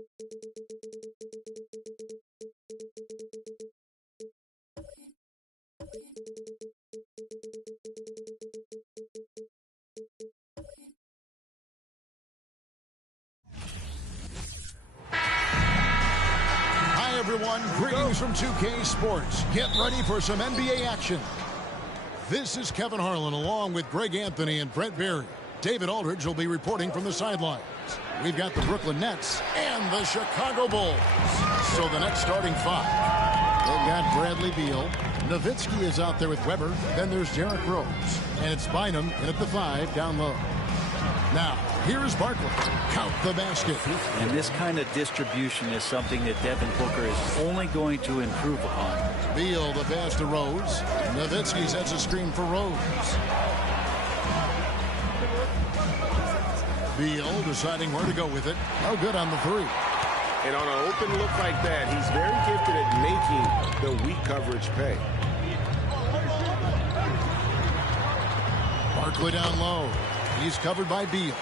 Hi, everyone. Greetings from 2K Sports. Get ready for some NBA action. This is Kevin Harlan along with Greg Anthony and Brett Berry. David Aldridge will be reporting from the sidelines. We've got the Brooklyn Nets and the Chicago Bulls. So the next starting five. They've got Bradley Beal. Nowitzki is out there with Weber. Then there's Derrick Rose. And it's Bynum in at the 5 down low. Now, here's Barkley. Count the basket. And this kind of distribution is something that Devin Booker is only going to improve upon. Beal, the pass to Rose. Nowitzki sets a screen for Rose. Beal deciding where to go with it. No good on the 3. And on an open look like that, he's very gifted at making the weak coverage pay. Barkley down low. He's covered by Beal.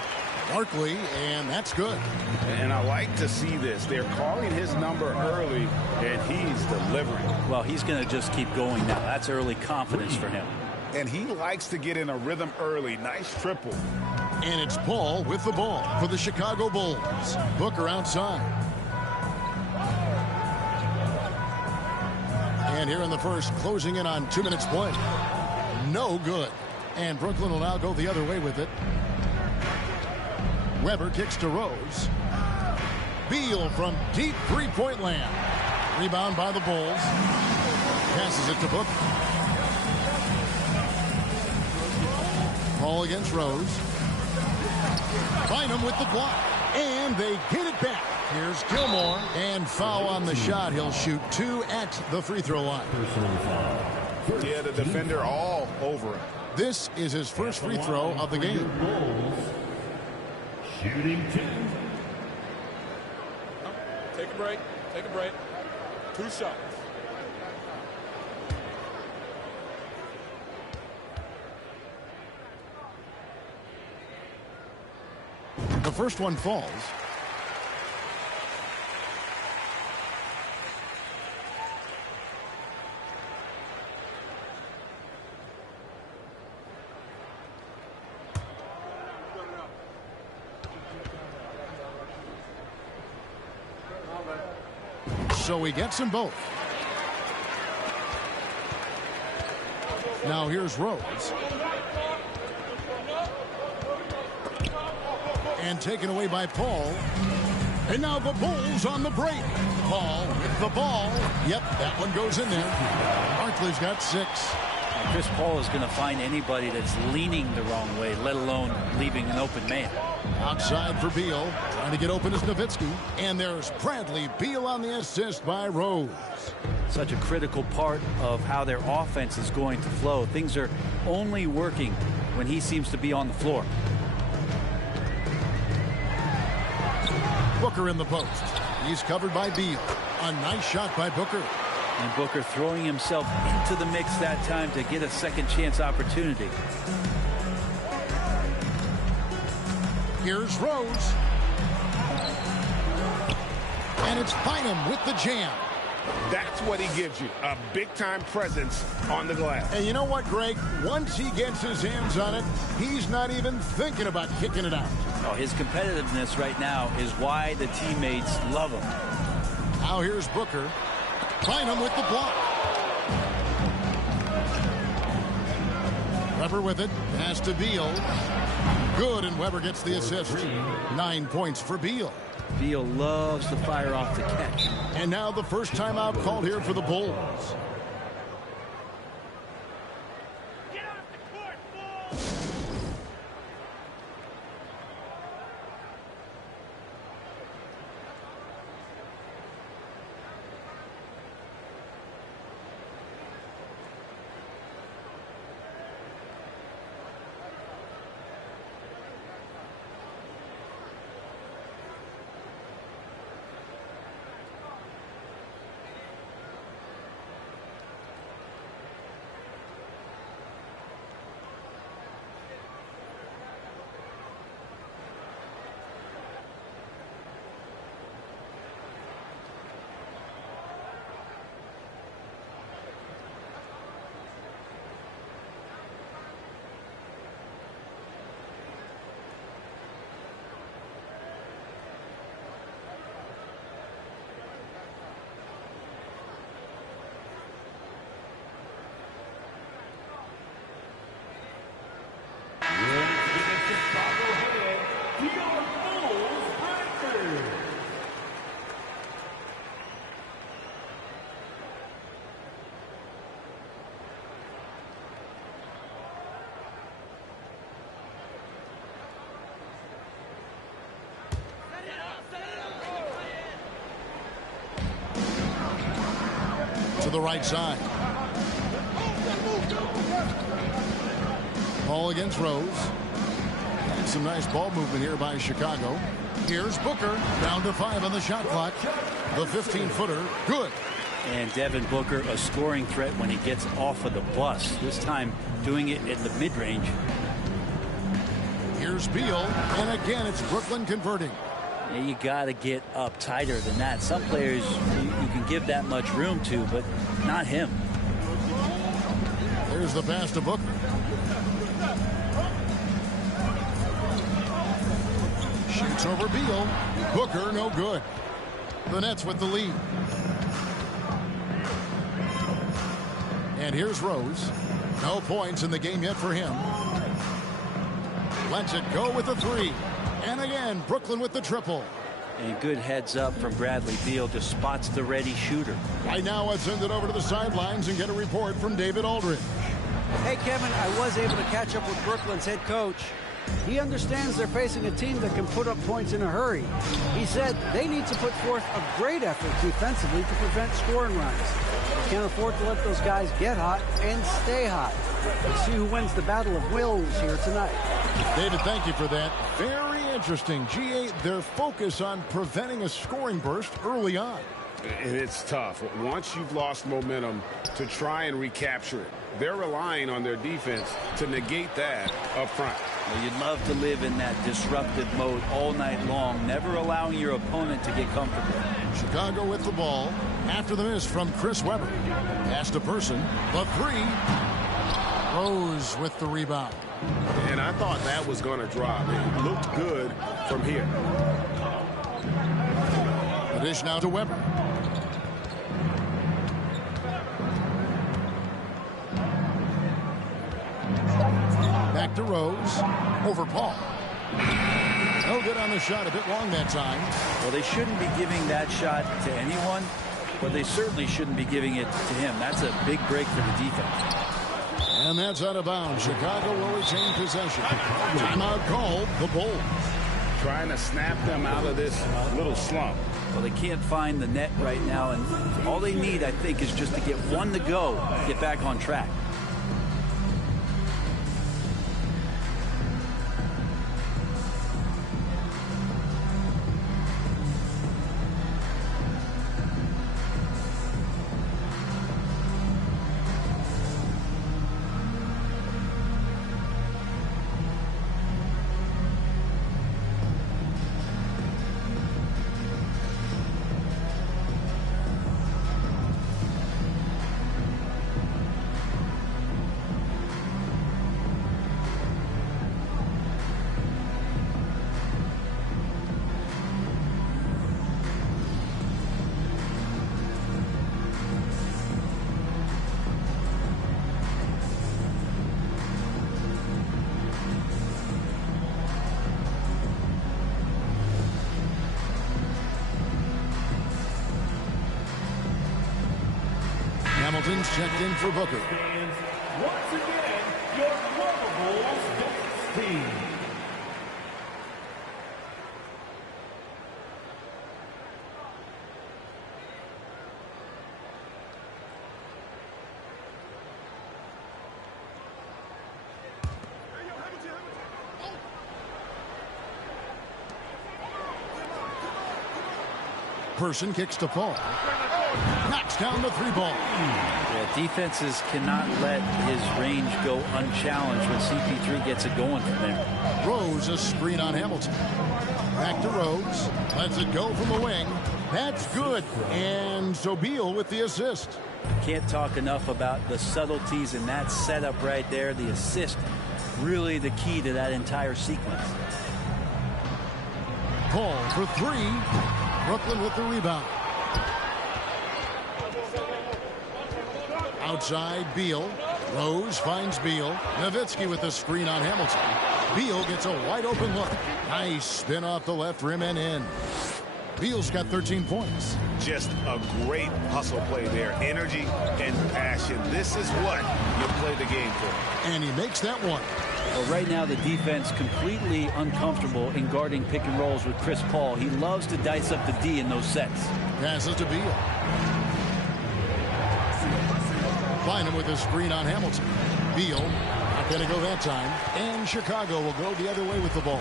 Barkley, and that's good. And I like to see this. They're calling his number early, and he's delivering. Well, he's going to just keep going now. That's early confidence for him. And he likes to get in a rhythm early. Nice triple. And it's Paul with the ball for the Chicago Bulls. Booker outside. And here in the first, closing in on 2 minutes play. No good. And Brooklyn will now go the other way with it. Weber kicks to Rose. Beal from deep three-point land. Rebound by the Bulls. Passes it to Booker. Ball against Rose. Bynum with the block. And they get it back. Here's Gilmore. And foul on the shot. He'll shoot 2 at the free throw line. Yeah, the defender all over him. This is his first free throw of the game. Shooting 10. Take a break. Take a break. 2 shots. The first one falls. So he gets them both. Now here's Rose. And taken away by Paul. And now the Bulls on the break. Paul with the ball. Yep, that one goes in there. Barkley's got 6. And Chris Paul is going to find anybody that's leaning the wrong way, let alone leaving an open man. Outside for Beal. Trying to get open is Nowitzki. And there's Bradley Beal on the assist by Rose. Such a critical part of how their offense is going to flow. Things are only working when he seems to be on the floor. Booker in the post. He's covered by Beal. A nice shot by Booker. And Booker throwing himself into the mix that time to get a second chance opportunity. Here's Rose. And it's Bynum with the jam. That's what he gives you, a big-time presence on the glass. And you know what, Greg? Once he gets his hands on it, he's not even thinking about kicking it out. Oh, his competitiveness right now is why the teammates love him. Now here's Booker. Bynum with the block. Weber with it. Pass to Beal. Good, and Weber gets the assist. 9 points for Beal. Beal loves to fire off the catch. And now the first timeout called here for the Bulls. to the right side. Ball against Rose. And some nice ball movement here by Chicago. Here's Booker. Down to 5 on the shot clock. The 15-footer. Good. And Devin Booker, a scoring threat when he gets off of the bus. This time doing it at the mid-range. Here's Beal. And again, it's Brooklyn converting. Yeah, you got to get up tighter than that. Some players you can give that much room to, but not him. There's the pass to Booker. Shoots over Beal. Booker, no good. The Nets with the lead. And here's Rose. No points in the game yet for him. Lets it go with the 3. And again, Brooklyn with the triple. And good heads up from Bradley Beal. Just spots the ready shooter. Right now, let's send it over to the sidelines and get a report from David Aldridge. Hey, Kevin, I was able to catch up with Brooklyn's head coach. He understands they're facing a team that can put up points in a hurry. He said they need to put forth a great effort defensively to prevent scoring runs. They can't afford to let those guys get hot and stay hot. We'll see who wins the battle of wills here tonight. David, thank you for that. Very interesting. G8, their focus on preventing a scoring burst early on. And it's tough. Once you've lost momentum, to try and recapture it. They're relying on their defense to negate that up front. Well, you'd love to live in that disruptive mode all night long, never allowing your opponent to get comfortable. Chicago with the ball after the miss from Chris Webber. Pass to Person. The 3. Rose with the rebound. And I thought that was going to drop. It looked good from here. The dish now to Webber. Back to Rose. Over Paul. No good on the shot. A bit long that time. Well, they shouldn't be giving that shot to anyone, but they certainly shouldn't be giving it to him. That's a big break for the defense. And that's out of bounds. Chicago will retain possession. Timeout called. The Bulls. Trying to snap them out of this little slump. Well, they can't find the net right now, and all they need, I think, is just to get one to go, get back on track. Hamilton's checked in for Booker. Once again, your Bulls dance team. Person kicks to Paul. Knocks down the 3-ball. Yeah, defenses cannot let his range go unchallenged when CP3 gets it going from there. Rose, a screen on Hamilton. Back to Rose. Lets it go from the wing. That's good. And so Beal with the assist. Can't talk enough about the subtleties in that setup right there. The assist, really the key to that entire sequence. Paul for 3. Brooklyn with the rebound. Outside, Beal. Rose finds Beal. Nowitzki with the screen on Hamilton. Beal gets a wide open look. Nice spin off the left rim and in. Beal's got 13 points. Just a great hustle play there. Energy and passion. This is what you play the game for. And he makes that one. Well, right now the defense completely uncomfortable in guarding pick and rolls with Chris Paul. He loves to dice up the D in those sets. Passes to Beal. Bynum with a screen on Hamilton. Beal, not going to go that time. And Chicago will go the other way with the ball.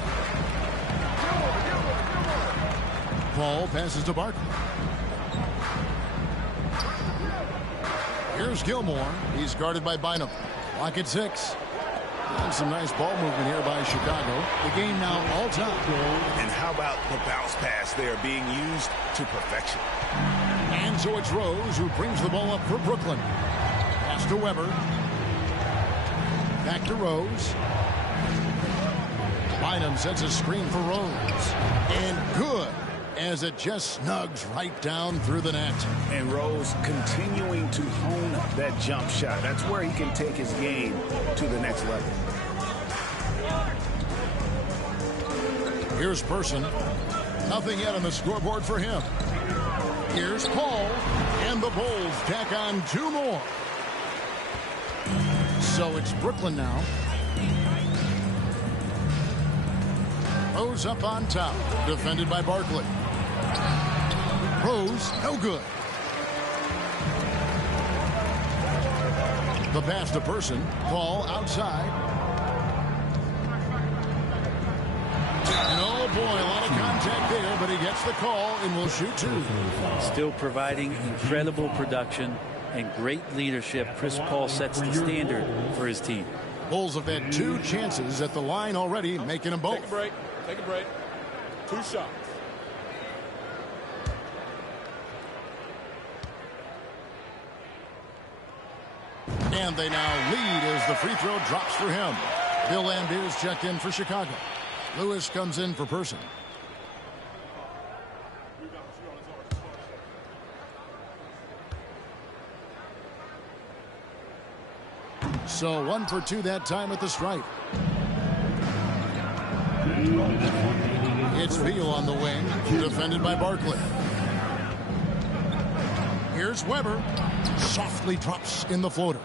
Paul passes to Barkley. Here's Gilmore. He's guarded by Bynum. Clock at 6. And some nice ball movement here by Chicago. The game now all time. And how about the bounce pass there being used to perfection? And so it's Rose who brings the ball up for Brooklyn. Pass to Weber. Back to Rose. Bynum sets a screen for Rose. And good, as it just snugs right down through the net. And Rose continuing to hone that jump shot. That's where he can take his game to the next level. Here's Person. Nothing yet on the scoreboard for him. Here's Paul. And the Bulls tack on 2 more. So it's Brooklyn now. Rose up on top. Defended by Barkley. Rose, no good. The pass to Person. Paul outside. And oh boy, a lot of contact there, but he gets the call and will shoot 2. Still providing incredible production and great leadership. Chris Paul sets the standard for his team. Bulls have had 2 chances at the line already, making them both. Take a break. Take a break. 2 shots. And they now lead as the free throw drops for him. Bill Laimbeer's checked in for Chicago. Lewis comes in for Person. So 1 for 2 that time at the stripe. It's Beal on the wing, defended by Barkley. Here's Weber. Softly drops in the floater.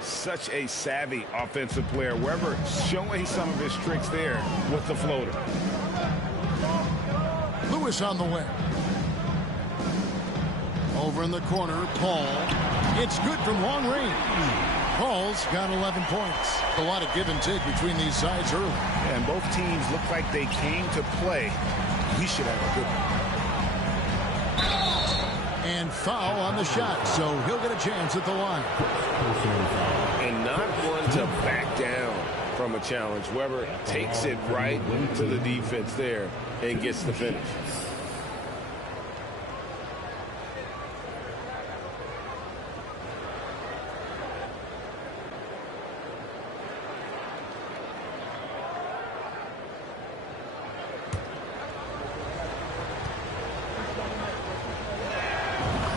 Such a savvy offensive player. Weber showing some of his tricks there with the floater. Lewis on the wing. Over in the corner, Paul. It's good from long range. Paul's got 11 points. A lot of give and take between these sides early. And both teams look like they came to play. We should have a good one. And foul on the shot, so he'll get a chance at the line. And not one to back down from a challenge. Weber takes it right to the defense there and gets the finish.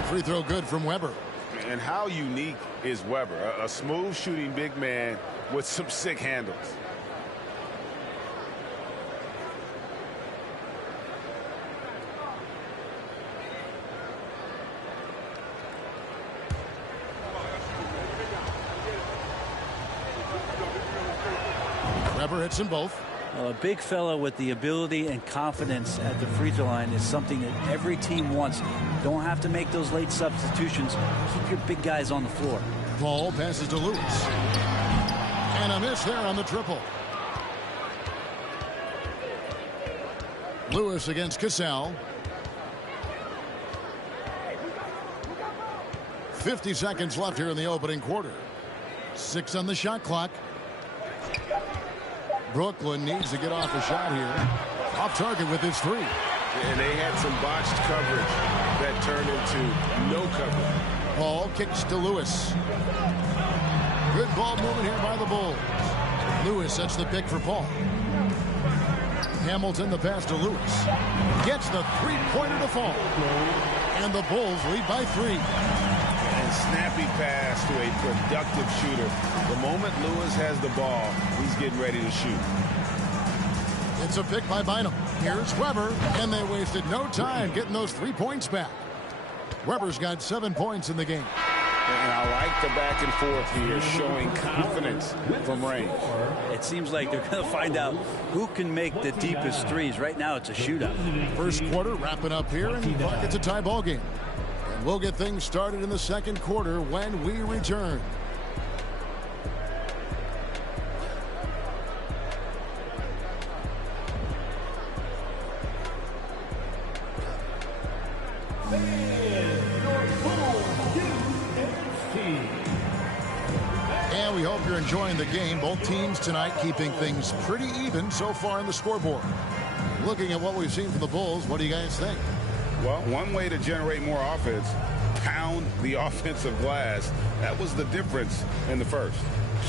Free throw good from Weber. And how unique is Weber? A smooth shooting big man with some sick handles. Weber hits them both. A big fella with the ability and confidence at the free throw line is something that every team wants. Don't have to make those late substitutions. Keep your big guys on the floor. Paul passes to Lewis. And a miss there on the triple. Lewis against Cassell. 50 seconds left here in the opening quarter. 6 on the shot clock. Brooklyn needs to get off a shot here. Off target with his 3. And they had some botched coverage that turned into no coverage. Paul kicks to Lewis. Good ball movement here by the Bulls. Lewis sets the pick for Paul. Hamilton the pass to Lewis. Gets the 3-pointer to fall. And the Bulls lead by 3. And snappy pass to a productive shooter. The moment Lewis has the ball, he's getting ready to shoot. It's a pick by Bynum. Here's Weber, and they wasted no time getting those 3 points back. Weber's got 7 points in the game. And I like the back and forth here, showing confidence from range. It seems like they're going to find out who can make the deepest threes. Right now, it's a shootout. First quarter wrapping up here, and it's a tie ball game. We'll get things started in the second quarter when we return. And we hope you're enjoying the game. Both teams tonight keeping things pretty even so far in the scoreboard. Looking at what we've seen from the Bulls, what do you guys think? Well, one way to generate more offense, pound the offensive glass. That was the difference in the first.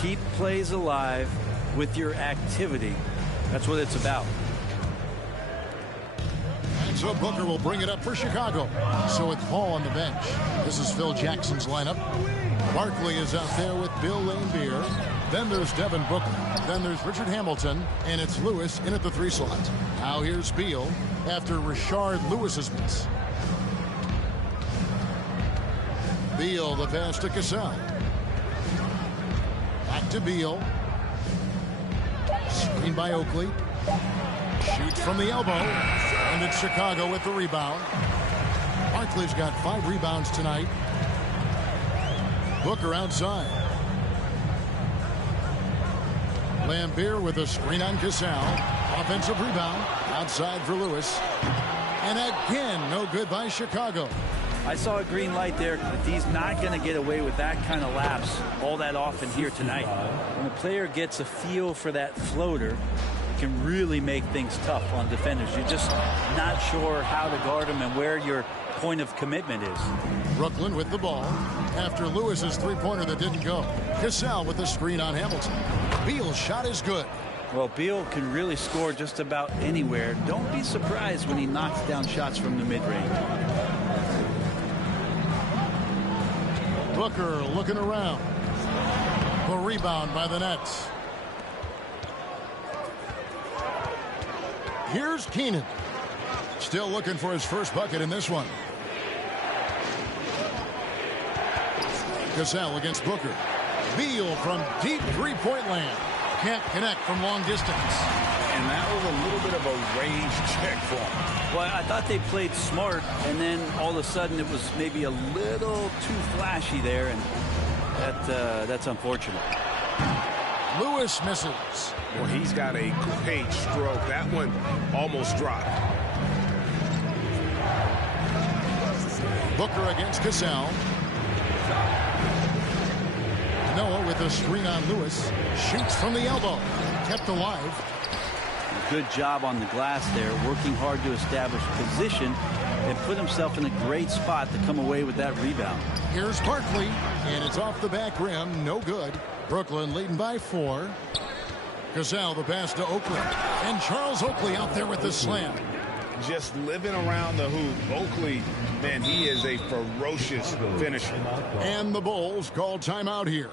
Keep plays alive with your activity. That's what it's about. And so Booker will bring it up for Chicago. So with Paul on the bench, this is Phil Jackson's lineup. Barkley is out there with Bill Laimbeer. Then there's Devin Booker. Then there's Richard Hamilton. And it's Lewis in at the 3 slot. Now here's Beal after Rashard Lewis's miss. Beal, the pass to Cassell. Back to Beal. Screen by Oakley. Shoots from the elbow. And it's Chicago with the rebound. Barkley's got 5 rebounds tonight. Booker outside. Laimbeer with a screen on Cassell. Offensive rebound. Outside for Lewis. And again, no good by Chicago. I saw a green light there. He's not going to get away with that kind of lapse all that often here tonight. When a player gets a feel for that floater, it can really make things tough on defenders. You're just not sure how to guard them and where your point of commitment is. Brooklyn with the ball after Lewis's three-pointer that didn't go. Cassell with the screen on Hamilton. Beal's shot is good. Well, Beal can really score just about anywhere. Don't be surprised when he knocks down shots from the mid-range. Booker looking around. The rebound by the Nets. Here's Keenan. Still looking for his first bucket in this one. Cassell against Booker. Beal from deep three-point land. Can't connect from long distance. And that was a little bit of a range check for him. Well, I thought they played smart, and then all of a sudden it was maybe a little too flashy there, and that's unfortunate. Lewis misses. Well, he's got a great stroke. That one almost dropped. Booker against Cassell. Noah with a screen on Lewis. Shoots from the elbow. Kept alive. Good job on the glass there, working hard to establish position and put himself in a great spot to come away with that rebound. Here's Barkley, and it's off the back rim. No good. Brooklyn leading by 4. Cassell the pass to Oakley. And Charles Oakley out there with the slam. Just living around the hoop. Oakley, man, he is a ferocious finisher. And the Bulls call timeout here.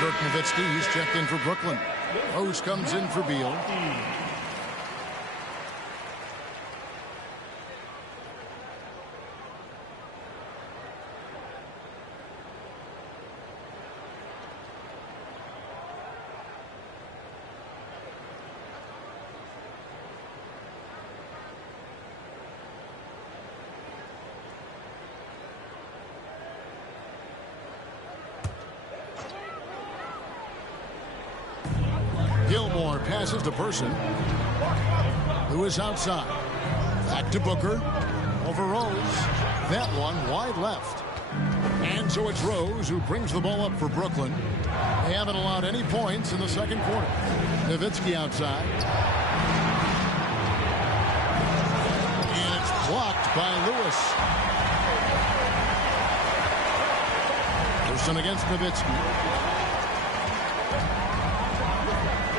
Dirk Nowitzki, he's checked in for Brooklyn. Rose comes in for Beal. Gilmore passes to Person, who is outside. Back to Booker. Over Rose. That one wide left. And so it's Rose who brings the ball up for Brooklyn. They haven't allowed any points in the second quarter. Nowitzki outside. And it's blocked by Lewis. Person against Nowitzki.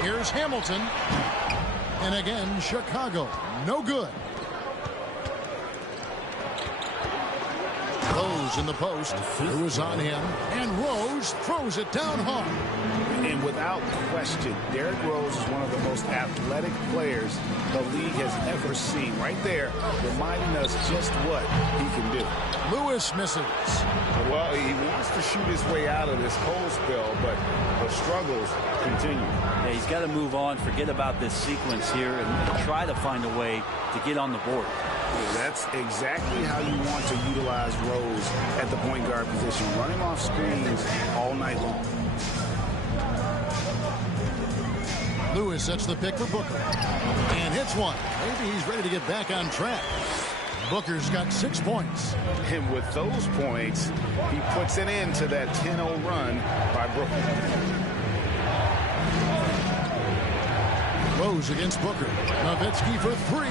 Here's Hamilton. And again, Chicago. No good. Rose in the post. Who is on him? And Rose throws it down hard. And without question, Derrick Rose is one of the most athletic players the league has ever seen. Right there, reminding us just what he can do. Lewis misses. Well, he wants to shoot his way out of this cold spell, but the struggles continue. Yeah, he's got to move on, forget about this sequence here, and try to find a way to get on the board. Yeah, that's exactly how you want to utilize Rose at the point guard position. Run him off screens all night long. Lewis sets the pick for Booker. And hits one. Maybe he's ready to get back on track. Booker's got 6 points. And with those points, he puts an end to that 10-0 run by Brooklyn. Rose against Booker. Nowitzki for 3.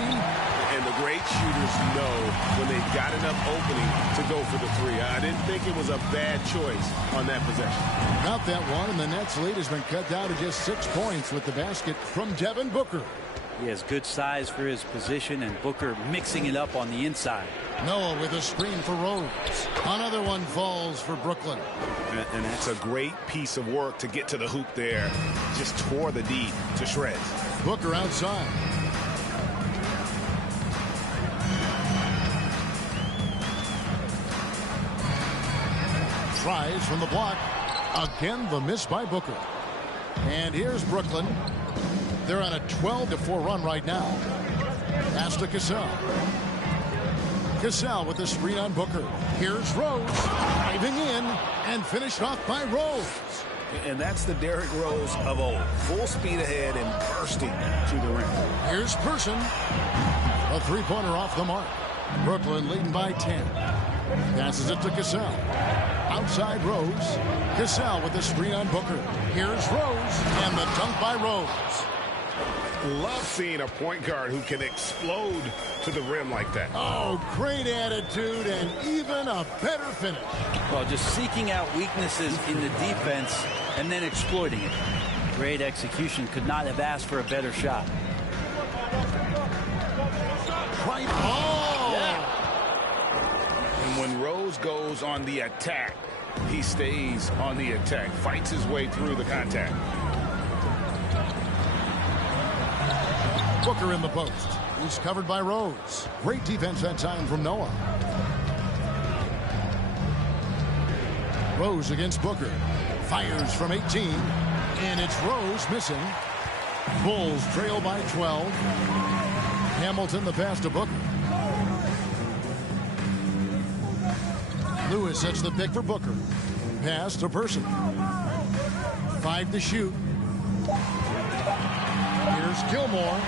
And the great shooters know when they've got enough opening to go for the 3. I didn't think it was a bad choice on that possession. Got that one, and the Nets' lead has been cut down to just 6 points with the basket from Devin Booker. He has good size for his position, and Booker mixing it up on the inside. Noah with a screen for Rose. Another one falls for Brooklyn. And that's a great piece of work to get to the hoop there. Just tore the D to shreds. Booker outside. Tries from the block. Again, the miss by Booker. And here's Brooklyn. They're on a 12-4 run right now. Pass to Cassell. Cassell with the screen on Booker. Here's Rose. Diving in and finished off by Rose. And that's the Derrick Rose of old. Full speed ahead and bursting to the rim. Here's Person. A three-pointer off the mark. Brooklyn leading by 10. Passes it to Cassell. Outside Rose. Cassell with the screen on Booker. Here's Rose. And the dunk by Rose. Love seeing a point guard who can explode to the rim like that. Oh, great attitude and even a better finish. Well, just seeking out weaknesses in the defense and then exploiting it. Great execution. Could not have asked for a better shot. Right. Oh! Yeah. And when Rose goes on the attack, he stays on the attack, fights his way through the contact. Booker in the post. He's covered by Rose. Great defense that time from Noah. Rose against Booker. Fires from 18. And it's Rose missing. Bulls trail by 12. Hamilton the pass to Booker. Lewis sets the pick for Booker. Pass to Person. 5 to shoot. Here's Gilmore.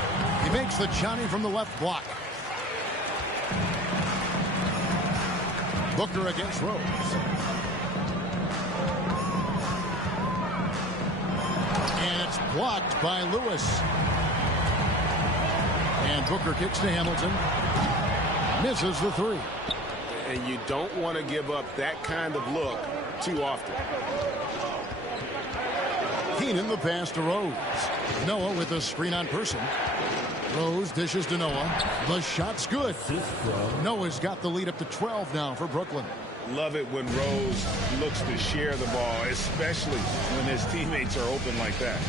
He makes the Johnny from the left block. Booker against Rose. And it's blocked by Lewis. And Booker kicks to Hamilton. Misses the 3. And you don't want to give up that kind of look too often. Keenan the pass to Rose. Noah with a screen on Person. Rose dishes to Noah. The shot's good. Noah's got the lead up to 12 now for Brooklyn. Love it when Rose looks to share the ball, especially when his teammates are open like that.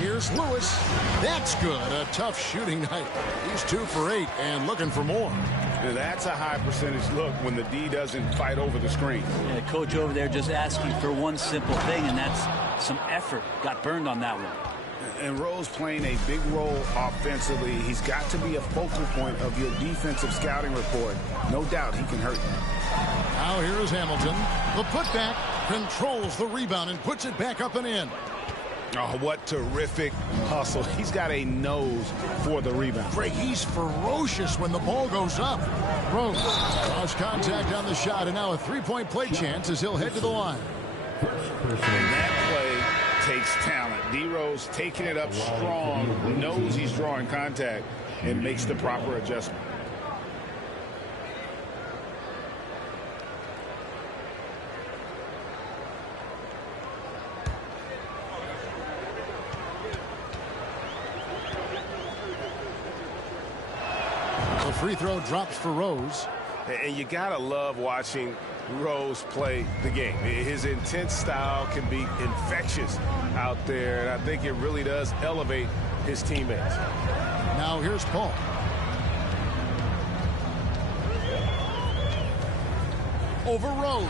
Here's Lewis. That's good. A tough shooting night. He's 2 for 8 and looking for more. Now that's a high percentage look when the D doesn't fight over the screen. Yeah, coach over there just asking for one simple thing, and that's some effort. Got burned on that one. And Rose playing a big role offensively. He's got to be a focal point of your defensive scouting report. No doubt he can hurt you. Now here is Hamilton. The putback controls the rebound and puts it back up and in. Oh, what terrific hustle. He's got a nose for the rebound. Greg, he's ferocious when the ball goes up. Rose draws contact on the shot, and now a three-point play chance as he'll head to the line. And that play takes talent. D. Rose taking it up strong, knows he's drawing contact, and makes the proper adjustment. The free throw drops for Rose. And you gotta love watching Rose play the game. His intense style can be infectious out there, and I think it really does elevate his teammates. Now here's Paul. Over Rose.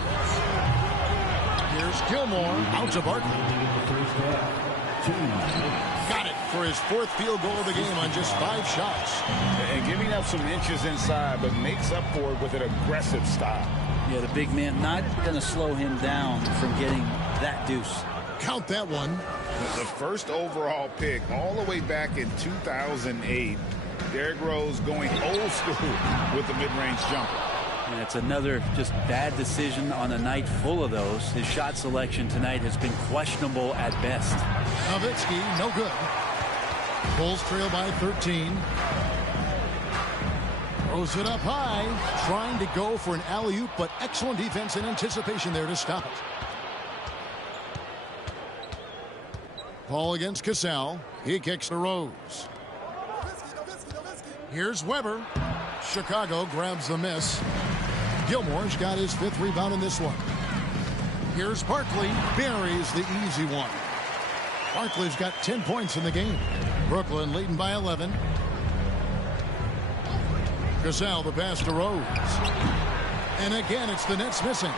Here's Gilmore. Out to Barton. Got it for his fourth field goal of the game on just 5 shots. And giving up some inches inside, but makes up for it with an aggressive style. Yeah, the big man not going to slow him down from getting that deuce. Count that one. The first overall pick all the way back in 2008. Derrick Rose going old school with the mid-range jumper. And it's another just bad decision on a night full of those. His shot selection tonight has been questionable at best. Nowitzki, no good. Bulls trail by 13. Throws it up high, trying to go for an alley-oop, but excellent defense and anticipation there to stop it. Paul against Cassell. He kicks to Rose. Here's Weber. Chicago grabs the miss. Gilmore's got his 5th rebound in this one. Here's Barkley. Buries the easy one. Barkley's got 10 points in the game. Brooklyn leading by 11. Cassell the pass to Rose. And again, it's the Nets missing.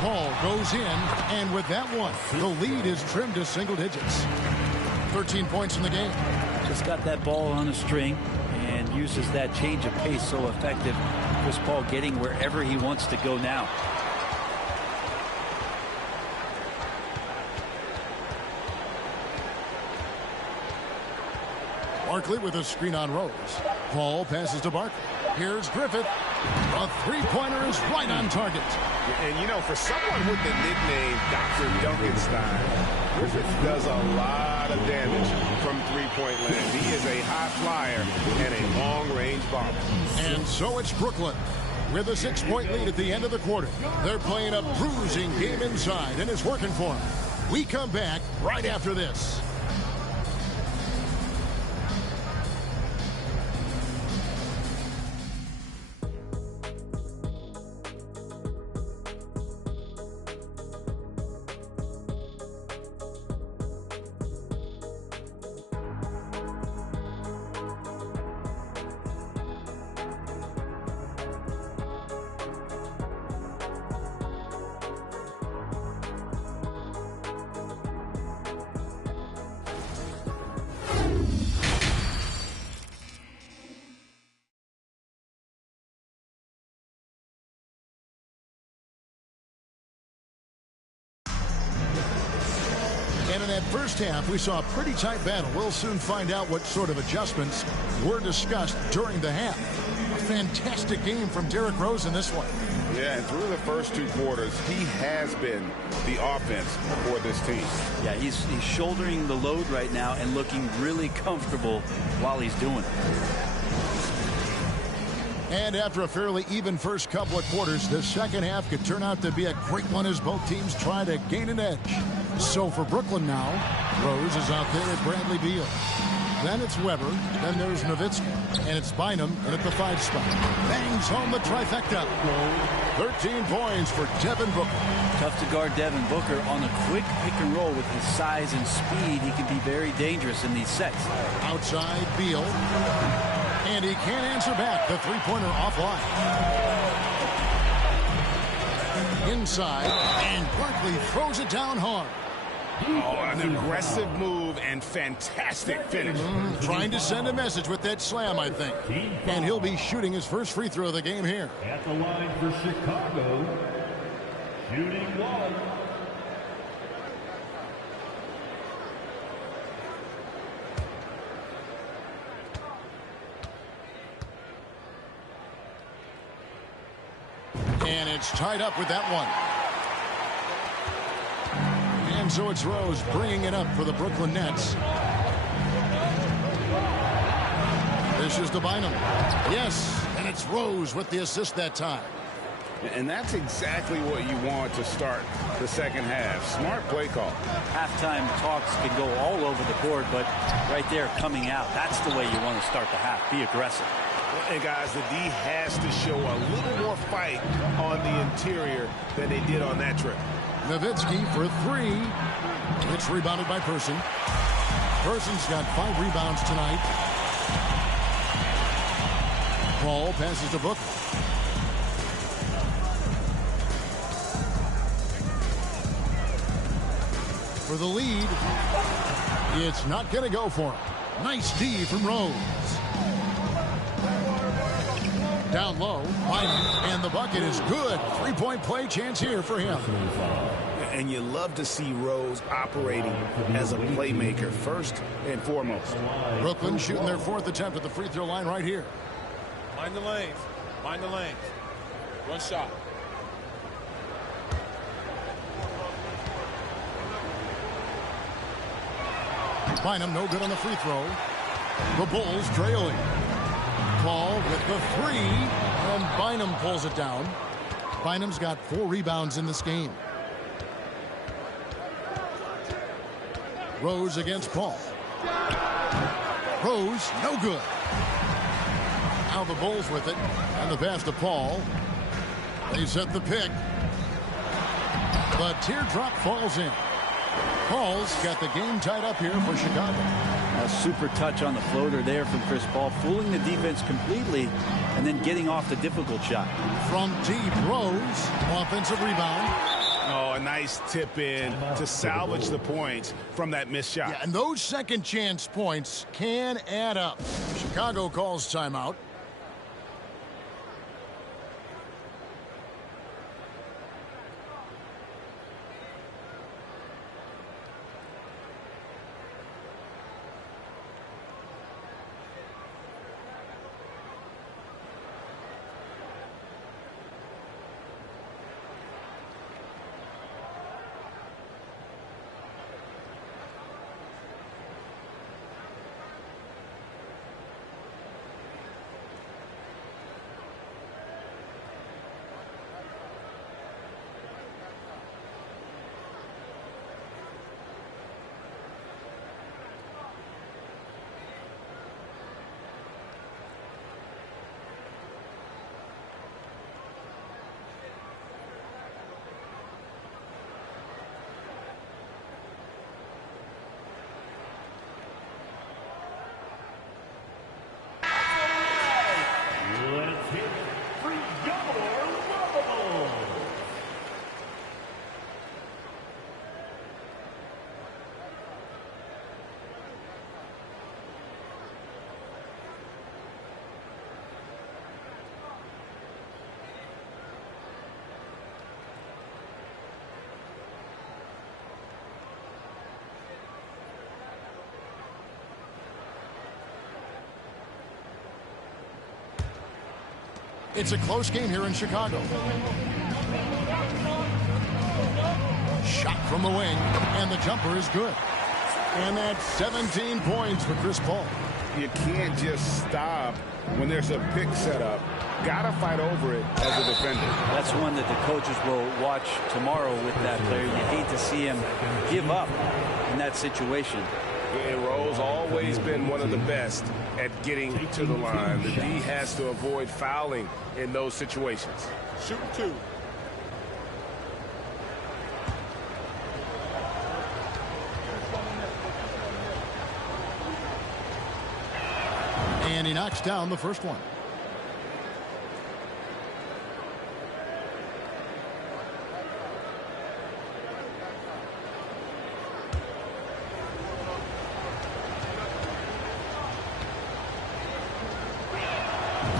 Paul goes in, and with that one, the lead is trimmed to single digits. 13 points in the game. Just got that ball on a string and uses that change of pace so effective. Chris Paul getting wherever he wants to go now. Barkley with a screen on Rose. Paul passes to Barkley. Here's Griffith. A three-pointer is right on target. And, you know, for someone with the nickname Dr. Duncanstein, Griffith does a lot of damage from three-point land. He is a high flyer and a long-range bomber. And so it's Brooklyn with a 6-point lead at the end of the quarter. They're playing a bruising game inside, and it's working for them. We come back right after this. And in that first half, we saw a pretty tight battle. We'll soon find out what sort of adjustments were discussed during the half. A fantastic game from Derrick Rose in this one. Yeah, and through the first 2 quarters, he has been the offense for this team. Yeah, he's shouldering the load right now and looking really comfortable while he's doing it. And after a fairly even first couple of quarters, the second half could turn out to be a great one as both teams try to gain an edge. So for Brooklyn now, Rose is out there at Bradley Beal. Then it's Weber. Then there's Nowitzki. And it's Bynum in at the 5 spot. Bangs home the trifecta. 13 points for Devin Booker. Tough to guard Devin Booker on a quick pick and roll with his size and speed. He can be very dangerous in these sets. Outside Beal. And he can't answer back. The three-pointer offline. Inside. And Barkley throws it down hard. Oh, an aggressive move and fantastic finish. Trying to send a message with that slam, I think. And he'll be shooting his first free throw of the game here. At the line for Chicago, shooting 1. It's tied up with that one. And so it's Rose bringing it up for the Brooklyn Nets. This is to Bynum. Yes, and it's Rose with the assist that time. And that's exactly what you want to start the second half. Smart play call. Halftime talks can go all over the board, but right there coming out, that's the way you want to start the half. Be aggressive. And guys, the D has to show a little more fight on the interior than they did on that trip. Nowitzki for three. It's rebounded by Person. Person's got 5 rebounds tonight. Paul passes to Book. For the lead, it's not going to go for him. Nice D from Rose. Down low, Bynum, and the bucket is good. 3-point play chance here for him. And you love to see Rose operating as a playmaker first and foremost. Brooklyn shooting their 4th attempt at the free throw line right here. Mind the lanes. Mind the lanes. One shot. Bynum no good on the free throw. The Bulls trailing. Paul with the 3, and Bynum pulls it down. Bynum's got 4 rebounds in this game. Rose against Paul. Rose, no good. Now the Bulls with it, and the pass to Paul. They set the pick. The teardrop falls in. Paul's got the game tied up here for Chicago. A super touch on the floater there from Chris Paul, fooling the defense completely and then getting off the difficult shot. From deep, Rose, offensive rebound. Oh, a nice tip in to salvage the points from that missed shot. Yeah, and those second chance points can add up. Chicago calls timeout. It's a close game here in Chicago. Shot from the wing, and the jumper is good. And that's 17 points for Chris Paul. You can't just stop when there's a pick set up. Gotta fight over it as a defender. That's one that the coaches will watch tomorrow with that player. You hate to see him give up in that situation. And Rose always been one of the best at getting to the line. The D has to avoid fouling in those situations. Shoot 2. And he knocks down the first one.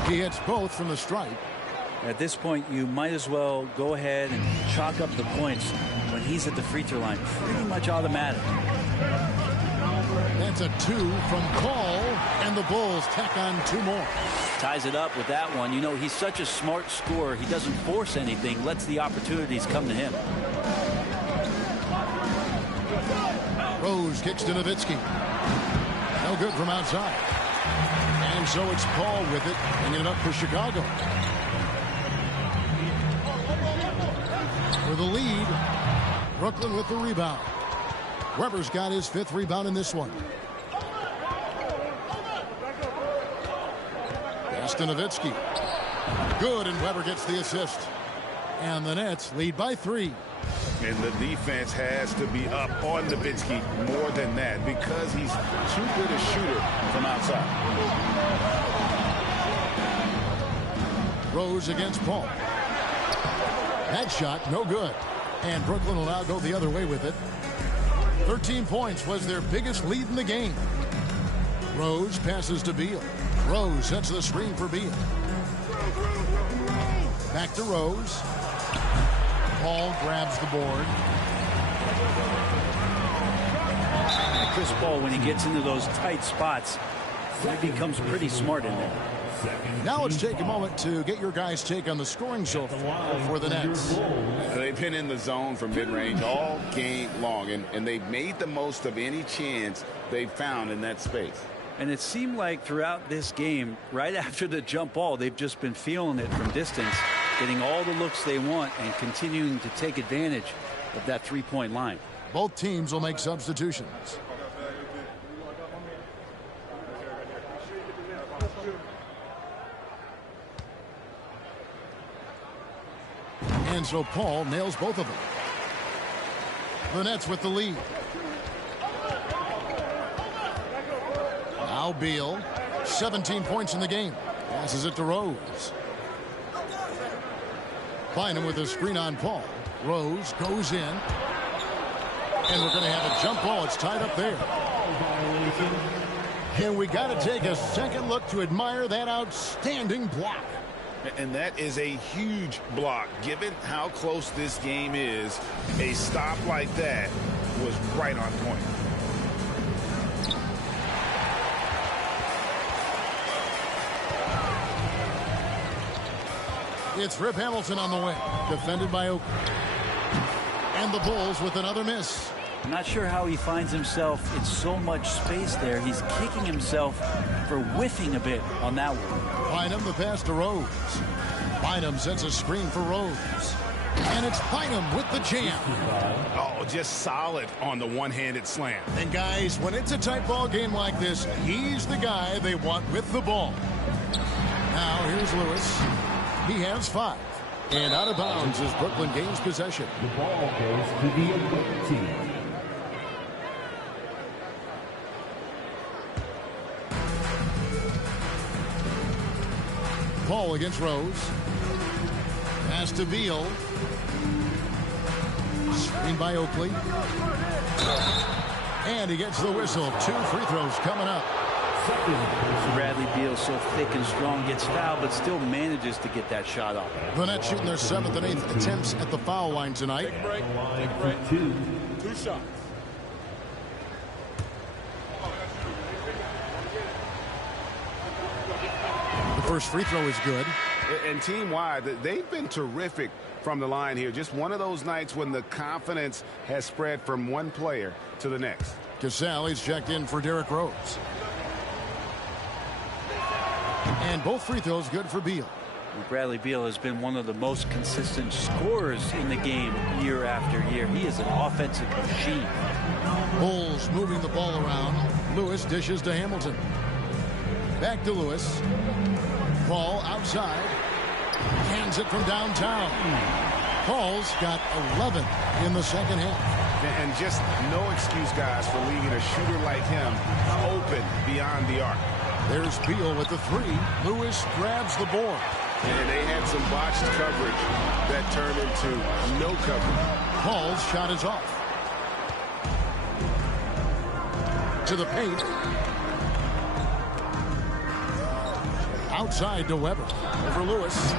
He hits both from the stripe. At this point, you might as well go ahead and chalk up the points when he's at the free throw line. Pretty much automatic. That's a 2 from Paul, and And the Bulls tack on 2 more. Ties it up with that one. You know, he's such a smart scorer. He doesn't force anything, lets the opportunities come to him. Rose kicks to Nowitzki. No good from outside. And so it's Paul with it, bringing it up for Chicago. For the lead, Brooklyn with the rebound. Weber's got his 5th rebound in this one. Pass to Nowitzki. Good, and Weber gets the assist. And the Nets lead by 3. And the defense has to be up on Nowitzki more than that because he's too good a shooter from outside. Rose against Paul. That shot, no good. And Brooklyn will now go the other way with it. 13 points was their biggest lead in the game. Rose passes to Beal. Rose sets the screen for Beal. Back to Rose. Paul grabs the board. Chris Paul, when he gets into those tight spots, he becomes pretty smart in there. Now let's take a moment to get your guys' take on the scoring so far for the Nets. They've been in the zone from mid-range all game long, and they've made the most of any chance they've found in that space. And it seemed like throughout this game, right after the jump ball, they've just been feeling it from distance, getting all the looks they want and continuing to take advantage of that three-point line. Both teams will make substitutions. And so Paul nails both of them. The Nets with the lead. Now Beal, 17 points in the game. Passes it to Rose. Bynum with a screen on Paul. Rose goes in. And we're going to have a jump ball. It's tied up there. And we got to take a second look to admire that outstanding block. And that is a huge block. Given how close this game is, a stop like that was right on point. It's Rip Hamilton on the way. Defended by Oakley. And the Bulls with another miss. I'm not sure how he finds himself in so much space there. He's kicking himself for whiffing a bit on that one. Bynum the pass to Rose. Bynum sets a screen for Rose. And it's Bynum with the jam. Oh, just solid on the one-handed slam. And guys, when it's a tight ball game like this, he's the guy they want with the ball. Now here's Lewis. He has 5. And out of bounds as Brooklyn gains possession. The ball goes to the opposing team. Paul against Rose. Pass to Beal. Screen by Oakley. And he gets the whistle. 2 free throws coming up. Bradley Beal so thick and strong, gets fouled, but still manages to get that shot off. The Nets shooting their 7th and 8th attempts at the foul line tonight. Take a break. Take a break. 2 shots. The first free throw is good. And team-wide, they've been terrific from the line here. Just one of those nights when the confidence has spread from one player to the next. Cassell is checked in for Derrick Rose. And both free throws good for Beal. Bradley Beal has been one of the most consistent scorers in the game year after year. He is an offensive machine. Bulls moving the ball around. Lewis dishes to Hamilton. Back to Lewis. Paul outside. Hands it from downtown. Paul's got 11 in the second half. And just no excuse, guys, for leaving a shooter like him open beyond the arc. There's Beal with the 3. Lewis grabs the board. And they had some botched coverage that turned into no coverage. Paul's shot is off. To the paint. Outside to Weber. Over Lewis.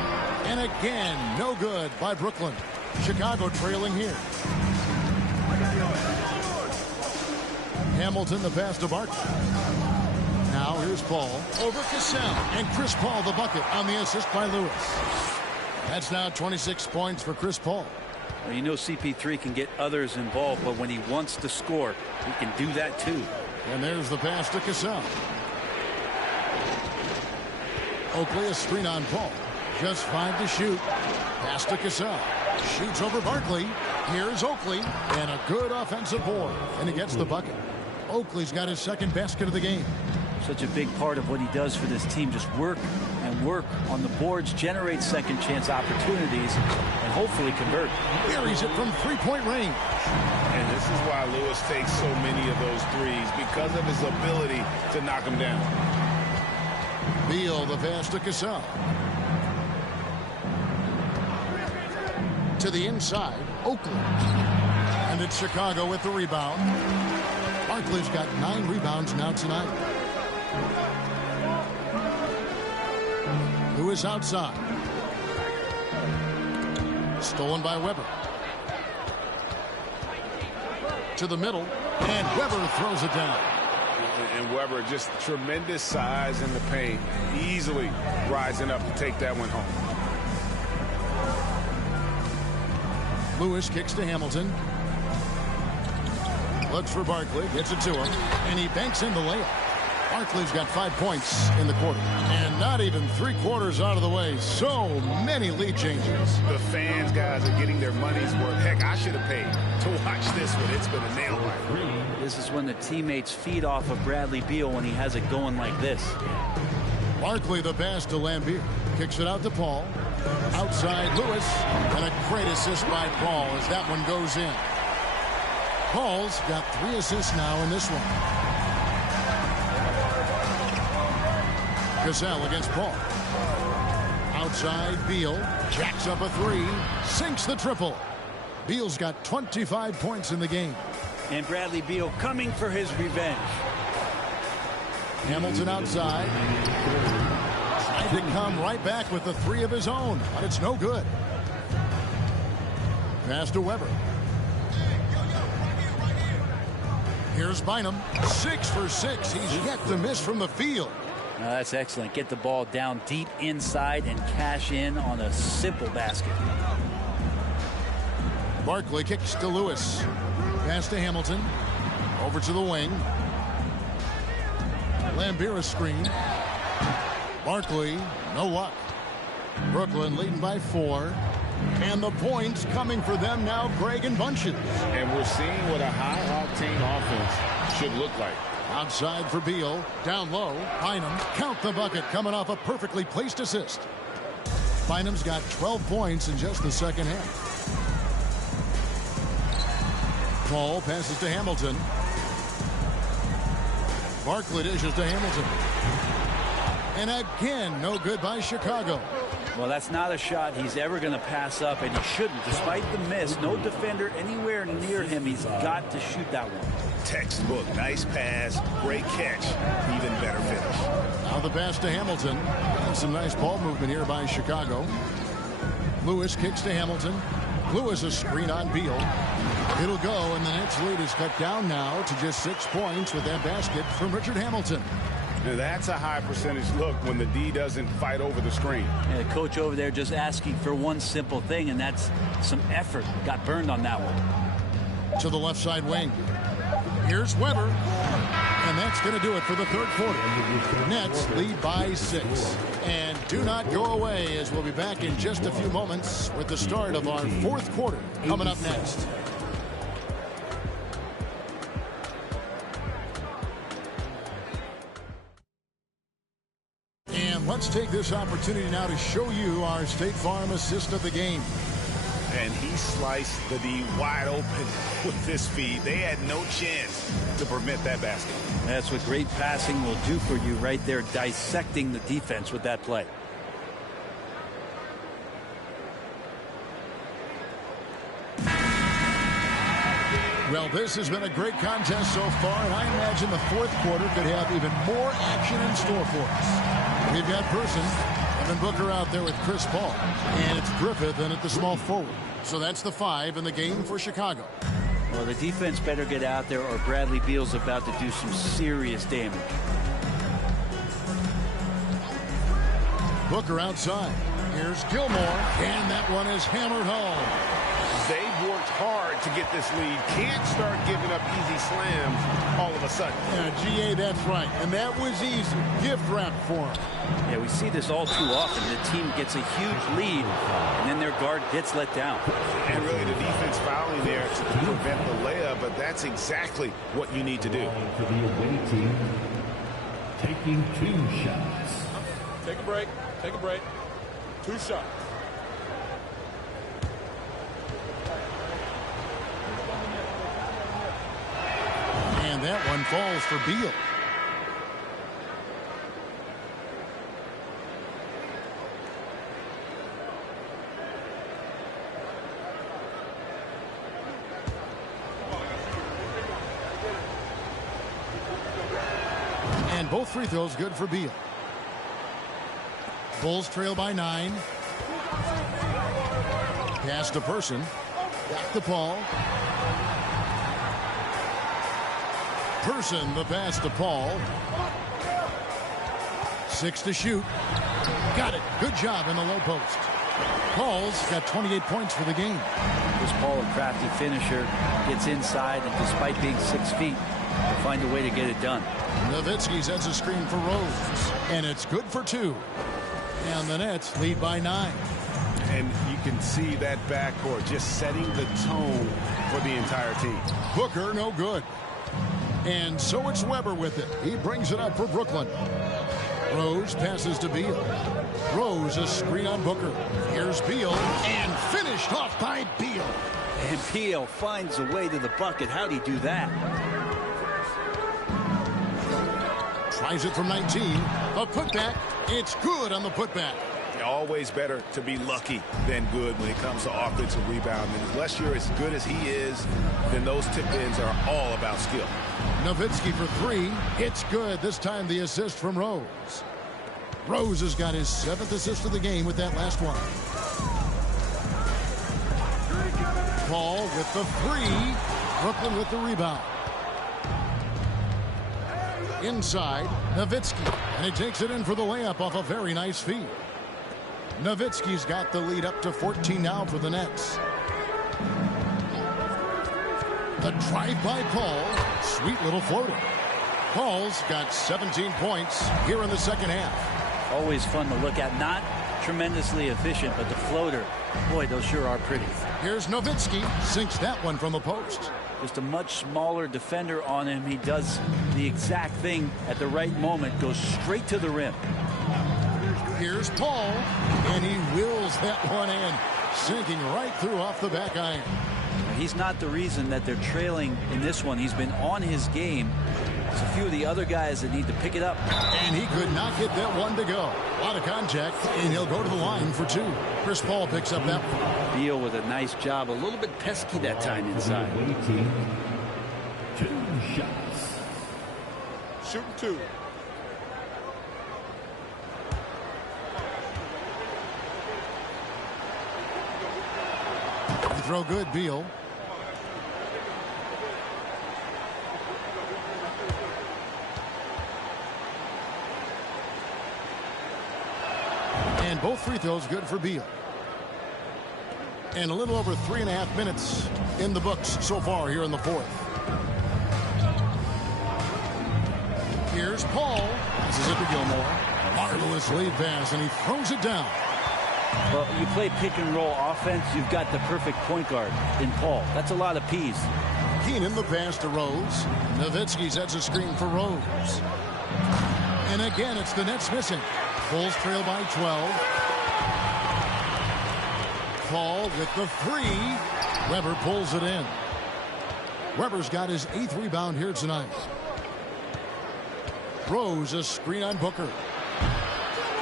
And again, no good by Brooklyn. Chicago trailing here. Hamilton the pass to Barton. Now here's Chris Paul over Cassell. And Chris Paul the bucket on the assist by Lewis. That's now 26 points for Chris Paul. Well, you know CP3 can get others involved, but when he wants to score, he can do that too. And there's the pass to Cassell. Oakley a screen on Paul. Just 5 to shoot. Pass to Cassell. Shoots over Barkley. Here's Oakley. And a good offensive board. And he gets the bucket. Oakley's got his second basket of the game. Such a big part of what he does for this team. Just work and work on the boards, generate second chance opportunities, and hopefully convert. Buries it from three-point range. And this is why Lewis takes so many of those threes, because of his ability to knock them down. Beal the pass to Cassell. To the inside, Oakley. And it's Chicago with the rebound. Barkley's got 9 rebounds now tonight. Lewis outside. Stolen by Weber. To the middle, and Weber throws it down. And Weber, just tremendous size in the paint, easily rising up to take that one home. Lewis kicks to Hamilton. Looks for Barkley, gets it to him, and he banks in the layup. Barkley's got 5 points in the quarter, and not even 3/4 out of the way. So many lead changes. The fans, guys, are getting their money's worth. Heck, I should have paid to watch this one. It's been a nail biter. This is when the teammates feed off of Bradley Beal when he has it going like this. Barkley the pass to Lambier. Kicks it out to Paul. Outside Lewis, and a great assist by Paul as that one goes in. Paul's got 3 assists now in this one. Cassell against Paul. Outside Beal. Jacks up a 3. Sinks the triple. Beal's got 25 points in the game. And Bradley Beal coming for his revenge. Hamilton outside. Tried to come right back with the 3 of his own, but it's no good. Pass to Weber. Here's Bynum. 6 for 6. He's yet to miss from the field. Now that's excellent. Get the ball down deep inside and cash in on a simple basket. Barkley kicks to Lewis. Pass to Hamilton. Over to the wing. Lambier screen. Barkley, no luck. Brooklyn leading by 4. And the points coming for them now, Greg and Bunches. And we're seeing what a high-octane offense should look like. Outside for Beal. Down low. Bynum. Count the bucket coming off a perfectly placed assist. Bynum's got 12 points in just the second half. Paul passes to Hamilton. Barkley dishes to Hamilton. And again, no good by Chicago. Well, that's not a shot he's ever going to pass up, and he shouldn't. Despite the miss, no defender anywhere near him. He's got to shoot that one. Textbook. Nice pass. Great catch. Even better finish. Now the pass to Hamilton. And some nice ball movement here by Chicago. Lewis kicks to Hamilton. Lewis a screen on Beal. It'll go, and the Nets lead is cut down now to just 6 points with that basket from Richard Hamilton. Now that's a high percentage look when the D doesn't fight over the screen. Yeah, the coach over there just asking for one simple thing, and that's some effort. Got burned on that one. To the left side wing. Here's Weber. And that's going to do it for the third quarter. Nets lead by 6. And do not go away, as we'll be back in just a few moments with the start of our fourth quarter coming up next. And let's take this opportunity now to show you our State Farm assist of the game. And he sliced the D wide open with this feed. They had no chance to prevent that basket. That's what great passing will do for you right there, dissecting the defense with that play. Well, this has been a great contest so far, and I imagine the fourth quarter could have even more action in store for us. We've got Person, Evan Booker out there with Chris Paul, and it's Griffith in at the small forward. So that's the 5 in the game for Chicago. Well, the defense better get out there, or Bradley Beal's about to do some serious damage. Booker outside. Here's Gilmore, and that one is hammered home. They've worked hard to get this lead. Can't start giving up easy slams all of a sudden. Yeah, GA, that's right. And that was easy. Gift wrap for him. Yeah, we see this all too often. The team gets a huge lead, and then their guard gets let down. And really the defense fouling there to prevent the layup, but that's exactly what you need to do. For the away team, taking 2 shots. Take a break. Take a break. 2 shots. And that one falls for Beal. And both free throws good for Beal. Bulls trail by 9. Pass to Person. Got the ball. Person, the pass to Paul. 6 to shoot. Got it. Good job in the low post. Paul's got 28 points for the game. This Paul, a crafty finisher, gets inside, and despite being 6 feet, will find a way to get it done. Nowitzki sets a screen for Rose, and it's good for 2. And the Nets lead by 9. And you can see that backcourt just setting the tone for the entire team. Booker, no good. And so it's Weber with it. He brings it up for Brooklyn. Rose passes to Beal. Rose, a screen on Booker. Here's Beal, and finished off by Beal. And Beal finds a way to the bucket. How'd he do that? Tries it from 19. A putback. It's good on the putback. Always better to be lucky than good when it comes to offensive rebound. And unless you're as good as he is, then those tip-ins are all about skill. Nowitzki for 3. It's good. This time the assist from Rose. Rose has got his 7th assist of the game with that last one. Paul with the 3. Brooklyn with the rebound. Inside, Nowitzki. And he takes it in for the layup off a very nice feed. Nowitzki's got the lead up to 14 now for the Nets. The drive by Paul. Sweet little floater. Paul's got 17 points here in the second half. Always fun to look at. Not tremendously efficient, but the floater, boy, those sure are pretty. Here's Nowitzki. Sinks that one from the post. Just a much smaller defender on him. He does the exact thing at the right moment. Goes straight to the rim. Here's Paul, and he wheels that one in, sinking right through off the back iron. He's not the reason that they're trailing in this one. He's been on his game. There's a few of the other guys that need to pick it up. And he could not get that one to go. A lot of contact, and he'll go to the line for 2. Chris Paul picks up that one. Beal with a nice job. A little bit pesky that time inside. Away team, 2 shots. Shooting 2. Throw good, Beal. And both free throws good for Beal. And a little over 3.5 minutes in the books so far here in the 4th. Here's Paul. Passes it to Gilmore. Marvelous lead pass, and he throws it down. Well, you play pick and roll offense, you've got the perfect point guard in Paul. That's a lot of P's. Keenan the pass to Rose. Nowitzki sets a screen for Rose. And again, it's the Nets missing. Bulls trail by 12. Paul with the 3. Weber pulls it in. Weber's got his 8th rebound here tonight. Rose, a screen on Booker.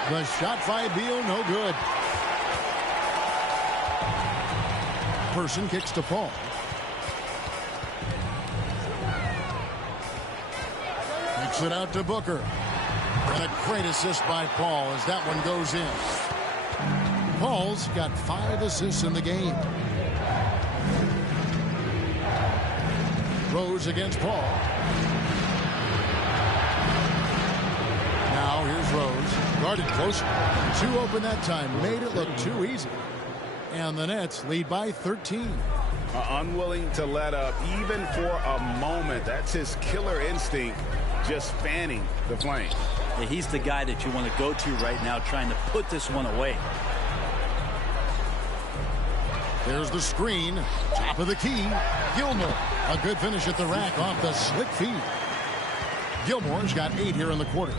The shot by Beal, no good. Person kicks to Paul. Kicks it out to Booker. And a great assist by Paul as that one goes in. Paul's got 5 assists in the game. Rose against Paul. Now Now here's Rose. Guarded closer. Too open that time. Made it look too easy. And the Nets lead by 13. Unwilling to let up even for a moment. That's his killer instinct, just fanning the flame. Yeah, he's the guy that you want to go to right now, trying to put this one away. There's the screen. Top of the key. Gilmore. A good finish at the rack off the slick feed. Gilmore's got 8 here in the quarter.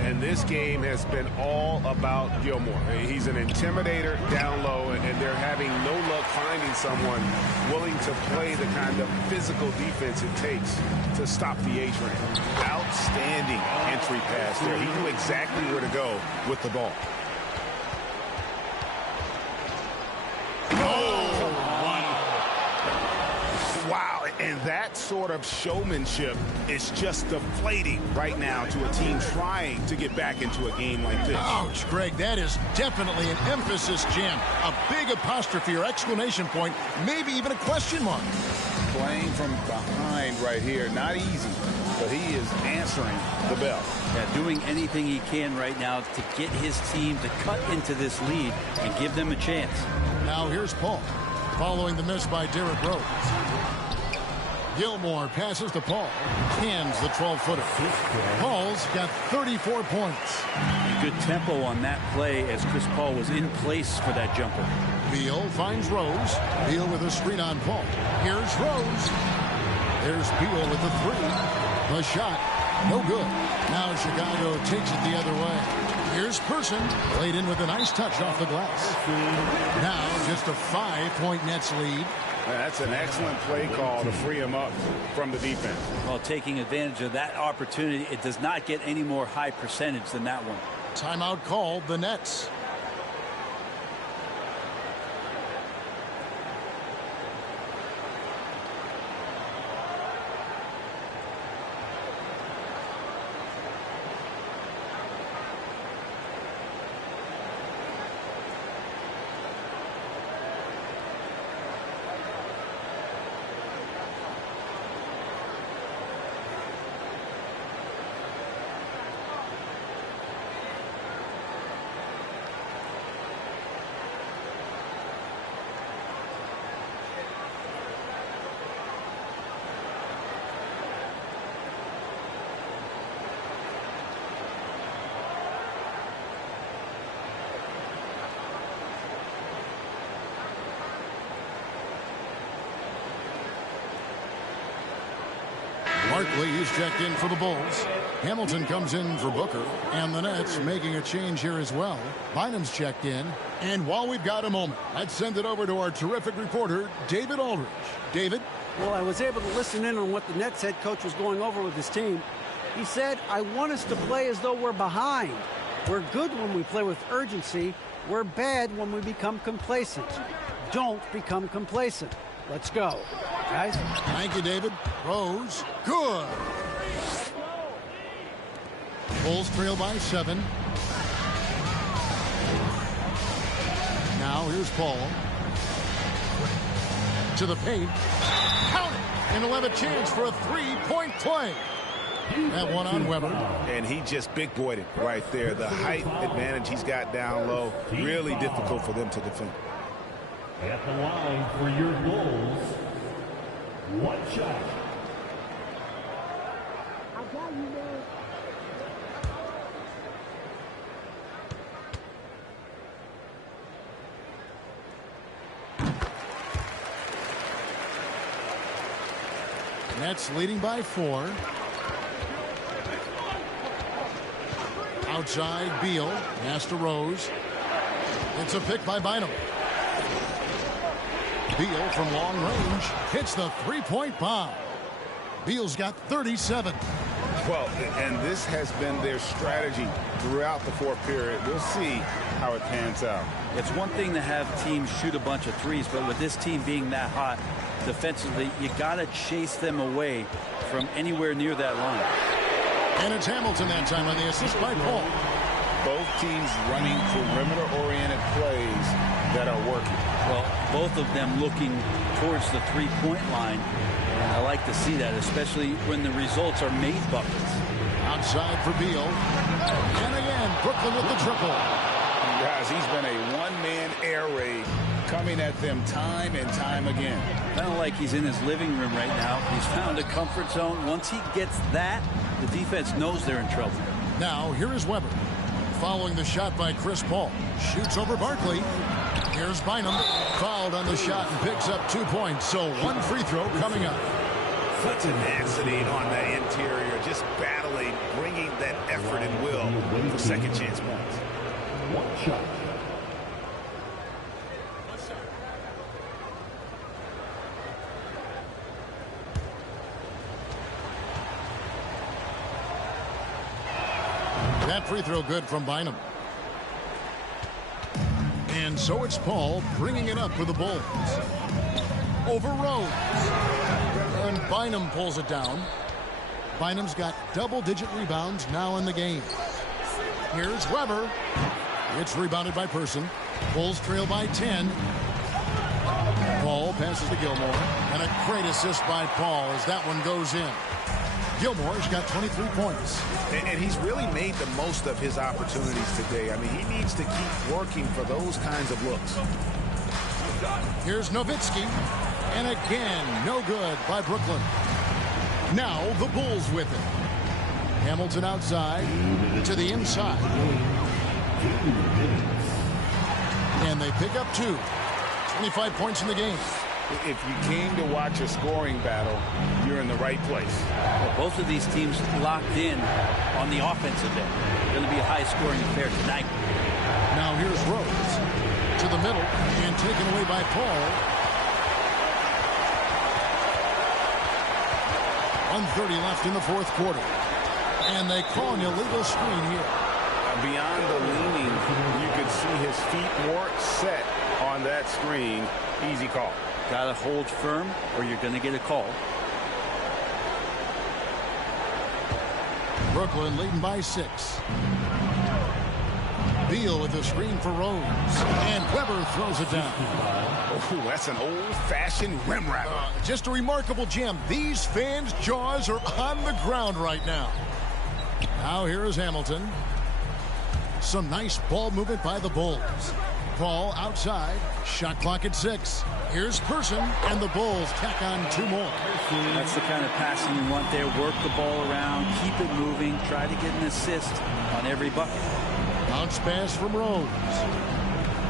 And this game has been all about Gilmore. He's an intimidator down low, and they're having no luck finding someone willing to play the kind of physical defense it takes to stop the A-Train. Outstanding entry pass there. He knew exactly where to go with the ball. Wow, and that sort of showmanship is just deflating right now to a team trying to get back into a game like this. Ouch, Greg, that is definitely an emphasis jam. A big apostrophe or exclamation point, maybe even a question mark. Playing from behind right here, not easy, but he is answering the bell. Yeah, doing anything he can right now to get his team to cut into this lead and give them a chance. Now here's Paul, following the miss by Derrick Rose. Gilmore passes to Paul. Hands the 12-footer. Paul's got 34 points. Good tempo on that play as Chris Paul was in place for that jumper. Beal finds Rose. Beal with a screen on Paul. Here's Rose. There's Beal with the 3. The shot, no good. Now Chicago takes it the other way. Here's Person. Played in with a nice touch off the glass. Now just a 5-point Nets lead. That's an excellent play call to free him up from the defense. Well, taking advantage of that opportunity, it does not get any more high percentage than that one. Timeout called, the Nets. Barkley is checked in for the Bulls. Hamilton comes in for Booker. And the Nets making a change here as well. Bynum's checked in. And while we've got a moment, let's send it over to our terrific reporter, David Aldridge. David? Well, I was able to listen in on what the Nets head coach was going over with his team. He said, I want us to play as though we're behind. We're good when we play with urgency. We're bad when we become complacent. Don't become complacent. Let's go, guys. Thank you, David. Rose. Good. Bulls trail by 7. Now here's Paul. To the paint. Count it. And he'll have a chance for a 3-point play. That one on Weber. And he just big-boyed it right there. The height advantage he's got down low, really difficult for them to defend. At the line for your Bulls, one shot. Nets leading by 4. Outside, Beal. Pass to Rose. It's a pick by Bynum. Beal from long range hits the 3-point bomb. Beal's got 37. Well, and this has been their strategy throughout the fourth period. We'll see how it pans out. It's one thing to have teams shoot a bunch of threes, but with this team being that hot defensively, you got to chase them away from anywhere near that line. And it's Hamilton that time on the assist by Paul. Both teams running perimeter-oriented plays that are working. Well, both of them looking towards the 3-point line. And I like to see that, especially when the results are made buckets. Outside for Beal. And again, Brooklyn with the triple. Guys, he's been a one-man air raid coming at them time and time again. Kind of like he's in his living room right now. He's found a comfort zone. Once he gets that, the defense knows they're in trouble. Now, here is Weber. Following the shot by Chris Paul. Shoots over Barkley. Here's Bynum. Fouled on the shot and picks up 2 points. So one free throw coming up. Such tenacity on the interior. Just battling, bringing that effort and will for second chance points. One shot. That free throw good from Bynum. And so it's Paul bringing it up for the Bulls. Over Rose. And Bynum pulls it down. Bynum's got double-digit rebounds now in the game. Here's Weber. It's rebounded by Person. Bulls trail by 10. Paul passes to Gilmore. And a great assist by Paul as that one goes in. Gilmore's got 23 points. And he's really made the most of his opportunities today. I mean, he needs to keep working for those kinds of looks. Here's Nowitzki. And again, no good by Brooklyn. Now the Bulls with it. Hamilton outside to the inside. And they pick up 2. 25 points in the game. If you came to watch a scoring battle, you're in the right place. Well, both of these teams locked in on the offensive end. Going to be a high-scoring affair tonight. Now here's Rose to the middle and taken away by Paul. 1:30 left in the fourth quarter. And they call an illegal screen here. Beyond the leaning, you could see his feet more set on that screen. Easy call. Got to hold firm or you're going to get a call. Brooklyn leading by 6. Beal with the screen for Rose. And Weber throws it down. Oh, that's an old-fashioned rim wrapper. Just a remarkable jam. These fans' jaws are on the ground right now. Now here is Hamilton. Some nice ball movement by the Bulls. Paul outside. Shot clock at 6. Here's Person, and the Bulls tack on 2 more. That's the kind of passing you want there. Work the ball around, keep it moving, try to get an assist on every bucket. Bounce pass from Rose.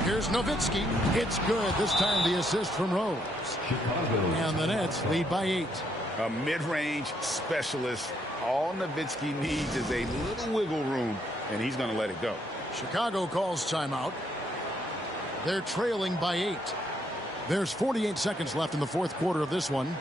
Here's Nowitzki. It's good. This time the assist from Rose. And the Nets lead by 8. A mid-range specialist. All Nowitzki needs is a little wiggle room, and he's going to let it go. Chicago calls timeout. They're trailing by 8. There's 48 seconds left in the fourth quarter of this one.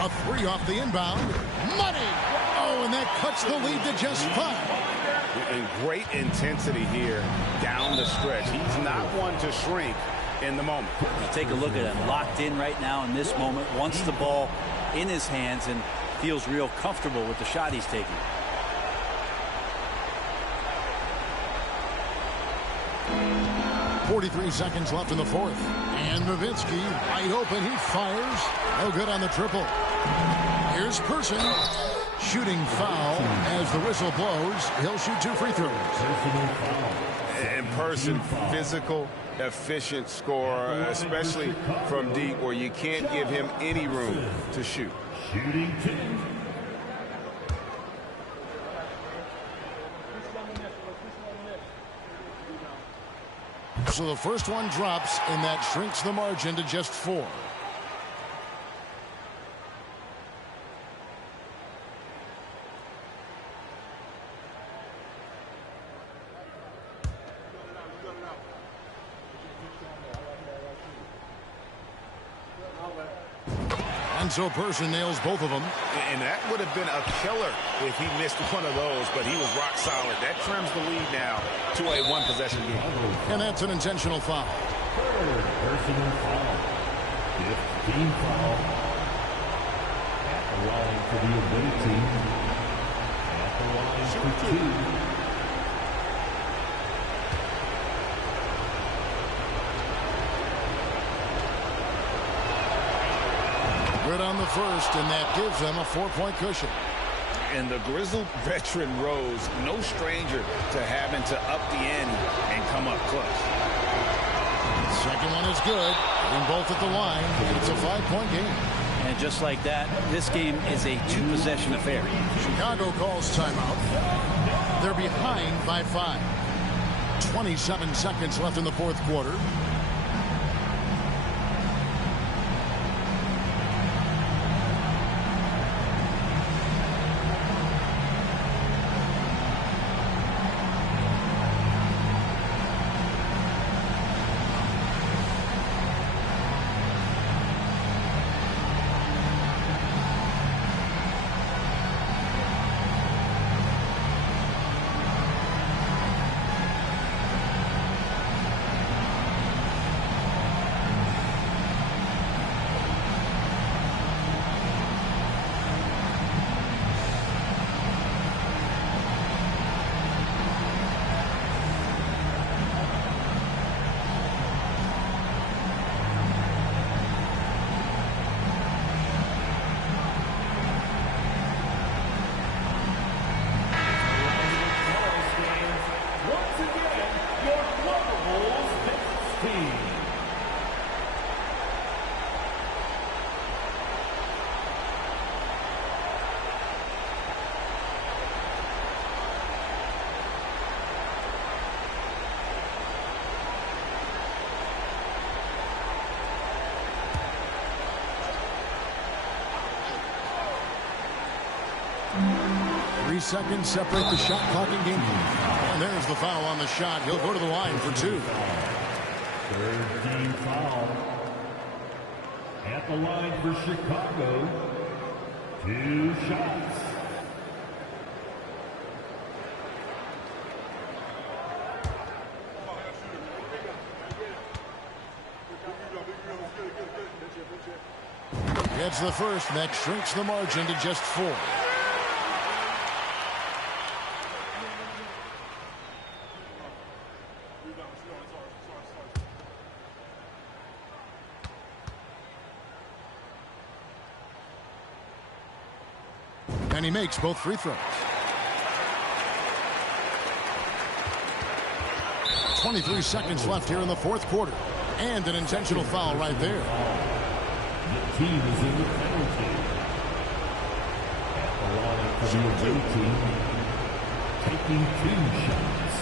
A 3 off the inbound. Money! Oh, and that cuts the lead to just 5. And great intensity here down the stretch. He's not one to shrink in the moment. Now take a look at him. Locked in right now in this moment. Wants the ball in his hands and feels real comfortable with the shot he's taking. 43 seconds left in the fourth. And Nowitzki wide open. He fires. No good on the triple. Here's Person. Shooting foul as the whistle blows. He'll shoot 2 free throws. And Person, physical, efficient scorer, especially from deep where you can't give him any room to shoot. Shooting 2. So the first one drops, and that shrinks the margin to just 4. And so Person nails both of them. And that would have been a killer if he missed one of those, but he was rock solid. That trims the lead now to a 1-possession game. And that's an intentional foul. Personal foul. 15 foul. At the line for the away team. At the line for 2. Good on the first, and that gives them a 4-point cushion. And the grizzled veteran Rose, no stranger to having to up the ante and come up clutch. Second one is good. Getting both at the line. It's a 5-point game. And just like that, this game is a 2-possession affair. Chicago calls timeout. They're behind by 5. 27 seconds left in the fourth quarter. Seconds separate the shot clock and game. And there's the foul on the shot. He'll go to the line for 2. Third team foul. At the line for Chicago. 2 shots. Gets the first. That shrinks the margin to just 4. And he makes both free throws. 23 seconds left here in the fourth quarter. And an intentional foul right there. The team is in the penalty. At the line for the away team, taking 2 shots.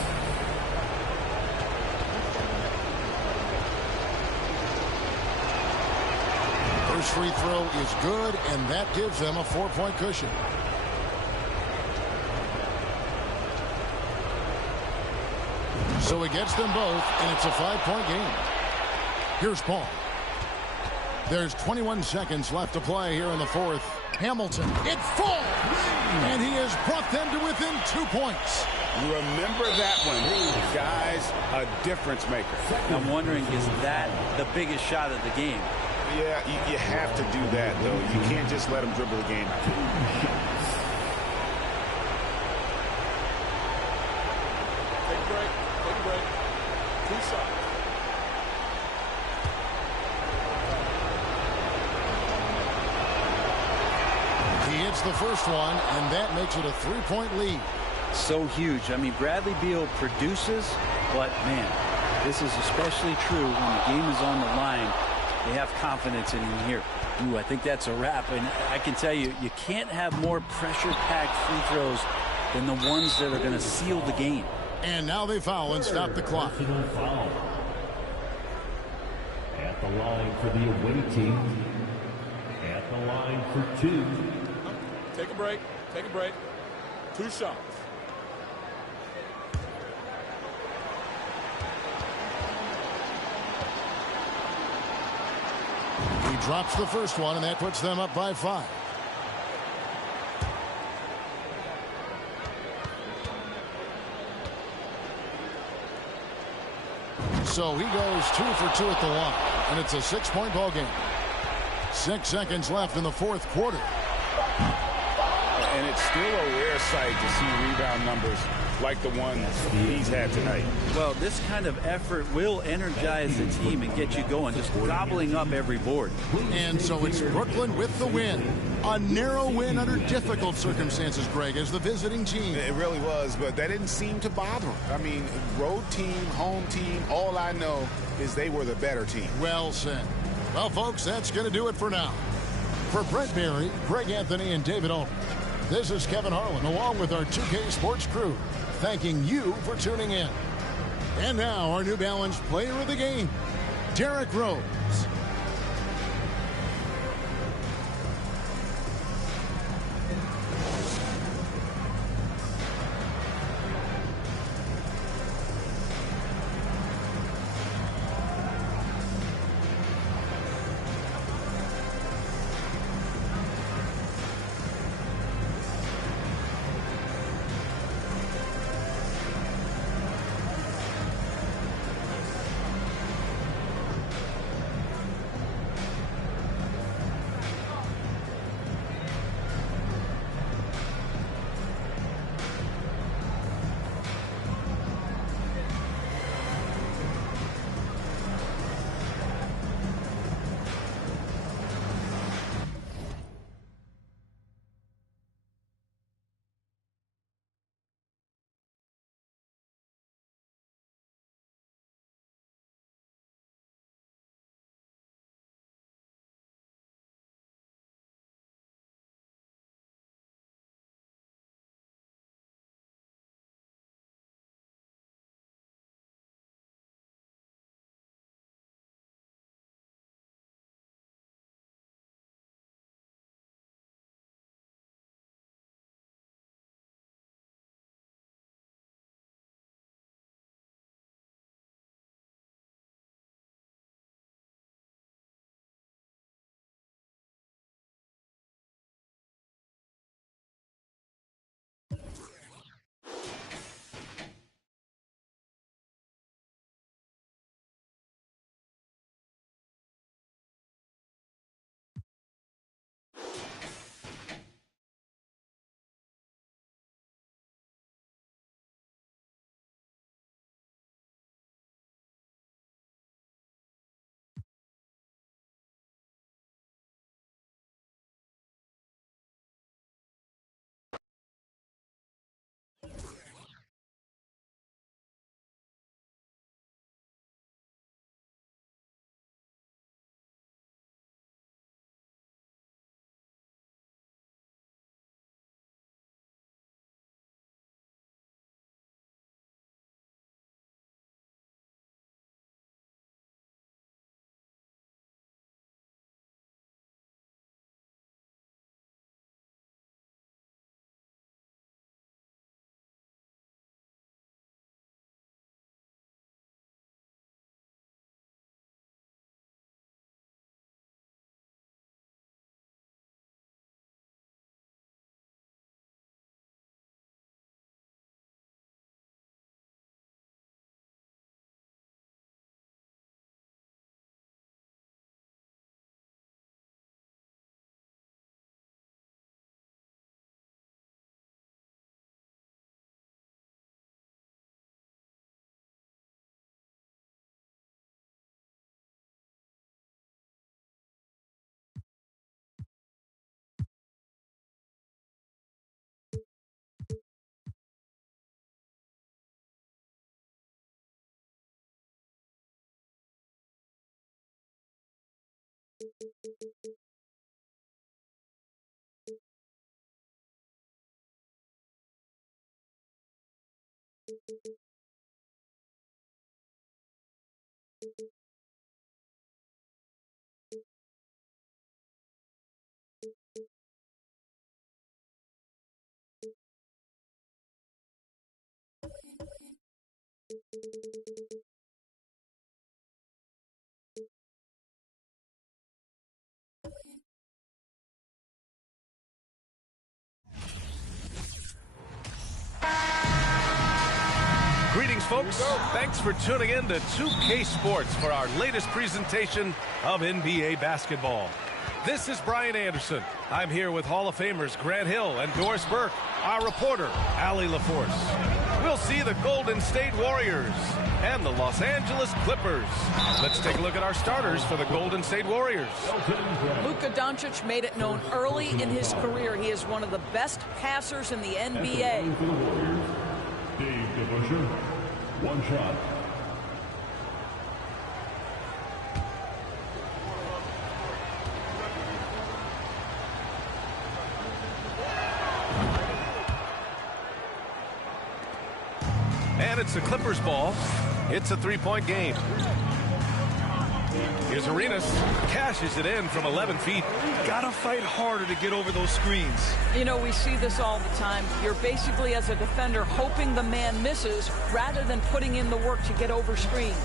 First free throw is good, and that gives them a 4-point cushion. So he gets them both, and it's a 5-point game. Here's Paul. There's 21 seconds left to play here in the fourth. Hamilton, it falls! And he has brought them to within 2 points. Remember that one. Guys, a difference maker. I'm wondering, is that the biggest shot of the game? Yeah, you have to do that, though. You can't just let them dribble the game out. Take a break. 2 shots. gets the first one, and that makes it a 3-point lead. So huge. I mean, Bradley Beal produces, but man, this is especially true when the game is on the line. They have confidence in him here. Ooh, I think that's a wrap. And I can tell you, you can't have more pressure-packed free throws than the ones that are going to seal the game. And now they foul and stop the clock. Personal foul. At the line for the away team. At the line for 2. Take a break. Take a break. 2 shots. He drops the first one, and that puts them up by 5. So he goes 2 for 2 at the line, and it's a 6-point ball game. 6 seconds left in the fourth quarter. And it's still a rare sight to see rebound numbers like the one he's had tonight. Well, this kind of effort will energize the team and get you going, just gobbling up every board. And so it's Brooklyn with the win. A narrow win under difficult circumstances, Greg, as the visiting team. It really was, but that didn't seem to bother him. I mean, road team, home team, all I know is they were the better team. Well said. Well, folks, that's going to do it for now. For Brent Barry, Greg Anthony, and David Aldridge, this is Kevin Harlan, along with our 2K Sports crew, thanking you for tuning in. And now, our New Balance player of the game, Derrick Rose. Greetings, folks. Thanks for tuning in to 2K Sports for our latest presentation of NBA basketball. This is Brian Anderson. I'm here with Hall of Famers Grant Hill and Doris Burke, our reporter, Allie LaForce. We'll see the Golden State Warriors and the Los Angeles Clippers. Let's take a look at our starters for the Golden State Warriors. Luka Doncic made it known early in his career he is one of the best passers in the NBA. Dave DeBusschere, one shot. And it's the Clippers ball. It's a three-point game. Here's Arenas. Cashes it in from 11 feet. Gotta fight harder to get over those screens. You know, we see this all the time. You're basically, as a defender, hoping the man misses rather than putting in the work to get over screens.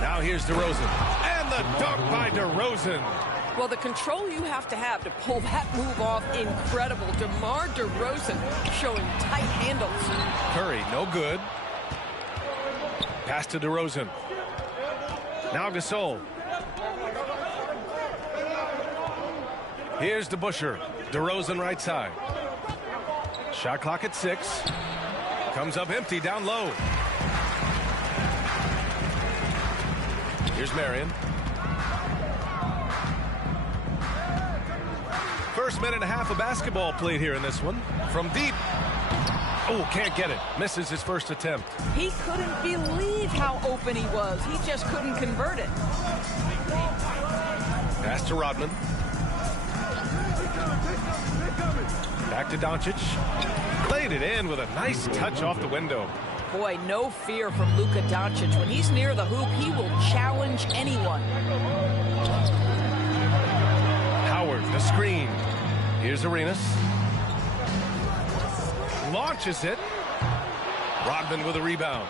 Now here's DeRozan. And the dunk by DeRozan. Well, the control you have to pull that move off, incredible. DeMar DeRozan showing tight handles. Curry, no good. Pass to DeRozan. Now Gasol. Here's DeBusschere. DeRozan right side. Shot clock at 6. Comes up empty down low. Here's Marion. First minute and a half of basketball played here in this one. From deep. Oh, can't get it. Misses his first attempt. He couldn't believe how open he was. He just couldn't convert it. Pass to Rodman. Back to Doncic. Played it in with a nice touch off the window. Boy, no fear from Luka Doncic. When he's near the hoop, he will challenge anyone. Howard, the screen. Here's Arenas. Launches it. Rodman with a rebound.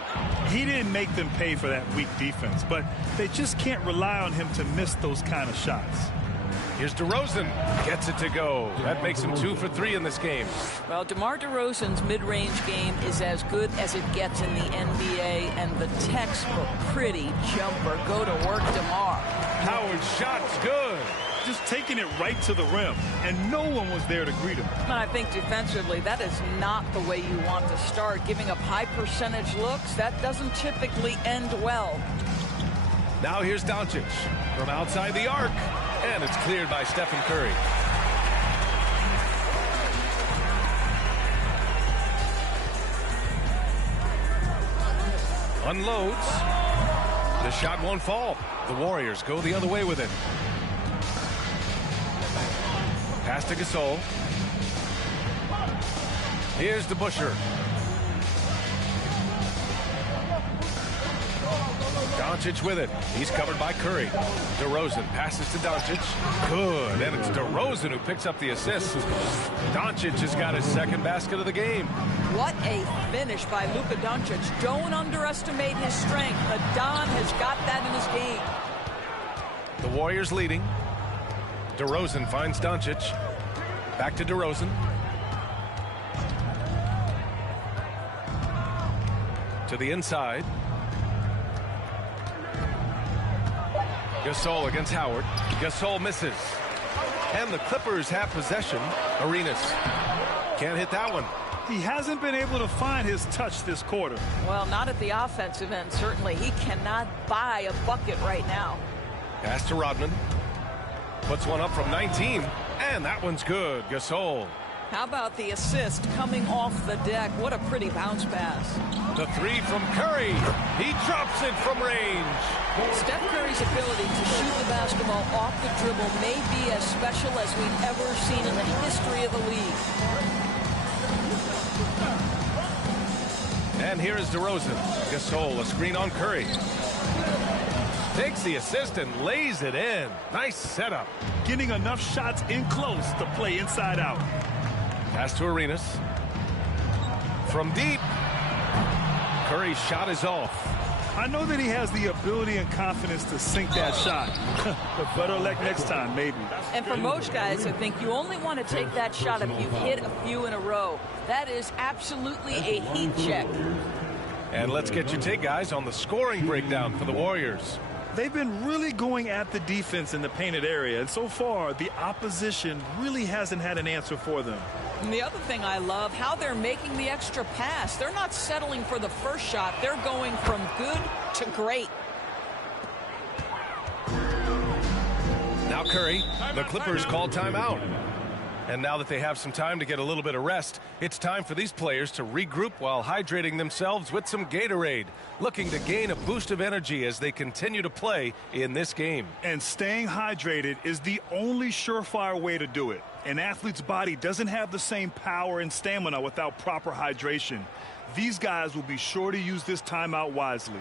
He didn't make them pay for that weak defense, but they just can't rely on him to miss those kind of shots. Here's DeRozan. Gets it to go. That makes him 2 for 3 in this game. Well, DeMar DeRozan's mid-range game is as good as it gets in the NBA, and the textbook pretty jumper. Go to work, DeMar. Howard's shot's good. Just taking it right to the rim, and no one was there to greet him. And I think defensively, that is not the way you want to start. Giving up high percentage looks, that doesn't typically end well. Now here's Doncic from outside the arc, and it's cleared by Stephen Curry. Unloads. The shot won't fall. The Warriors go the other way with it. Pass to Gasol. Here's DeBusschere. Doncic with it. He's covered by Curry. DeRozan passes to Doncic. Good. And it's DeRozan who picks up the assist. Doncic has got his second basket of the game. What a finish by Luka Doncic. Don't underestimate his strength. The Don has got that in his game. The Warriors leading. DeRozan finds Doncic. Back to DeRozan. To the inside. Gasol against Howard. Gasol misses. And the Clippers have possession. Arenas can't hit that one. He hasn't been able to find his touch this quarter. Well, not at the offensive end, certainly. He cannot buy a bucket right now. Pass to Rodman. Puts one up from 19. And that one's good. Gasol. How about the assist coming off the deck? What a pretty bounce pass. The three from Curry. He drops it from range. Steph Curry's ability to shoot the basketball off the dribble may be as special as we've ever seen in the history of the league. And here is DeRozan. Gasol, a screen on Curry. Takes the assist and lays it in. Nice setup. Getting enough shots in close to play inside out. Pass to Arenas. From deep. Curry's shot is off. I know that he has the ability and confidence to sink that shot. But better luck next time, maybe. And for most guys, I think you only want to take that shot if you've hit a few in a row. That is absolutely a heat check. And let's get your take, guys, on the scoring breakdown for the Warriors. They've been really going at the defense in the painted area, and so far the opposition really hasn't had an answer for them. And the other thing I love, how they're making the extra pass. They're not settling for the first shot. They're going from good to great. Now Curry, the Clippers call timeout. And now that they have some time to get a little bit of rest, it's time for these players to regroup while hydrating themselves with some Gatorade, looking to gain a boost of energy as they continue to play in this game. And staying hydrated is the only surefire way to do it. An athlete's body doesn't have the same power and stamina without proper hydration. These guys will be sure to use this timeout wisely.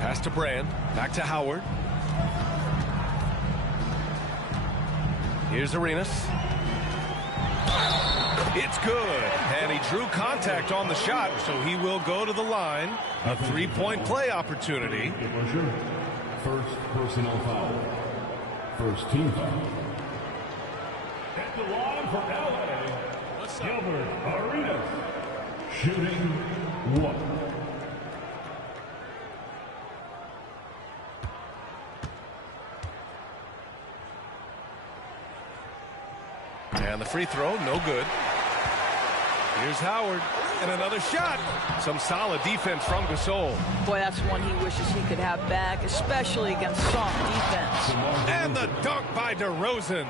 Pass to Brand. Back to Howard. Here's Arenas. It's good. And he drew contact on the shot, so he will go to the line. A three-point play opportunity. First personal foul. First team foul. At the line for LA, Gilbert Arenas. Shooting 1. And the free throw, no good. Here's Howard, and another shot. Some solid defense from Gasol. Boy, that's one he wishes he could have back, especially against soft defense. And the dunk by DeRozan.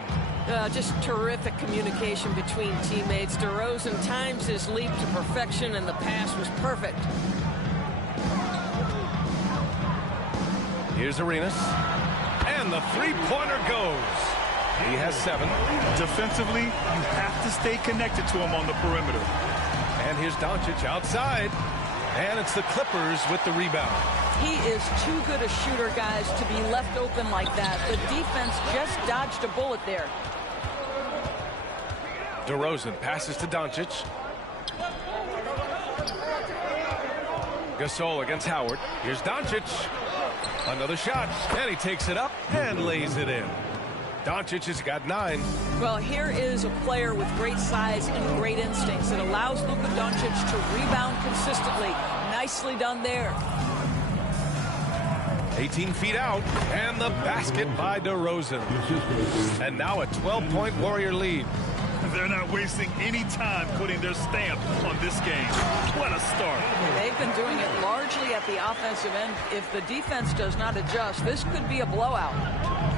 Just terrific communication between teammates. DeRozan times his leap to perfection, and the pass was perfect. Here's Arenas. And the three-pointer goes. He has 7. Defensively, you have to stay connected to him on the perimeter. And here's Doncic outside. And it's the Clippers with the rebound. He is too good a shooter, guys, to be left open like that. The defense just dodged a bullet there. DeRozan passes to Doncic. Gasol against Howard. Here's Doncic. Another shot. And he takes it up and lays it in. Doncic has got 9. Well, here is a player with great size and great instincts. It allows Luka Doncic to rebound consistently. Nicely done there. 18 feet out, and the basket by DeRozan. And now a 12-point Warrior lead. They're not wasting any time putting their stamp on this game. What a start. They've been doing it largely at the offensive end. If the defense does not adjust, this could be a blowout.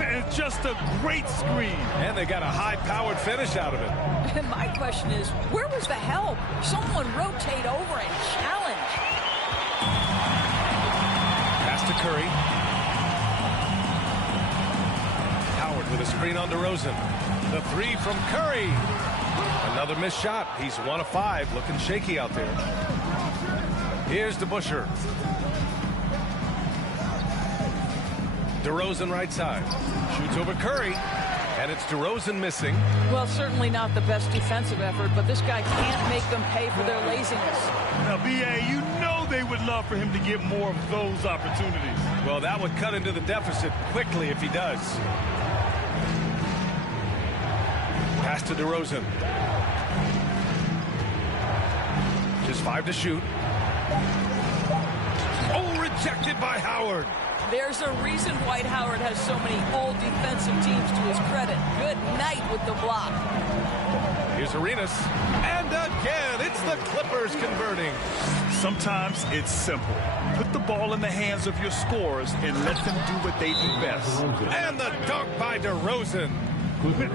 And just a great screen. And they got a high-powered finish out of it. And my question is, where was the help? Someone rotate over and challenge. Pass to Curry. Howard with a screen on DeRozan. The three from Curry. Another missed shot. He's 1 of 5, looking shaky out there. Here's DeBusschere. DeRozan right side. Shoots over Curry. And it's DeRozan missing. Well, certainly not the best defensive effort, but this guy can't make them pay for their laziness. Now, B.A., you know they would love for him to get more of those opportunities. Well, that would cut into the deficit quickly if he does. Pass to DeRozan. Just 5 to shoot. Oh, rejected by Howard. There's a reason Dwight Howard has so many all defensive teams to his credit. Good night with the block. Here's Arenas. And again, it's the Clippers converting. Sometimes it's simple. Put the ball in the hands of your scorers and let them do what they do best. And the dunk by DeRozan.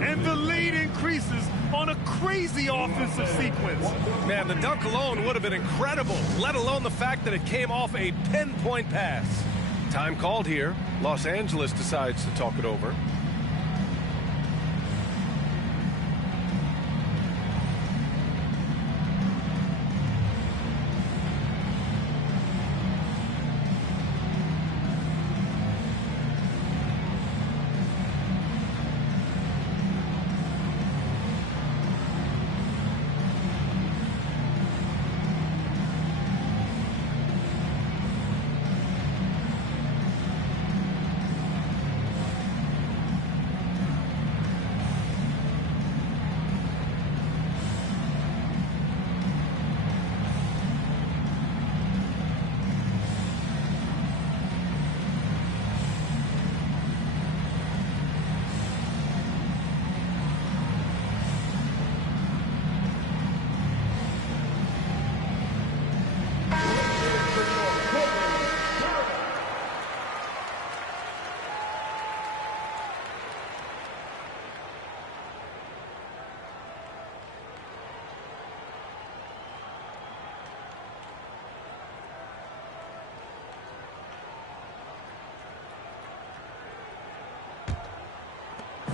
And the lead increases on a crazy offensive sequence. Man, the dunk alone would have been incredible, let alone the fact that it came off a pinpoint pass. Time called here. Los Angeles decides to talk it over.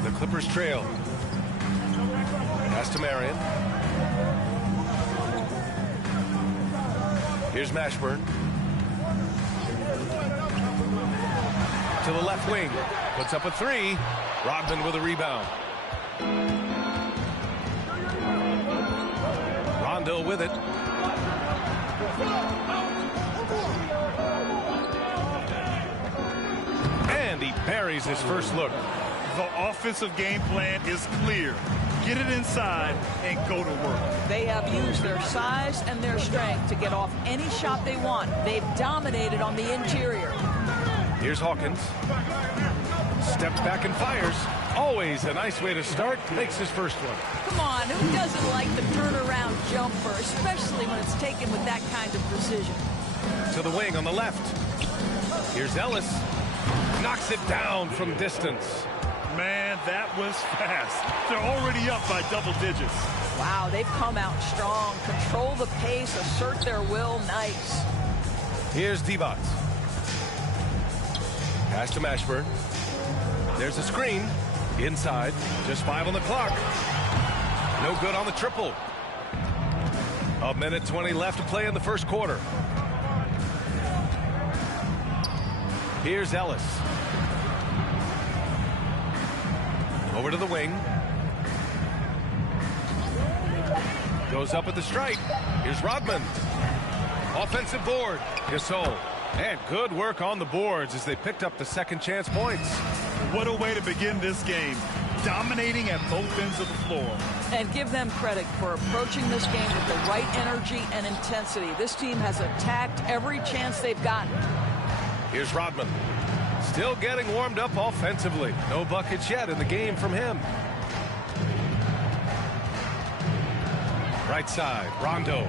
The Clippers trail. Pass to Marion. Here's Mashburn. To the left wing. Puts up a 3. Rodman with a rebound. Rondo with it. And he buries his first look. The offensive game plan is clear. Get it inside and go to work. They have used their size and their strength to get off any shot they want. They've dominated on the interior. Here's Hawkins. Steps back and fires. Always a nice way to start. Makes his first one. Come on, who doesn't like the turnaround jumper, especially when it's taken with that kind of precision? To the wing on the left. Here's Ellis. Knocks it down from distance. Man, that was fast. They're already up by double digits. Wow, they've come out strong. Control the pace, assert their will. Nice. Here's Divac. Pass to Mashburn. There's a screen. Inside. Just 5 on the clock. No good on the triple. 1:20 left to play in the first quarter. Here's Ellis. Over to the wing. Goes up at the stripe. Here's Rodman. Offensive board. Gasol. And good work on the boards as they picked up the second chance points. What a way to begin this game. Dominating at both ends of the floor. And give them credit for approaching this game with the right energy and intensity. This team has attacked every chance they've gotten. Here's Rodman. Still getting warmed up offensively. No buckets yet in the game from him. Right side, Rondo.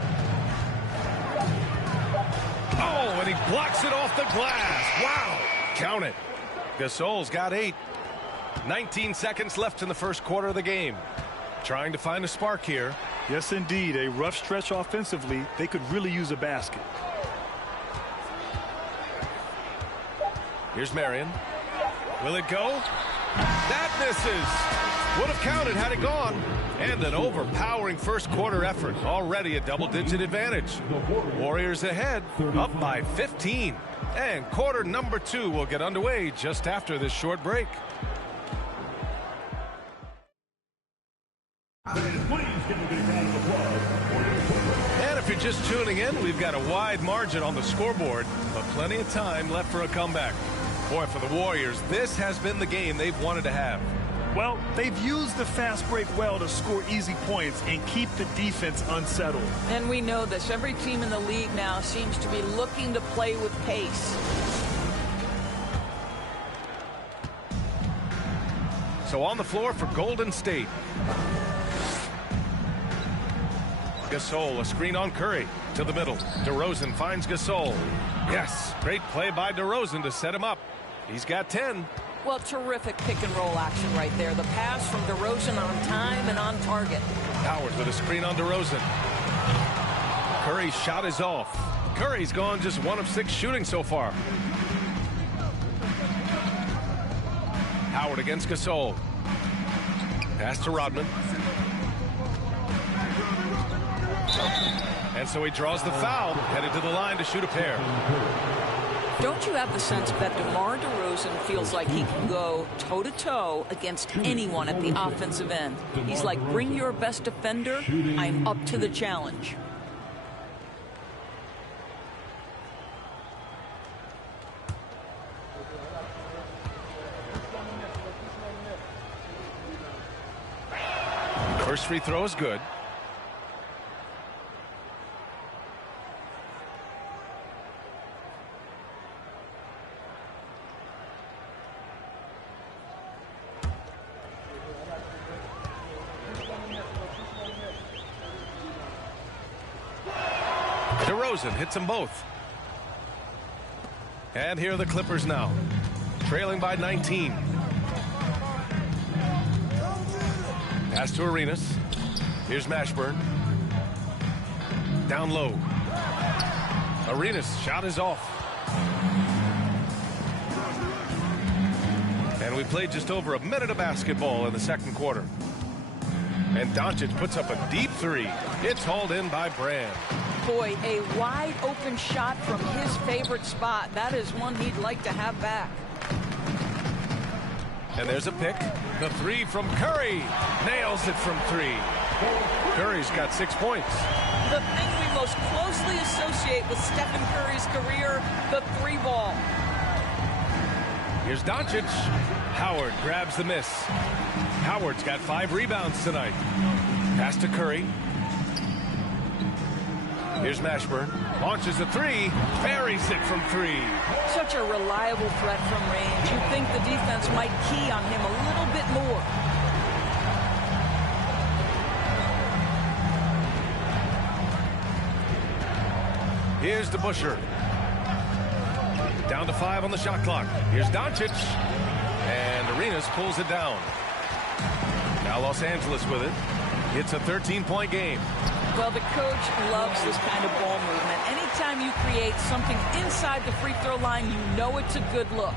Oh, and he blocks it off the glass. Wow. Count it. Gasol's got 8. 19 seconds left in the first quarter of the game. Trying to find a spark here. Yes, indeed. A rough stretch offensively. They could really use a basket. Here's Marion. Will it go? That misses. Would have counted had it gone. And an overpowering first quarter effort. Already a double-digit advantage. Warriors ahead, up by 15. And quarter number 2 will get underway just after this short break. And if you're just tuning in, we've got a wide margin on the scoreboard, but plenty of time left for a comeback. Boy, for the Warriors, this has been the game they've wanted to have. Well, they've used the fast break well to score easy points and keep the defense unsettled. And we know this. Every team in the league now seems to be looking to play with pace. So on the floor for Golden State. Gasol, a screen on Curry. To the middle. DeRozan finds Gasol. Yes, great play by DeRozan to set him up. He's got 10. Well, terrific pick-and-roll action right there. The pass from DeRozan on time and on target. Howard with a screen on DeRozan. Curry's shot is off. Curry's gone just 1 of 6 shooting so far. Howard against Gasol. Pass to Rodman. And so he draws the foul, headed to the line to shoot a pair. Don't you have the sense that DeMar DeRozan feels like he can go toe-to-toe against anyone at the offensive end? He's like, bring your best defender, I'm up to the challenge. First free throw is good. DeRozan hits them both. And here are the Clippers now, trailing by 19. Pass to Arenas. Here's Mashburn. Down low. Arenas' shot is off. And we played just over a minute of basketball in the second quarter. And Doncic puts up a deep 3. It's hauled in by Brand. Boy, a wide open shot from his favorite spot. That is one he'd like to have back. And there's a pick. The 3 from Curry. Nails it from 3. Curry's got 6 points. The thing we most closely associate with Stephen Curry's career, the 3 ball. Here's Doncic. Howard grabs the miss. Howard's got 5 rebounds tonight. Pass to Curry. Here's Mashburn. Launches a 3. Buries it from 3. Such a reliable threat from range. You'd think the defense might key on him a little bit more. Here's DeBusschere. Down to 5 on the shot clock. Here's Doncic. And Arenas pulls it down. Now Los Angeles with it. It's a 13-point game. Well, the coach loves this kind of ball movement. Anytime you create something inside the free throw line, you know it's a good look.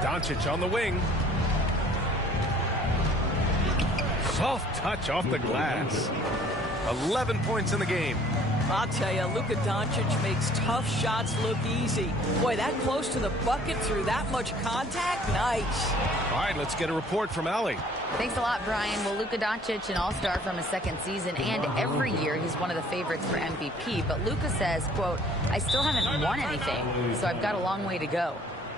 Doncic on the wing. Soft touch off the glass. 11 points in the game. I'll tell you, Luka Doncic makes tough shots look easy. Boy, that close to the bucket through that much contact, nice. All right, let's get a report from Allie. Thanks a lot, Brian. Well, Luka Doncic, an all-star from his second season, and every year he's one of the favorites for MVP. But Luka says, quote, I still haven't won anything, so I've got a long way to go.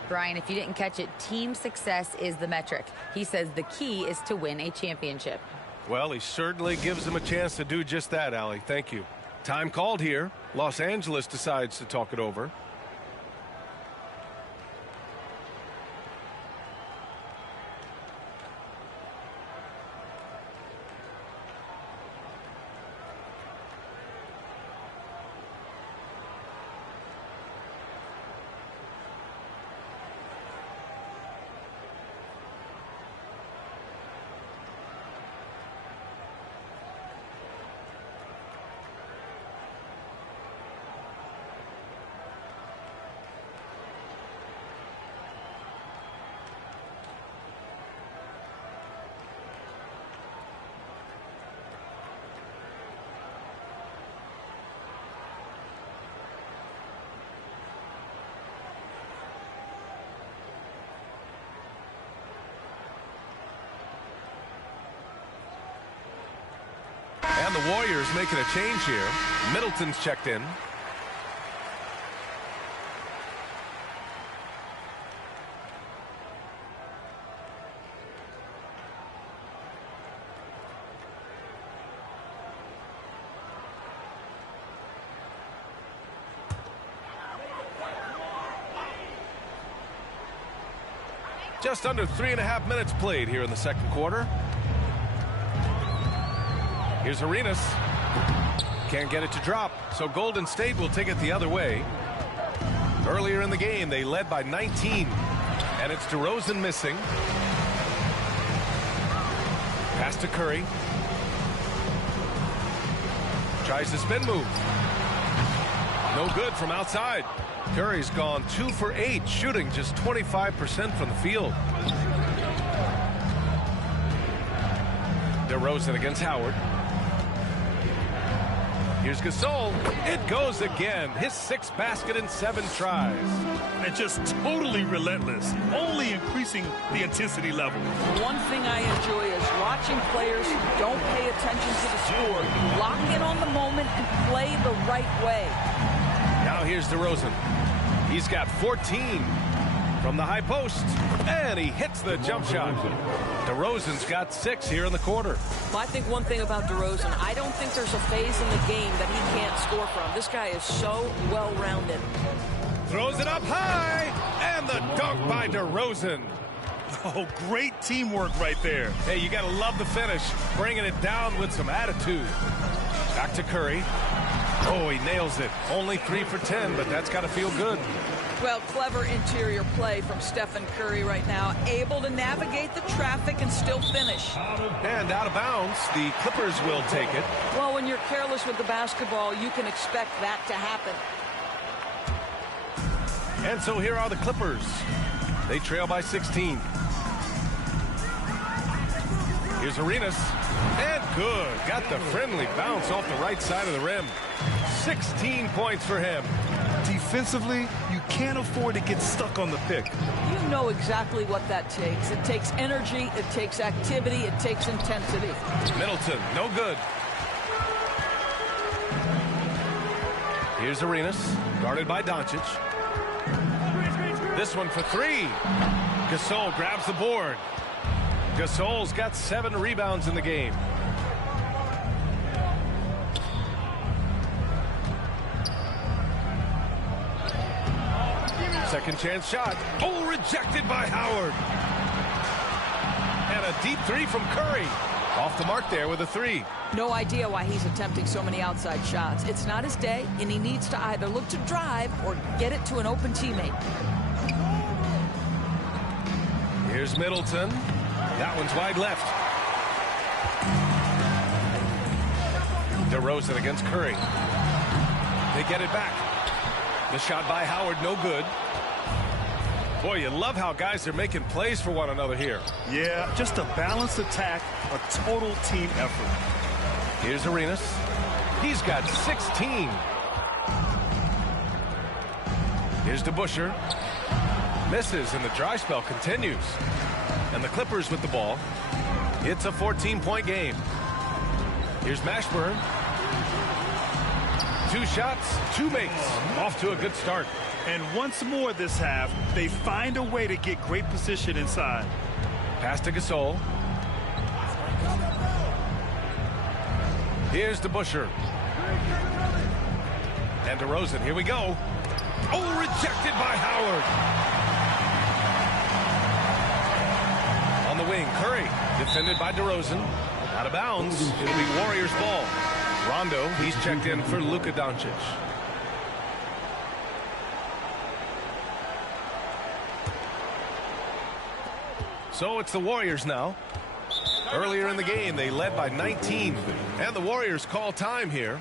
Brian, if you didn't catch it, team success is the metric. He says the key is to win a championship. Well, he certainly gives them a chance to do just that, Allie. Thank you. Time called here. Los Angeles decides to talk it over. the Warriors making a change here. Middleton's checked in. Just under 3.5 minutes played here in the second quarter. Here's Arenas. Can't get it to drop, so Golden State will take it the other way. Earlier in the game, they led by 19, and it's DeRozan missing. Pass to Curry. Tries the spin move. No good from outside. Curry's gone 2 for 8, shooting just 25% from the field. DeRozan against Howard. Here's Gasol. It goes again. His 6th basket in 7 tries. And just totally relentless, only increasing the intensity level. One thing I enjoy is watching players who don't pay attention to the score, lock in on the moment and play the right way. Now here's DeRozan. He's got 14 from the high post, and he hits the jump shot. DeRozan's got 6 here in the quarter. Well, I think one thing about DeRozan, I don't think there's a phase in the game that he can't score from. This guy is so well-rounded. Throws it up high, and the dunk by DeRozan. Oh, great teamwork right there. Hey, you got to love the finish, bringing it down with some attitude. Back to Curry. Oh, he nails it. Only 3 for 10, but that's got to feel good. Well, clever interior play from Stephen Curry right now, able to navigate the traffic and still finish. And out of bounds, the Clippers will take it. Well, when you're careless with the basketball, you can expect that to happen. And so here are the Clippers. They trail by 16. Here's Arenas. And good. Got the friendly bounce off the right side of the rim. 16 points for him. Defensively, you can't afford to get stuck on the pick. You know exactly what that takes. It takes energy, it takes activity, it takes intensity. Middleton, no good. Here's Arenas, guarded by Doncic. This one for 3. Gasol grabs the board. Gasol's got 7 rebounds in the game. Second chance shot. Oh, rejected by Howard. And a deep 3 from Curry. Off the mark there with a 3. No idea why he's attempting so many outside shots. It's not his day, and he needs to either look to drive or get it to an open teammate. Here's Middleton. That one's wide left. DeRozan against Curry. They get it back. The shot by Howard, no good. Boy, you love how guys are making plays for one another here. Yeah, just a balanced attack, a total team effort. Here's Arenas. He's got 16. Here's DeBusschere. Misses, and the dry spell continues. And the Clippers with the ball. It's a 14-point game. Here's Mashburn. 2 shots, 2 makes. Off to a good start. And once more this half, they find a way to get great position inside. Pass to Gasol. Here's DeBusschere. And DeRozan, here we go. Oh, rejected by Howard. On the wing, Curry, defended by DeRozan. Out of bounds, it'll be Warriors ball. Rondo, he's checked in for Luka Doncic. So it's the Warriors now. Earlier in the game, they led by 19. And the Warriors call time here.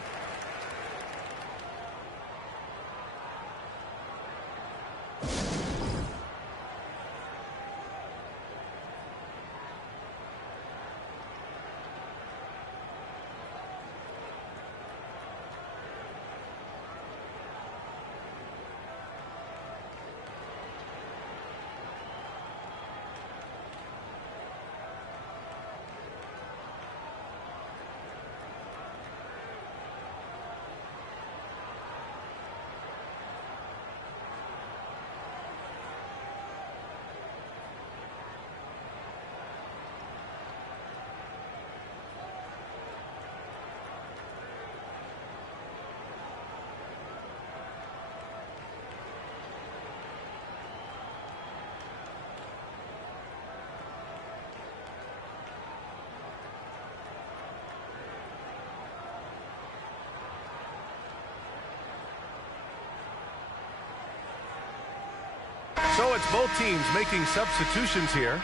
So it's both teams making substitutions here.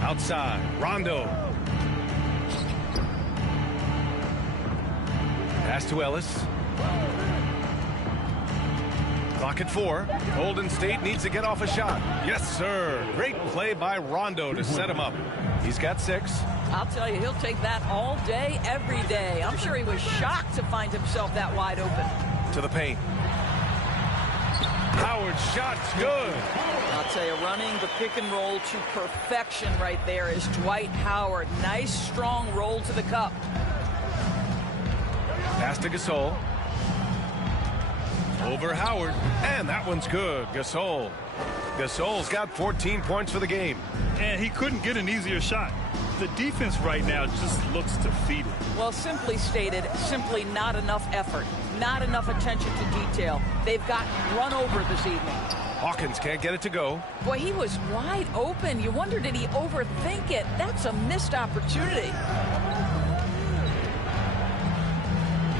Outside, Rondo. Pass to Ellis. Clock at 4. Golden State needs to get off a shot. Yes, sir. Great play by Rondo to set him up. He's got 6. I'll tell you, he'll take that all day, every day. I'm sure he was shocked to find himself that wide open. To the paint. Howard's shot's good. I'll tell you, running the pick and roll to perfection right there is Dwight Howard. Nice, strong roll to the cup. Pass to Gasol. Over Howard. And that one's good. Gasol. Gasol's got 14 points for the game. And he couldn't get an easier shot. The defense right now just looks defeated. Well, simply stated, simply not enough effort. Not enough attention to detail. They've gotten run over this evening. Hawkins can't get it to go. Boy, he was wide open. You wonder, did he overthink it? That's a missed opportunity.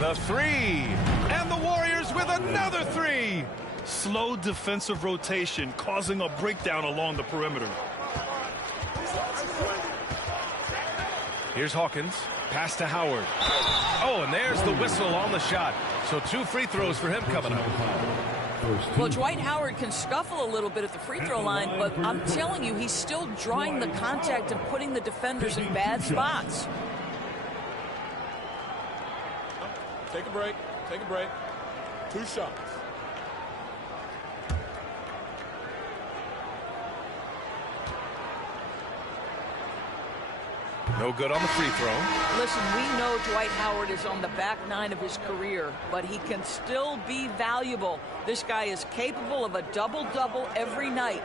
The 3. And the Warriors with another 3. Slow defensive rotation causing a breakdown along the perimeter. Here's Hawkins. Pass to Howard. Oh, and there's the whistle on the shot. So 2 free throws for him coming up. Well, Dwight Howard can scuffle a little bit at the free throw line, but I'm telling you, he's still drawing the contact and putting the defenders in bad spots. Take a break. Take a break. 2 shots. No good on the free throw. Listen, we know Dwight Howard is on the back 9 of his career, but he can still be valuable. This guy is capable of a double-double every night.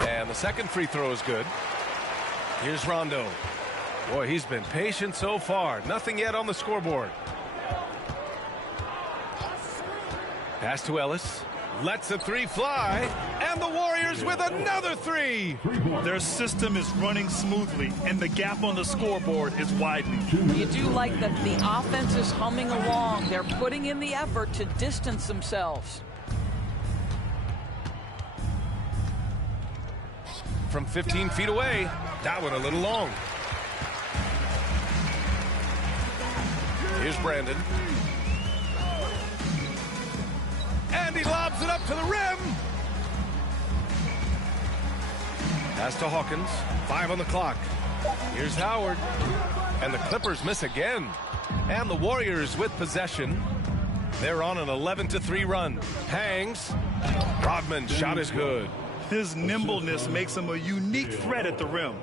And the second free throw is good. Here's Rondo. Boy, he's been patient so far. Nothing yet on the scoreboard. Pass to Ellis. Lets a 3 fly, and the Warriors with another 3. Their system is running smoothly, and the gap on the scoreboard is widening. You do like that the offense is humming along. They're putting in the effort to distance themselves. From 15 feet away, that one a little long. Here's Brandon. And he lobs it up to the rim. Pass to Hawkins. 5 on the clock. Here's Howard. And the Clippers miss again. And the Warriors with possession. They're on an 11-3 run. Hangs. Rodman's shot is good. His nimbleness makes him a unique threat at the rim.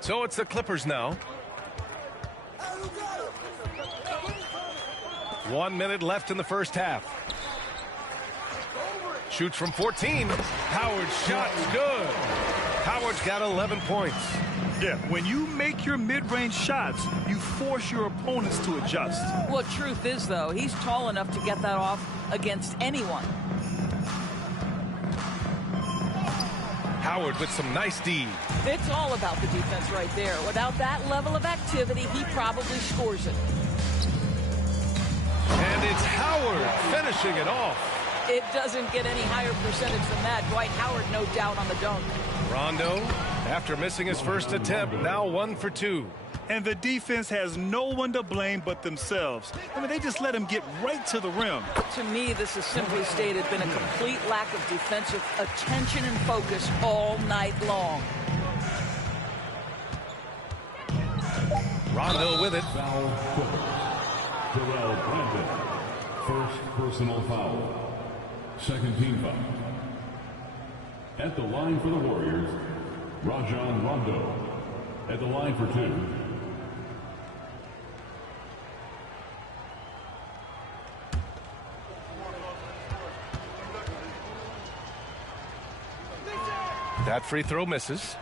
So it's the Clippers now. 1 minute left in the first half. Shoots from 14. Howard's shot is good. Howard's got 11 points. Yeah, when you make your mid-range shots, you force your opponents to adjust. Well, truth is, though, he's tall enough to get that off against anyone. Howard with some nice D. It's all about the defense right there. Without that level of activity, he probably scores it. And it's Howard finishing it off. It doesn't get any higher percentage than that. Dwight Howard, no doubt, on the dunk. Rondo, after missing his first attempt, now 1 for 2. And the defense has no one to blame but themselves. I mean, they just let him get right to the rim. To me, this has simply stated been a complete lack of defensive attention and focus all night long. Rondo with it. Foul. Terrell Brandon. First personal foul. Second team foul. At the line for the Warriors, Rajon Rondo. At the line for 2. That free throw misses.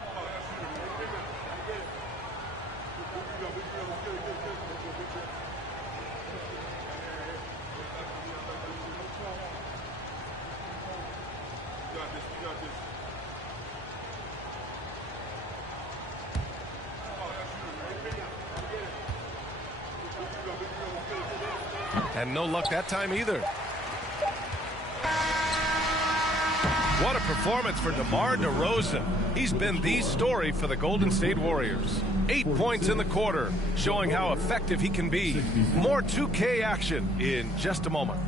And no luck that time either. What a performance for DeMar DeRozan. He's been the story for the Golden State Warriors. 8 points in the quarter, showing how effective he can be. More 2K action in just a moment.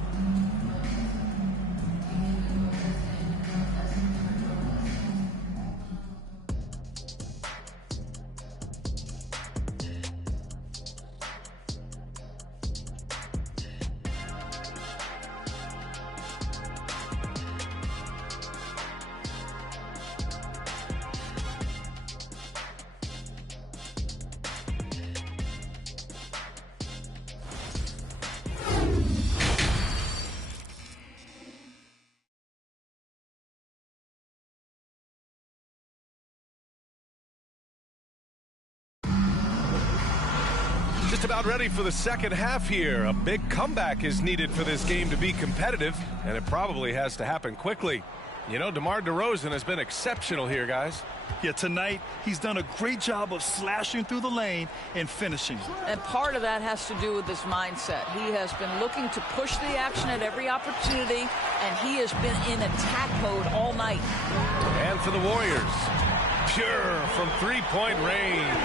Just about ready for the second half here. A big comeback is needed for this game to be competitive, and it probably has to happen quickly. You know, DeMar DeRozan has been exceptional here, guys. Yeah, tonight he's done a great job of slashing through the lane and finishing. And part of that has to do with his mindset. He has been looking to push the action at every opportunity, and he has been in attack mode all night. And for the Warriors, pure from three-point range.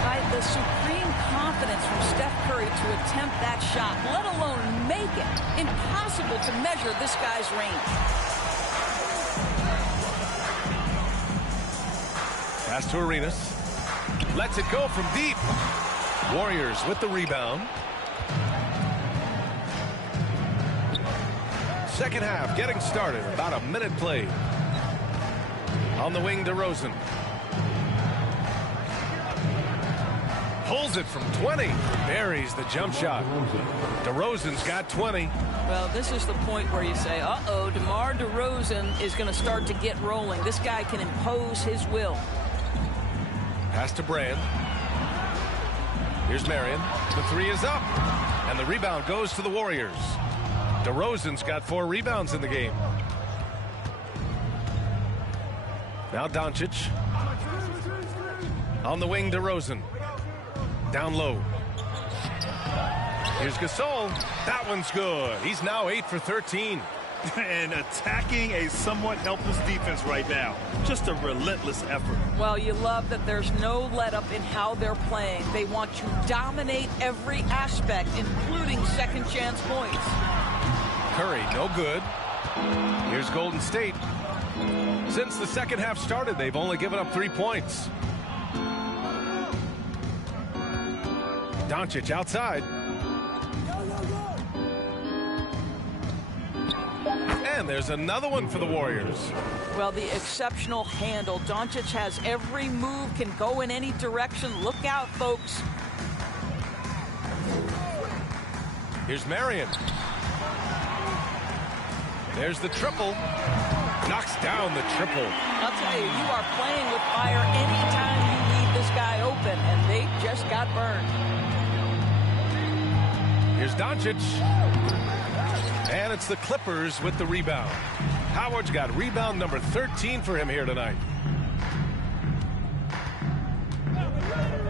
Right, the supreme confidence from Steph Curry to attempt that shot, let alone make it. Impossible to measure this guy's range. Pass to Arenas. Lets it go from deep. Warriors with the rebound. Second half getting started. About a minute played. On the wing, DeRozan. Pulls it from 20. Buries the jump shot. DeRozan's got 20. Well, this is the point where you say, uh-oh, DeMar DeRozan is going to start to get rolling. This guy can impose his will. Pass to Brand. Here's Marion. The three is up. And the rebound goes to the Warriors. DeRozan's got 4 rebounds in the game. Now Doncic. On the wing, DeRozan. Down low. Here's Gasol. That one's good. He's now 8 for 13. And attacking a somewhat helpless defense right now. Just a relentless effort. Well, you love that there's no let-up in how they're playing. They want to dominate every aspect, including second-chance points. Curry, no good. Here's Golden State. Since the second half started, they've only given up 3 points. Doncic outside. And there's another one for the Warriors. Well, the exceptional handle. Doncic has every move, can go in any direction. Look out, folks. Here's Marion. There's the triple. Knocks down the triple. I'll tell you, you are playing with fire anytime you leave this guy open, and they just got burned. Here's Doncic. And it's the Clippers with the rebound. Howard's got rebound number 13 for him here tonight.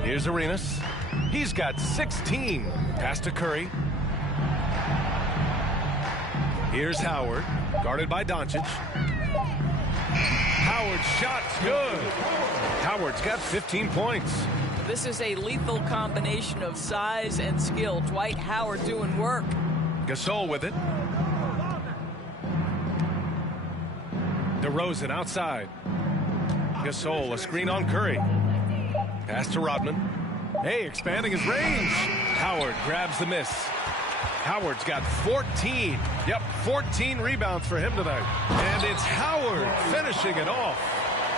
Here's Arenas. He's got 16. Pass to Curry. Here's Howard, guarded by Doncic. Howard's shot's good. Howard's got 15 points. This is a lethal combination of size and skill. Dwight Howard doing work. Gasol with it. DeRozan outside. Gasol, a screen on Curry. Pass to Rodman. Hey, expanding his range. Howard grabs the miss. Howard's got 14. Yep, 14 rebounds for him tonight. And it's Howard finishing it off.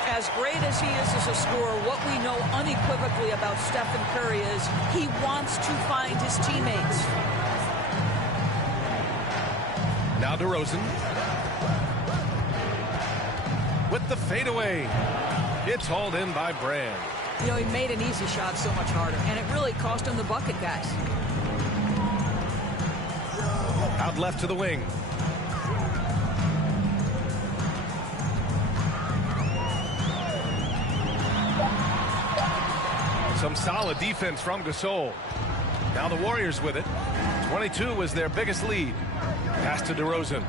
As great as he is as a scorer, what we know unequivocally about Stephen Curry is he wants to find his teammates. Now DeRozan. with the fadeaway. It's hauled in by Brand. You know, he made an easy shot so much harder, and it really cost him the bucket, guys. Out left to the wing. Some solid defense from Gasol. Now the Warriors with it. 22 was their biggest lead. Pass to DeRozan.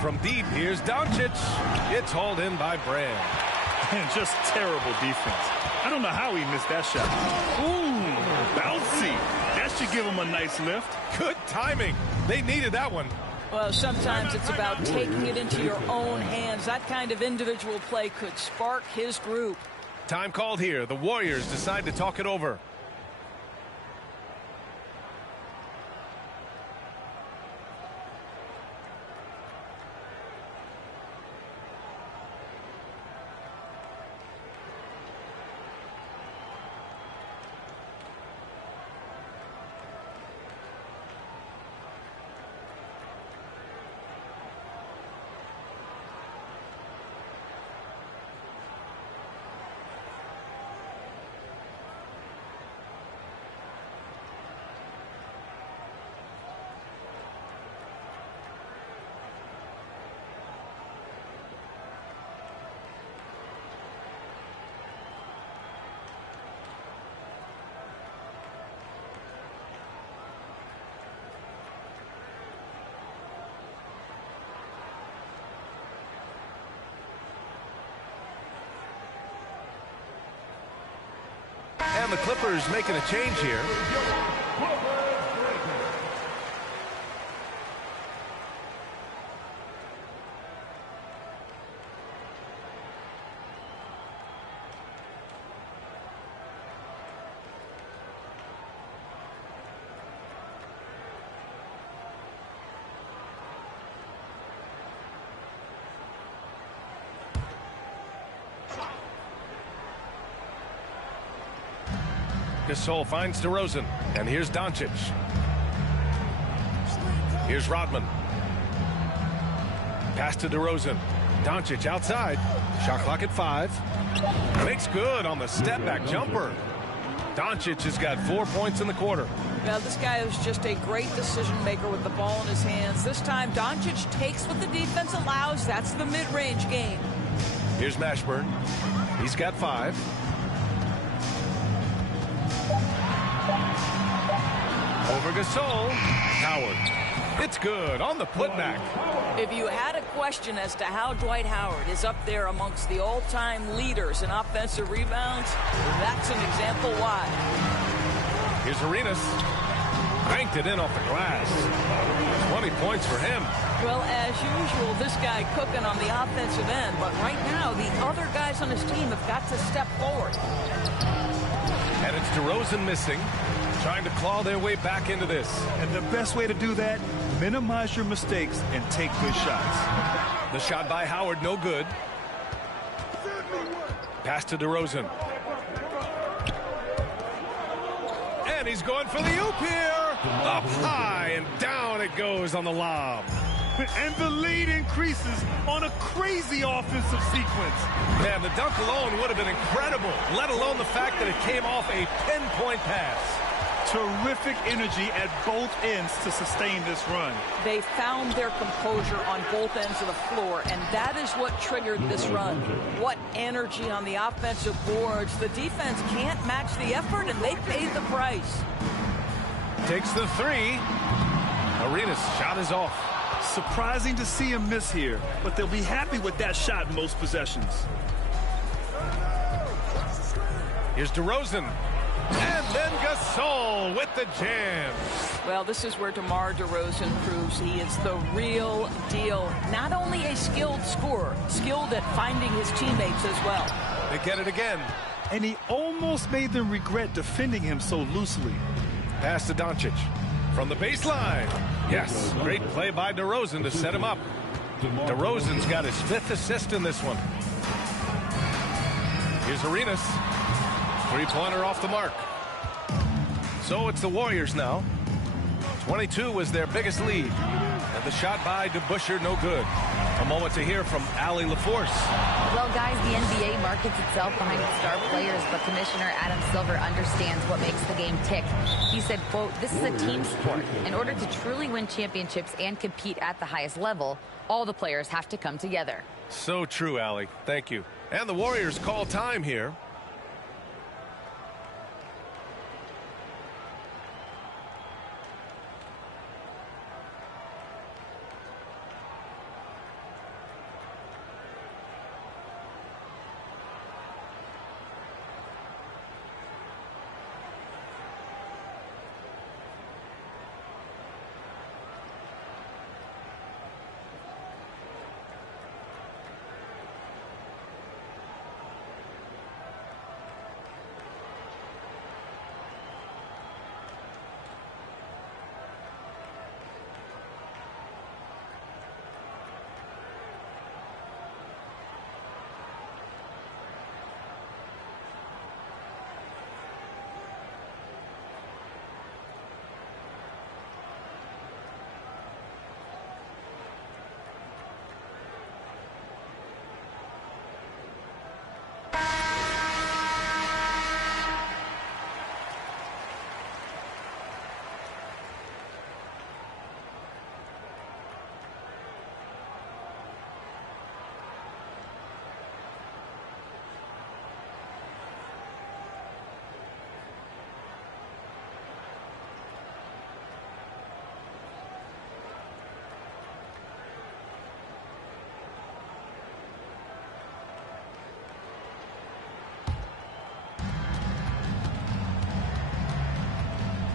From deep, here's Doncic. It's hauled in by Brand. And just terrible defense. I don't know how he missed that shot. Ooh, bouncy. That should give him a nice lift. Good timing. They needed that one. Well, sometimes it's about taking it into your own hands. That kind of individual play could spark his group. Time called here. The Warriors decide to talk it over. And the Clippers making a change here. Gasol finds DeRozan, and here's Doncic. Here's Rodman. Pass to DeRozan. Doncic outside. Shot clock at 5. Makes good on the step-back jumper. Doncic has got 4 points in the quarter. Well, this guy is just a great decision maker with the ball in his hands. This time, Doncic takes what the defense allows. That's the mid-range game. Here's Mashburn. He's got 5. Over Gasol. Howard. It's good on the putback. If you had a question as to how Dwight Howard is up there amongst the all-time leaders in offensive rebounds, that's an example why. Here's Arenas. Banked it in off the glass. 20 points for him. Well, as usual, this guy cooking on the offensive end, but right now the other guys on his team have got to step forward. And it's DeRozan missing, trying to claw their way back into this. And the best way to do that, minimize your mistakes and take good shots. The shot by Howard, no good. Pass to DeRozan. And he's going for the oop here. Up high and down it goes on the lob. And the lead increases on a crazy offensive sequence. Man, the dunk alone would have been incredible, let alone the fact that it came off a pinpoint pass. Terrific energy at both ends to sustain this run. They found their composure on both ends of the floor, and that is what triggered this run. What energy on the offensive boards. The defense can't match the effort, and they paid the price. Takes the 3. Arenas' shot is off. Surprising to see him miss here, but they'll be happy with that shot in most possessions. Here's DeRozan. And then Gasol with the jam. Well, this is where DeMar DeRozan proves he is the real deal. Not only a skilled scorer, skilled at finding his teammates as well. They get it again. And he almost made them regret defending him so loosely. Pass to Doncic. From the baseline. Yes, great play by DeRozan to set him up. DeRozan's got his 5th assist in this one. Here's Arenas. 3-pointer off the mark. So it's the Warriors now. 22 was their biggest lead. And The shot by DeBusschere, no good. A moment to hear from Allie LaForce. Well, guys, the NBA markets itself behind its star players, but Commissioner Adam Silver understands what makes the game tick. He said, quote, "This is a team sport. In order to truly win championships and compete at the highest level, all the players have to come together." So true, Allie. Thank you. And the Warriors call time here.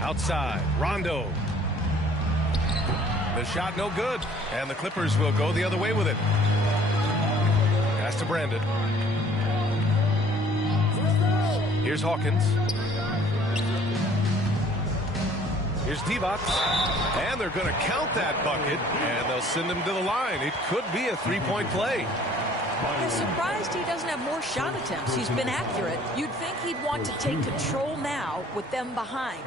Outside, Rondo. The shot no good, and the Clippers will go the other way with it. Pass to Brandon. Here's Hawkins. Here's Divac. And they're going to count that bucket, and they'll send him to the line. It could be a three-point play. I'm surprised he doesn't have more shot attempts. He's been accurate. You'd think he'd want to take control now with them behind.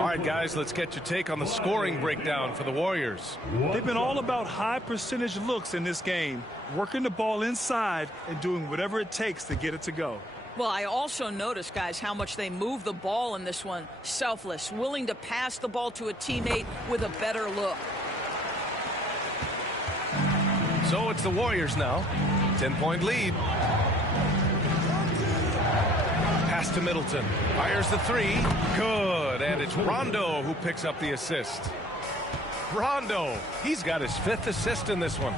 All right, guys, let's get your take on the scoring breakdown for the Warriors. They've been all about high percentage looks in this game, working the ball inside and doing whatever it takes to get it to go. Well, I also noticed, guys, how much they move the ball in this one. Selfless, willing to pass the ball to a teammate with a better look. So it's the Warriors now. 10-point lead. Pass to Middleton. Fires the three. Good. And it's Rondo who picks up the assist. Rondo. He's got his 5th assist in this one.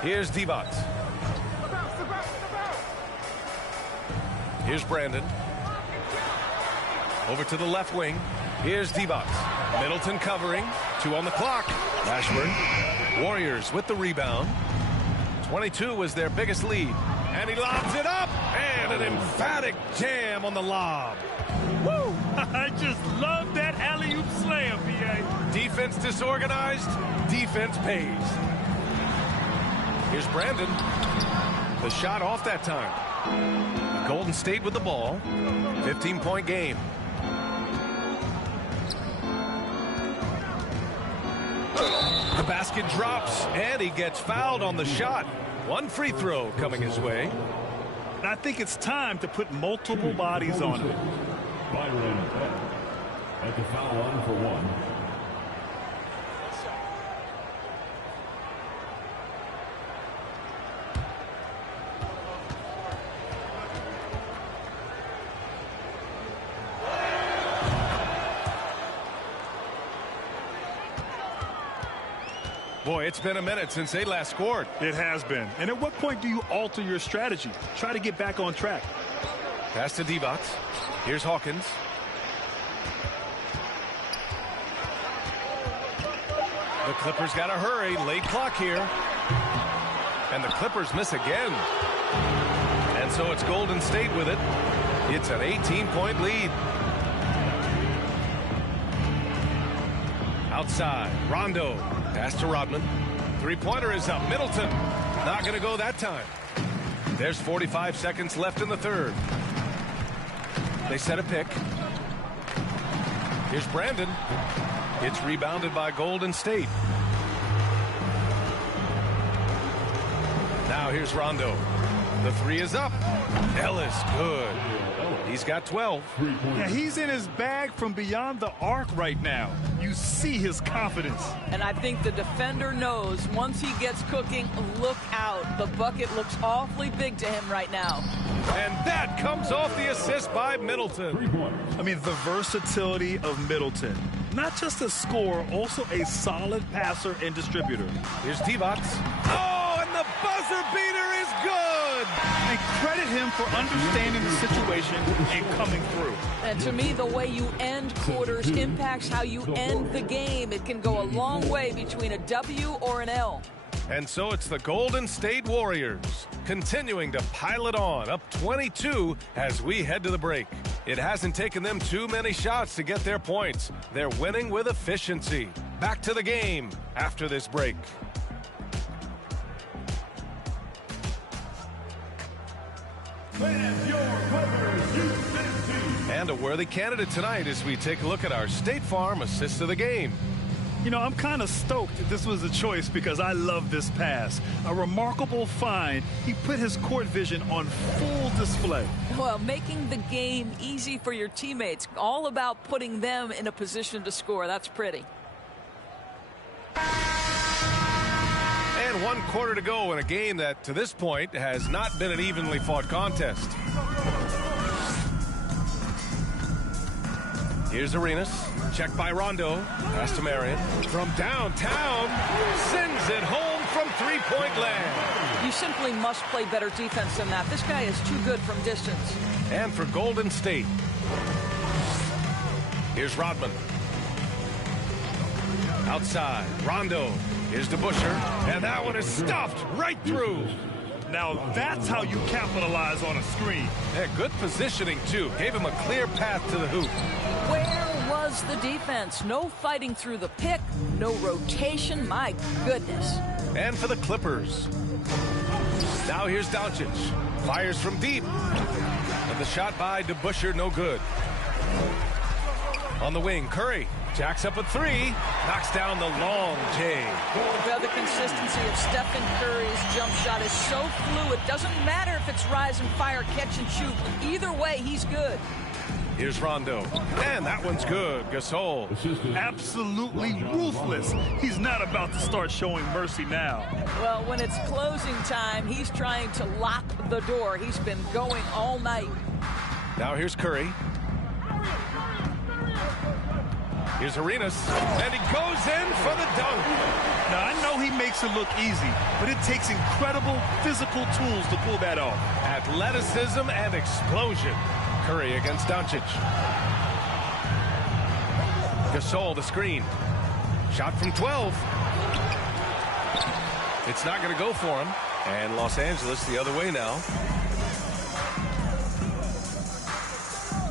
Here's Divac. Here's Brandon. Over to the left wing. Here's Divac. Middleton covering. 2 on the clock. Ashburn. Warriors with the rebound. 22 was their biggest lead. And he lobs it up. And an emphatic jam on the lob. Woo! I just love that alley-oop slam, B.A. Defense disorganized. Defense pays. Here's Brandon. The shot off that time. Golden State with the ball. 15-point game. The basket drops, and he gets fouled on the shot. 1 free throw coming his way. I think it's time to put multiple bodies on him. Byron at the foul line for 1. Boy, it's been a minute since they last scored. It has been. And at what point do you alter your strategy? Try to get back on track. Pass to Divac. Here's Hawkins. The Clippers got to hurry. Late clock here. And the Clippers miss again. And so it's Golden State with it. It's an 18-point lead. Outside, Rondo. Pass to Rodman. Three-pointer is up. Middleton. Not going to go that time. There's 45 seconds left in the third. They set a pick. Here's Brandon. It's rebounded by Golden State. Now here's Rondo. The three is up. Ellis, good. He's got 12. Yeah, he's in his bag from beyond the arc right now. You see his confidence. And I think the defender knows once he gets cooking, look out. The bucket looks awfully big to him right now. And that comes off the assist by Middleton. I mean, the versatility of Middleton. Not just a scorer, also a solid passer and distributor. Here's Divac. Oh, and the buzzer beater is good. And credit him for understanding the situation and coming through. And to me, the way you end quarters impacts how you end the game. It can go a long way between a W or an L. And so it's the Golden State Warriors continuing to pile it on, up 22 as we head to the break. It hasn't taken them too many shots to get their points. They're winning with efficiency. Back to the game after this break. And a worthy candidate tonight as we take a look at our State Farm assist of the game. You know, I'm kind of stoked that this was a choice because I love this pass. A remarkable find. He put his court vision on full display. Well, making the game easy for your teammates. All about putting them in a position to score. That's pretty. And 1 quarter to go in a game that, to this point, has not been an evenly fought contest. Here's Arenas. Checked by Rondo. Pass to Marion. From downtown. Sends it home from three-point land. You simply must play better defense than that. This guy is too good from distance. And for Golden State. Here's Rodman. Outside. Rondo. Here's DeBusschere. And that one is stuffed right through. Now that's how you capitalize on a screen. Yeah, good positioning, too. Gave him a clear path to the hoop. Where was the defense? No fighting through the pick, no rotation. My goodness. And for the Clippers. Now here's Doncic. Fires from deep. And the shot by DeBusschere, no good. On the wing, Curry. Jacks up a three. Knocks down the long J. Well, the consistency of Stephen Curry's jump shot is so fluid. Doesn't matter if it's rise and fire, catch and shoot. Either way, he's good. Here's Rondo. And that one's good. Gasol. Absolutely ruthless. He's not about to start showing mercy now. Well, when it's closing time, he's trying to lock the door. He's been going all night. Now here's Curry. Here's Arenas. And he goes in for the dunk. Now, I know he makes it look easy, but it takes incredible physical tools to pull that off. Athleticism and explosion. Curry against Doncic. Gasol, the screen. Shot from 12. It's not going to go for him. And Los Angeles the other way now.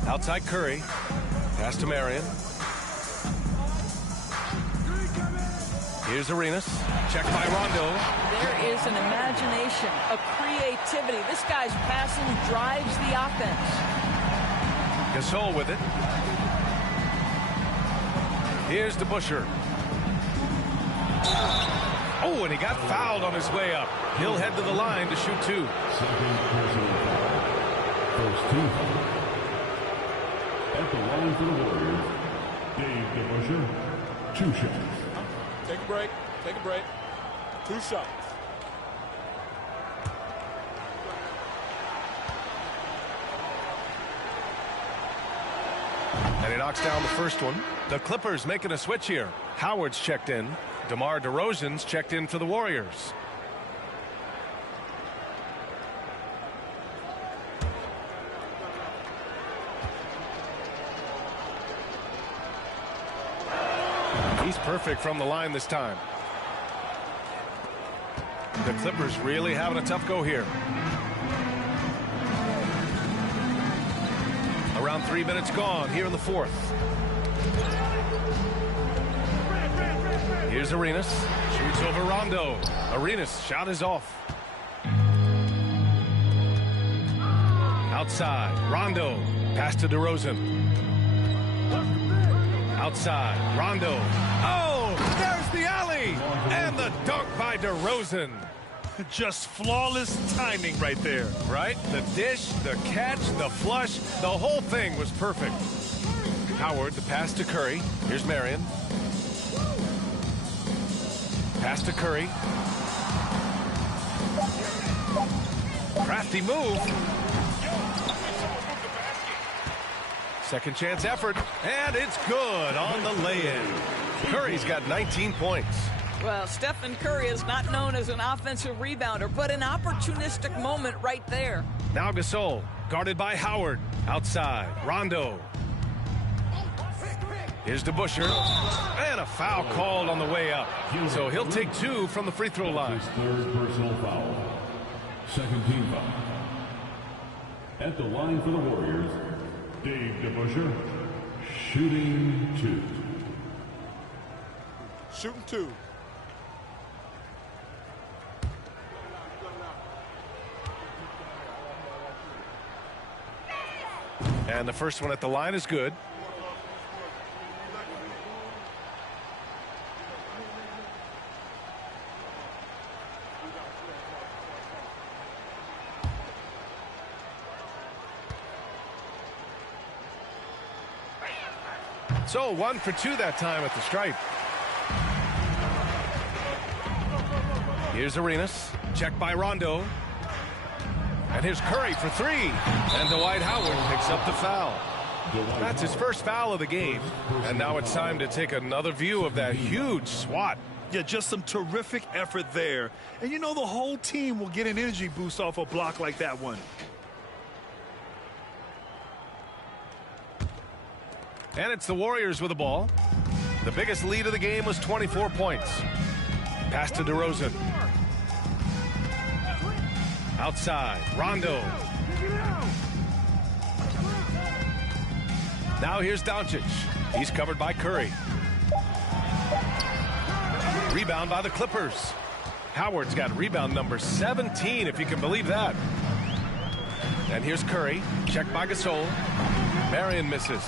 Outside Curry. Pass to Marion. Here's Arenas. Checked by Rondo. There is an imagination, a creativity. This guy's passing drives the offense. Gasol with it. Here's DeBusschere. Oh, and he got fouled on his way up. He'll head to the line to shoot two. First two. At the line for the Warriors, Dave DeBusschere, 2 shots. Take a break. Take a break. 2 shots. And he knocks down the first one. The Clippers making a switch here. Howard's checked in. DeMar DeRozan's checked in for the Warriors. He's perfect from the line this time. The Clippers really having a tough go here. Around 3 minutes gone here in the fourth. Here's Arenas. Shoots over Rondo. Arenas' shot is off. Outside. Rondo. Pass to DeRozan. Outside, Rondo. Oh, there's the alley! And the dunk by DeRozan. Just flawless timing right there. Right? The dish, the catch, the flush, the whole thing was perfect. Howard, the pass to Curry. Here's Marion. Pass to Curry. Crafty move. Second chance effort, and it's good on the lay-in. Curry's got 19 points. Well, Stephen Curry is not known as an offensive rebounder, but an opportunistic moment right there. Now Gasol, guarded by Howard. Outside, Rondo. Here's DeBusschere, and a foul called on the way up. So he'll take 2 from the free throw line. His third personal foul. Second team foul. At the line for the Warriors, Dave DeBusschere, shooting 2. Shooting 2. And the first one at the line is good. So 1 for 2 that time at the stripe. Here's Arenas. Checked by Rondo. And here's Curry for 3. And Dwight Howard picks up the foul. That's his first foul of the game. And now it's time to take another view of that huge swat. Yeah, just some terrific effort there. And you know the whole team will get an energy boost off a block like that one. And it's the Warriors with the ball. The biggest lead of the game was 24 points. Pass to DeRozan. Outside, Rondo. Now here's Doncic. He's covered by Curry. Rebound by the Clippers. Howard's got rebound number 17, if you can believe that. And here's Curry. Checked by Gasol. Marion misses.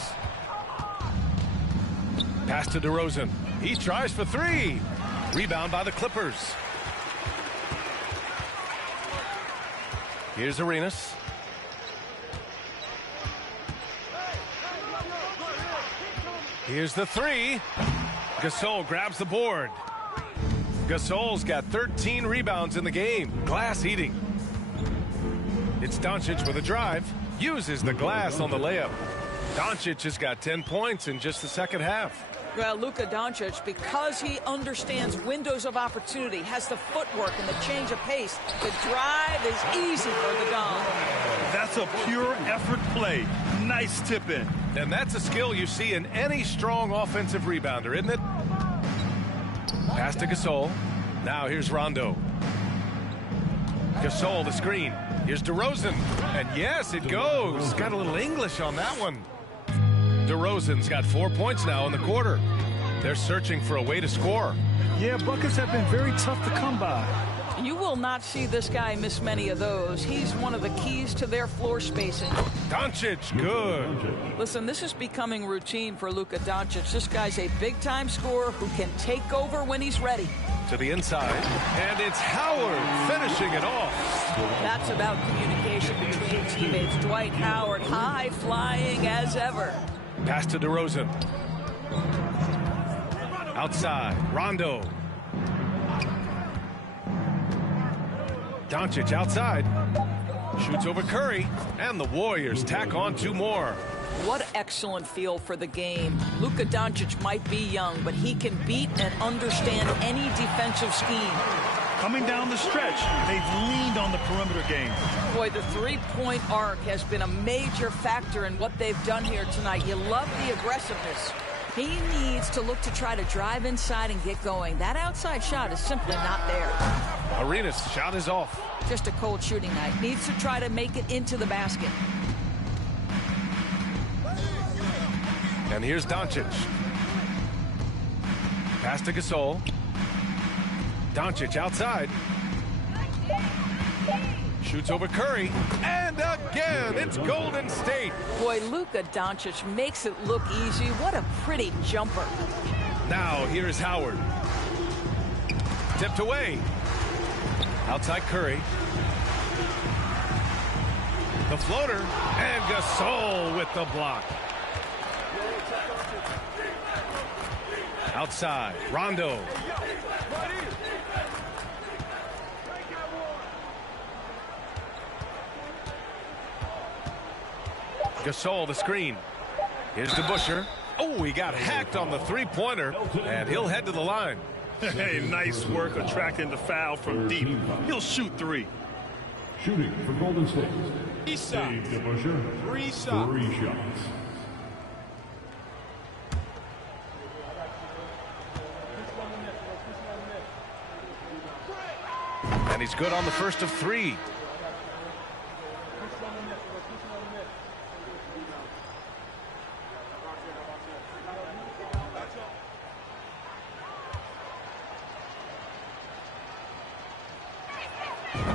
Pass to DeRozan. He tries for 3. Rebound by the Clippers. Here's Arenas. Here's the 3. Gasol grabs the board. Gasol's got 13 rebounds in the game. Glass eating. It's Doncic with a drive. Uses the glass on the layup. Doncic has got 10 points in just the second half. Well, Luka Doncic, because he understands windows of opportunity, has the footwork and the change of pace, the drive is easy for the Dom. That's a pure effort play. Nice tip in. And that's a skill you see in any strong offensive rebounder, isn't it? Pass to Gasol. Now here's Rondo. Gasol, the screen. Here's DeRozan. And yes, it goes. Got a little English on that one. DeRozan's got 4 points now in the quarter. They're searching for a way to score. Yeah, buckets have been very tough to come by. You will not see this guy miss many of those. He's one of the keys to their floor spacing. Doncic, good. Listen, this is becoming routine for Luka Doncic. This guy's a big-time scorer who can take over when he's ready. To the inside, and it's Howard finishing it off. That's about communication between teammates. Dwight Howard, high-flying as ever. Pass to DeRozan. Outside, Rondo. Doncic outside. Shoots over Curry, and the Warriors tack on 2 more. What excellent feel for the game. Luka Doncic might be young, but he can beat and understand any defensive scheme. Coming down the stretch, they've leaned on the perimeter game. Boy, the three-point arc has been a major factor in what they've done here tonight. You love the aggressiveness. He needs to look to try to drive inside and get going. That outside shot is simply not there. Arenas' shot is off. Just a cold shooting night. Needs to try to make it into the basket. And here's Doncic. Pass to Gasol. Doncic outside. Shoots over Curry. And again, it's Golden State. Boy, Luka Doncic makes it look easy. What a pretty jumper. Now here's Howard. Tipped away. Outside Curry. The floater. And Gasol with the block. Outside. Rondo. Gasol, the screen. Here's DeBusschere. Oh, he got hacked on the three-pointer, and he'll head to the line. Hey, nice work attracting the foul from deep. He'll shoot three. Shooting for Golden State. Dave DeBusschere. 3 shots. 3 shots. And he's good on the first of 3.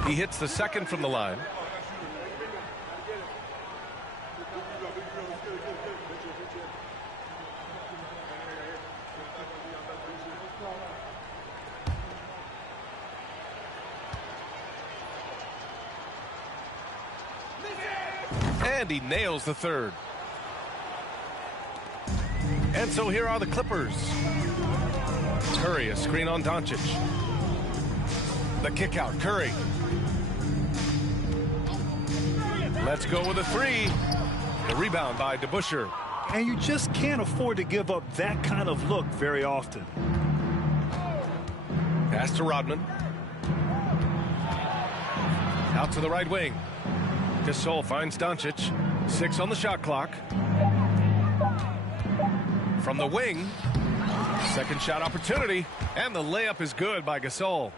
He hits the second from the line. And he nails the third. And so here are the Clippers. Curry, a screen on Doncic. The kick out, Curry. Let's go with a 3. The rebound by DeBusschere. And you just can't afford to give up that kind of look very often. Pass to Rodman. Out to the right wing. Gasol finds Doncic. 6 on the shot clock. From the wing. Second shot opportunity. And the layup is good by Gasol.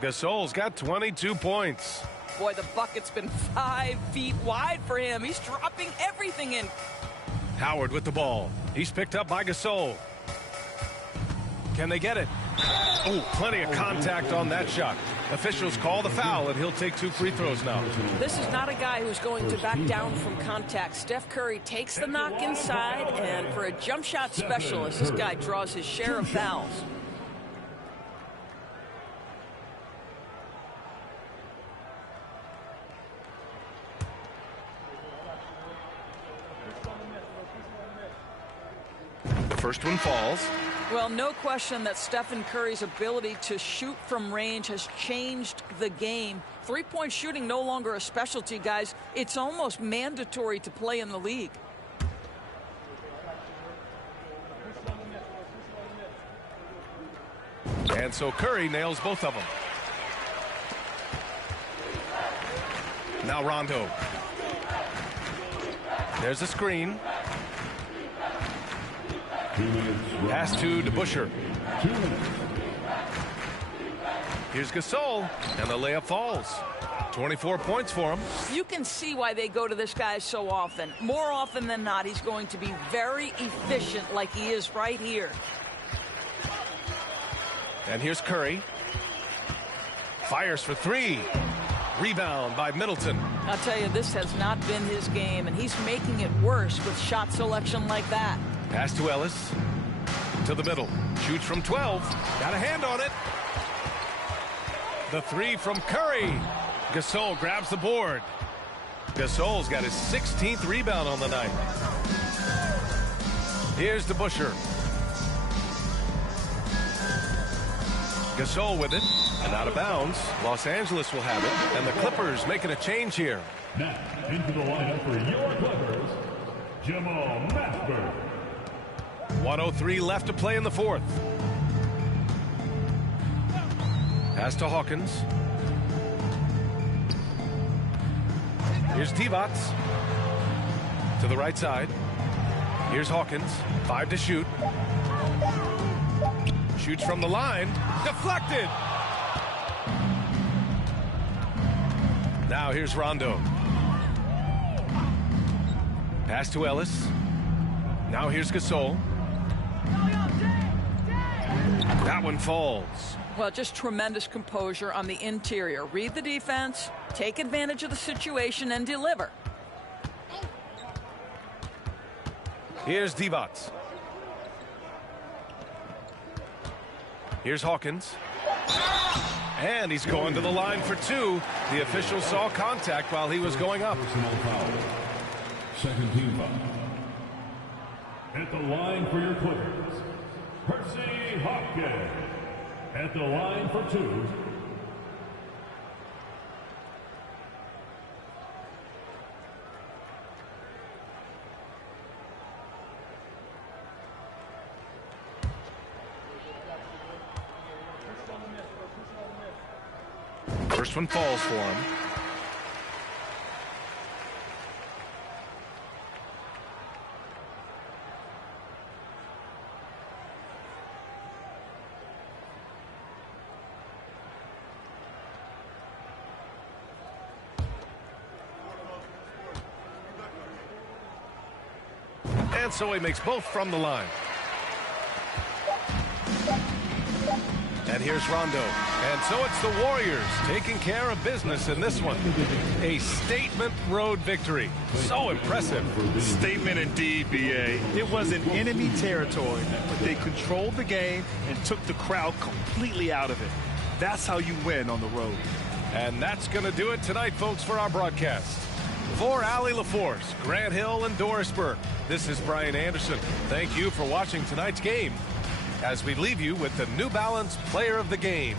Gasol's got 22 points. Boy, the bucket's been 5 feet wide for him. He's dropping everything in. Howard with the ball. He's picked up by Gasol. Can they get it? Oh, plenty of contact on that shot. Officials call the foul, and he'll take 2 free throws now. This is not a guy who's going to back down from contact. Steph Curry takes the knock inside, and for a jump shot specialist, this guy draws his share of fouls. First one falls. Well, no question that Stephen Curry's ability to shoot from range has changed the game. Three-point shooting no longer a specialty, guys. It's almost mandatory to play in the league. And so Curry nails both of them. Now Rondo. There's a screen. Pass to DeBusschere. Here's Gasol, and the layup falls. 24 points for him. You can see why they go to this guy so often. More often than not, he's going to be very efficient like he is right here. And here's Curry. Fires for 3. Rebound by Middleton. I'll tell you, this has not been his game, and he's making it worse with shot selection like that. Pass to Ellis. To the middle. Shoots from 12. Got a hand on it. The 3 from Curry. Gasol grabs the board. Gasol's got his 16th rebound on the night. Here's DeBusschere. Gasol with it. And out of bounds. Los Angeles will have it. And the Clippers making a change here. Now, into the lineup for your Clippers, Jamal Mashburn. 1:03 left to play in the fourth. Pass to Hawkins. Here's Divac. To the right side. Here's Hawkins. 5 to shoot. Shoots from the line. Deflected. Now here's Rondo. Pass to Ellis. Now here's Gasol. That one falls. Well, just tremendous composure on the interior. Read the defense, take advantage of the situation, and deliver. Here's Divac. Here's Hawkins. And he's going to the line for two. The official saw contact while he was going up. Personal foul. Second team foul. At the line for your Clippers, Percy Hopkins. At the line for two. First one falls for him. And so he makes both from the line. And here's Rondo. And so it's the Warriors taking care of business in this one. A statement road victory. So impressive. Statement indeed, B.A. It was in enemy territory, but they controlled the game and took the crowd completely out of it. That's how you win on the road. And that's going to do it tonight, folks, for our broadcast. For Allie LaForce, Grant Hill, and Doris Burke, this is Brian Anderson. Thank you for watching tonight's game, as we leave you with the New Balance Player of the Game.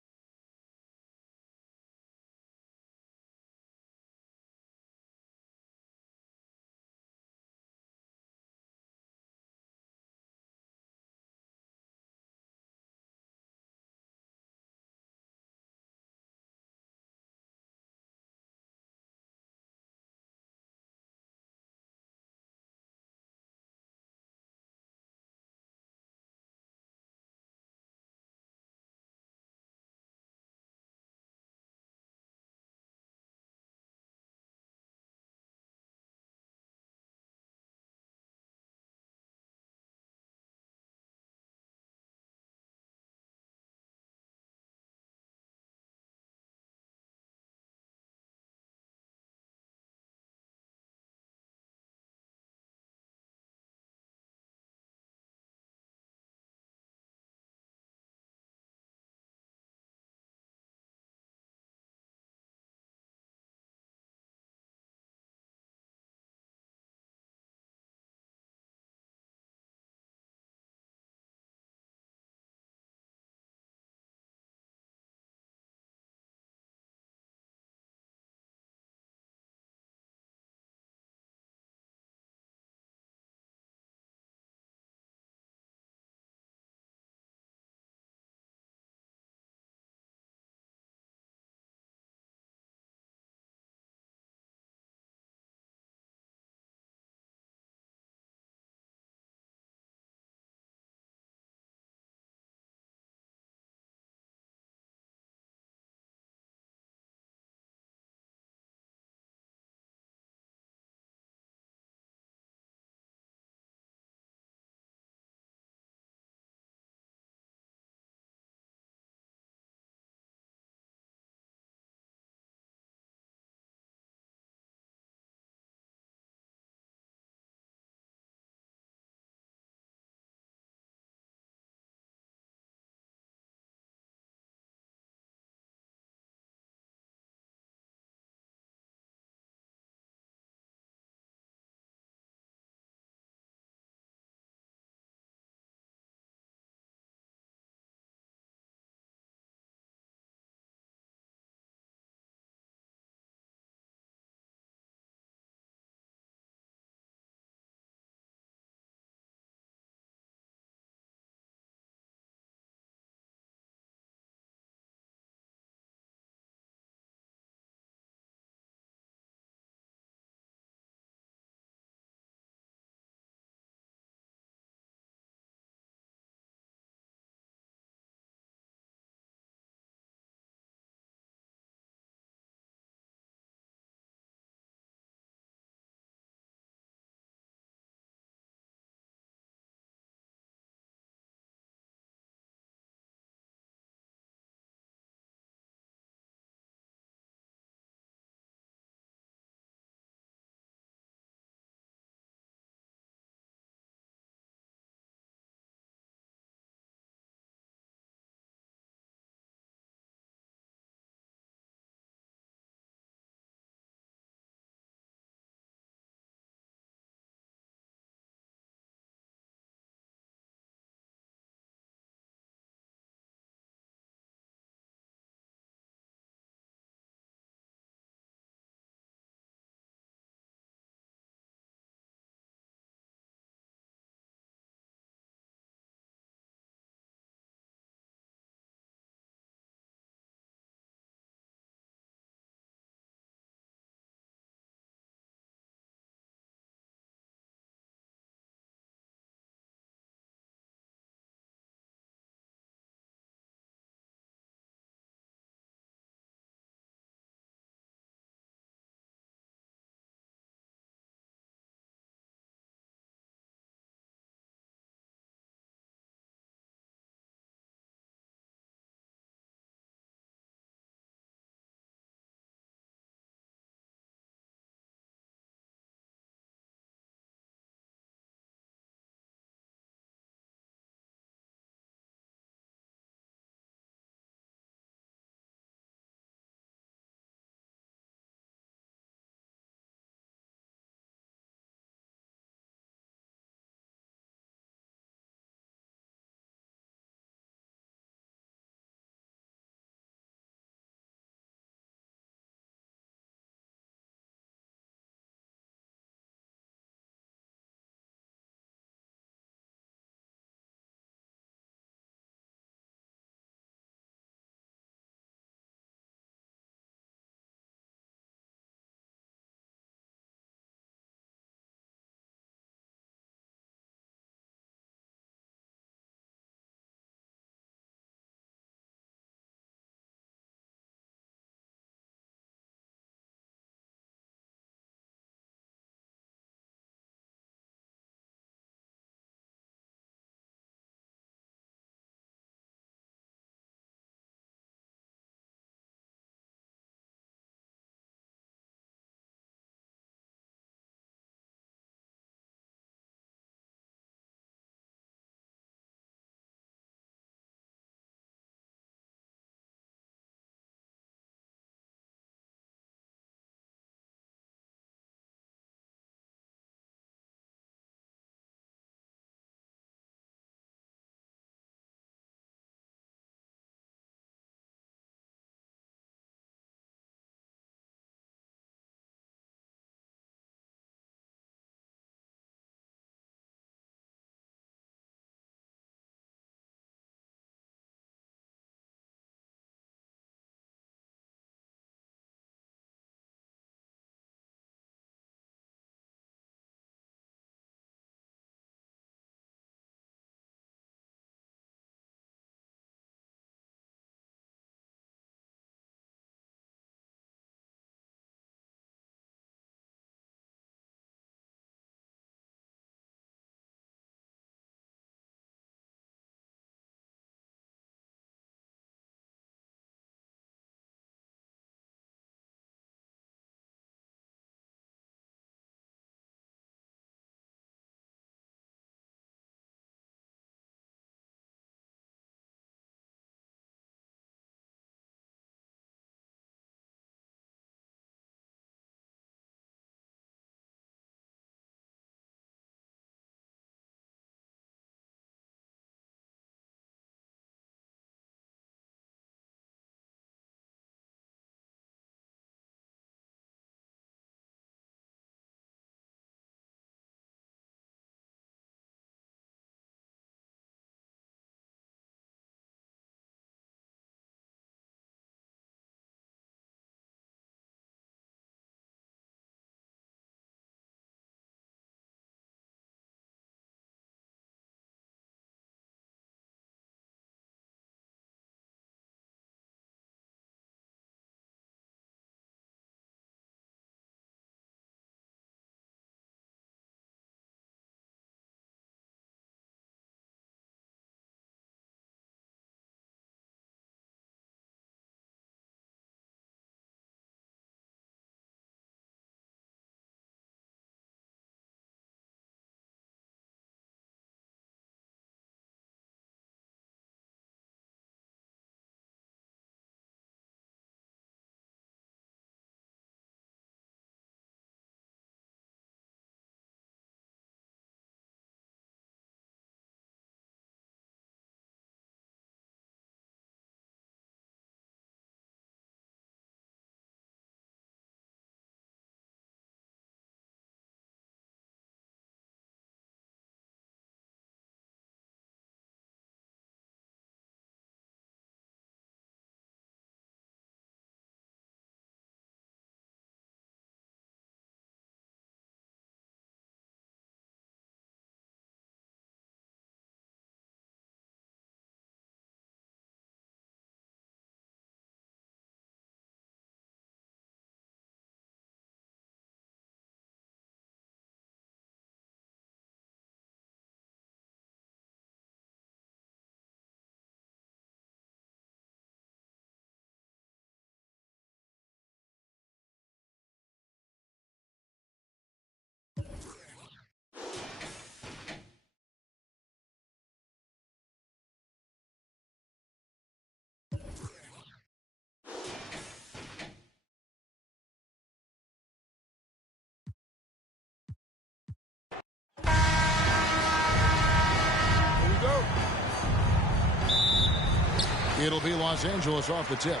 It'll be Los Angeles off the tip.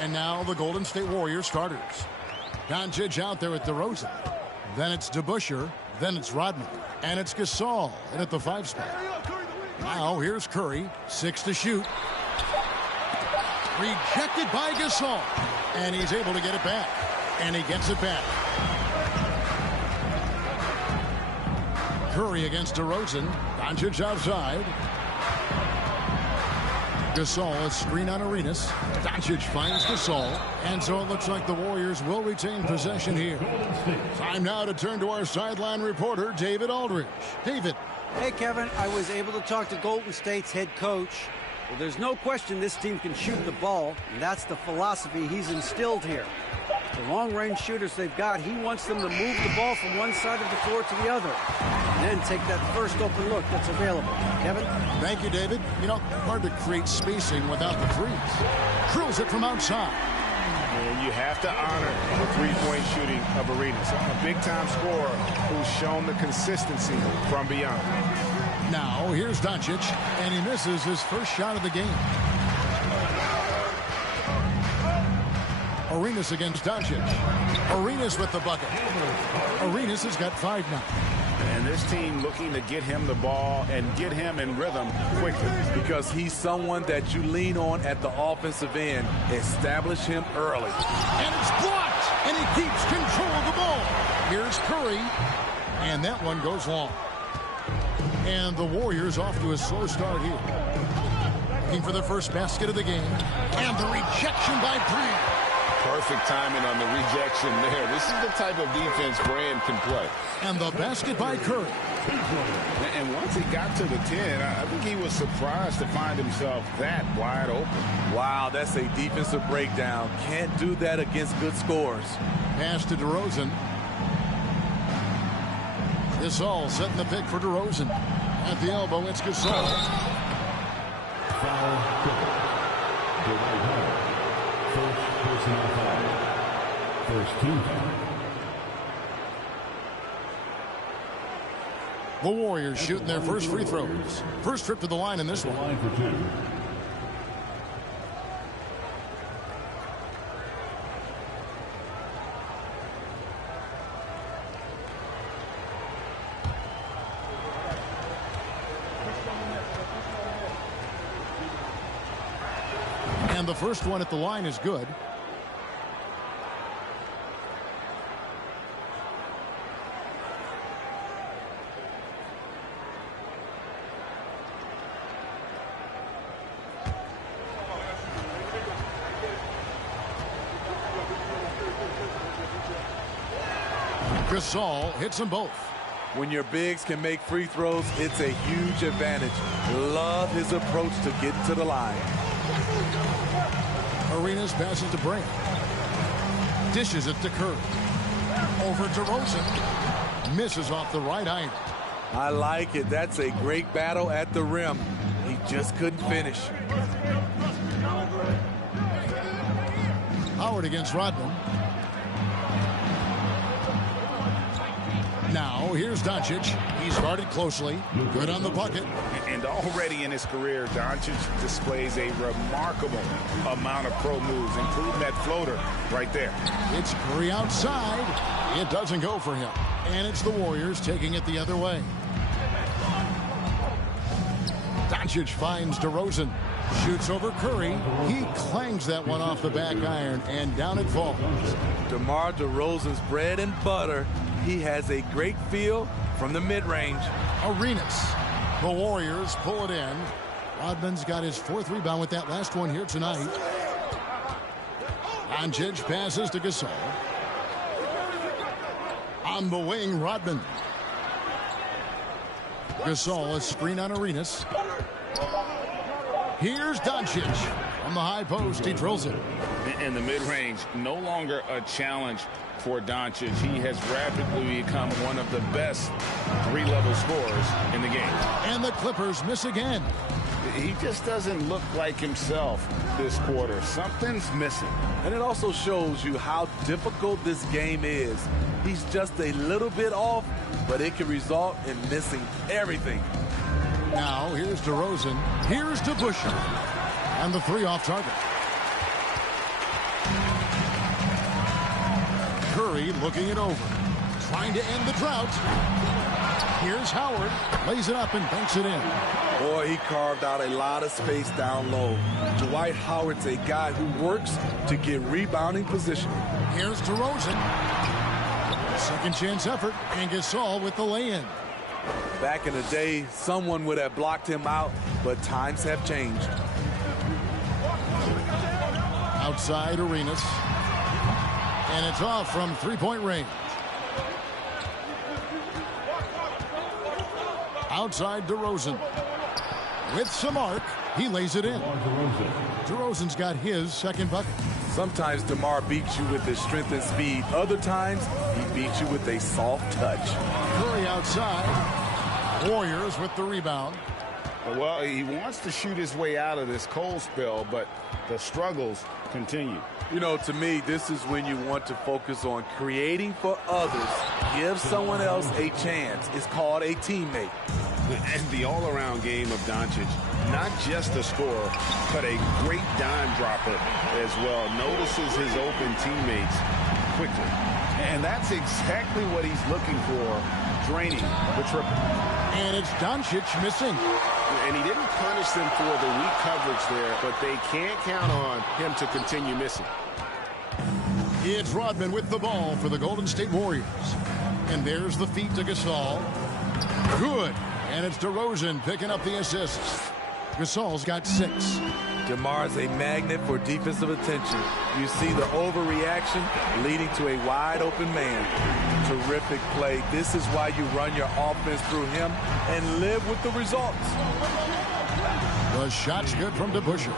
And now the Golden State Warriors starters. Doncic out there at DeRozan. Then it's DeBusschere. Then it's Rodman. And it's Gasol in at the 5 spot. Now here's Curry. 6 to shoot. Rejected by Gasol. And he's able to get it back. And he gets it back. Curry against DeRozan. Doncic outside. Gasol, a screen on Arenas. Doncic finds Gasol. And so it looks like the Warriors will retain possession here. Time now to turn to our sideline reporter, David Aldridge. David. Hey, Kevin, I was able to talk to Golden State's head coach. Well, there's no question this team can shoot the ball, and that's the philosophy he's instilled here. The long-range shooters they've got, he wants them to move the ball from one side of the floor to the other, and then take that first open look that's available. Kevin? Thank you, David. You know, hard to create spacing without the threes. Drills it from outside. And you have to honor the three-point shooting of Arenas, a big-time scorer who's shown the consistency from beyond. Now, here's Doncic, and he misses his first shot of the game. Arenas against Doncic. Arenas with the bucket. Arenas has got 5 now. And this team looking to get him the ball and get him in rhythm quickly. Because he's someone that you lean on at the offensive end. Establish him early. And it's blocked, and he keeps control of the ball. Here's Curry, and that one goes long. And the Warriors off to a slow start here. Looking for the first basket of the game. And the rejection by Brand. Perfect timing on the rejection there. This is the type of defense Brand can play. And the basket by Curry. And once he got to the 10, I think he was surprised to find himself that wide open. Wow, that's a defensive breakdown. Can't do that against good scores. Pass to DeRozan. Gasol setting the pick for DeRozan. At the elbow, it's Gasol. Foul. First personal foul. First team foul. The Warriors shooting their first free throws. First trip to the line in this one. Line for 2. And the first one at the line is good. Gasol hits them both. When your bigs can make free throws, it's a huge advantage. Love his approach to getting to the line. Arenas passes to Brand. Dishes it to Curry. Over to DeRozan. Misses off the right iron. I like it. That's a great battle at the rim. He just couldn't finish. Howard against Rodman. Now, here's Doncic. He started closely. Good on the bucket. And already in his career, Doncic displays a remarkable amount of pro moves, including that floater right there. It's Curry outside. It doesn't go for him. And it's the Warriors taking it the other way. Doncic finds DeRozan. Shoots over Curry. He clangs that one off the back iron, and down it falls. DeMar DeRozan's bread and butter. He has a great feel from the mid-range. Arenas. The Warriors pull it in. Rodman's got his 4th rebound with that last one here tonight. Doncic passes to Gasol. On the wing, Rodman. Gasol, a screen on Arenas. Here's Doncic. From the high post, he drills it. In the mid-range, no longer a challenge for Doncic. He has rapidly become one of the best 3-level scorers in the game. And the Clippers miss again. He just doesn't look like himself this quarter. Something's missing. And it also shows you how difficult this game is. He's just a little bit off, but it can result in missing everything. Now here's DeRozan. Here's DeBusschere. And the 3 off target. Curry looking it over. Trying to end the drought. Here's Howard. Lays it up and banks it in. Boy, he carved out a lot of space down low. Dwight Howard's a guy who works to get rebounding position. Here's DeRozan. Second chance effort. And Gasol with the lay-in. Back in the day, someone would have blocked him out, but times have changed. Outside Arenas. And it's off from 3-point range. Outside DeRozan. With some arc, he lays it in. DeRozan's got his second bucket. Sometimes DeMar beats you with his strength and speed. Other times, he beats you with a soft touch. Curry outside. Warriors with the rebound. Well, he wants to shoot his way out of this cold spell, but the struggles continue. You know, to me, this is when you want to focus on creating for others. Give someone else a chance. It's called a teammate. And the all-around game of Doncic, not just a scorer, but a great dime dropper as well. Notices his open teammates quickly. And that's exactly what he's looking for, draining the triple. And it's Doncic missing. And he didn't punish them for the weak coverage there, but they can't count on him to continue missing. It's Rodman with the ball for the Golden State Warriors. And there's the feed to Gasol. Good. And it's DeRozan picking up the assists. Gasol's got 6. DeMar's a magnet for defensive attention. You see the overreaction leading to a wide open man. Terrific play. This is why you run your offense through him and live with the results. The shot's good from DeBusschere.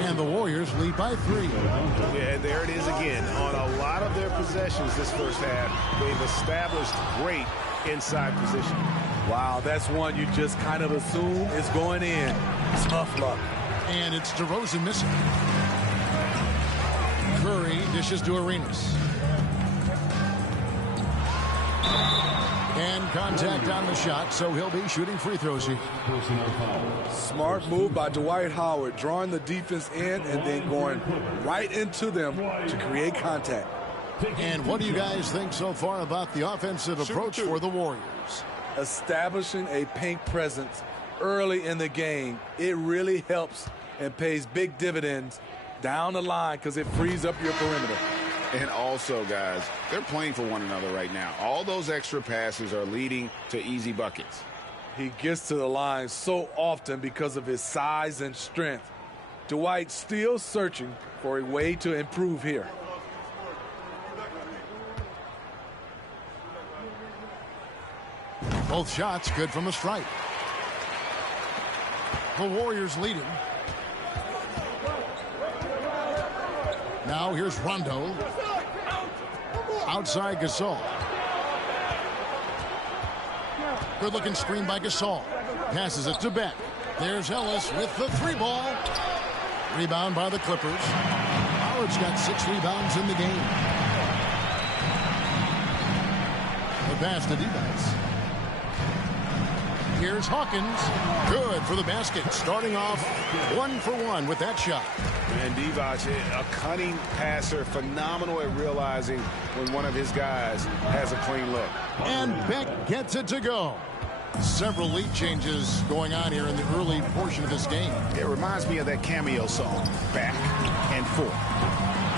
And the Warriors lead by 3. Yeah, there it is again. On a lot of their possessions this first half, they've established great inside position. Wow, that's one you just kind of assume is going in. Tough luck. And it's DeRozan missing. Curry dishes to Arenas. And contact on the shot, so he'll be shooting free throws here. Smart move by Dwight Howard, drawing the defense in and then going right into them to create contact. And what do you guys think so far about the offensive approach for the Warriors? Establishing a paint presence early in the game, it really helps and pays big dividends down the line because it frees up your perimeter. And also, guys, they're playing for one another right now. All those extra passes are leading to easy buckets. He gets to the line so often because of his size and strength. Dwight still searching for a way to improve here. Both shots good from the stripe. The Warriors lead him. Now here's Rondo. Outside Gasol. Good-looking screen by Gasol. Passes it to Beck. There's Ellis with the 3-ball. Rebound by the Clippers. Howard's got 6 rebounds in the game. The pass to Divac. Here's Hawkins. Good for the basket. Starting off 1 for 1 with that shot. And Divac, a cunning passer, phenomenal at realizing when one of his guys has a clean look. And Beck gets it to go. Several lead changes going on here in the early portion of this game. It reminds me of that Cameo song, Back and Forth.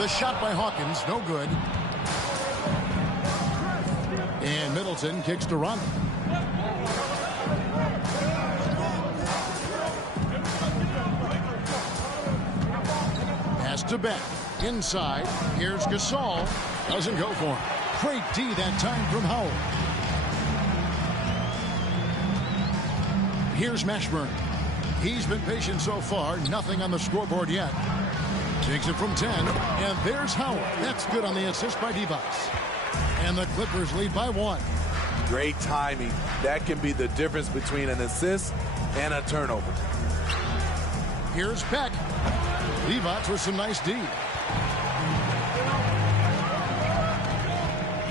The shot by Hawkins, no good. And Middleton kicks to Rondo. Pass to Beck. Inside. Here's Gasol. Doesn't go for him. Great D that time from Howard. Here's Mashburn. He's been patient so far. Nothing on the scoreboard yet. Takes it from 10. And there's Howard. That's good on the assist by Divac. And the Clippers lead by 1. Great timing. That can be the difference between an assist and a turnover. Here's Beck. Divac with some nice D.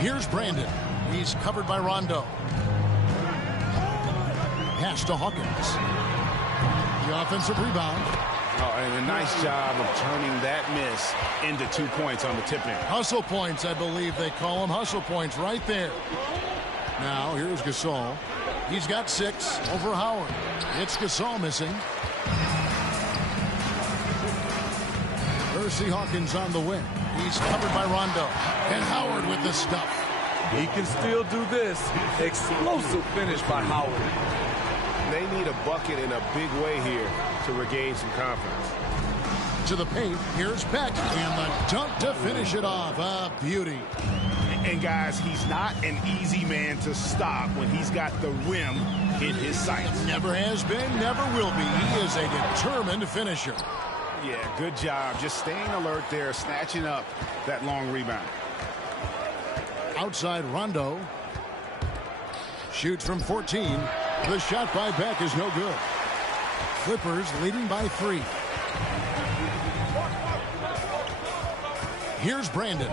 Here's Brandon. He's covered by Rondo. pass to Hawkins. The offensive rebound. Oh, and a nice job of turning that miss into 2 points on the tip-in. Hustle points, I believe they call them. Hustle points right there. Now, here's Gasol. He's got 6 over Howard. It's Gasol missing. Percy Hawkins on the wing. He's covered by Rondo. And Howard with the stuff. He can still do this. Explosive finish by Howard. They need a bucket in a big way here to regain some confidence. To the paint, here's Beck, and the dunk to finish it off. A beauty. And guys, he's not an easy man to stop when he's got the rim in his sights. Never has been, never will be. He is a determined finisher. Yeah, good job. Just staying alert there, snatching up that long rebound. Outside Rondo. Shoots from 14. The shot by Beck is no good. Clippers leading by 3. Here's Brandon.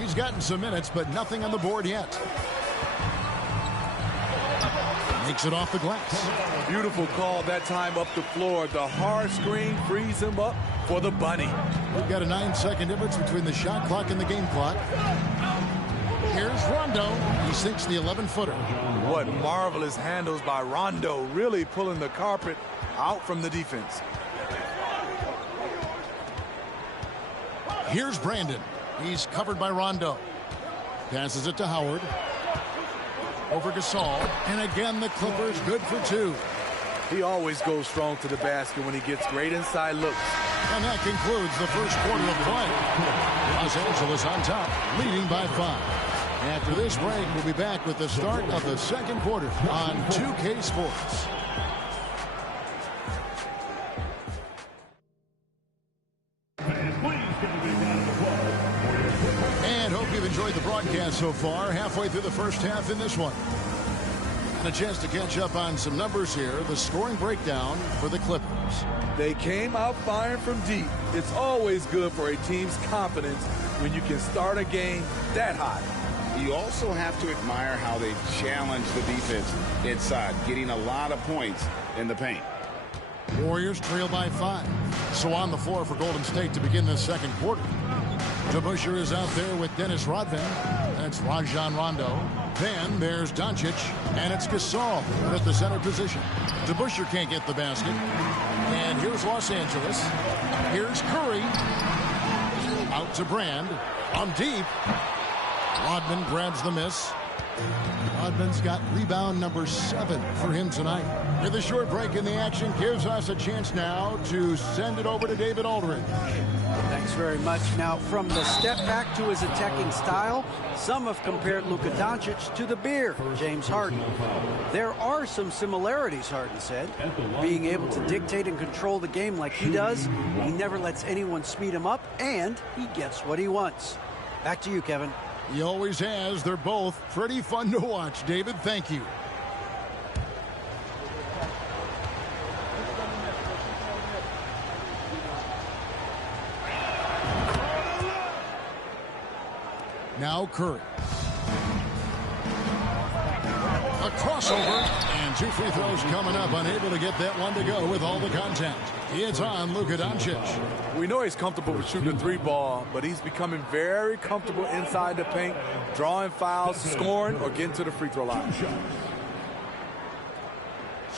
He's gotten some minutes, but nothing on the board yet. Makes it off the glass. Beautiful call that time up the floor. The hard screen frees him up for the bunny. We've got a 9-second difference between the shot clock and the game clock. Here's Rondo. He sinks the 11-footer. What marvelous handles by Rondo, really pulling the carpet out from the defense. Here's Brandon. He's covered by Rondo. Passes it to Howard. Over Gasol. And again, the Clippers good for 2. He always goes strong to the basket when he gets great inside looks. And that concludes the first quarter of play. Los Angeles on top, leading by 5. After this break, we'll be back with the start of the second quarter on 2K Sports. And hope you've enjoyed the broadcast so far. Halfway through the first half in this one. And a chance to catch up on some numbers here. The scoring breakdown for the Clippers. They came out firing from deep. It's always good for a team's confidence when you can start a game that hot. You also have to admire how they challenge the defense inside, getting a lot of points in the paint. Warriors trail by 5. So on the floor for Golden State to begin this second quarter. DeBusschere is out there with Dennis Rodman. That's Rajon Rondo. Then there's Doncic, and it's Gasol at the center position. DeBusschere can't get the basket. And here's Los Angeles. Here's Curry. Out to Brand. On deep. Rodman grabs the miss. Rodman's got rebound number 7 for him tonight. With a short break in the action gives us a chance now to send it over to David Aldridge. Thanks very much. Now, from the step back to his attacking style, some have compared Luka Doncic to the Bear, James Harden. There are some similarities, Harden said. Being able to dictate and control the game like he does, he never lets anyone speed him up, and he gets what he wants. Back to you, Kevin. He always has. They're both pretty fun to watch. David, thank you. Now Curry. A crossover, and 2 free throws coming up. Unable to get that one to go with all the contact. It's on Luka Doncic. We know he's comfortable with shooting the 3-ball, but he's becoming very comfortable inside the paint, drawing fouls, scoring, or getting to the free throw line.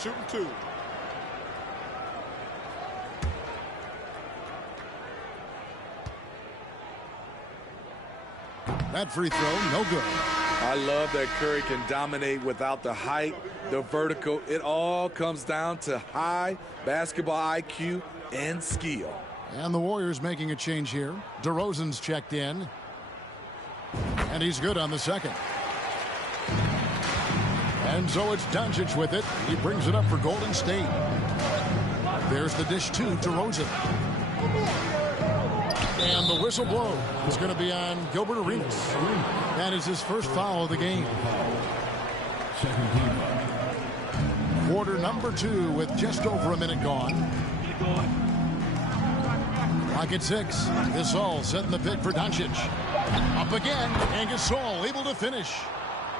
Shooting 2. That free throw, no good. I love that Curry can dominate without the height, the vertical. It all comes down to high basketball IQ and skill. And the Warriors making a change here. DeRozan's checked in. And he's good on the second. And so it's Doncic with it. He brings it up for Golden State. There's the dish to DeRozan. And the whistle blow is going to be on Gilbert Arenas. That is his first foul of the game. Quarter number 2 with just over a minute gone. Clock at 6. Gasol setting the pick for Doncic. Up again, and Gasol able to finish.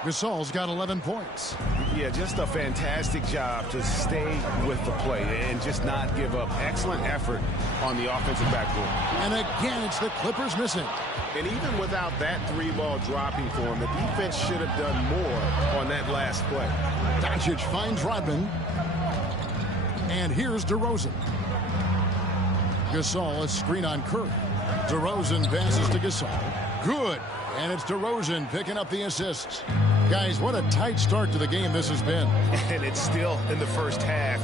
Gasol's got 11 points. Yeah, just a fantastic job to stay with the play and just not give up. Excellent effort on the offensive backboard. And again, it's the Clippers missing. And even without that three-ball dropping for him, the defense should have done more on that last play. Doncic finds Rodman. And here's DeRozan. Gasol, a screen on Curry. DeRozan passes to Gasol. Good. And it's DeRozan picking up the assists. Guys, what a tight start to the game this has been. And it's still in the first half.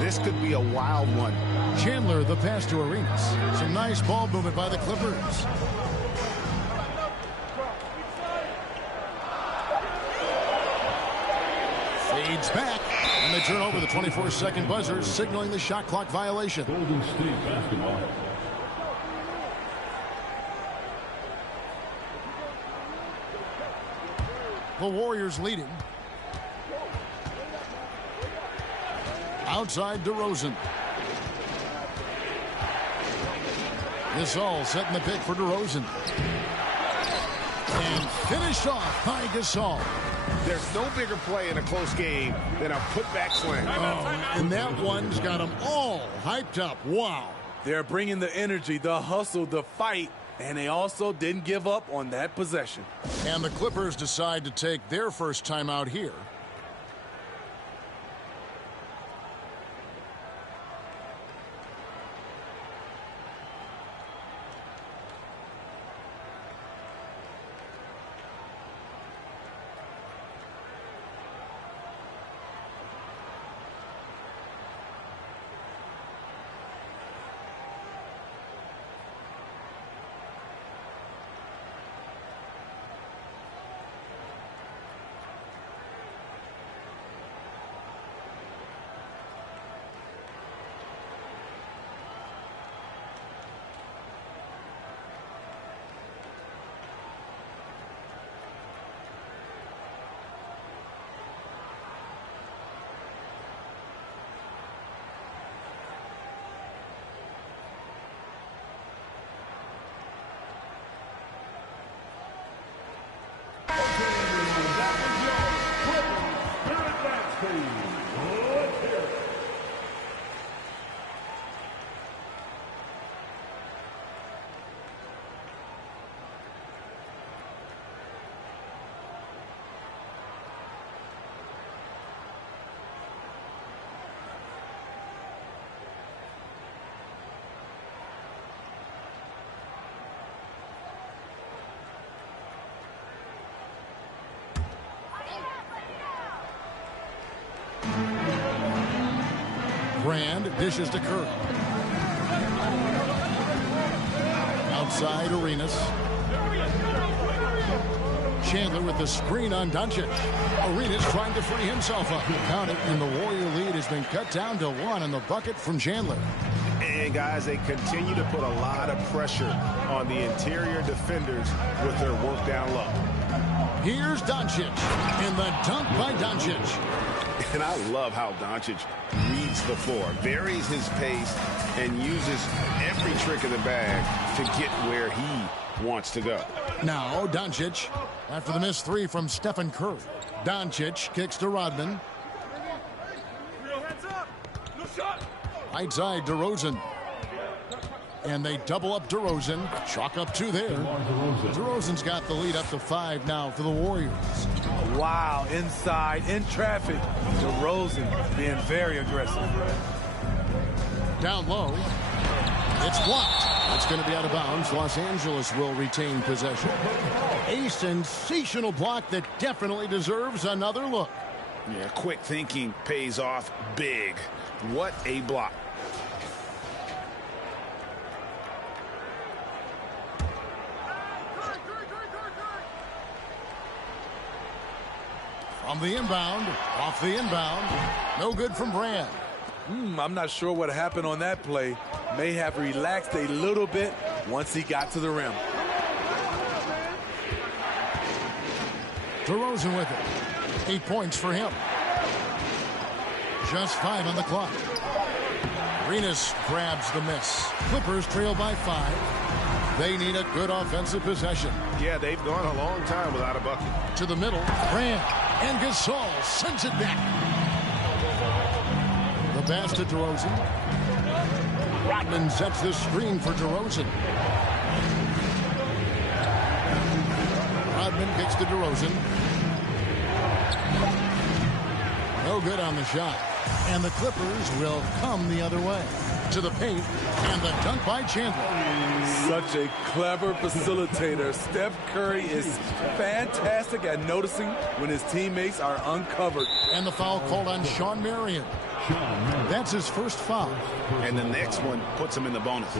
This could be a wild one. Chandler, the pass to Arenas. Some nice ball movement by the Clippers. Fades back. And they turn over the 24-second buzzer, signaling the shot clock violation. Golden State basketball. The Warriors leading. Outside DeRozan. Gasol setting the pick for DeRozan. And finished off by Gasol. There's no bigger play in a close game than a putback slam. And that one's got them all hyped up. Wow. They're bringing the energy, the hustle, the fight, and they also didn't give up on that possession. And the Clippers decide to take their first time out here. Brand dishes to Curry. Outside Arenas. Chandler with the screen on Doncic. Arenas trying to free himself up. Count it, and the Warrior lead has been cut down to 1 in the bucket from Chandler. And guys, they continue to put a lot of pressure on the interior defenders with their work down low. Here's Doncic, and the dunk by Doncic. And I love how Doncic reads the floor, varies his pace, and uses every trick in the bag to get where he wants to go. Now Doncic, after the missed three from Stephen Curry. Doncic kicks to Rodman. Right side DeRozan. And they double up DeRozan. Chalk up 2 there. DeRozan's got the lead up to 5 now for the Warriors. Wow, inside, in traffic. DeRozan being very aggressive. Down low. It's blocked. It's going to be out of bounds. Los Angeles will retain possession. A sensational block that definitely deserves another look. Yeah, quick thinking pays off big. What a block. From the inbound, off the inbound. No good from Brand. I'm not sure what happened on that play. May have relaxed a little bit once he got to the rim. DeRozan with it. 8 points for him. Just 5 on the clock. Arenas grabs the miss. Clippers trail by 5. They need a good offensive possession. Yeah, they've gone a long time without a bucket. To the middle, Grant, and Gasol sends it back. The pass to DeRozan. Rodman sets the screen for DeRozan. Rodman kicks to DeRozan. No good on the shot. And the Clippers will come the other way. To the paint, and the dunk by Chandler. Such a clever facilitator. Steph Curry is fantastic at noticing when his teammates are uncovered. And the foul called on Shawn Marion. That's his first foul. And the next one puts him in the bonus.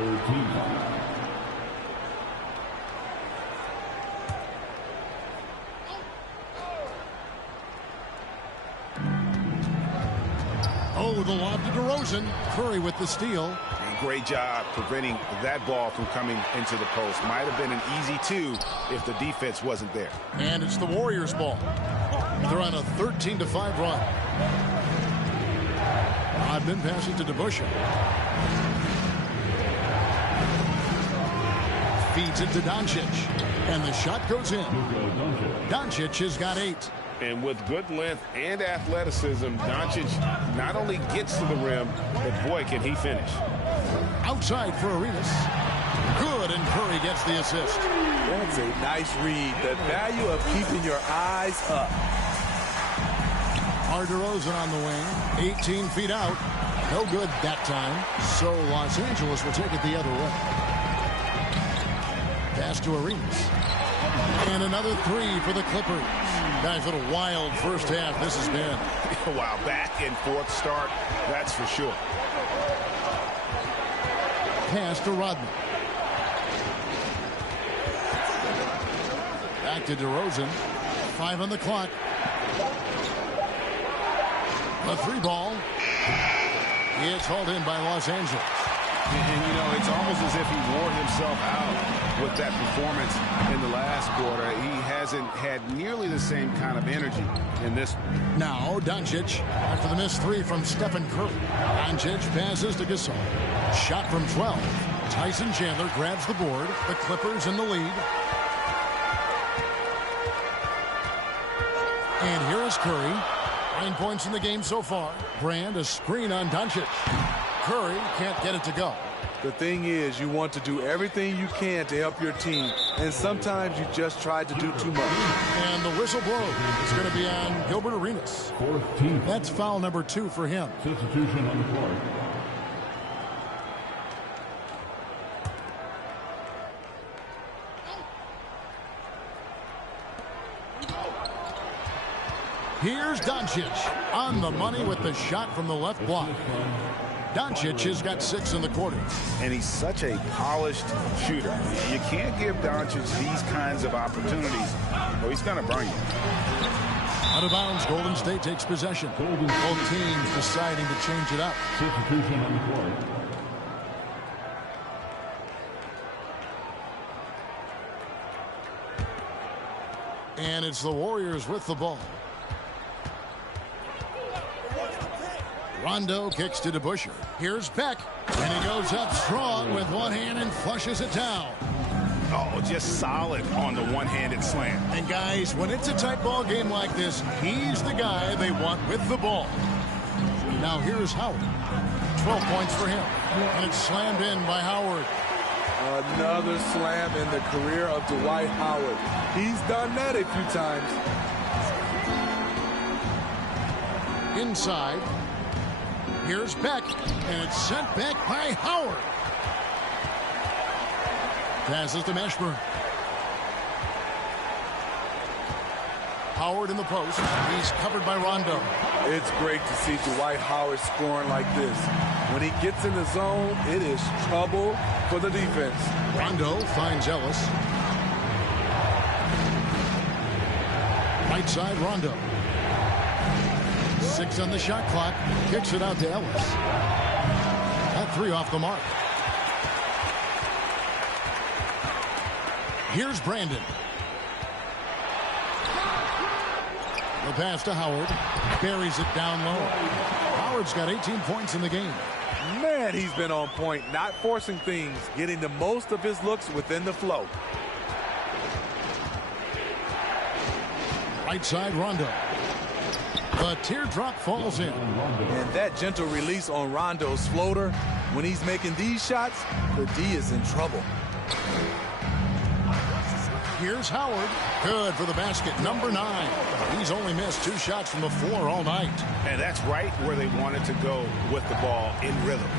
Oh, the lob to DeRozan. Curry with the steal. And great job preventing that ball from coming into the post. Might have been an easy two if the defense wasn't there. And it's the Warriors' ball. They're on a 13-5 run. Rodman passes to DeBusschere. Feeds it to Doncic. And the shot goes in. Doncic has got 8. And with good length and athleticism, Doncic not only gets to the rim, but boy, can he finish. Outside for Arenas. Good, and Curry gets the assist. That's a nice read. The value of keeping your eyes up. DeRozan on the wing. 18 feet out. No good that time. So Los Angeles will take it the other way. Pass to Arenas. And another 3 for the Clippers. Guys, what a wild first half this has been. Wow, back and forth start, that's for sure. Pass to Rodman. Back to DeRozan. 5 on the clock. A 3 ball. It's hauled in by Los Angeles. And, you know, it's almost as if he wore himself out with that performance in the last quarter. He hasn't had nearly the same kind of energy in this. Now, Doncic, after the missed 3 from Stephen Curry. Doncic passes to Gasol. Shot from 12. Tyson Chandler grabs the board. The Clippers in the lead. And here is Curry. 9 points in the game so far. Brand, a screen on Doncic. Curry can't get it to go. The thing is, you want to do everything you can to help your team, and sometimes you just try to do too much. And the whistle blows. It's going to be on Gilbert Arenas. That's foul number 2 for him. Substitution on the court. Here's Doncic on the money with the shot from the left block. Doncic has got 6 in the quarter. And he's such a polished shooter. You can't give Doncic these kinds of opportunities, or he's going to burn you. Out of bounds, Golden State takes possession. Both teams deciding to change it up. Substitution on the court. And it's the Warriors with the ball. Rondo kicks to DeBusschere. Here's Beck. And he goes up strong with one hand and flushes it down. Oh, just solid on the one-handed slam. And guys, when it's a tight ball game like this, he's the guy they want with the ball. Now here's Howard. 12 points for him. And it's slammed in by Howard. Another slam in the career of Dwight Howard. He's done that a few times. Inside. Here's Beck, and it's sent back by Howard. Passes to Mashburn. Howard in the post. He's covered by Rondo. It's great to see Dwight Howard scoring like this. When he gets in the zone, it is trouble for the defense. Rondo finds Ellis. Right side, Rondo. 6 on the shot clock. Kicks it out to Ellis. That 3 off the mark. Here's Brandon. The pass to Howard. Buries it down low. Howard's got 18 points in the game. Man, he's been on point, not forcing things, getting the most of his looks within the flow. Right side, Rondo. The teardrop falls in. And that gentle release on Rondo's floater, when he's making these shots, the D is in trouble. Here's Howard. Good for the basket, number 9. He's only missed 2 shots from the floor all night. And that's right where they wanted to go with the ball, in rhythm.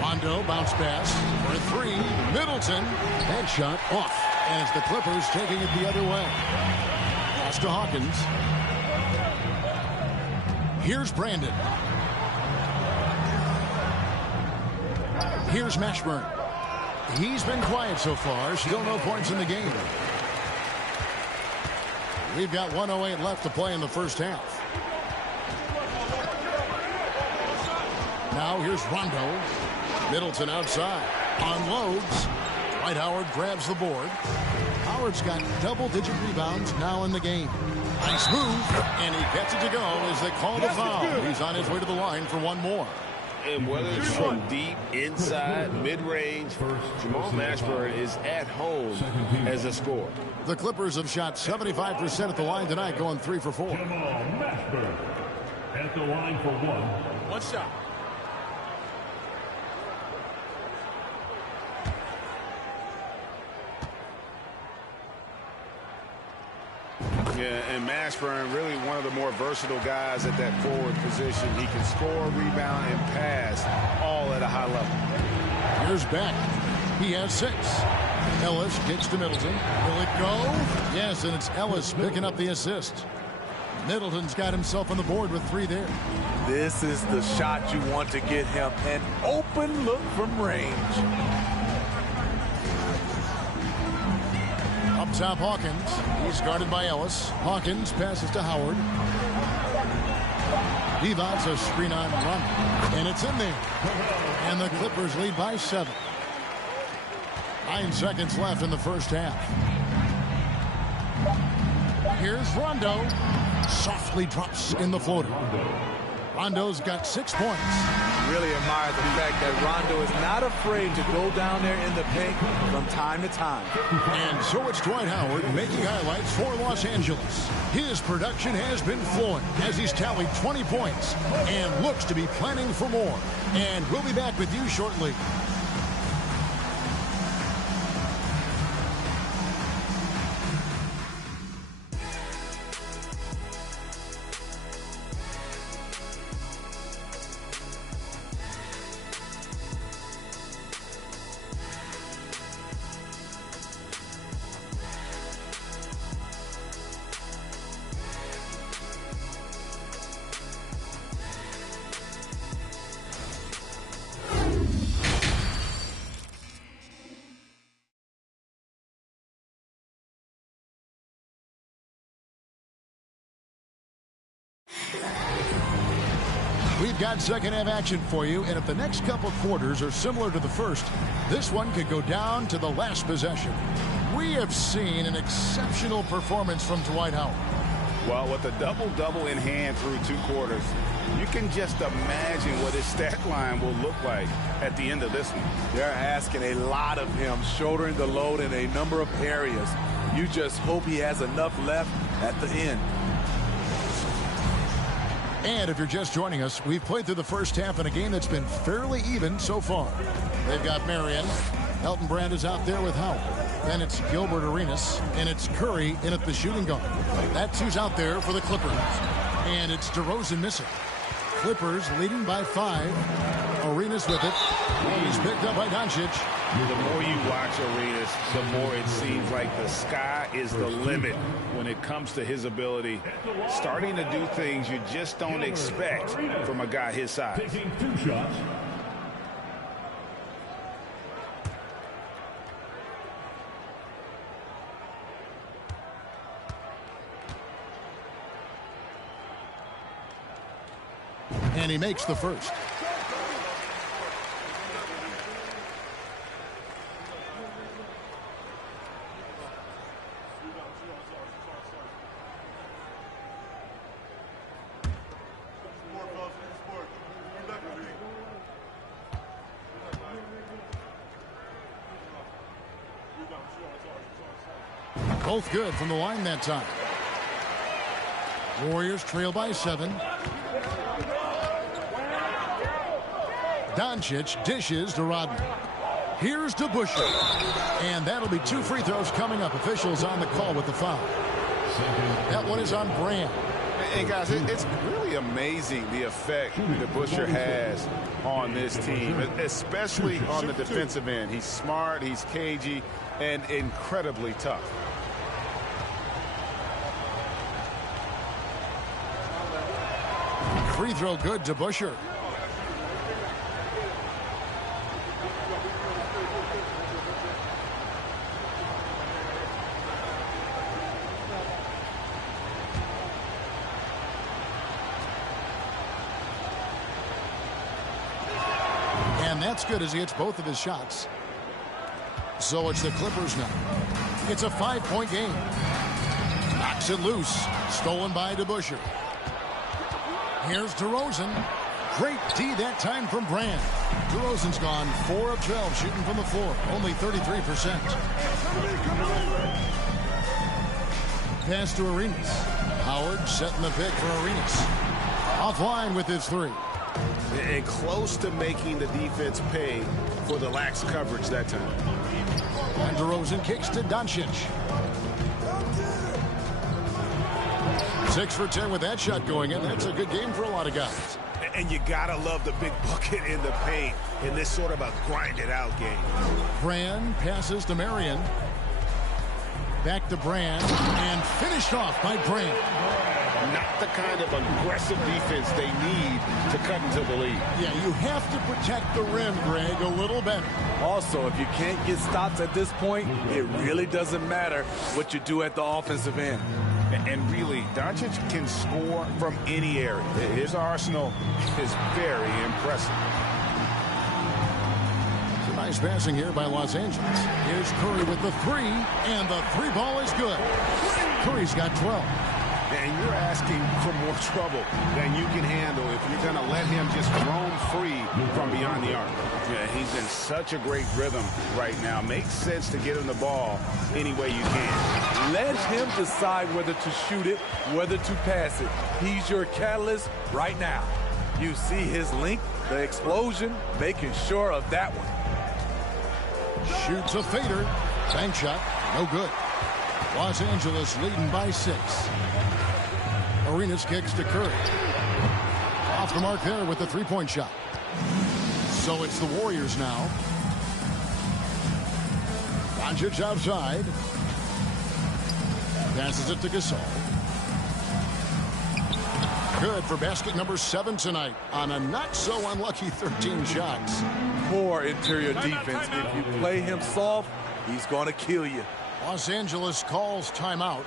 Rondo bounce pass for a 3. Middleton. Headshot off as the Clippers taking it the other way. Pass to Hawkins. Here's Brandon. Here's Mashburn. He's been quiet so far. Still no points in the game. We've got 1:08 left to play in the first half. Now here's Rondo. Middleton outside. Unloads. Dwight Howard grabs the board. Howard's got double-digit rebounds now in the game. Nice move, and he gets it to go as they call the foul. He's on his way to the line for one more. And whether it's from deep, inside, mid-range, Jamal Mashburn is at home as a scorer. The Clippers have shot 75% at the line tonight, going 3 for 4. Jamal Mashburn at the line for 1. One shot. Yeah, and Mashburn really one of the more versatile guys at that forward position. He can score, rebound, and pass all at a high level. Here's Beck. He has 6. Ellis kicks to Middleton. Will it go? Yes, and it's Ellis picking up the assist. Middleton's got himself on the board with 3 there. This is the shot you want to get him. An open look from range. Up top, Hawkins. He's guarded by Ellis. Hawkins passes to Howard. Divac a screen on run. And it's in there. And the Clippers lead by 7. 9 seconds left in the first half. Here's Rondo. Softly drops in the floater. Rondo's got 6 points. Really admire the fact that Rondo is not afraid to go down there in the paint from time to time. And so it's Dwight Howard making highlights for Los Angeles. His production has been flowing as he's tallied 20 points and looks to be planning for more. And we'll be back with you shortly. We've got second half action for you, and if the next couple quarters are similar to the first, this one could go down to the last possession. We have seen an exceptional performance from Dwight Howard. Well, with a double-double in hand through 2 quarters, you can just imagine what his stat line will look like at the end of this one. They're asking a lot of him, shouldering the load in a number of areas. You just hope he has enough left at the end. And if you're just joining us, we've played through the first half in a game that's been fairly even so far. They've got Marion. Elton Brand is out there with Howard. Then it's Gilbert Arenas, and it's Curry in at the shooting guard. That's who's out there for the Clippers. And it's DeRozan missing. Clippers leading by 5. Arenas with it. He's picked up by Doncic. The more you watch Arenas, the more it seems like the sky is the limit when it comes to his ability. Starting to do things you just don't expect from a guy his size. Taking 2 shots. And he makes the first. Both good from the line that time. Warriors trail by 7. Doncic dishes to Rodman. Here's to Busher. And that'll be 2 free throws coming up. Officials on the call with the foul. That one is on Brand. And guys, it's really amazing the effect that Busher has on this team, especially on the defensive end. He's smart, he's cagey, and incredibly tough. Free throw good to Busher. And that's good as he hits both of his shots. So it's the Clippers now. It's a 5-point game. Knocks it loose. Stolen by DeBusschere. Here's DeRozan. Great D that time from Brand. DeRozan's gone 4 of 12 shooting from the floor. Only 33%. Pass to Arenas. Howard setting the pick for Arenas. Offline with his 3. And close to making the defense pay for the lax coverage that time. And DeRozan kicks to Doncic. 6 for 10 with that shot going in. That's a good game for a lot of guys. And you gotta love the big bucket in the paint in this sort of a grinded out game. Brand passes to Marion. Back to Brand and finished off by Brand. Not the kind of aggressive defense they need to cut into the lead. Yeah, you have to protect the rim, Greg, a little better. Also, if you can't get stops at this point, it really doesn't matter what you do at the offensive end. And really, Doncic can score from any area. His arsenal is very impressive. It's a nice passing here by Los Angeles. Here's Curry with the 3, and the 3 ball is good. Curry's got 12. And you're asking for more trouble than you can handle if you're going to let him just roam free from beyond the arc. Yeah, he's in such a great rhythm right now. Makes sense to get him the ball any way you can. Let him decide whether to shoot it, whether to pass it. He's your catalyst right now. You see his length, the explosion, making sure of that one. Shoots a fader. Bank shot. No good. Los Angeles leading by 6. Arenas kicks to Curry. Off the mark there with the 3-point shot. So it's the Warriors now. Doncic outside. Passes it to Gasol. Good for basket number 7 tonight on a not-so-unlucky 13 shots. Poor interior defense. If you play him soft, he's going to kill you. Los Angeles calls timeout.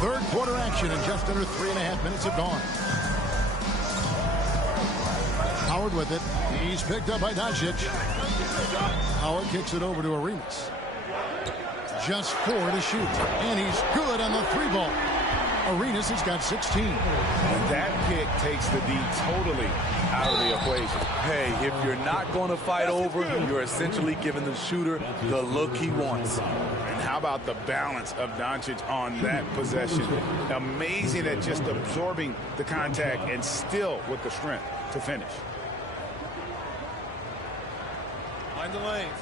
Third quarter action and just under 3.5 minutes have gone. Howard with it. He's picked up by Doncic. Howard kicks it over to Arenas. Just 4 to shoot. And he's good on the 3 ball. Arenas has got 16. And that kick takes the D totally out of the equation. Hey, if you're not going to fight over, you're essentially giving the shooter the look he wants. And how about the balance of Doncic on that possession? Amazing at just absorbing the contact and still with the strength to finish. Mind the lanes.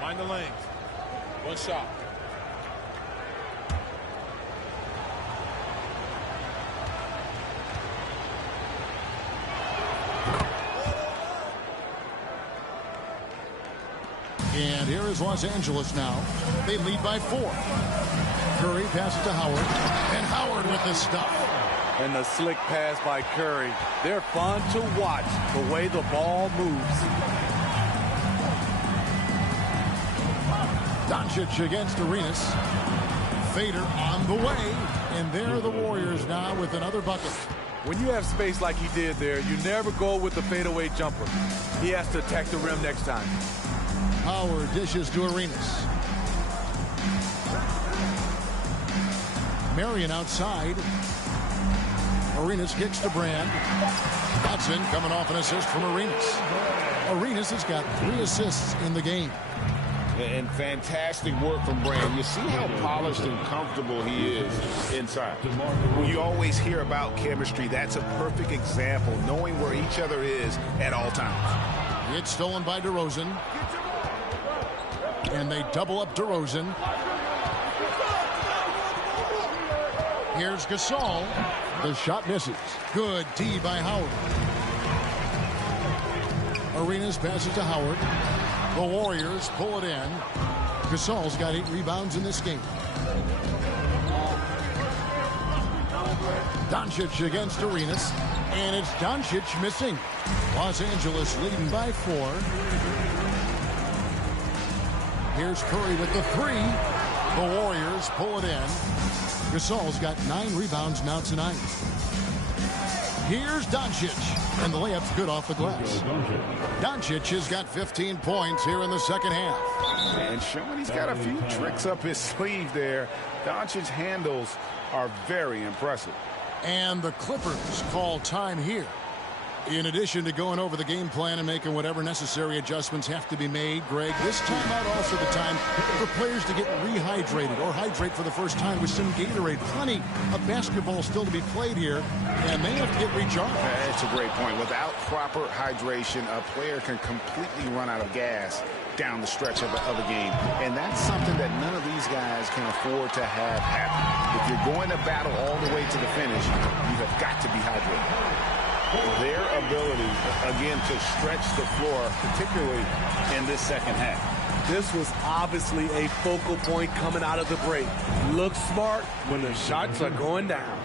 Mind the lanes. One shot. And here is Los Angeles now. They lead by 4. Curry passes to Howard. And Howard with the stuff. And the slick pass by Curry. They're fun to watch the way the ball moves. Doncic against Arenas. Fader on the way. And there are the Warriors now with another bucket. When you have space like he did there, you never go with the fadeaway jumper. He has to attack the rim next time. Howard dishes to Arenas. Marion outside. Arenas kicks to Brand. Dotson coming off an assist from Arenas. Arenas has got 3 assists in the game. And fantastic work from Brand. You see how polished and comfortable he is inside. When you always hear about chemistry, that's a perfect example, knowing where each other is at all times. It's stolen by DeRozan. And they double up DeRozan. Here's Gasol. The shot misses. Good D by Howard. Arenas passes to Howard. The Warriors pull it in. Gasol's got 8 rebounds in this game. Doncic against Arenas. And it's Doncic missing. Los Angeles leading by 4. Here's Curry with the 3. The Warriors pull it in. Gasol's got 9 rebounds now tonight. Here's Doncic, and the layup's good off the glass. Doncic has got 15 points here in the second half. And showing he's got a few tricks up his sleeve there. Doncic's handles are very impressive. And the Clippers call time here. In addition to going over the game plan and making whatever necessary adjustments have to be made, Greg, this timeout also the time for players to get rehydrated or hydrate for the first time with some Gatorade. Plenty of basketball still to be played here, and they have to get recharged. That's a great point. Without proper hydration, a player can completely run out of gas down the stretch of a game. And that's something that none of these guys can afford to have happen. If you're going to battle all the way to the finish, you have got to be hydrated. Their ability, again, to stretch the floor, particularly in this second half. This was obviously a focal point coming out of the break. Look smart when the shots are going down.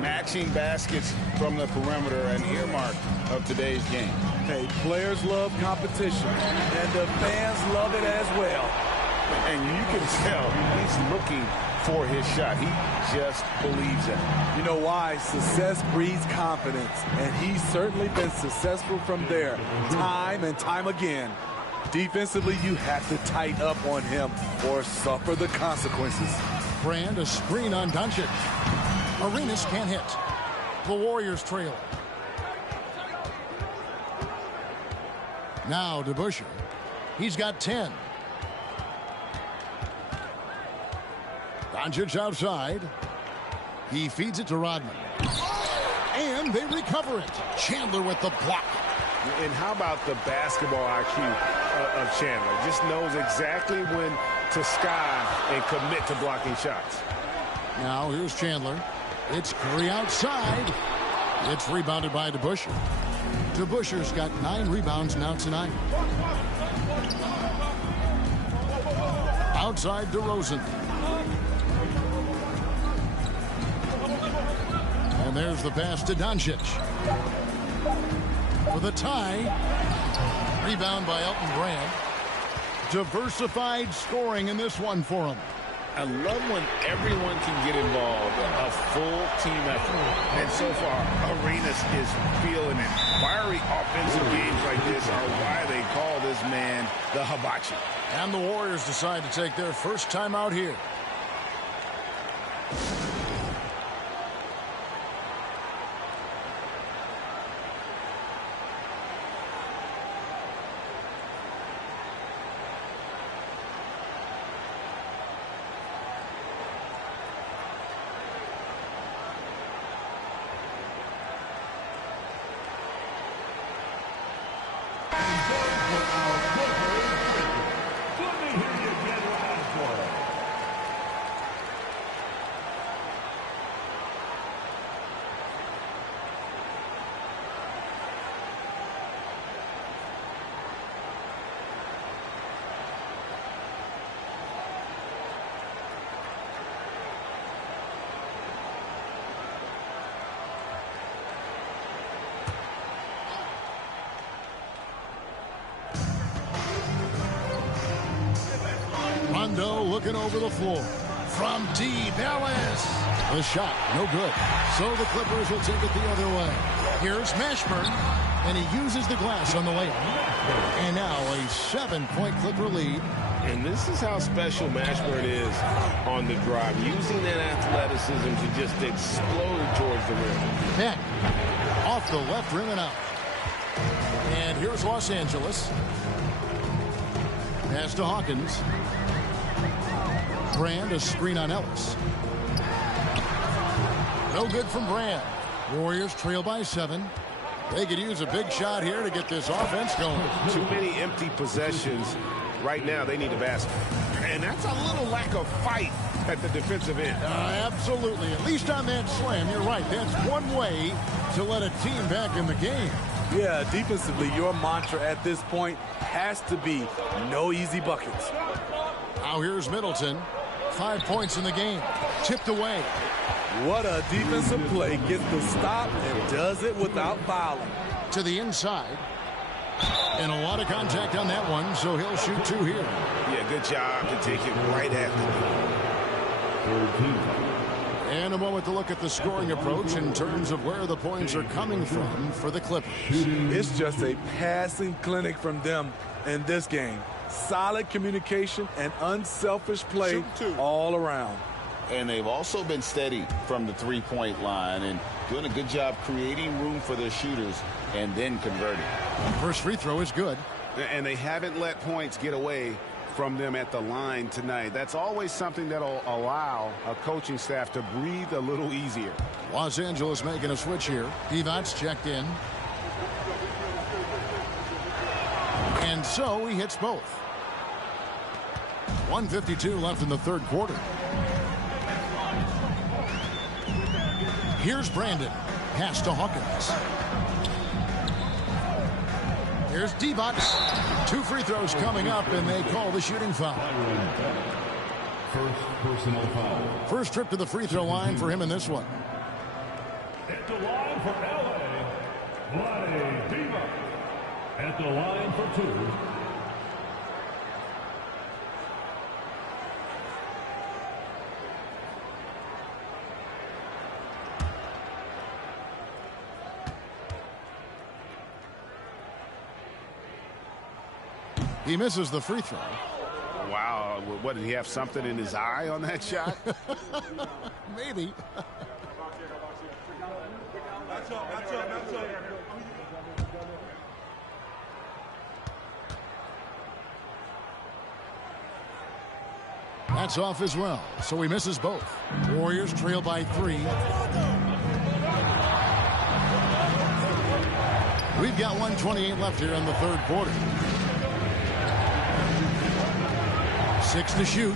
Matching baskets from the perimeter, an earmark of today's game. Hey, players love competition, and the fans love it as well. And you can tell he's looking for his shot. He just believes it. You know why? Success breeds confidence, and he's certainly been successful from there, time and time again. Defensively, you have to tighten up on him or suffer the consequences. Brand, a screen on Doncic. Arenas can't hit. The Warriors trail. Now DeBusschere. He's got 10. Doncic outside. He feeds it to Rodman. And they recover it. Chandler with the block. And how about the basketball IQ of Chandler? Just knows exactly when to sky and commit to blocking shots. Now here's Chandler. It's Curry outside. It's rebounded by DeBusschere. DeBusschere's got 9 rebounds now tonight. Outside DeRozan. And there's the pass to Doncic. For the tie. Rebound by Elton Brand. Diversified scoring in this one for him. I love when everyone can get involved, a full team effort. And so far, Arenas is feeling it. Fiery offensive games like this are why they call this man the Hibachi. And the Warriors decide to take their first time out here. looking over the floor. From deep, Ellis. The shot, no good. So the Clippers will take it the other way. Here's Mashburn, and he uses the glass on the layup. And now a 7-point Clipper lead. And this is how special Mashburn is on the drive, using that athleticism to just explode towards the rim. Beck, off the left rim and out. And here's Los Angeles. Pass to Hawkins. Brand, a screen on Ellis. No good from Brand. Warriors trail by 7. They could use a big shot here to get this offense going. Too many empty possessions. Right now, they need a basket. And that's a little lack of fight at the defensive end. Absolutely. At least on that slam, you're right. That's one way to let a team back in the game. Yeah, defensively, your mantra at this point has to be no easy buckets. Now here's Middleton. 5 points in the game. Tipped away. What a defensive play. Gets the stop and does it without fouling. To the inside. And a lot of contact on that one, so he'll shoot 2 here. Yeah, good job to take it right after. And a moment to look at the scoring approach in terms of where the points are coming from for the Clippers. It's just a passing clinic from them in this game. Solid communication and unselfish play all around. And they've also been steady from the three-point line and doing a good job creating room for their shooters and then converting. First free throw is good. And they haven't let points get away from them at the line tonight. That's always something that'll allow a coaching staff to breathe a little easier. Los Angeles making a switch here. Divac checked in. And so he hits both. 1:52 left in the third quarter. Here's Brandon. Pass to Hawkins. Here's Divac. 2 free throws coming up, and they call the shooting foul. First personal foul. First trip to the free throw line for him in this one. At the line for LA, Vlade Divac. At the line for 2. He misses the free throw. Wow. What, did he have something in his eye on that shot? Maybe. That's off as well, so he misses both. Warriors trail by 3. We've got 1:28 left here in the third quarter. 6 to shoot.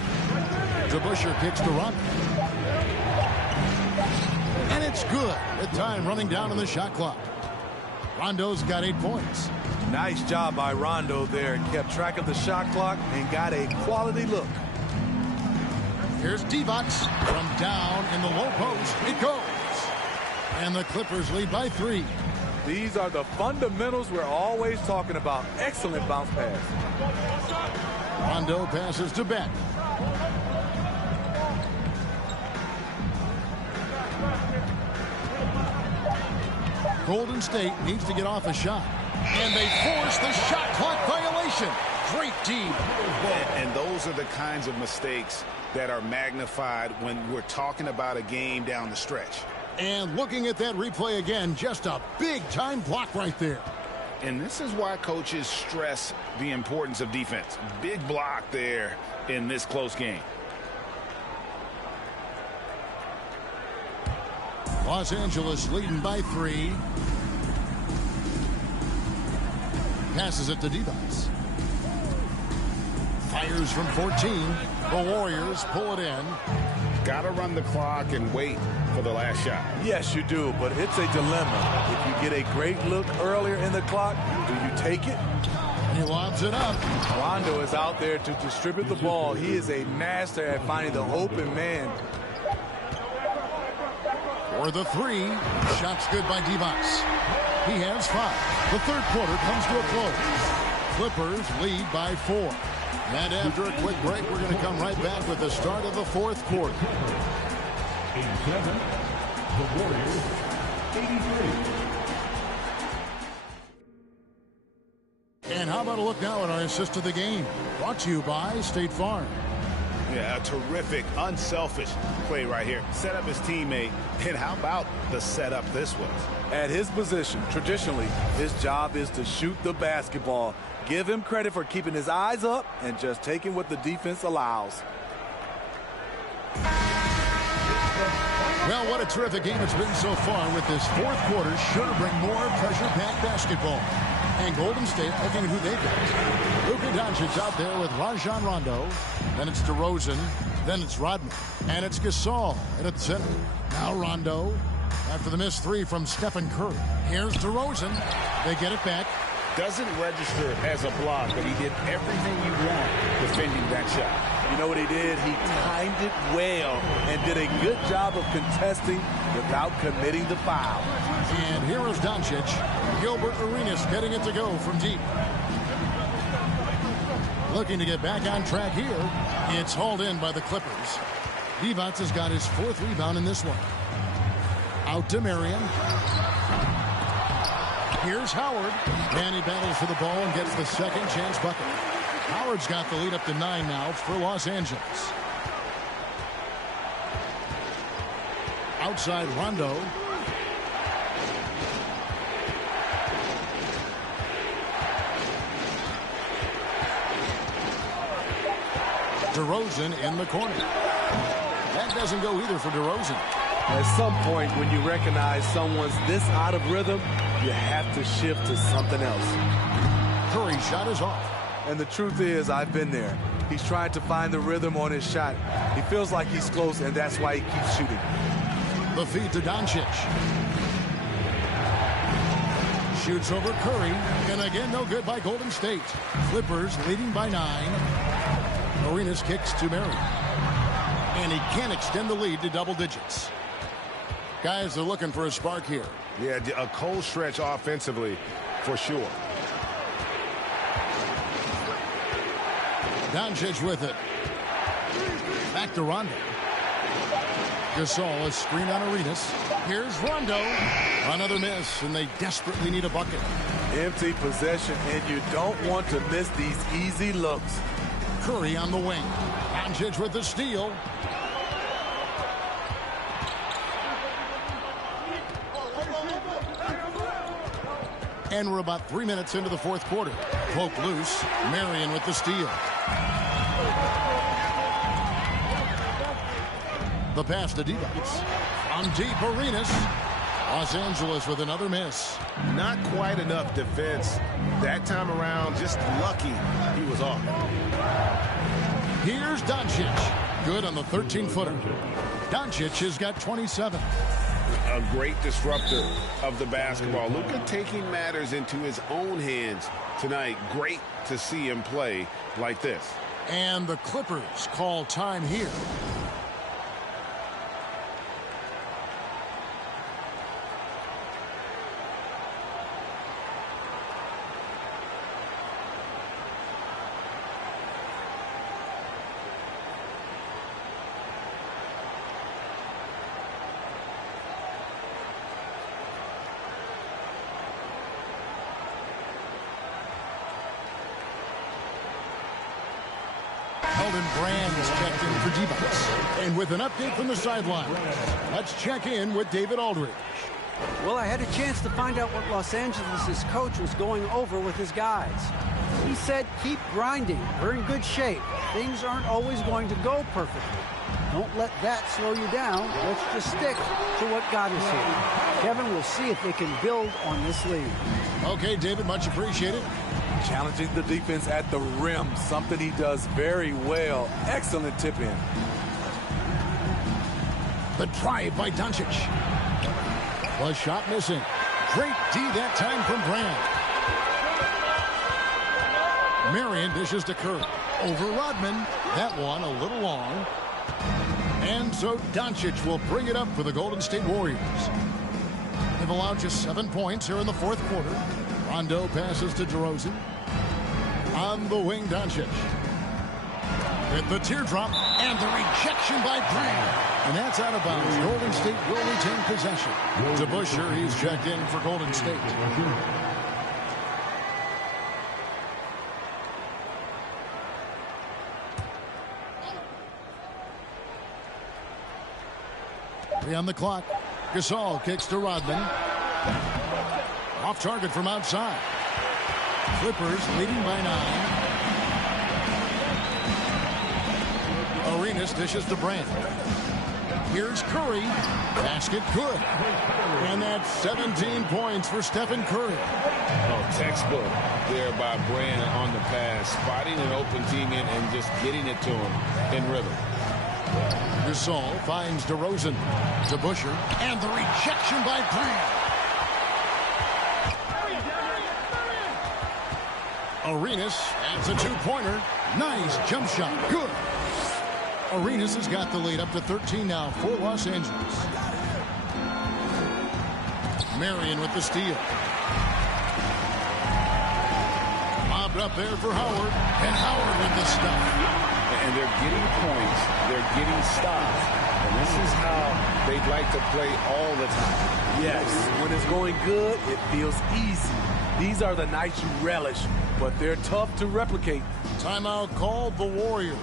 DeBusschere kicks to Rondo. And it's good with time running down on the shot clock. Rondo's got 8 points. Nice job by Rondo there. Kept track of the shot clock and got a quality look. Here's Divac from down in the low post. It goes. And the Clippers lead by 3. These are the fundamentals we're always talking about. Excellent bounce pass. Rondo passes to Beck. Golden State needs to get off a shot. And they force the shot clock violation. Great D. And those are the kinds of mistakes that are magnified when we're talking about a game down the stretch. And looking at that replay again, just a big-time block right there. And this is why coaches stress the importance of defense. Big block there in this close game. Los Angeles leading by 3. Passes it to Divac. Fires from 14. The Warriors pull it in. Got to run the clock and wait for the last shot. Yes, you do, but it's a dilemma. If you get a great look earlier in the clock, do you take it? He lobs it up. Rondo is out there to distribute the ball. He is a master at finding the open man. For the 3. Shots good by Divac. He has 5. The third quarter comes to a close. Clippers lead by 4. And after a quick break, we're going to come right back with the start of the fourth quarter. 87, the Warriors, 83. And how about a look now at our assist of the game? Brought to you by State Farm. Yeah, a terrific, unselfish play right here. Set up his teammate. And how about the setup this was? At his position, traditionally, his job is to shoot the basketball. Give him credit for keeping his eyes up and just taking what the defense allows. Well, what a terrific game it's been so far with this fourth quarter. Sure to bring more pressure-packed basketball. And Golden State looking at who they've got. Luka Doncic out there with Rajon Rondo. Then it's DeRozan. Then it's Rodman. And it's Gasol at the center. Now Rondo after the missed three from Stephen Curry. Here's DeRozan. They get it back. Doesn't register as a block, but he did everything you want defending that shot. You know what he did? He timed it well and did a good job of contesting without committing the foul. And here is Doncic. Gilbert Arenas getting it to go from deep. Looking to get back on track here. It's hauled in by the Clippers. Divac has got his fourth rebound in this one. Out to Marion. Here's Howard. And he battles for the ball and gets the second chance bucket. Howard's got the lead up to 9 now for Los Angeles. Outside Rondo. DeRozan in the corner. That doesn't go either for DeRozan. At some point, when you recognize someone's this out of rhythm, you have to shift to something else. Curry's shot is off. And the truth is, I've been there. He's trying to find the rhythm on his shot. He feels like he's close, and that's why he keeps shooting. The feed to Doncic. Shoots over Curry. And again, no good by Golden State. Clippers leading by 9. Arenas kicks to Marion. And he can't extend the lead to double digits. Guys are looking for a spark here. Yeah, a cold stretch offensively for sure. Doncic with it. Back to Rondo. Gasol is screened on Arenas. Here's Rondo. Another miss, and they desperately need a bucket. Empty possession, and you don't want to miss these easy looks. Curry on the wing. Doncic with the steal. And we're about 3 minutes into the fourth quarter. Poke loose. Marion with the steal. The pass to Divac. On deep, Arenas. Los Angeles with another miss. Not quite enough defense that time around. Just lucky he was off. Here's Doncic. Good on the 13-footer. Doncic has got 27. A great disruptor of the basketball. Luka taking matters into his own hands tonight. Great to see him play like this. And the Clippers call time here. Elton Brand is checked in for Divac. And with an update from the sideline, let's check in with David Aldridge. Well, I had a chance to find out what Los Angeles' coach was going over with his guys. He said, keep grinding. We're in good shape. Things aren't always going to go perfectly. Don't let that slow you down. Let's just stick to what got us here. Kevin will see if they can build on this lead. Okay, David, much appreciated. Challenging the defense at the rim, something he does very well. Excellent tip-in. The drive by Doncic. The shot missing. Great D that time from Brand. Marion dishes to Curry. Over Rodman. That one a little long. And so Doncic will bring it up for the Golden State Warriors. They've allowed just 7 points here in the fourth quarter. Rondo passes to DeRozan. On the wing, Doncic. with the teardrop and the rejection by Brand. And that's out of bounds. Golden State will retain possession. DeBusschere, he's checked in for Golden State. On the clock, Gasol kicks to Rodman. Off target from outside. Clippers leading by 9. Arenas dishes to Brand. Here's Curry. Basket good. And that's 17 points for Stephen Curry. Oh, textbook there by Brand on the pass. Spotting an open teammate and just getting it to him in rhythm. Gasol finds DeRozan. DeBusschere. And the rejection by Brand. Arenas adds a two-pointer. Nice jump shot. Good. Arenas has got the lead up to 13 now for Los Angeles. Marion with the steal. Lobbed up there for Howard. And Howard with the stuff. And they're getting points. They're getting stops. And this is how they'd like to play all the time. Yes, when it's going good, it feels easy. These are the nights you relish, but they're tough to replicate. Timeout called the Warriors.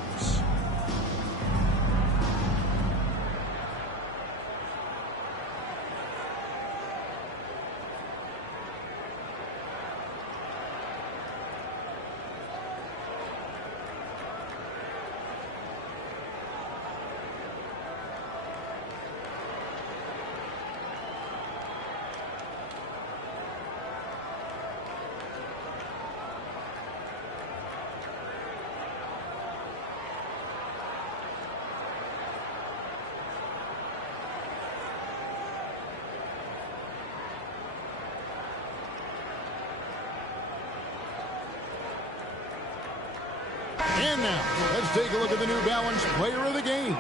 And now, let's take a look at the New Balance player of the game,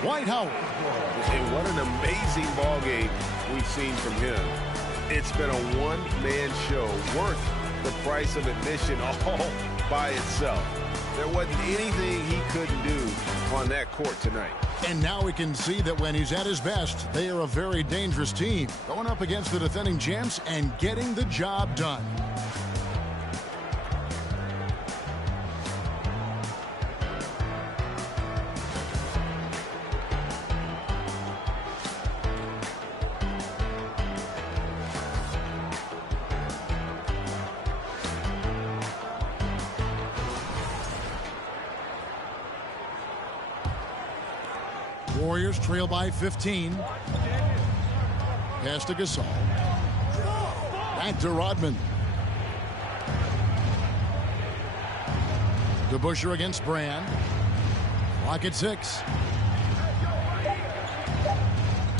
Dwight Howard. And what an amazing ball game we've seen from him. It's been a one-man show worth the price of admission all by itself. There wasn't anything he couldn't do on that court tonight. And now we can see that when he's at his best, they are a very dangerous team, going up against the defending champs and getting the job done. Warriors trail by 15. Pass to Gasol. Back to Rodman. DeBusschere against Brand. Clock at 6.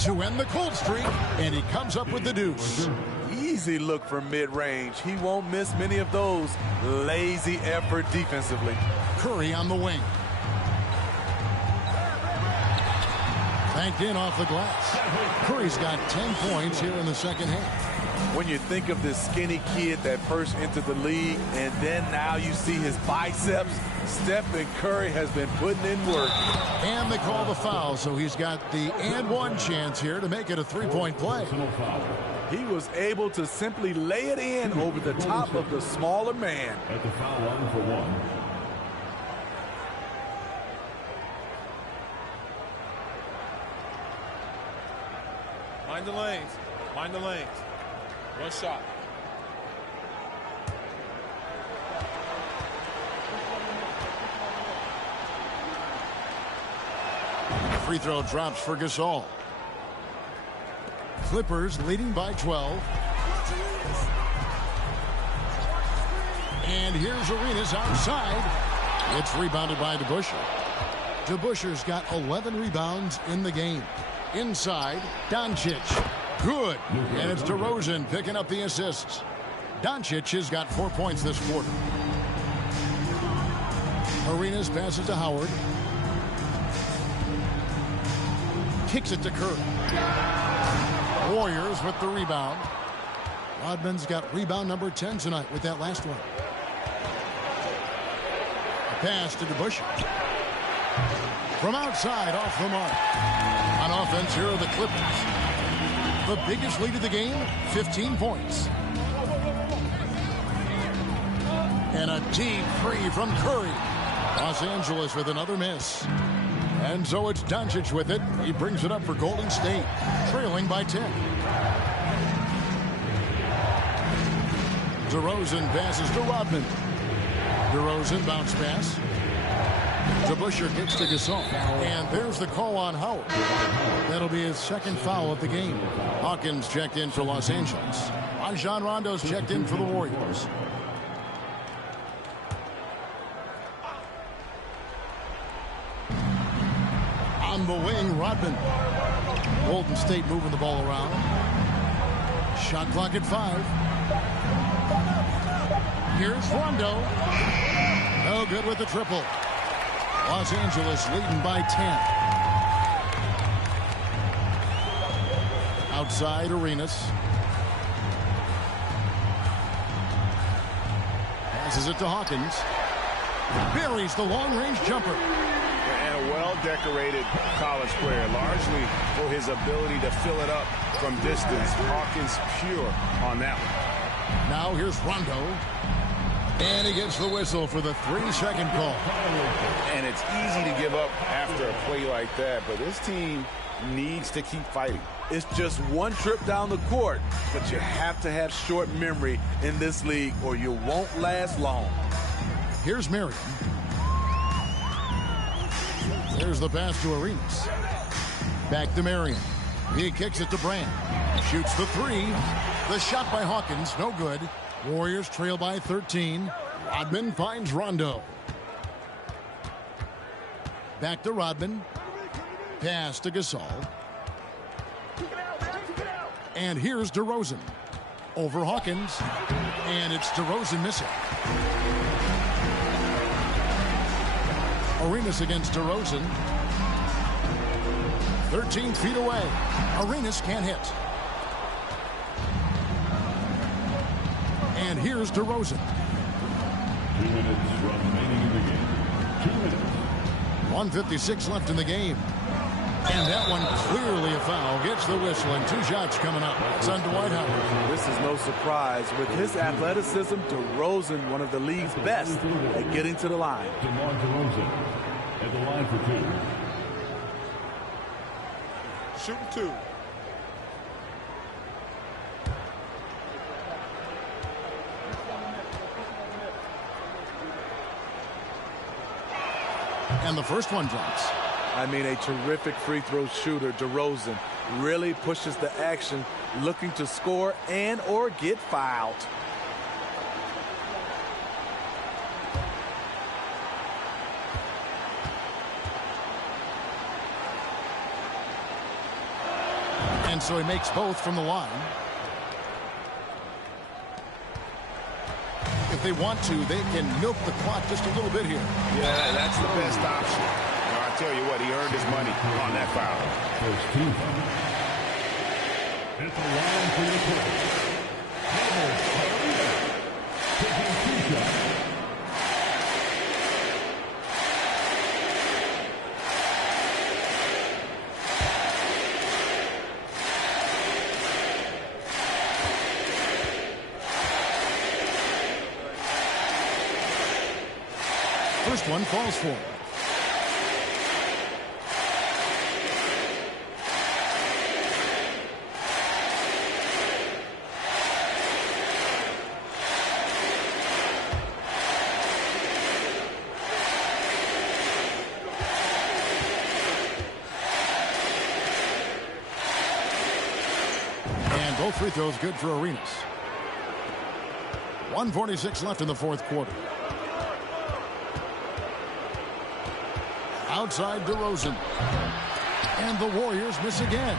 To end the cold streak, and he comes up with the deuce. Easy look from mid-range. He won't miss many of those. Lazy effort defensively. Curry on the wing. Banked in off the glass. Curry's got 10 points here in the second half. When you think of this skinny kid that first entered the league, and then now you see his biceps, Stephen Curry has been putting in work. And they call the foul, so he's got the and one chance here to make it a three-point play. He was able to simply lay it in over the top of the smaller man. At the foul line for one. Mind the lanes. Mind the lanes. One shot. Free throw drops for Gasol. Clippers leading by 12. And here's Arenas outside. It's rebounded by DeBusschere. DeBusschere's got 11 rebounds in the game. Inside, Doncic. Good. And it's DeRozan picking up the assists. Doncic has got 4 points this quarter. Arenas passes to Howard. Kicks it to Curry. Warriors with the rebound. Rodman's got rebound number 10 tonight with that last one. A pass to DeBusschere. From outside, off the mark. On offense, here are the Clippers. The biggest lead of the game, 15 points. And a deep three from Curry. Los Angeles with another miss. And so it's Doncic with it. He brings it up for Golden State, trailing by 10. DeRozan passes to Rodman. DeRozan bounce pass. DeBusschere gets to Gasol. And there's the call on Howard. That'll be his second foul of the game. Hawkins checked in for Los Angeles. Rajon Rondo's checked in for the Warriors. On the wing, Rodman. Golden State moving the ball around. Shot clock at 5. Here's Rondo. No good with the triple. Los Angeles leading by 10. Outside, Arenas. Passes it to Hawkins. Buries the long-range jumper. And a well-decorated college player, largely for his ability to fill it up from distance. Hawkins pure on that one. Now here's Rondo. And he gets the whistle for the 3-second call. And it's easy to give up after a play like that, but this team needs to keep fighting. It's just one trip down the court, but you have to have short memory in this league or you won't last long. Here's Marion. There's the pass to Arenas. Back to Marion. He kicks it to Brand. Shoots the 3. The shot by Hawkins, no good. Warriors trail by 13. Rodman finds Rondo. Back to Rodman. Pass to Gasol. And here's DeRozan. Over Hawkins. And it's DeRozan missing. Arenas against DeRozan. 13 feet away. Arenas can't hit. And here's DeRozan. 2 minutes remaining in the game. 2 minutes. 1:56 left in the game. And that one clearly a foul. Gets the whistle and 2 shots coming up. It's on Dwight Howard. This is no surprise. With his athleticism, DeRozan, one of the league's best at getting to the line. DeMar DeRozan at the line for 2. Shooting 2. And the first one drops. I mean, a terrific free throw shooter, DeRozan, really pushes the action, looking to score and or get fouled. And so he makes both from the line. If they want to, they can milk the clock just a little bit here. Yeah, that's the best option. Now, I tell you what, he earned his money on that foul. First 2. At the line for the taking 2 shots. First one falls for him. And both free throws good for Arenas. 1:46 left in the 4th quarter. Outside DeRozan. And the Warriors miss again.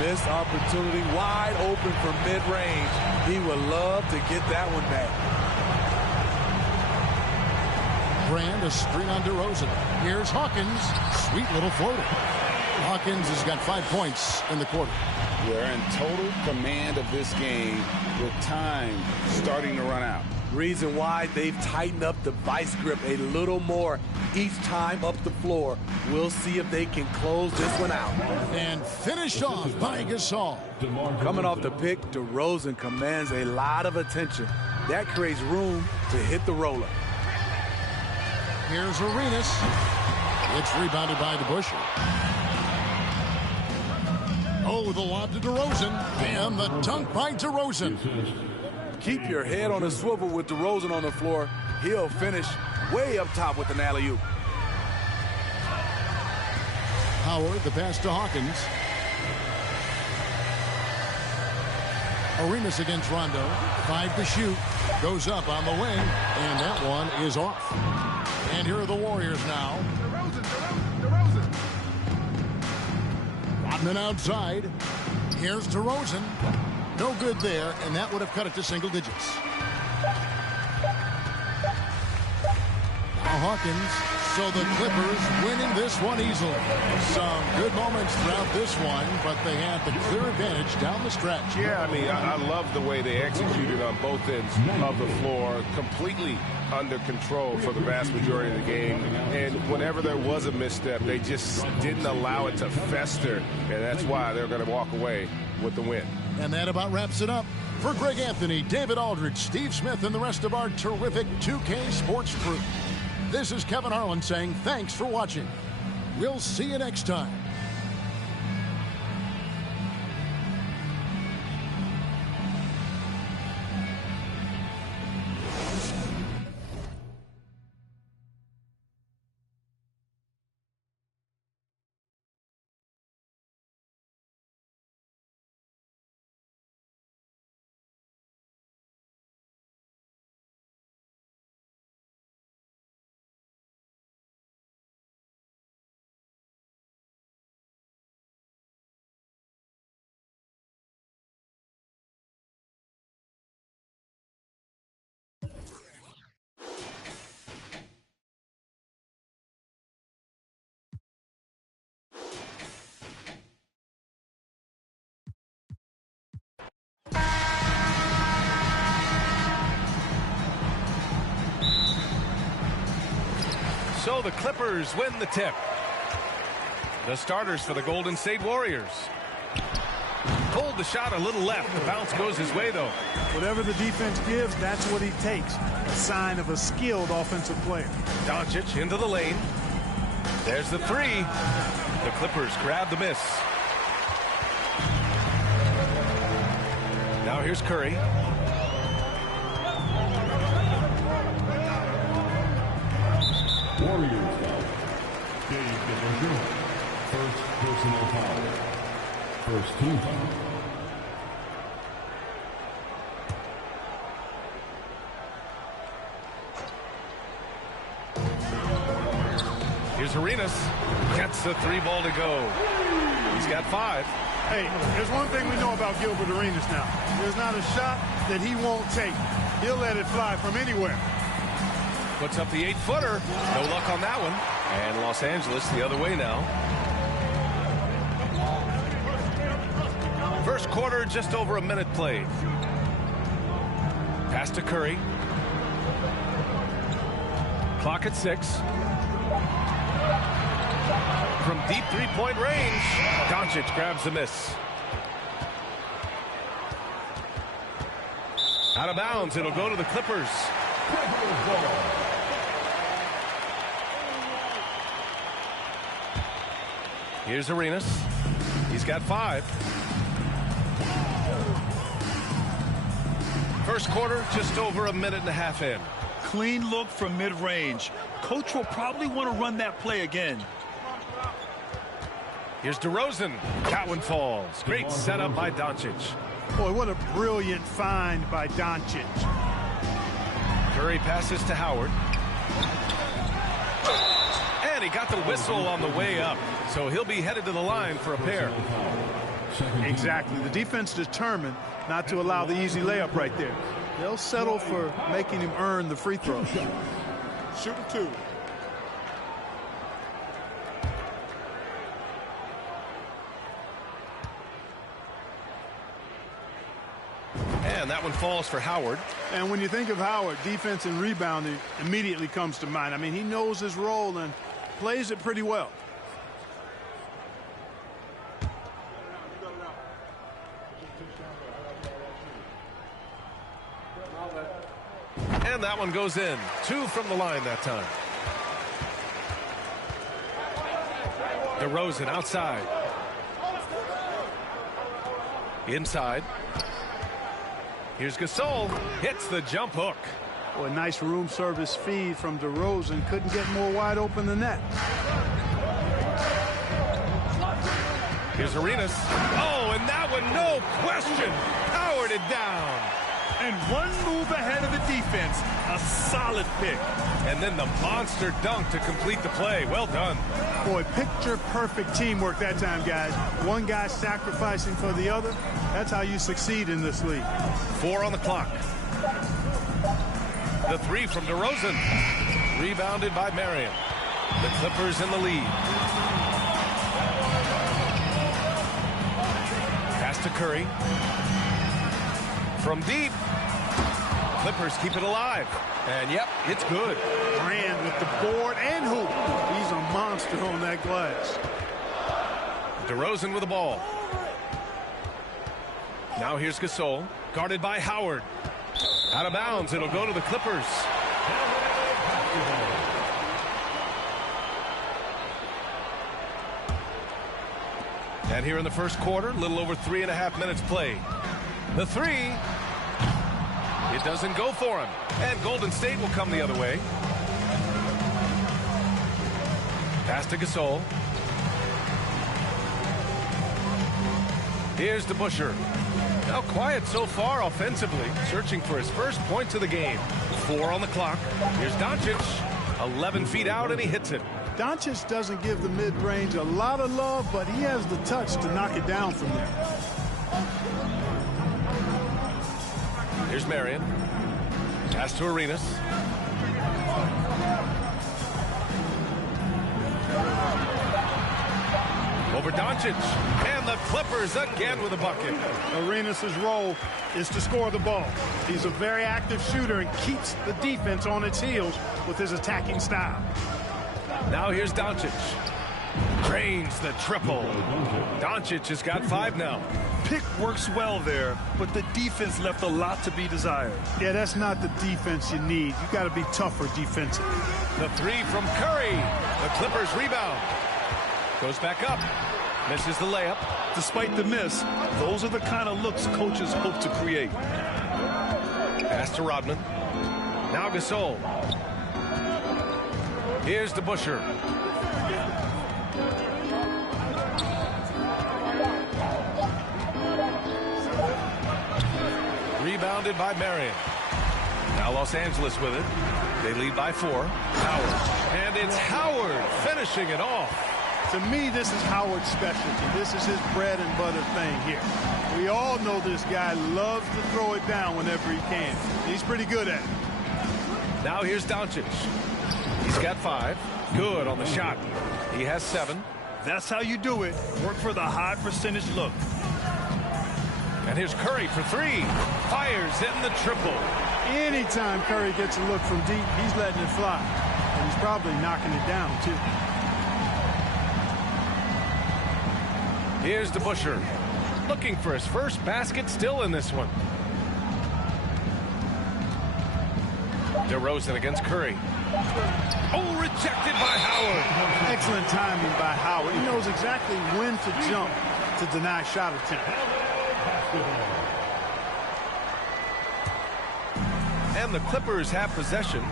Missed opportunity, wide open for mid-range. He would love to get that one back. Brand, a screen on DeRozan. Here's Hawkins. Sweet little floater. Hawkins has got 5 points in the quarter. They're in total command of this game with time starting to run out. Reason why they've tightened up the vice grip a little more each time up the floor. We'll see if they can close this one out. And finished off by Gasol. Coming off the pick, DeRozan commands a lot of attention. That creates room to hit the roller. Here's Arenas. It's rebounded by DeBusschere. Oh, the lob to DeRozan. And the dunk by DeRozan. Keep your head on a swivel with DeRozan on the floor. He'll finish way up top with an alley-oop. Howard, the pass to Hawkins. Arenas against Rondo. 5 to shoot. Goes up on the wing. And that one is off. And here are the Warriors now. DeRozan. Rodman outside. Here's DeRozan. No good there, and that would have cut it to single digits. Now Hawkins. So the Clippers winning this one easily. Some good moments throughout this one, but they had the clear advantage down the stretch. Yeah, I mean, I love the way they executed on both ends of the floor. Completely under control for the vast majority of the game. And whenever there was a misstep, they just didn't allow it to fester. And that's why they're going to walk away with the win. And that about wraps it up. For Greg Anthony, David Aldridge, Steve Smith, and the rest of our terrific 2K Sports crew, this is Kevin Harlan saying thanks for watching. We'll see you next time. So the Clippers win the tip. The starters for the Golden State Warriors. Pulled the shot a little left. The bounce goes his way, though. Whatever the defense gives, that's what he takes. A sign of a skilled offensive player. Doncic into the lane. There's the three. The Clippers grab the miss. Now here's Curry. Warriors foul. Dave DeRozan. First personal foul. First team foul. Here's Arenas. Gets the three ball to go. He's got 5. Hey, there's one thing we know about Gilbert Arenas now. There's not a shot that he won't take. He'll let it fly from anywhere. Puts up the 8-footer. No luck on that one. And Los Angeles the other way now. First quarter, just over a minute played. Pass to Curry. Clock at 6. From deep three-point range, Doncic grabs the miss. Out of bounds, it'll go to the Clippers. Here's Arenas. He's got 5. First quarter, just over a minute and a half in. Clean look from mid-range. Coach will probably want to run that play again. Here's DeRozan. That one falls. Great setup by Doncic. Boy, what a brilliant find by Doncic. Curry passes to Howard. And he got the whistle on the way up. So he'll be headed to the line for a pair. Exactly. The defense determined not to allow the easy layup right there. They'll settle for making him earn the free throw. Shoot a 2. And And that one falls for Howard. And when you think of Howard, defense and rebounding immediately comes to mind. I mean, he knows his role and plays it pretty well. And that one goes in. 2 from the line that time. DeRozan outside. Inside. Here's Gasol. Hits the jump hook. Well, a nice room service feed from DeRozan. Couldn't get more wide open than that. Here's Arenas. Oh, and that one, no question, powered it down. And one move ahead of the defense. A solid pick. And then the monster dunk to complete the play. Well done. Boy, picture-perfect teamwork that time, guys. One guy sacrificing for the other. That's how you succeed in this league. 4 on the clock. The 3 from DeRozan. Rebounded by Marion. The Clippers in the lead. Pass to Curry. From deep. Clippers keep it alive. And, yep, it's good. Brand with the board and hoop. He's a monster on that glass. DeRozan with the ball. Now here's Gasol. Guarded by Howard. Out of bounds. It'll go to the Clippers. And here in the first quarter, a little over 3.5 minutes played. The 3. It doesn't go for him. And Golden State will come the other way. Pass to Gasol. Here's DeBusschere. Now quiet so far offensively, searching for his first points of the game. 4 on the clock. Here's Doncic. 11 feet out, and he hits it. Doncic doesn't give the mid-range a lot of love, but he has the touch to knock it down from there. Here's Marion. Pass to Arenas. Over Doncic. And the Clippers again with a bucket. Arenas' role is to score the ball. He's a very active shooter and keeps the defense on its heels with his attacking style. Now here's Doncic. Drains the triple. Doncic has got 5 now. Pick works well there, but the defense left a lot to be desired. Yeah, that's not the defense you need. You got to be tougher defensively. The 3 from Curry. The Clippers rebound. Goes back up. Misses the layup. Despite the miss, those are the kind of looks coaches hope to create. Pass to Rodman. Now Gasol. Here's DeBusschere. Rebounded by Marion. Now Los Angeles with it. They lead by 4. Howard. And it's Howard finishing it off. To me, this is Howard's specialty. This is his bread and butter thing here. We all know this guy loves to throw it down whenever he can. He's pretty good at it. Now here's Doncic. He's got 5. Good on the shot. He has 7. That's how you do it. Work for the high percentage look. And here's Curry for 3. Fires in the triple. Anytime Curry gets a look from deep, he's letting it fly. And he's probably knocking it down, too. Here's DeBusschere. Looking for his first basket still in this one. DeRozan against Curry. Oh, rejected by Howard. Excellent timing by Howard. He knows exactly when to jump to deny shot attempt. And the Clippers have possession.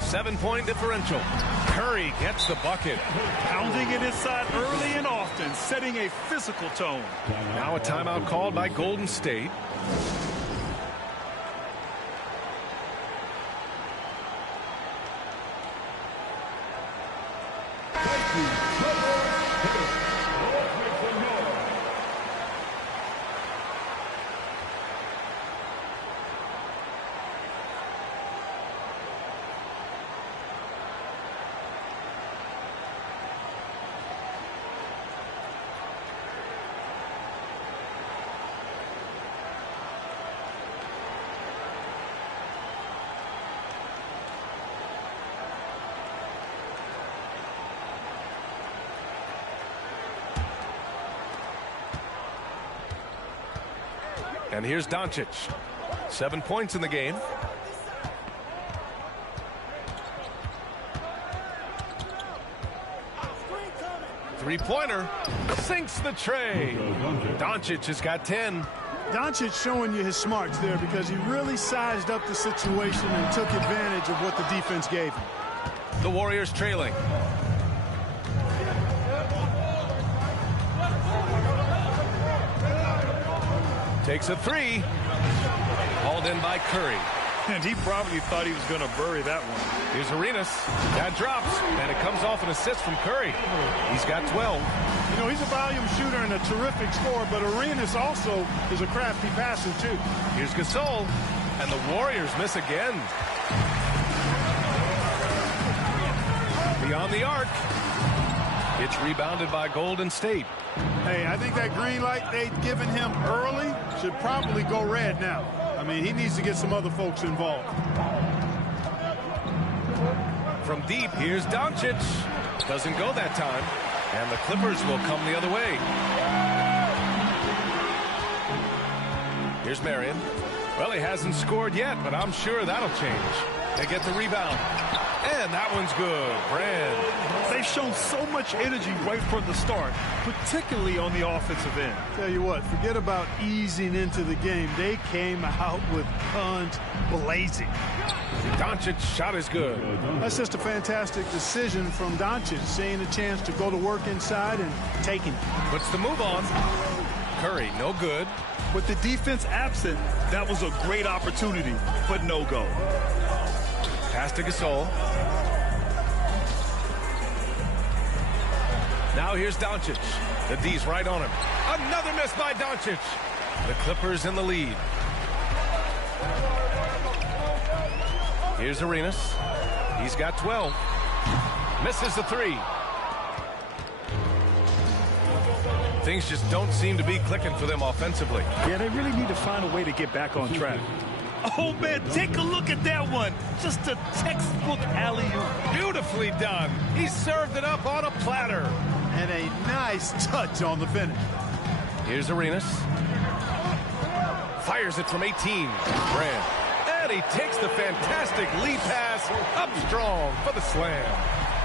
7-point differential. Curry gets the bucket. Pounding it inside early and often, setting a physical tone. Now a timeout called by Golden State. And here's Doncic. 7 points in the game. Three-pointer sinks the tray. Doncic has got 10. Doncic showing you his smarts there because he really sized up the situation and took advantage of what the defense gave him. The Warriors trailing. Takes a three. Hauled in by Curry. And he probably thought he was going to bury that one. Here's Arenas. That drops, and it comes off an assist from Curry. He's got 12. You know, he's a volume shooter and a terrific scorer, but Arenas also is a crafty passer, too. Here's Gasol, and the Warriors miss again. Beyond the arc. It's rebounded by Golden State. Hey, I think that green light they'd given him early should probably go red now. I mean, he needs to get some other folks involved. From deep, here's Doncic. Doesn't go that time. And the Clippers will come the other way. Here's Marion. Well, he hasn't scored yet, but I'm sure that'll change. They get the rebound. And that one's good. Brand. They've shown so much energy right from the start, particularly on the offensive end. Tell you what, forget about easing into the game. They came out with guns blazing. Doncic's shot is good. That's just a fantastic decision from Doncic, seeing a chance to go to work inside and taking it. Puts the move on. Curry, no good. With the defense absent, that was a great opportunity, but no go. Pass to Gasol. Now here's Doncic. The D's right on him. Another miss by Doncic. The Clippers in the lead. Here's Arenas. He's got 12. Misses the three. Things just don't seem to be clicking for them offensively. Yeah, they really need to find a way to get back on track. Oh, man, take a look at that one. Just a textbook alley-oop. Beautifully done. He served it up on a platter. And a nice touch on the finish. Here's Arenas. Fires it from 18. Brand. And he takes the fantastic lead pass up strong for the slam.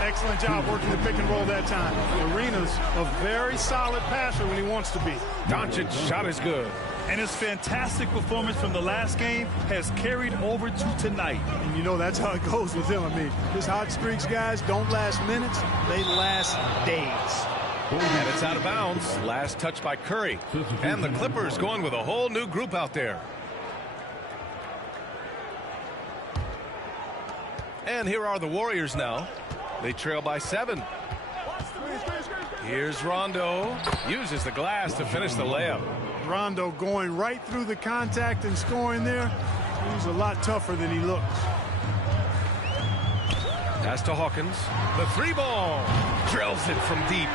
Excellent job working the pick and roll that time. Arenas a very solid passer when he wants to be. Doncic's shot is good. And his fantastic performance from the last game has carried over to tonight. And you know that's how it goes with him. I mean, his hot streaks, guys, don't last minutes. They last days. And it's out of bounds. Last touch by Curry. And the Clippers going with a whole new group out there. And here are the Warriors now. They trail by 7. Here's Rondo. Uses the glass to finish the layup. Rondo going right through the contact and scoring there. He's a lot tougher than he looks. Pass to Hawkins. The three ball. Drills it from deep.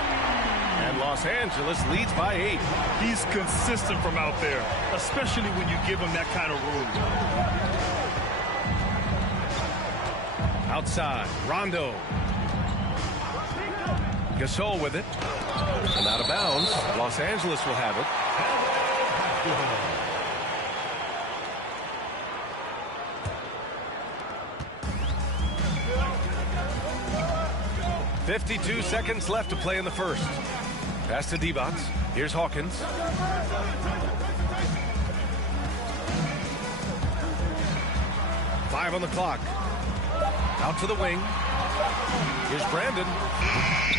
And Los Angeles leads by 8. He's consistent from out there, especially when you give him that kind of room. Outside, Rondo. Gasol with it. And out of bounds. Los Angeles will have it. 52 seconds left to play in the first. Pass to D-Box. Here's Hawkins. Five on the clock. Out to the wing. Here's Brandon.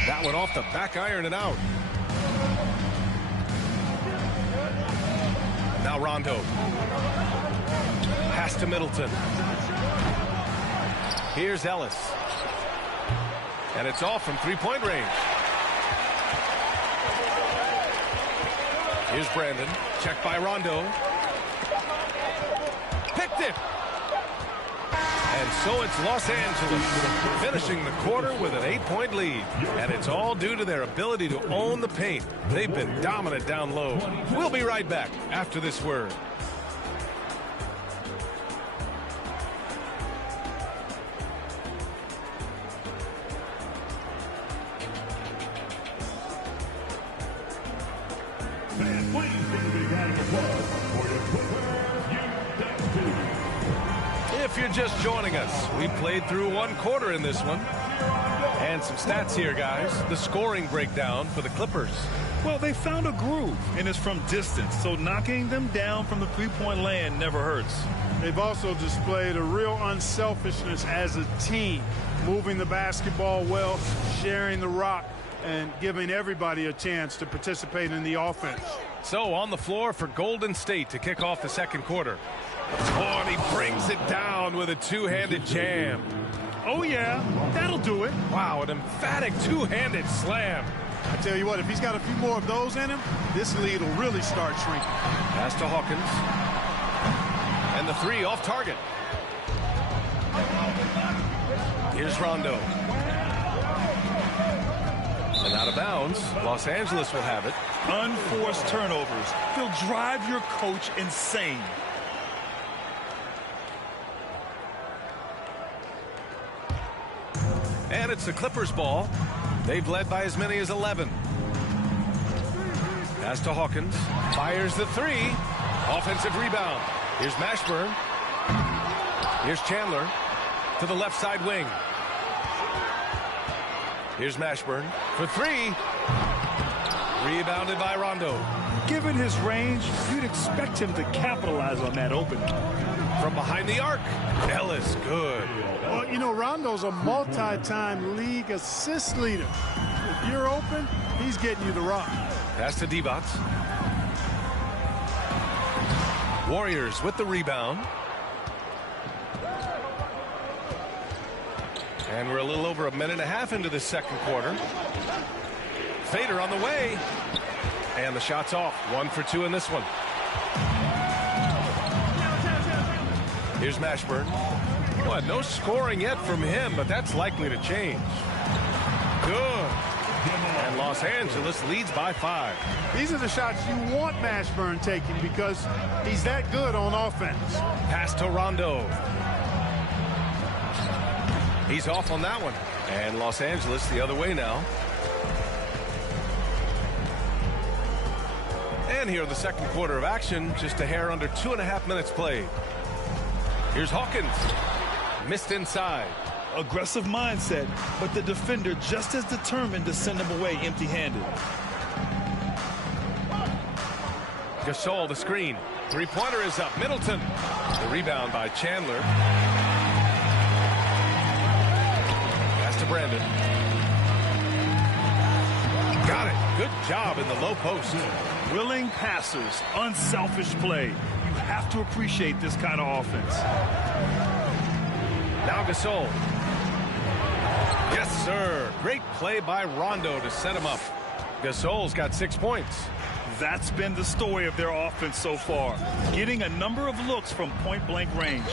That one off the back iron and out. Now Rondo. Pass to Middleton. Here's Ellis. And it's off from three-point range. Here's Brandon. Checked by Rondo. Picked it. And so it's Los Angeles finishing the quarter with an 8-point lead. And it's all due to their ability to own the paint. They've been dominant down low. We'll be right back after this word. Please put your big hand of applause for your you're just joining us, we played through one quarter in this one. And some stats here, guys. The scoring breakdown for the Clippers. Well, they found a groove, and it's from distance, so knocking them down from the three-point land never hurts. They've also displayed a real unselfishness as a team, moving the basketball well, sharing the rock, and giving everybody a chance to participate in the offense. So on the floor for Golden State to kick off the second quarter. Oh, and he brings it down with a two-handed jam. Oh, yeah, that'll do it. Wow, an emphatic two-handed slam. I tell you what, if he's got a few more of those in him, this lead will really start shrinking. Pass to Hawkins. And the three off target. Here's Rondo. And out of bounds, Los Angeles will have it. Unforced turnovers. They'll drive your coach insane. And it's the Clippers' ball. They've led by as many as 11. Pass to Hawkins. Fires the three. Offensive rebound. Here's Mashburn. Here's Chandler to the left side wing. Here's Mashburn for three. Rebounded by Rondo. Given his range, you'd expect him to capitalize on that opening. From behind the arc, Ellis, good. Well, you know, Rondo's a multi-time league assist leader. If you're open, he's getting you the rock. Pass to Divac. Warriors with the rebound. And we're a little over a minute and a half into the second quarter. Fader on the way. And the shot's off. 1 for 2 in this one. Here's Mashburn. Well, no scoring yet from him, but that's likely to change. Good. And Los Angeles leads by 5. These are the shots you want Mashburn taking because he's that good on offense. Pass to Rondo. He's off on that one. And Los Angeles the other way now. And here in the second quarter of action, just a hair under 2.5 minutes played. Here's Hawkins. Missed inside. Aggressive mindset, but the defender just as determined to send him away empty-handed. Gasol the screen. Three-pointer is up. Middleton. The rebound by Chandler. Pass to Brandon. Got it. Good job in the low post. Willing passers, unselfish play. You have to appreciate this kind of offense. Now Gasol. Yes, sir. Great play by Rondo to set him up. Gasol's got 6 points. That's been the story of their offense so far. Getting a number of looks from point-blank range.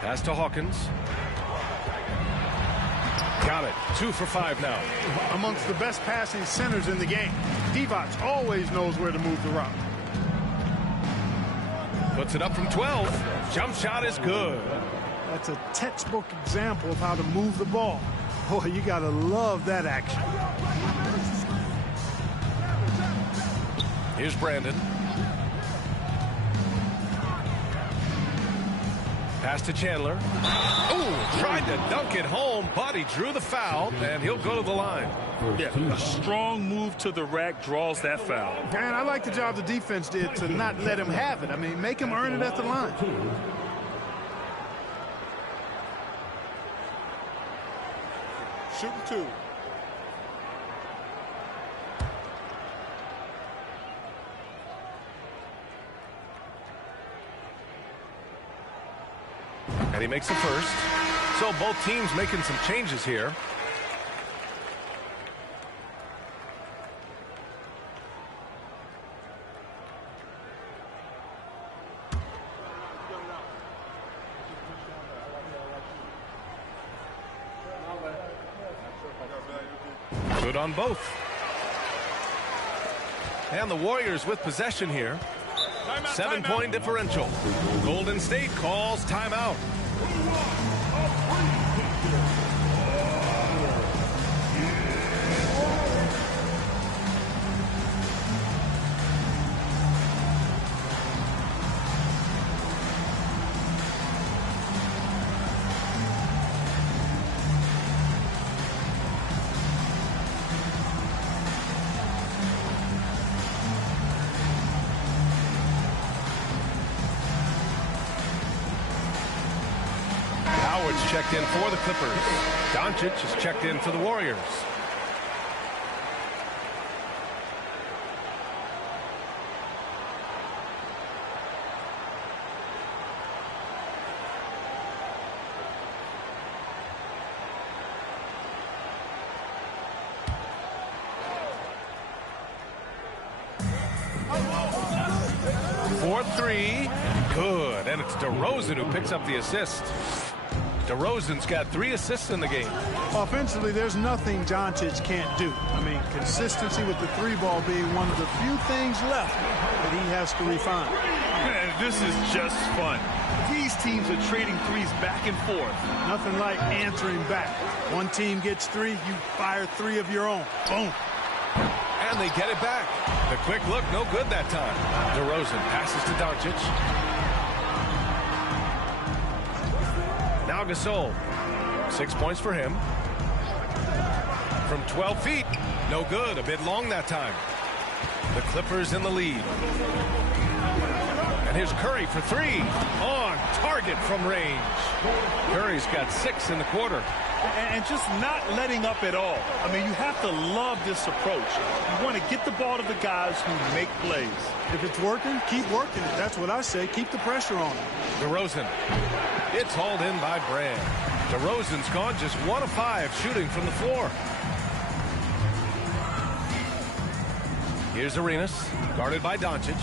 Pass to Hawkins. Got it. 2 for 5 now. Amongst the best passing centers in the game. Divac always knows where to move the rock. Puts it up from 12. Jump shot is good. That's a textbook example of how to move the ball. Boy, you got to love that action. Here's Brandon. Pass to Chandler. Oh, tried to dunk it home, but he drew the foul, and he'll go to the line. Yeah, a strong move to the rack draws that foul. And I like the job the defense did to not let him have it. I mean, make him earn it at the line. Shooting 2. And he makes the first. So both teams making some changes here. Good on both. And the Warriors with possession here. 7-point differential. Golden State calls timeout. Howard's checked in for the Clippers. Doncic is checked in for the Warriors. For three, good, and it's DeRozan who picks up the assist. DeRozan's got 3 assists in the game. Offensively, there's nothing Doncic can't do. I mean, consistency with the 3-ball being one of the few things left that he has to refine. Man, this is just fun. These teams are trading threes back and forth. Nothing like answering back. One team gets 3, you fire 3 of your own. Boom. And they get it back. The quick look, no good that time. DeRozan passes to Doncic. Now Gasol. 6 points for him. From 12 feet. No good. A bit long that time. The Clippers in the lead. And here's Curry for 3. On target from range. Curry's got 6 in the quarter. And just not letting up at all. I mean, you have to love this approach. You want to get the ball to the guys who make plays. If it's working, keep working it. That's what I say. Keep the pressure on him. DeRozan. It's hauled in by Brand. DeRozan's gone just 1 of 5 shooting from the floor. Here's Arenas, guarded by Doncic.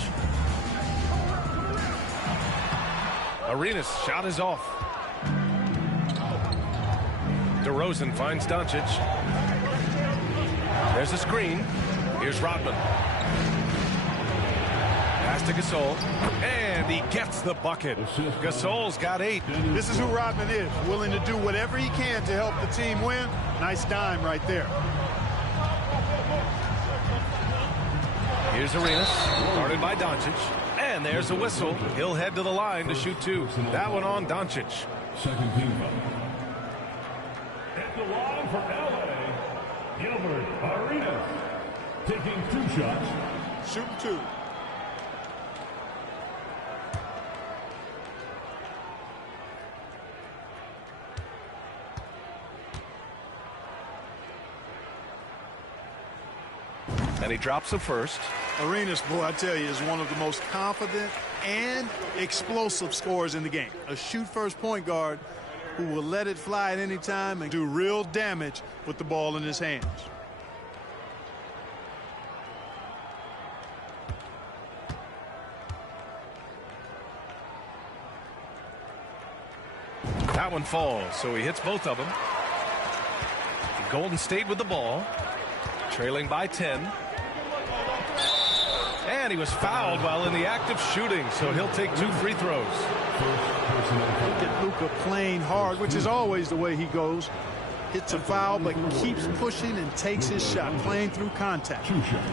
Arenas' shot is off. DeRozan finds Doncic. There's a screen. Here's Rodman. Pass to Gasol. And he gets the bucket. Gasol's got 8. This is who Rodman is. Willing to do whatever he can to help the team win. Nice dime right there. Here's Arenas, guarded by Doncic. And there's a whistle. He'll head to the line to shoot 2. That one on Doncic. Second team foul. At the line for LA, Gilbert Arenas taking 2 shots. Shooting 2. And he drops the first. Arenas, boy, I tell you, is one of the most confident and explosive scorers in the game. A shoot-first point guard who will let it fly at any time and do real damage with the ball in his hands. That one falls, so he hits both of them. Golden State with the ball, trailing by 10. And he was fouled while in the act of shooting, so he'll take 2 free throws. Look at Luka playing hard, which is always the way he goes. Hits a foul, but keeps pushing and takes his shot, playing through contact. 2 shots.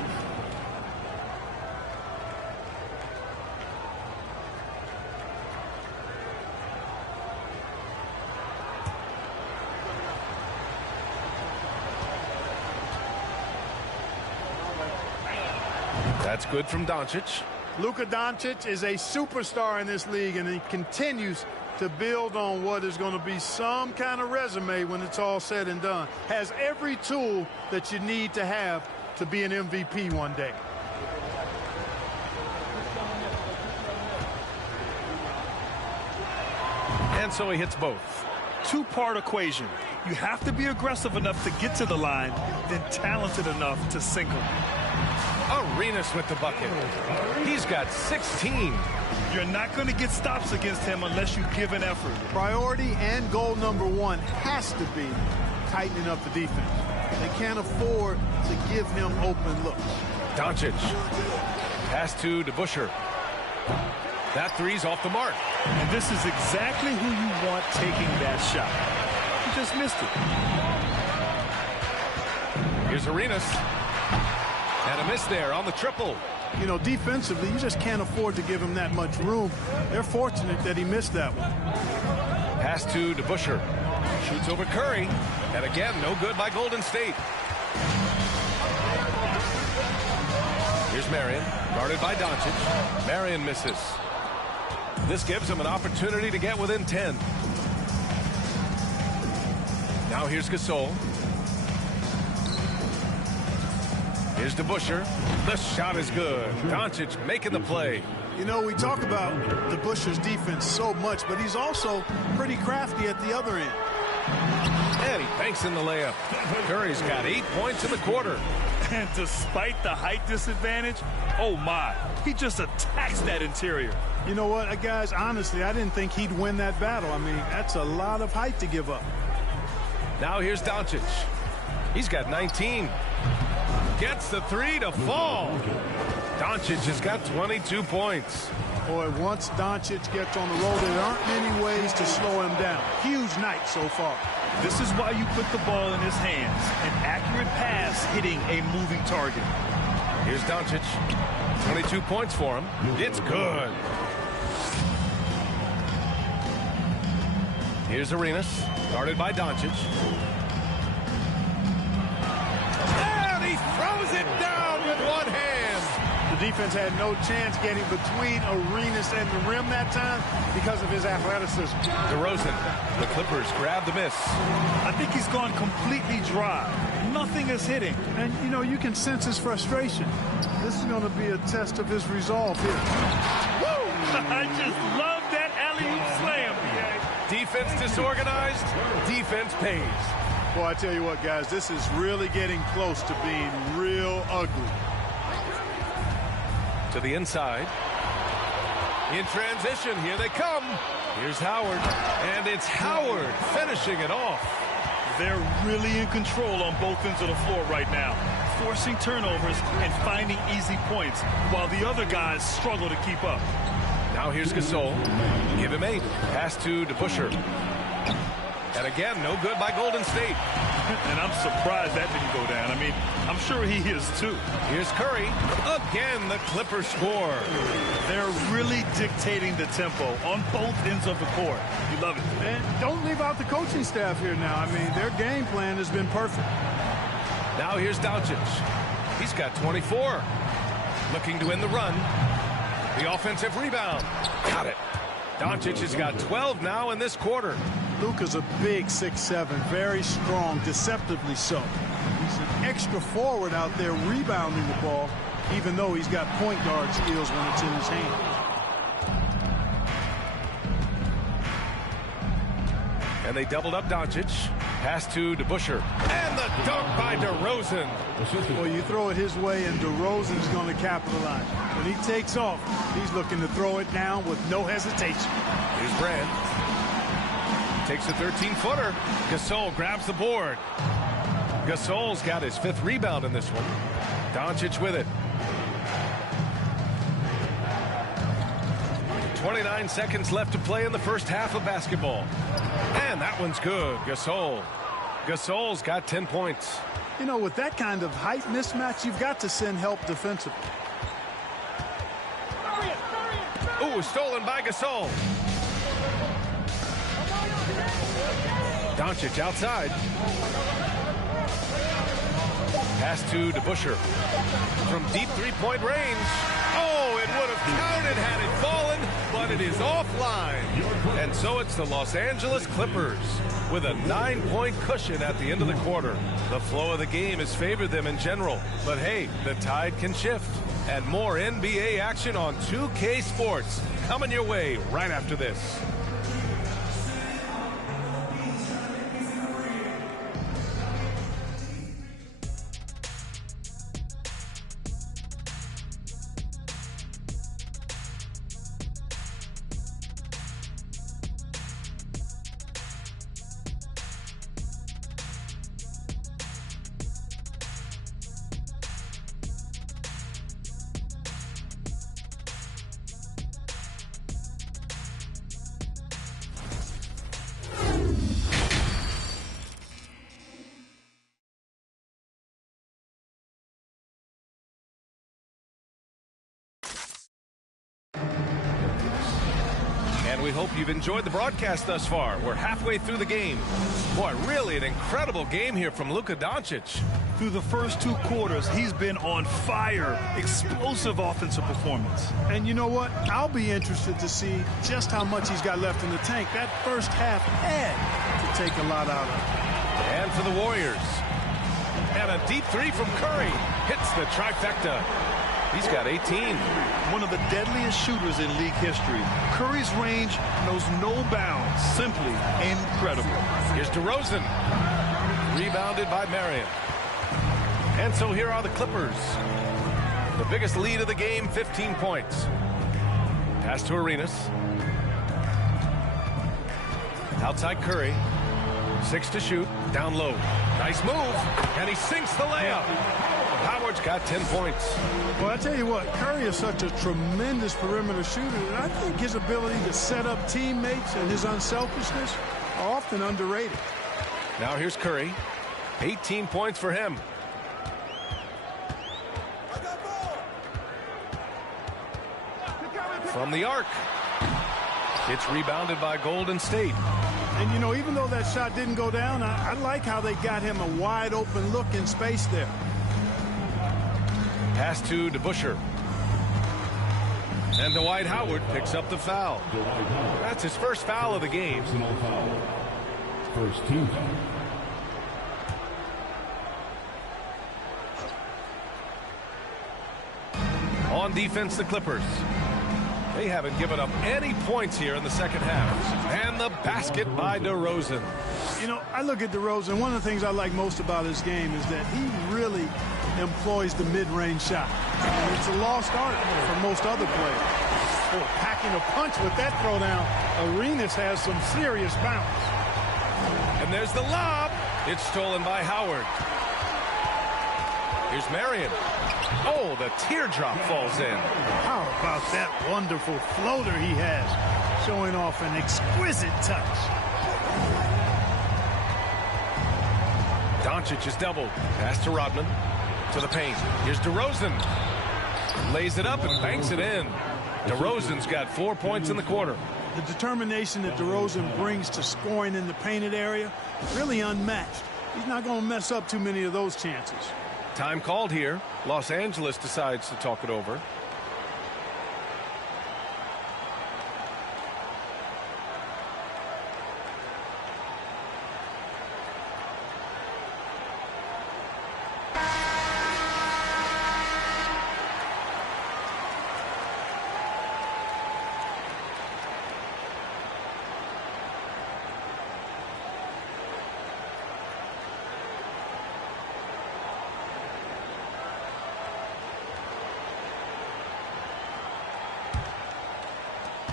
That's good from Doncic. Luka Doncic is a superstar in this league, and he continues to build on what is going to be some kind of resume when it's all said and done. Has every tool that you need to have to be an MVP one day. And so he hits both. 2-part equation. You have to be aggressive enough to get to the line, then talented enough to sink them. Arenas with the bucket. He's got 16. You're not going to get stops against him unless you give an effort. Priority and goal number 1 has to be tightening up the defense. They can't afford to give him open looks. Doncic. Pass to DeBusschere. That 3's off the mark. And this is exactly who you want taking that shot. He just missed it. Here's Arenas. And a miss there on the triple. You know, defensively, you just can't afford to give him that much room. They're fortunate that he missed that one. Pass to DeBusschere. Shoots over Curry. And again, no good by Golden State. Here's Marion, guarded by Doncic. Marion misses. This gives him an opportunity to get within 10. Now here's Gasol. Here's DeBusschere. The shot is good. Doncic making the play. You know, we talk about DeBusschere's defense so much, but he's also pretty crafty at the other end. And he banks in the layup. Curry's got 8 points in the quarter. And despite the height disadvantage, oh my, he just attacks that interior. You know what, guys, honestly, I didn't think he'd win that battle. I mean, that's a lot of height to give up. Now here's Doncic. He's got 19. Gets the three to fall. Doncic has got 22 points. Boy, once Doncic gets on the road, there aren't many ways to slow him down. Huge night so far. This is why you put the ball in his hands. An accurate pass hitting a moving target. Here's Doncic. 22 points for him. It's good. Here's Arenas. Guarded by Doncic. And he throws it down with one hand. The defense had no chance getting between Arenas and the rim that time because of his athleticism. DeRozan. The Clippers grab the miss. I think he's gone completely dry. Nothing is hitting. And, you know, you can sense his frustration. This is going to be a test of his resolve here. Woo! I just love that alley-oop slam, B.A. Defense disorganized. Defense pays. Boy, I tell you what, guys, this is really getting close to being real ugly. To the inside. In transition, here they come. Here's Howard. And it's Howard finishing it off. They're really in control on both ends of the floor right now, forcing turnovers and finding easy points while the other guys struggle to keep up. Now here's Gasol. Give him 8. Pass to DeBusschere. And again, no good by Golden State. And I'm surprised that didn't go down. I mean, I'm sure he is too. Here's Curry. Again, the Clippers score. They're really dictating the tempo on both ends of the court. You love it. And don't leave out the coaching staff here now. I mean, their game plan has been perfect. Now here's Doncic. He's got 24. Looking to win the run. The offensive rebound. Got it. Doncic has got 12 now in this quarter. Luka's a big 6'7", very strong, deceptively so. He's an extra forward out there rebounding the ball, even though he's got point guard skills when it's in his hand. And they doubled up Doncic. Pass to DeBusschere. And the dunk by DeRozan. Well, you throw it his way, and DeRozan's going to capitalize. When he takes off, he's looking to throw it down with no hesitation. Here's Brand. Takes a 13-footer. Gasol grabs the board. Gasol's got his 5th rebound in this one. Doncic with it. 29 seconds left to play in the first half of basketball. And that one's good. Gasol's got 10 points. You know, with that kind of height mismatch, you've got to send help defensively. Ooh, stolen by Gasol. Doncic outside. Pass to DeBusschere. From deep three-point range. Oh, it would have counted had it fallen, but it is offline. And so it's the Los Angeles Clippers with a 9-point cushion at the end of the quarter. The flow of the game has favored them in general. But hey, the tide can shift. And more NBA action on 2K Sports coming your way right after this. We hope you've enjoyed the broadcast thus far. We're halfway through the game. Boy, really an incredible game here from Luka Doncic. Through the first 2 quarters, he's been on fire. Explosive offensive performance. And you know what? I'll be interested to see just how much he's got left in the tank. That first half had to take a lot out of it. for the Warriors. And a deep three from Curry. Hits the trifecta. He's got 18. One of the deadliest shooters in league history. Curry's range knows no bounds. Simply incredible. Here's DeRozan. Rebounded by Marion. And so here are the Clippers. The biggest lead of the game, 15 points. Pass to Arenas. Outside Curry. 6 to shoot. Down low. Nice move. And he sinks the layup. Howard's got 10 points. Well, I tell you what, Curry is such a tremendous perimeter shooter, and I think his ability to set up teammates and his unselfishness are often underrated. Now here's Curry. 18 points for him. From the arc. It's rebounded by Golden State. And, you know, even though that shot didn't go down, I like how they got him a wide-open look in space there. Pass to DeBusschere. And Dwight Howard picks up the foul. That's his first foul of the game. First team foul. On defense, the Clippers. They haven't given up any points here in the second half. And the basket by DeRozan. You know, I look at DeRozan. One of the things I like most about his game is that he really employs the mid-range shot. And it's a lost art for most other players. Oh, packing a punch with that throwdown. Arenas has some serious bounce. And there's the lob. It's stolen by Howard. Here's Marion. Oh, the teardrop falls in. How about that wonderful floater he has, showing off an exquisite touch. Doncic is doubled. Pass to Rodman. To the paint. Here's DeRozan. Lays it up and banks it in. DeRozan's got 4 points in the quarter. The determination that DeRozan brings to scoring in the painted area, really unmatched. He's not going to mess up too many of those chances. Time called here. Los Angeles decides to talk it over.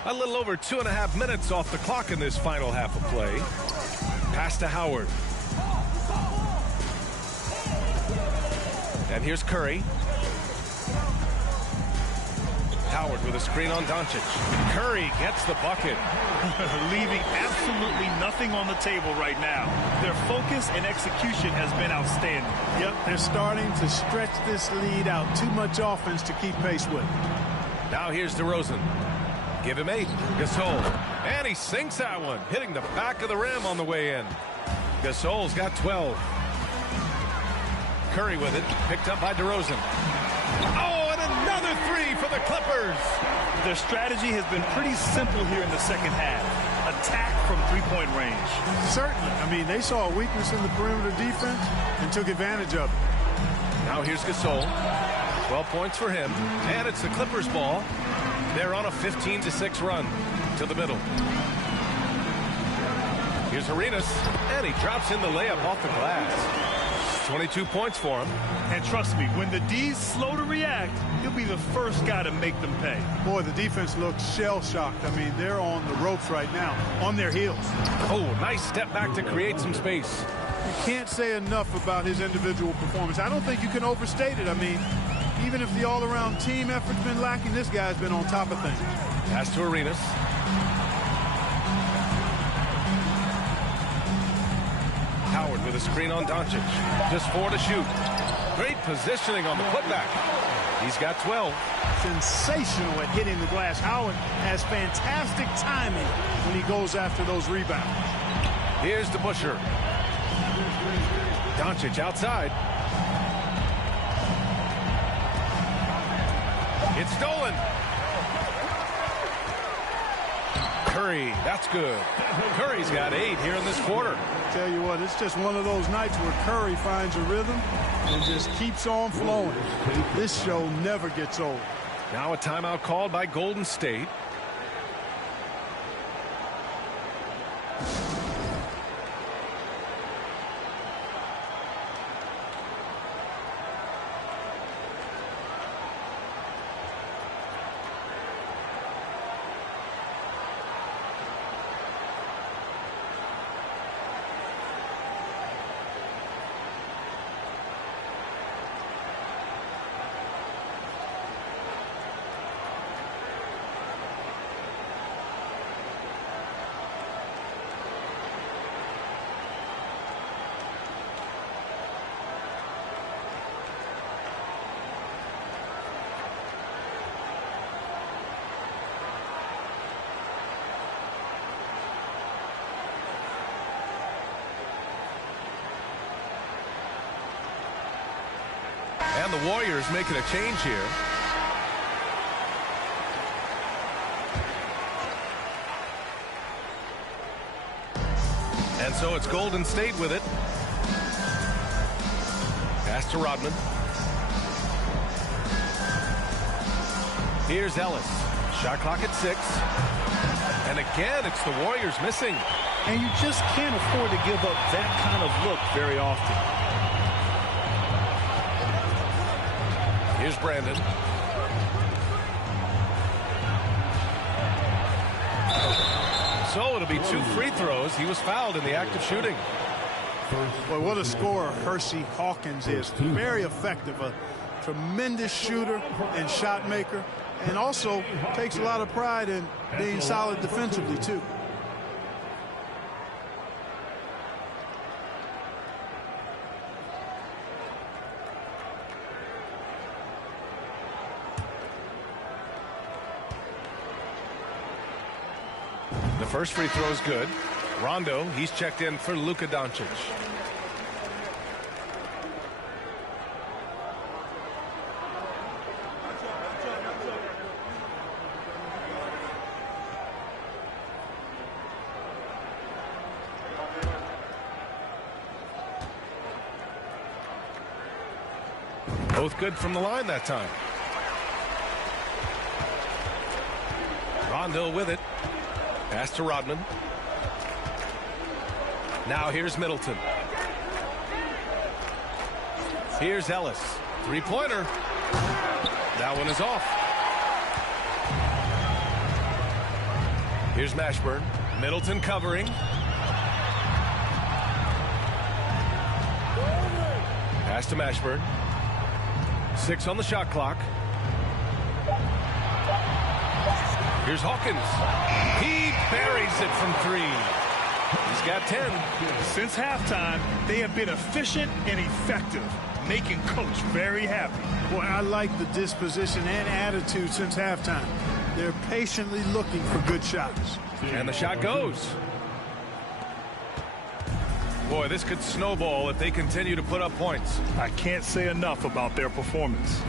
A little over 2.5 minutes off the clock in this final half of play. Pass to Howard. And here's Curry. Howard with a screen on Doncic. Curry gets the bucket. Leaving absolutely nothing on the table right now. Their focus and execution has been outstanding. Yep, they're starting to stretch this lead out. Too much offense to keep pace with. Now here's DeRozan. Give him 8. Gasol. And he sinks that one, hitting the back of the rim on the way in. Gasol's got 12. Curry with it, picked up by DeRozan. Oh, and another 3 for the Clippers. Their strategy has been pretty simple here in the second half. Attack from three-point range. Certainly. I mean, they saw a weakness in the perimeter defense and took advantage of it. Now here's Gasol. 12 points for him. And it's the Clippers' ball. They're on a 15-6 run to the middle. Here's Arenas, and he drops in the layup off the glass. 22 points for him. And trust me, when the D's slow to react, he'll be the first guy to make them pay. Boy, the defense looks shell-shocked. I mean, they're on the ropes right now, on their heels. Oh, nice step back to create some space. You can't say enough about his individual performance. I don't think you can overstate it. I mean, even if the all-around team effort's been lacking, this guy's been on top of things. Pass to Arenas. Howard with a screen on Doncic. Just 4 to shoot. Great positioning on the putback. He's got 12. Sensational at hitting the glass. Howard has fantastic timing when he goes after those rebounds. Here's DeBusschere. Doncic outside. It's stolen. Curry, that's good. Curry's got 8 here in this quarter. Tell you what, it's just one of those nights where Curry finds a rhythm and just keeps on flowing. This show never gets old. Now a timeout called by Golden State. And the Warriors making a change here. And so it's Golden State with it. Pass to Rodman. Here's Ellis. Shot clock at 6. And again, it's the Warriors missing. And you just can't afford to give up that kind of look very often. Here's Brandon. So it'll be 2 free throws. He was fouled in the act of shooting. Boy, what a scorer Hersey Hawkins is. Very effective. A tremendous shooter and shot maker. And also takes a lot of pride in being solid defensively, too. The first free throw is good. Rondo, he's checked in for Luka Doncic. Both good from the line that time. Rondo with it. Pass to Rodman. Now here's Middleton. Here's Ellis. Three-pointer. That one is off. Here's Mashburn. Middleton covering. Pass to Mashburn. 6 on the shot clock. Here's Hawkins. He buries it from 3. He's got 10. Since halftime, they have been efficient and effective, making Coach very happy. Boy, I like the disposition and attitude since halftime. They're patiently looking for good shots. And the shot goes. Boy, this could snowball if they continue to put up points. I can't say enough about their performance.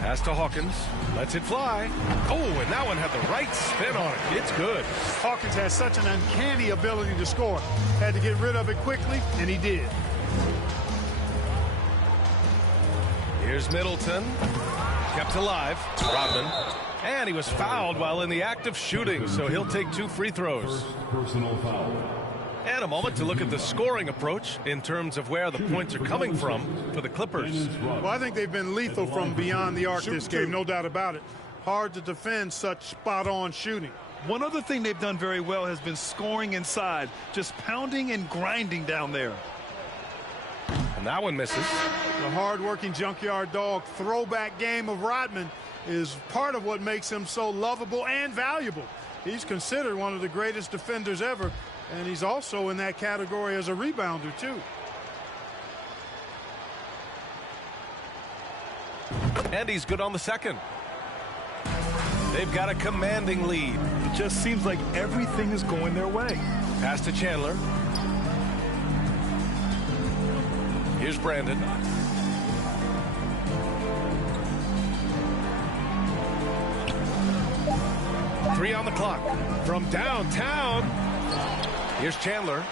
Pass to Hawkins. Lets it fly. Oh, and that one had the right spin on it. It's good. Hawkins has such an uncanny ability to score. Had to get rid of it quickly, and he did. Here's Middleton. Kept alive. Rodman. And he was fouled while in the act of shooting, so he'll take 2 free throws. Personal foul. And a moment to look at the scoring approach in terms of where the points are coming from for the Clippers. Well, I think they've been lethal from beyond the arc this game, no doubt about it. Hard to defend such spot-on shooting. One other thing they've done very well has been scoring inside, just pounding and grinding down there. And that one misses. The hard-working junkyard dog throwback game of Rodman is part of what makes him so lovable and valuable. He's considered one of the greatest defenders ever, and he's also in that category as a rebounder, too. And he's good on the second. They've got a commanding lead. It just seems like everything is going their way. Pass to Chandler. Here's Brandon. 3 on the clock. From downtown, here's Chandler.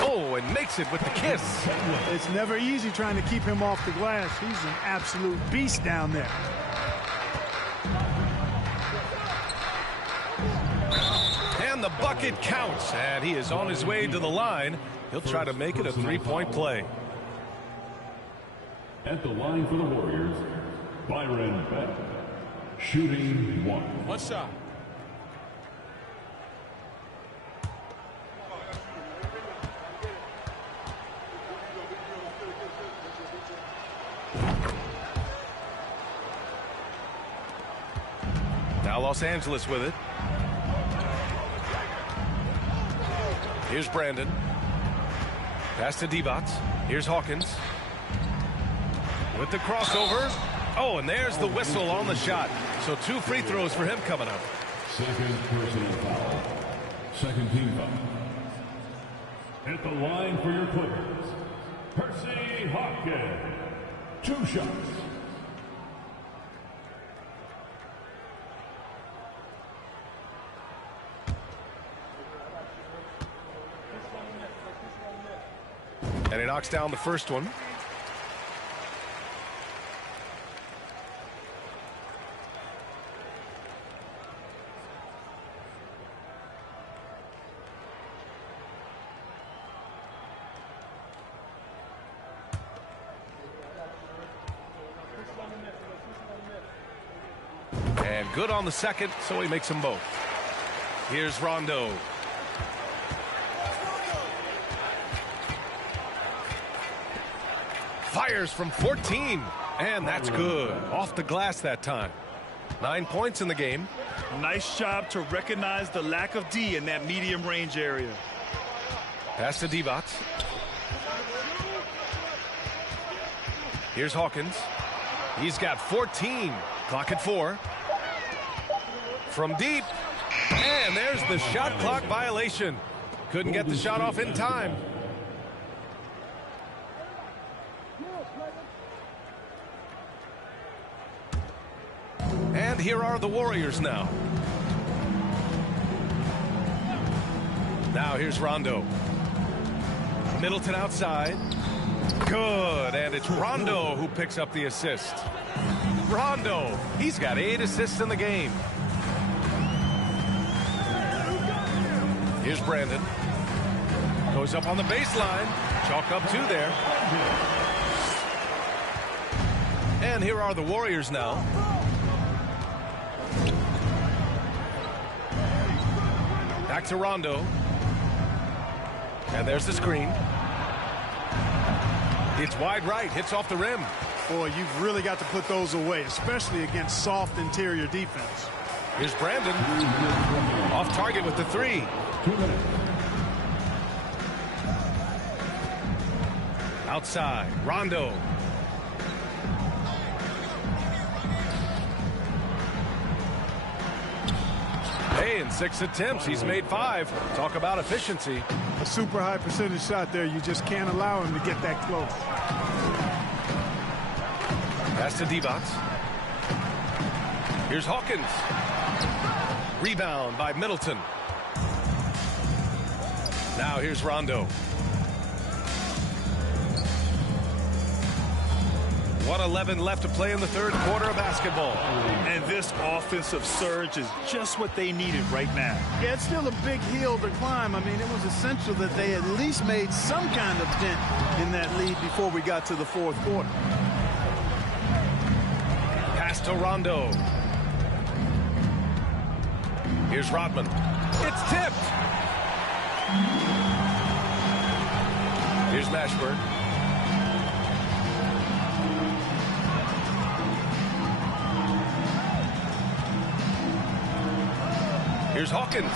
Oh, and makes it with the kiss. It's never easy trying to keep him off the glass. He's an absolute beast down there. And the bucket counts, and he is on his way to the line. He'll try to make it a 3-point play. At the line for the Warriors, Byron Beck, shooting 1. One shot. Now Los Angeles with it. Here's Brandon. Pass to Divac. Here's Hawkins. With the crossover. Oh, and there's the whistle on the shot. So 2 free throws for him coming up. Second personal foul. Second team foul. At the line for your Clippers, Percy Hawkins. 2 shots. And he knocks down the first one. And good on the second, so he makes them both. Here's Rondo. Fires from 14, and that's good. Off the glass that time. 9 points in the game. Nice job to recognize the lack of D in that medium range area. Pass to Divac. Here's Hawkins. He's got 14. Clock at 4. From deep. And there's the shot clock violation. Couldn't get the shot off in time. And here are the Warriors now. Now here's Rondo. Middleton outside. Good, and it's Rondo who picks up the assist. Rondo, he's got 8 assists in the game. Here's Brandon. Goes up on the baseline. Chalk up 2 there. And here are the Warriors now. Back to Rondo. And there's the screen. It's wide right, hits off the rim. Boy, you've really got to put those away, especially against soft interior defense. Here's Brandon. Off target with the 3. Outside, Rondo. Hey, in 6 attempts, he's made 5. Talk about efficiency. A super high percentage shot there. You just can't allow him to get that close. Pass to Divac. Here's Hawkins. Rebound by Middleton. Now here's Rondo. 1:11 left to play in the 3rd quarter of basketball. And this offensive surge is just what they needed right now. Yeah, it's still a big hill to climb. I mean, it was essential that they at least made some kind of dent in that lead before we got to the 4th quarter. Pass to Rondo. Here's Rodman. It's tipped. Here's Mashburn. Here's Hawkins.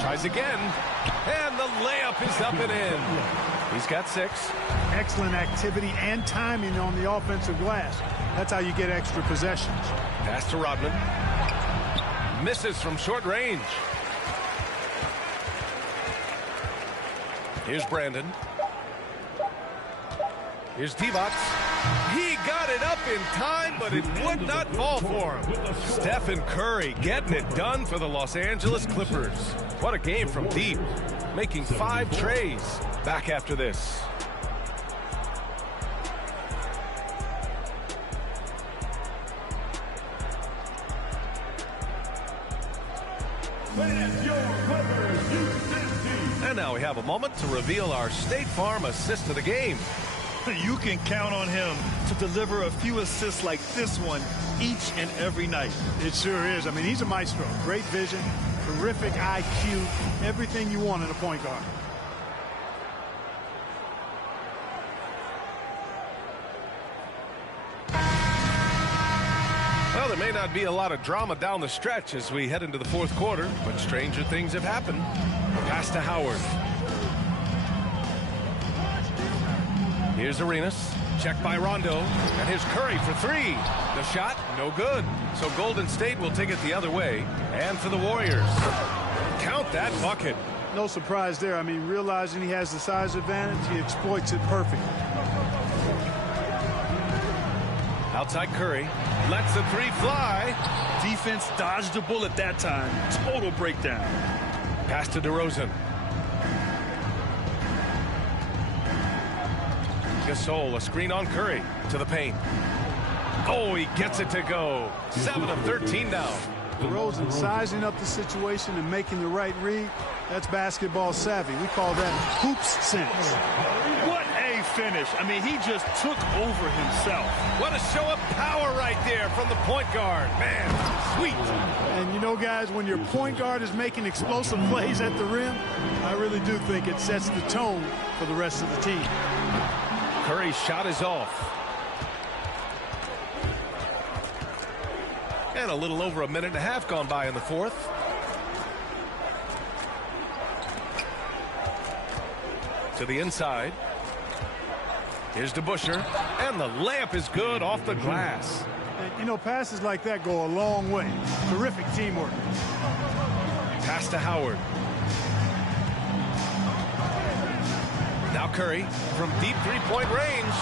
Tries again. And the layup is up and in. He's got 6. Excellent activity and timing on the offensive glass. That's how you get extra possessions. Pass to Rodman. Misses from short range. Here's Brandon. Here's Divac. He got it up in time, but it would not fall for him. Stephen Curry getting it done for the Los Angeles Clippers. What a game from deep, making 5 trays. Back after this. And now we have a moment to reveal our State Farm assist of the game. You can count on him to deliver a few assists like this one each and every night. It sure is. I mean, he's a maestro. Great vision, terrific IQ, everything you want in a point guard. Well, there may not be a lot of drama down the stretch as we head into the 4th quarter, but stranger things have happened. Pass to Howard. Here's Arenas. Checked by Rondo. And here's Curry for 3. The shot, no good. So Golden State will take it the other way. And for the Warriors. Count that bucket. No surprise there. I mean, realizing he has the size advantage, he exploits it perfectly. Outside Curry. Lets the 3 fly. Defense dodged a bullet that time. Total breakdown. Pass to DeRozan. Gasol, a screen on Curry to the paint. Oh, he gets it to go. 7 of 13 now. DeRozan sizing up the situation and making the right read. That's basketball savvy. We call that hoops sense. What a finish. I mean, he just took over himself. What a show of power right there from the point guard. Man, sweet. And you know, guys, when your point guard is making explosive plays at the rim, I really do think it sets the tone for the rest of the team. Curry's shot is off. And a little over a minute and a half gone by in the 4th. To the inside. Here's DeBusschere. And the layup is good off the glass. And, you know, passes like that go a long way. Terrific teamwork. Pass to Howard. Now Curry from deep 3-point range.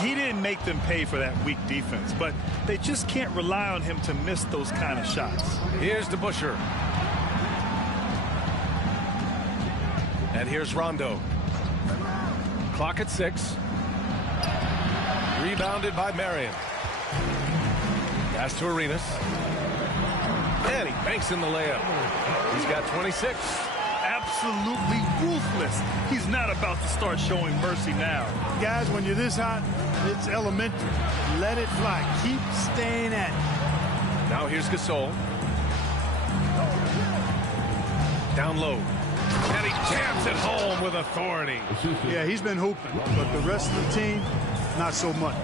He didn't make them pay for that weak defense, but they just can't rely on him to miss those kind of shots. Here's DeBusschere. And here's Rondo. Clock at 6. Rebounded by Marion. Pass to Arenas. And he banks in the layup. He's got 26. Absolutely ruthless. He's not about to start showing mercy now. Guys, when you're this hot, it's elementary. Let it fly. Keep staying at it. Now here's Gasol. Down low. And he jams it home with authority. Yeah, he's been hooping, but the rest of the team, not so much.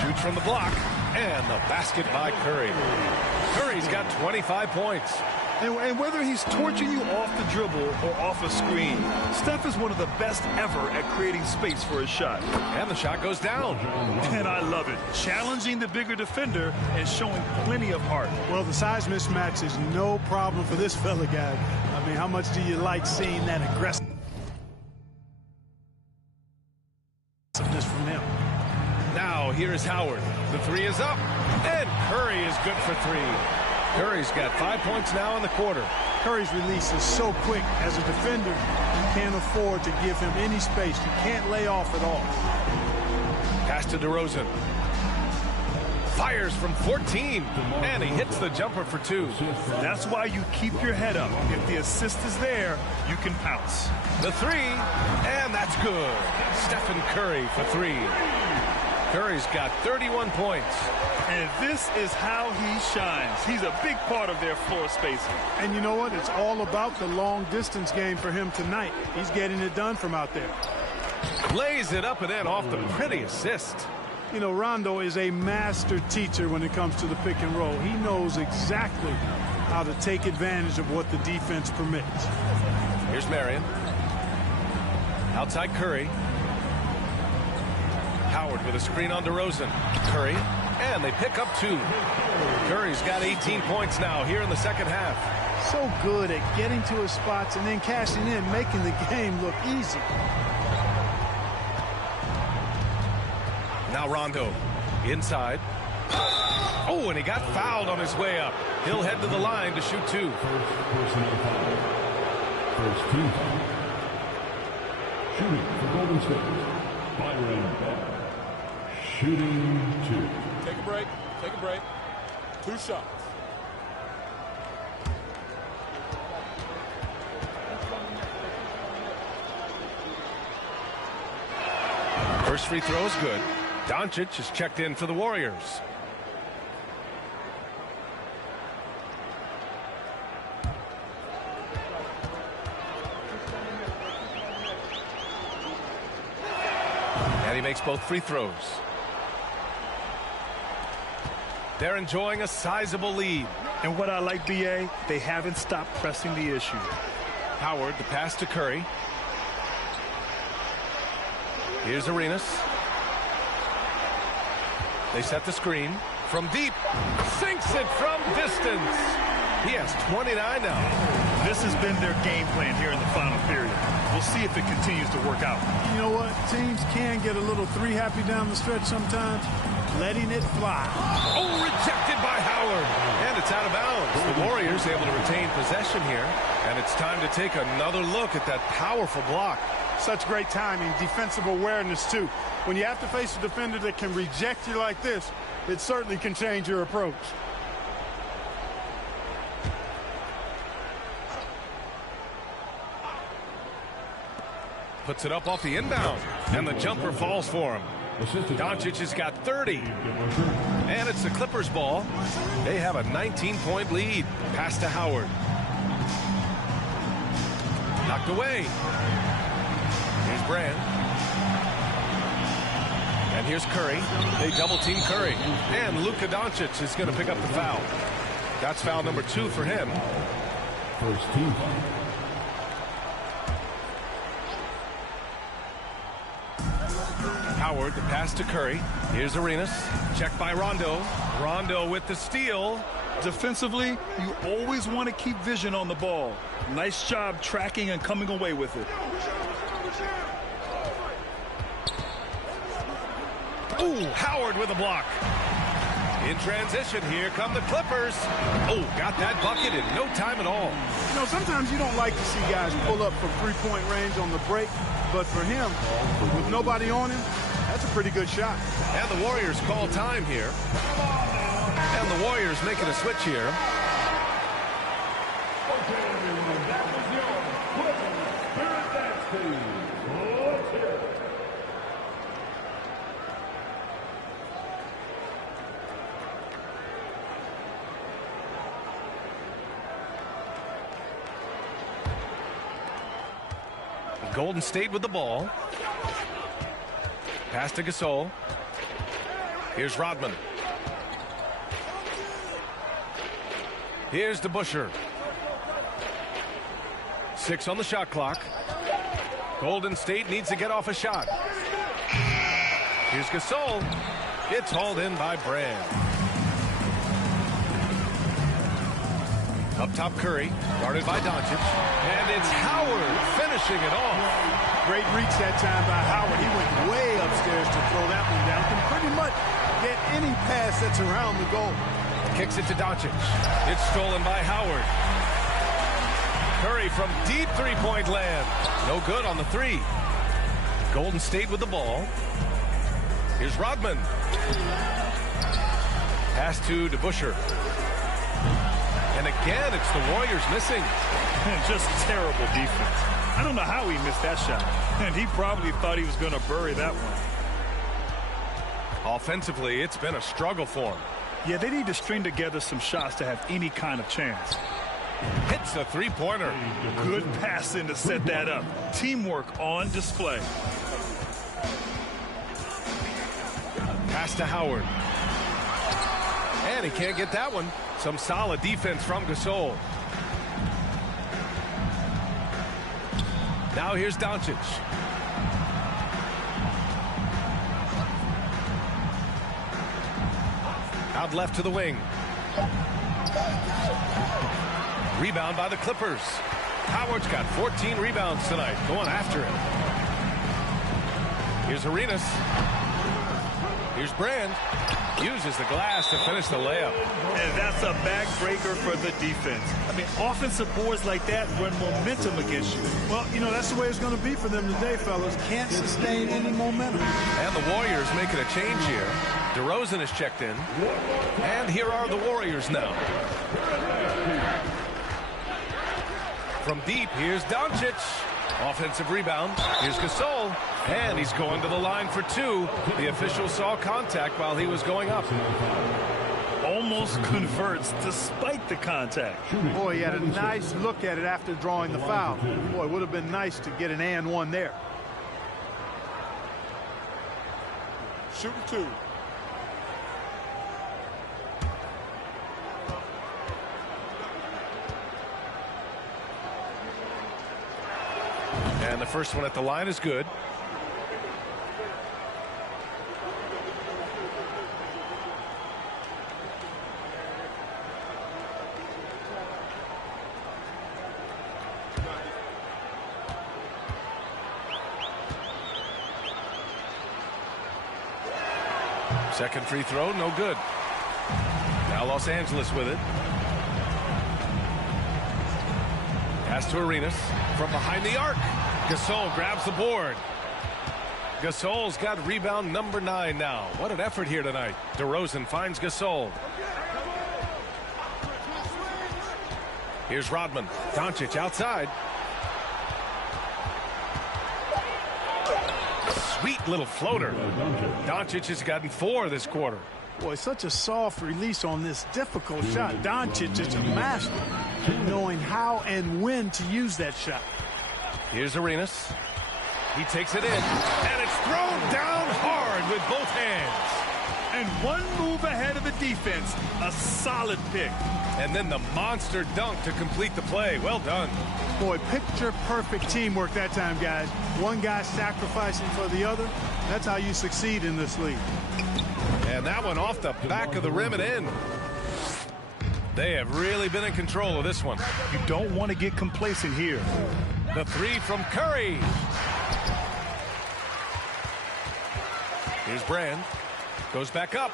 Shoots from the block. And the basket by Curry. Curry's got 25 points. And whether he's torching you off the dribble or off a screen, Steph is one of the best ever at creating space for his shot. And the shot goes down. And I love it. Challenging the bigger defender and showing plenty of heart. Well, the size mismatch is no problem for this fella, guy. I mean, how much do you like seeing that aggressiveness from him? Now here's Howard. The 3 is up. And Curry is good for 3. Curry's got 5 points now in the quarter. Curry's release is so quick. As a defender, you can't afford to give him any space. You can't lay off at all. Pass to DeRozan. Fires from 14. And he hits the jumper for 2. That's why you keep your head up. If the assist is there, you can pounce. The 3. And that's good. Stephen Curry for 3. Curry's got 31 points. And this is how he shines. He's a big part of their floor spacing. And you know what? It's all about the long distance game for him tonight. He's getting it done from out there. Lays it up and in off the pretty assist. You know, Rondo is a master teacher when it comes to the pick and roll. He knows exactly how to take advantage of what the defense permits. Here's Marion. Outside Curry. Howard with a screen on DeRozan. Curry. And they pick up 2. Curry's got 18 points now here in the second half. So good at getting to his spots and then cashing in, making the game look easy. Now Rondo inside. Oh, and he got fouled on his way up. He'll head to the line to shoot 2. First personal foul. First team foul. Shooting for Golden State, Byron Bell. Shooting 2. Take a break. Take a break. 2 shots. First free throw is good. Doncic is checked in for the Warriors. And he makes both free throws. They're enjoying a sizable lead. And what I like, BA, they haven't stopped pressing the issue. Howard, the pass to Curry. Here's Arenas. They set the screen from deep. Sinks it from distance. He has 29 now. This has been their game plan here in the final period. We'll see if it continues to work out. You know what? Teams can get a little three happy down the stretch sometimes. Letting it fly. Oh, rejected by Howard. And it's out of bounds. The Warriors able to retain possession here. And it's time to take another look at that powerful block. Such great timing, defensive awareness, too. When you have to face a defender that can reject you like this, it certainly can change your approach. Puts it up off the inbound. And the jumper falls for him. Doncic has got 30. And it's the Clippers' ball. They have a 19-point lead. Pass to Howard. Knocked away. Here's Brand. And here's Curry. They double-team Curry. And Luka Doncic is going to pick up the foul. That's foul number 2 for him. First team foul. Howard, the pass to Curry. Here's Arenas. Checked by Rondo. Rondo with the steal. Defensively, you always want to keep vision on the ball. Nice job tracking and coming away with it. Ooh, Howard with a block. In transition, here come the Clippers. Oh, got that bucket in no time at all. You know, sometimes you don't like to see guys pull up from three-point range on the break, but for him, with nobody on him, that's a pretty good shot. And the Warriors call time here. And the Warriors making a switch here. Golden State with the ball. Pass to Gasol. Here's Rodman. Here's DeBusschere. 6 on the shot clock. Golden State needs to get off a shot. Here's Gasol. It's hauled in by Brand. Up top, Curry, guarded by Doncic. And it's Howard finishing it off. Great reach that time by Howard. He went way upstairs to throw that one down. Can pretty much get any pass that's around the goal. Kicks it to Doncic. It's stolen by Howard. Curry from deep three-point land. No good on the 3. Golden State with the ball. Here's Rodman. Pass to DeBusschere. And again, it's the Warriors missing. Just terrible defense. I don't know how he missed that shot. And he probably thought he was going to bury that one. Offensively, it's been a struggle for him. Yeah, they need to string together some shots to have any kind of chance. Hits a three-pointer. Good passing to set that up. Teamwork on display. Pass to Howard. And he can't get that one. Some solid defense from Gasol. Now here's Doncic. Out left to the wing. Rebound by the Clippers. Howard's got 14 rebounds tonight. Going after it. Here's Arenas. Here's Brand. Uses the glass to finish the layup. And that's a backbreaker for the defense. I mean, offensive boards like that run momentum against you. Well, you know, that's the way it's going to be for them today, fellas. Can't sustain any momentum. And the Warriors making a change here. DeRozan is checked in. And here are the Warriors now. From deep, here's Doncic. Offensive rebound. Here's Gasol. And he's going to the line for two. The official saw contact while he was going up. Almost converts despite the contact. Boy, he had a nice look at it after drawing the foul. Boy, it would have been nice to get an and one there. Shooting two. And the first one at the line is good. Second free throw, no good. Now Los Angeles with it. Pass to Arenas from behind the arc. Gasol grabs the board. Gasol's got rebound number 9 now. What an effort here tonight. DeRozan finds Gasol. Here's Rodman. Doncic outside. Sweet little floater. Doncic has gotten 4 this quarter. Boy, such a soft release on this difficult shot. Doncic is a master knowing how and when to use that shot. Here's Arenas. He takes it in, and it's thrown down hard with both hands. And one move ahead of the defense. A solid pick. And then the monster dunk to complete the play. Well done. Boy, picture-perfect teamwork that time, guys. One guy sacrificing for the other. That's how you succeed in this league. And that one off the back of the rim and in. They have really been in control of this one. You don't want to get complacent here. The three from Curry. Here's Brand. Goes back up.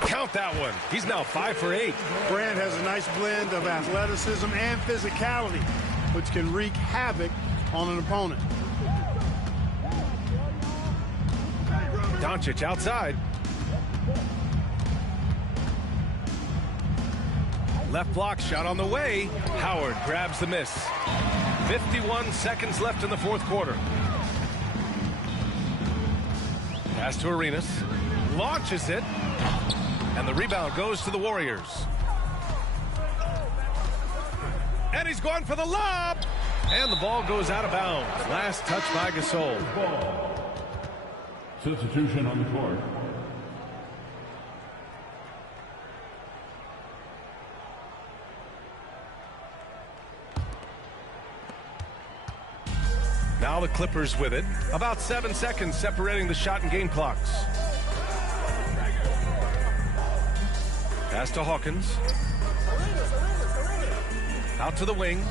Count that one. He's now 5 for 8. Brand has a nice blend of athleticism and physicality, which can wreak havoc on an opponent. Doncic outside. Left block shot on the way. Howard grabs the miss. 51 seconds left in the fourth quarter. Pass to Arenas. Launches it. And the rebound goes to the Warriors. And he's going for the lob. And the ball goes out of bounds. Last touch by Gasol. Substitution on the court. Now the Clippers with it. About 7 seconds separating the shot and game clocks. Pass to Hawkins. Out to the wing.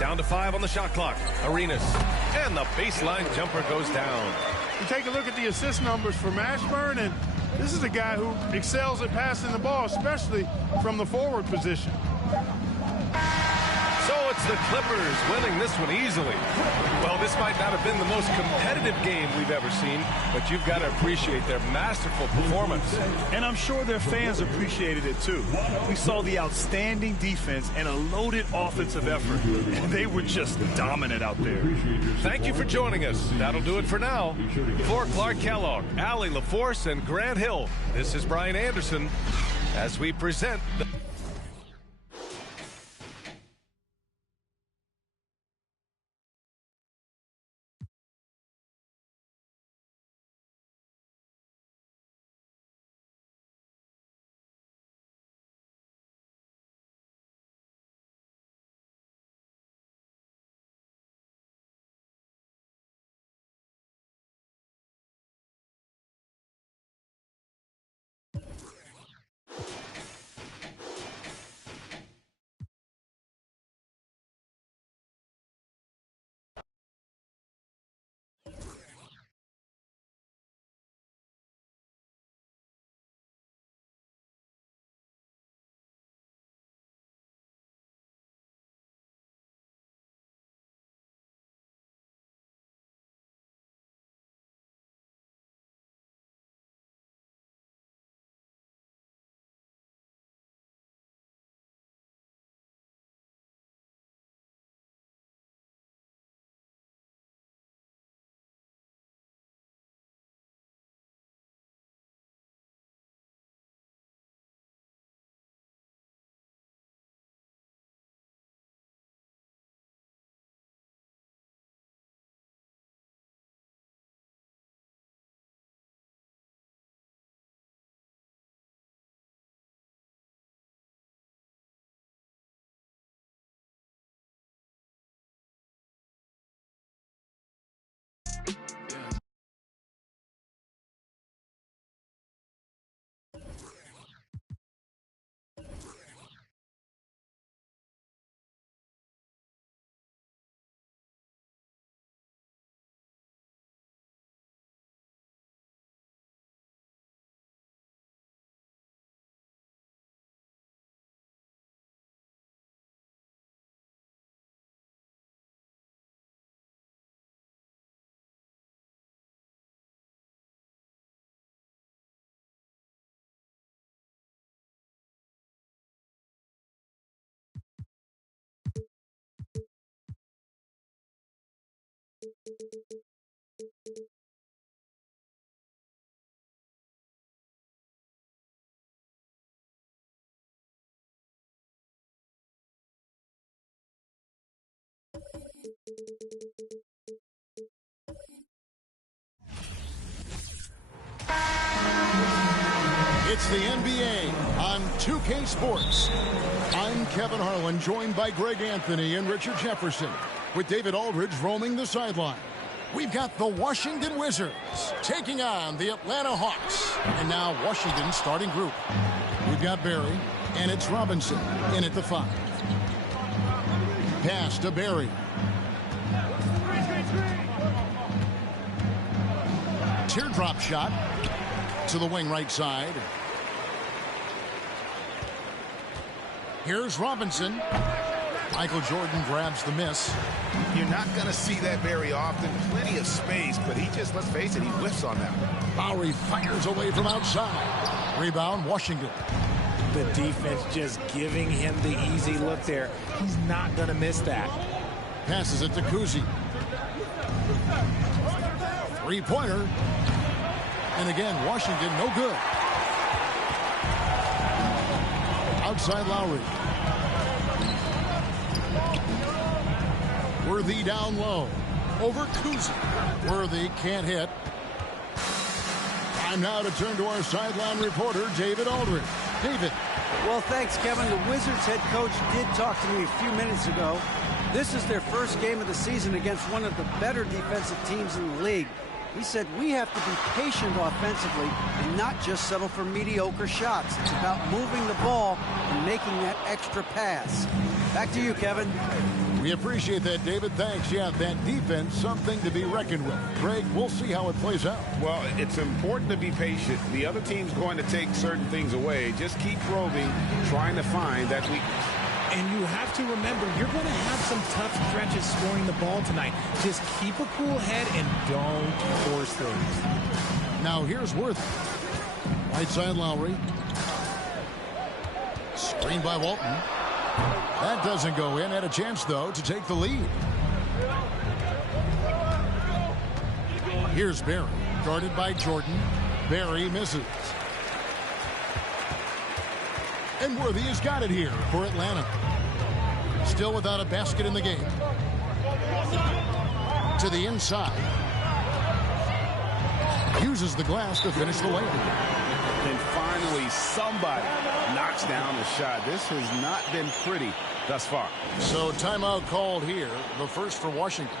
Down to 5 on the shot clock. Arenas. And the baseline jumper goes down. You take a look at the assist numbers for Mashburn, and this is a guy who excels at passing the ball, especially from the forward position. So it's the Clippers winning this one easily. Well, this might not have been the most competitive game we've ever seen, but you've got to appreciate their masterful performance. And I'm sure their fans appreciated it too. We saw the outstanding defense and a loaded offensive effort, and they were just dominant out there. Thank you for joining us. That'll do it for now. For Clark Kellogg, Allie LaForce, and Grant Hill, this is Brian Anderson as we present the It's the NBA on 2K Sports. I'm Kevin Harlan, joined by Greg Anthony and Richard Jefferson, with David Aldridge roaming the sideline. We've got the Washington Wizards taking on the Atlanta Hawks. And now Washington's starting group. We've got Barry, and it's Robinson in at the 5. Pass to Barry. Teardrop shot to the wing right side. Here's Robinson. Michael Jordan grabs the miss. You're not going to see that very often. Plenty of space, but he just, let's face it, he whiffs on that. Lowry fires away from outside. Rebound, Washington. The defense just giving him the easy look there. He's not going to miss that. Passes it to Kuzi. Three-pointer. And again, Washington, no good. Outside Lowry. Worthy down low. Over Kuzi. Worthy can't hit. Time now to turn to our sideline reporter, David Aldridge. David. Well, thanks, Kevin. The Wizards head coach did talk to me a few minutes ago. This is their first game of the season against one of the better defensive teams in the league. He said we have to be patient offensively and not just settle for mediocre shots. It's about moving the ball and making that extra pass. Back to you, Kevin. We appreciate that, David. Thanks. Yeah, that defense, something to be reckoned with. Greg, we'll see how it plays out. Well, it's important to be patient. The other team's going to take certain things away. Just keep probing, trying to find that weakness. And you have to remember, you're going to have some tough stretches scoring the ball tonight. Just keep a cool head and don't force things. Now here's Worthy. Right side Lowry. Screen by Walton. That doesn't go in. Had a chance, though, to take the lead. Here's Barry. Guarded by Jordan. Barry misses. And Worthy has got it here for Atlanta. Still without a basket in the game. To the inside. Uses the glass to finish the layup. And finally, somebody knocks down the shot. This has not been pretty thus far. So timeout called here. The first for Washington.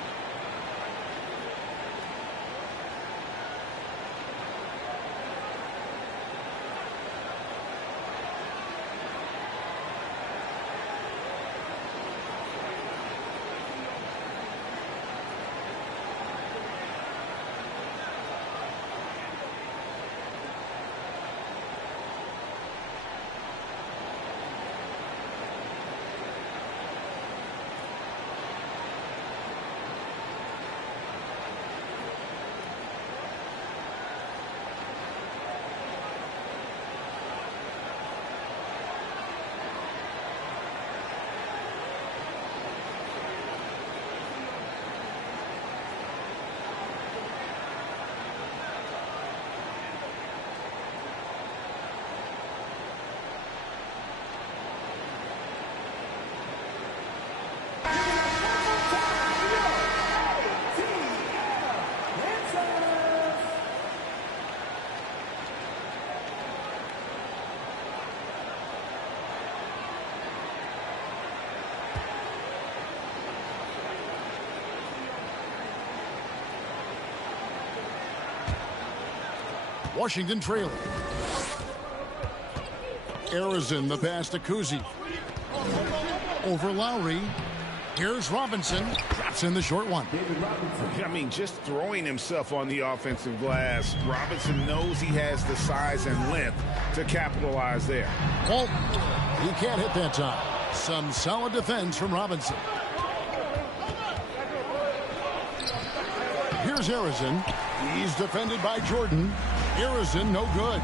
Washington trailing. Arizin, the pass to Kuzi. Over Lowry. Here's Robinson. Drops in the short one. I mean, just throwing himself on the offensive glass. Robinson knows he has the size and length to capitalize there. Well, he can't hit that time. Some solid defense from Robinson. Here's Arizin. He's defended by Jordan. Arizin, no good.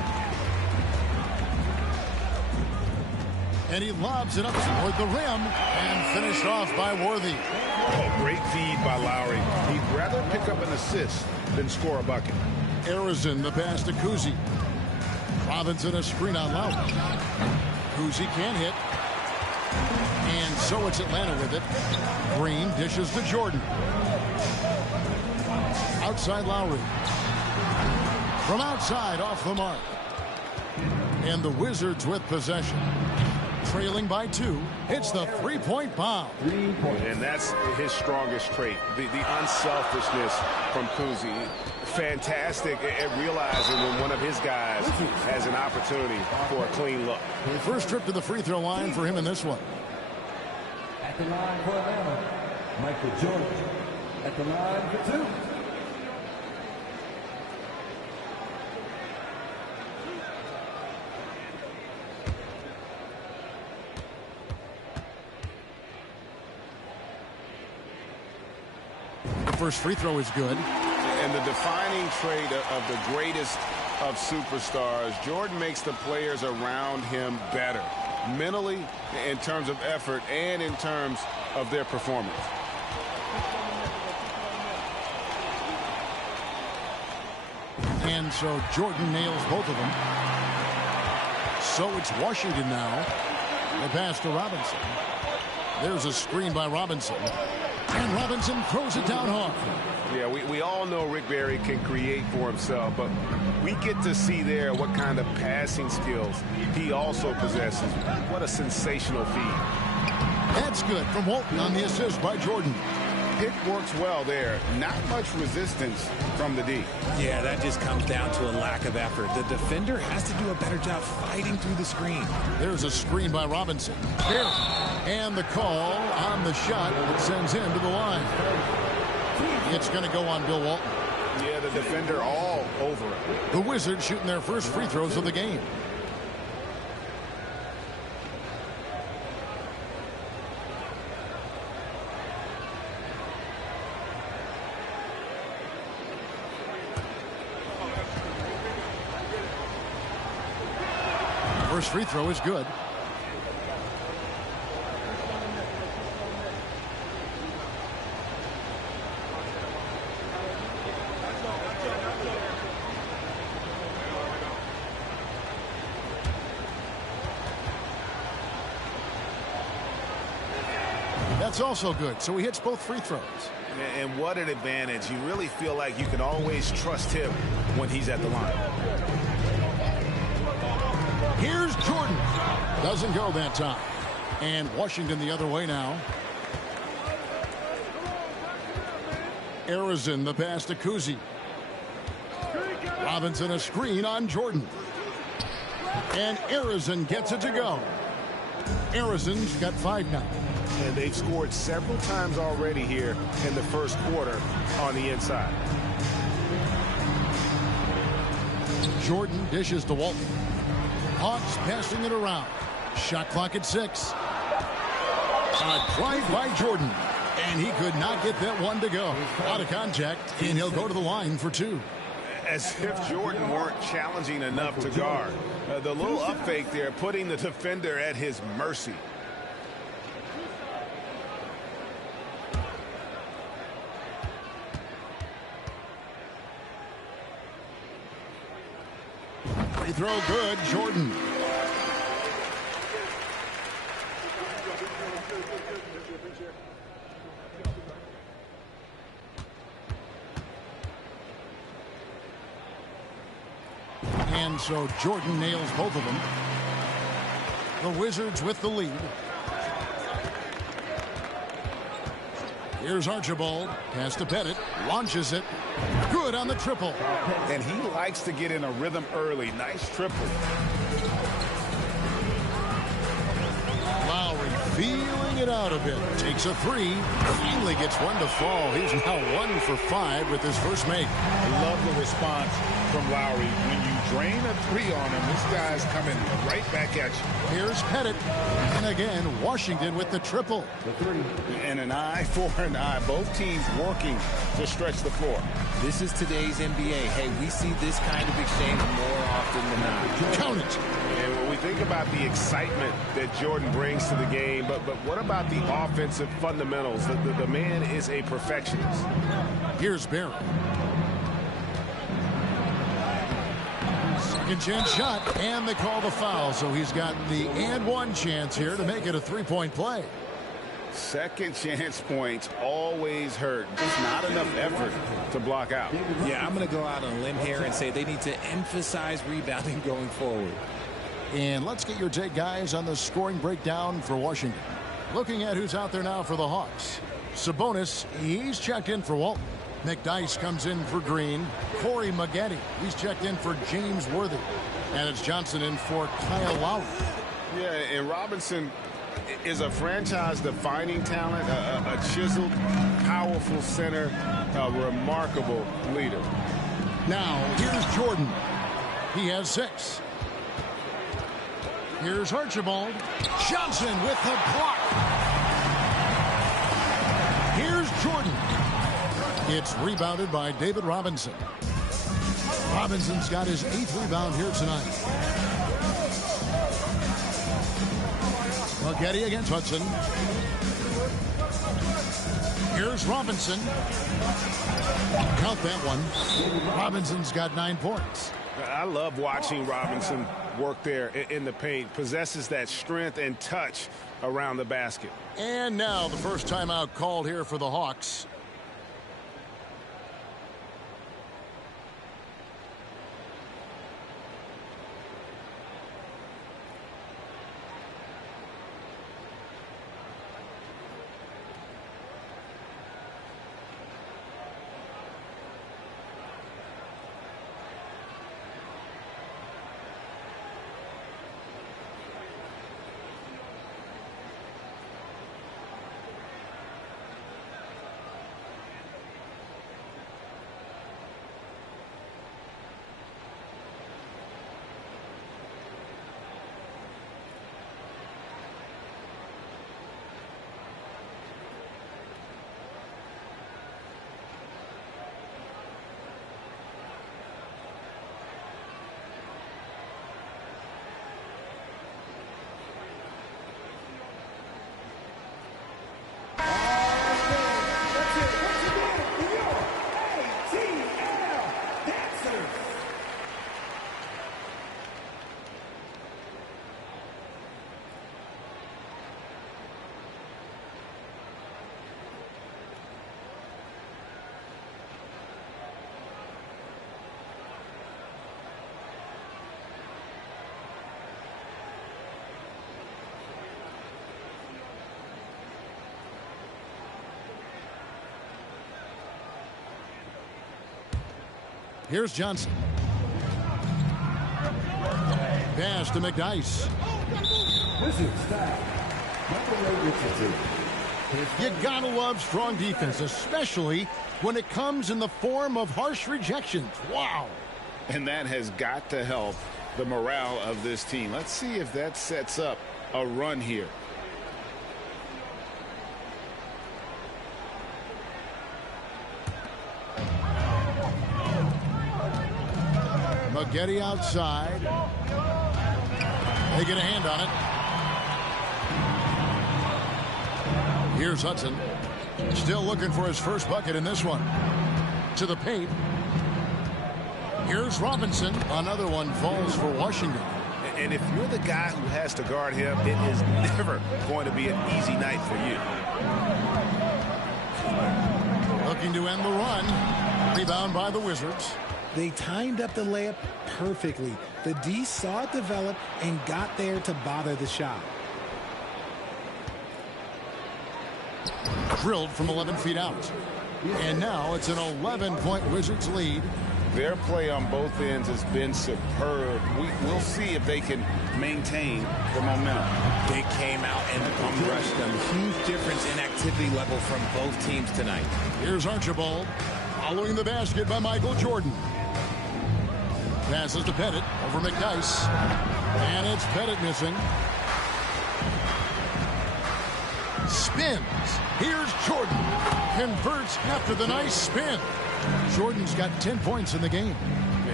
And he lobs it up toward the rim and finished off by Worthy. Oh, great feed by Lowry. He'd rather pick up an assist than score a bucket. Arizon, the pass to Kuzi. Robinson, a screen on Lowry. Kuzi can't hit. And so it's Atlanta with it. Green dishes to Jordan. Outside Lowry. From outside, off the mark. And the Wizards with possession. Trailing by 2. Hits the three-point bomb. And that's his strongest trait. The unselfishness from Kuzi. Fantastic at realizing when one of his guys has an opportunity for a clean look. First trip to the free throw line for him in this one. At the line for Atlanta, Michael Jordan. At the line for 2. The first free throw is good. And the defining trait of the greatest of superstars, Jordan makes the players around him better. Mentally, in terms of effort, and in terms of their performance. And so Jordan nails both of them. So it's Washington now. The pass to Robinson. There's a screen by Robinson. And Robinson throws it down hard. Yeah, we all know Rick Barry can create for himself, but we get to see there what kind of passing skills he also possesses. What a sensational feed. That's good from Walton on the assist by Jordan. Pick works well there. Not much resistance from the D. Yeah, that just comes down to a lack of effort. The defender has to do a better job fighting through the screen. There's a screen by Robinson. And the call on the shot that sends him to the line. It's going to go on Bill Walton. Yeah, the defender all over it. The Wizards shooting their first free throws of the game. First free throw is good. That's also good. So he hits both free throws. And what an advantage. You really feel like you can always trust him when he's at the line. Here's Jordan. Doesn't go that time. And Washington the other way now. Arizon, the pass to Kuzi. Robinson, a screen on Jordan. And Arizon gets it to go. Arizon's got 5 now. And they've scored several times already here in the first quarter on the inside. Jordan dishes to Walton. Hawks passing it around. Shot clock at 6. A drive by Jordan. And he could not get that one to go. Out of contact, and he'll go to the line for 2. As if Jordan weren't challenging enough to guard. The little up fake there, putting the defender at his mercy. Free throw good, Jordan. And so Jordan nails both of them. The Wizards with the lead. Here's Archibald. Pass to Pettit. Launches it. Good on the triple. And he likes to get in a rhythm early. Nice triple. Lowry feeling it out a bit. Takes a 3. Finally gets one to fall. He's now 1 for 5 with his first make. I love the response from Lowry. When you drain a 3 on him, this guy's coming right back at you. Here's Pettit. And again, Washington with the triple. And an eye for an eye. Both teams working to stretch the floor. This is today's NBA. Hey, we see this kind of exchange more often than not. Count it. And what we think about the excitement that Jordan brings to the game, but what about the offensive fundamentals? The man is a perfectionist. Here's Barry. Second chance shot, and they call the foul, so he's got the and one chance here to make it a three-point play. Second chance points always hurt. Just not enough effort to block out. Yeah, I'm going to go out on a limb here and say they need to emphasize rebounding going forward. And let's get your take, guys, on the scoring breakdown for Washington. Looking at who's out there now for the Hawks. Sabonis, he's checked in for Walton. McDyess comes in for Green. Corey Maggette, he's checked in for James Worthy. And it's Johnson in for Kyle Lowry. Yeah, and Robinson is a franchise-defining talent, a chiseled, powerful center, a remarkable leader. Now, here's Jordan. He has 6. Here's Archibald. Johnson with the block. Here's Jordan. It's rebounded by David Robinson. Robinson's got his 8th rebound here tonight. Maggette against Hudson. Here's Robinson. Count that one. Robinson's got 9 points. I love watching Robinson work there in the paint. Possesses that strength and touch around the basket. And now the first timeout called here for the Hawks. Here's Johnson. Pass to McDyess. You gotta love strong defense, especially when it comes in the form of harsh rejections. Wow. And that has got to help the morale of this team. Let's see if that sets up a run here. Maggette outside. They get a hand on it. Here's Hudson. Still looking for his first bucket in this one. To the paint. Here's Robinson. Another one falls for Washington. And if you're the guy who has to guard him, it is never going to be an easy night for you. Looking to end the run. Rebound by the Wizards. They timed up the layup perfectly. The D saw it develop and got there to bother the shot. Drilled from 11 feet out. And now it's an 11-point Wizards lead. Their play on both ends has been superb. We'll see if they can maintain the momentum. They came out and crushed them. Huge difference in activity level from both teams tonight. Here's Archibald. Following the basket by Michael Jordan. Passes to Pettit over McDyess. And it's Pettit missing. Spins. Here's Jordan. Converts after the nice spin. Jordan's got 10 points in the game.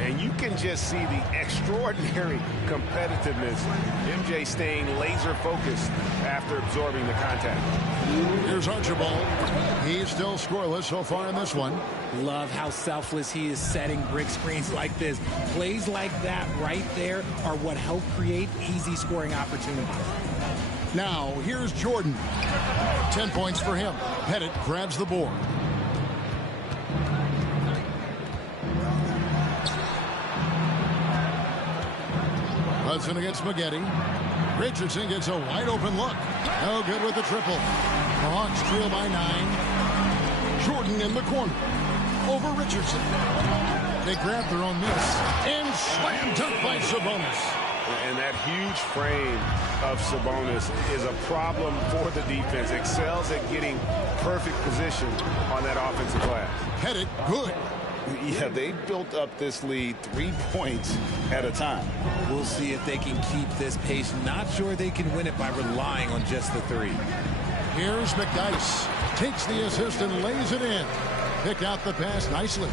And you can just see the extraordinary competitiveness. MJ staying laser focused after absorbing the contact. Here's Archibald. He's still scoreless so far in this one. Love how selfless he is setting brick screens like this. Plays like that right there are what help create easy scoring opportunities. Now, here's Jordan. 10 points for him. Pettit grabs the board. Hudson against Maggette. Richardson gets a wide open look. No good with the triple. The Hawks trail by 9. Jordan in the corner. Over Richardson. They grab their own miss. And slam dunk by Sabonis. And that huge frame of Sabonis is a problem for the defense. Excels at getting perfect position on that offensive glass. Pettit, good. Yeah, they built up this lead 3 points at a time. We'll see if they can keep this pace. Not sure they can win it by relying on just the 3. Here's McDyess. Takes the assist and lays it in. Pick out the pass nicely.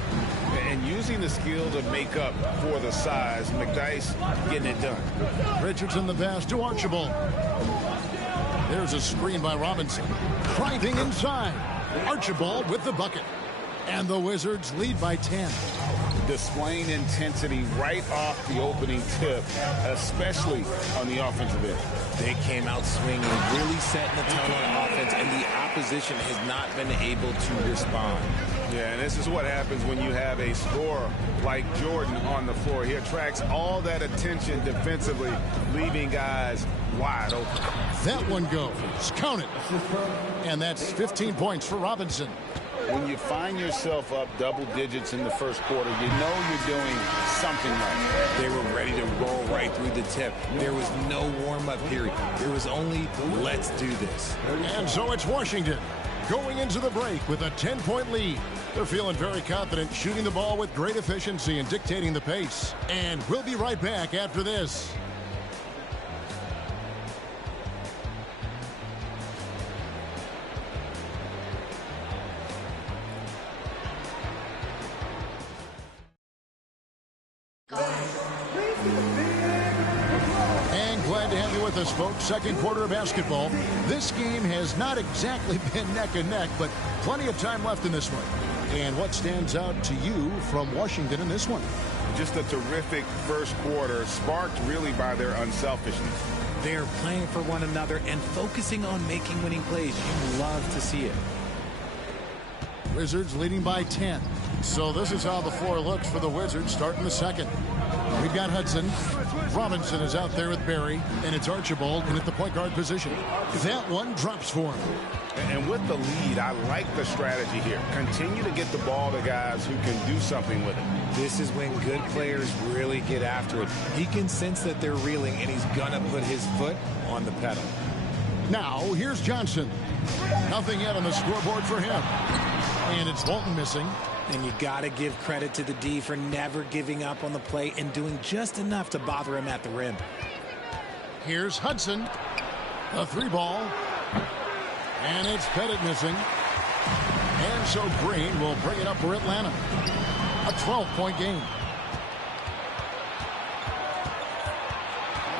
And using the skill to make up for the size, McDyess getting it done. Richardson the pass to Archibald. There's a screen by Robinson. Driving inside. Archibald with the bucket. And the Wizards lead by 10. Displaying intensity right off the opening tip, especially on the offensive end. They came out swinging, really setting the tone on offense, and the opposition has not been able to respond. Yeah, and this is what happens when you have a scorer like Jordan on the floor. He attracts all that attention defensively, leaving guys wide open. That one goes. Count it. And that's 15 points for Robinson. When you find yourself up double digits in the first quarter, you know you're doing something right. They were ready to roll right through the tip. There was no warm-up period. There was only, let's do this. And so it's Washington going into the break with a 10-point lead. They're feeling very confident, shooting the ball with great efficiency and dictating the pace. And we'll be right back after this. And glad to have you with us, folks. Second quarter of basketball. This game has not exactly been neck and neck, but plenty of time left in this one. And what stands out to you from Washington in this one? Just a terrific first quarter, sparked really by their unselfishness. They're playing for one another and focusing on making winning plays. You love to see it. Wizards leading by 10. So this is how the floor looks for the Wizards starting the second. We've got Hudson. Robinson is out there with Barry, and it's Archibald in at the point guard position. That one drops for him. And with the lead, I like the strategy here. Continue to get the ball to guys who can do something with it. This is when good players really get after it. He can sense that they're reeling, and he's going to put his foot on the pedal. Now, here's Johnson. Nothing yet on the scoreboard for him. And it's Walton missing. And you got to give credit to the D for never giving up on the play and doing just enough to bother him at the rim. Here's Hudson. A 3-ball. And it's Pettit missing. And so Green will bring it up for Atlanta. A 12-point game.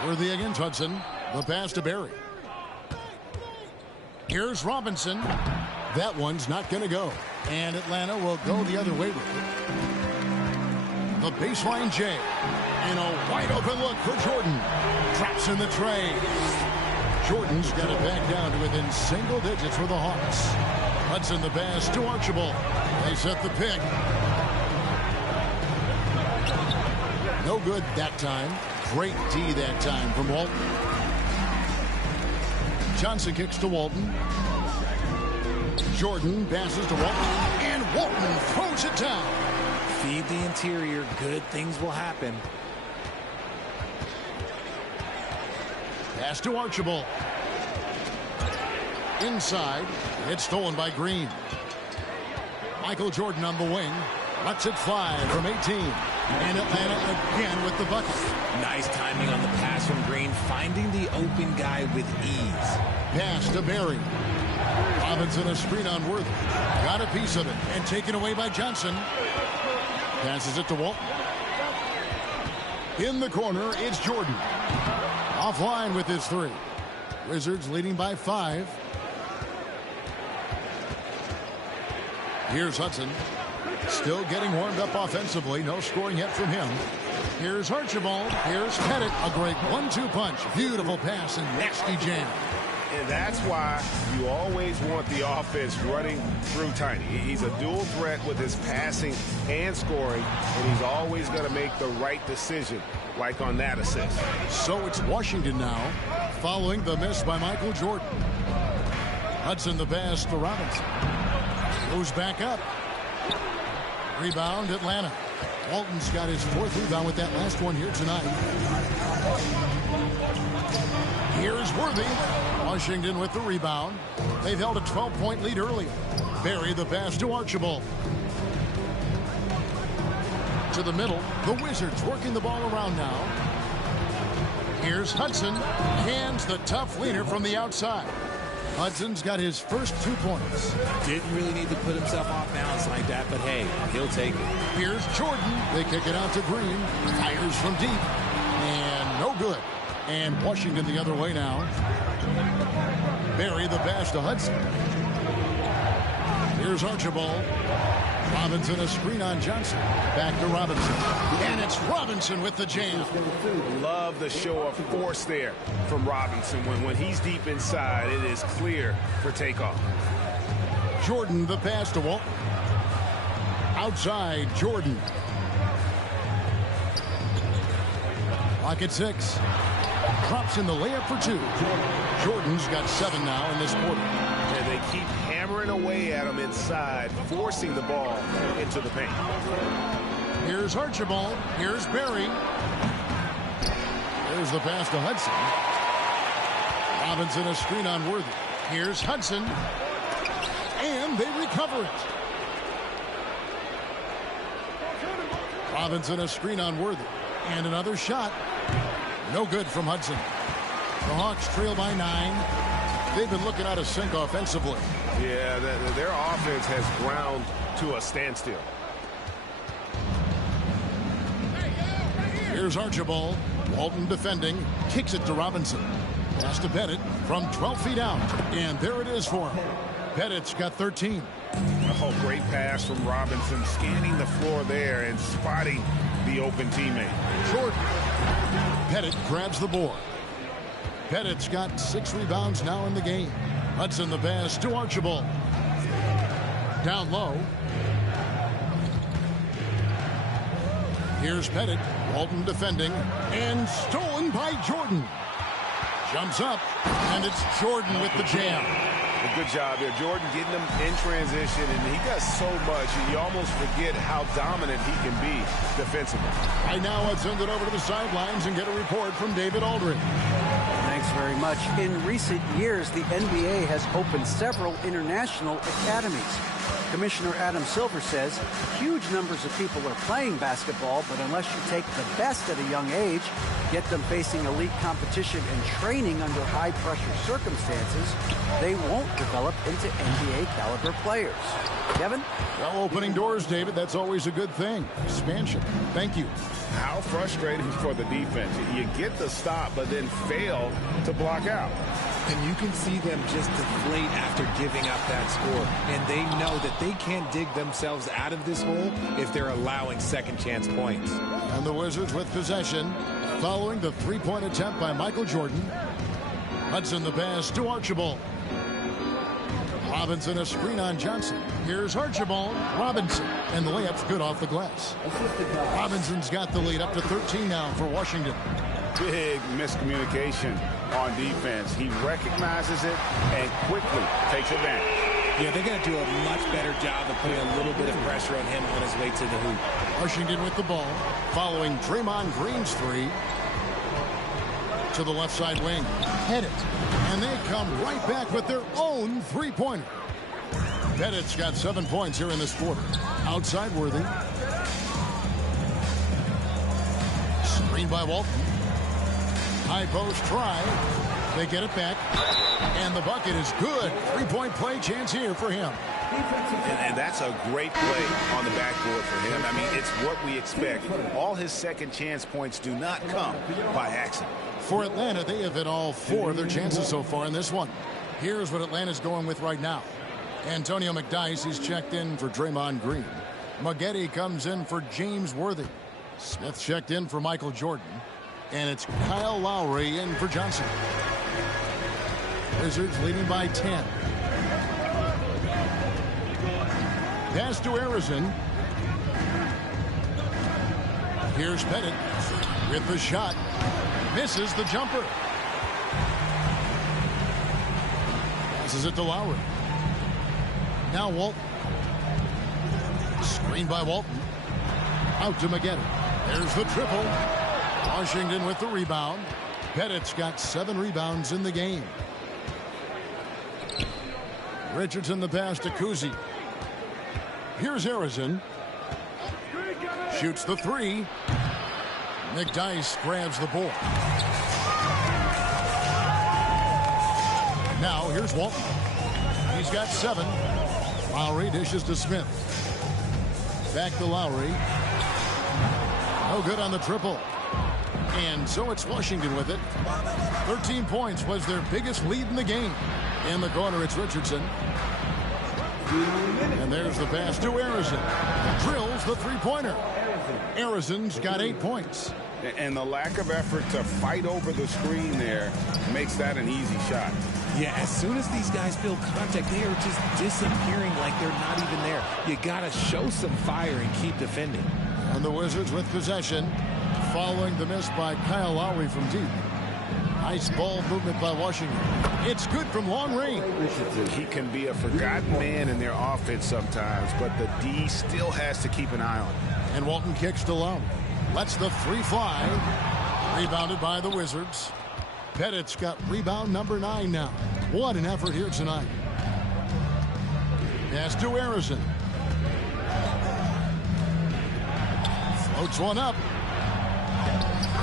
Worthy against Hudson. The pass to Barry. Here's Robinson. That one's not going to go. And Atlanta will go the other way with it. The baseline J. And a wide open look for Jordan. Drops in the tray. Jordan's got it back down to within single digits for the Hawks. Hudson the pass to Archibald. They set the pick. No good that time. Great D that time from Walton. Johnson kicks to Walton. Jordan passes to Walton. And Walton throws it down. Feed the interior. Good things will happen. Pass to Archibald. Inside. It's stolen by Green. Michael Jordan on the wing. Lets it fly from 18. And Atlanta again with the bucket. Nice timing on the pass from Green. Finding the open guy with ease. Pass to Barry. Robinson a screen on Worthy. Got a piece of it. And taken away by Johnson. Passes it to Walton. In the corner, it's Jordan. Offline with his 3. Wizards leading by 5. Here's Hudson. Still getting warmed up offensively. No scoring yet from him. Here's Archibald. Here's Pettit. A great 1-2 punch. Beautiful pass and nasty jam. And that's why you always want the offense running through Tiny. He's a dual threat with his passing and scoring, and he's always going to make the right decision, like on that assist. So it's Washington now, following the miss by Michael Jordan. Hudson the pass to Robinson. Goes back up. Rebound, Atlanta. Walton's got his 4th rebound with that last one here tonight. Here's Worthy. Washington with the rebound. They've held a 12-point lead earlier. Barry the pass to Archibald. To the middle. The Wizards working the ball around now. Here's Hudson. Hands the tough leaner from the outside. Hudson's got his first 2 points. Didn't really need to put himself off balance like that, but hey, he'll take it. Here's Jordan. They kick it out to Green. Fires from deep. And no good. And Washington the other way now. Barry the pass to Hudson. Here's Archibald. Robinson a screen on Johnson. Back to Robinson. And it's Robinson with the jam. Love the show of force there from Robinson. When he's deep inside, it is clear for takeoff. Jordan the pass to Walton. Outside Jordan. Clock at 6. Drops in the layup for 2. Jordan's got 7 now in this quarter. And they keep hammering away at him inside, forcing the ball into the paint. Here's Archibald. Here's Barry. There's the pass to Hudson. Robinson a screen on Worthy. Here's Hudson. And they recover it. Robinson a screen on Worthy. And another shot. No good from Hudson. The Hawks trail by 9. They've been looking out of sync offensively. Yeah, their offense has ground to a standstill. Here's Archibald. Walton defending. Kicks it to Robinson. Pass to Pettit from 12 feet out. And there it is for him. Pettit's got 13. Oh, great pass from Robinson. Scanning the floor there and spotting the open teammate. Jordan. Pettit grabs the board. Pettit's got 6 rebounds now in the game. Hudson the pass to Archibald. Down low. Here's Pettit. Walton defending. And stolen by Jordan. Jumps up. And it's Jordan with the jam. A good job there. Jordan getting them in transition, and he does so much, and you almost forget how dominant he can be defensively. Right now, let's send it over to the sidelines and get a report from David Aldridge. Thanks very much. In recent years, the NBA has opened several international academies. Commissioner Adam Silver says huge numbers of people are playing basketball, but unless you take the best at a young age, get them facing elite competition and training under high-pressure circumstances, they won't develop into NBA-caliber players. Kevin? Well, opening doors, David, that's always a good thing. Expansion. Thank you. How frustrating for the defense. You get the stop, but then fail to block out. And you can see them just deflate after giving up that score. And they know that they can't dig themselves out of this hole if they're allowing second chance points. And the Wizards with possession following the three-point attempt by Michael Jordan. Hudson the pass to Archibald. Robinson a screen on Johnson. Here's Archibald. Robinson. And the layup's good off the glass. Robinson's got the lead up to 13 now for Washington. Big miscommunication on defense. He recognizes it and quickly takes advantage. Yeah, they got to do a much better job of putting a little bit of pressure on him on his way to the hoop. Washington with the ball, following Draymond Green's 3 to the left side wing. Pettit. And they come right back with their own three-pointer. Pettit's got 7 points here in this quarter. Outside Worthy. Screen by Walton. High post try. They get it back, and the bucket is good. Three-point play chance here for him. And that's a great play on the backboard for him. I mean, it's what we expect. All his second chance points do not come by accident. For Atlanta, they have hit all 4 of their chances so far in this one. Here's what Atlanta's going with right now. Antonio McDyess is checked in for Draymond Green. Maggette comes in for James Worthy. Smith checked in for Michael Jordan. And it's Kyle Lowry in for Johnson. Wizards leading by 10. Pass to Arizin. Here's Pettit with the shot. Misses the jumper. Passes it to Lowry. Now Walton. Screen by Walton. Out to Maggette. There's the triple. Washington with the rebound. Pettit's got 7 rebounds in the game. Richardson the pass to Kuzi. Here's Arizin. Shoots the 3. McDyess grabs the board. Now here's Walton. He's got 7. Lowry dishes to Smith. Back to Lowry. No good on the triple. And so it's Washington with it. 13 points was their biggest lead in the game. In the corner, it's Richardson. And there's the pass to Arizin. Drills the three-pointer. Arizin's got 8 points. And the lack of effort to fight over the screen there makes that an easy shot. Yeah, as soon as these guys feel contact, they are just disappearing like they're not even there. You got to show some fire and keep defending. And the Wizards with possession, following the miss by Kyle Lowry from deep. Nice ball movement by Washington. It's good from long range. He can be a forgotten man in their offense sometimes, but the D still has to keep an eye on him. And Walton kicks to Lowry. Lets the 3 fly. Rebounded by the Wizards. Pettit's got rebound number 9 now. What an effort here tonight. Pass to Arizin. Floats one up.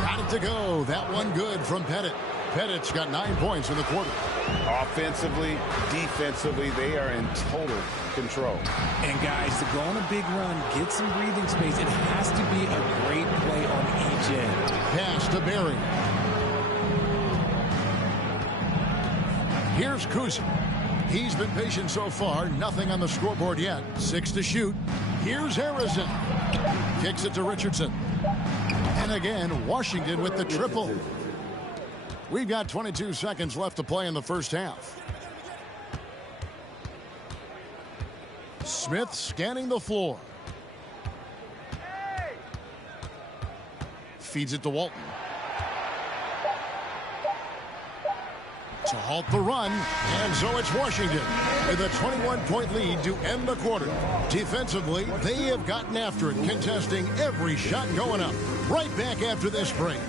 Got it to go. That one good from Pettit. Pettit's got 9 points in the quarter. Offensively, defensively, they are in total control. And guys, to go on a big run, get some breathing space, it has to be a great play on each end. Pass to Barry. Here's Kuzi. He's been patient so far. Nothing on the scoreboard yet. 6 to shoot. Here's Arizin. Kicks it to Richardson. And again, Washington with the triple. We've got 22 seconds left to play in the first half. Smith scanning the floor. Feeds it to Walton. To halt the run, and so it's Washington with a 21-point lead to end the quarter. Defensively, they have gotten after it, contesting every shot going up. Right back after this break.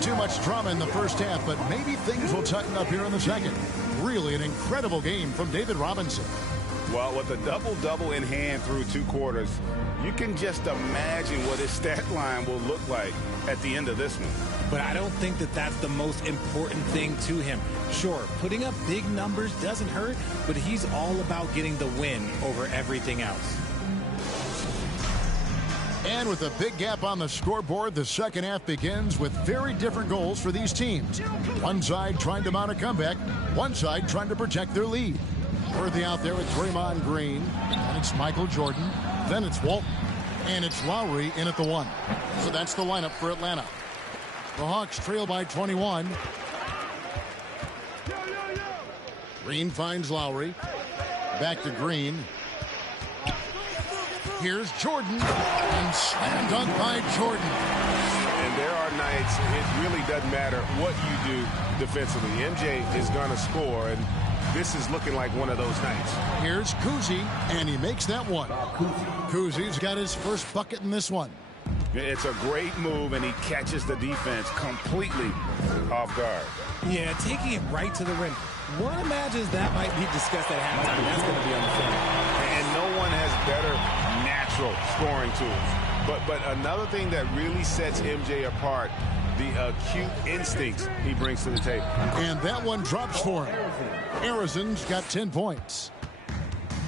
Too much drama in the first half, but maybe things will tighten up here in the second. Really an incredible game from David Robinson. Well, with a double-double in hand through 2 quarters, you can just imagine what his stat line will look like at the end of this one. But I don't think that that's the most important thing to him. Sure, putting up big numbers doesn't hurt, but he's all about getting the win over everything else. And with a big gap on the scoreboard, the second half begins with very different goals for these teams. One side trying to mount a comeback, one side trying to protect their lead. Worthy out there with Draymond Green, and it's Michael Jordan, then it's Walton, and it's Lowry in at the 1. So that's the lineup for Atlanta. The Hawks trail by 21. Green finds Lowry. Back to Green. Here's Jordan, and slam dunk by Jordan. And there are nights it really doesn't matter what you do defensively. MJ is going to score, and this is looking like one of those nights. Here's Kuzi, and he makes that one. Kuzi's got his first bucket in this one. It's a great move, and he catches the defense completely off guard. Yeah, taking it right to the rim. One imagines that might be discussed at halftime. That's going to be on the film. And no one has better natural scoring tools. But another thing that really sets MJ apart, the acute instincts he brings to the table. And that one drops for him. Arizon's got 10 points.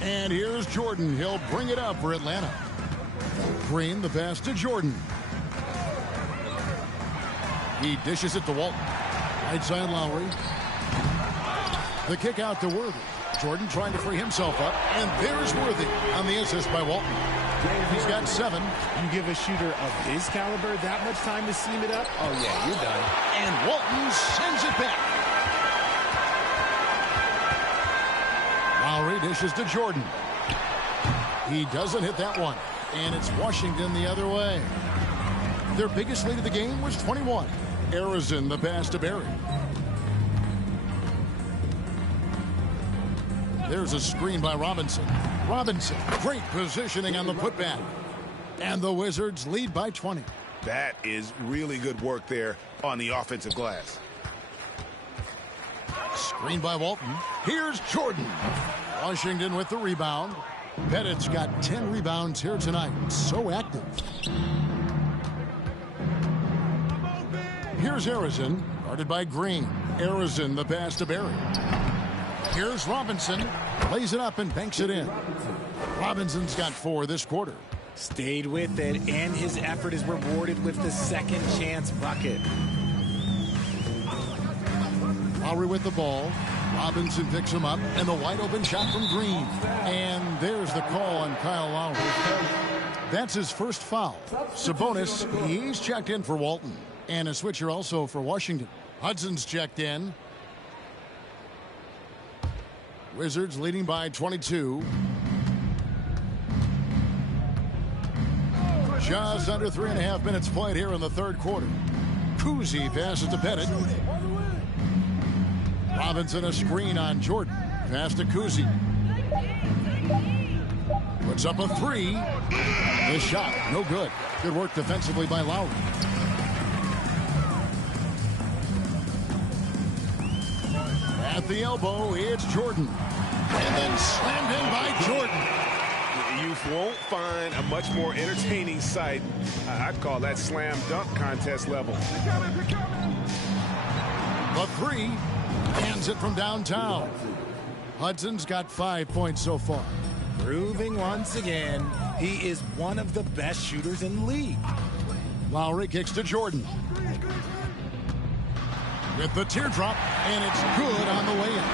And here's Jordan. He'll bring it up for Atlanta. Green, the pass to Jordan. He dishes it to Walton. Right side Lowry. The kick out to Worthy. Jordan trying to free himself up. And there's Worthy on the assist by Walton. He's got 7. You give a shooter of his caliber that much time to seam it up? Oh, yeah, you're done. And Walton sends it back. Lowry dishes to Jordan. He doesn't hit that one. And it's Washington the other way. Their biggest lead of the game was 21. Arizon the pass to Barry. There's a screen by Robinson. Robinson, great positioning on the putback. And the Wizards lead by 20. That is really good work there on the offensive glass. Screen by Walton. Here's Jordan. Washington with the rebound. Pettit's got 10 rebounds here tonight. So active. Here's Arizon, guarded by Green. Arizon the pass to Barry. Here's Robinson. Plays it up and banks it in. Robinson's got 4 this quarter. Stayed with it, and his effort is rewarded with the second chance bucket. Lowry with the ball. Robinson picks him up, and the wide open shot from Green. And there's the call on Kyle Lowry. That's his first foul. Sabonis, he's checked in for Walton. And a switcher also for Washington. Hudson's checked in. Wizards leading by 22. Just under 3.5 minutes played here in the third quarter. Kuzi passes to Pettit. Robinson a screen on Jordan. Pass to Kuzi. Puts up a 3. The shot, no good. Good work defensively by Lowry. At the elbow, it's Jordan. And then slammed in by Jordan. You won't find a much more entertaining sight. I'd call that slam dunk contest level. The 3. Hands it from downtown. Hudson's got 5 points so far. Proving once again, he is one of the best shooters in the league. Lowry kicks to Jordan. With the teardrop, and it's good on the way in.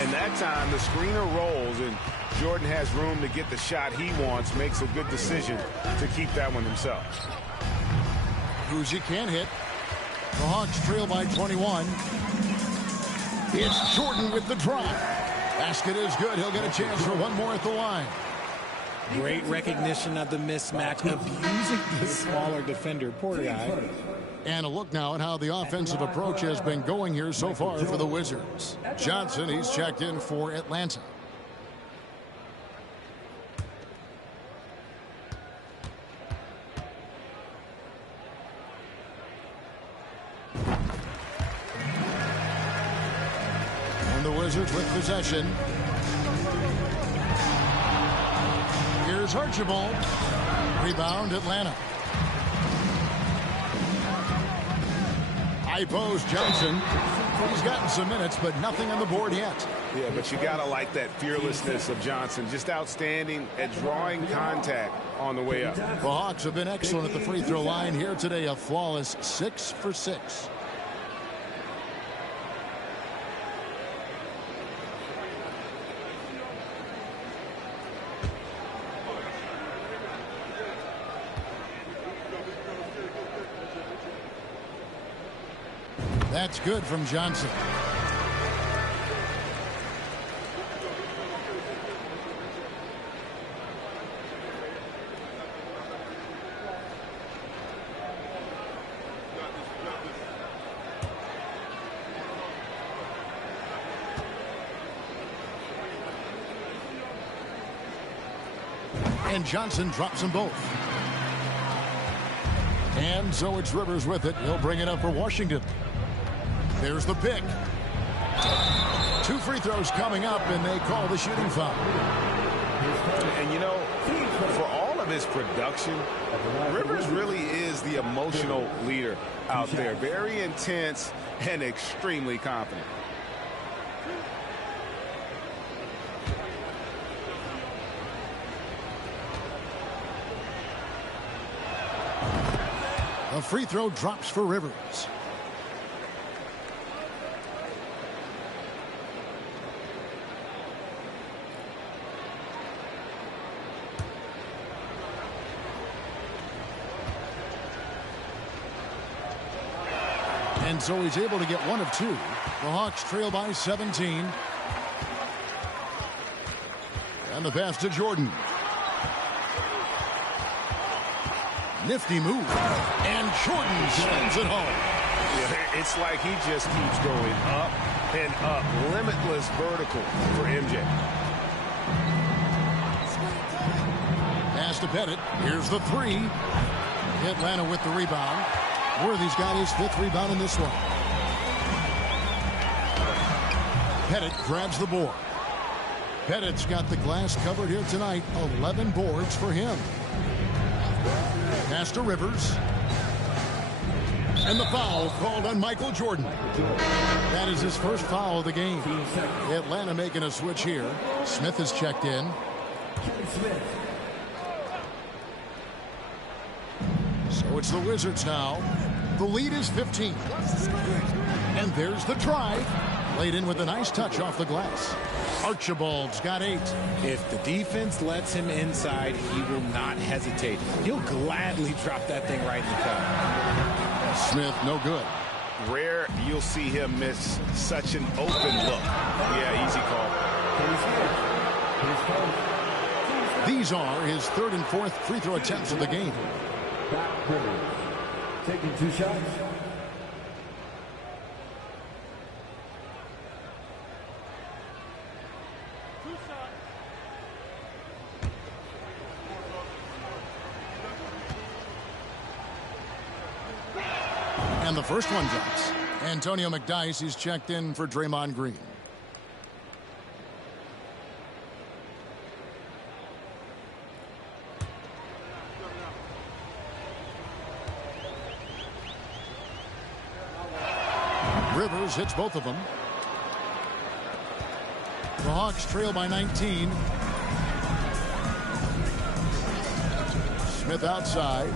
And that time, the screener rolls, and Jordan has room to get the shot he wants, makes a good decision to keep that one himself. Kuzi can't hit. The Hawks trail by 21. It's Jordan with the drive. Basket is good. He'll get a chance for one more at the line. Great recognition of the mismatch, abusing the smaller defender. Poor guy. And a look now at how the offensive approach has been going here so far for the Wizards. Johnson, he's checked in for Atlanta. And the Wizards with possession. Here's Archibald. Rebound, Atlanta. High post, Johnson. He's gotten some minutes, but nothing on the board yet. Yeah, but you gotta like that fearlessness of Johnson. Just outstanding at drawing contact on the way up. The Hawks have been excellent at the free throw line here today. A flawless 6 for 6. That's good from Johnson. And Johnson drops them both. And so it's Rivers with it. He'll bring it up for Washington. There's the pick. 2 free throws coming up, and they call the shooting foul. And you know, for all of his production, Rivers really is the emotional leader out there. Very intense and extremely confident. A free throw drops for Rivers. And so he's able to get 1 of 2. The Hawks trail by 17. And the pass to Jordan. Nifty move. And Jordan sends it home. Yeah, it's like he just keeps going up and up. Limitless vertical for MJ. Pass to Pettit. Here's the 3. Atlanta with the rebound. Worthy's got his 5th rebound in this one. Pettit grabs the board. Pettit's got the glass covered here tonight. 11 boards for him. Pass to Rivers. And the foul called on Michael Jordan. That is his first foul of the game. Atlanta making a switch here. Smith has checked in. So it's the Wizards now. The lead is 15. And there's the drive. Laid in with a nice touch off the glass. Archibald's got 8. If the defense lets him inside, he will not hesitate. He'll gladly drop that thing right in the cup. Smith, no good. Rare you'll see him miss such an open look. Yeah, easy call. These are his 3rd and 4th free throw attempts of the game. Taking 2 shots. And the first one drops. Antonio McDyess is checked in for Draymond Green. Rivers hits both of them. The Hawks trail by 19. Smith outside.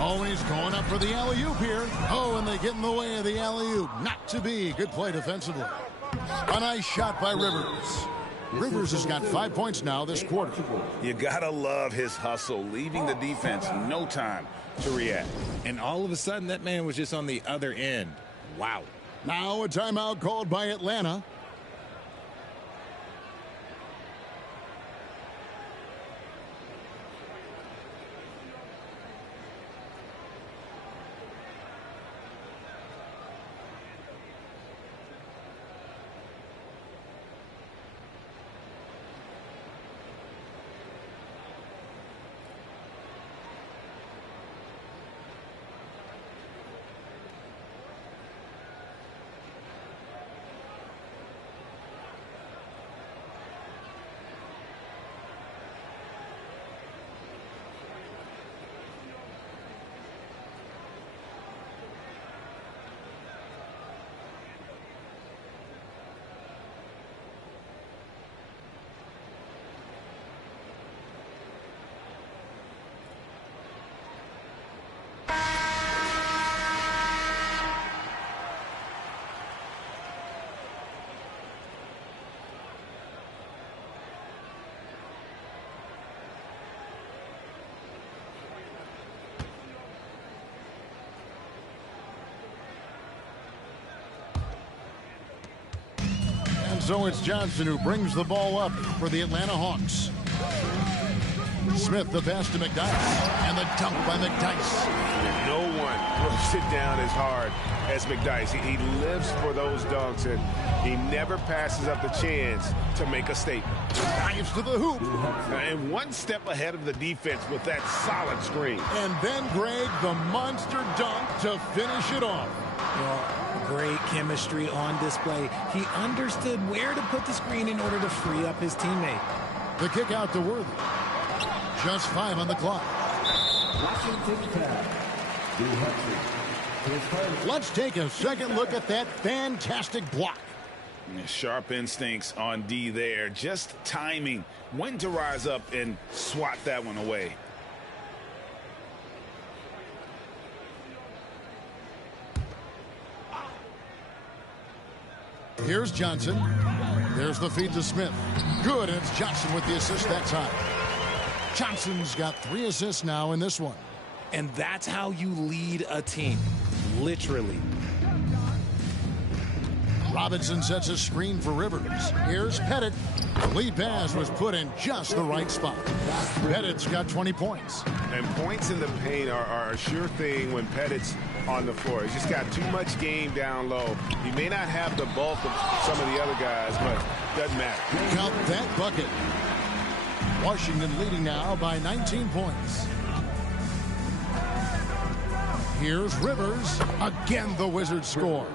Always going up for the alley-oop here. Oh, and they get in the way of the alley-oop. Not to be. Good play defensively. A nice shot by Rivers. Rivers has got 5 points now this quarter. You gotta love his hustle, leaving the defense no time to react. And all of a sudden, that man was just on the other end. Wow. Now a timeout called by Atlanta. So it's Johnson who brings the ball up for the Atlanta Hawks. Smith the pass to McDyess. And the dunk by McDyess. No one throws it down as hard as McDyess. He lives for those dunks, and he never passes up the chance to make a statement. Dives to the hoop. And one step ahead of the defense with that solid screen. And then Greg, the monster dunk to finish it off. Well, great chemistry on display. He understood where to put the screen in order to free up his teammate. The kick out to Worthy. Just 5 on the clock. Let's take a second look at that fantastic block. Sharp instincts on D there. Just timing when to rise up and swat that one away. Here's Johnson. There's the feed to Smith. Good, and it's Johnson with the assist that time. Johnson's got 3 assists now in this one. And that's how you lead a team. Literally. Robinson sets a screen for Rivers. Here's Pettit. The lead pass was put in just the right spot. Pettit's got 20 points. And points in the paint are a sure thing when Pettit's on the floor. He's just got too much game down low. He may not have the bulk of some of the other guys, but doesn't matter. Count that bucket. Washington leading now by 19 points. Here's Rivers. Again, the Wizards score.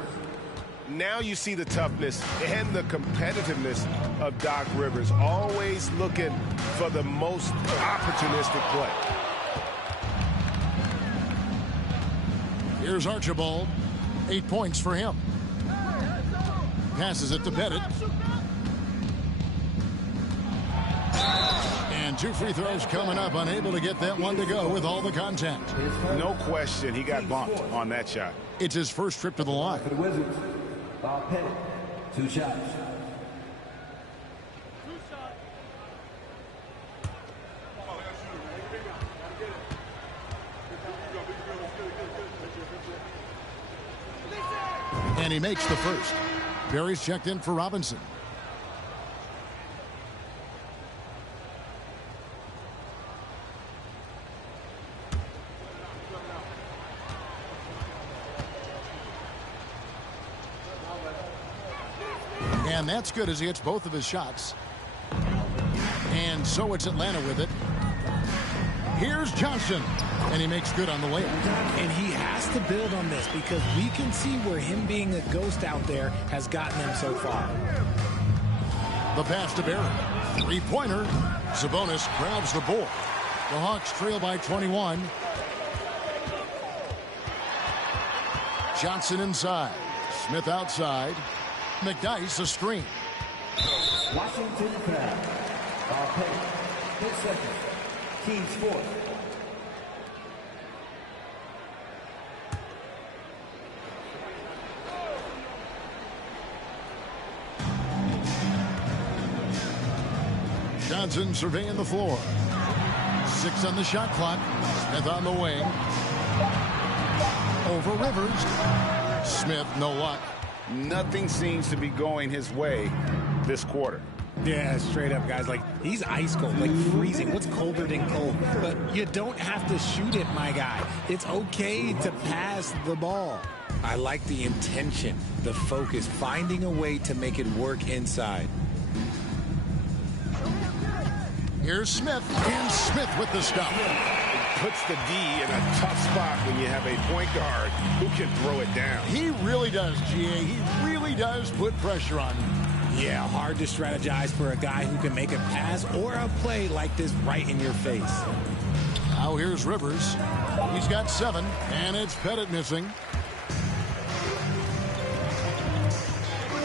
Now you see the toughness and the competitiveness of Doc Rivers, always looking for the most opportunistic play. Here's Archibald. 8 points for him. Passes it to Pettit. And 2 free throws coming up. Unable to get that one to go with all the contact. No question, he got bumped on that shot. It's his first trip to the line. For the Wizards, Pettit, 2 shots. And he makes the first. Barry's checked in for Robinson. And that's good as he hits both of his shots. And so it's Atlanta with it. Here's Johnson. And he makes good on the layup. And he has to build on this because we can see where him being a ghost out there has gotten him so far. The pass to Barry. 3-pointer. Sabonis grabs the board. The Hawks trail by 21. Johnson inside. Smith outside. McDyess a screen. Washington foul. Pettit, 10 seconds. Team's fourth. Johnson surveying the floor. 6 on the shot clock. Smith on the wing. Over Rivers. Smith, no luck. Nothing seems to be going his way this quarter. Yeah, straight up, guys. Like, he's ice cold, like freezing. What's colder than cold? But you don't have to shoot it, my guy. It's okay to pass the ball. I like the intention, the focus, finding a way to make it work inside. Here's Smith. And Smith with the stop. Puts the D in a tough spot when you have a point guard who can throw it down. He really does, GA. He really does put pressure on him. Yeah, hard to strategize for a guy who can make a pass or a play like this right in your face. Now here's Rivers. He's got 7, and it's Pettit missing.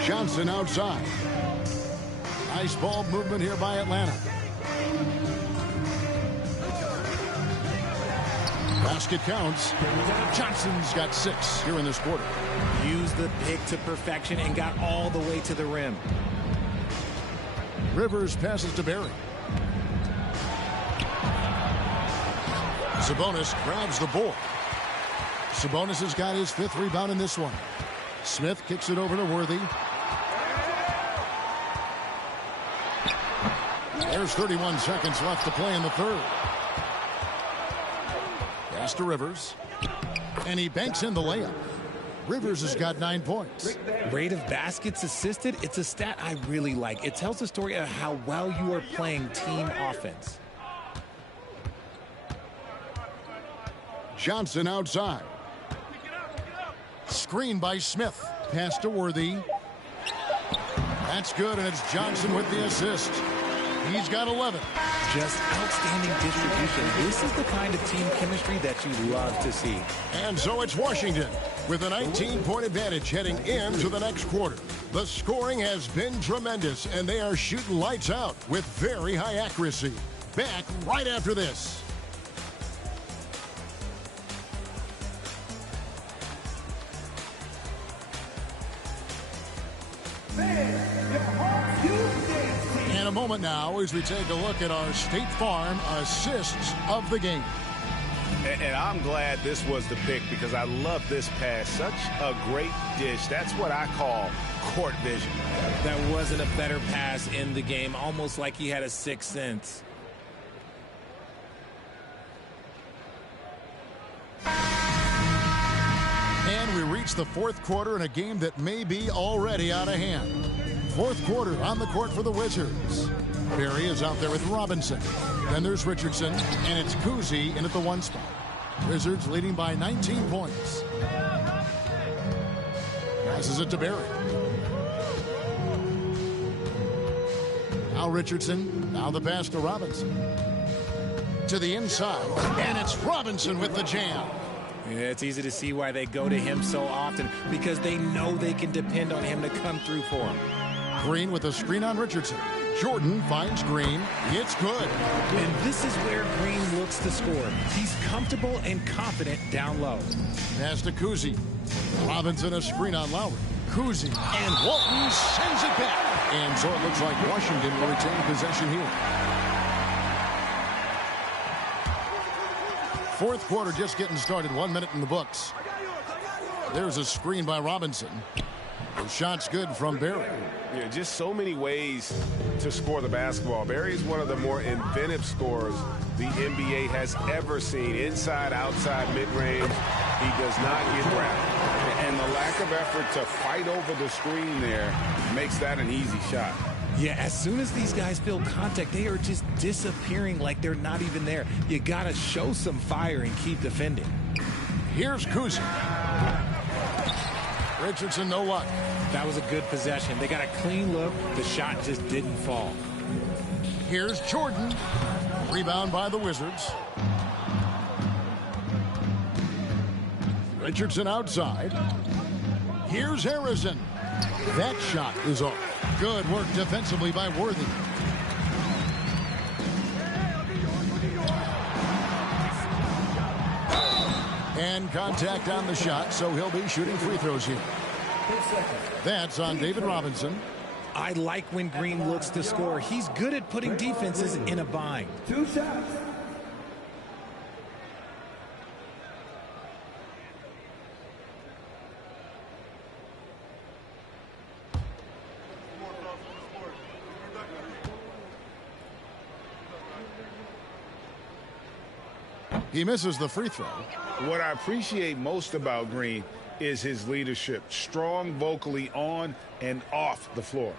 Johnson outside. Nice ball movement here by Atlanta. Basket counts. Johnson's got 6 here in this quarter. Used the pick to perfection and got all the way to the rim. Rivers passes to Barry. Sabonis grabs the board. Sabonis has got his 5th rebound in this one. Smith kicks it over to Worthy. There's 31 seconds left to play in the third. Pass to Rivers. And he banks in the layup. Rivers has got 9 points. Rate of baskets assisted, it's a stat I really like. It tells the story of how well you are playing team offense. Johnson outside. Screen by Smith. Pass to Worthy. That's good, and it's Johnson with the assist. He's got 11. Just outstanding distribution. This is the kind of team chemistry that you love to see. And so it's Washington with a 19-point advantage heading into the next quarter. The scoring has been tremendous, and they are shooting lights out with very high accuracy. Back right after this. In a moment now as we take a look at our State Farm assists of the game. And I'm glad this was the pick because I love this pass. Such a great dish. That's what I call court vision. That wasn't a better pass in the game, almost like he had a sixth sense. And we reach the fourth quarter in a game that may be already out of hand. Fourth quarter on the court for the Wizards. Berry is out there with Robinson. Then there's Richardson, and it's Kuzi in at the 1 spot. Wizards leading by 19 points. Passes it to Berry. Now Richardson. Now the pass to Robinson. To the inside, and it's Robinson with the jam. Yeah, it's easy to see why they go to him so often, because they know they can depend on him to come through for them. Green with a screen on Richardson. Jordan finds Green. It's good. And this is where Green looks to score. He's comfortable and confident down low. Pass to Kuzi. Robinson a screen on Lowry. Kuzi and Walton sends it back. And so it looks like Washington will retain possession here. Fourth quarter just getting started. 1 minute in the books. There's a screen by Robinson. The shot's good from Berry. Yeah, just so many ways to score the basketball. Berry is one of the more inventive scorers the NBA has ever seen. Inside, outside, mid-range. He does not get wrapped. And the lack of effort to fight over the screen there makes that an easy shot. Yeah, as soon as these guys feel contact, they are just disappearing like they're not even there. You got to show some fire and keep defending. Here's Kuzi. Richardson, no luck. That was a good possession. They got a clean look. The shot just didn't fall. Here's Jordan. Rebound by the Wizards. Richardson outside. Here's Harrison. That shot is off. Good work defensively by Worthy. And contact on the shot, so he'll be shooting free throws here. That's on David Robinson. I like when Green looks to score. He's good at putting defenses in a bind. 2 shots. He misses the free throw. What I appreciate most about Green is his leadership. Strong vocally on and off the floor.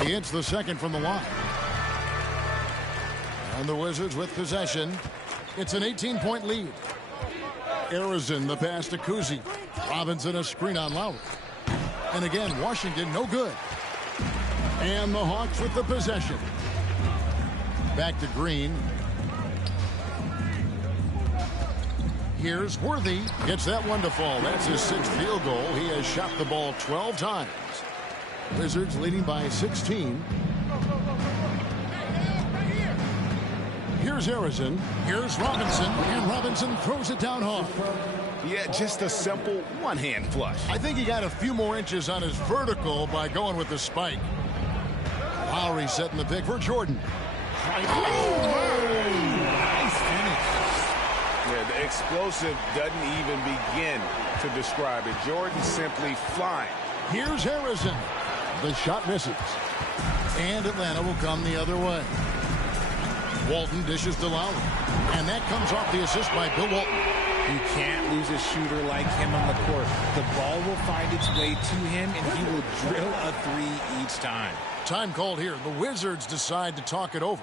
He hits the second from the line. And the Wizards with possession. It's an 18-point lead. Harrison, the pass to Kuzi. Robinson a screen on Lowry. And again, Washington no good. And the Hawks with the possession. Back to Green. Here's Worthy. Gets that one to fall. That's his 6th field goal. He has shot the ball 12 times. Wizards leading by 16. Here's Harrison. Here's Robinson. And Robinson throws it down hard. Yeah, just a simple one-hand flush. I think he got a few more inches on his vertical by going with the spike. Lowry setting the pick for Jordan. Oh, explosive doesn't even begin to describe it. Jordan simply flying. Here's Harrison. The shot misses. And Atlanta will come the other way. Walton dishes to Lowry. And that comes off the assist by Bill Walton. You can't lose a shooter like him on the court. The ball will find its way to him, and he will drill a three each time. Time called here. The Wizards decide to talk it over.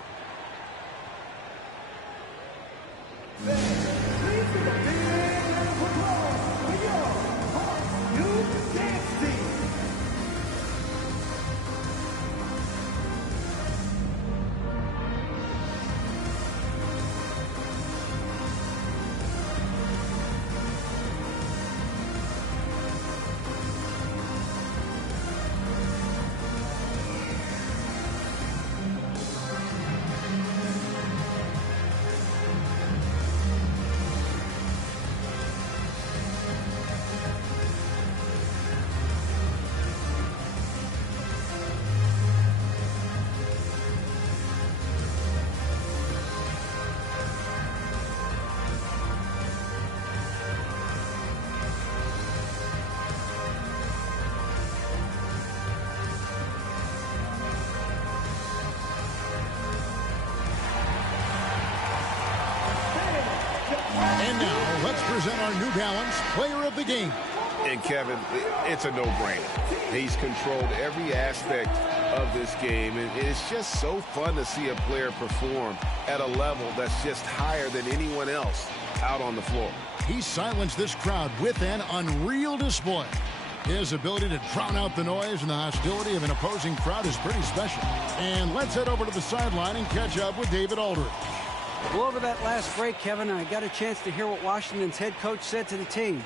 And now, let's present our New Balance Player of the Game. And Kevin, it's a no-brainer. He's controlled every aspect of this game, and it's just so fun to see a player perform at a level that's just higher than anyone else out on the floor. He silenced this crowd with an unreal display. His ability to drown out the noise and the hostility of an opposing crowd is pretty special. And let's head over to the sideline and catch up with David Aldridge. Well, over that last break, Kevin, I got a chance to hear what Washington's head coach said to the team.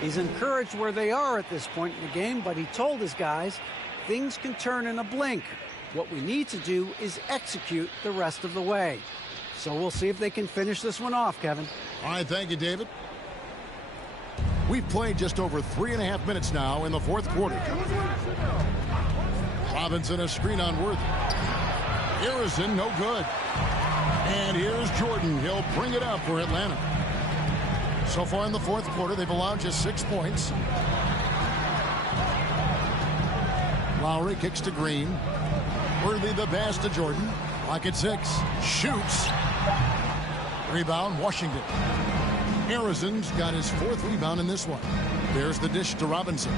He's encouraged where they are at this point in the game, but he told his guys things can turn in a blink. What we need to do is execute the rest of the way. So we'll see if they can finish this one off, Kevin. All right, thank you, David. We've played just over 3.5 minutes now in the fourth quarter. Robinson a screen on Worthy. Harrison, no good. And here's Jordan. He'll bring it up for Atlanta. So far in the fourth quarter, they've allowed just 6 points. Lowry kicks to Green. Worthy the pass to Jordan. Clock at 6. Shoots. Rebound, Washington. Harrison's got his 4th rebound in this one. There's the dish to Robinson.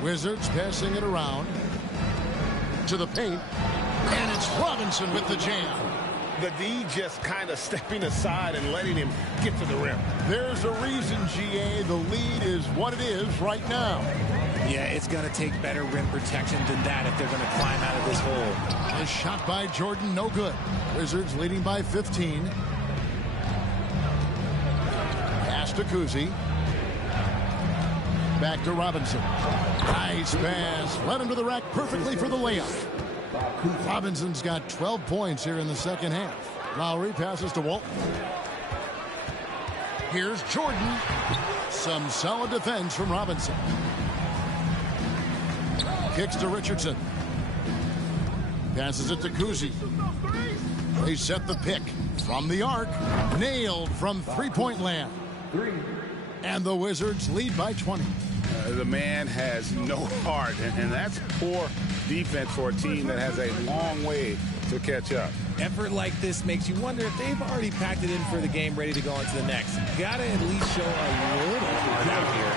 Wizards passing it around to the paint. And it's Robinson with the jam. The D just kind of stepping aside and letting him get to the rim. There's a reason, GA, the lead is what it is right now. Yeah, it's going to take better rim protection than that if they're going to climb out of this hole. A shot by Jordan, no good. Wizards leading by 15. Pass to Kuzi. Back to Robinson. Nice pass. Led him to the rack perfectly for the layup. Robinson's got 12 points here in the second half. Lowry passes to Walton. Here's Jordan. Some solid defense from Robinson. Kicks to Richardson. Passes it to Kuzi. They set the pick from the arc. Nailed from three-point land. And the Wizards lead by 20. The man has no heart, and that's poor defense for a team that has a long way to catch up. Effort like this makes you wonder if they've already packed it in for the game, ready to go on to the next. Gotta at least show a little heart out here.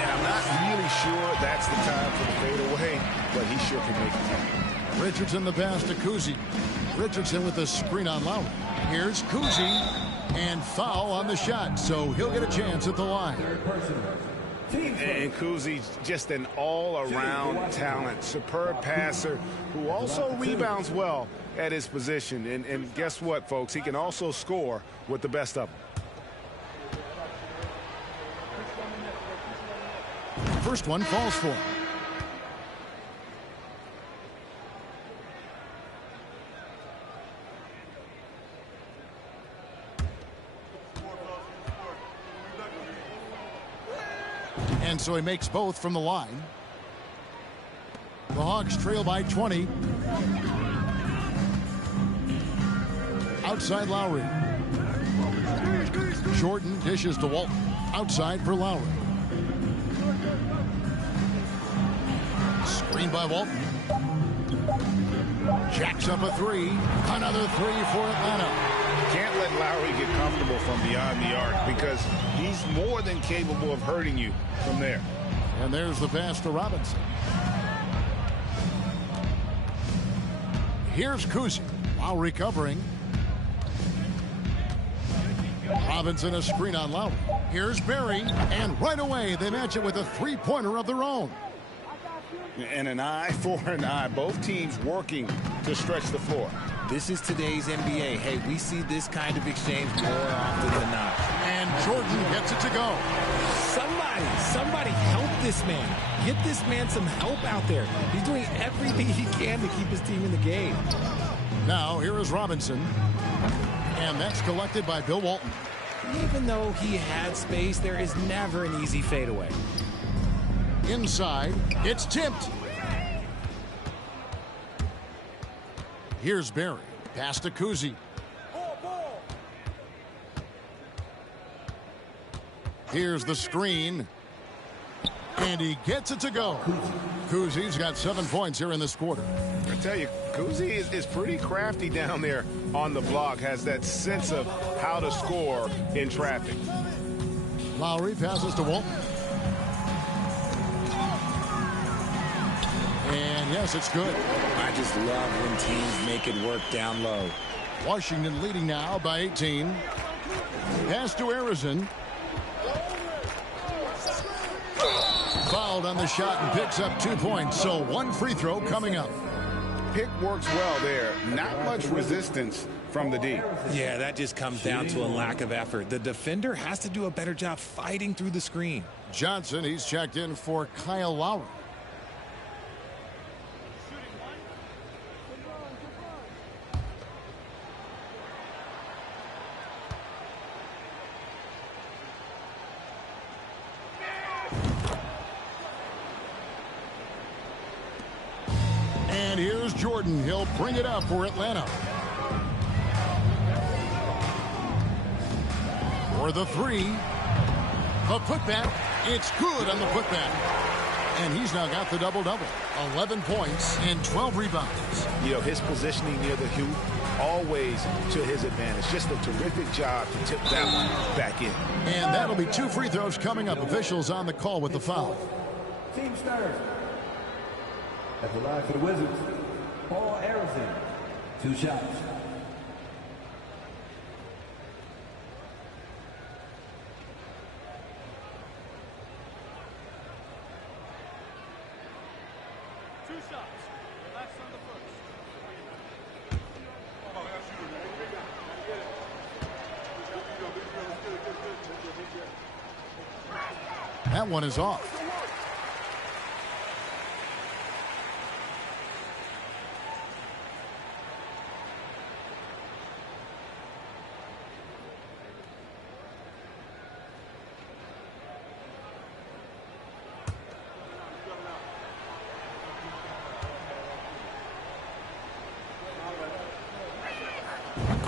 And I'm not really sure that's the time for the fadeaway, but he sure can make it happen. Richardson the pass to Kuzi. Richardson with the screen on Lowry. Here's Kuzi, and foul on the shot, so he'll get a chance at the line. And Kuzi's just an all-around talent, superb passer who also rebounds well at his position. And guess what, folks? He can also score with the best of them. First one falls for him. And so he makes both from the line. The Hawks trail by 20. Outside Lowry. Jordan dishes to Walton. Outside for Lowry. Screen by Walton. Jacks up a three. Another three for Atlanta. Can't let Lowry get comfortable from beyond the arc because he's more than capable of hurting you from there. And there's the pass to Robinson. Here's Kuzi while recovering. Robinson a screen on Lowry. Here's Berry, and right away they match it with a three-pointer of their own. And an eye for an eye. Both teams working to stretch the floor. This is today's NBA. Hey, we see this kind of exchange more often than not. And Jordan gets it to go. Somebody help this man. Get this man some help out there. He's doing everything he can to keep his team in the game. Now here is Robinson. And that's collected by Bill Walton. Even though he had space, there is never an easy fadeaway. Inside, it's tipped. Here's Berry. Pass to Kuzi. Here's the screen. And he gets it to go. Kuzi's got 7 points here in this quarter. I tell you, Kuzi is pretty crafty down there on the block. Has that sense of how to score in traffic. Lowry passes to Walton. And yes, it's good. I just love when teams make it work down low. Washington leading now by 18. Pass to Arizon. Fouled on the shot and picks up 2 points. So one free throw coming up. Pick works well there. Not much resistance from the D. Yeah, that just comes down to a lack of effort. The defender has to do a better job fighting through the screen. Johnson, he's checked in for Kyle Lowry. And here's Jordan. He'll bring it up for Atlanta. For the three. The putback. It's good on the putback. And he's now got the double-double. 11 points and 12 rebounds. You know, his positioning near the hoop, always to his advantage. Just a terrific job to tip that one back in. And that'll be 2 free throws coming up. Officials on the call with the foul. Team starters. At the line for the Wizards, Paul Arizon. 2 shots. That one is off.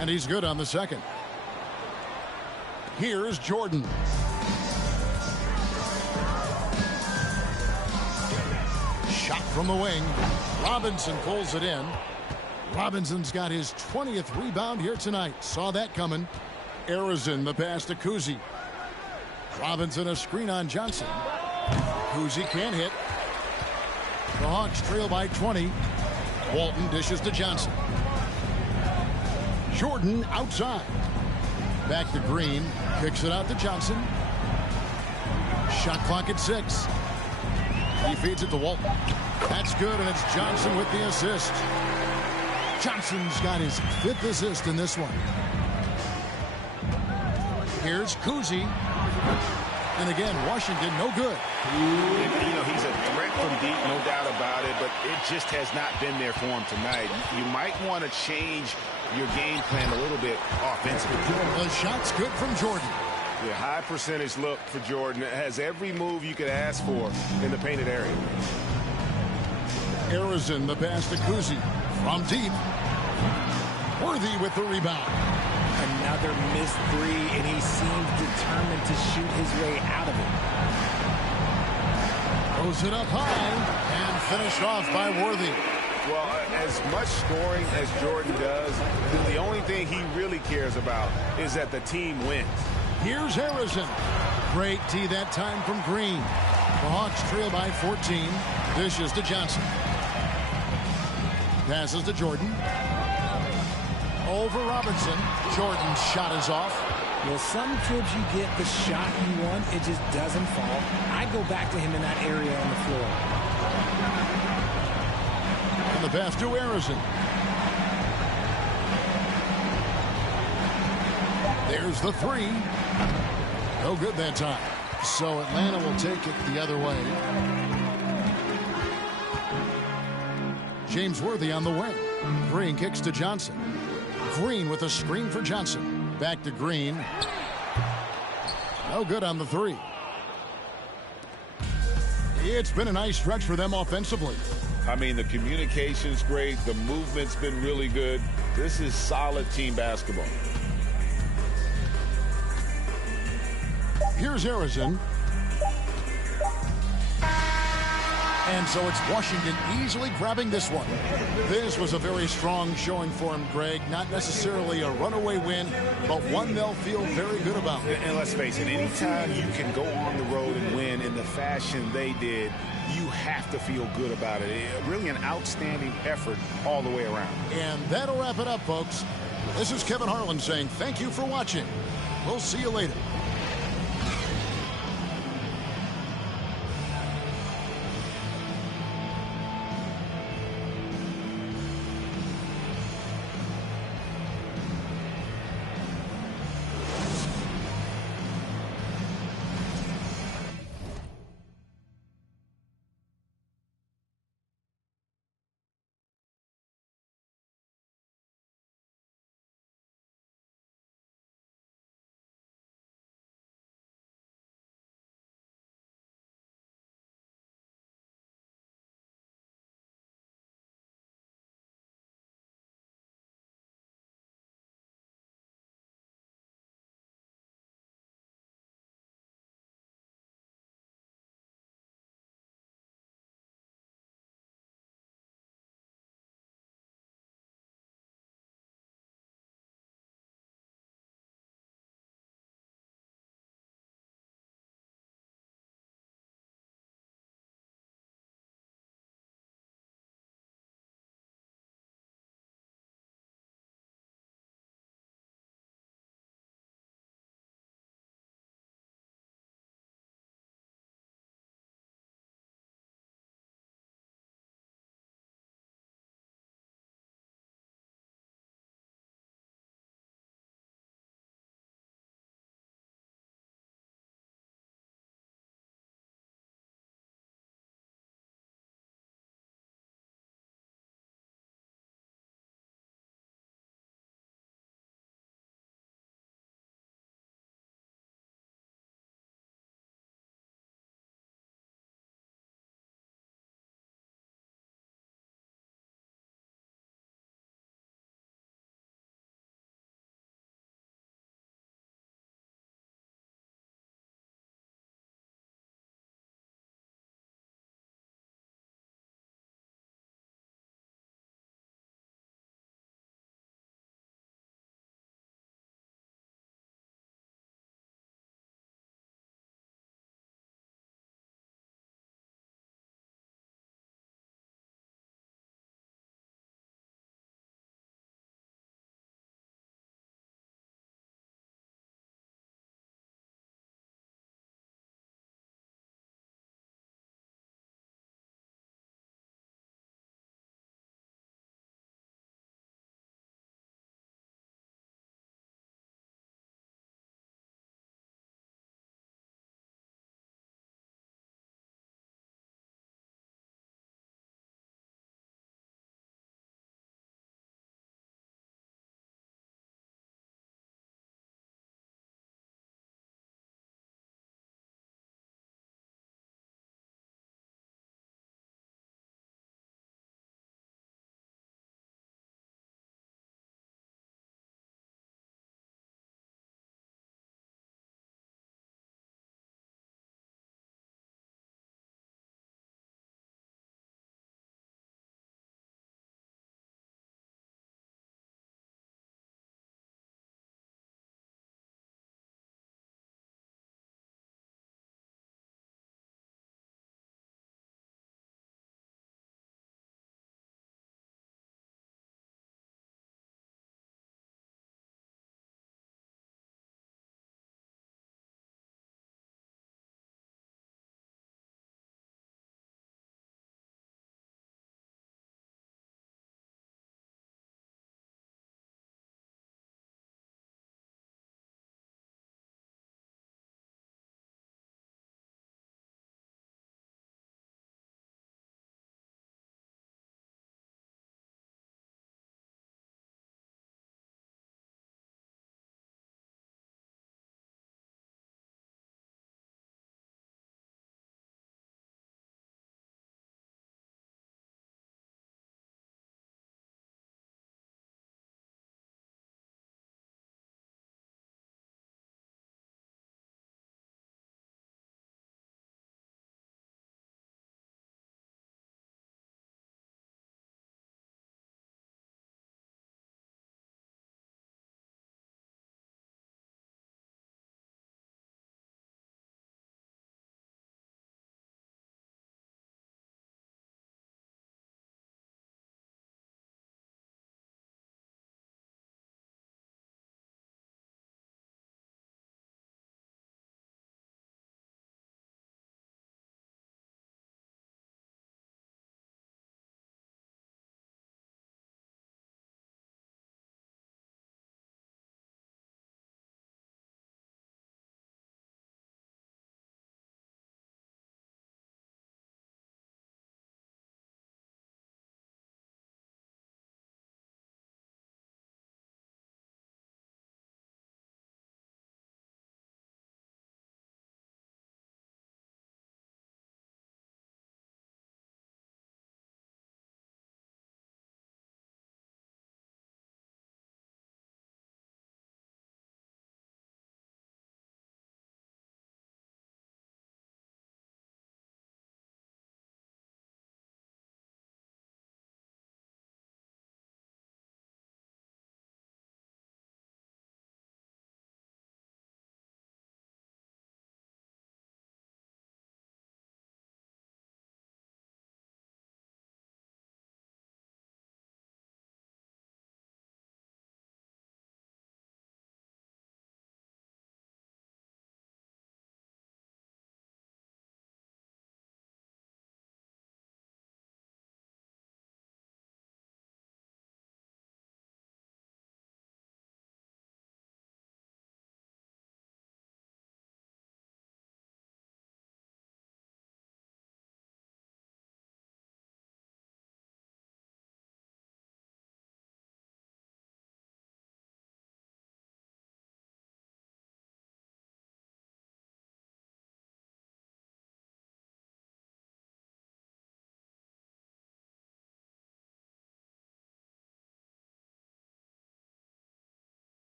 And he's good on the second. Here's Jordan. Shot from the wing. Robinson pulls it in. Robinson's got his 20th rebound here tonight. Saw that coming. Arizon the pass to Kuzi. Robinson a screen on Johnson. Kuzi can't hit. The Hawks trail by 20. Walton dishes to Johnson. Jordan outside. Back to Green. Kicks it out to Johnson. Shot clock at 6. He feeds it to Walton. That's good, and it's Johnson with the assist. Johnson's got his 5th assist in this one. Here's Kuzi. And again, Washington, no good. You know, he's a threat from deep, no doubt about it, but it just has not been there for him tonight. You might want to change your game plan a little bit offensively. The shot's good from Jordan. Yeah, high percentage look for Jordan. It has every move you could ask for in the painted area. Arizon the pass to Kuzi from deep. Worthy with the rebound. another missed three, and he seems determined to shoot his way out of it. Throws it up high and finished off by Worthy. Well, as much scoring as Jordan does, the only thing he really cares about is that the team wins. Here's Harrison. Great tee that time from Green. The Hawks trail by 14. Dishes to Johnson. Passes to Jordan. Over Robinson. Jordan's shot is off. Well, some trips you get the shot you want, it just doesn't fall. I'd go back to him in that area on the floor. And the pass to Harrison. There's the three. No good that time. So Atlanta will take it the other way. James Worthy on the wing. Green kicks to Johnson. Green with a screen for Johnson. Back to Green. No good on the three. It's been a nice stretch for them offensively. I mean, the communication's great. The movement's been really good. This is solid team basketball. Here's Harrison. And so it's Washington easily grabbing this one. This was a very strong showing for him, Greg. Not necessarily a runaway win, but one they'll feel very good about. And let's face it, anytime you can go on the road and win in the fashion they did, you have to feel good about it. Really an outstanding effort all the way around. And that'll wrap it up, folks. This is Kevin Harlan saying thank you for watching. We'll see you later.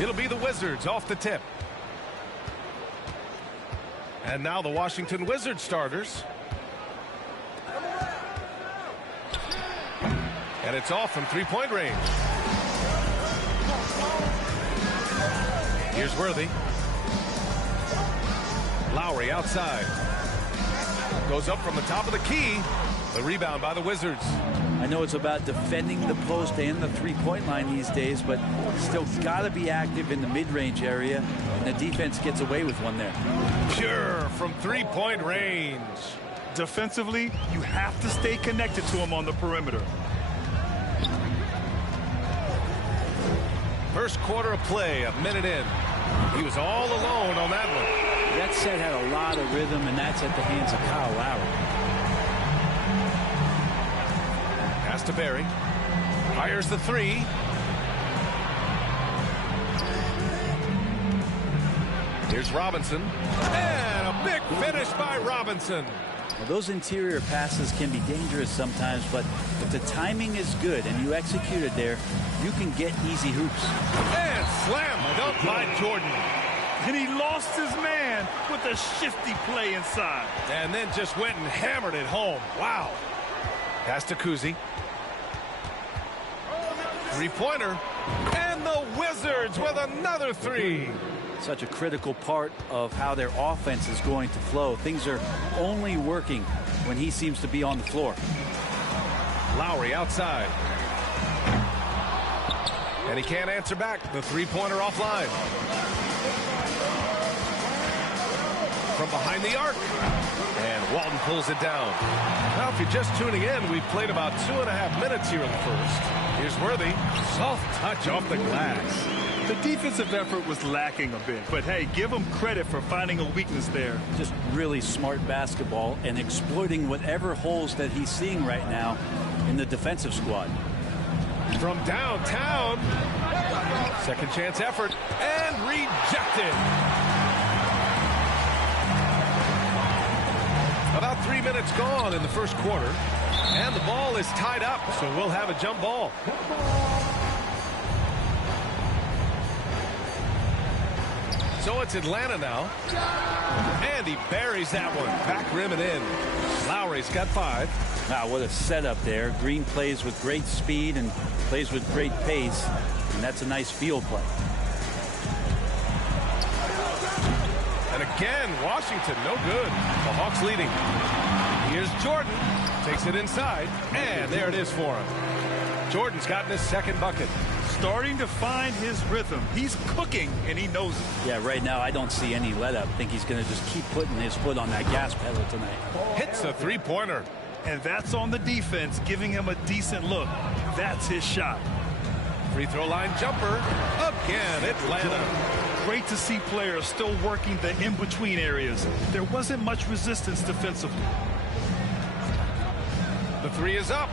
It'll be the Wizards off the tip. And now the Washington Wizards starters. And it's off from three-point range. Here's Worthy. Lowry outside. Goes up from the top of the key. The rebound by the Wizards. I know it's about defending the post and the three-point line these days, but still got to be active in the mid-range area, and the defense gets away with one there. Pure from three-point range. Defensively, you have to stay connected to him on the perimeter. First quarter of play, a minute in. He was all alone on that one. That set had a lot of rhythm, and that's at the hands of Kyle Lowry. Pass to Barry. Fires the three. Here's Robinson. And a big finish by Robinson. Well, those interior passes can be dangerous sometimes, but if the timing is good and you execute it there, you can get easy hoops. And slam dunk by Jordan. And he lost his man with a shifty play inside. And then just went and hammered it home. Wow. Pass to Kuzi. Three-pointer. And the Wizards with another three. Such a critical part of how their offense is going to flow. Things are only working when he seems to be on the floor. Lowry outside. And he can't answer back. The three-pointer offline. From behind the arc. And Walton pulls it down. Now, if you're just tuning in, we've played about 2.5 minutes here in the first. Here's Worthy. Soft touch off the glass. The defensive effort was lacking a bit, but hey, give him credit for finding a weakness there. Just really smart basketball and exploiting whatever holes that he's seeing right now in the defensive squad. From downtown. Second chance effort and rejected. About 3 minutes gone in the first quarter, and the ball is tied up, so we'll have a jump ball. So it's Atlanta now, and he buries that one. Back rim and in. Lowry's got 5. Wow, what a setup there. Green plays with great speed and plays with great pace, and that's a nice field play. And again, Washington, no good. The Hawks leading. Here's Jordan. Takes it inside, and there it is for him. Jordan's gotten his second bucket. Starting to find his rhythm. He's cooking, and he knows it. Yeah, right now I don't see any let up. I think he's going to just keep putting his foot on that gas pedal tonight. Hits a three-pointer. And that's on the defense, giving him a decent look. That's his shot. Free throw line jumper. Again, Atlanta. Great to see players still working the in-between areas. There wasn't much resistance defensively. The three is up.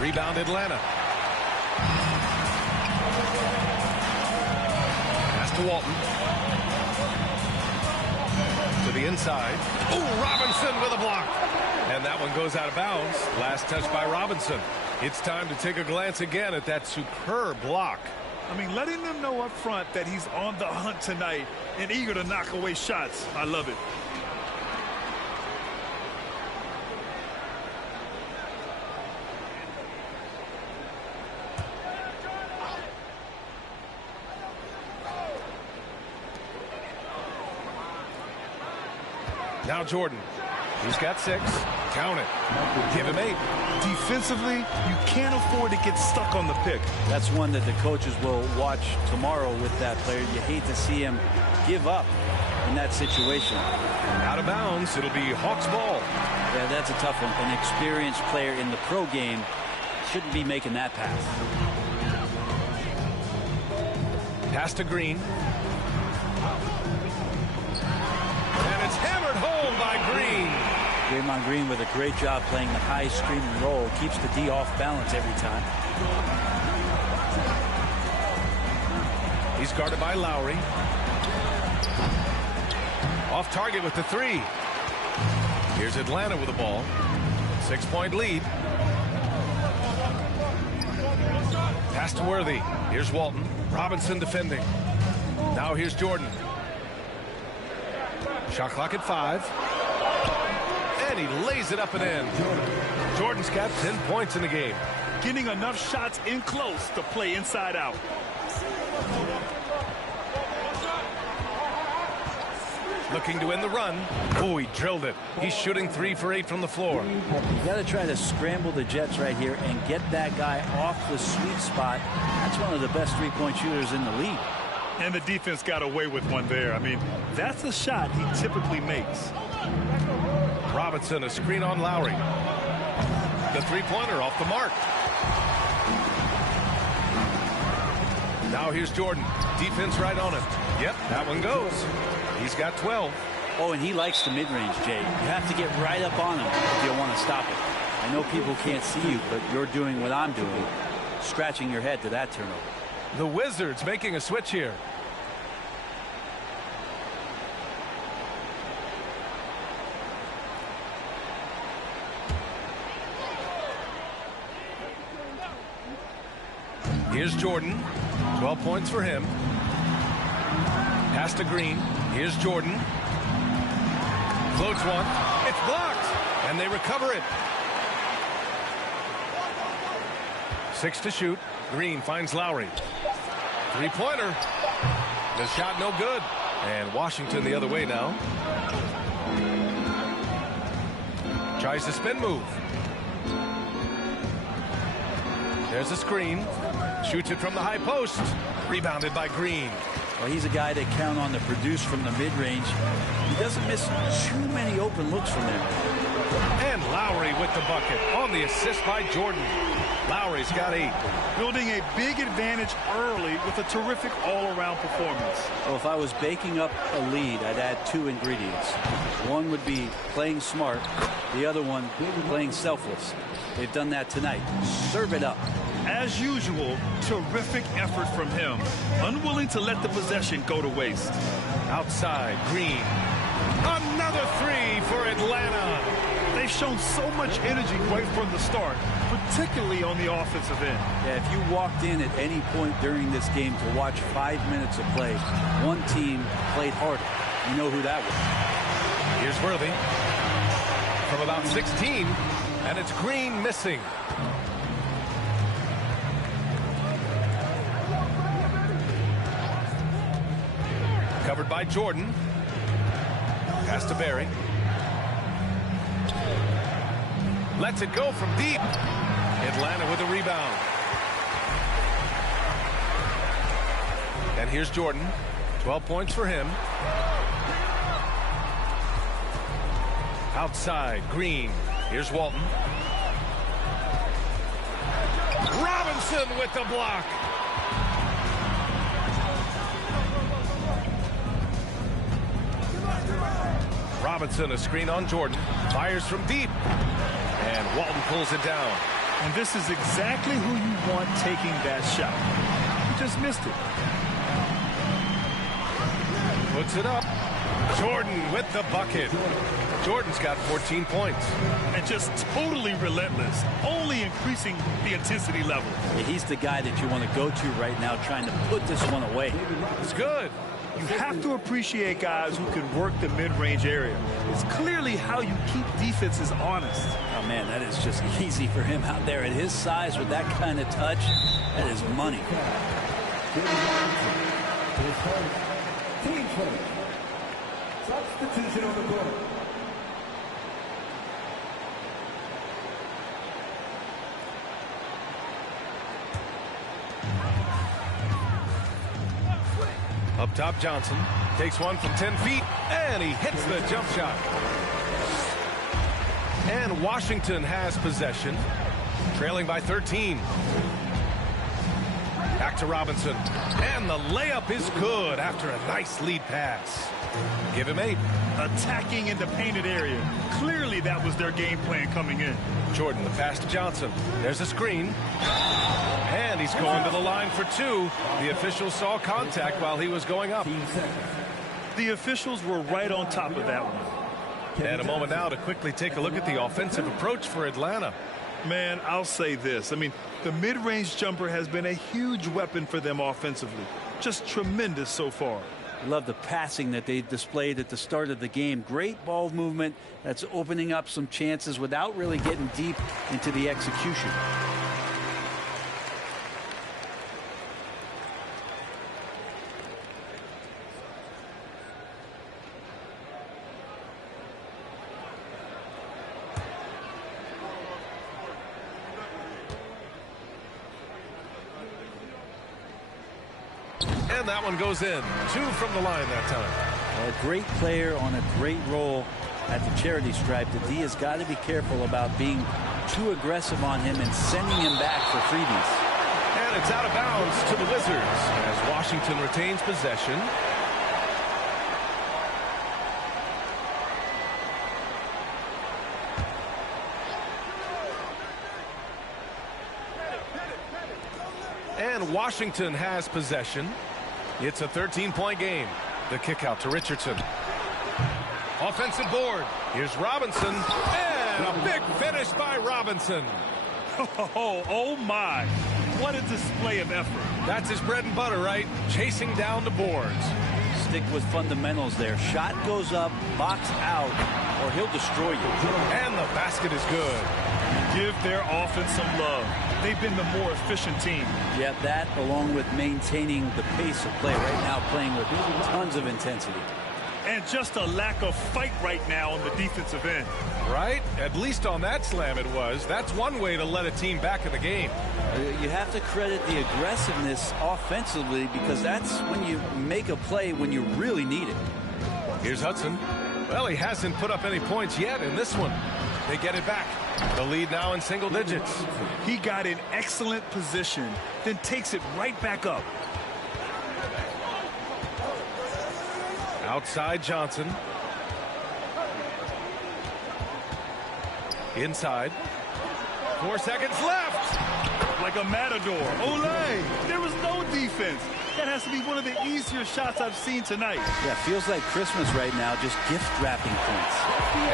Rebound Atlanta. Pass to Walton. To the inside. Oh, Robinson with a block. And that one goes out of bounds. Last touch by Robinson. It's time to take a glance again at that superb block. I mean, letting them know up front that he's on the hunt tonight and eager to knock away shots. I love it. Now Jordan. He's got 6. Count it. Give him 8. Defensively, you can't afford to get stuck on the pick. That's one that the coaches will watch tomorrow with that player. You hate to see him give up in that situation. Out of bounds. It'll be Hawks ball. Yeah, that's a tough one. An experienced player in the pro game shouldn't be making that pass. Pass to Green. And it's hammered home by Green. Draymond Green with a great job playing the high screen and roll. Keeps the D off balance every time. He's guarded by Lowry. Off target with the 3. Here's Atlanta with the ball. 6-point lead. Pass to Worthy. Here's Walton. Robinson defending. Now here's Jordan. Shot clock at 5. And he lays it up and in. Jordan's got 10 points in the game. Getting enough shots in close to play inside out. Looking to win the run. Oh, he drilled it. He's shooting 3 for 8 from the floor. You got to try to scramble the Jets right here and get that guy off the sweet spot. That's one of the best three-point shooters in the league. And the defense got away with one there. I mean, that's a shot he typically makes. Robinson, a screen on Lowry. The three-pointer off the mark. Now here's Jordan. Defense right on him. Yep, that one goes. He's got 12. Oh, and he likes the mid-range, Jay. You have to get right up on him if you want to stop it. I know people can't see you, but you're doing what I'm doing, scratching your head to that turnover. The Wizards making a switch here. Here's Jordan. 12 points for him. Pass to Green. Here's Jordan. Floats one. It's blocked. And they recover it. 6 to shoot. Green finds Lowry. Three-pointer. The shot no good. And Washington the other way now. Tries the spin move. There's a screen. Shoots it from the high post. Rebounded by Green. Well, he's a guy that count on to produce from the mid-range. He doesn't miss too many open looks from there. And Lowry with the bucket on the assist by Jordan. Lowry's got 8. Building a big advantage early with a terrific all-around performance. Well, if I was baking up a lead, I'd add 2 ingredients. One would be playing smart. The other one, playing selfless. They've done that tonight. Serve it up. As usual, terrific effort from him. Unwilling to let the possession go to waste. Outside, Green. Another 3 for Atlanta. They've shown so much energy right from the start, particularly on the offensive end. Yeah, if you walked in at any point during this game to watch 5 minutes of play, one team played harder. You know who that was. Here's Worthy. From about 16, and it's Green missing. Covered by Jordan. Pass to Barry. Lets it go from deep. Atlanta with a rebound. And here's Jordan. 12 points for him. Outside, Green. Here's Walton. Robinson with the block. Robinson, a screen on Jordan. Fires from deep. And Walton pulls it down. And this is exactly who you want taking that shot. He just missed it. Puts it up. Jordan with the bucket. Jordan's got 14 points. And just totally relentless, only increasing the intensity level. Yeah, he's the guy that you want to go to right now, trying to put this one away. It's good. You have to appreciate guys who can work the mid-range area. It's clearly how you keep defenses honest. Oh, man, that is just easy for him out there. At his size, with that kind of touch, that is money. Substitution on the court. Up top, Johnson takes one from 10 feet, and he hits the jump shot. And Washington has possession, trailing by 13. Back to Robinson, and the layup is good after a nice lead pass. Give him 8. Attacking in the painted area. Clearly that was their game plan coming in. Jordan, the pass to Johnson. There's a screen. And he's going to the line for 2. The officials saw contact while he was going up. The officials were right on top of that one. And a moment now to quickly take a look at the offensive approach for Atlanta. Man, I'll say this. I mean, the mid-range jumper has been a huge weapon for them offensively. Just tremendous so far. I love the passing that they displayed at the start of the game. Great ball movement that's opening up some chances without really getting deep into the execution. And that one goes in. 2 from the line that time. A great player on a great role at the charity stripe. The D has got to be careful about being too aggressive on him and sending him back for freebies. And it's out of bounds to the Wizards as Washington retains possession. And Washington has possession. It's a 13-point game. The kick out to Richardson. Offensive board. Here's Robinson. And a big finish by Robinson. Oh my. What a display of effort. That's his bread and butter, right? Chasing down the boards. Stick with fundamentals there. Shot goes up, box out, or he'll destroy you. And the basket is good. Give their offense some love. They've been the more efficient team. Yeah, that along with maintaining the pace of play right now, playing with tons of intensity. And just a lack of fight right now on the defensive end. Right? At least on that slam it was. That's one way to let a team back in the game. You have to credit the aggressiveness offensively because that's when you make a play when you really need it. Here's Hudson. Well, he hasn't put up any points yet in this one. They get it back. The lead now in single digits. He got in excellent position, then takes it right back up. Outside Johnson. Inside. 4 seconds left. Like a matador. Olay! There was no defense. That has to be one of the easier shots I've seen tonight. Yeah, feels like Christmas right now, just gift wrapping points.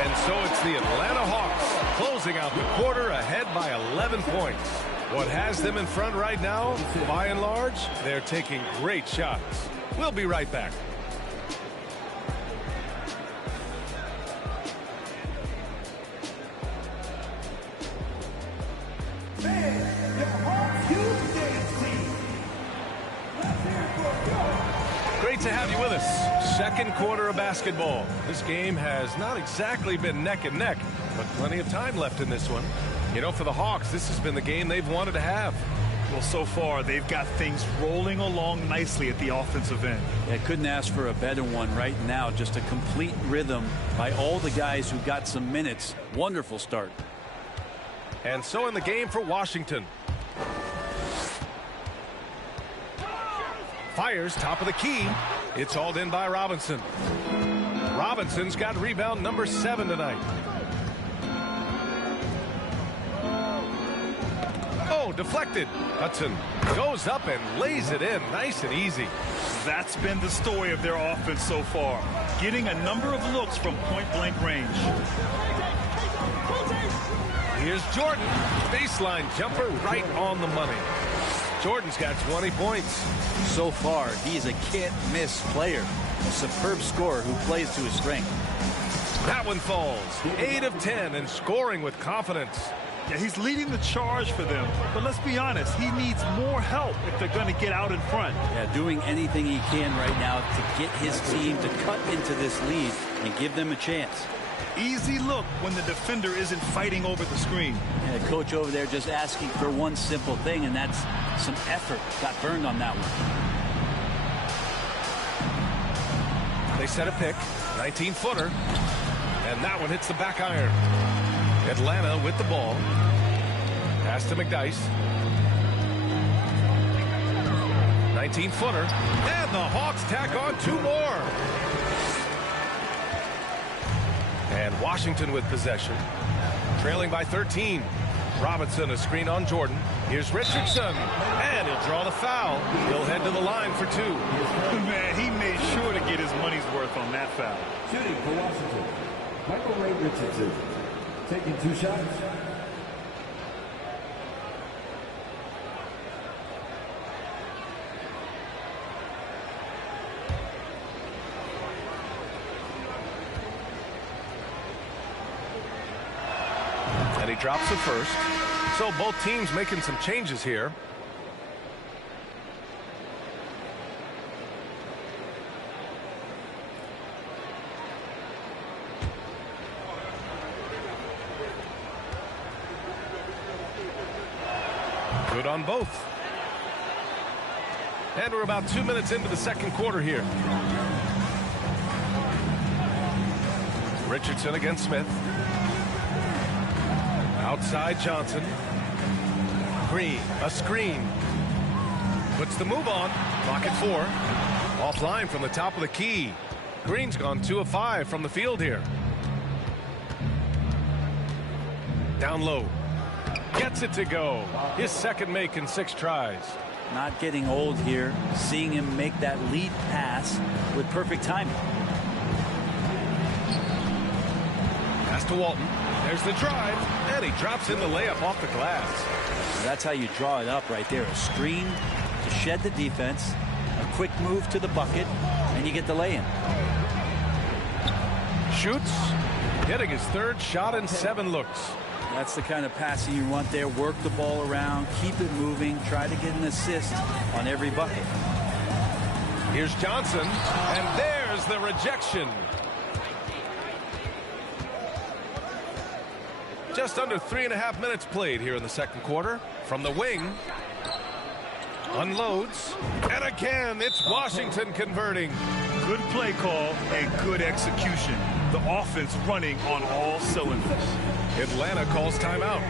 And so it's the Atlanta Hawks closing out the quarter ahead by 11 points. What has them in front right now, by and large, they're taking great shots. We'll be right back. Great to have you with us. Second quarter of basketball. This game has not exactly been neck and neck, but plenty of time left in this one. You know, for the Hawks, this has been the game they've wanted to have. Well, so far, they've got things rolling along nicely at the offensive end. Yeah, couldn't ask for a better one right now. Just a complete rhythm by all the guys who got some minutes. Wonderful start. And so in the game for Washington. Fires top of the key. It's hauled in by Robinson. Robinson's got rebound number 7 tonight. Oh, deflected. Hudson goes up and lays it in nice and easy. That's been the story of their offense so far. Getting a number of looks from point-blank range. Here's Jordan. Baseline jumper right on the money. Jordan's got 20 points. So far, he's a can't-miss player. A superb scorer who plays to his strength. That one falls. 8 of 10 and scoring with confidence. Yeah, he's leading the charge for them. But let's be honest, he needs more help if they're going to get out in front. Yeah, doing anything he can right now to get his team to cut into this lead and give them a chance. Easy look when the defender isn't fighting over the screen. Yeah, the coach over there just asking for one simple thing, and that's some effort. Got burned on that one. They set a pick, 19-footer, and that one hits the back iron. Atlanta with the ball. Pass to McDyess. 19-footer, and the Hawks tack on 2 more. And Washington with possession. Trailing by 13. Robinson a screen on Jordan. Here's Richardson. And he'll draw the foul. He'll head to the line for 2. Man, he made sure to get his money's worth on that foul. Shooting for Washington, Michael Ray Richardson. Taking 2 shots. he drops it first. So both teams making some changes here. Good on both. And we're about 2 minutes into the second quarter here. Richardson against Smith. Outside Johnson. Green, a screen. Puts the move on. Clock at 4. Offline from the top of the key. Green's gone 2 of 5 from the field here. Down low. Gets it to go. His second make in 6 tries. Not getting old here. Seeing him make that lead pass with perfect timing. Pass to Walton. There's the drive. And he drops in the layup off the glass. That's how you draw it up right there. A screen to shed the defense. A quick move to the bucket. And you get the lay-in. Shoots. Getting his 3rd shot in 7 looks. That's the kind of passing you want there. Work the ball around, keep it moving, try to get an assist on every bucket. Here's Johnson, and there's the rejection. Just under 3.5 minutes played here in the second quarter. From the wing, unloads, and again, it's Washington converting. Good play call and good execution. The offense running on all cylinders. Atlanta calls timeout.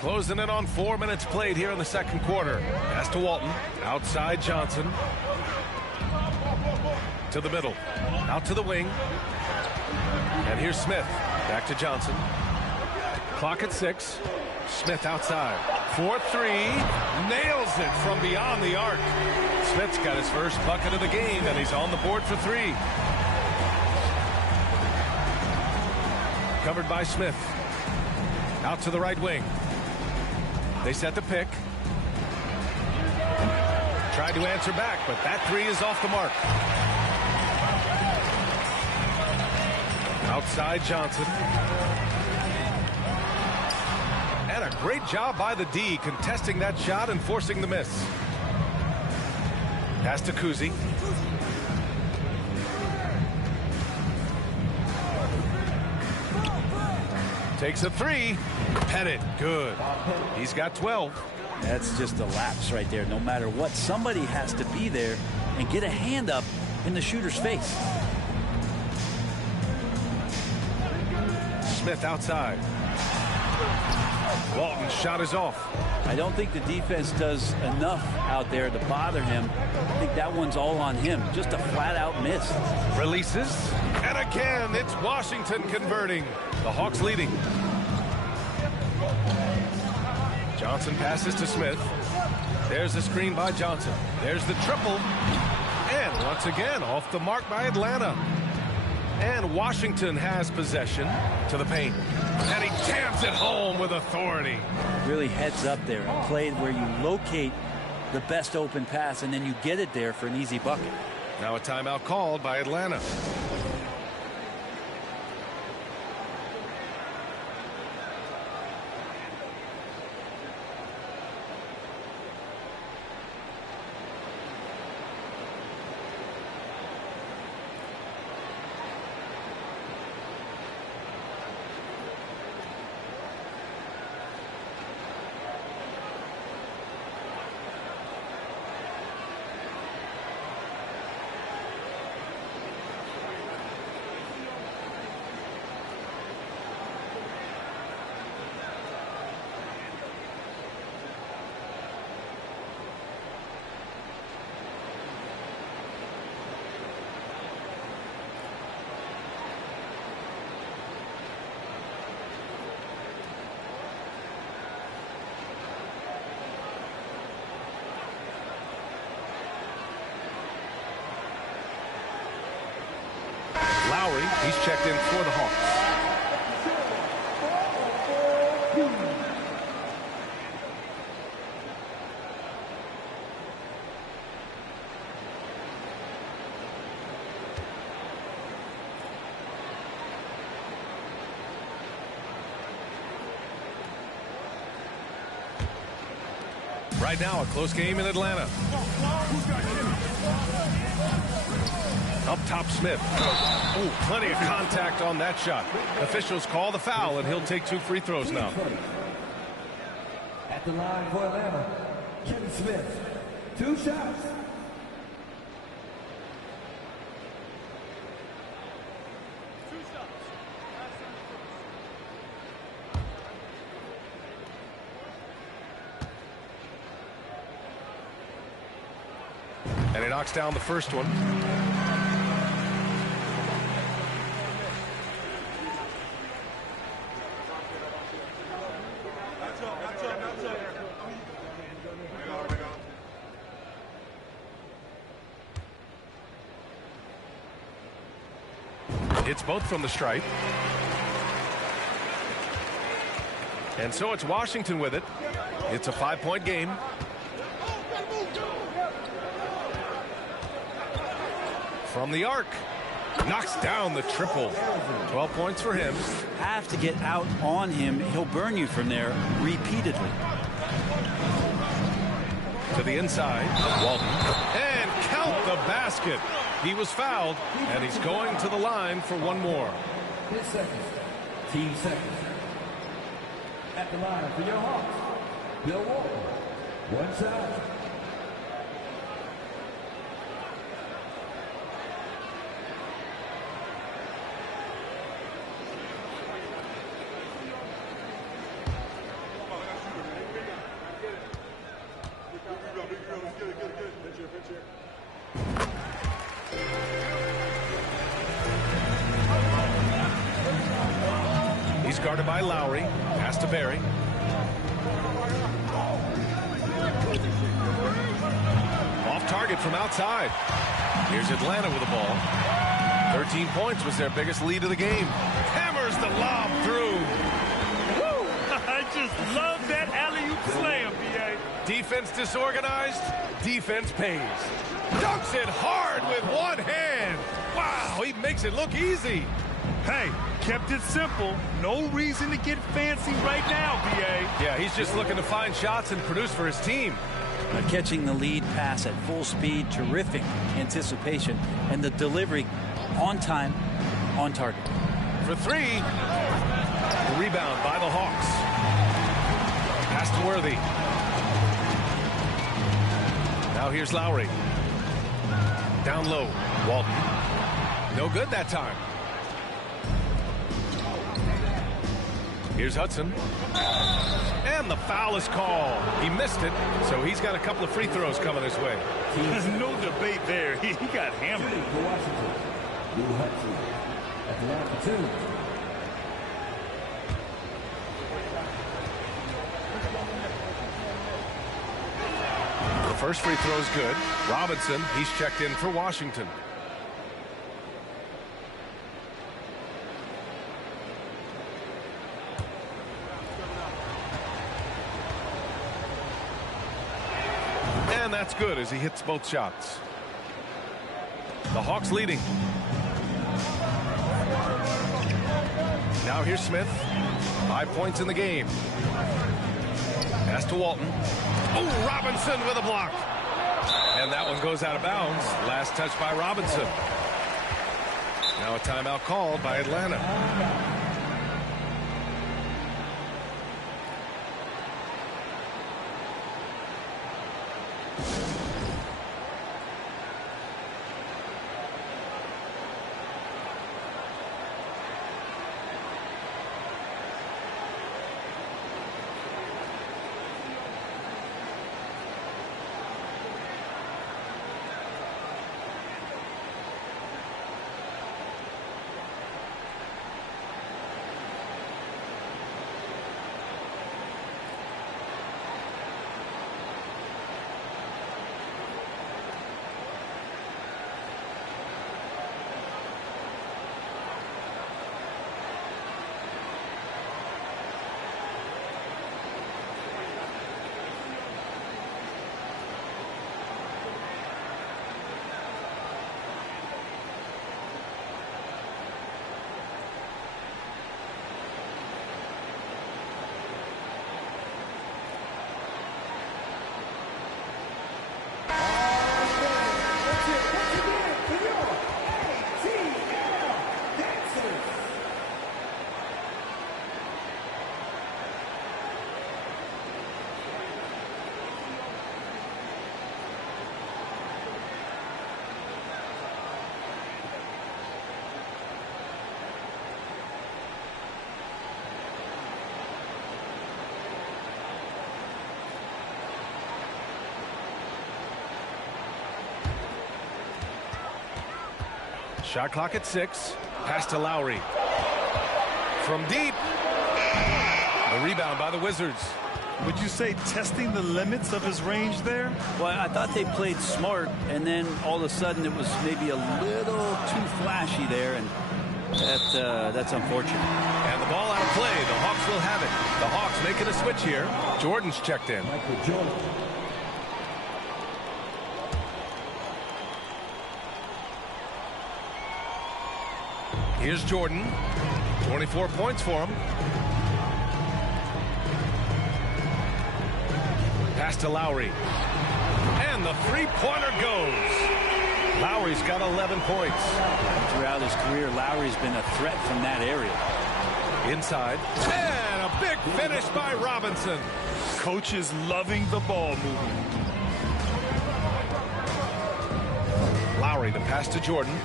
Closing in on 4 minutes played here in the second quarter. Pass to Walton. Outside Johnson. To the middle. Out to the wing. And here's Smith. Back to Johnson. Clock at 6. Smith outside. 4-3. Nails it from beyond the arc. Smith's got his first bucket of the game, and he's on the board for 3. Covered by Smith. Out to the right wing. They set the pick. Tried to answer back, but that 3 is off the mark. Outside Johnson. And a great job by the D contesting that shot and forcing the miss. Pass to Kuzi. Takes a 3. Pettit, good. He's got 12. That's just a lapse right there. No matter what, somebody has to be there and get a hand up in the shooter's face. Smith outside. Walton's shot is off. I don't think the defense does enough out there to bother him. I think that one's all on him. Just a flat-out miss. Releases. And again, it's Washington converting. The Hawks leading. Johnson passes to Smith. There's the screen by Johnson. There's the triple. And once again, off the mark by Atlanta. And Washington has possession to the paint. And he jams it home with authority. Really heads up there. A play where you locate the best open pass and then you get it there for an easy bucket. Now a timeout called by Atlanta. Lowry, he's checked in for the Hawks. Right now, a close game in Atlanta. Up top, Smith. Oh, plenty of contact on that shot. Officials call the foul, and he'll take 2 free throws now. At the line for Atlanta, Kenny Smith. 2 shots. And he knocks down the first one. It's both from the stripe. And so it's Washington with it. It's a 5-point game. From the arc. Knocks down the triple. 12 points for him. Have to get out on him. He'll burn you from there repeatedly. To the inside. Walton. And count the basket. He was fouled, and he's going to the line for one more. 10 seconds. Team seconds. At the line for your Hawks, Bill Walton. 1 shot. He's guarded by Lowry. Pass to Barry. Off target from outside. Here's Atlanta with the ball. 13 points was their biggest lead of the game. Hammers the lob through. Woo! I just love that alley-oop slam, B.A. Defense disorganized. Defense pays. Dunks it hard with one hand. Wow, he makes it look easy. Hey, kept it simple. No reason to get fancy right now, B.A. Yeah, he's just looking to find shots and produce for his team. Catching the lead pass at full speed, terrific anticipation, and the delivery on time, on target. For 3, the rebound by the Hawks. Pass to Worthy. Now here's Lowry. Down low, Walton. No good that time. Here's Hudson. And the foul is called. He missed it, so he's got a couple of free throws coming his way. There's no debate there. He got hammered. For Washington, Lou Hudson. At the line for 2. The first free throw is good. Robinson, he's checked in for Washington. And that's good as he hits both shots. The Hawks leading. Now here's Smith. 5 points in the game. Pass to Walton. Oh, Robinson with a block. And that one goes out of bounds. Last touch by Robinson. Now a timeout called by Atlanta. Shot clock at 6. Pass to Lowry. From deep. The rebound by the Wizards. Would you say testing the limits of his range there? Well, I thought they played smart, and then all of a sudden it was maybe a little too flashy there, and that's unfortunate. And the ball out of play. The Hawks will have it. The Hawks making a switch here. Jordan's checked in. Here's Jordan. 24 points for him. Pass to Lowry. And the three-pointer goes. Lowry's got 11 points. Throughout his career, Lowry's been a threat from that area. Inside. And a big finish by Robinson. Coach is loving the ball movement. Lowry, the pass to Jordan.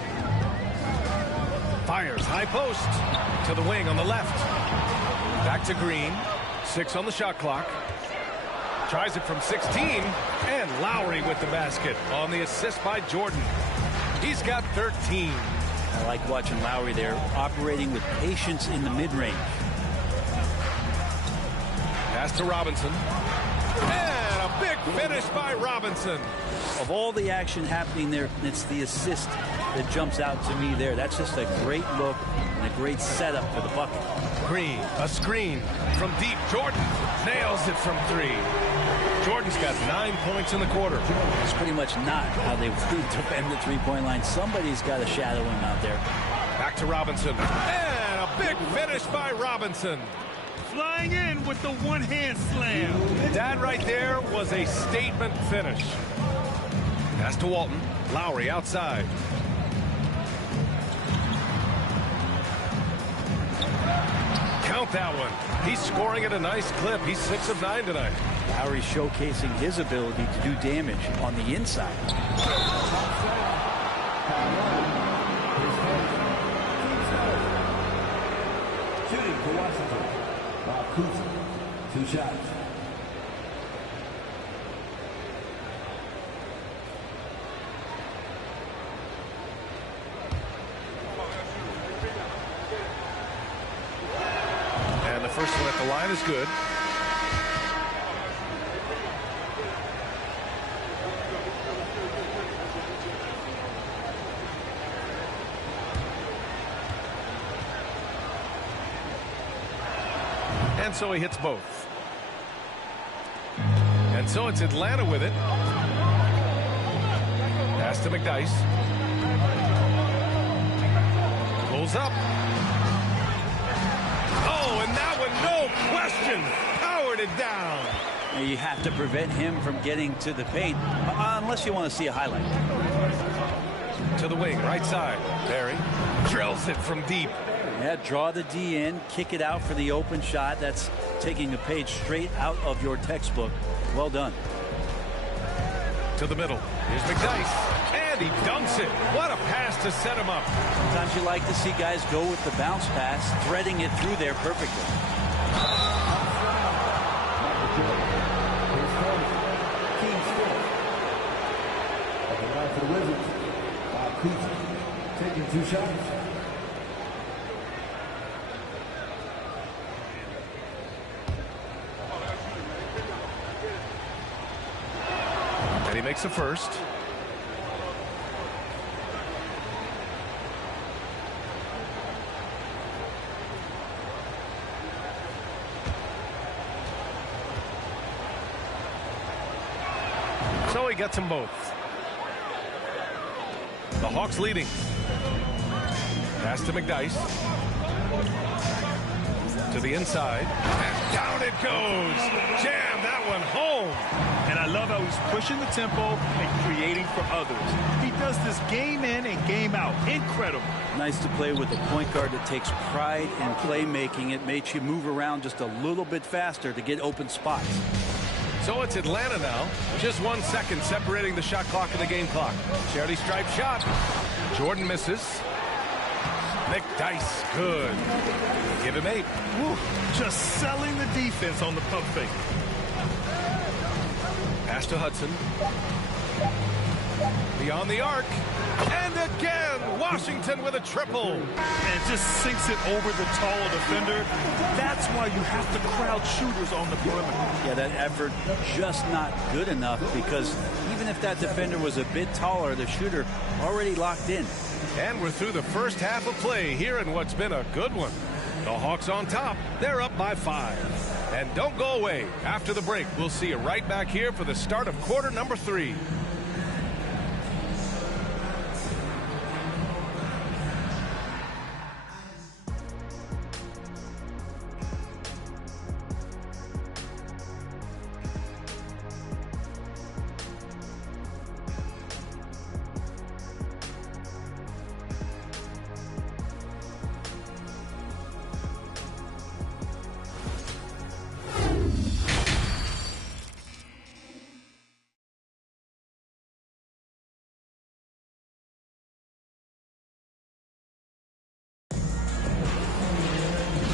Fires high post to the wing on the left. Back to Green. 6 on the shot clock. Tries it from 16. And Lowry with the basket on the assist by Jordan. He's got 13. I like watching Lowry there, operating with patience in the mid-range. Pass to Robinson. And a big finish by Robinson. Of all the action happening there, it's the assist that jumps out to me there. That's just a great look and a great setup for the bucket. Green, a screen from deep. Jordan nails it from 3. Jordan's got 9 points in the quarter. It's pretty much not how they defend the three-point line. Somebody's got to shadow him out there. Back to Robinson. And a big finish by Robinson. Flying in with the one-hand slam. That right there was a statement finish. Pass to Walton. Lowry outside. Count that one. He's scoring at a nice clip. He's 6 of 9 tonight. Lowry showcasing his ability to do damage on the inside. Shooting for Washington. Bob Cousy. 2 shots. First one at the line is good. And so he hits both. And so it's Atlanta with it. Pass to McDyess. Pulls up. Oh, and that one, no question, powered it down. You have to prevent him from getting to the paint, unless you want to see a highlight. To the wing, right side. Barry drills it from deep. Yeah, draw the D in, kick it out for the open shot. That's taking a page straight out of your textbook. Well done. To the middle. Here's McDyess. And he dunks it. What a pass to set him up. Sometimes you like to see guys go with the bounce pass, threading it through there perfectly. For the Wizards, Kuzma taking 2 shots. And he makes the first. So he gets them both. The Hawks leading. Pass to McDyess. To the inside. And down it goes. Jam that one home. And I love how he's pushing the tempo and creating for others. He does this game in and game out. Incredible. Nice to play with a point guard that takes pride in playmaking. It makes you move around just a little bit faster to get open spots. So it's Atlanta now. Just 1 second separating the shot clock and the game clock. Charity stripe shot. Jordan misses. McDyess, good. Give him 8. Woo. Just selling the defense on the pump fake. Pass to Hudson. Beyond the arc. And again, Washington with a triple. And just sinks it over the tall defender. That's why you have to crowd shooters on the perimeter. Yeah, that effort just not good enough, because even if that defender was a bit taller, the shooter already locked in. And we're through the first half of play here in what's been a good one. The Hawks on top. They're up by 5. And don't go away. After the break, we'll see you right back here for the start of quarter number 3.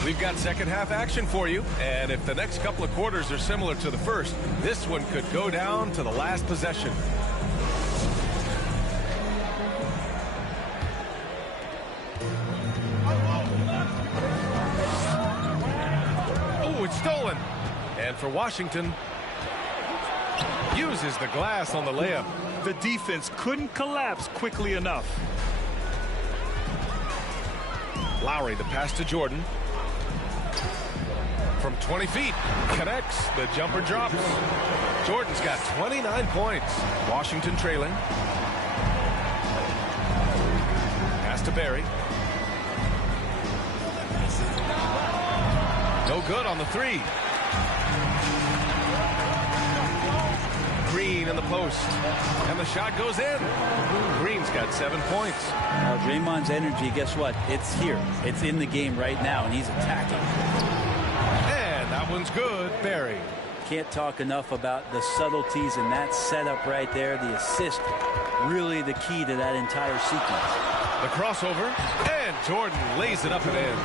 We've got second half action for you, and if the next couple of quarters are similar to the first, this one could go down to the last possession. Oh, it's stolen. And for Washington, uses the glass on the layup. The defense couldn't collapse quickly enough. Lowry, the pass to Jordan. From 20 feet, connects, the jumper drops. Jordan's got 29 points. Washington trailing. Pass to Barry. No good on the 3. Green in the post. And the shot goes in. Green's got 7 points. Now, Draymond's energy, guess what? It's here. It's in the game right now, and he's attacking. And that one's good. Barry. Can't talk enough about the subtleties in that setup right there. The assist, really the key to that entire sequence. The crossover, and Jordan lays it up and in.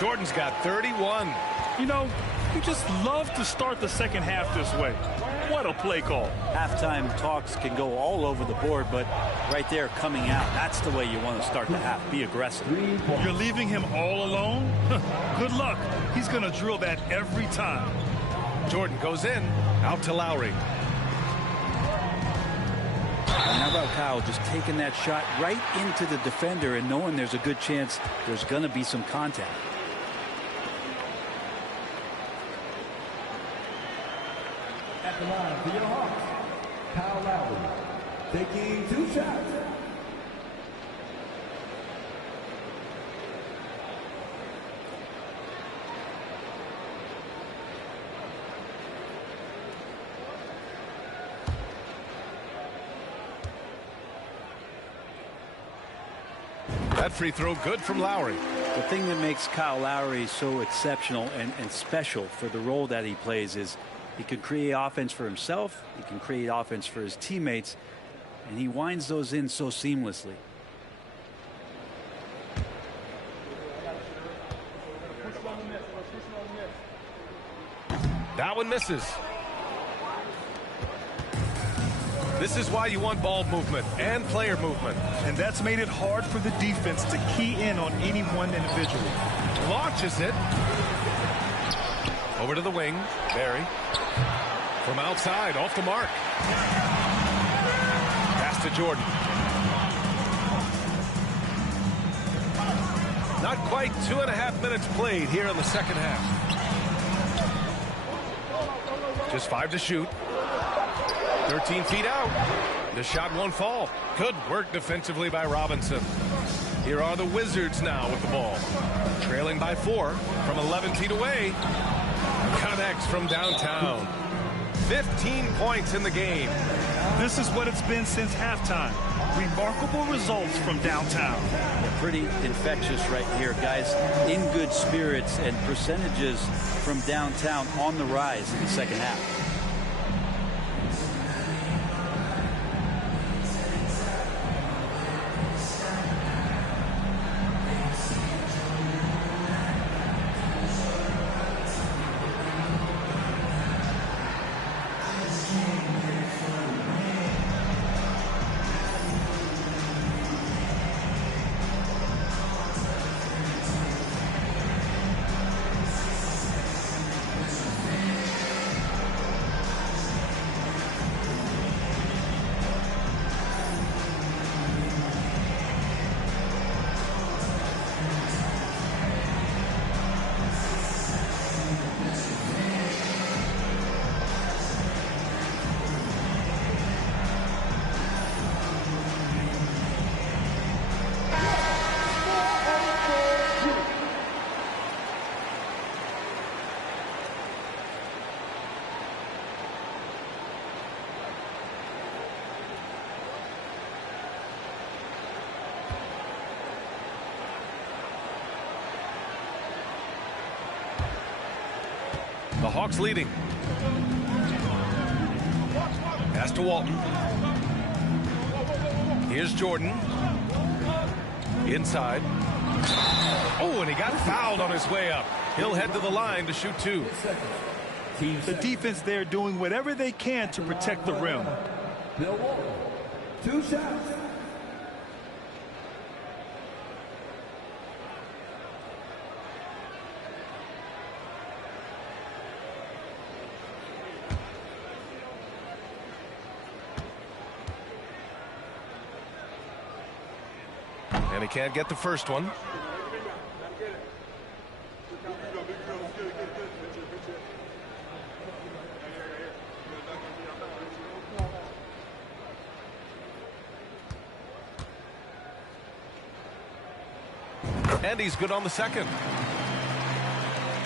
Jordan's got 31. You know, you just love to start the second half this way. What a play call. Halftime talks can go all over the board, but right there coming out, that's the way you want to start the half. Be aggressive. You're leaving him all alone? Good luck. He's going to drill that every time. Jordan goes in, out to Lowry. And how about Kyle just taking that shot right into the defender and knowing there's a good chance there's going to be some contact. At the line for your Hawks, Kyle Lowry, taking 2 shots. That free throw good from Lowry. The thing that makes Kyle Lowry so exceptional and special for the role that he plays is he can create offense for himself, he can create offense for his teammates, and he winds those in so seamlessly. That one misses. This is why you want ball movement and player movement. And that's made it hard for the defense to key in on any one individual. Launches it. Over to the wing. Barry. From outside, off the mark. Pass to Jordan. Not quite 2.5 minutes played here in the second half. Just 5 to shoot. 13 feet out. The shot won't fall. Good work defensively by Robinson. Here are the Wizards now with the ball. Trailing by 4 from 11 feet away. Connects from downtown. 15 points in the game. This is what it's been since halftime. Remarkable results from downtown. They're pretty infectious right here, guys. In good spirits, and percentages from downtown on the rise in the second half. The Hawks leading. Pass to Walton. Here's Jordan. Inside. Oh, and he got fouled on his way up. He'll head to the line to shoot 2. The defense there doing whatever they can to protect the rim. 2 shots. And he can't get the first one. And he's good on the second.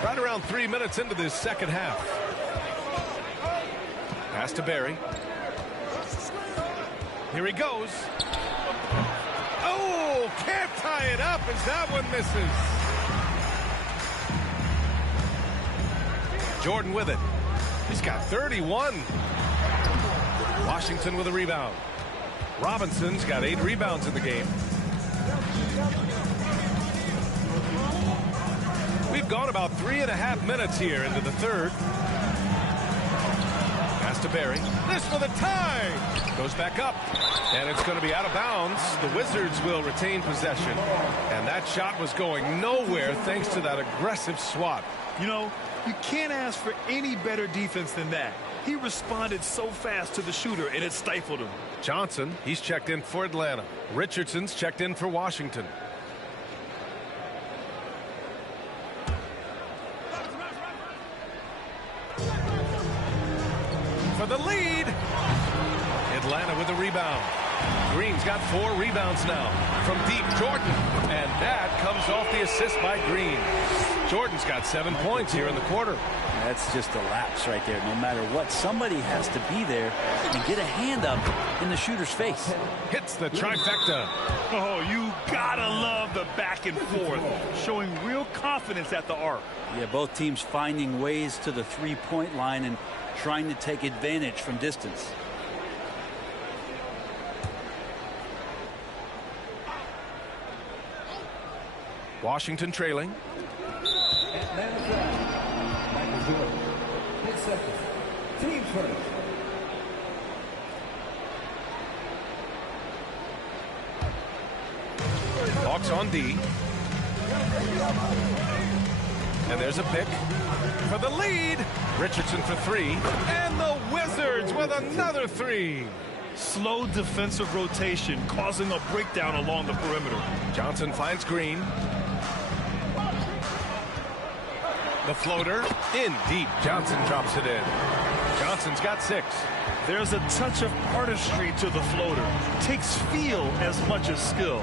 Right around 3 minutes into this second half. Pass to Barry. Here he goes. Oh, can't tie it up as that one misses. Jordan with it. He's got 31. Washington with a rebound. Robinson's got 8 rebounds in the game. We've gone about 3.5 minutes here into the third. Pass to Barry. This for the tie. Goes back up. And it's going to be out of bounds. The Wizards will retain possession. And that shot was going nowhere thanks to that aggressive swat. You know, you can't ask for any better defense than that. He responded so fast to the shooter, and it stifled him. Johnson, he's checked in for Atlanta. Richardson's checked in for Washington. For the lead. Atlanta with a rebound. Green's got 4 rebounds now. From deep, Jordan. And that comes off the assist by Green. Jordan's got 7 points here in the quarter. That's just a lapse right there. No matter what, somebody has to be there and get a hand up in the shooter's face. Hits the trifecta. Oh, you gotta love the back and forth, showing real confidence at the arc. Yeah, both teams finding ways to the three-point line and trying to take advantage from distance. Washington trailing. Team first. Hawks on D. And there's a pick for the lead. Richardson for three. And the Wizards with another three. Slow defensive rotation causing a breakdown along the perimeter. Johnson finds Green. The floater in deep. Johnson drops it in. Johnson's got 6. There's a touch of artistry to the floater. Takes feel as much as skill.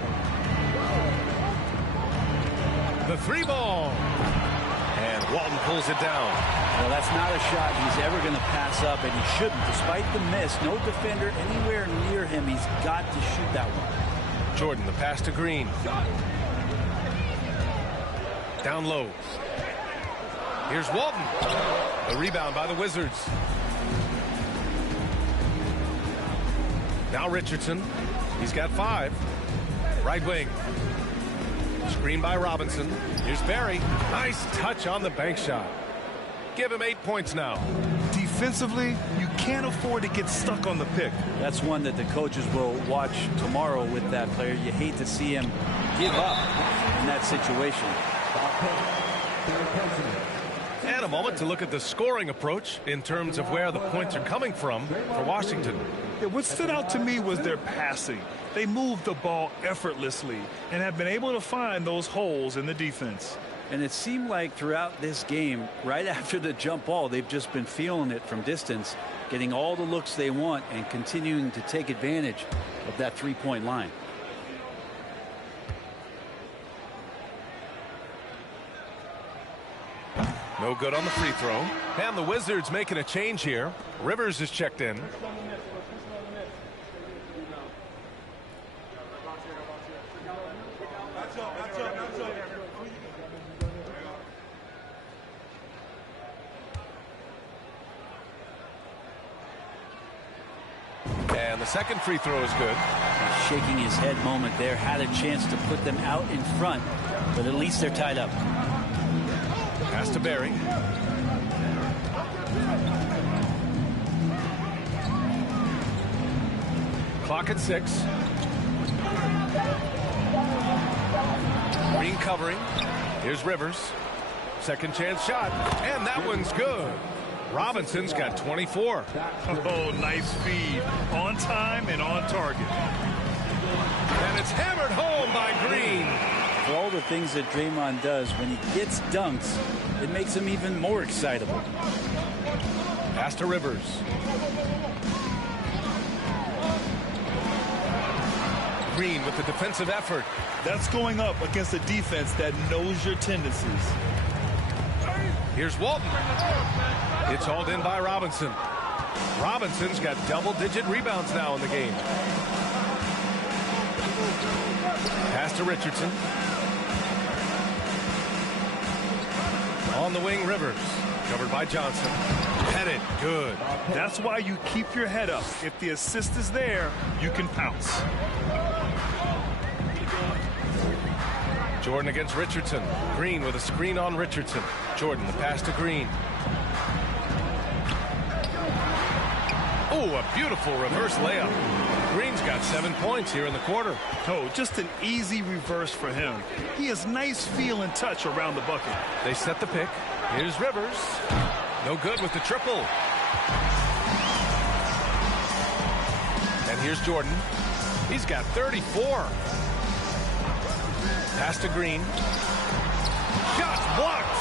The 3 ball. And Walton pulls it down. Well, that's not a shot he's ever going to pass up, and he shouldn't. Despite the miss, no defender anywhere near him. He's got to shoot that one. Jordan, the pass to Green. Down low. Here's Walton. The rebound by the Wizards. Now Richardson. He's got 5. Right wing. Screen by Robinson. Here's Barry. Nice touch on the bank shot. Give him 8 points now. Defensively, you can't afford to get stuck on the pick. That's one that the coaches will watch tomorrow with that player. You hate to see him give up in that situation. And a moment to look at the scoring approach in terms of where the points are coming from for Washington. Yeah, what stood out to me was their passing. They moved the ball effortlessly and have been able to find those holes in the defense. And it seemed like throughout this game, right after the jump ball, they've just been feeling it from distance, getting all the looks they want and continuing to take advantage of that three-point line. No good on the free throw. And the Wizards making a change here. Rivers is checked in. And the second free throw is good. Shaking his head moment there. Had a chance to put them out in front, but at least they're tied up. Pass to Barry. Clock at 6. Green covering. Here's Rivers. Second chance shot. And that one's good. Robinson's got 24. Oh, nice feed. On time and on target. And it's hammered home by Green. For all the things that Draymond does, when he gets dunks, it makes him even more excitable. Pass to Rivers. Green with the defensive effort. That's going up against a defense that knows your tendencies. Here's Walton. It's hauled in by Robinson. Robinson's got double-digit rebounds now in the game. Pass to Richardson. On the wing, Rivers. Covered by Johnson. Headed. Good. That's why you keep your head up. If the assist is there, you can pounce. Jordan against Richardson. Green with a screen on Richardson. Jordan, the pass to Green. Oh, a beautiful reverse layup. Green's got 7 points here in the quarter. Oh, just an easy reverse for him. He has nice feel and touch around the bucket. They set the pick. Here's Rivers. No good with the triple. And here's Jordan. He's got 34. Pass to Green. Shot blocked.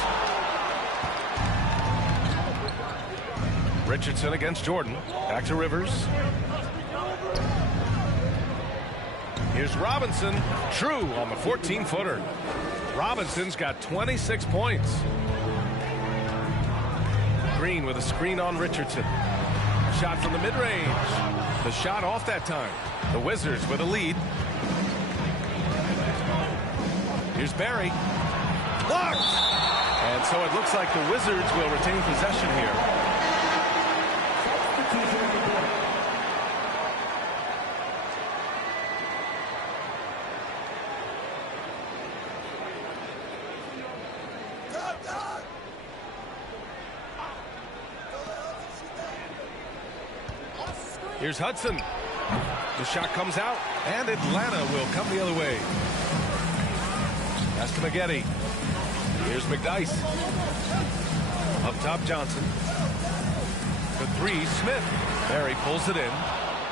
Richardson against Jordan. Back to Rivers. Here's Robinson. True on the 14-footer. Robinson's got 26 points. Green with a screen on Richardson. Shot from the mid-range. The shot off that time. The Wizards with a lead. Here's Barry. Blocked! And so it looks like the Wizards will retain possession here. Here's Hudson. The shot comes out, and Atlanta will come the other way. Pass to Maggette. Here's McDyess. Up top, Johnson. For three, Smith. Barry pulls it in.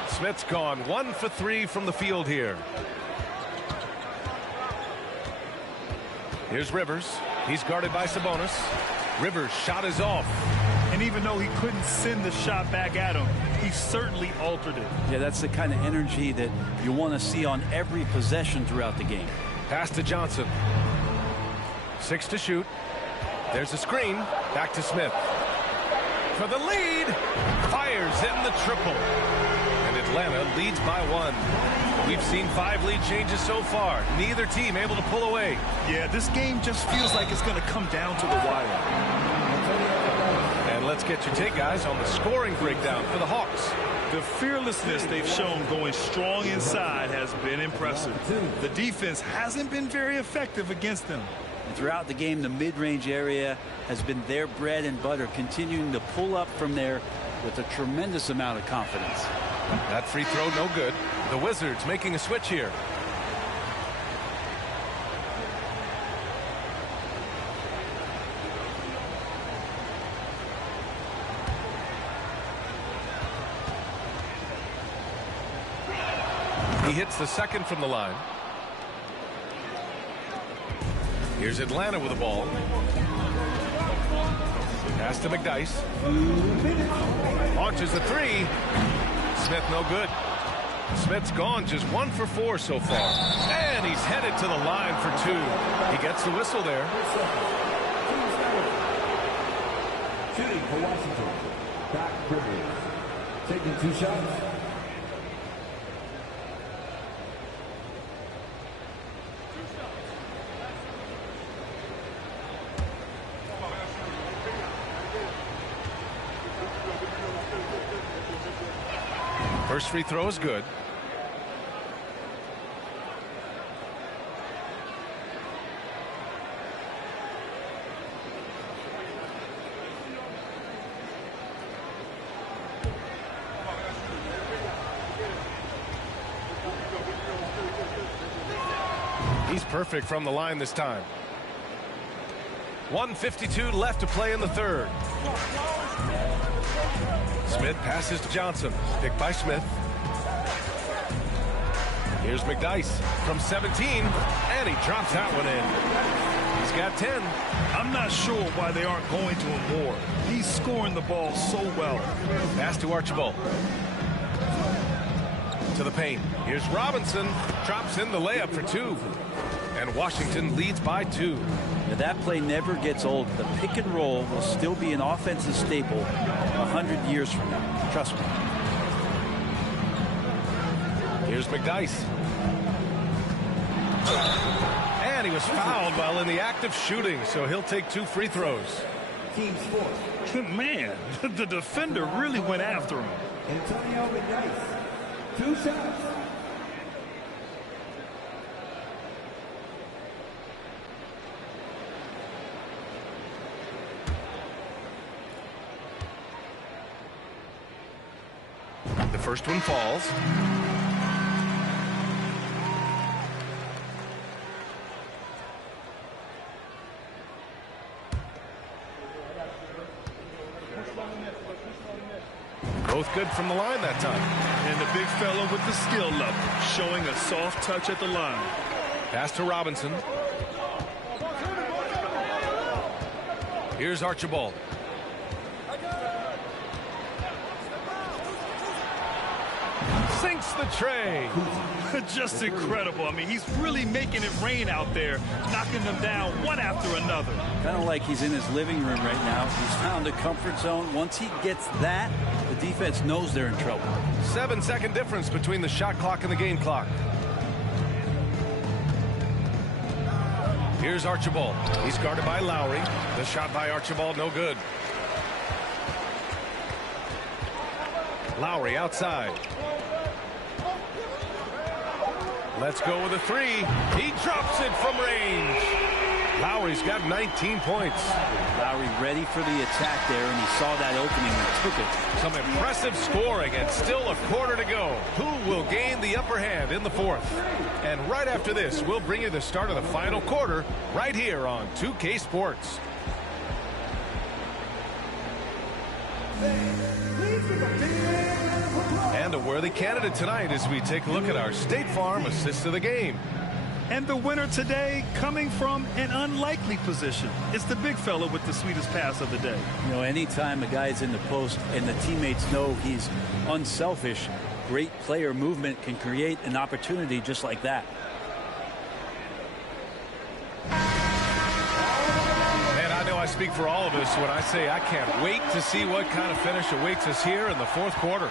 Smith's gone 1 for 3 from the field here. Here's Rivers. He's guarded by Sabonis. Rivers' shot is off. And even though he couldn't send the shot back at him, he certainly altered it. Yeah, that's the kind of energy that you want to see on every possession throughout the game. Pass to Johnson. 6 to shoot. There's a screen. Back to Smith. For the lead. Fires in the triple. And Atlanta leads by 1. We've seen 5 lead changes so far. Neither team able to pull away. Yeah, this game just feels like it's going to come down to the wire. And let's get your take, guys, on the scoring breakdown for the Hawks. The fearlessness they've shown going strong inside has been impressive. The defense hasn't been very effective against them. And throughout the game, the mid-range area has been their bread and butter, continuing to pull up from there with a tremendous amount of confidence. That free throw no good. The Wizards making a switch here. He hits the second from the line. Here's Atlanta with the ball. Pass to McDyess. Launches a 3. Smith no good. Smith's gone just 1 for 4 so far. And he's headed to the line for 2. He gets the whistle there. Shooting for Washington. Back privilege. Taking 2 shots. First free throw is good. He's perfect from the line this time. 1:52 left to play in the third. Smith passes to Johnson. Picked by Smith. Here's McDyess from 17, and he drops that one in. He's got 10. I'm not sure why they aren't going to him more. He's scoring the ball so well. Pass to Archibald. To the paint. Here's Robinson. Drops in the layup for 2. And Washington leads by 2. Now that play never gets old. The pick and roll will still be an offensive staple 100 years from now. Trust me. Here's McDyess. And he was fouled while in the act of shooting, so he'll take 2 free throws. Team sport. Man, the defender really went after him. Antonio McDyess. 2 shots. The first one falls. Both good from the line that time. And the big fella with the skill level, showing a soft touch at the line. Pass to Robinson. Here's Archibald. sinks the tray. Just incredible. I mean, he's really making it rain out there, knocking them down one after another. Kind of like he's in his living room right now. He's found a comfort zone. Once he gets that, the defense knows they're in trouble. 7-second difference between the shot clock and the game clock. Here's Archibald. He's guarded by Lowry. The shot by Archibald, no good. Lowry outside. Let's go with a three. He drops it from range. Lowry's got 19 points. Lowry ready for the attack there, and he saw that opening and took it. Some impressive scoring, and still a quarter to go. Who will gain the upper hand in the fourth? And right after this, we'll bring you the start of the final quarter right here on 2K Sports. And a worthy candidate tonight as we take a look at our State Farm assist of the game. And the winner today coming from an unlikely position. It's the big fella with the sweetest pass of the day. You know, anytime a guy's in the post and the teammates know he's unselfish, great player movement can create an opportunity just like that. And I know I speak for all of us when I say I can't wait to see what kind of finish awaits us here in the fourth quarter.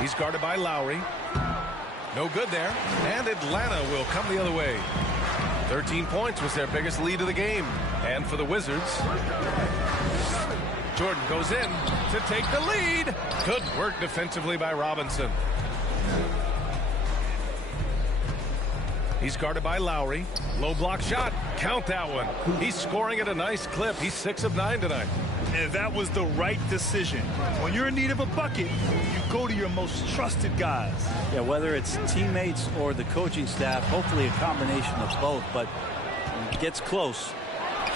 He's guarded by Lowry. No good there. And Atlanta will come the other way. 13 points was their biggest lead of the game. And for the Wizards, Jordan goes in to take the lead. Good work defensively by Robinson. He's guarded by Lowry. Low block shot. Count that one. He's scoring at a nice clip. He's 6 of 9 tonight. And that was the right decision. When you're in need of a bucket, you go to your most trusted guys. Yeah, whether it's teammates or the coaching staff, hopefully a combination of both. But when it gets close,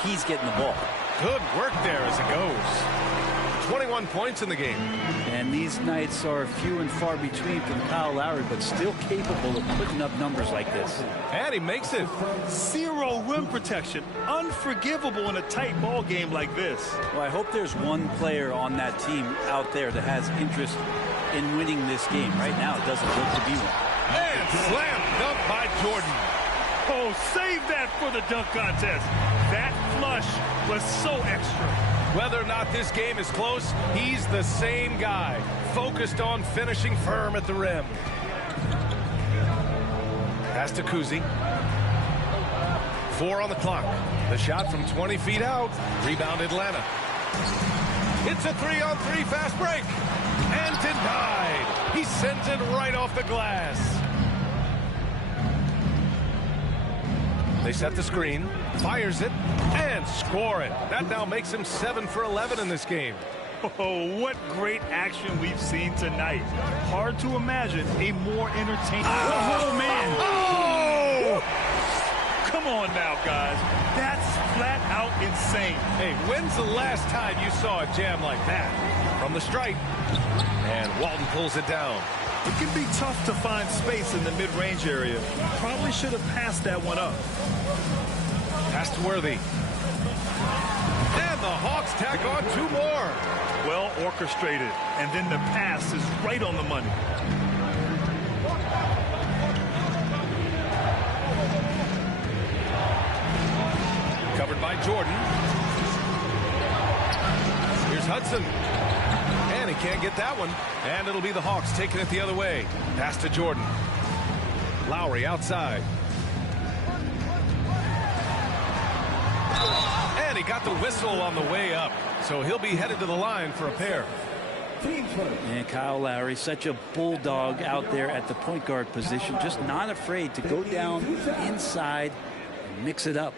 he's getting the ball. Good work there as it goes. 21 points in the game. And these nights are few and far between from Kyle Lowry, but still capable of putting up numbers like this. And he makes it. Zero rim protection. Unforgivable in a tight ball game like this. Well, I hope there's one player on that team out there that has interest in winning this game. Right now, it doesn't look to be one. And slam dunk by Jordan. Oh, save that for the dunk contest. That flush was so extra. Whether or not this game is close, he's the same guy, focused on finishing firm at the rim. Pass to Kuzi. 4 on the clock. The shot from 20 feet out. Rebound Atlanta. It's a 3-on-3 fast break. And denied. He sends it right off the glass. They set the screen, fires it, and score it. That now makes him 7 for 11 in this game. Oh, what great action we've seen tonight. Hard to imagine a more entertaining... Oh, man! Oh! Come on now, guys. That's flat out insane. Hey, when's the last time you saw a jam like that? From the stripe. And Walton pulls it down. It can be tough to find space in the mid-range area. Probably should have passed that one up. Pass to Worthy. And the Hawks tack on 2 more. Well orchestrated. And then the pass is right on the money. Covered by Jordan. Here's Hudson. And he can't get that one. And it'll be the Hawks taking it the other way. Pass to Jordan. Lowry outside. And he got the whistle on the way up. So he'll be headed to the line for a pair. And Kyle Lowry, such a bulldog out there at the point guard position. Just not afraid to go down inside and mix it up.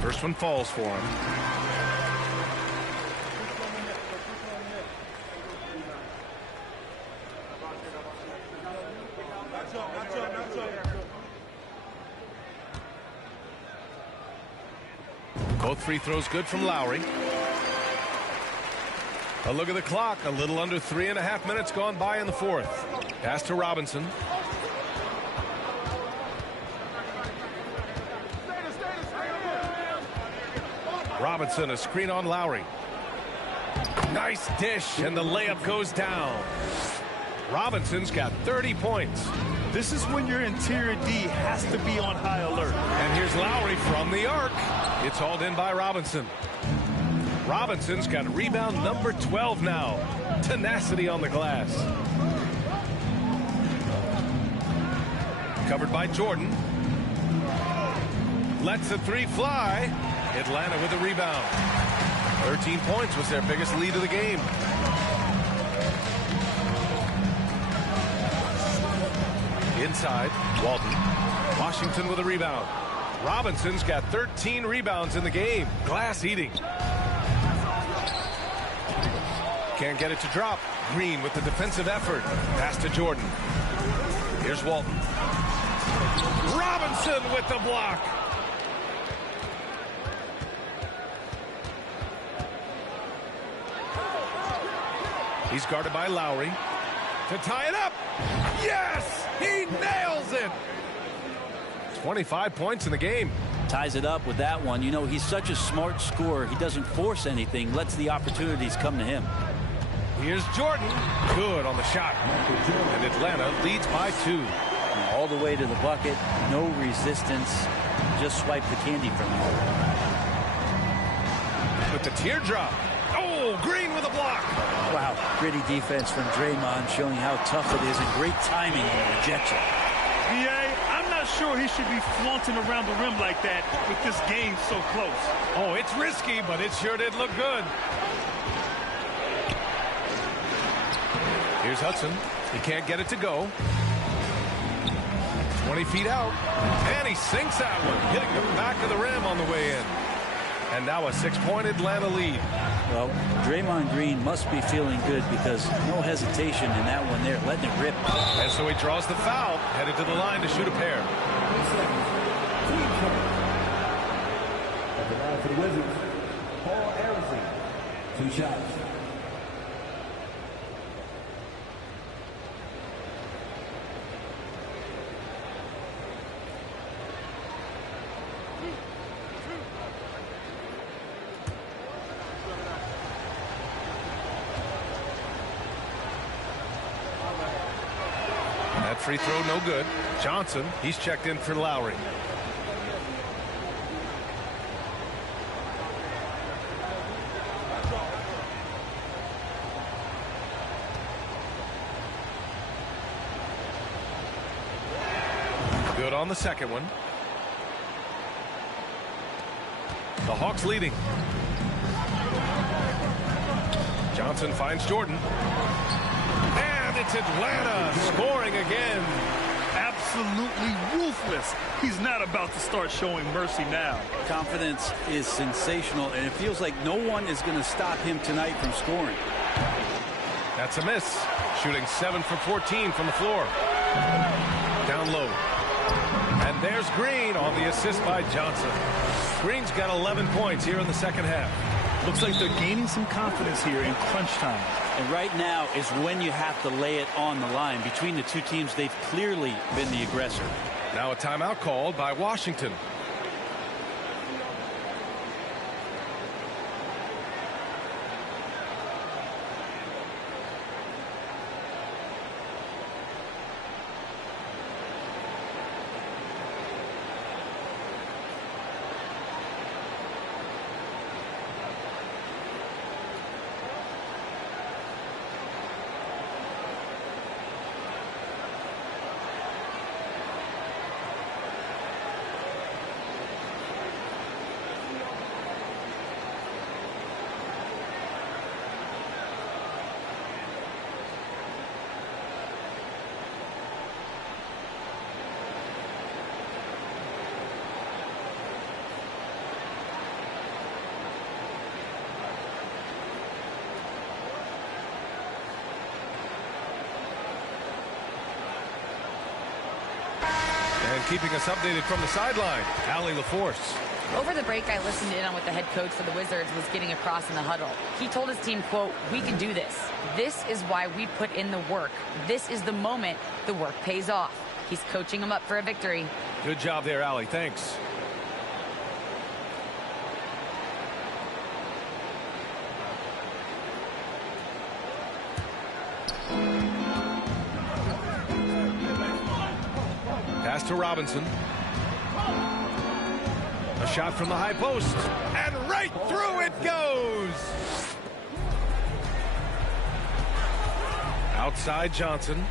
First one falls for him. Both free throws good from Lowry. A look at the clock. A little under 3.5 minutes gone by in the fourth. Pass to Robinson. Robinson, a screen on Lowry. Nice dish, and the layup goes down. Robinson's got 30 points. This is when your interior D has to be on high alert. And here's Lowry from the arc. It's hauled in by Robinson. Robinson's got rebound number 12 now. Tenacity on the glass. Covered by Jordan. Lets the three fly. Atlanta with a rebound. 13 points was their biggest lead of the game. Inside, Walton. Washington with a rebound. Robinson's got 13 rebounds in the game. Glass eating. Can't get it to drop. Green with the defensive effort. Pass to Jordan. Here's Walton. Robinson with the block. He's guarded by Lowry. To tie it up. Yes! He nails it! 25 points in the game. Ties it up with that one. You know, he's such a smart scorer. He doesn't force anything. Lets the opportunities come to him. Here's Jordan. Good on the shot. And Atlanta leads by 2. All the way to the bucket. No resistance. Just swipe the candy from him. With the teardrop. Oh, Green with a block. Wow, gritty defense from Draymond, showing how tough it is, and great timing on the rejection. B.A., I'm not sure he should be flaunting around the rim like that with this game so close. Oh, it's risky, but it sure did look good. Here's Hudson. He can't get it to go. 20 feet out. And he sinks that one, hitting the back of the rim on the way in. And now a 6-point Atlanta lead. Well, Draymond Green must be feeling good because no hesitation in that one there, letting it rip. And so he draws the foul, headed to the line to shoot a pair. At the line for the Wizards, Paul Aronson. 2 shots. Free throw, no good. Johnson, he's checked in for Lowry. Good on the second one. The Hawks leading. Johnson finds Jordan. It's Atlanta scoring again. Absolutely ruthless. He's not about to start showing mercy now. Confidence is sensational, and it feels like no one is going to stop him tonight from scoring. That's a miss. Shooting 7 for 14 from the floor. Down low. And there's Green on the assist by Johnson. Green's got 11 points here in the second half. Looks like they're gaining some confidence here in crunch time. And right now is when you have to lay it on the line. Between the two teams, they've clearly been the aggressor. Now a timeout called by Washington. And keeping us updated from the sideline, Allie LaForce. Over the break, I listened in on what the head coach for the Wizards was getting across in the huddle. He told his team, quote, "We can do this. This is why we put in the work. This is the moment the work pays off." He's coaching them up for a victory. Good job there, Allie. Thanks. Pass to Robinson. A shot from the high post. And right through it goes. Outside Johnson.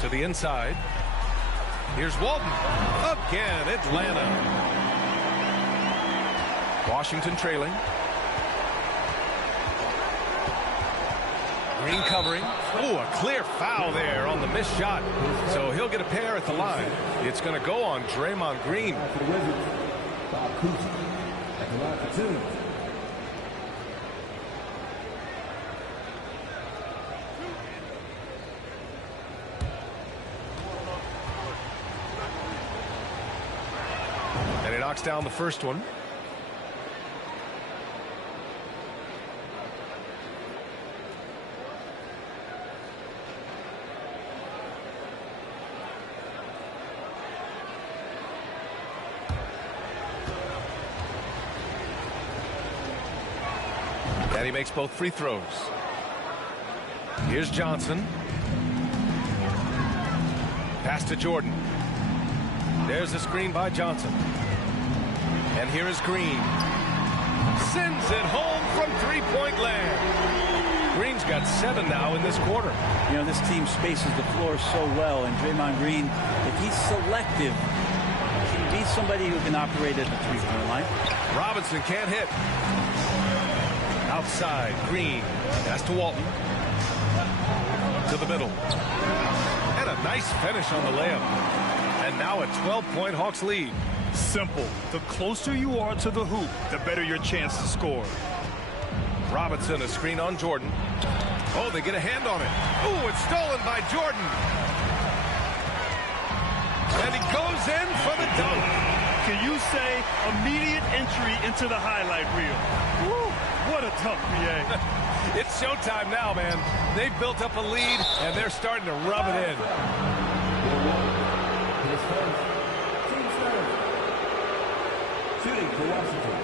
To the inside. Here's Walton. Again, Atlanta. Washington trailing. Green covering. Oh, a clear foul there on the missed shot. So he'll get a pair at the line. It's going to go on Draymond Green. For the Wizards, Bob Cousy at the line for 2. And he knocks down the first one. And he makes both free throws. Here's Johnson. Pass to Jordan. There's a screen by Johnson. And here is Green. Sends it home from three-point land. Green's got 7 now in this quarter. You know, this team spaces the floor so well, and Draymond Green, if he's selective, can be somebody who can operate at the three-point line. Robinson can't hit. Outside, Green. Pass to Walton. To the middle. And a nice finish on the layup. And now a 12-point Hawks lead. Simple. The closer you are to the hoop, the better your chance to score. Robinson, a screen on Jordan. Oh, they get a hand on it. Oh, it's stolen by Jordan. And he goes in for the dunk. Can you say immediate entry into the highlight reel? Woo, what a dunk, BA. It's showtime now, man. They've built up a lead, and they're starting to rub it in. Shooting for Washington,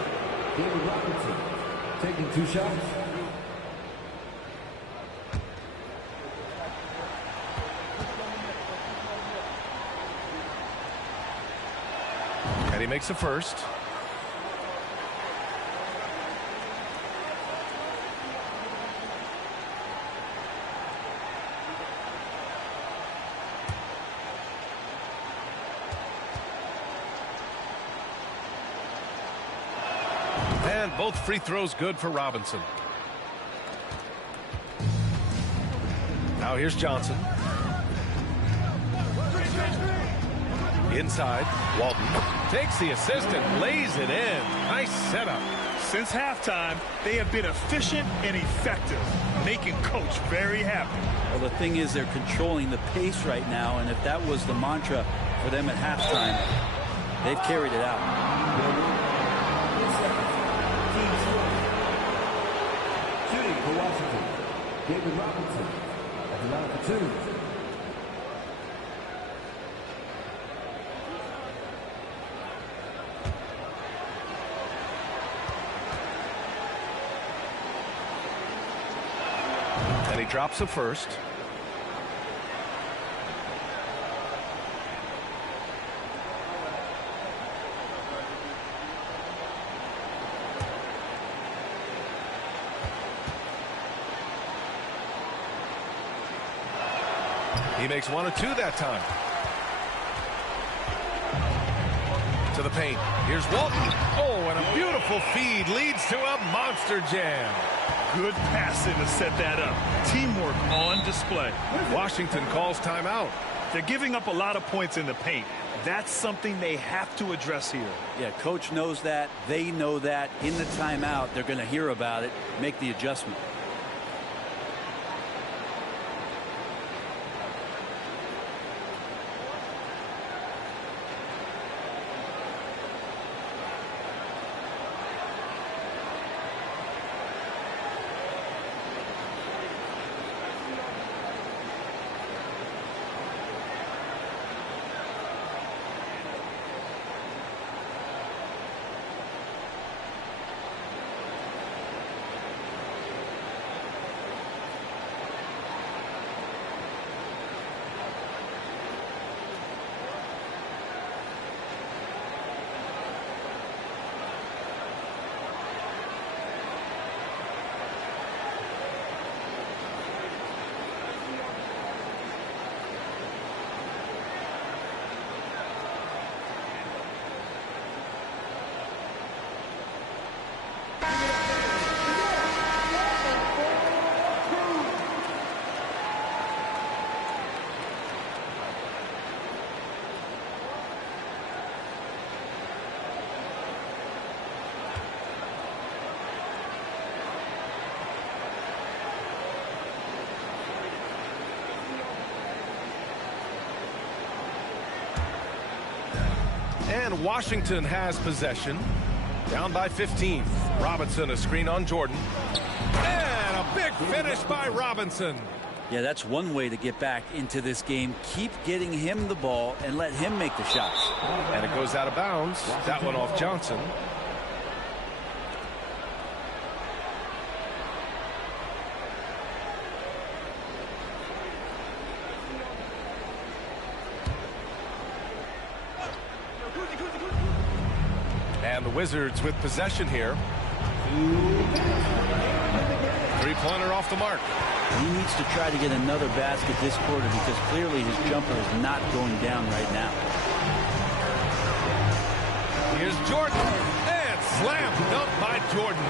David Robinson, taking 2 shots. And he makes the first. And both free throws good for Robinson. Now here's Johnson. Inside, Walton takes the assist and lays it in. Nice setup. Since halftime, they have been efficient and effective, making Coach very happy. Well, the thing is, they're controlling the pace right now, and if that was the mantra for them at halftime, they've carried it out. Shooting for Washington, David Robinson at the line for 2. And he drops the first. He makes 1 of 2 that time. To the paint. Here's Walton. Oh, and a beautiful feed leads to a monster jam. Good passing to set that up. Teamwork on display. Washington calls timeout. They're giving up a lot of points in the paint. That's something they have to address here. Yeah, coach knows that. They know that. In the timeout, they're going to hear about it, make the adjustment. And Washington has possession. Down by 15. Robinson, a screen on Jordan. And a big finish by Robinson. Yeah, that's one way to get back into this game. Keep getting him the ball and let him make the shots. And it goes out of bounds. That one off Johnson. And the Wizards with possession here. Three-pointer off the mark. He needs to try to get another basket this quarter because clearly his jumper is not going down right now. Here's Jordan. And slam dunk by Jordan.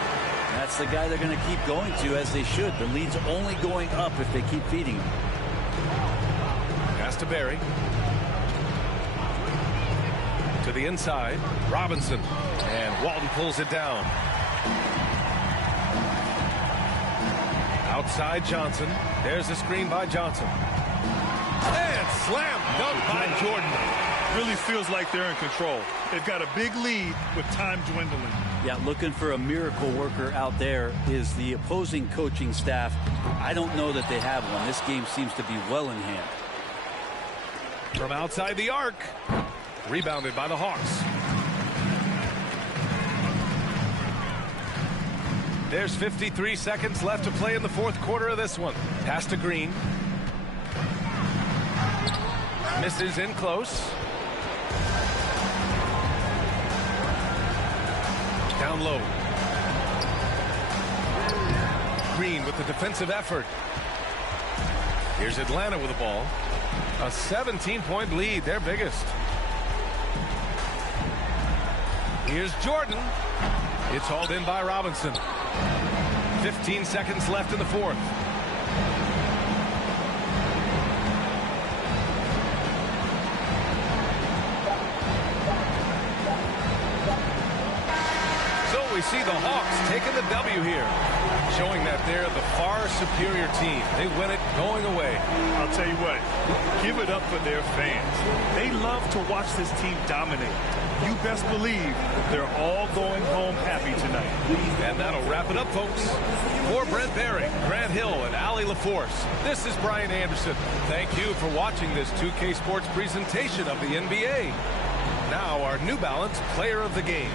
That's the guy they're going to keep going to, as they should. The lead's only going up if they keep feeding him. Pass to Barry. To the inside. Robinson. And Walton pulls it down. Outside Johnson. There's a screen by Johnson. And slam dunk by Jordan. Really feels like they're in control. They've got a big lead with time dwindling. Yeah, looking for a miracle worker out there is the opposing coaching staff. I don't know that they have one. This game seems to be well in hand. From outside the arc. Rebounded by the Hawks. There's 53 seconds left to play in the fourth quarter of this one. Pass to Green. Misses in close. Down low. Green with the defensive effort. Here's Atlanta with the ball. A 17-point lead, their biggest. Here's Jordan. It's hauled in by Robinson. 15 seconds left in the fourth. So we see the Hawks taking the W here, showing that they're the far superior team. They win it going away. I'll tell you what, give it up for their fans. They love to watch this team dominate. You best believe they're all going home happy tonight. And that'll wrap it up, folks. For Brent Barry, Grant Hill, and Allie LaForce, this is Brian Anderson. Thank you for watching this 2K Sports presentation of the NBA. Now our New Balance Player of the Game.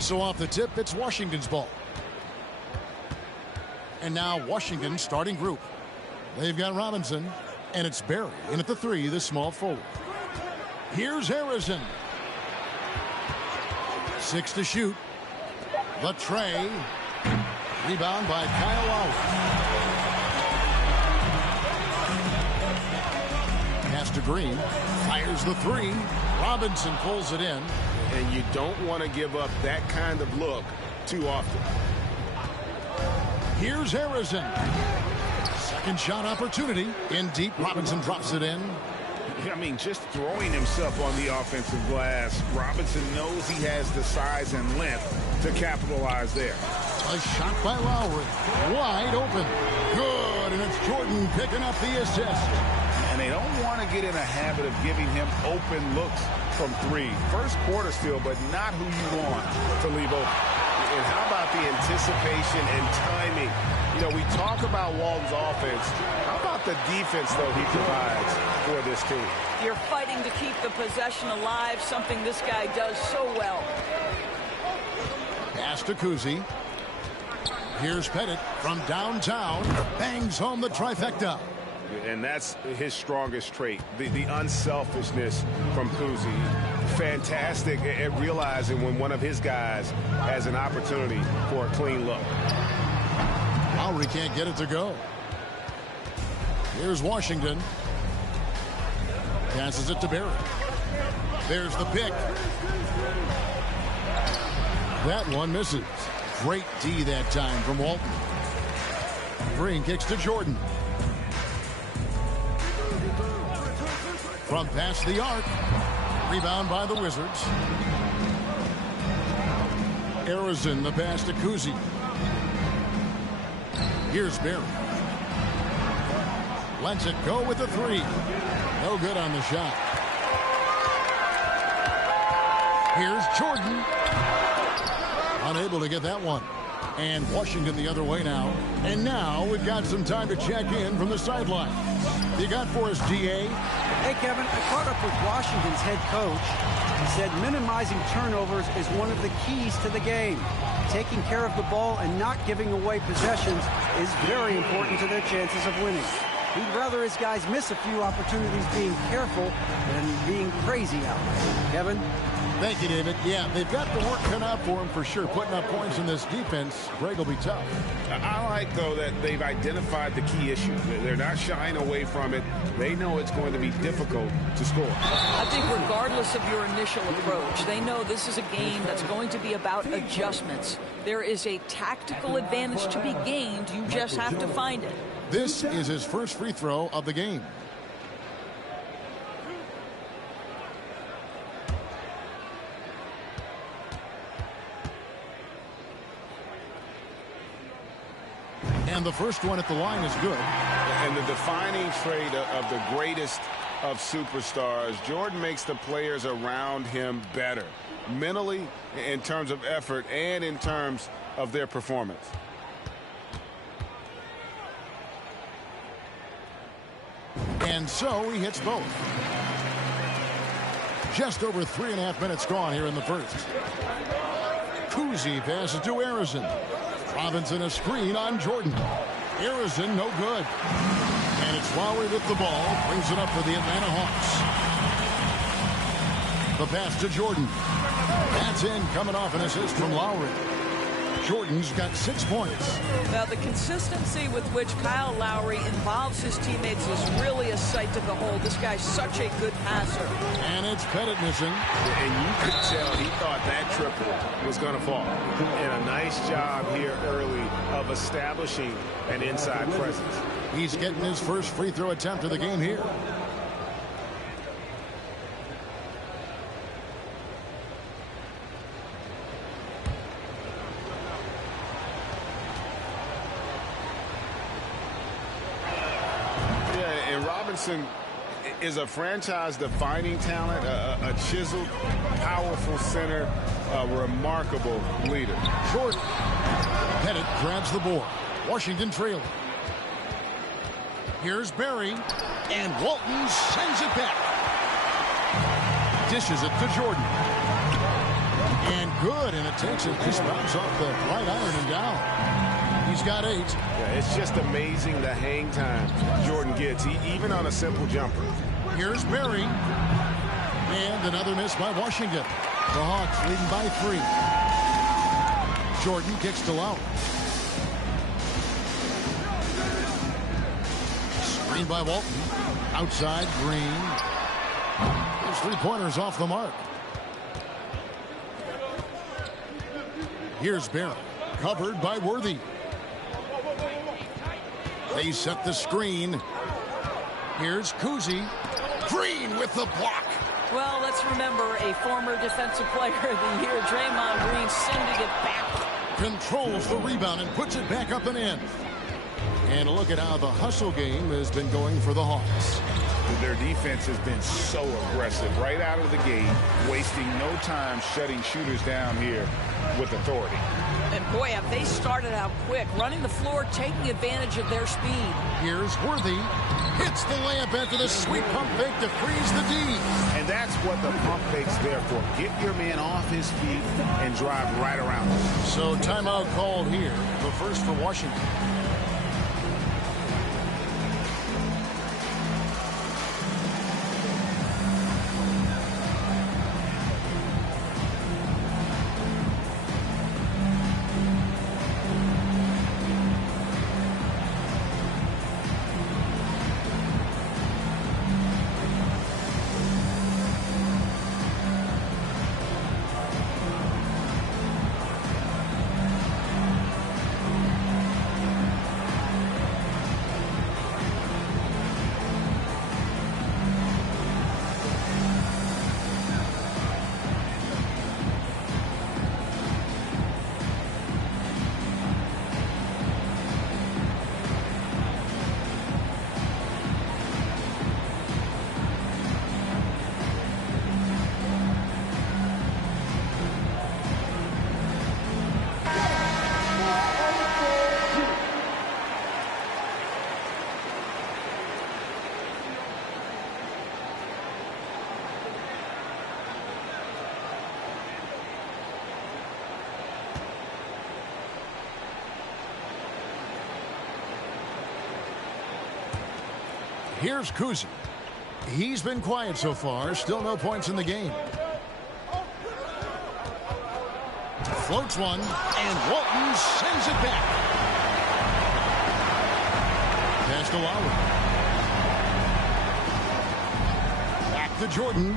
And so off the tip, it's Washington's ball. And now Washington starting group. They've got Robinson, and it's Berry in at the 3, the small forward. Here's Harrison. 6 to shoot. The tray. Rebound by Kyle Lowry. Pass to Green. Fires the 3. Robinson pulls it in. And you don't want to give up that kind of look too often. Here's Harrison. Second shot opportunity. In deep, Robinson drops it in. I mean, just throwing himself on the offensive glass, Robinson knows he has the size and length to capitalize there. A shot by Lowry. Wide open. Good, and it's Jordan picking up the assist. And they don't want to get in a habit of giving him open looks from 3. First quarter still, but not who you want to leave open. And how about the anticipation and timing? You know, we talk about Walton's offense. How about the defense, though, he provides for this team? You're fighting to keep the possession alive, something this guy does so well. Pass to Kuzi. Here's Pettit from downtown. Bangs home the trifecta. And that's his strongest trait, the unselfishness from Kuzi. Fantastic at realizing when one of his guys has an opportunity for a clean look. Lowry can't get it to go. Here's Washington. Passes it to Berry. There's the pick. That one misses. Great D that time from Walton. Green kicks to Jordan. From past the arc. Rebound by the Wizards. Harrison, the pass to Kuzi. Here's Berry. Lets it go with the 3. No good on the shot. Here's Jordan. Unable to get that one. And Washington the other way now. And now we've got some time to check in from the sideline. You got for us, DA? Hey, Kevin, I caught up with Washington's head coach. He said minimizing turnovers is one of the keys to the game. Taking care of the ball and not giving away possessions is very important to their chances of winning. He'd rather his guys miss a few opportunities being careful than being crazy out there. Kevin? Thank you, David. Yeah, they've got the work cut out for them for sure. Putting up points in this defense, Greg will be tough. I like, though, that they've identified the key issue. They're not shying away from it. They know it's going to be difficult to score. I think regardless of your initial approach, they know this is a game that's going to be about adjustments. There is a tactical advantage to be gained. You just have to find it. This is his first free throw of the game. And the first one at the line is good. And the defining trait of the greatest of superstars, Jordan makes the players around him better. Mentally, in terms of effort, and in terms of their performance. And so he hits both. Just over 3.5 minutes gone here in the first. Kuzi passes to Harrison. Robinson a screen on Jordan. Harrison no good. And it's Lowry with the ball. Brings it up for the Atlanta Hawks. The pass to Jordan. That's in, coming off an assist from Lowry. Jordan's got 6 points. Now, the consistency with which Kyle Lowry involves his teammates is really a sight to behold. This guy's such a good passer. And it's Pettit missing. And you could tell he thought that triple was going to fall. And a nice job here early of establishing an inside presence. He's getting his first free throw attempt of the game here. Robinson is a franchise-defining talent, a chiseled, powerful center, a remarkable leader. Short. Pettit grabs the board. Washington trailing. Here's Berry, and Walton sends it back. Dishes it to Jordan. And good, and it takes a nice bounce off the right iron and down. He's got 8. Yeah, it's just amazing the hang time Jordan gets, even on a simple jumper. Here's Berry. And another miss by Washington. The Hawks leading by 3. Jordan kicks to Lowry. Screen by Walton. Outside, Green. His 3-pointers off the mark. Here's Barron, covered by Worthy. They set the screen. Here's Cousy. Green with the block. Well, let's remember a former defensive player of the year, Draymond Green, sending it back. Controls the rebound and puts it back up and in. And a look at how the hustle game has been going for the Hawks. Their defense has been so aggressive right out of the gate, wasting no time shutting shooters down here with authority. And boy, have they started out quick, running the floor, taking advantage of their speed. Here's Worthy. Hits the layup after the sweet pump fake to freeze the D. And that's what the pump fake's there for. Get your man off his feet and drive right around him. So timeout called here. The first for Washington. Here's Cousy. He's been quiet so far. Still no points in the game. Floats one, and Walton sends it back. Pass to Lowry. Back to Jordan.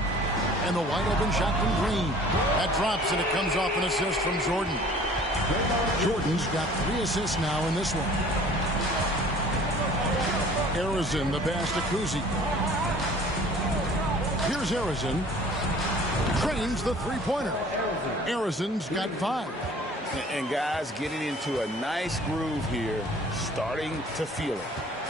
And the wide open shot from Green. That drops, and it comes off an assist from Jordan. Jordan's got 3 assists now in this one. Arizin, the pass to Cousy. Here's Arizin. Trains the 3-pointer. Arizin's got 5. And guys getting into a nice groove here, starting to feel it.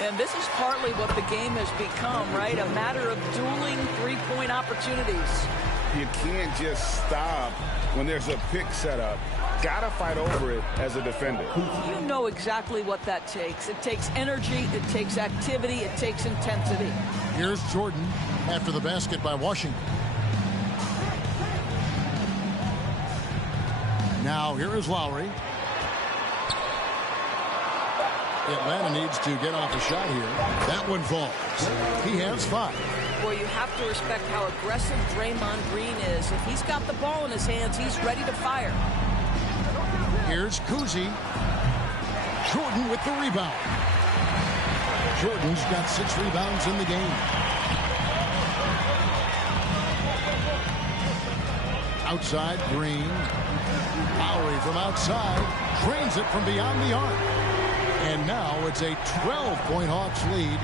And this is partly what the game has become, right? A matter of dueling 3-point opportunities. You can't just stop when there's a pick set up. Gotta fight over it as a defender. You know exactly what that takes. It takes energy, it takes activity, it takes intensity. Here's Jordan after the basket by Washington. Now here is Lowry. Atlanta needs to get off a shot here. That one falls. He has 5. Well, you have to respect how aggressive Draymond Green is. If he's got the ball in his hands, he's ready to fire. Here's Cousy. Jordan with the rebound. Jordan's got 6 rebounds in the game. Outside, Green. Lowry from outside. Drains it from beyond the arc. And now it's a 12-point Hawks lead.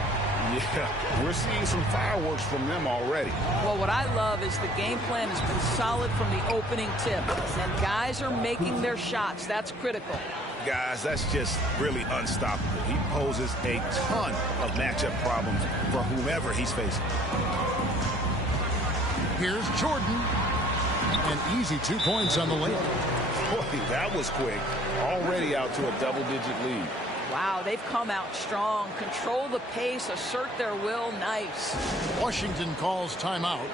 Yeah, we're seeing some fireworks from them already. Well, what I love is the game plan has been solid from the opening tip. And guys are making their shots. That's critical. Guys, that's just really unstoppable. He poses a ton of matchup problems for whomever he's facing. Here's Jordan. An easy 2 points on the layup. Boy, that was quick. Already out to a double-digit lead. Wow, they've come out strong. Control the pace, assert their will. Nice. Washington calls timeout.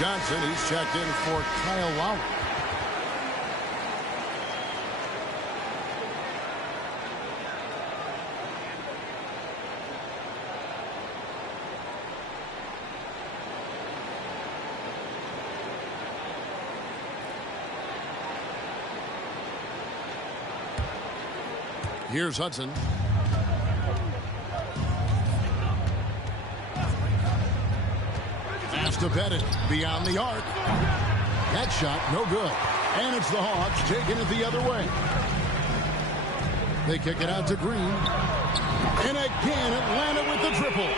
Johnson, he's checked in for Kyle Lowry. Here's Hudson. Pass to Pettit beyond the arc. That shot no good. And it's the Hawks taking it the other way. They kick it out to Green. And again, Atlanta with the triple.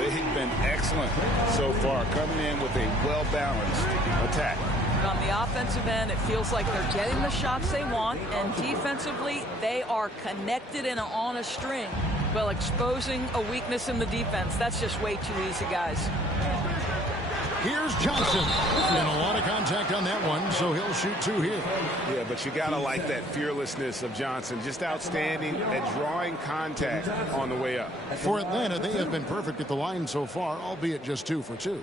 They've been excellent so far, coming in with a well-balanced attack. On the offensive end, it feels like they're getting the shots they want, and defensively, they are connected and on a string. Well, exposing a weakness in the defense, that's just way too easy, guys. Here's Johnson. And a lot of contact on that one, so he'll shoot two here. Yeah, but you got to like that fearlessness of Johnson. Just outstanding at drawing contact on the way up. For Atlanta, they have been perfect at the line so far, albeit just 2 for 2.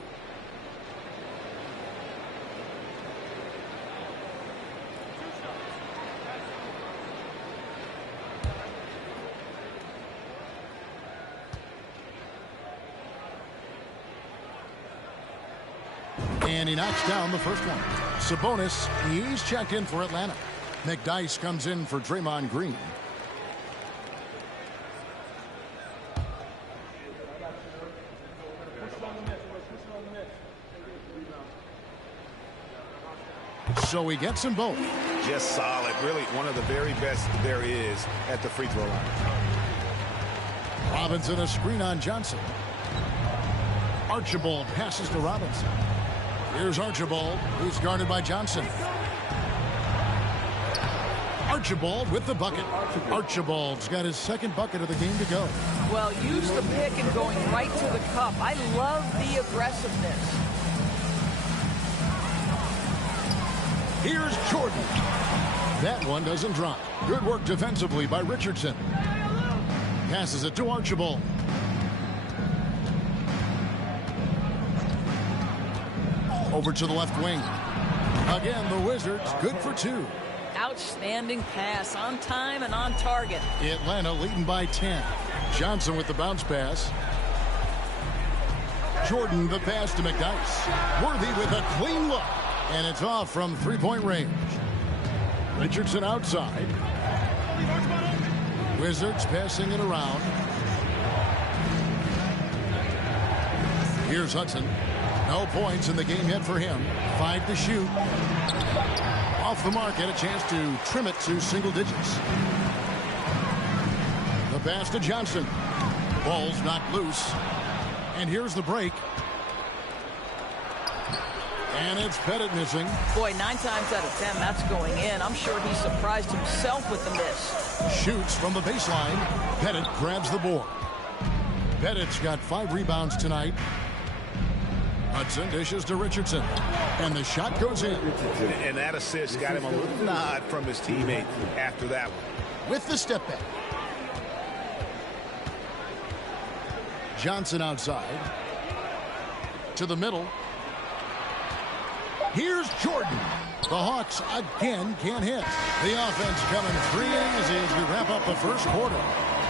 And he knocks down the first one. Sabonis, he's checked in for Atlanta. McDyess comes in for Draymond Green. So he gets them both. Just solid. Really one of the very best there is at the free throw line. Robinson, a screen on Johnson. Archibald passes to Robinson. Here's Archibald. He's guarded by Johnson. Archibald with the bucket. Archibald's got his second bucket of the game to go. Well, use the pick and going right to the cup. I love the aggressiveness. Here's Jordan. That one doesn't drop. Good work defensively by Richardson. Passes it to Archibald. Over to the left wing. Again, the Wizards good for 2. Outstanding pass, on time and on target. Atlanta leading by 10. Johnson with the bounce pass. Jordan the pass to McDyess. Worthy with a clean look. And it's off from three-point range. Richardson outside. Wizards passing it around. Here's Hudson. No points in the game yet for him. 5 to shoot. Off the mark, and a chance to trim it to single digits. The pass to Johnson. Ball's knocked loose. And here's the break. And it's Pettit missing. Boy, 9 times out of 10, that's going in. I'm sure he surprised himself with the miss. Shoots from the baseline. Pettit grabs the board. Pettit's got 5 rebounds tonight. Hudson dishes to Richardson. And the shot goes in. And that assist got him a little nod from his teammate after that one. With the step back. Johnson outside. To the middle. Here's Jordan. The Hawks again can't hit. The offense coming free and easy as we wrap up the first quarter.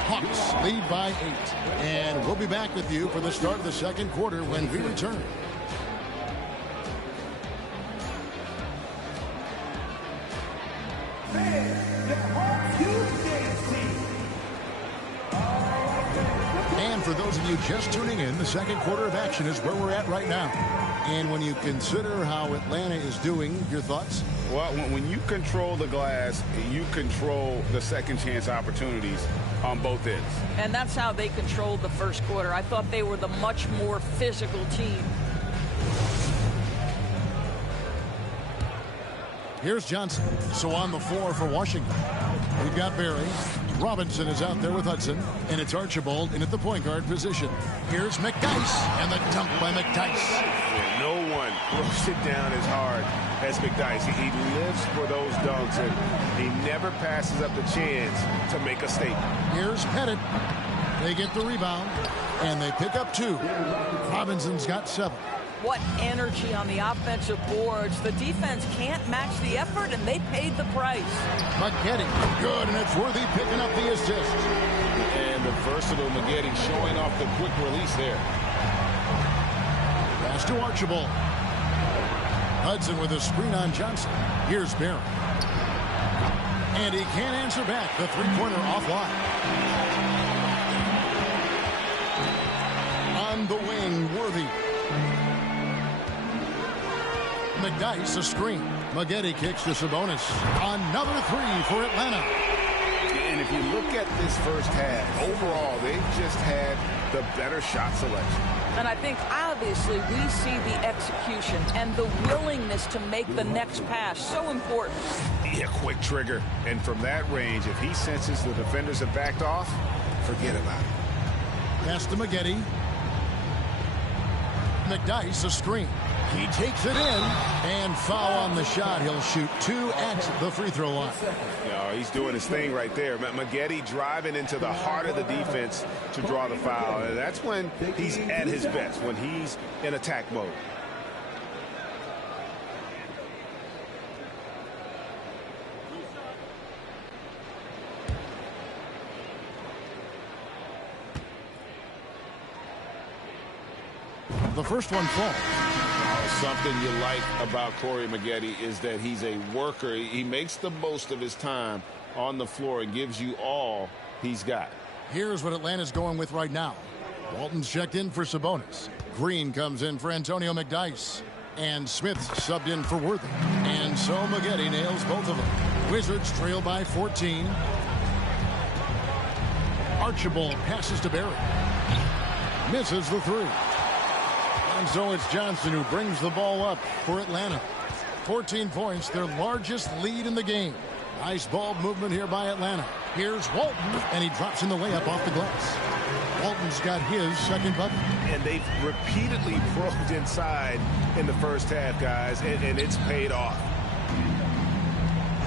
Hawks lead by 8. And we'll be back with you for the start of the second quarter when we return. And for those of you just tuning in, the second quarter of action is where we're at right now. And when you consider how Atlanta is doing, your thoughts? Well, when you control the glass, you control the second chance opportunities on both ends. And that's how they controlled the first quarter. I thought they were the much more physical team. Here's Johnson. So on the floor for Washington, we've got Barry. Robinson is out there with Hudson, and it's Archibald in at the point guard position. Here's McDyess, and the dunk by McDyess. Yeah, no one throws it down as hard as McDyess. He lives for those dunks, and he never passes up the chance to make a statement. Here's Pettit. They get the rebound, and they pick up 2. Robinson's got 7. What energy on the offensive boards. The defense can't match the effort, and they paid the price. Maggette, good, and it's Worthy picking up the assist. And the versatile Maggette showing off the quick release there. Pass to Archibald. Hudson with a screen on Johnson. Here's Barron. And he can't answer back. The three-pointer offline. On the wing, Worthy. McDyess a screen. Maggette kicks to Sabonis. Another three for Atlanta. And if you look at this first half, overall, they've just had the better shot selection. And I think, obviously, we see the execution and the willingness to make the next pass so important. Yeah, quick trigger. And from that range, if he senses the defenders have backed off, forget about it. Pass to Maggette. McDyess a screen. He takes it in, and foul on the shot. He'll shoot 2 at the free throw line. He's doing his thing right there. Maggette driving into the heart of the defense to draw the foul. And that's when he's at his best, when he's in attack mode. The first one falls. Something you like about Corey Maggette is that he's a worker. He makes the most of his time on the floor and gives you all he's got. Here's what Atlanta's going with right now. Walton's checked in for Sabonis. Green comes in for Antonio McDyess. And Smith's subbed in for Worthy. And so Maggette nails both of them. Wizards trail by 14. Archibald passes to Barry. Misses the three. And so it's Johnson who brings the ball up for Atlanta. 14 points, their largest lead in the game. Nice ball movement here by Atlanta. Here's Walton, and he drops in the layup off the glass. Walton's got his second bucket. And they've repeatedly probed inside in the first half, guys, and it's paid off.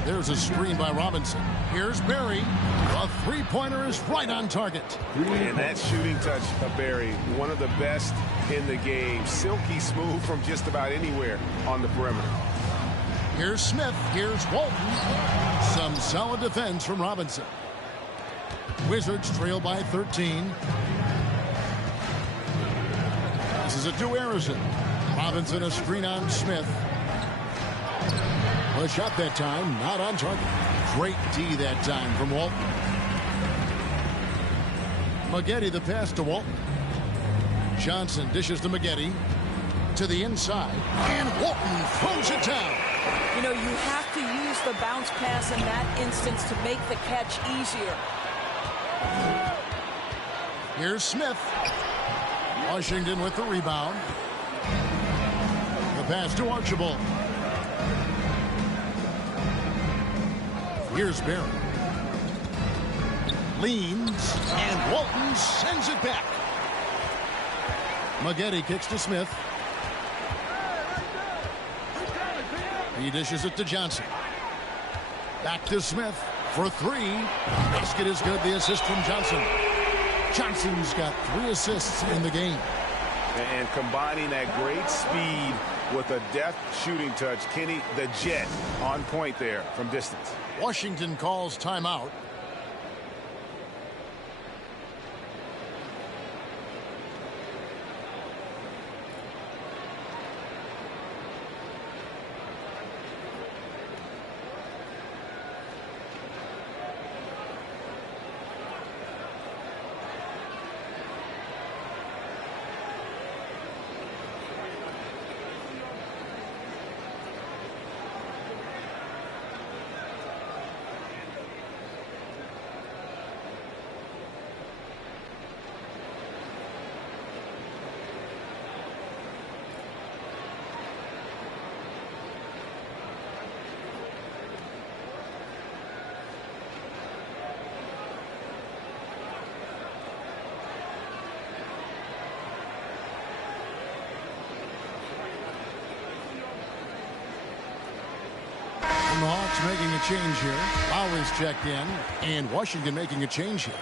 There's a screen by Robinson. Here's Barry. A three-pointer is right on target. And that shooting touch of Barry, one of the best in the game. Silky smooth from just about anywhere on the perimeter. Here's Smith. Here's Walton. Some solid defense from Robinson. Wizards trail by 13. This is it to Harrison. Robinson a screen on Smith. A shot that time, not on target. Great D that time from Walton. Maggette the pass to Walton. Johnson dishes to Maggette. To the inside. And Walton throws it down. You know, you have to use the bounce pass in that instance to make the catch easier. Here's Smith. Washington with the rebound. The pass to Archibald. Here's Barron. Leans, and Walton sends it back. Maggette kicks to Smith. He dishes it to Johnson. Back to Smith for three. Basket is good. The assist from Johnson. Johnson's got 3 assists in the game. And combining that great speed with a deft shooting touch, Kenny the Jet on point there from distance. Washington calls timeout. The Hawks making a change here. Lowry's checked in, and Washington making a change here.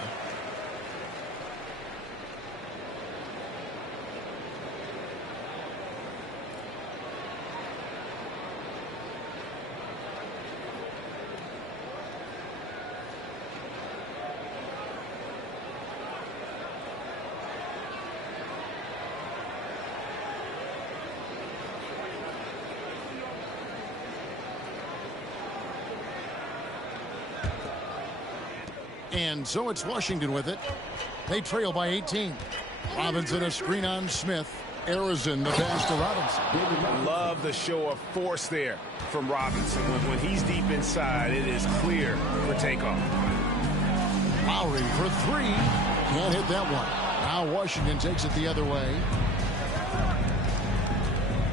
And so it's Washington with it. They trail by 18. Robinson a screen on Smith. Arizona the pass to Robinson. Love the show of force there from Robinson. When he's deep inside, it is clear for takeoff. Lowry for three. Can't hit that one. Now Washington takes it the other way.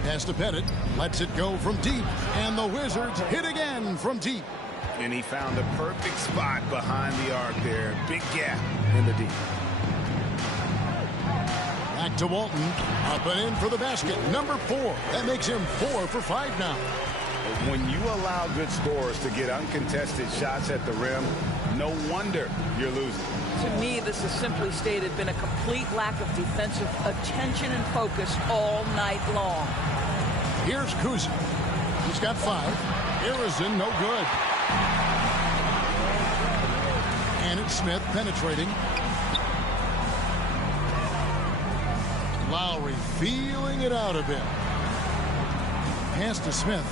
Pass to Pettit. Lets it go from deep. And the Wizards hit again from deep. And he found the perfect spot behind the arc there. Big gap in the deep. Back to Walton. Up and in for the basket. Number 4. That makes him 4 for 5 now. When you allow good scorers to get uncontested shots at the rim, no wonder you're losing. To me, this has simply stated been a complete lack of defensive attention and focus all night long. Here's Kuzma. He's got 5. Arizona no good. And it's Smith penetrating. Lowry feeling it out a bit. Pass to Smith.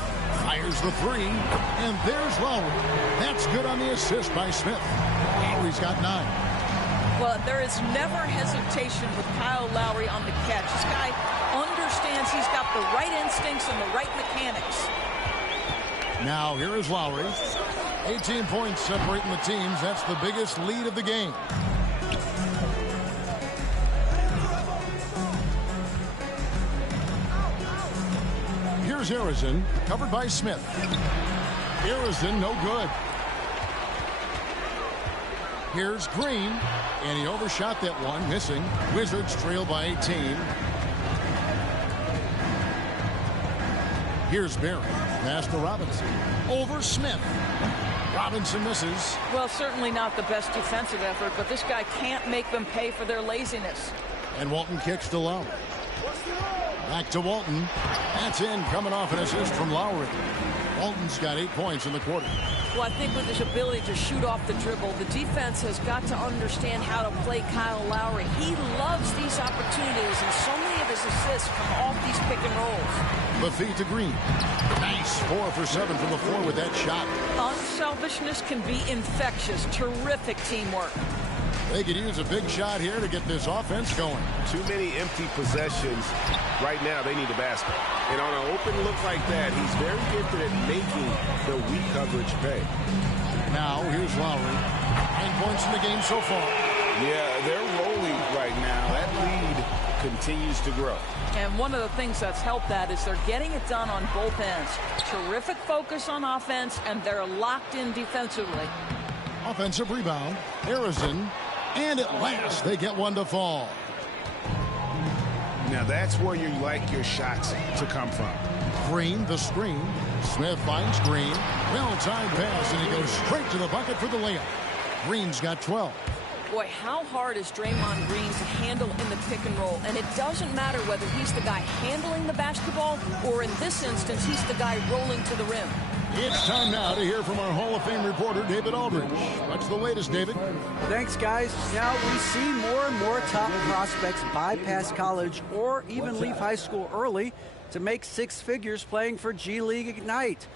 Fires the 3. And there's Lowry. That's good on the assist by Smith. Lowry's got 9. Well, there is never hesitation with Kyle Lowry on the catch. This guy understands he's got the right instincts and the right mechanics. Now here is Lowry. 18 points separating the teams. That's the biggest lead of the game. Here's Arizona, covered by Smith. Arizona no good. Here's Green, and he overshot that one, missing. Wizards trail by 18. Here's Barry. Pass to Robinson. Over Smith. Robinson misses. Well, certainly not the best defensive effort, but this guy can't make them pay for their laziness. And Walton kicks to Lowry. Back to Walton. That's in, coming off an assist from Lowry. Walton's got 8 points in the quarter. Well, I think with his ability to shoot off the dribble, the defense has got to understand how to play Kyle Lowry. He loves these opportunities, and so many of his assists come off these pick and rolls. The feed to Green. Nice 4 for 7 from the floor with that shot. Unselfishness can be infectious. Terrific teamwork. They could use a big shot here to get this offense going. Too many empty possessions. Right now, they need a basket. And on an open look like that, he's very gifted at making the weak coverage pay. Now, here's Lowry. 9 points in the game so far. Yeah, they're rolling right now. That lead continues to grow. And one of the things that's helped that is they're getting it done on both ends. Terrific focus on offense, and they're locked in defensively. Offensive rebound. Arizona. And at last, they get one to fall. Now, that's where you like your shots to come from. Green, the screen. Smith finds Green. Well-timed pass, and he goes straight to the bucket for the layup. Green's got 12. Boy, how hard is Draymond Green to handle in the pick and roll? And it doesn't matter whether he's the guy handling the basketball or, in this instance, he's the guy rolling to the rim. It's time now to hear from our Hall of Fame reporter, David Aldridge. What's the latest, David? Thanks, guys. Now, we see more and more top prospects bypass college or even leave high school early to make 6 figures playing for G League Ignite.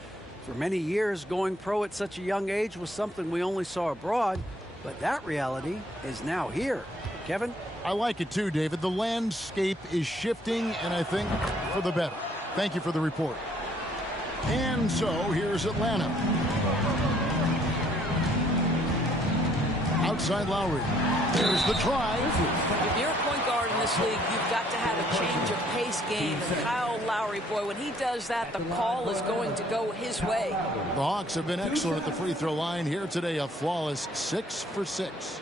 For many years, going pro at such a young age was something we only saw abroad, but that reality is now here. Kevin? I like it too, David. The landscape is shifting, and I think for the better. Thank you for the report. And so, here's Atlanta. Outside Lowry. There's the drive. If you're a point guard in this league, you've got to have a change of pace game. And Kyle Lowry, boy, when he does that, the call is going to go his way. The Hawks have been excellent at the free throw line here today. A flawless 6 for 6.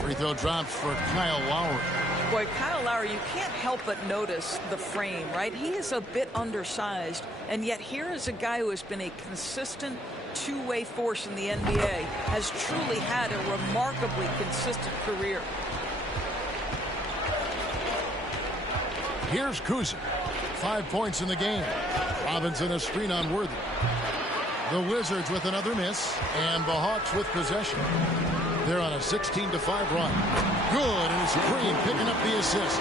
Free throw drops for Kyle Lowry. Boy, Kyle Lowry, you can't help but notice the frame, right? He is a bit undersized, and yet here is a guy who has been a consistent two-way force in the NBA, has truly had a remarkably consistent career. Here's Kuzma. 5 points in the game. Robinson a screen on Worthy. The Wizards with another miss, and the Hawks with possession. They're on a 16-5 run. Good, and it's Green picking up the assist.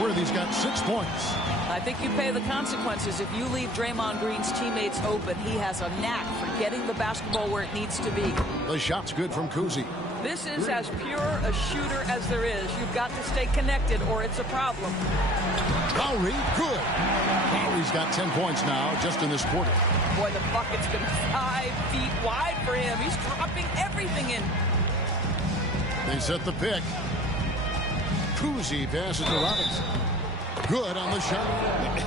Worthy's got 6 points. I think you pay the consequences if you leave Draymond Green's teammates open. He has a knack for getting the basketball where it needs to be. The shot's good from Kuzi. This is as pure a shooter as there is. You've got to stay connected or it's a problem. Lowry, good. Lowry's got 10 points now just in this quarter. Boy, the bucket's been 5 feet wide for him. He's dropping everything in. They set the pick. Kuzi passes to Robinson. Good on the shot.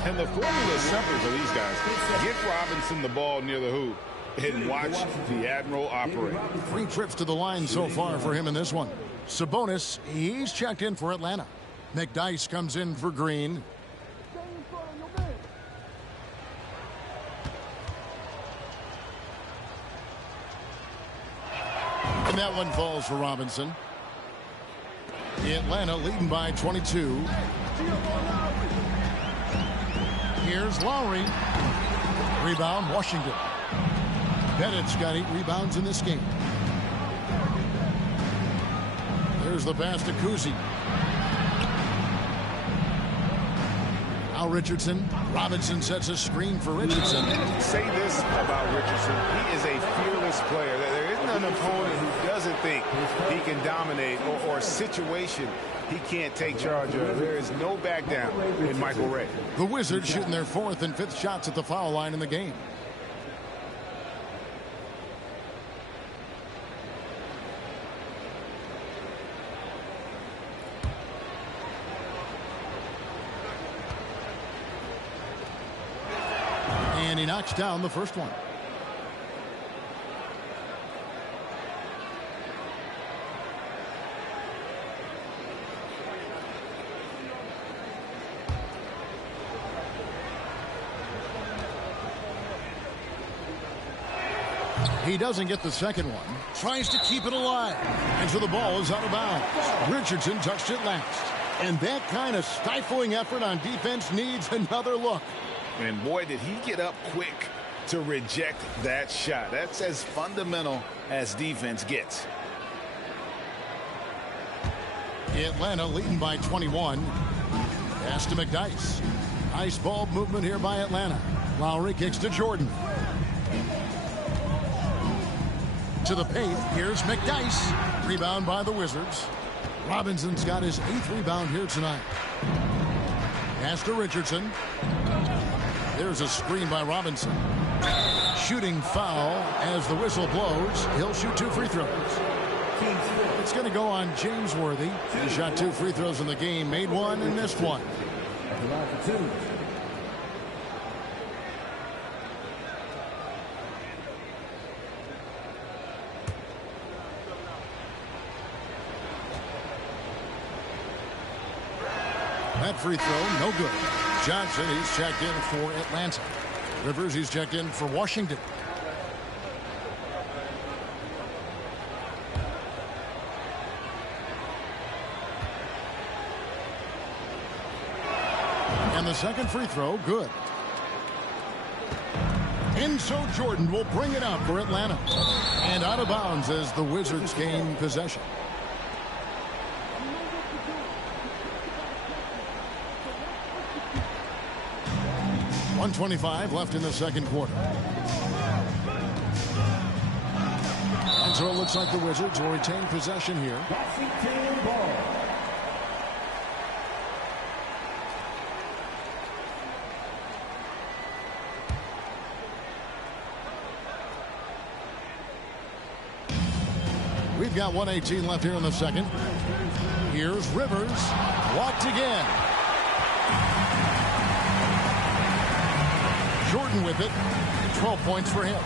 And the formula is simple for these guys. Get Robinson the ball near the hoop and watch the Admiral operate. 3 trips to the line so far for him in this one. Sabonis, he's checked in for Atlanta. McDyess comes in for Green. And that one falls for Robinson. Atlanta leading by 22. Here's Lowry. Rebound, Washington. Bennett's got 8 rebounds in this game. There's the pass to Kuzi. Now Richardson. Robinson sets a screen for Richardson. Say this about Richardson. He is a fearless player. There isn't an opponent who doesn't think he can dominate or a situation he can't take charge of. There is no back down in Michael Ray. The Wizards shooting their 4th and 5th shots at the foul line in the game. And he knocks down the first one. He doesn't get the second one. Tries to keep it alive. And so the ball is out of bounds. Richardson touched it last. And that kind of stifling effort on defense needs another look. And boy, did he get up quick to reject that shot. That's as fundamental as defense gets. Atlanta leading by 21. Pass to McDyess. Nice ball movement here by Atlanta. Lowry kicks to Jordan. To the paint, here's McDyess. Rebound by the Wizards. Robinson's got his 8th rebound here tonight. Pass to Richardson. There's a screen by Robinson. Shooting foul as the whistle blows. He'll shoot 2 free throws. It's going to go on James Worthy. He shot 2 free throws in the game, made 1 and missed 1. That free throw, no good. Johnson, he's checked in for Atlanta. Rivers, he's checked in for Washington. And the second free throw, good. And so Jordan will bring it out for Atlanta. And out of bounds as the Wizards gain possession. 1:25 left in the second quarter. And so it looks like the Wizards will retain possession here. We've got 1:18 left here in the second. Here's Rivers. Walked again. Jordan with it. 12 points for him.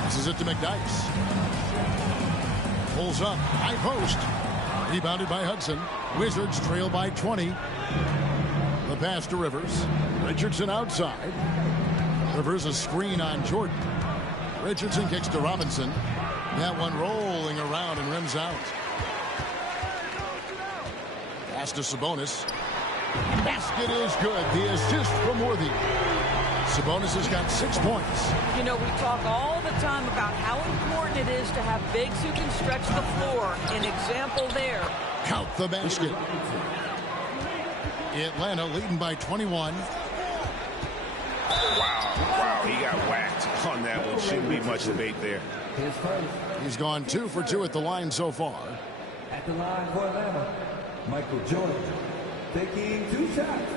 Passes it to McDyess. Pulls up. High post. Rebounded by Hudson. Wizards trail by 20. The pass to Rivers. Richardson outside. Rivers a screen on Jordan. Richardson kicks to Robinson. That one rolling around and rims out. Pass to Sabonis. Basket is good. The assist from Worthy. Sabonis has got 6 points. You know, we talk all the time about how important it is to have bigs who can stretch the floor. An example there. Count the basket. Atlanta leading by 21. Wow, he got whacked on that one. Shouldn't be much debate there. He's gone 2 for 2 at the line so far. At the line for Atlanta, Michael Jordan taking 2 shots.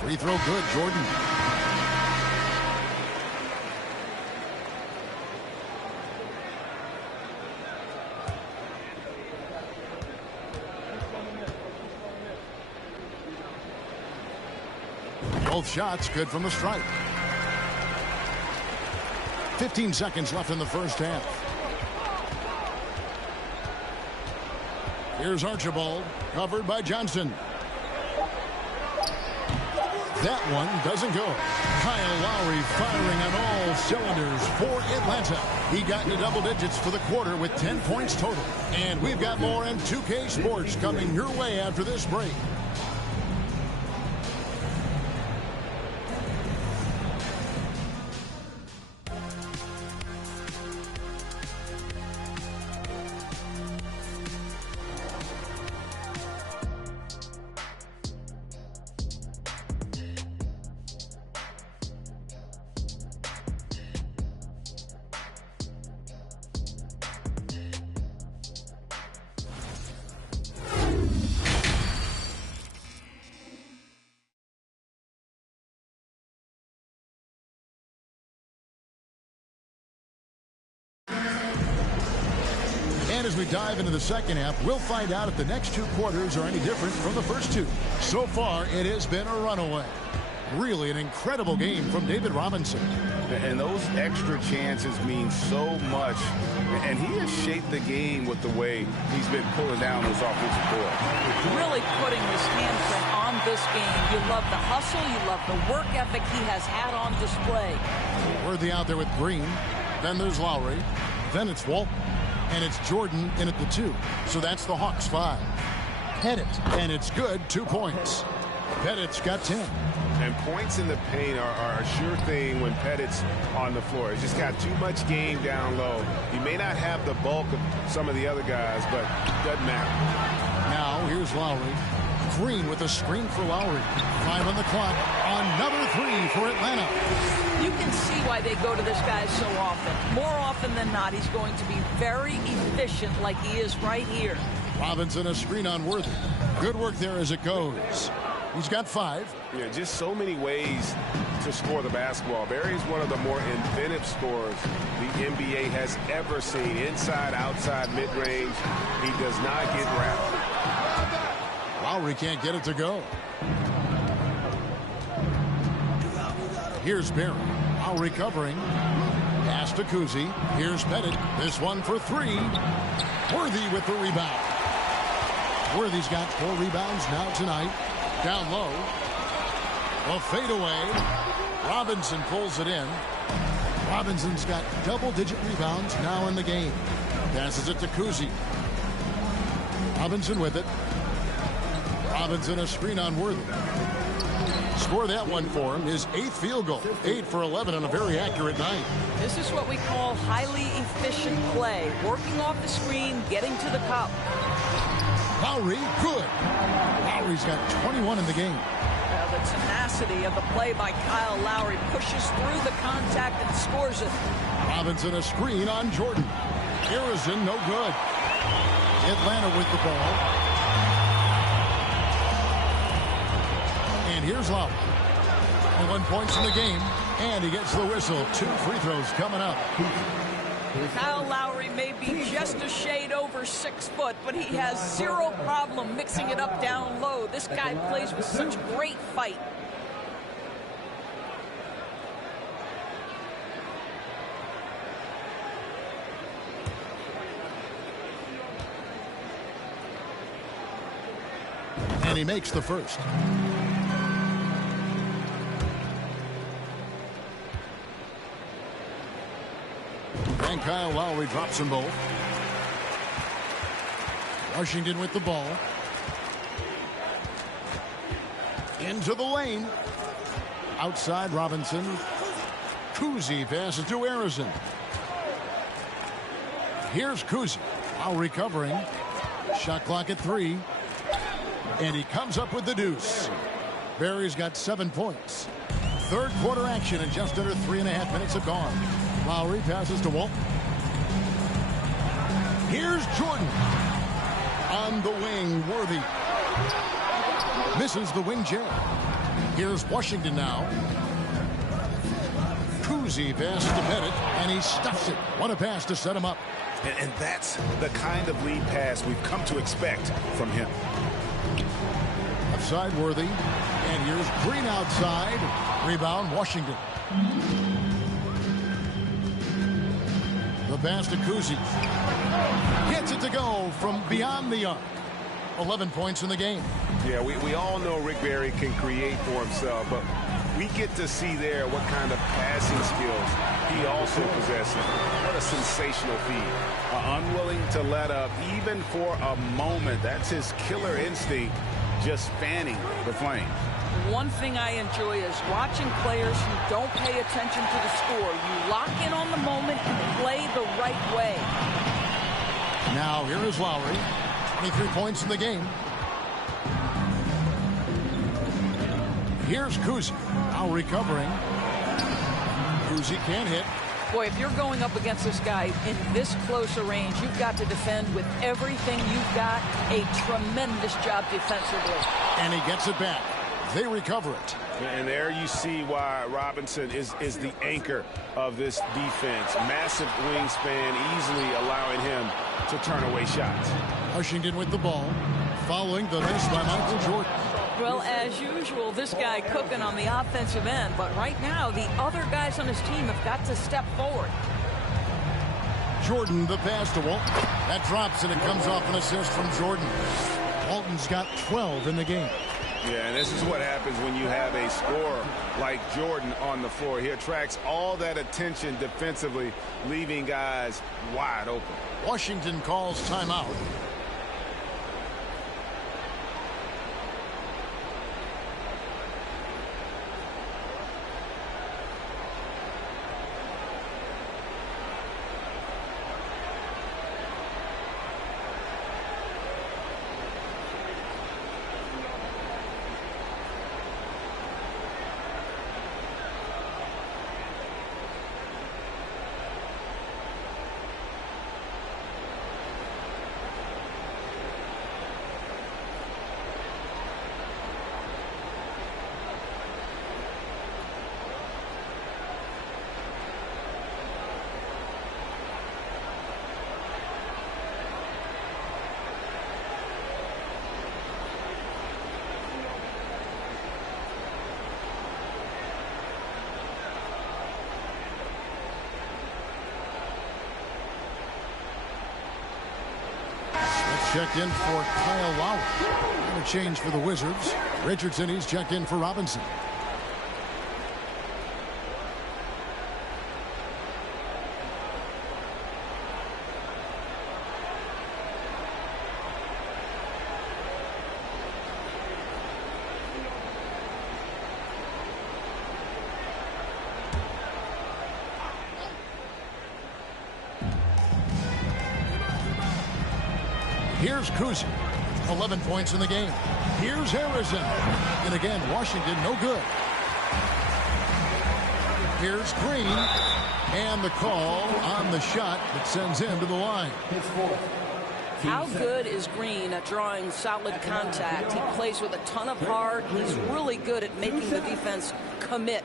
Free throw good, Jordan. Both shots good from the stripe. 15 seconds left in the first half. Here's Archibald, covered by Johnson. That one doesn't go. Kyle Lowry firing on all cylinders for Atlanta. He got into double digits for the quarter with 10 points total. And we've got more in 2K Sports coming your way after this break. And as we dive into the second half, we'll find out if the next 2 quarters are any different from the first 2. So far, it has been a runaway. Really an incredible game from David Robinson. And those extra chances mean so much. And he has shaped the game with the way he's been pulling down those offensive boards. Really putting his handprint on this game. You love the hustle. You love the work ethic he has had on display. Worthy out there with Green. Then there's Lowry. Then it's Walton. And it's Jordan in at the 2. So that's the Hawks 5. Pettit. And it's good. 2 points. Pettit's got 10. And points in the paint are a sure thing when Pettit's on the floor. He's just got too much game down low. He may not have the bulk of some of the other guys, but it doesn't matter. Now here's Lowry. Green with a screen for Lowry. 5 on the clock. Another 3 for Atlanta. You can see why they go to this guy so often. More often than not, he's going to be very efficient like he is right here. Robinson a screen on Worthy. Good work there as it goes. He's got 5. Yeah, just so many ways to score the basketball. Barry's one of the more inventive scorers the NBA has ever seen. Inside, outside, mid-range. He does not get wrapped. Lowry can't get it to go. Here's Barry. Lowry covering. Pass to Kuzi. Here's Pettit. This one for 3. Worthy with the rebound. Worthy's got 4 rebounds now tonight. Down low. A fadeaway. Robinson pulls it in. Robinson's got double-digit rebounds now in the game. Passes it to Kuzi. Robinson with it. Robinson a screen on Worthy. Score that one for him. His 8th field goal. 8 for 11 on a very accurate night. This is what we call highly efficient play. Working off the screen, getting to the cup. Lowry, good. Lowry's got 21 in the game. The tenacity of the play by Kyle Lowry pushes through the contact and scores it. Robinson a screen on Jordan. Harrison, no good. Atlanta with the ball. And here's Lowry. 1 points in the game, and he gets the whistle. 2 free throws coming up. Kyle Lowry may be just a shade over 6 foot, but he has zero problem mixing it up down low. This guy plays with such great fight. And he makes the first. and Kyle Lowry drops them both. Washington with the ball. Into the lane. Outside Robinson. Kuzi passes to Harrison. Here's Kuzi. Lowry covering. Shot clock at 3. And he comes up with the deuce. Barry's got 7 points. Third quarter action and just under 3.5 minutes have gone. Lowry passes to Walton. Here's Jordan. On the wing, Worthy. Misses the wing jam. Here's Washington now. Kuzi passes to Bennett, and he stuffs it. What a pass to set him up. And that's the kind of lead pass we've come to expect from him. Outside Worthy. And here's Green outside. Rebound, Washington. The pass to Kuzi. Gets it to go from beyond the arc. 11 points in the game. Yeah, we all know Rick Barry can create for himself, but we get to see there what kind of passing skills he also possesses. What a sensational feed. Unwilling to let up even for a moment. That's his killer instinct, just fanning the flame. One thing I enjoy is watching players who don't pay attention to the score. You lock in on the moment and play the right way. Now here is Lowry. 23 points in the game. Here's Kuzi. Now recovering. Kuzi can't hit. Boy, if you're going up against this guy in this close a range, you've got to defend with everything you've got. A tremendous job defensively. And he gets it back. They recover it. And there you see why Robinson is the anchor of this defense. Massive wingspan, easily allowing him to turn away shots. Washington with the ball, following the miss by Michael Jordan. Well, as usual, this guy cooking on the offensive end, but right now the other guys on his team have got to step forward. Jordan, the pass to Walton. That drops and it comes off an assist from Jordan. Walton's got 12 in the game. Yeah, and this is what happens when you have a scorer like Jordan on the floor. He attracts all that attention defensively, leaving guys wide open. Washington calls timeout. Checked in for Kyle Lowry. And a change for the Wizards. Richardson, he's checked in for Robinson. Here's Kuzi. 11 points in the game. Here's Harrison. And again, Washington no good. Here's Green. And the call on the shot that sends him to the line. How good is Green at drawing solid contact? He plays with a ton of heart. He's really good at making the defense commit.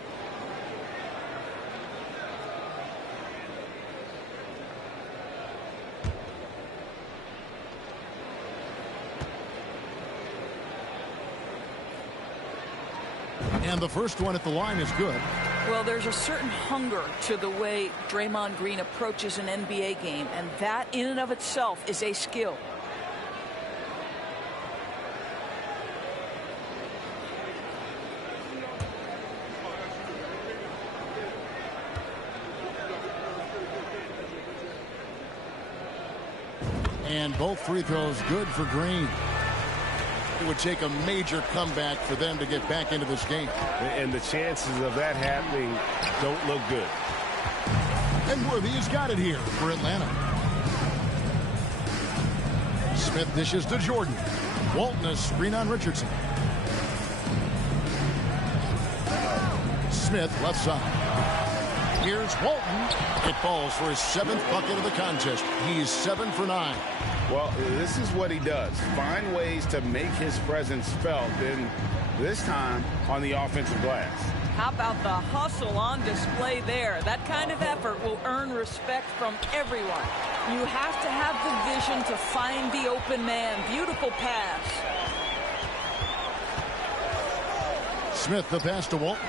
And the first one at the line is good. Well, there's a certain hunger to the way Draymond Green approaches an NBA game, and that in and of itself is a skill. And both free throws good for Green. It would take a major comeback for them to get back into this game. And the chances of that happening don't look good. And Worthy has got it here for Atlanta. Smith dishes to Jordan. Walton a screen on Richardson. Smith left side. Here's Walton. It falls for his 7th bucket of the contest. He's 7 for 9. Well, this is what he does. Find ways to make his presence felt, and this time on the offensive glass. How about the hustle on display there? That kind of effort will earn respect from everyone. You have to have the vision to find the open man. Beautiful pass. Smith the pass to Walton.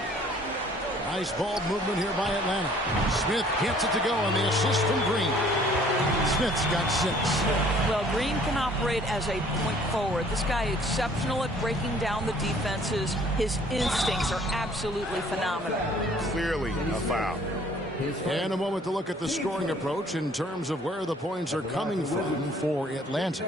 Nice ball movement here by Atlanta. Smith gets it to go on the assist from Green. Smith's got 6. Well, Green can operate as a point forward. This guy is exceptional at breaking down the defenses. His instincts are absolutely phenomenal. Clearly a foul. And a moment to look at the scoring approach in terms of where the points are coming from for Atlanta.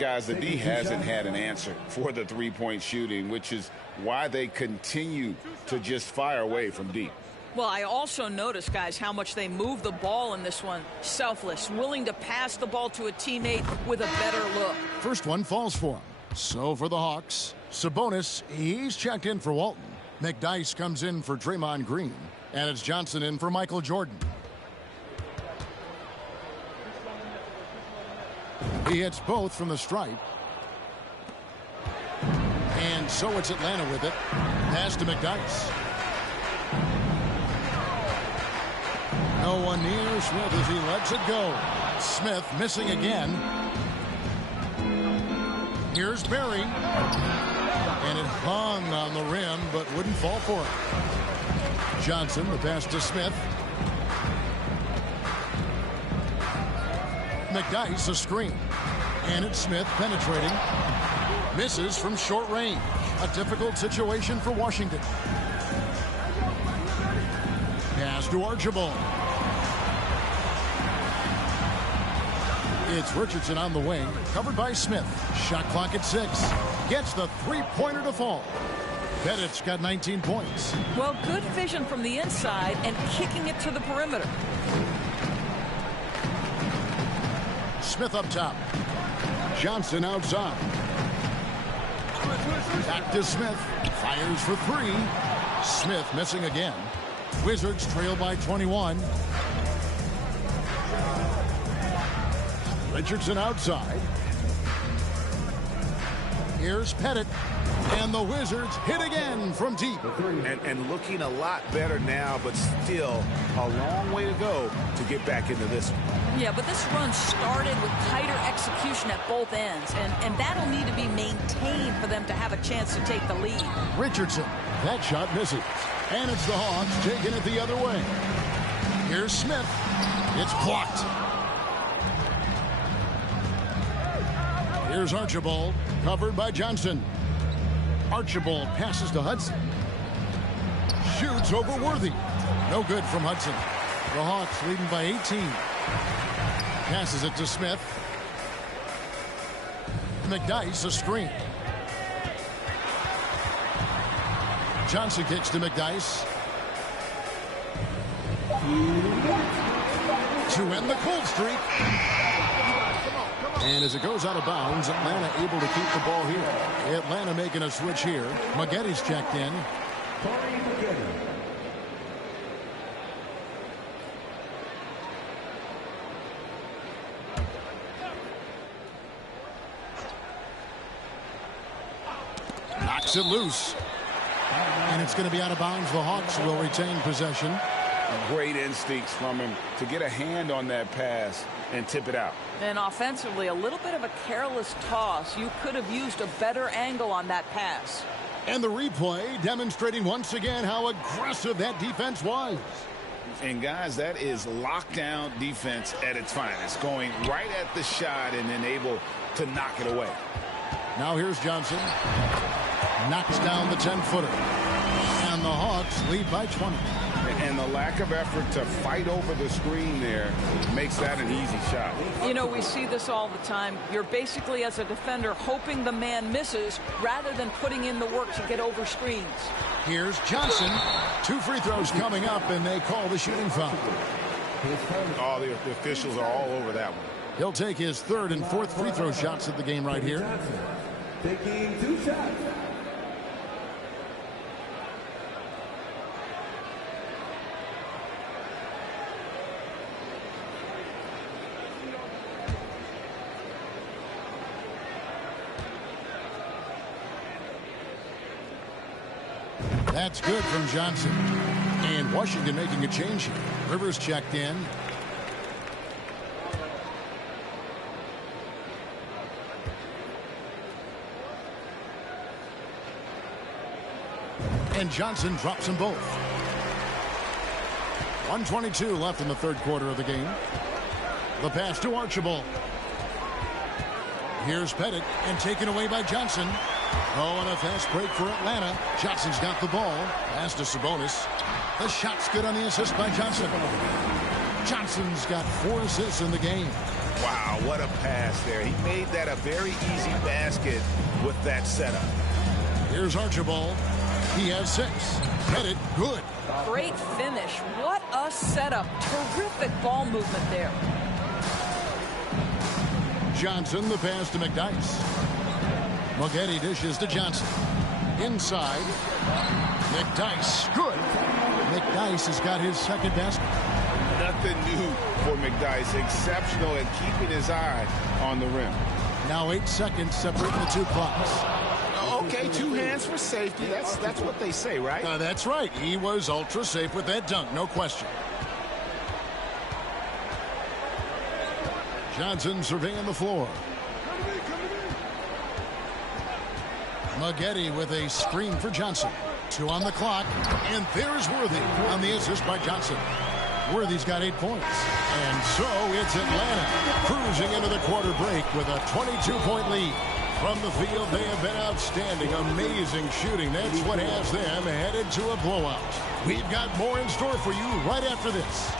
Guys, the D hasn't had an answer for the three-point shooting, which is why they continue to just fire away from deep. Well, I also noticed, guys, how much they move the ball in this one. Selfless, willing to pass the ball to a teammate with a better look. First one falls for him. So for the Hawks, Sabonis, he's checked in for Walton. McDyess comes in for Draymond Green. And it's Johnson in for Michael Jordan. He hits both from the stripe. And so it's Atlanta with it. Pass to McDyess. No one near Smith as he lets it go. Smith missing again. Here's Barry. And it hung on the rim but wouldn't fall for it. Johnson, the pass to Smith. McDyess a screen. And it's Smith penetrating. Misses from short range. A difficult situation for Washington. Pass to Archibald. It's Richardson on the wing, covered by Smith. Shot clock at 6. Gets the three-pointer to fall. Pettit's got 19 points. Well, good vision from the inside and kicking it to the perimeter. Smith up top. Johnson outside. Back to Smith. Fires for 3. Smith missing again. Wizards trail by 21. Richardson outside. Here's Pettit. And the Wizards hit again from deep. And looking a lot better now, but still a long way to go to get back into this one. Yeah, but this run started with tighter execution at both ends, and that'll need to be maintained for them to have a chance to take the lead. Richardson, that shot misses. And it's the Hawks taking it the other way. Here's Smith. It's blocked. Here's Archibald, covered by Johnson. Archibald passes to Hudson. Shoots over Worthy. No good from Hudson. The Hawks leading by 18. Passes it to Smith. McDyess a screen. Johnson kicks to McDyess. To end the cold streak. And as it goes out of bounds, Atlanta able to keep the ball here. Atlanta making a switch here. Maggetti's checked in. Knocks it loose. And it's going to be out of bounds. The Hawks will retain possession. Great instincts from him to get a hand on that pass and tip it out. And offensively, a little bit of a careless toss. You could have used a better angle on that pass. And the replay demonstrating once again how aggressive that defense was. And guys, that is lockdown defense at its finest. Going right at the shot and then able to knock it away. Now here's Johnson. Knocks down the 10-footer. And the Hawks lead by 20. And the lack of effort to fight over the screen there makes that an easy shot. You know, we see this all the time. You're basically, as a defender, hoping the man misses rather than putting in the work to get over screens. Here's Johnson. 2 free throws coming up, and they call the shooting foul. Oh, the officials are all over that one. He'll take his 3rd and 4th free throw shots of the game right here. Taking 2 shots. That's good from Johnson. And Washington making a change here. Rivers checked in. And Johnson drops them both. 1:22 left in the 3rd quarter of the game. The pass to Archibald. Here's Pettit, and taken away by Johnson. Oh, and a fast break for Atlanta. Johnson's got the ball. Pass to Sabonis. The shot's good on the assist by Johnson. Johnson's got 4 assists in the game. Wow, what a pass there. He made that a very easy basket with that setup. Here's Archibald. He has 6. Pettit, good. Great finish. What a setup. Terrific ball movement there. Johnson, the pass to McDyess. Moghetti dishes to Johnson. Inside. McDyess, good. McDyess has got his 2nd basket. Nothing new for McDyess. Exceptional at keeping his eye on the rim. Now 8 seconds separating the 2 clocks. Okay, 2 hands for safety. That's what they say, right? That's right. He was ultra safe with that dunk, no question. Johnson surveying the floor. Moghetti with a screen for Johnson. 2 on the clock, and there's Worthy on the assist by Johnson. Worthy's got 8 points. And so it's Atlanta cruising into the quarter break with a 22-point lead. From the field, they have been outstanding. Amazing shooting. That's what has them headed to a blowout. We've got more in store for you right after this.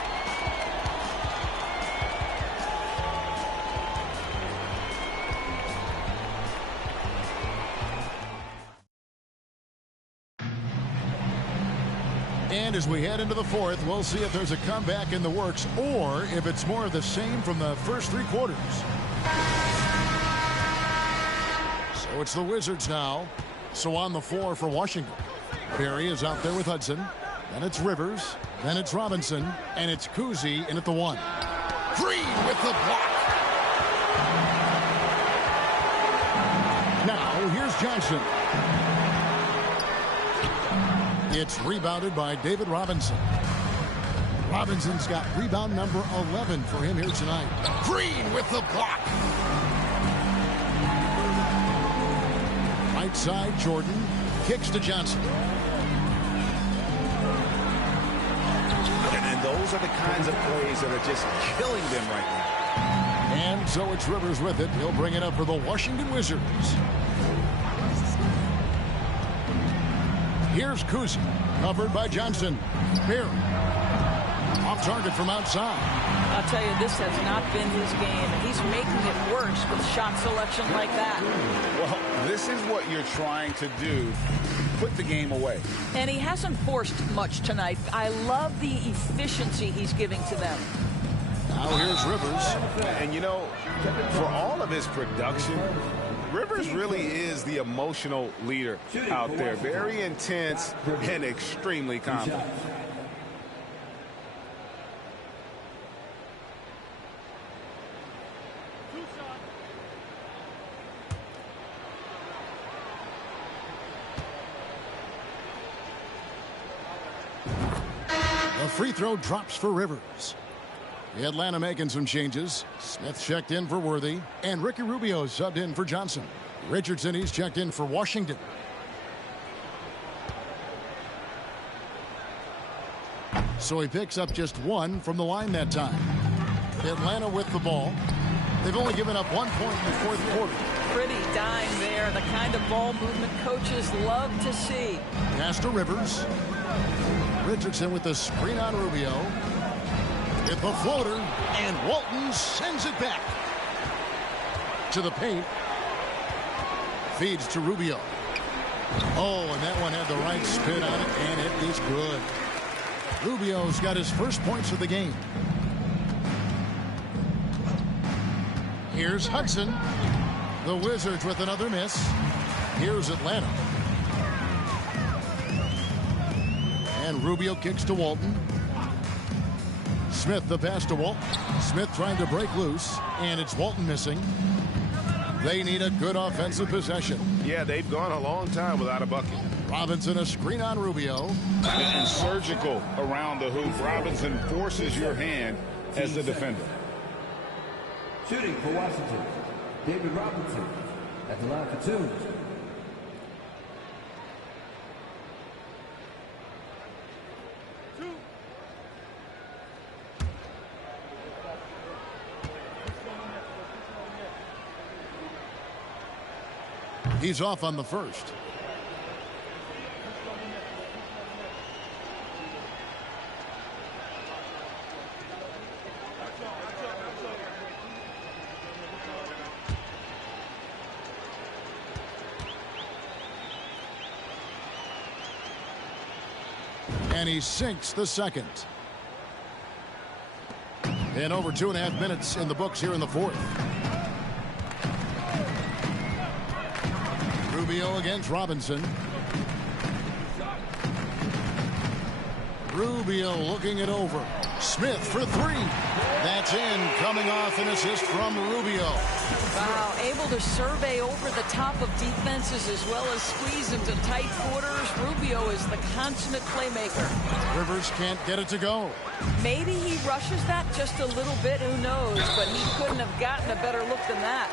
And as we head into the 4th, we'll see if there's a comeback in the works or if it's more of the same from the first 3 quarters. So it's the Wizards now. So on the floor for Washington. Berry is out there with Hudson. Then it's Rivers. Then it's Robinson. And it's Cousy in at the 1. Green with the block. Now here's Johnson. It's rebounded by David Robinson. Robinson's got rebound number 11 for him here tonight. Green with the block. Right side, Jordan kicks to Johnson. And those are the kinds of plays that are just killing them right now. And so it's Rivers with it. He'll bring it up for the Washington Wizards. Here's Cousy, covered by Johnson. Berry, off target from outside. I'll tell you, this has not been his game. He's making it worse with shot selection like that. Well, this is what you're trying to do. Put the game away. And he hasn't forced much tonight. I love the efficiency he's giving to them. Now here's Rivers. And you know, for all of his production, Rivers really is the emotional leader out there. Very intense and extremely confident. The free throw drops for Rivers. The Atlanta making some changes. Smith checked in for Worthy, and Ricky Rubio subbed in for Johnson. Richardson, he's checked in for Washington. So he picks up just 1 from the line that time. Atlanta with the ball. They've only given up 1 point in the 4th quarter. Pretty dime there. The kind of ball movement coaches love to see. Pass to Rivers. Richardson with the screen on Rubio. Hit the floater, and Walton sends it back to the paint. Feeds to Rubio. Oh, and that one had the right spin on it, and it is good. Rubio's got his first points of the game. Here's Hudson. The Wizards with another miss. Here's Atlanta. And Rubio kicks to Walton. Smith the pass to Walton. Smith trying to break loose, and it's Walton missing. They need a good offensive possession. Yeah, they've gone a long time without a bucket. Robinson a screen on Rubio. And surgical around the hoop. Robinson forces your hand as the defender. Shooting for Washington, David Robinson at the line for 2. He's off on the first. And he sinks the second. And over 2.5 minutes in the books here in the fourth. Rubio against Robinson. Rubio looking it over. Smith for 3. That's in, coming off an assist from Rubio. Wow, able to survey over the top of defenses as well as squeeze into tight quarters. Rubio is the consummate playmaker. Rivers can't get it to go. Maybe he rushes that just a little bit, who knows, but he couldn't have gotten a better look than that.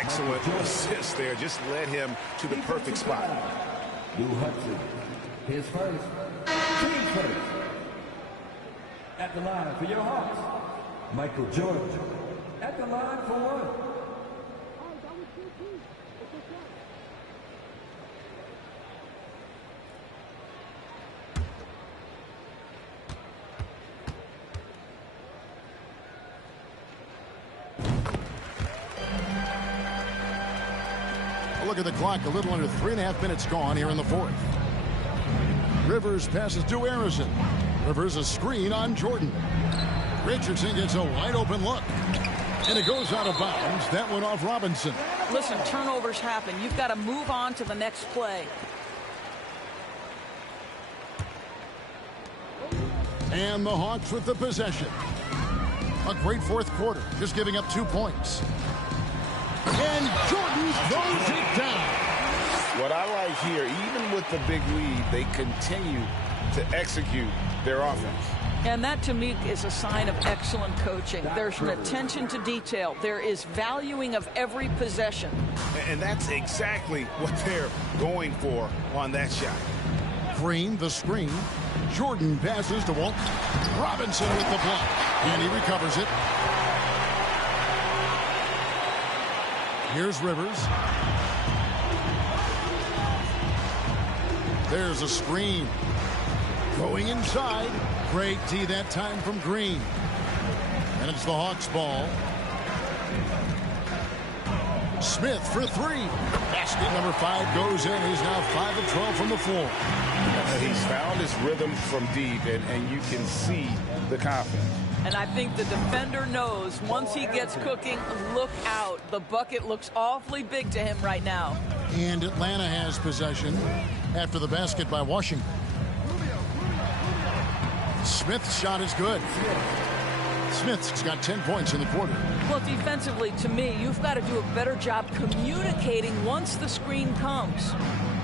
Excellent assist there. Just led him to the perfect spot. Lou Hudson, his first, team first. At the line for your Hawks, Michael George. At the line for 1. Look at the clock, a little under 3.5 minutes gone here in the fourth. Rivers passes to Harrison. Rivers a screen on Jordan. Richardson gets a wide open look. And it goes out of bounds. That went off Robinson. Listen, turnovers happen. You've got to move on to the next play. And the Hawks with the possession. A great fourth quarter, just giving up 2 points. And Jordan throws it down. What I like here, even with the big lead, they continue to execute their offense. And that, to me, is a sign of excellent coaching. There's an attention to detail. There is valuing of every possession. And that's exactly what they're going for on that shot. Green, the screen. Jordan passes to Walton. Robinson with the block. And he recovers it. Here's Rivers. There's a screen. Going inside. Great D that time from Green. And it's the Hawks ball. Smith for 3. Basket number 5 goes in. He's now 5 of 12 from the floor. He's found his rhythm from deep, and you can see the confidence. And I think the defender knows once he gets cooking, look out. The bucket looks awfully big to him right now. And Atlanta has possession after the basket by Washington. Smith's shot is good. Smith's got 10 points in the quarter. Well, defensively, to me, you've got to do a better job communicating once the screen comes.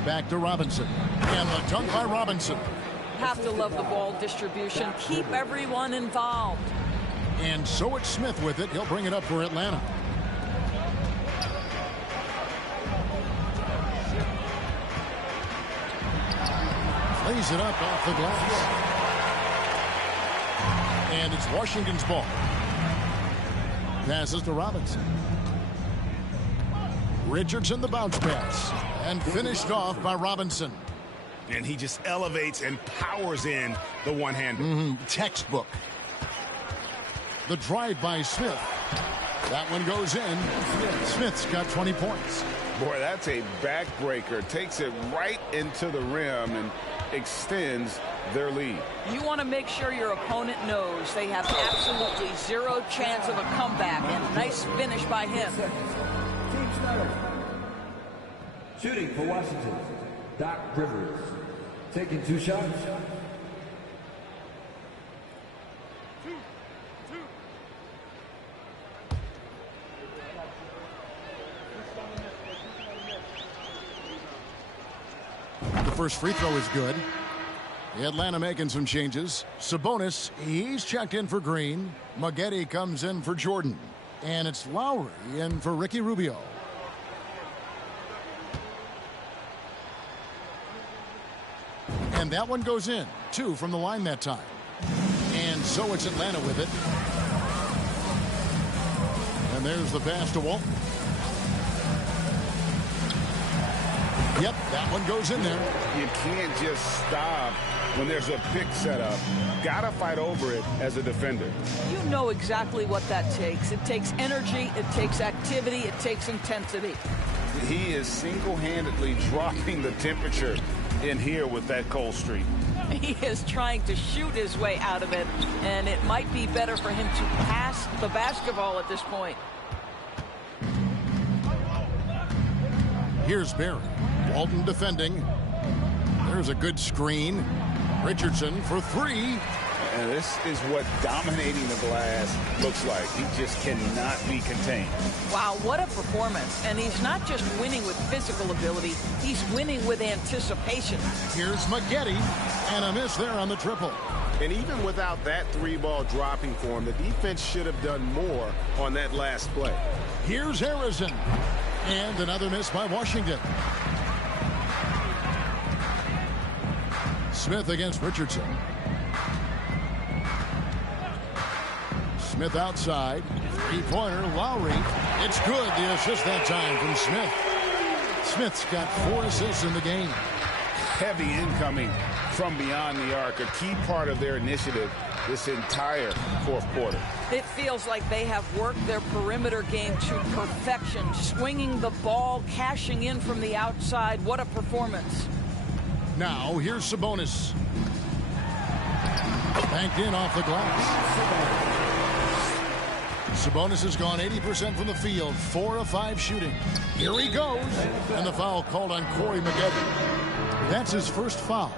Back to Robinson. And the dunk by Robinson. Have to love the ball distribution. Keep everyone involved. And so it's Smith with it. He'll bring it up for Atlanta. Plays it up off the glass. And it's Washington's ball. Passes to Robinson. Richardson the bounce pass. And finished off by Robinson. And he just elevates and powers in the one-hander. Textbook. The drive by Smith. That one goes in. Smith's got 20 points. Boy, that's a backbreaker. Takes it right into the rim and extends their lead. You want to make sure your opponent knows they have absolutely zero chance of a comeback, and nice finish by him. Shooting for Washington, Doc Rivers. Taking 2 shots. The first free throw is good. Atlanta making some changes. Sabonis, he's checked in for Green. Maggette comes in for Jordan. And it's Lowry in for Ricky Rubio. And that one goes in. 2 from the line that time. And so it's Atlanta with it. And there's the pass to Walton. Yep, that one goes in there. You can't just stop when there's a pick set up. Gotta fight over it as a defender. You know exactly what that takes. It takes energy, it takes activity, it takes intensity. He is single-handedly dropping the temperature in here with that cold streak. He is trying to shoot his way out of it, and it might be better for him to pass the basketball at this point. Here's Barry. Walton defending. There's a good screen. Richardson for 3. And this is what dominating the glass looks like. He just cannot be contained. Wow, what a performance. And he's not just winning with physical ability, he's winning with anticipation. Here's Maggette, and a miss there on the triple. And even without that 3-ball dropping for him, the defense should have done more on that last play. Here's Harrison. And another miss by Washington. Smith against Richardson. Smith outside. 3-pointer, Lowry. It's good. The assist that time from Smith. Smith's got 4 assists in the game. Heavy incoming from beyond the arc. A key part of their initiative this entire fourth quarter. It feels like they have worked their perimeter game to perfection. Swinging the ball, cashing in from the outside. What a performance. Now, here's Sabonis. Banked in off the glass. Sabonis has gone 80% from the field, 4 of 5 shooting. Here he goes, and the foul called on Corey Maggette. That's his first foul.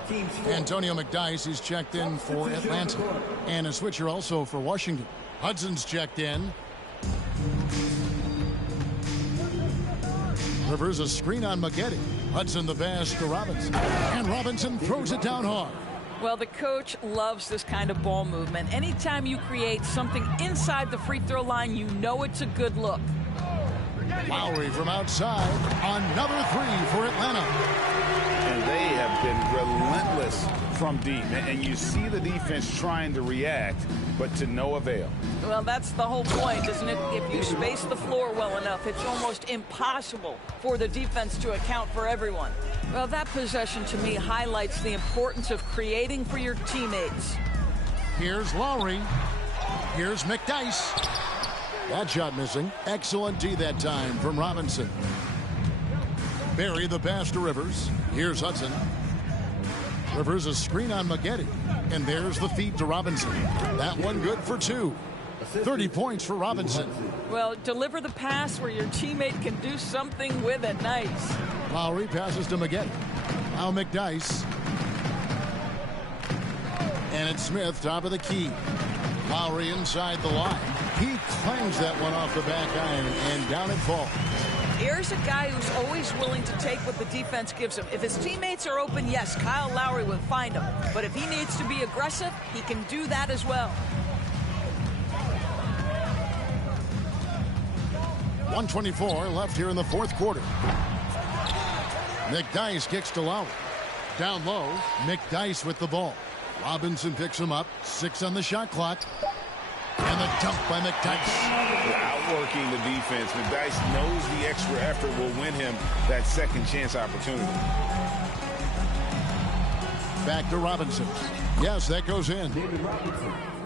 Antonio McDyess is checked in for Atlanta, and a switcher also for Washington. Hudson's checked in. Rivers a screen on Maggette. Hudson the pass to Robinson, and Robinson throws it down hard. Well, the coach loves this kind of ball movement. Anytime you create something inside the free throw line, you know it's a good look. Lowry from outside. Another 3 for Atlanta. And they have been relentless from deep. And you see the defense trying to react, but to no avail. Well, that's the whole point, isn't it? If you space the floor well enough, it's almost impossible for the defense to account for everyone. Well, that possession to me highlights the importance of creating for your teammates. Here's Lowry. Here's McDyess. That shot missing. Excellent D that time from Robinson. Barry the pass to Rivers. Here's Hudson. Rivers a screen on Maggette. And there's the feed to Robinson. That one good for 2. 30 points for Robinson. Well, deliver the pass where your teammate can do something with it. Nice. Lowry passes to Maggette. Now McDyess. And it's Smith, top of the key. Lowry inside the line. He clangs that one off the back iron, and down it falls. Here's a guy who's always willing to take what the defense gives him. If his teammates are open, yes, Kyle Lowry will find him. But if he needs to be aggressive, he can do that as well. 1:24 left here in the fourth quarter. McDyess kicks to Lowry. Down low, McDyess with the ball. Robinson picks him up. 6 on the shot clock. And the dunk by McDyess. Outworking the defense. McDyess knows the extra effort will win him that second chance opportunity. Back to Robinson. Yes, that goes in.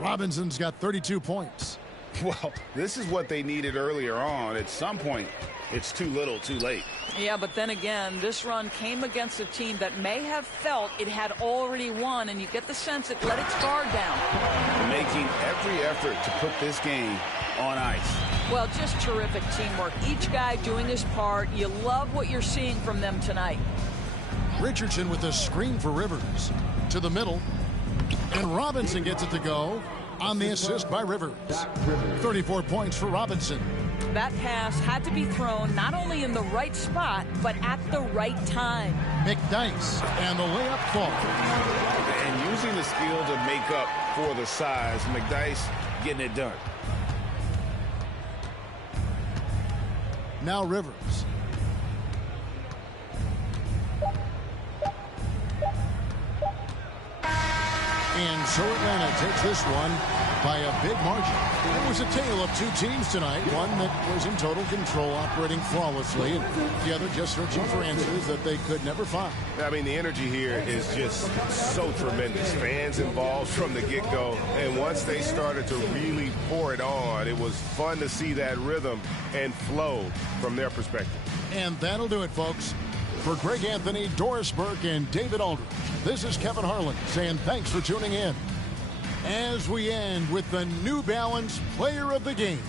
Robinson's got 32 points. Well, this is what they needed earlier on. At some point, it's too little, too late. Yeah, but then again, this run came against a team that may have felt it had already won, and you get the sense it let its guard down. Making every effort to put this game on ice. Well, just terrific teamwork. Each guy doing his part. You love what you're seeing from them tonight. Richardson with a screen for Rivers. To the middle. And Robinson gets it to go on the assist by Rivers. 34 points for Robinson. That pass had to be thrown not only in the right spot, but at the right time. McDyess and the layup falls. And using the skill to make up for the size, McDyess getting it done. Now Rivers. And so Atlanta takes this one by a big margin. It was a tale of two teams tonight. One that was in total control, operating flawlessly, and the other just searching for answers that they could never find. I mean, the energy here is just so tremendous. Fans involved from the get-go, and once they started to really pour it on, it was fun to see that rhythm and flow from their perspective. And that'll do it, folks. For Greg Anthony, Doris Burke, and David Aldridge, this is Kevin Harlan saying thanks for tuning in. As we end with the New Balance Player of the Game.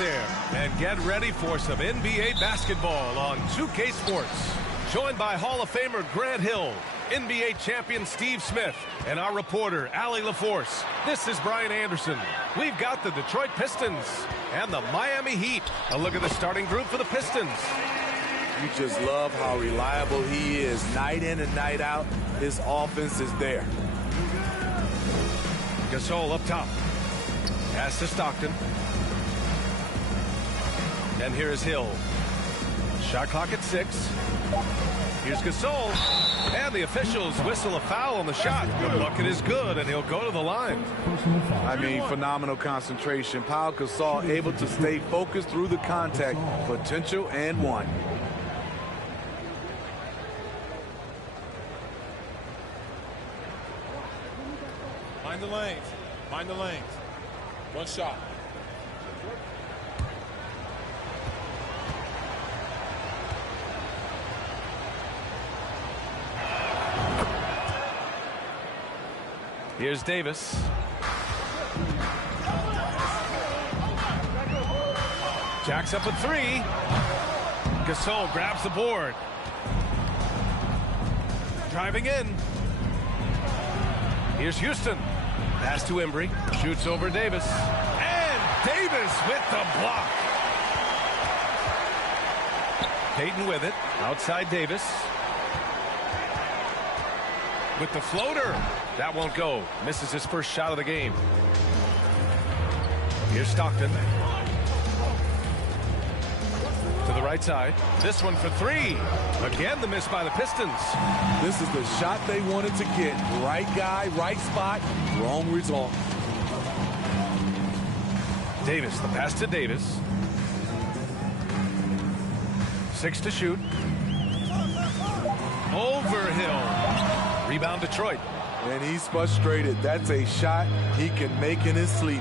there and get ready for some NBA basketball on 2K Sports. Joined by Hall of Famer Grant Hill, NBA champion Steve Smith, and our reporter Allie LaForce. This is Brian Anderson. We've got the Detroit Pistons and the Miami Heat. A look at the starting group for the Pistons. You just love how reliable he is. Night in and night out, his offense is there. Gasol up top. Pass to Stockton. And here's Hill. Shot clock at 6. Here's Gasol. And the officials whistle a foul on the shot. The bucket is good, and he'll go to the line. I mean, phenomenal concentration. Pau Gasol able to stay focused through the contact. Potential and one. Mind the lanes. Mind the lanes. One shot. Here's Davis. Jacks up a 3. Gasol grabs the board. Driving in. Here's Houston. Pass to Embry. Shoots over Davis. And Davis with the block. Payton with it. Outside Davis. With the floater. That won't go. Misses his first shot of the game. Here's Stockton. To the right side. This one for 3. Again, the miss by the Pistons. This is the shot they wanted to get. Right guy, right spot, wrong result. Davis, the pass to Davis. 6 to shoot. Over Hill. Rebound Detroit. And he's frustrated. That's a shot he can make in his sleep.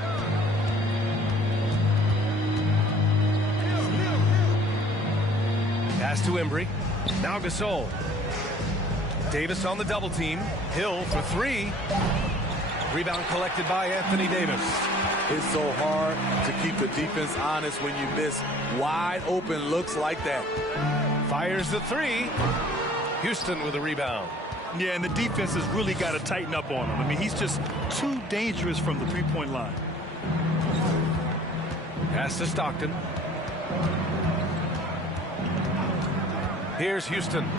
Pass to Embry. Now Gasol. Davis on the double team. Hill for 3. Rebound collected by Anthony Davis. It's so hard to keep the defense honest when you miss wide open looks like that. Fires the 3. Houston with a rebound. Yeah, and the defense has really got to tighten up on him. I mean, he's just too dangerous from the three-point line. Pass to Stockton. Here's Houston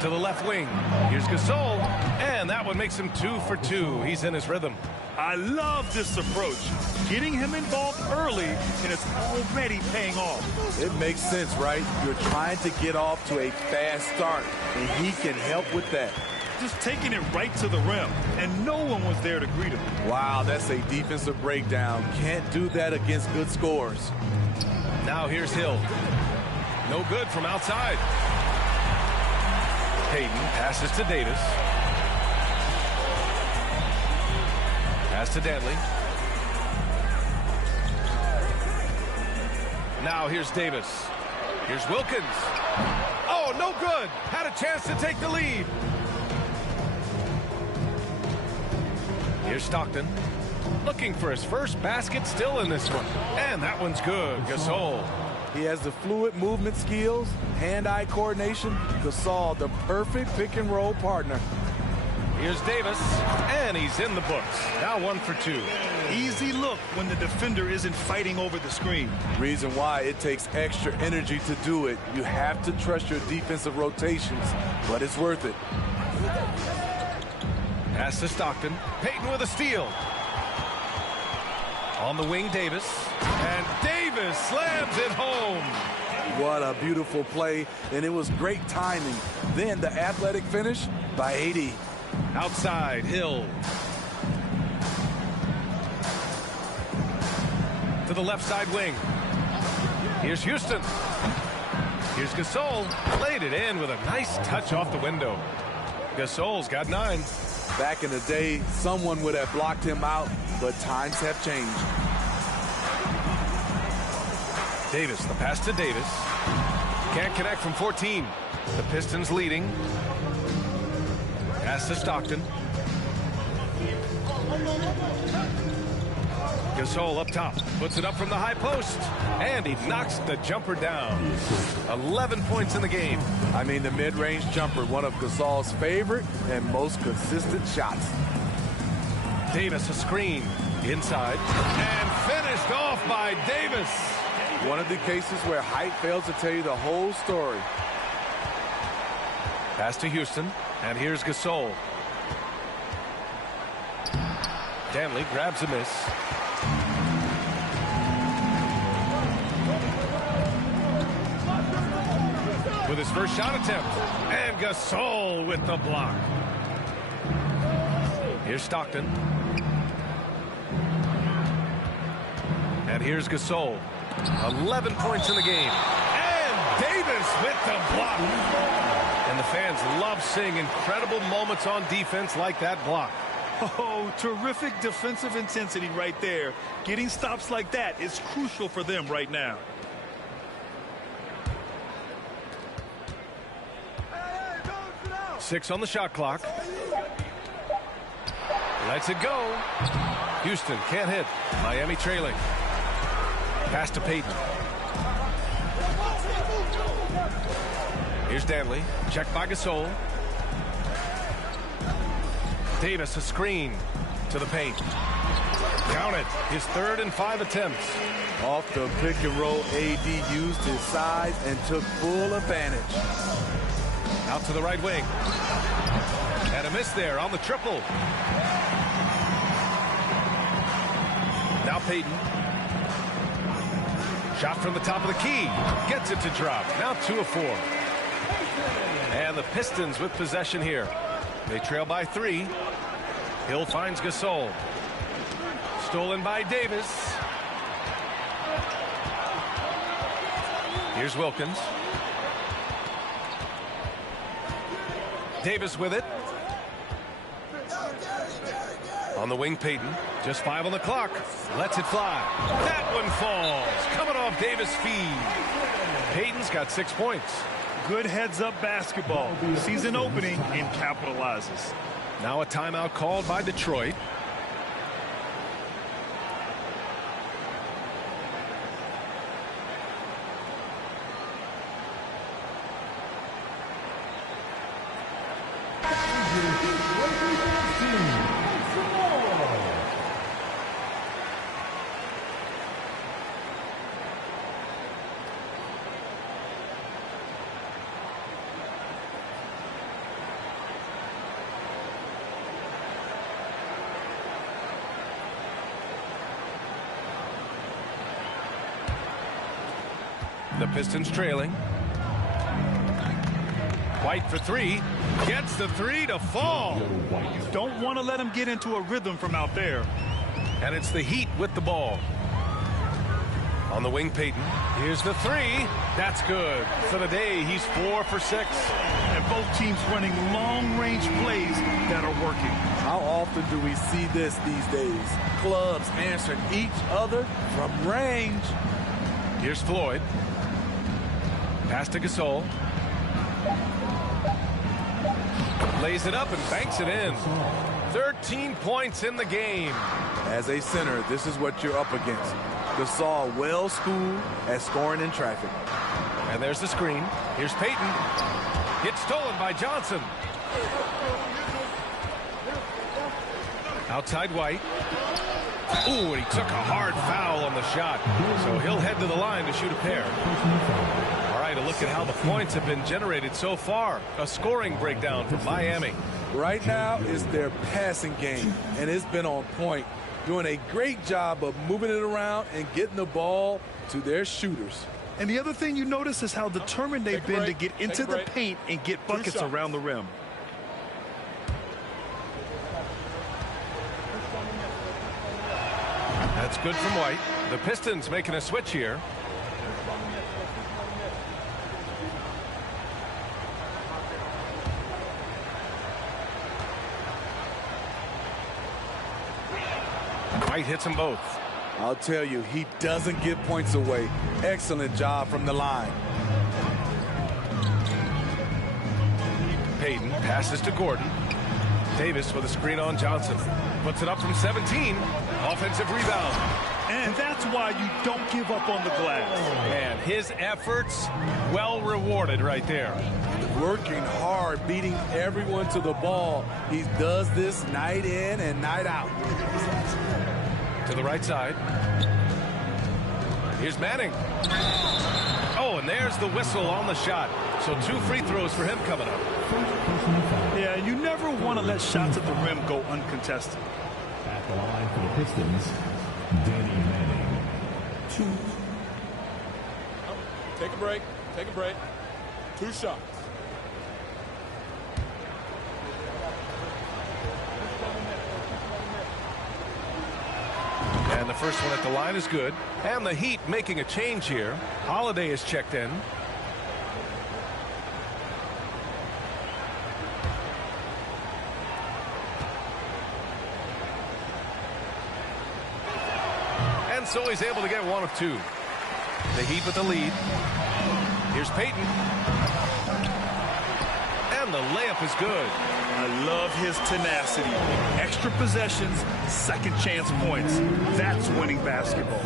to the left wing. Here's Gasol, and that one makes him 2 for 2. He's in his rhythm. I love this approach. Getting him involved early, and it's already paying off. It makes sense, right? You're trying to get off to a fast start, and he can help with that. Just taking it right to the rim, and no one was there to greet him. Wow, that's a defensive breakdown. Can't do that against good scores. Now here's Hill. No good from outside. Payton passes to Davis. Pass to Danley. Now here's Davis. Here's Wilkins. Oh, no good. Had a chance to take the lead. Here's Stockton. Looking for his first basket still in this one. And that one's good. Gasol. He has the fluid movement skills, hand-eye coordination. Gasol, the perfect pick-and-roll partner. Here's Davis, and he's in the books. Now 1 for 2. Easy look when the defender isn't fighting over the screen. Reason why it takes extra energy to do it. You have to trust your defensive rotations, but it's worth it. Pass to Stockton. Payton with a steal. On the wing, Davis. And Davis slams it home. What a beautiful play, and it was great timing. Then the athletic finish by AD. Outside, Hill. To the left side wing. Here's Houston. Here's Gasol. Played it in with a nice touch off the window. Gasol's got 9. Back in the day, someone would have blocked him out, but times have changed. Davis, the pass to Davis. Can't connect from 14. The Pistons leading. Pass to Stockton. Gasol up top, puts it up from the high post, and he knocks the jumper down. 11 points in the game. I mean, the mid-range jumper, one of Gasol's favorite and most consistent shots. Davis, a screen, inside, and finished off by Davis. One of the cases where height fails to tell you the whole story. Pass to Houston, and here's Gasol. Danley grabs a miss. With his first shot attempt, and Gasol with the block. Here's Stockton. And here's Gasol. 11 points in the game. And Davis with the block. And the fans love seeing incredible moments on defense like that block. Oh, terrific defensive intensity right there. Getting stops like that is crucial for them right now. Six on the shot clock. Lets it go. Houston can't hit. Miami trailing. Pass to Payton. Here's Danley. Checked by Gasol. Davis, a screen to the paint. Count it. His 3rd and 5 attempts. Off the pick and roll, AD used his size and took full advantage. Out to the right wing. And a miss there on the triple. Now Payton. Shot from the top of the key. Gets it to drop. Now 2 of 4. And the Pistons with possession here. They trail by 3. Hill finds Gasol. Stolen by Davis. Here's Wilkins. Davis with it. On the wing, Payton. Just 5 on the clock. Lets it fly. That one falls. Coming off Davis' feed. Payton's got 6 points. Good heads-up basketball. Sees an opening and capitalizes. Now a timeout called by Detroit. The Pistons trailing. White for 3. Gets the 3 to fall. Don't want to let him get into a rhythm from out there. And it's the Heat with the ball. On the wing, Payton. Here's the 3. That's good. For the day, he's 4 for 6. And both teams running long-range plays that are working. How often do we see this these days? Clubs answering each other from range. Here's Floyd. Pass to Gasol. Lays it up and banks it in. 13 points in the game. As a center, this is what you're up against. Gasol well-schooled at scoring in traffic. And there's the screen. Here's Payton. It's stolen by Johnson. Outside White. Ooh, and he took a hard foul on the shot. So he'll head to the line to shoot a pair. All right, a look at how the points have been generated so far. A scoring breakdown from Miami. Right now is their passing game, and it's been on point. Doing a great job of moving it around and getting the ball to their shooters. And the other thing you notice is how determined they've been to get into the paint and get buckets around the rim. That's good from White. The Pistons making a switch here. White hits them both. I'll tell you, he doesn't give points away. Excellent job from the line. Payton passes to Gordon. Davis with a screen on Johnson. Puts it up from 17. Offensive rebound. And that's why you don't give up on the glass. And his efforts well rewarded right there. Working hard, beating everyone to the ball. He does this night in and night out. To the right side. Here's Manning. Oh, and there's the whistle on the shot. So 2 free throws for him coming up. Yeah, you never want to let shots at the rim go uncontested. At the line for the Pistons, Danny Manning. 2. Take a break. Take a break. 2 shots. And the first one at the line is good. And the Heat making a change here. Holiday is checked in. And so he's able to get 1 of 2. The Heat with the lead. Here's Payton. And the layup is good. I love his tenacity. Extra possessions, second chance points. That's winning basketball.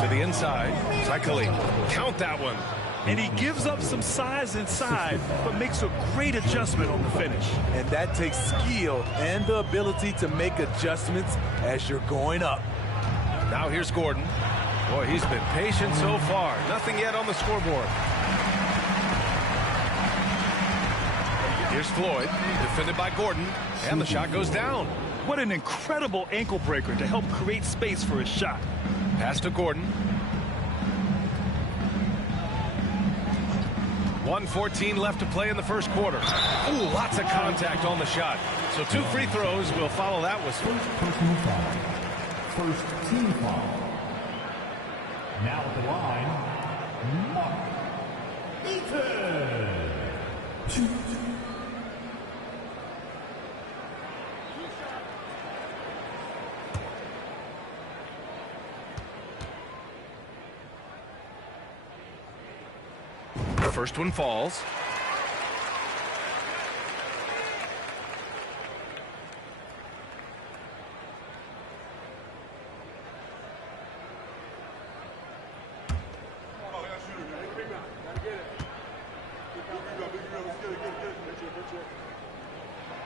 To the inside. Cycling. Count that one. And he gives up some size inside, but makes a great adjustment on the finish. And that takes skill and the ability to make adjustments as you're going up. Now here's Gordon. Boy, he's been patient so far. Nothing yet on the scoreboard. Here's Floyd, defended by Gordon, and the shot goes down. What an incredible ankle breaker to help create space for his shot. Pass to Gordon. 1:14 left to play in the first quarter. Ooh, lots of contact on the shot. So 2 free throws will follow that whistle. Personal foul. First team foul. Now at the line, Mark Eaton. 2. The first one falls.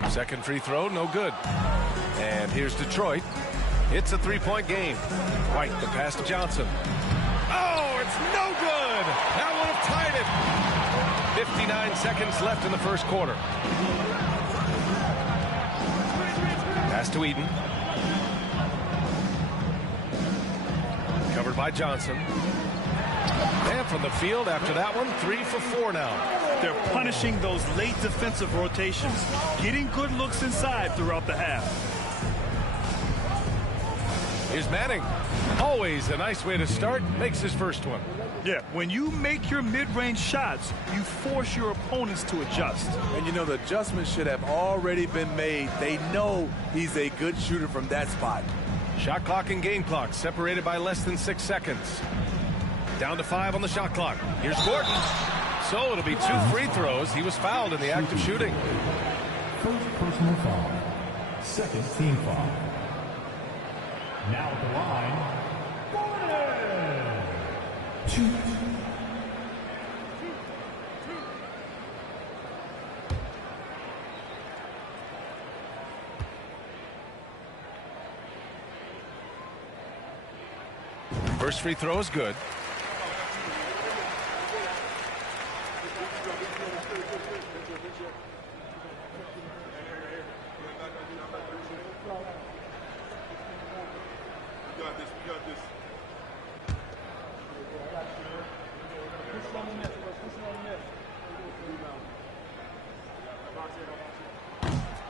Second free throw, no good. And here's Detroit. It's a 3-point game. White, the pass to Johnson. Oh, it's no good. That would have tied it. 59 seconds left in the first quarter. Pass to Eden. Covered by Johnson. And from the field after that one, 3 for 4 now. They're punishing those late defensive rotations, getting good looks inside throughout the half. Here's Manning. Always a nice way to start. Makes his first one. Yeah, when you make your mid-range shots, you force your opponents to adjust. And you know, the adjustment should have already been made. They know he's a good shooter from that spot. Shot clock and game clock separated by less than 6 seconds. Down to 5 on the shot clock. Here's Gordon. So it'll be 2 free throws. He was fouled in the act of shooting. First personal foul. Second team foul. Now at the line, Gordon. 2. First free throw is good.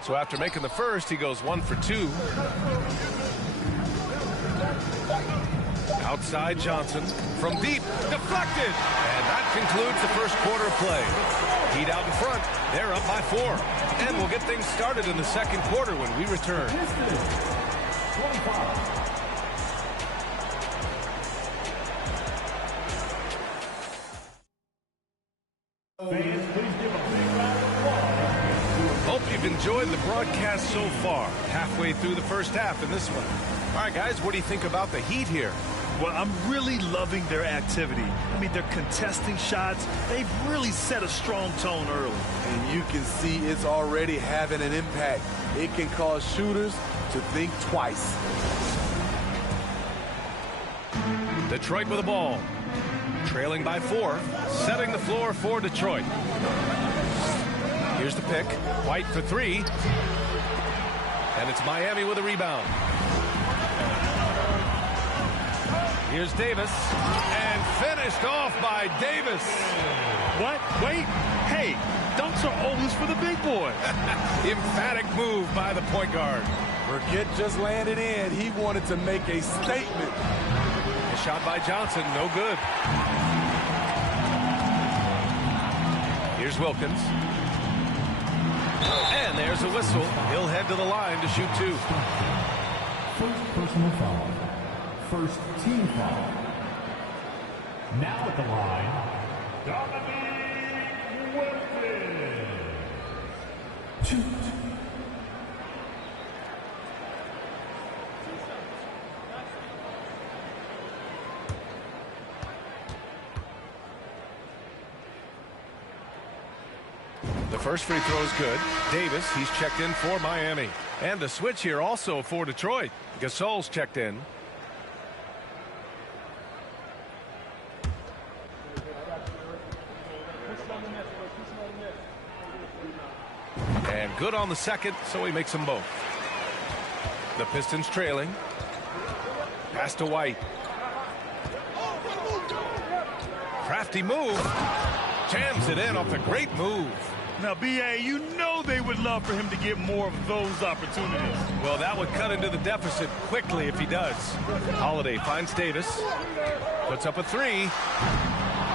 So after making the first, he goes 1 for 2. Outside Johnson from deep, deflected, and that concludes the first quarter of play. Heat out in front, they're up by 4, and we'll get things started in the second quarter when we return. 25. Hope you've enjoyed the broadcast so far. Halfway through the first half in this one. All right, guys, what do you think about the Heat here? Well, I'm really loving their activity. I mean, they're contesting shots. They've really set a strong tone early. And you can see it's already having an impact. It can cause shooters to think twice. Detroit with the ball. Trailing by 4. Setting the floor for Detroit. Here's the pick. White for 3. And it's Miami with a rebound. Here's Davis. And finished off by Davis. What? Wait. Hey, dunks are always for the big boy. Emphatic move by the point guard. Burkett just landed in. He wanted to make a statement. A shot by Johnson. No good. Here's Wilkins. And there's a whistle. He'll head to the line to shoot 2. First personal foul. First team foul. Now at the line, Dominique Wilkins. Shoot. The first free throw is good. Davis, he's checked in for Miami. And the switch here also for Detroit. Gasol's checked in. And good on the second, so he makes them both. The Pistons trailing. Pass to White. Crafty move. Jams it in off a great move. Now, B.A., you know they would love for him to get more of those opportunities. Well, that would cut into the deficit quickly if he does. Holiday finds Davis. Puts up a 3.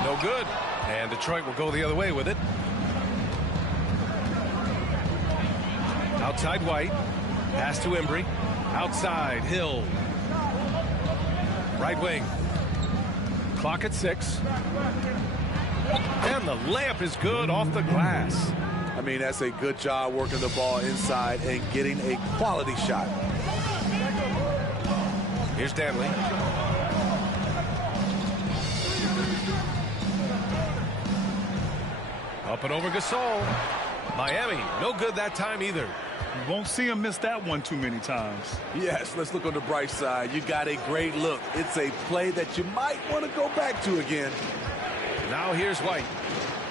No good. And Detroit will go the other way with it. Outside White. Pass to Embry. Outside Hill. Right wing. Clock at 6. And the layup is good off the glass. I mean, that's a good job working the ball inside and getting a quality shot. Here's Danley. Up and over Gasol. Miami, no good that time either. You won't see him miss that one too many times. Yes, let's look on the bright side. You got a great look. It's a play that you might want to go back to again. Now here's White.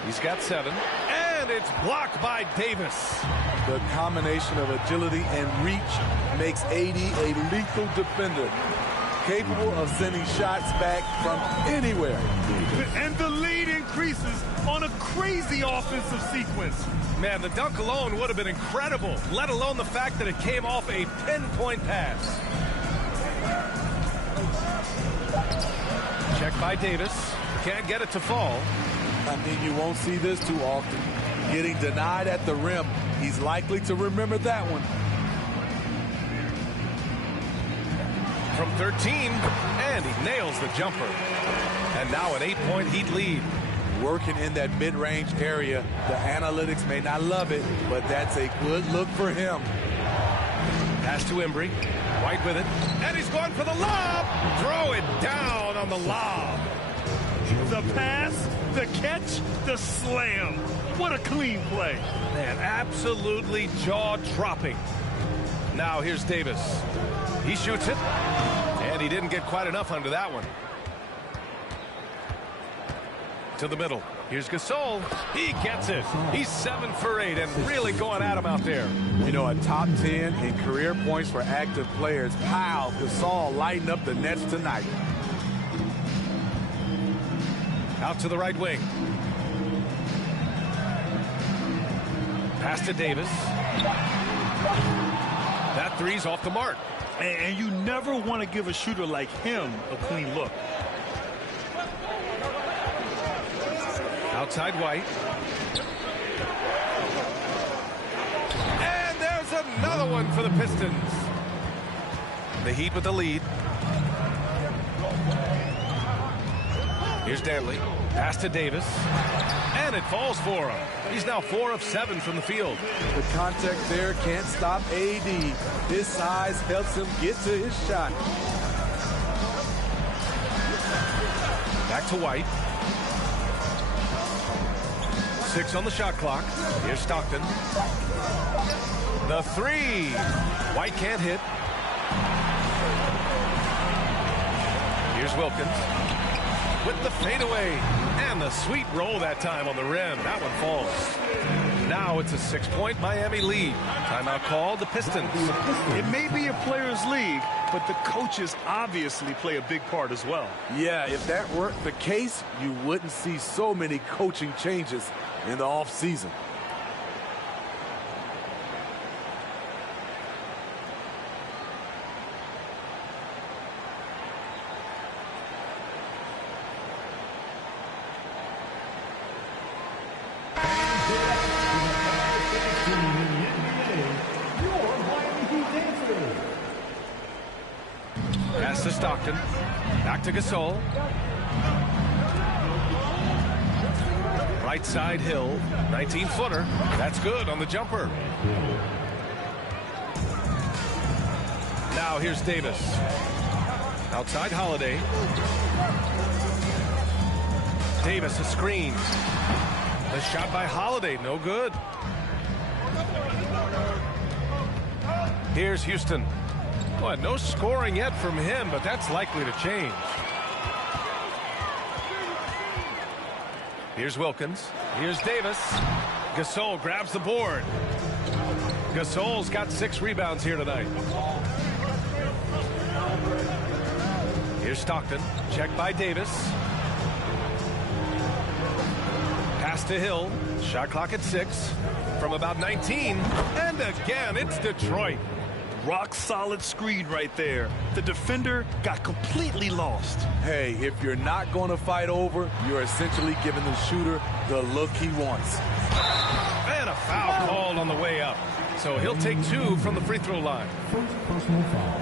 He's got 7. And it's blocked by Davis. The combination of agility and reach makes AD a lethal defender, capable of sending shots back from anywhere. And the lead increases on a crazy offensive sequence. Man, the dunk alone would have been incredible, let alone the fact that it came off a pinpoint pass. Check by Davis. Can't get it to fall. I mean, you won't see this too often. Getting denied at the rim. He's likely to remember that one. From 13, and he nails the jumper. And now an 8-point Heat lead. Working in that mid-range area. The analytics may not love it, but that's a good look for him. Pass to Embry. White with it. And he's going for the lob. Throw it down on the lob. The pass, the catch, the slam. What a clean play. Man, absolutely jaw-dropping. Now here's Davis. He shoots it. And he didn't get quite enough under that one. To the middle. Here's Gasol. He gets it. He's 7 for 8 and really going at him out there. You know, a top 10 in career points for active players. How Gasol lighting up the Nets tonight. Out to the right wing. Pass to Davis. That three's off the mark. And you never want to give a shooter like him a clean look. Outside White. And there's another one for the Pistons. The Heat with the lead. Here's Danley. Pass to Davis. And it falls for him. He's now 4 of 7 from the field. The contact there can't stop AD. His size helps him get to his shot. Back to White. 6 on the shot clock. Here's Stockton. The 3. White can't hit. Here's Wilkins with the fadeaway and the sweet roll that time on the rim. That one falls. Now it's a 6-point Miami lead. Timeout called, the Pistons. It may be a players' league, but the coaches obviously play a big part as well. Yeah, if that weren't the case, you wouldn't see so many coaching changes in the offseason. Pass to Stockton. Back to Gasol. Right side Hill. 19-footer. That's good on the jumper. Now here's Davis. Outside Holiday. Davis a screen. The shot by Holiday. No good. Here's Houston. Boy, no scoring yet from him, but that's likely to change. Here's Wilkins. Here's Davis. Gasol grabs the board. Gasol's got 6 rebounds here tonight. Here's Stockton. Check by Davis. Pass to Hill. Shot clock at 6. From about 19. And again, it's Detroit. Rock solid screen right there. The defender got completely lost. Hey, if you're not going to fight over, you're essentially giving the shooter the look he wants. And a foul called on the way up. So he'll take 2 from the free throw line.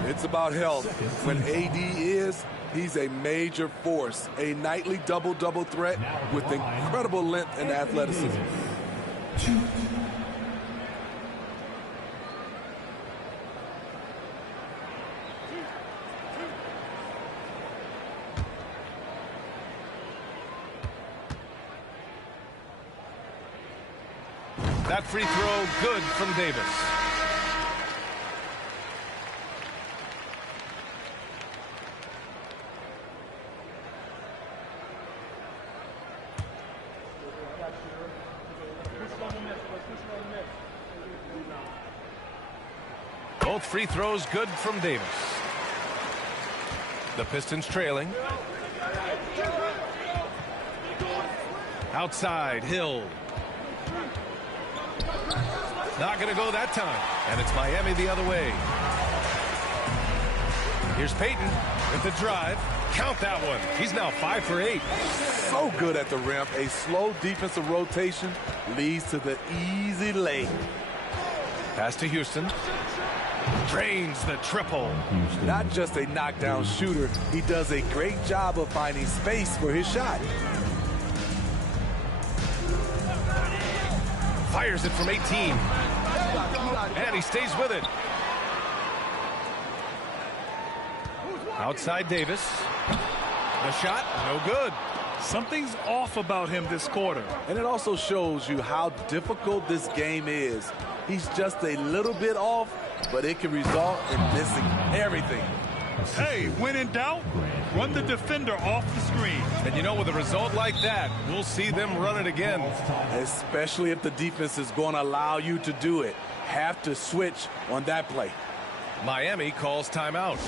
It's about health. When AD is, he's a major force. A nightly double-double threat with incredible length and athleticism. That free throw good from Davis. Both free throws good from Davis. The Pistons trailing. Outside, Hill. Not going to go that time. And it's Miami the other way. Here's Payton with the drive. Count that one. He's now 5 for 8. So good at the rim. A slow defensive rotation leads to the easy lay. Pass to Houston. Drains the triple. Not just a knockdown shooter, he does a great job of finding space for his shot. Fires it from 18. And he stays with it. Outside Davis. The shot, no good. Something's off about him this quarter. And it also shows you how difficult this game is. He's just a little bit off, but it can result in missing everything. Hey, when in doubt, run the defender off the screen. And you know, with a result like that, we'll see them run it again. Especially if the defense is going to allow you to do it. Have to switch on that play. Miami calls timeout.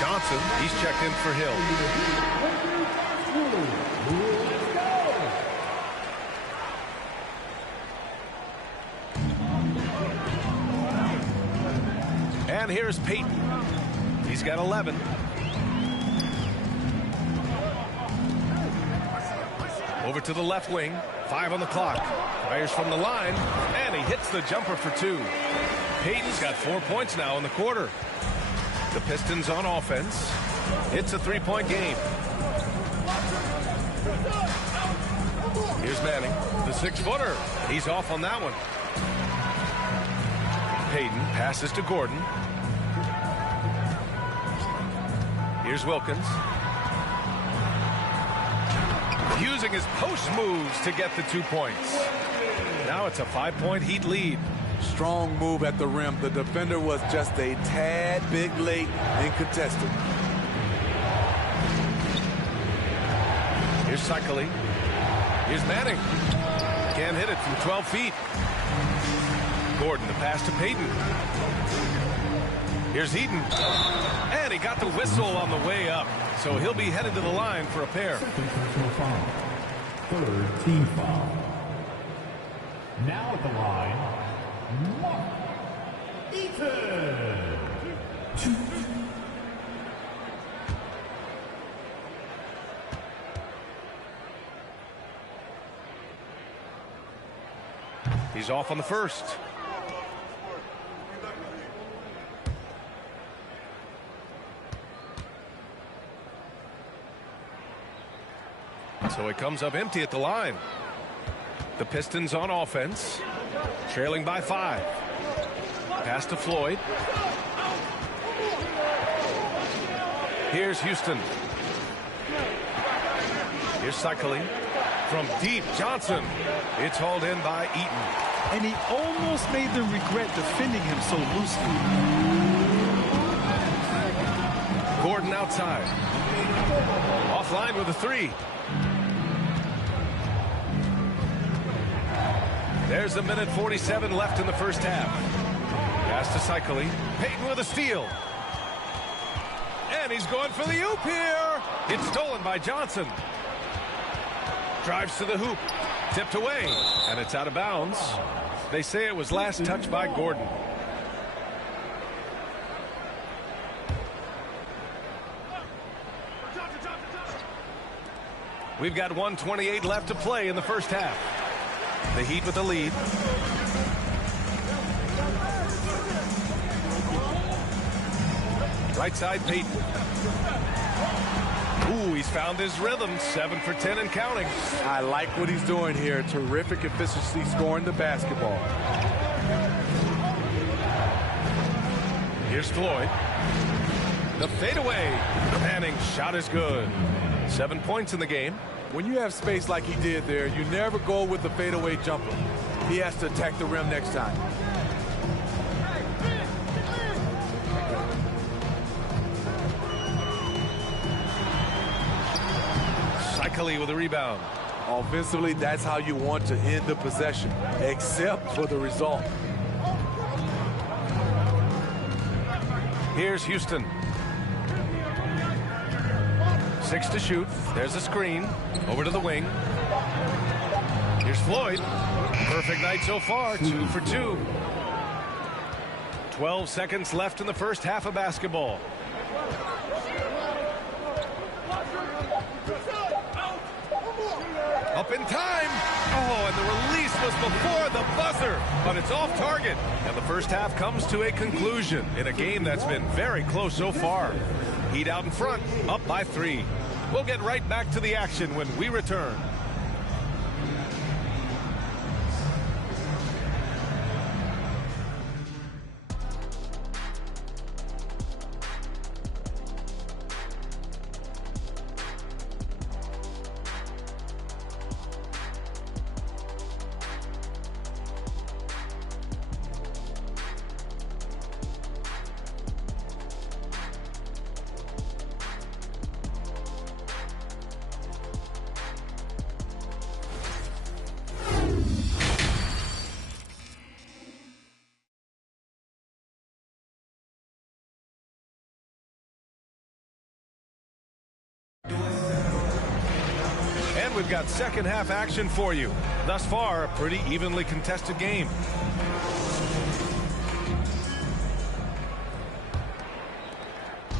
Johnson, he's checked in for Hill. And here's Payton. He's got 11. Over to the left wing. 5 on the clock. Fires from the line. And he hits the jumper for 2. Payton's got 4 points now in the quarter. The Pistons on offense. It's a 3-point game. Here's Manning, the 6-footer. He's off on that one. Payton passes to Gordon. Here's Wilkins. Using his post moves to get the 2 points. Now it's a 5-point Heat lead. Strong move at the rim. The defender was just a tad bit late and contested. Here's Cycli. Here's Manning. Can't hit it from 12 feet. Gordon, the pass to Payton. Here's Heaton. And he got the whistle on the way up. So he'll be headed to the line for a pair. Third team foul. Now at the line, Mark Eaton. He's off on the first. So it comes up empty at the line. The Pistons on offense, trailing by 5. Pass to Floyd. Here's Houston. Here's Cycli. From deep, Johnson. It's hauled in by Eaton. And he almost made them regret defending him so loosely. Gordon outside. Offline with a 3. There's 1:47 left in the first half. Pass to Cycli. Payton with a steal. And he's going for the oop here. It's stolen by Johnson. Drives to the hoop. Tipped away. And it's out of bounds. They say it was last touched by Gordon. We've got 1:28 left to play in the first half. The Heat with the lead. Right side, Payton. Ooh, he's found his rhythm. 7 for 10 and counting. I like what he's doing here. Terrific efficiency scoring the basketball. Here's Floyd. The fadeaway. Manning shot is good. 7 points in the game. When you have space like he did there, you never go with the fadeaway jumper. He has to attack the rim next time. Cycli with a rebound. Offensively, that's how you want to end the possession, except for the result. Here's Houston. 6 to shoot. There's a screen. Over to the wing. Here's Floyd. Perfect night so far. 2 for 2. 12 seconds left in the first half of basketball. Up in time. Oh, and the release was before the buzzer, but it's off target. And the first half comes to a conclusion in a game that's been very close so far. Heat out in front, up by 3. We'll get right back to the action when we return. We've got second half action for you. Thus far, a pretty evenly contested game.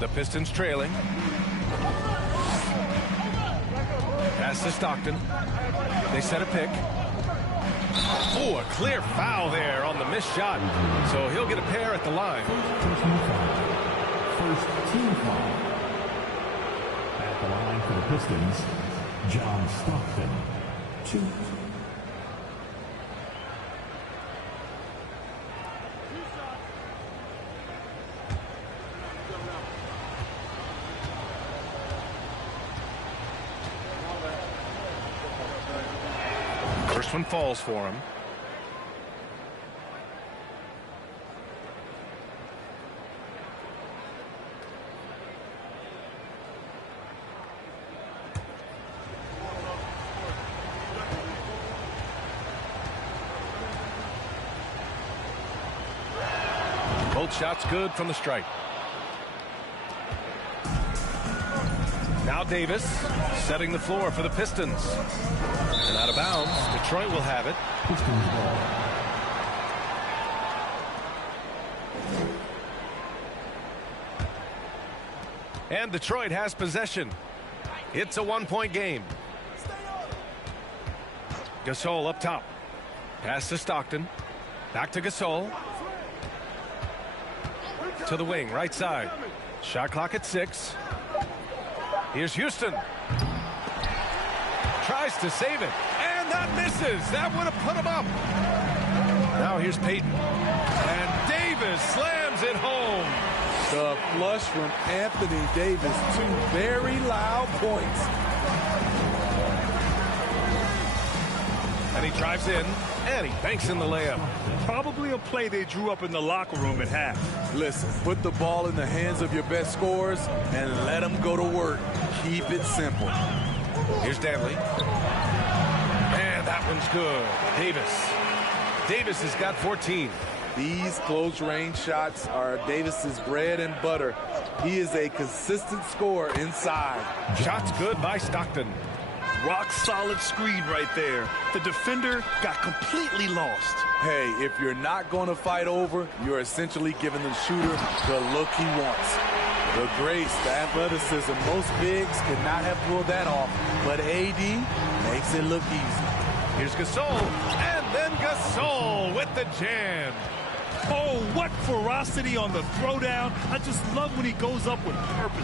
The Pistons trailing. Pass to Stockton. They set a pick. Oh, a clear foul there on the missed shot. So he'll get a pair at the line. First team foul. At the line for the Pistons, John Stockton. 2. First one falls for him. Both shots good from the stripe. Now Davis setting the floor for the Pistons. And out of bounds, Detroit will have it. Pistons ball. And Detroit has possession. It's a one-point game. Gasol up top. Pass to Stockton. Back to Gasol. To the wing, right side. Shot clock at 6. Here's Houston. Tries to save it. And that misses. That would have put him up. Now here's Payton. And Davis slams it home. The flush from Anthony Davis. 2 very loud points. And he drives in. And he banks in the layup. Probably a play they drew up in the locker room at half. Listen, put the ball in the hands of your best scorers and let them go to work. Keep it simple. Here's Danley. And that one's good. Davis has got 14. These close range shots are Davis's bread and butter. He is a consistent scorer inside. Shots good by Stockton. Rock solid screen right there. The defender got completely lost. Hey, if you're not going to fight over, you're essentially giving the shooter the look he wants. The grace, the athleticism, most bigs could not have pulled that off, but AD makes it look easy. Here's Gasol, and then Gasol with the jam. Oh, what ferocity on the throwdown. I just love when he goes up with purpose.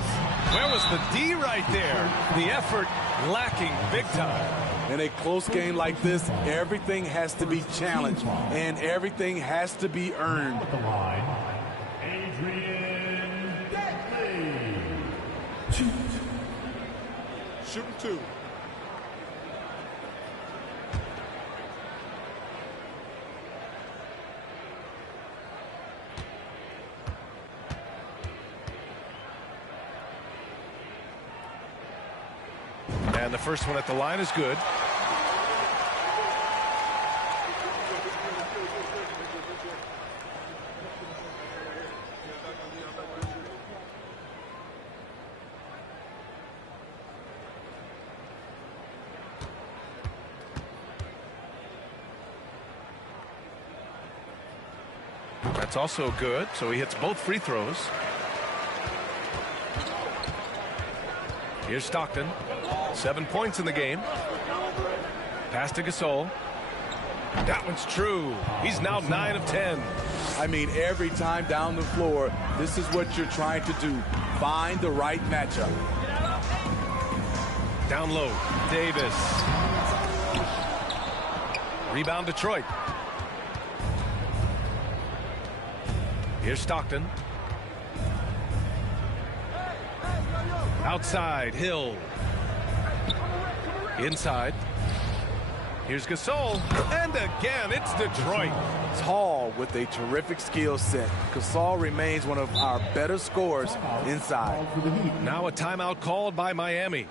Where was the D right there? The effort lacking big time. In a close game like this, everything has to be challenged, and everything has to be earned. At the line, Adrian Dantley. Shooting 2. And the first one at the line is good. That's also good, so he hits both free throws. Here's Stockton. 7 points in the game. Pass to Gasol. That one's true. He's now 9 of 10. I mean, every time down the floor, this is what you're trying to do. Find the right matchup. Down low, Davis. Rebound Detroit. Here's Stockton. Outside, Hill. Inside. Here's Gasol. And again, it's Detroit. Tall with a terrific skill set. Gasol remains one of our better scorers inside. Now a timeout called by Miami.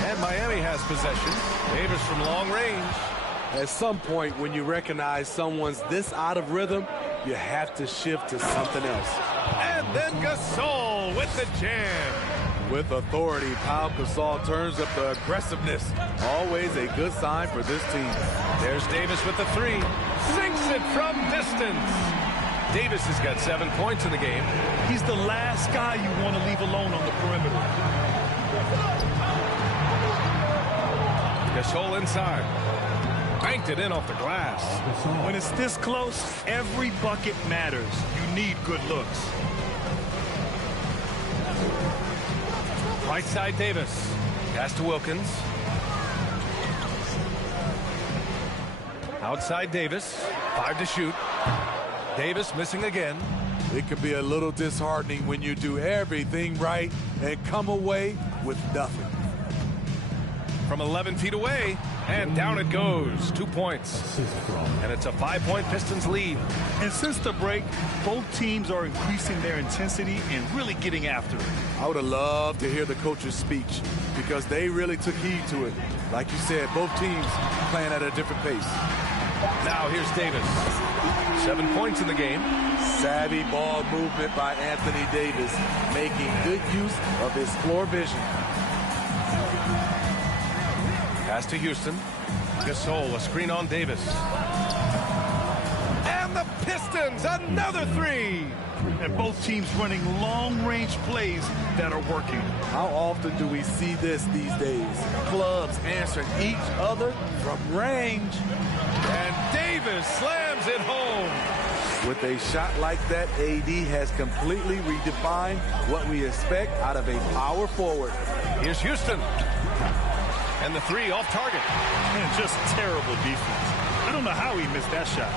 And Miami has possession. Davis from long range. At some point, when you recognize someone's this out of rhythm, you have to shift to something else. And then Gasol with the jam. With authority, Pau Gasol turns up the aggressiveness. Always a good sign for this team. There's Davis with the three. Sinks it from distance. Davis has got 7 points in the game. He's the last guy you want to leave alone on the perimeter. Gasol inside. Banked it in off the glass. When it's this close, every bucket matters. You need good looks. Right side Davis. Pass to Wilkins. Outside Davis. 5 to shoot. Davis missing again. It could be a little disheartening when you do everything right and come away with nothing. From 11 feet away, and down it goes. 2 points. And it's a 5-point Pistons lead. And since the break, both teams are increasing their intensity and really getting after it. I would have loved to hear the coach's speech because they really took heed to it. Like you said, both teams playing at a different pace. Now here's Davis. 7 points in the game. Savvy ball movement by Anthony Davis, making good use of his floor vision. Pass to Houston. Gasol, a screen on Davis. And the Pistons, another three. And both teams running long-range plays that are working. How often do we see this these days? Clubs answering each other from range. And Davis slams it home. With a shot like that, AD has completely redefined what we expect out of a power forward. Here's Houston. And the three off target. Man, just terrible defense. I don't know how he missed that shot.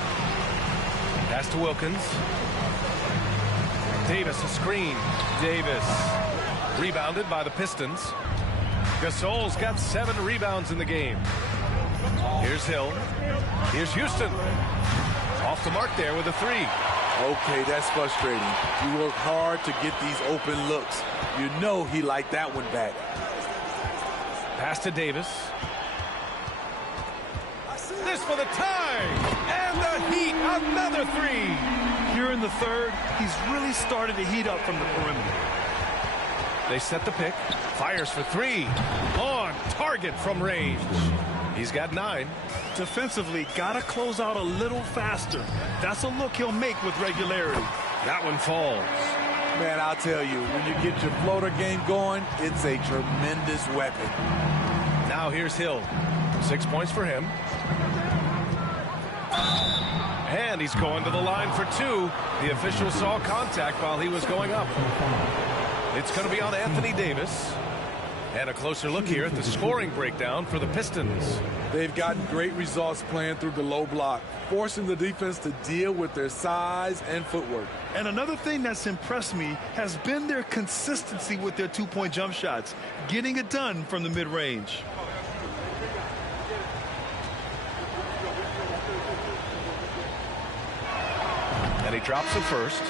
Pass to Wilkins. Davis a screen. Davis rebounded by the Pistons. Gasol's got 7 rebounds in the game. Here's Hill. Here's Houston. Off the mark there with a three. Okay, that's frustrating. You work hard to get these open looks. You know he liked that one back. Pass to Davis. This for the tie. And the Heat, another three. Here in the third, he's really started to heat up from the perimeter. They set the pick. Fires for three. On target from range. He's got 9. Defensively, got to close out a little faster. That's a look he'll make with regularity. That one falls. Man, I'll tell you, when you get your floater game going, it's a tremendous weapon. Now here's Hill. 6 points for him. And he's going to the line for 2. The official saw contact while he was going up. It's going to be on Anthony Davis. And a closer look here at the scoring breakdown for the Pistons. They've gotten great results playing through the low block, forcing the defense to deal with their size and footwork. And another thing that's impressed me has been their consistency with their two-point jump shots, getting it done from the mid-range. And he drops it first.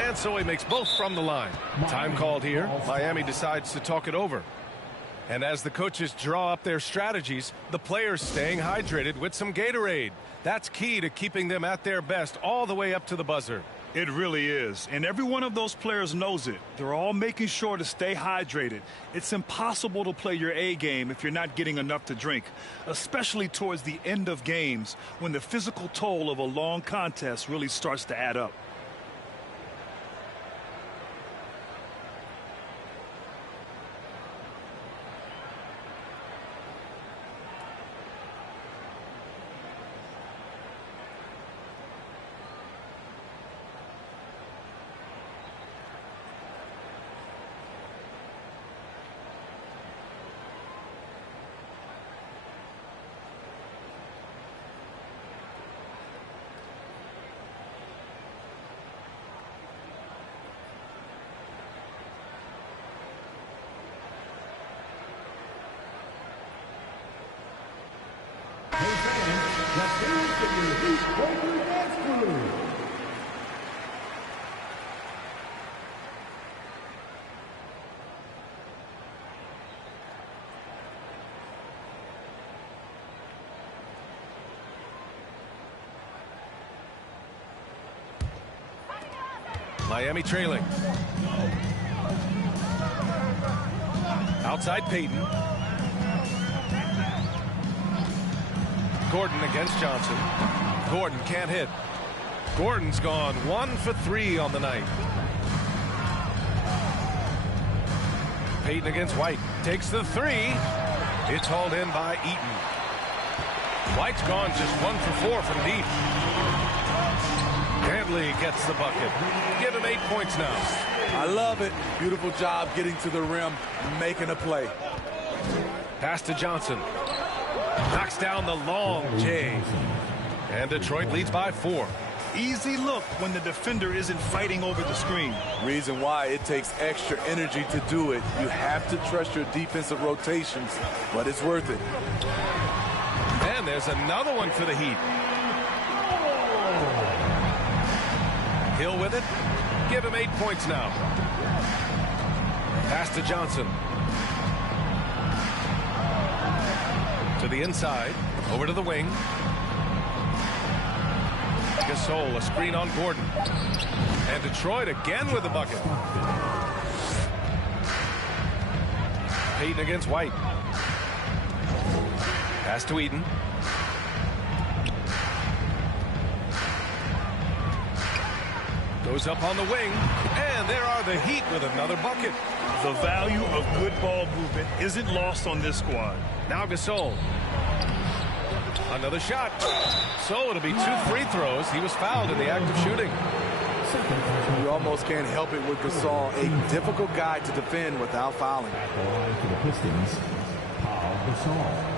And so he makes both from the line. Time called here. Miami decides to talk it over. And as the coaches draw up their strategies, the players staying hydrated with some Gatorade. That's key to keeping them at their best all the way up to the buzzer. It really is. And every one of those players knows it. They're all making sure to stay hydrated. It's impossible to play your A game if you're not getting enough to drink, especially towards the end of games when the physical toll of a long contest really starts to add up. Miami trailing. Outside Payton. Gordon against Johnson. Gordon can't hit. Gordon's gone 1 for 3 on the night. Payton against White. Takes the 3. It's hauled in by Eaton. White's gone just 1 for 4 from deep. Handley gets the bucket. Give him 8 points now. I love it. Beautiful job getting to the rim, making a play. Pass to Johnson. Knocks down the long J. And Detroit leads by 4. Easy look when the defender isn't fighting over the screen. Reason why it takes extra energy to do it. You have to trust your defensive rotations, but it's worth it. And there's another one for the Heat. Hill with it. Give him 8 points now. Pass to Johnson. To the inside. Over to the wing. Gasol, a screen on Gordon. And Detroit again with the bucket. Payton against White. Pass to Eaton. Goes up on the wing, and there are the Heat with another bucket. The value of good ball movement isn't lost on this squad. Now Gasol. Another shot. So it'll be 2 free throws. He was fouled in the act of shooting. You almost can't help it with Gasol, a difficult guy to defend without fouling. At the line for the Pistons, Paul Gasol.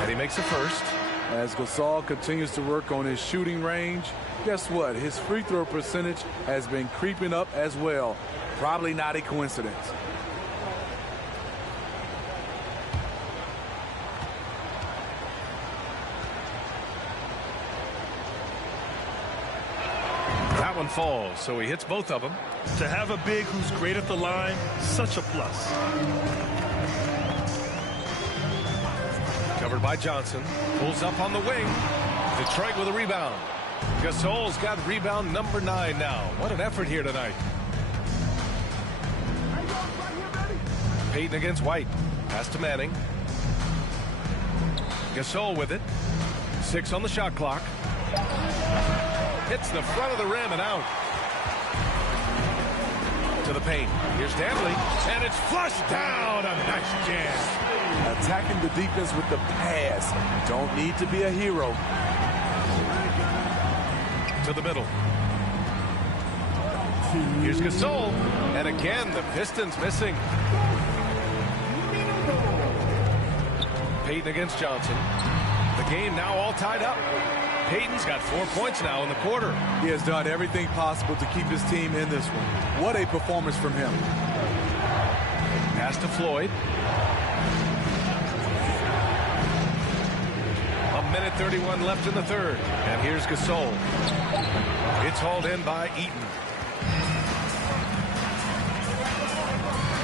And he makes the first. As Gasol continues to work on his shooting range, guess what? His free throw percentage has been creeping up as well. Probably not a coincidence. That one falls, so he hits both of them. To have a big who's great at the line, such a plus. Covered by Johnson. Pulls up on the wing. Detroit with a rebound. Gasol's got rebound number 9 now. What an effort here tonight. Payton against White. Pass to Manning. Gasol with it. 6 on the shot clock. Hits the front of the rim and out. To the paint. Here's Danley. And it's flushed down. A nice jam. Attacking the defense with the pass. Don't need to be a hero. To the middle. Here's Gasol. And again, the Pistons missing. Payton against Johnson. The game now all tied up. Payton's got 4 points now in the quarter. He has done everything possible to keep his team in this one. What a performance from him. Pass to Floyd. 1:31 left in the third. And here's Gasol. It's hauled in by Eaton.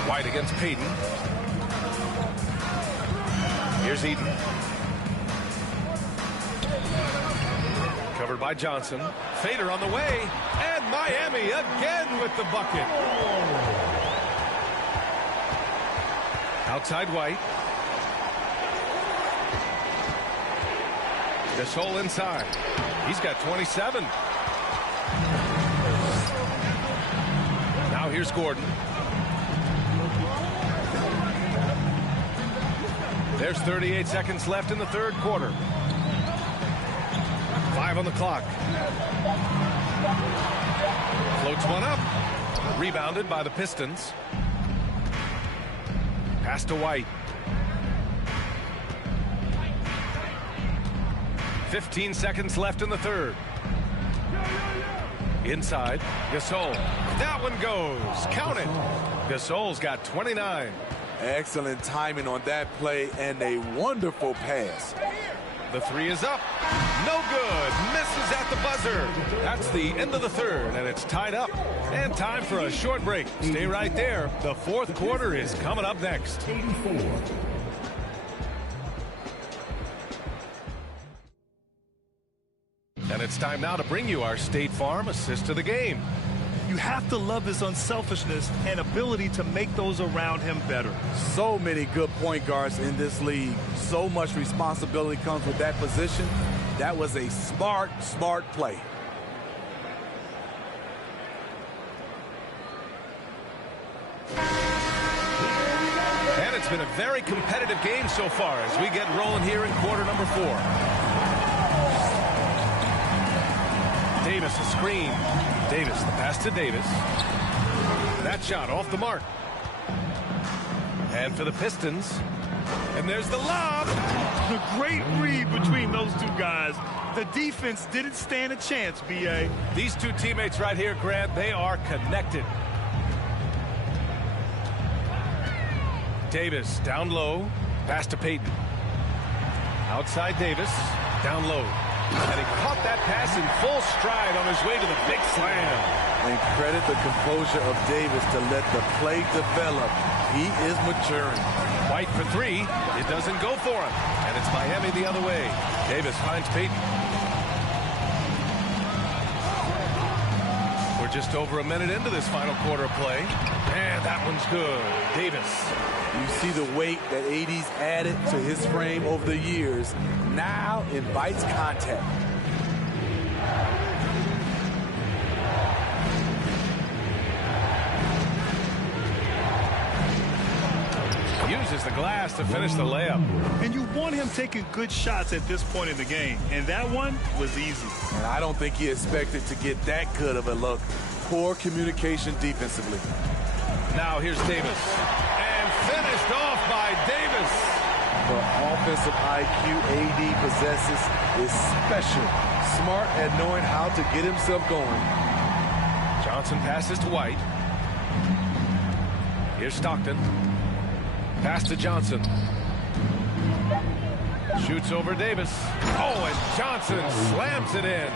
White against Payton. Here's Eaton. Covered by Johnson. Fader on the way. And Miami again with the bucket. Outside White. Gasol inside. He's got 27. Now here's Gordon. There's 38 seconds left in the third quarter. 5 on the clock. Floats one up. Rebounded by the Pistons. Pass to White. 15 seconds left in the third. Inside, Gasol. That one goes. Count it. Gasol's got 29. Excellent timing on that play and a wonderful pass. The three is up. No good. Misses at the buzzer. That's the end of the third, and it's tied up. And time for a short break. Stay right there. The fourth quarter is coming up next. 84. And it's time now to bring you our State Farm assist to the game. You have to love his unselfishness and ability to make those around him better. So many good point guards in this league. So much responsibility comes with that position. That was a smart play. And it's been a very competitive game so far as we get rolling here in quarter number 4. Davis a screen. Davis, the pass to Davis. That shot off the mark. And for the Pistons. And there's the lob. The great read between those two guys. The defense didn't stand a chance, B.A. These two teammates right here, Grant, they are connected. Davis down low. Pass to Payton. Outside Davis. Down low. And he caught that pass in full stride on his way to the big slam. And credit the composure of Davis to let the play develop. He is maturing. White for three. It doesn't go for him. And it's Miami the other way. Davis finds Payton. We're just over a minute into this final quarter of play. And that one's good. Davis. You see the weight that AD's added to his frame over the years. Now invites contact. Uses the glass to finish the layup. And you want him taking good shots at this point in the game. And that one was easy. And I don't think he expected to get that good of a look. Poor communication defensively. Now here's Davis. And finished off by Davis. The offensive IQ AD possesses is special. Smart at knowing how to get himself going. Johnson passes to White. Here's Stockton. Pass to Johnson. Shoots over Davis. Oh, and Johnson slams it in.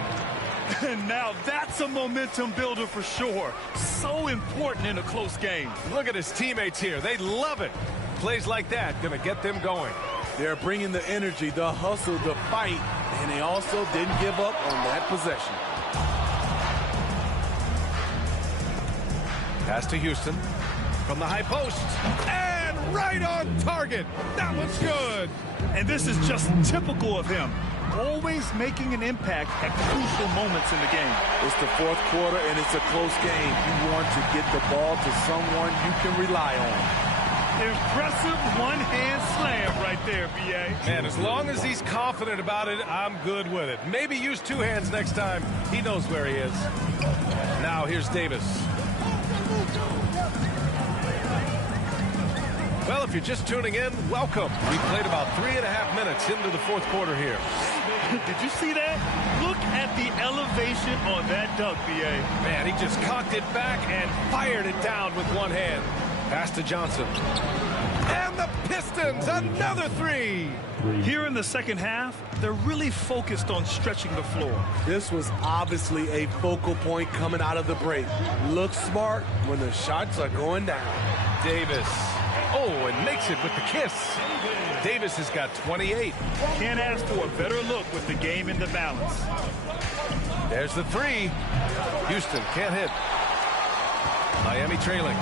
And now that's a momentum builder for sure. So important in a close game. Look at his teammates here. They love it. Plays like that going to get them going. They're bringing the energy, the hustle, the fight, and they also didn't give up on that possession. Pass to Houston from the high post. And right on target. That one's good. And this is just typical of him. Always making an impact at crucial moments in the game. It's the fourth quarter, and it's a close game. You want to get the ball to someone you can rely on. Impressive one-hand slam right there, B.A. Man, as long as he's confident about it, I'm good with it. Maybe use two hands next time. He knows where he is. Now here's Davis. Well, if you're just tuning in, welcome. We played about 3.5 minutes into the fourth quarter here. Did you see that? Look at the elevation on that dunk, B.A. Man, he just cocked it back and fired it down with one hand. Pass to Johnson. And the Pistons, another three. Here in the second half, they're really focused on stretching the floor. This was obviously a focal point coming out of the break. Look smart when the shots are going down. Davis. Oh, and makes it with the kiss. Davis has got 28. Can't ask for a better look with the game in the balance. There's the three. Houston can't hit. Miami trailing.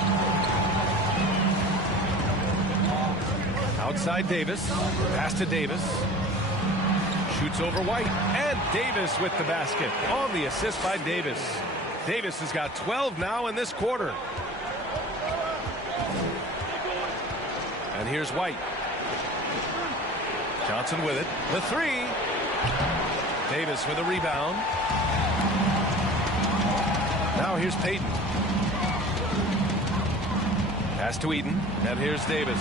Outside Davis. Pass to Davis. Shoots over White. And Davis with the basket. On the assist by Davis. Davis has got 12 now in this quarter. And here's White. Johnson with it. The three. Davis with a rebound. Now here's Payton. Pass to Eden. And here's Davis.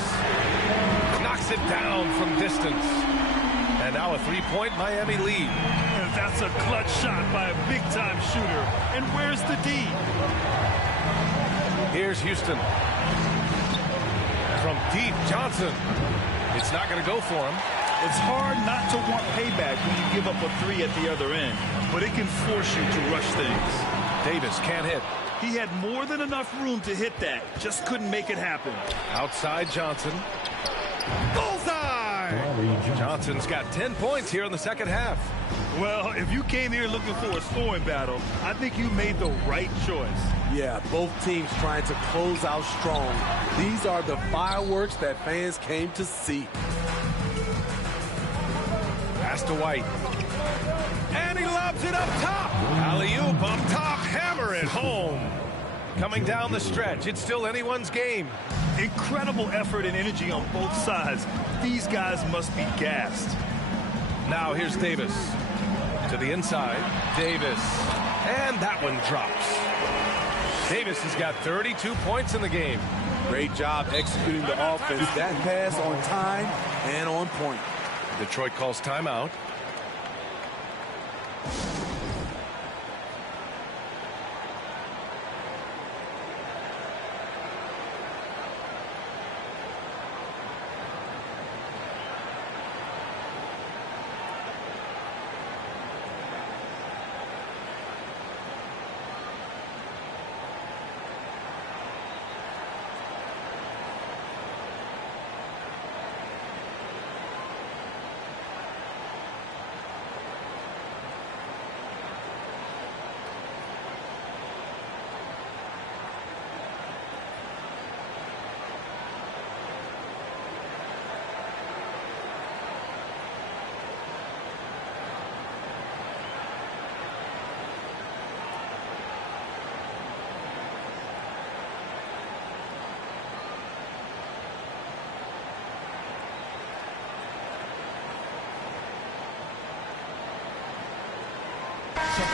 Knocks it down from distance. And now a three-point Miami lead. that's a clutch shot by a big-time shooter. And where's the D? Here's Houston. From deep, Johnson. It's not going to go for him. It's hard not to want payback when you give up a three at the other end, but it can force you to rush things. Davis can't hit. He had more than enough room to hit that, just couldn't make it happen. Outside Johnson. Bullseye! Johnson's got 10 points here in the second half. Well, if you came here looking for a scoring battle, I think you made the right choice. Yeah, both teams trying to close out strong. These are the fireworks that fans came to see. Pass to White. And he lobs it up top. Alley-oop up top. Hammer it home. Coming down the stretch. It's still anyone's game. Incredible effort and energy on both sides. These guys must be gassed. Now here's Davis. To the inside. Davis. And that one drops. Davis has got 32 points in the game. Great job executing the offense. That pass on time and on point. Detroit calls timeout.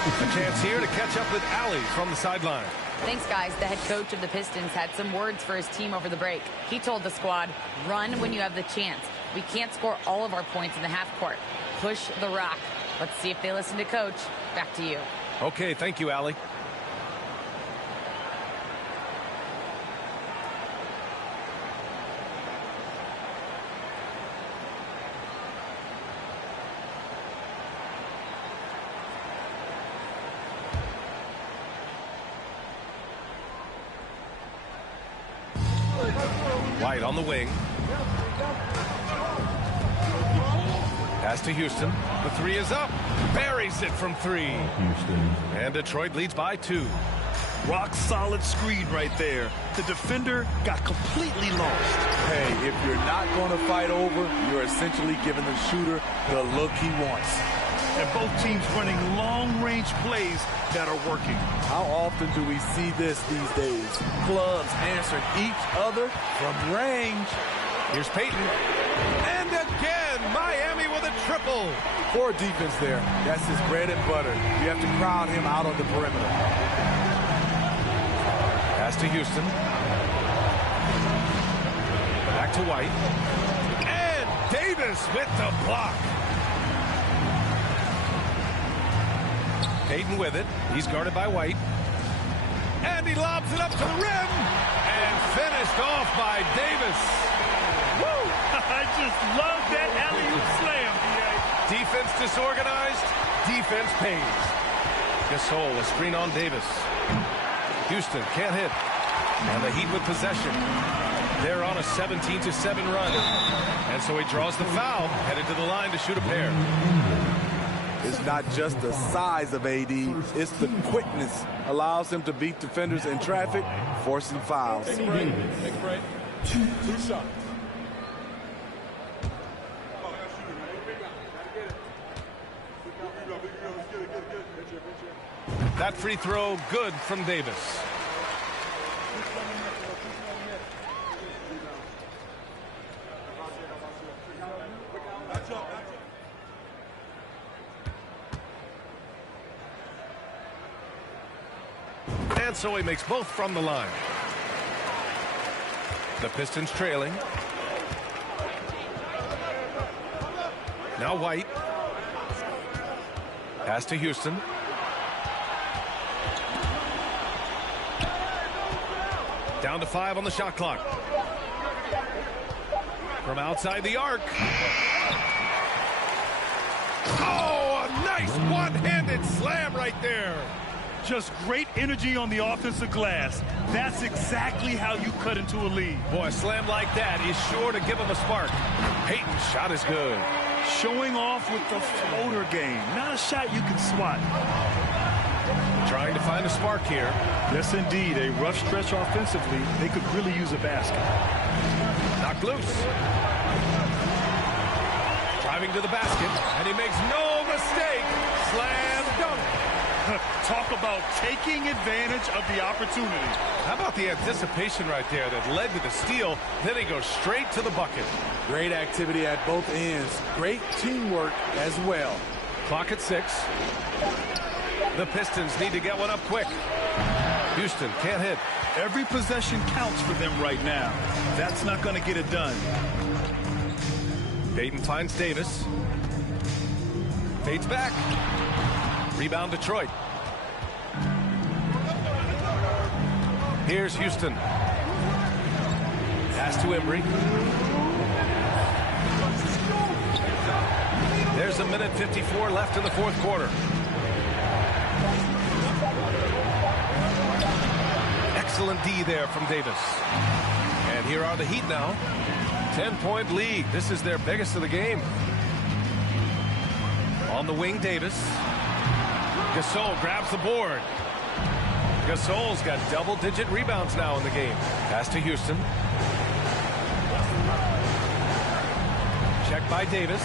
A chance here to catch up with Allie from the sideline. Thanks, guys. The head coach of the Pistons had some words for his team over the break. He told the squad, run when you have the chance. We can't score all of our points in the half court. Push the rock. Let's see if they listen to coach. Back to you. Okay, thank you, Allie. White on the wing. Pass to Houston. The three is up. Buries it from three. Houston. And Detroit leads by 2. Rock solid screen right there. The defender got completely lost. Hey, if you're not going to fight over, you're essentially giving the shooter the look he wants. And both teams running long-range plays that are working. How often do we see this these days? Clubs answering each other from range. Here's Payton. And again, Miami with a triple. Poor defense there. That's his bread and butter. You have to crowd him out on the perimeter. Pass to Houston. Back to White. And Davis with the block. Payton with it. He's guarded by White. And he lobs it up to the rim. And finished off by Davis. Woo! I just love that alley-oop slam. Defense disorganized. Defense pays. Gasol, a screen on Davis. Houston can't hit. And the Heat with possession. They're on a 17-7 run. And so he draws the foul. Headed to the line to shoot a pair. It's not just the size of AD, it's the quickness. Allows him to beat defenders in traffic, forcing fouls. Take a break. Take a break. Two shots. That free throw good from Davis. And so he makes both from the line. The Pistons trailing. Now White. Pass to Houston. Down to 5 on the shot clock. From outside the arc. Oh, a nice one-handed slam right there. Just great energy on the offensive glass. That's exactly how you cut into a lead. Boy, a slam like that is sure to give him a spark. Payton's shot is good. Showing off with the floater game. Not a shot you can swat. Trying to find a spark here. Yes, indeed. A rough stretch offensively. They could really use a basket. Knocked loose. Driving to the basket, and he makes no mistake. Slam dunk. Talk about taking advantage of the opportunity. How about the anticipation right there that led to the steal? Then he goes straight to the bucket. Great activity at both ends. Great teamwork as well. Clock at 6. The Pistons need to get one up quick. Houston can't hit. Every possession counts for them right now. That's not going to get it done. Payton finds Davis. Fades back. Rebound Detroit. Here's Houston. Pass to Embry. There's 1:54 left in the fourth quarter. Excellent D there from Davis. And here are the Heat now. 10-point lead. This is their biggest of the game. On the wing, Davis. Gasol grabs the board. Gasol's got double-digit rebounds now in the game. Pass to Houston. Check by Davis.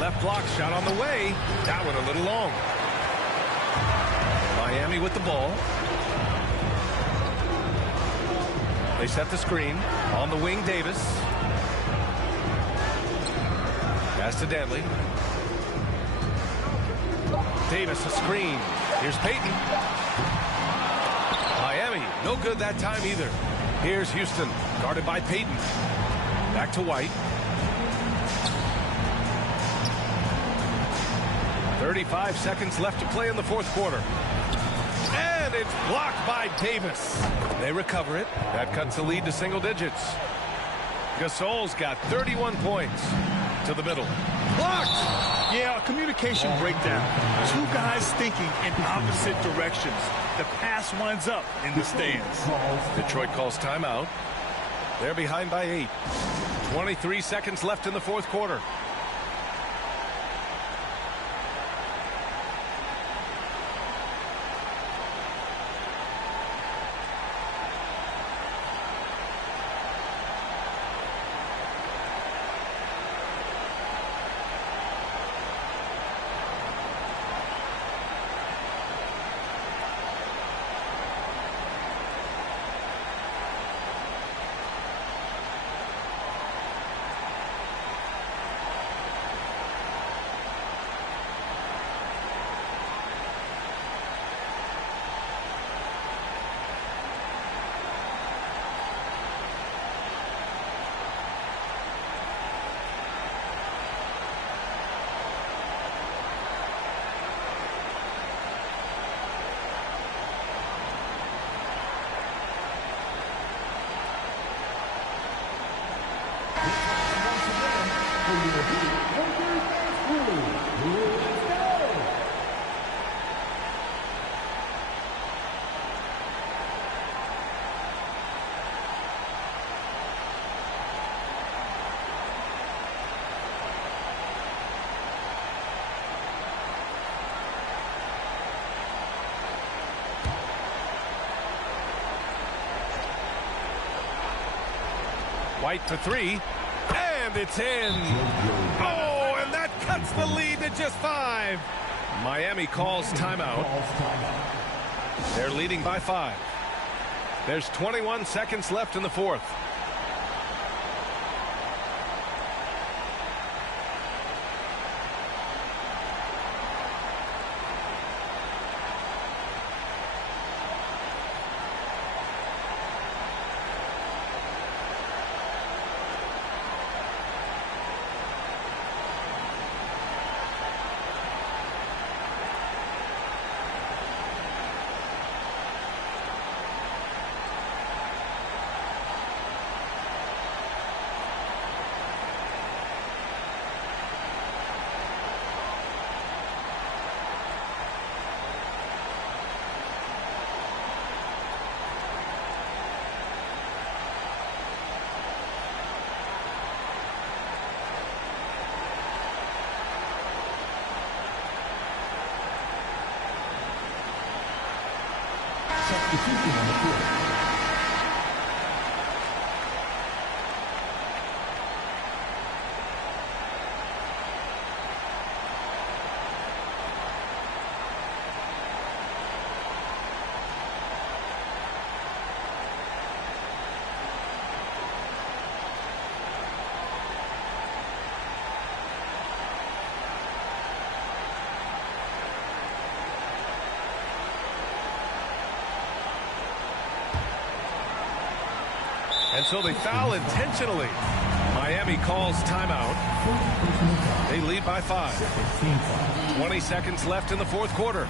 Left block shot on the way. That one a little long. Miami with the ball. They set the screen. On the wing, Davis. Pass to Dantley. Davis a screen. Here's Payton. Miami, no good that time either. Here's Houston, guarded by Payton. Back to White. 35 seconds left to play in the fourth quarter. And it's blocked by Davis. They recover it. That cuts the lead to single digits. Gasol's got 31 points. To the middle. Blocked! Yeah, communication breakdown. Two guys thinking in opposite directions. The pass winds up in the stands. Detroit calls timeout. They're behind by 8. 23 seconds left in the fourth quarter. White for 3, and it's in. Oh, and that cuts the lead to just 5. Miami calls timeout. They're leading by 5. There's 21 seconds left in the fourth. Substitution on the field. And so they foul intentionally. Miami calls timeout. They lead by 5. 20 seconds left in the fourth quarter.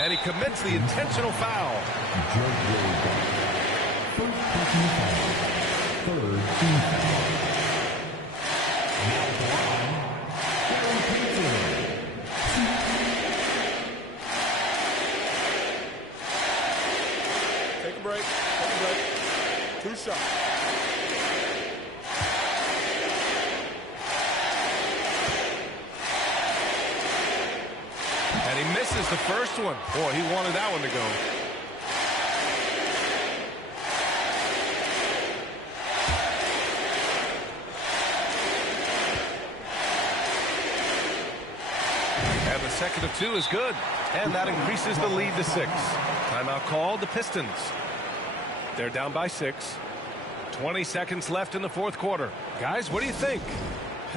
And he commits the intentional foul. First personal foul. Third team foul. Now at the line, Gary Payton. Take a break. Take a break. 2 shots. And he misses the first one. Boy, he wanted that one to go. And the second of 2 is good. And that increases the lead to 6. Timeout called, the Pistons. They're down by 6. 20 seconds left in the fourth quarter. Guys, what do you think?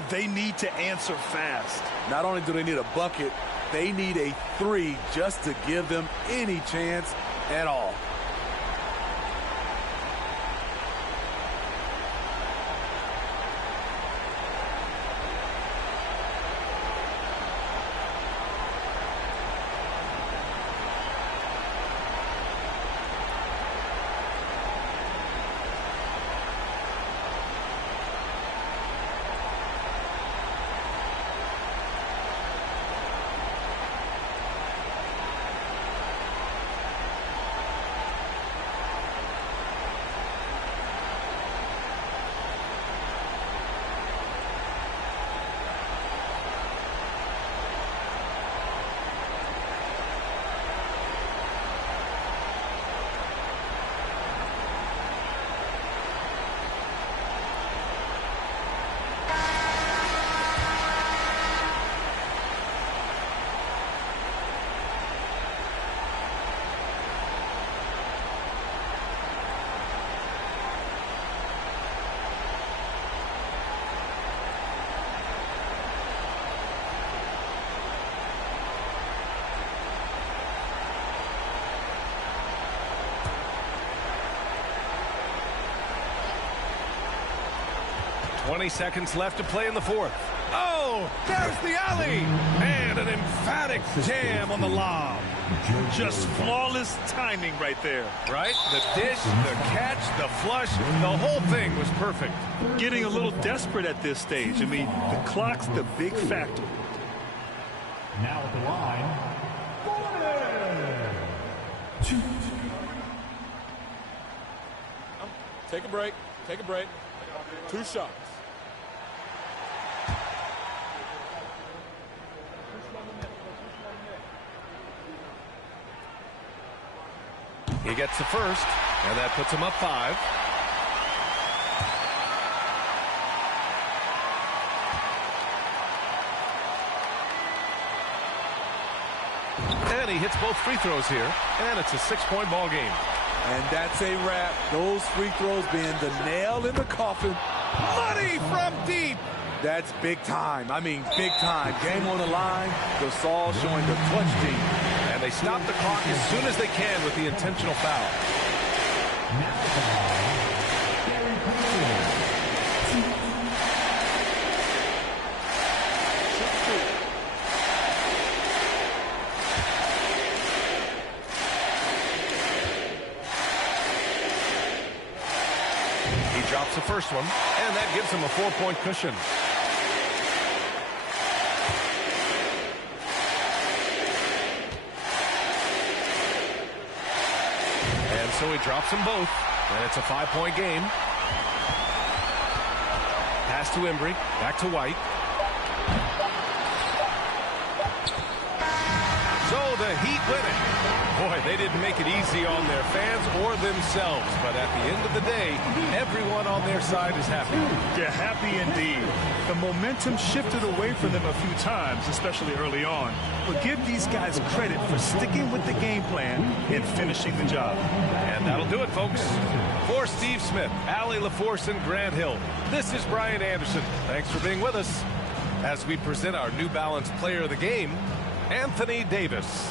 They need to answer fast. Not only do they need a bucket, they need a 3 just to give them any chance at all. Twenty seconds left to play in the fourth. Oh, there's the alley. And an emphatic jam on the lob. Just flawless timing right there. Right? The dish, the catch, the flush, the whole thing was perfect. Getting a little desperate at this stage. I mean, the clock's the big factor. Now at the line, Gordon. Take a break. Take a break. 2 shots. He gets the first, and that puts him up 5. And he hits both free throws here, and it's a 6-point ball game. And that's a wrap. Those free throws being the nail in the coffin. Money from deep. That's big time. I mean, big time. Game on the line. Gasol showing the clutch team. And they stop the clock as soon as they can with the intentional foul. He drops the first one, and that gives him a 4-point cushion. So he drops them both, and it's a 5-point game. Pass to Embry, back to White. So the Heat win it. Boy, they didn't make it easy on their fans or themselves, but at the end of the day, everyone on their side is happy. They're happy indeed. The momentum shifted away from them a few times, especially early on. But give these guys credit for sticking with the game plan and finishing the job. And that'll do it, folks. For Steve Smith, Allie LaForce, and Grant Hill, this is Brian Anderson. Thanks for being with us as we present our New Balance Player of the Game, Anthony Davis.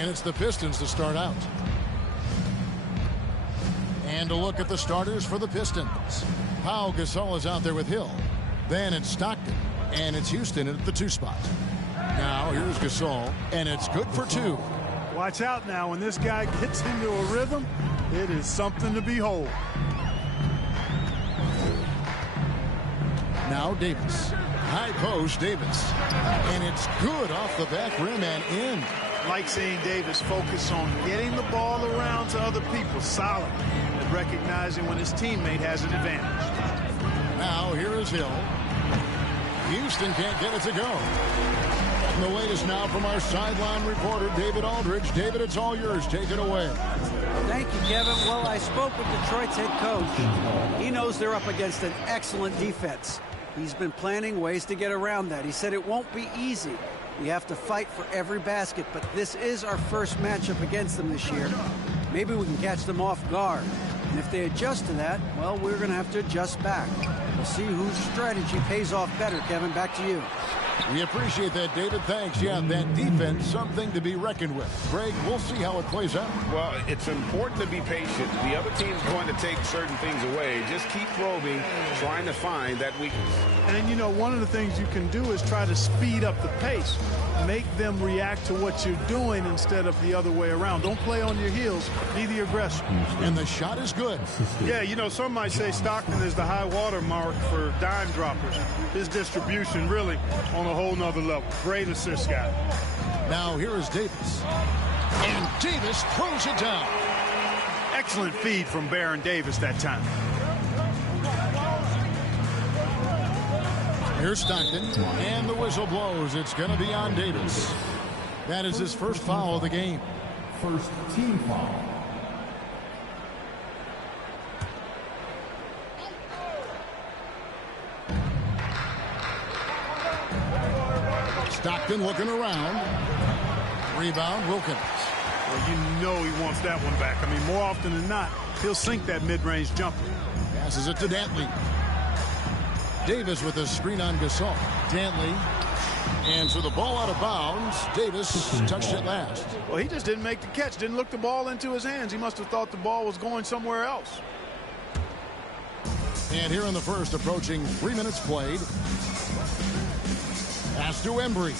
And it's the Pistons to start out. And a look at the starters for the Pistons. Pau Gasol is out there with Hill. Then it's Stockton. And it's Houston at the 2 spot. Now here's Gasol. And it's good for 2. Watch out now. When this guy gets into a rhythm, it is something to behold. Now Davis. High post, Davis. And it's good off the back rim and in. Like seeing Davis focus on getting the ball around to other people, solid, and recognizing when his teammate has an advantage. Now here is Hill. Houston can't get it to go. And the latest now from our sideline reporter, David Aldridge. David, it's all yours. Take it away. Thank you, Kevin. Well, I spoke with Detroit's head coach. He knows they're up against an excellent defense. He's been planning ways to get around that. He said it won't be easy. We have to fight for every basket, but this is our first matchup against them this year. Maybe we can catch them off guard. And if they adjust to that, well, we're going to have to adjust back. We'll see whose strategy pays off better. Kevin, back to you. We appreciate that, David. Thanks. Yeah, that defense, something to be reckoned with. Greg, we'll see how it plays out. Well, it's important to be patient. The other team's going to take certain things away. Just keep probing, trying to find that weakness. And, you know, one of the things you can do is try to speed up the pace. Make them react to what you're doing instead of the other way around. Don't play on your heels. Be the aggressor. And the shot is good. Yeah, you know, some might say Stockton is the high water mark for dime droppers. His distribution really on a whole nother level. Great assist guy. Now here is Davis. And Davis throws it down. Excellent feed from Baron Davis that time. Here's Stockton, and the whistle blows. It's going to be on Davis. That is his first foul of the game. First team foul. Stockton looking around. Rebound, Wilkins. Well, you know he wants that one back. I mean, more often than not, he'll sink that mid-range jumper. Passes it to Dantley. Davis with a screen on Gasol. Dantley. And so the ball out of bounds. Davis touched it last. Well, he just didn't make the catch. Didn't look the ball into his hands. He must have thought the ball was going somewhere else. And here in the first, approaching 3 minutes played. Pass to Embry.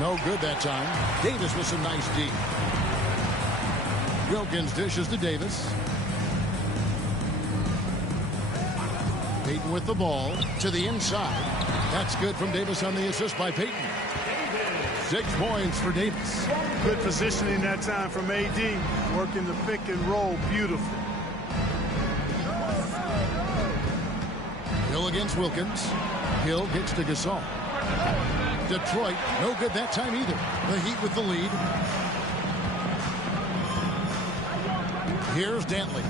No good that time. Davis with some nice D. Wilkins dishes to Davis. Payton with the ball to the inside. That's good from Davis on the assist by Payton. 6 points for Davis. Good positioning that time from AD. Working the pick and roll beautifully. Hill against Wilkins. Hill gets to Gasol. Detroit, no good that time either. The Heat with the lead. Here's Dantley.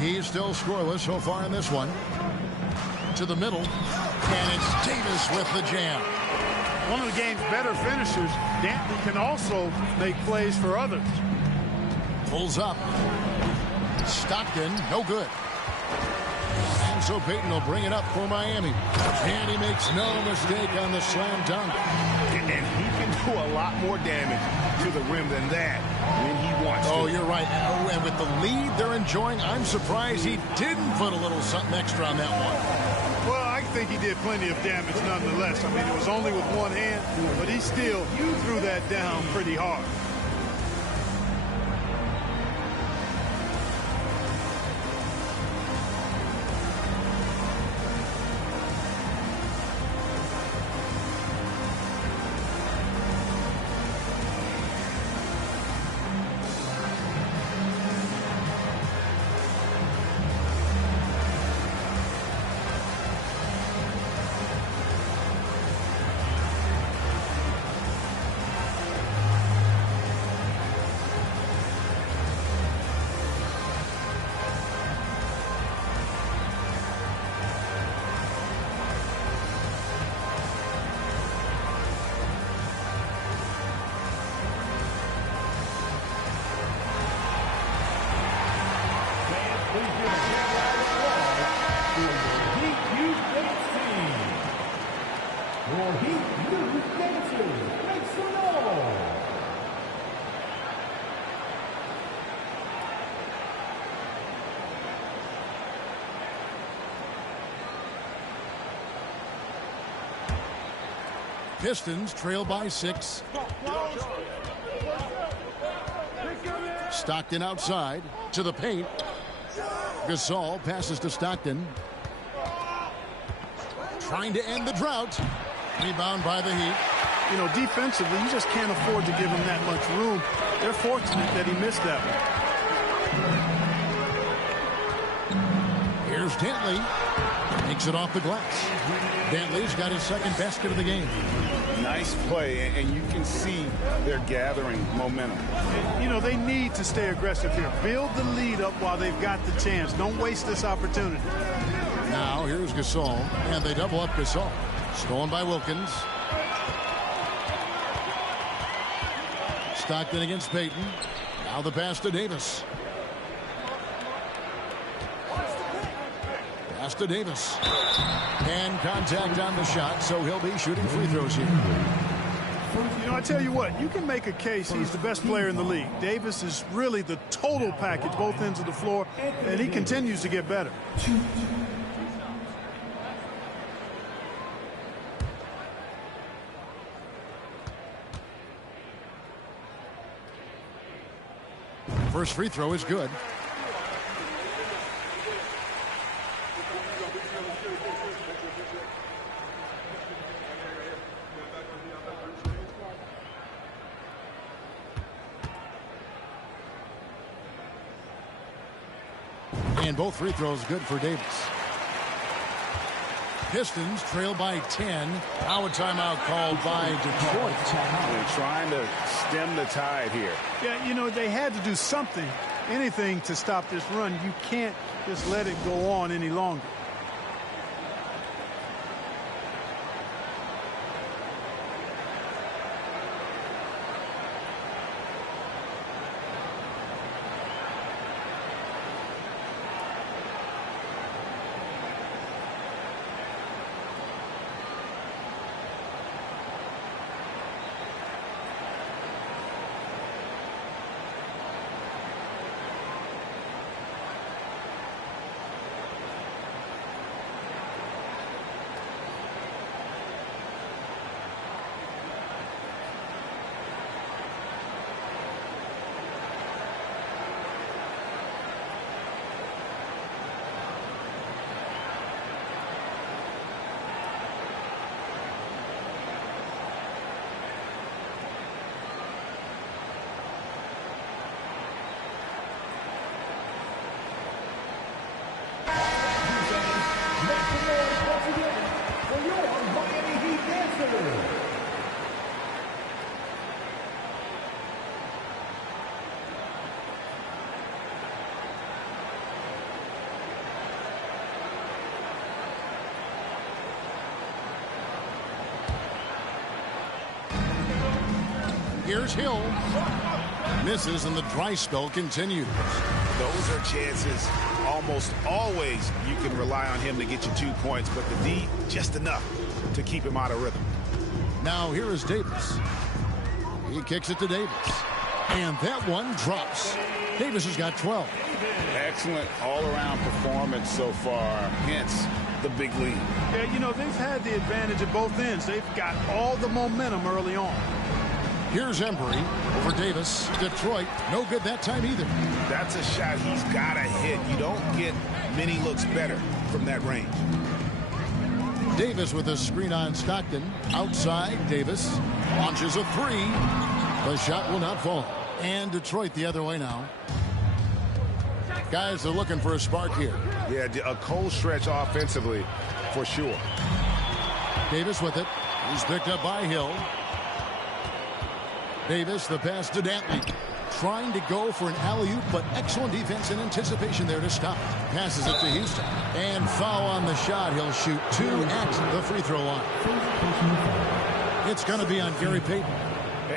He's still scoreless so far in this one. To the middle, and it's Davis with the jam. One of the game's better finishers. Dantley can also make plays for others. Pulls up. Stockton, no good. And so Payton will bring it up for Miami. And he makes no mistake on the slam dunk. And he can do a lot more damage to the rim than that when he wants to. Oh, you're right. And with the lead they're enjoying, I'm surprised he didn't put a little something extra on that one. Well, I think he did plenty of damage nonetheless. I mean, it was only with one hand, but he still threw that down pretty hard. Pistons trail by 6. Stockton outside to the paint. Gasol passes to Stockton. Trying to end the drought. Rebound by the Heat. You know, defensively, you just can't afford to give him that much room. They're fortunate that he missed that one. Here's Dantley. Takes it off the glass. Dantley's got his second basket of the game. Nice play, and you can see they're gathering momentum. And, you know, they need to stay aggressive here. Build the lead up while they've got the chance. Don't waste this opportunity. Now, here's Gasol, and they double up Gasol. Stolen by Wilkins. Stockton against Payton. Now the pass to Davis. Pass to Davis. And contact on the shot, so he'll be shooting free throws here. You know, I tell you what, you can make a case he's the best player in the league. Davis is really the total package, both ends of the floor, and he continues to get better. First free throw is good. And both free throws good for Davis. Pistons trail by 10. Now a timeout called by Detroit. They're trying to stem the tide here. Yeah, you know, they had to do something, anything to stop this run. You can't just let it go on any longer. Here's Hill. Misses, and the dry spell continues. Those are chances almost always you can rely on him to get you 2 points, but the D, just enough to keep him out of rhythm. Now here is Davis. He kicks it to Davis. And that one drops. Davis has got 12. Excellent all-around performance so far, hence the big lead. Yeah, you know, they've had the advantage at both ends. They've got all the momentum early on. Here's Embry over Davis. Detroit, no good that time either. That's a shot he's got to hit. You don't get many looks better from that range. Davis with a screen on Stockton. Outside, Davis launches a three. The shot will not fall. And Detroit the other way now. Guys are looking for a spark here. Yeah, a cold stretch offensively for sure. Davis with it. He's picked up by Hill. Davis, the pass to Dantley. Trying to go for an alley-oop, but excellent defense and anticipation there to stop. Passes it to Houston. And foul on the shot. He'll shoot 2 at the free throw line. It's going to be on Gary Payton.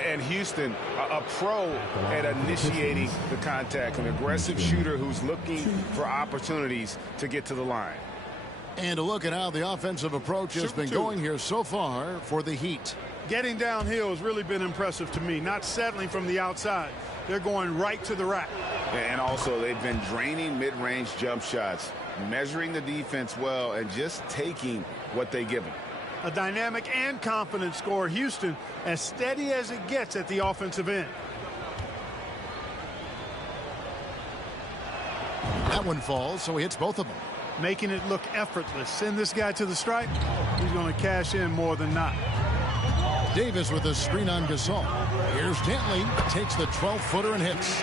And Houston, a pro at initiating the contact, an aggressive shooter who's looking for opportunities to get to the line. And a look at how the offensive approach has been going here so far for the Heat. Getting downhill has really been impressive to me, not settling from the outside. They're going right to the rack. And also, they've been draining mid-range jump shots, measuring the defense well, and just taking what they give them. A dynamic and confident scorer. Houston as steady as it gets at the offensive end. That one falls, so he hits both of them. Making it look effortless. Send this guy to the stripe. He's going to cash in more than not. Davis with a screen on Gasol. Here's Dantley. Takes the 12-footer and hits.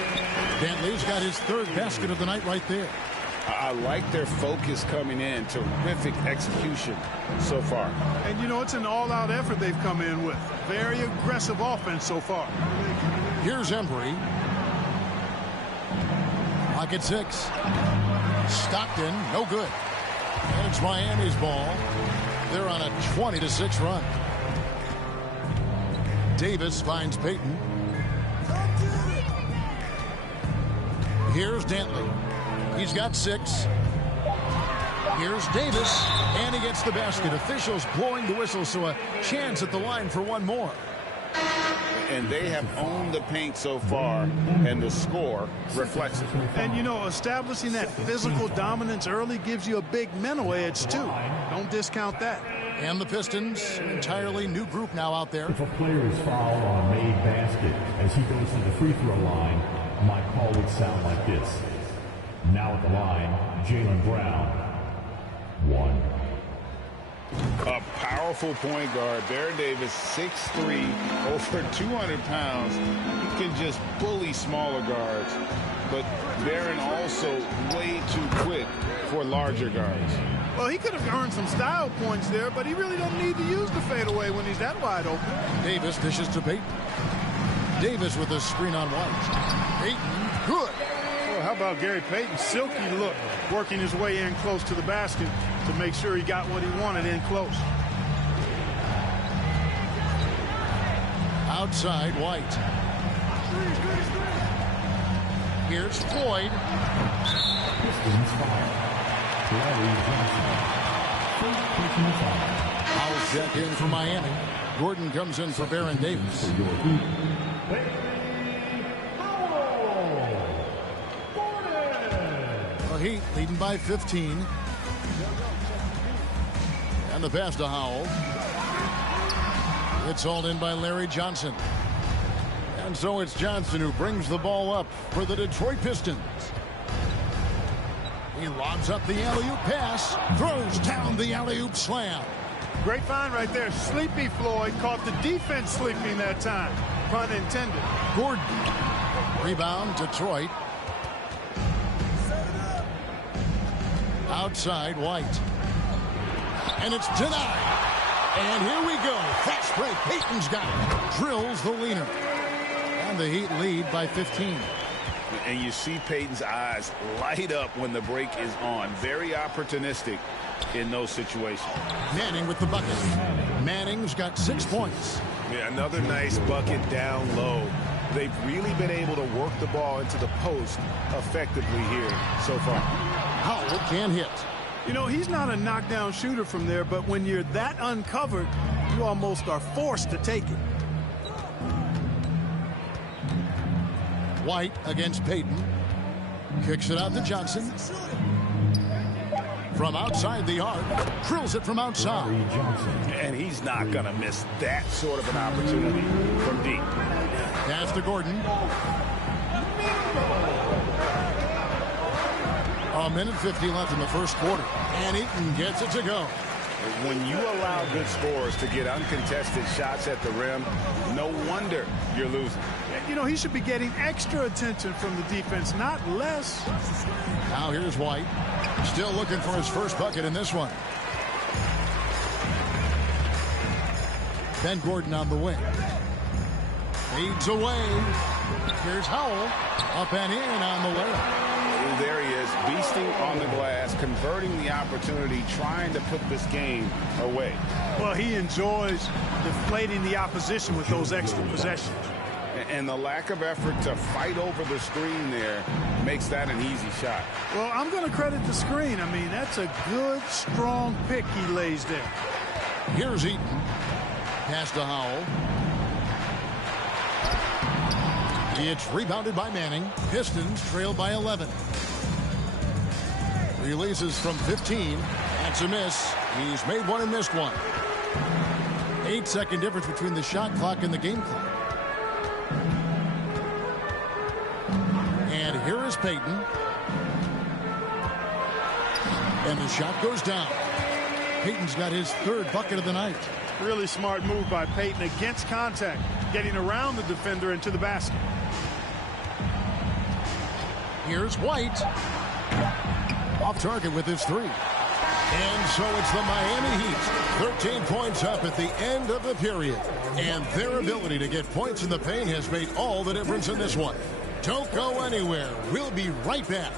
Dantley's got his third basket of the night right there. I like their focus coming in. Terrific execution so far. And, you know, it's an all-out effort they've come in with. Very aggressive offense so far. Here's Embry. Pocket 6. Stockton, no good. And it's Miami's ball. They're on a 20-6 run. Davis finds Payton. Here's Dantley. He's got 6. Here's Davis, and he gets the basket. Officials blowing the whistle, so a chance at the line for one more. And they have owned the paint so far, and the score reflects it. And, you know, establishing that physical dominance early gives you a big mental edge, too. Don't discount that. And the Pistons, an entirely new group now out there. If a player is fouled on a made basket as he goes to the free throw line, my call would sound like this. Now at the line, Jaylen Brown. 1. A powerful point guard. Baron Davis, 6'3", over 200 pounds. He can just bully smaller guards. But Baron also way too quick for larger guards. Well, he could have earned some style points there, but he really doesn't need to use the fadeaway when he's that wide open. Davis dishes to Payton. Davis with a screen on White. Payton, good. Well, how about Gary Payton's silky look, working his way in close to the basket to make sure he got what he wanted in close. Outside, White. Here's Floyd. Pistons foul. Larry Johnson. First personal foul. Howell's check in for Miami. Gordon comes in for Baron Davis. The Heat leading by 15. And the pass to Howell. It's hauled in by Larry Johnson. And so it's Johnson who brings the ball up for the Detroit Pistons. He lobs up the alley-oop pass, throws down the alley-oop slam. Great find right there. Sleepy Floyd caught the defense sleeping that time. Pun intended. Gordon. Rebound, Detroit. Outside, White. And it's denied. And here we go. Fast break. Payton's got it. Drills the leaner. And the Heat lead by 15. And you see Payton's eyes light up when the break is on. Very opportunistic in those situations. Manning with the bucket. Manning's got 6 points. Yeah, another nice bucket down low. They've really been able to work the ball into the post effectively here so far. Howell can't hit. You know, he's not a knockdown shooter from there, but when you're that uncovered, you almost are forced to take it. White against Payton. Kicks it out to Johnson. From outside the arc. Drills it from outside. And he's not going to miss that sort of an opportunity from deep. Pass to Gordon. A minute 50 left in the first quarter. And Eaton gets it to go. When you allow good scorers to get uncontested shots at the rim, no wonder you're losing. You know, he should be getting extra attention from the defense, not less. Now here's White. Still looking for his first bucket in this one. Ben Gordon on the wing. Leads away. Here's Howell. Up and in on the layup. There he is, beasting on the glass, converting the opportunity, trying to put this game away. Well, he enjoys deflating the opposition with those extra possessions. And the lack of effort to fight over the screen there makes that an easy shot. Well, I'm going to credit the screen. I mean, that's a good, strong pick he lays there. Here's Eaton. Pass to Howell. It's rebounded by Manning. Pistons trail by 11. Releases from 15. That's a miss. He's made one and missed one. 8-second difference between the shot clock and the game clock. And here is Payton. And the shot goes down. Payton's got his third bucket of the night. Really smart move by Payton against contact, getting around the defender into the basket. Here's White. Off target with his three. And so it's the Miami Heat. 13 points up at the end of the period. And their ability to get points in the paint has made all the difference in this one. Don't go anywhere. We'll be right back.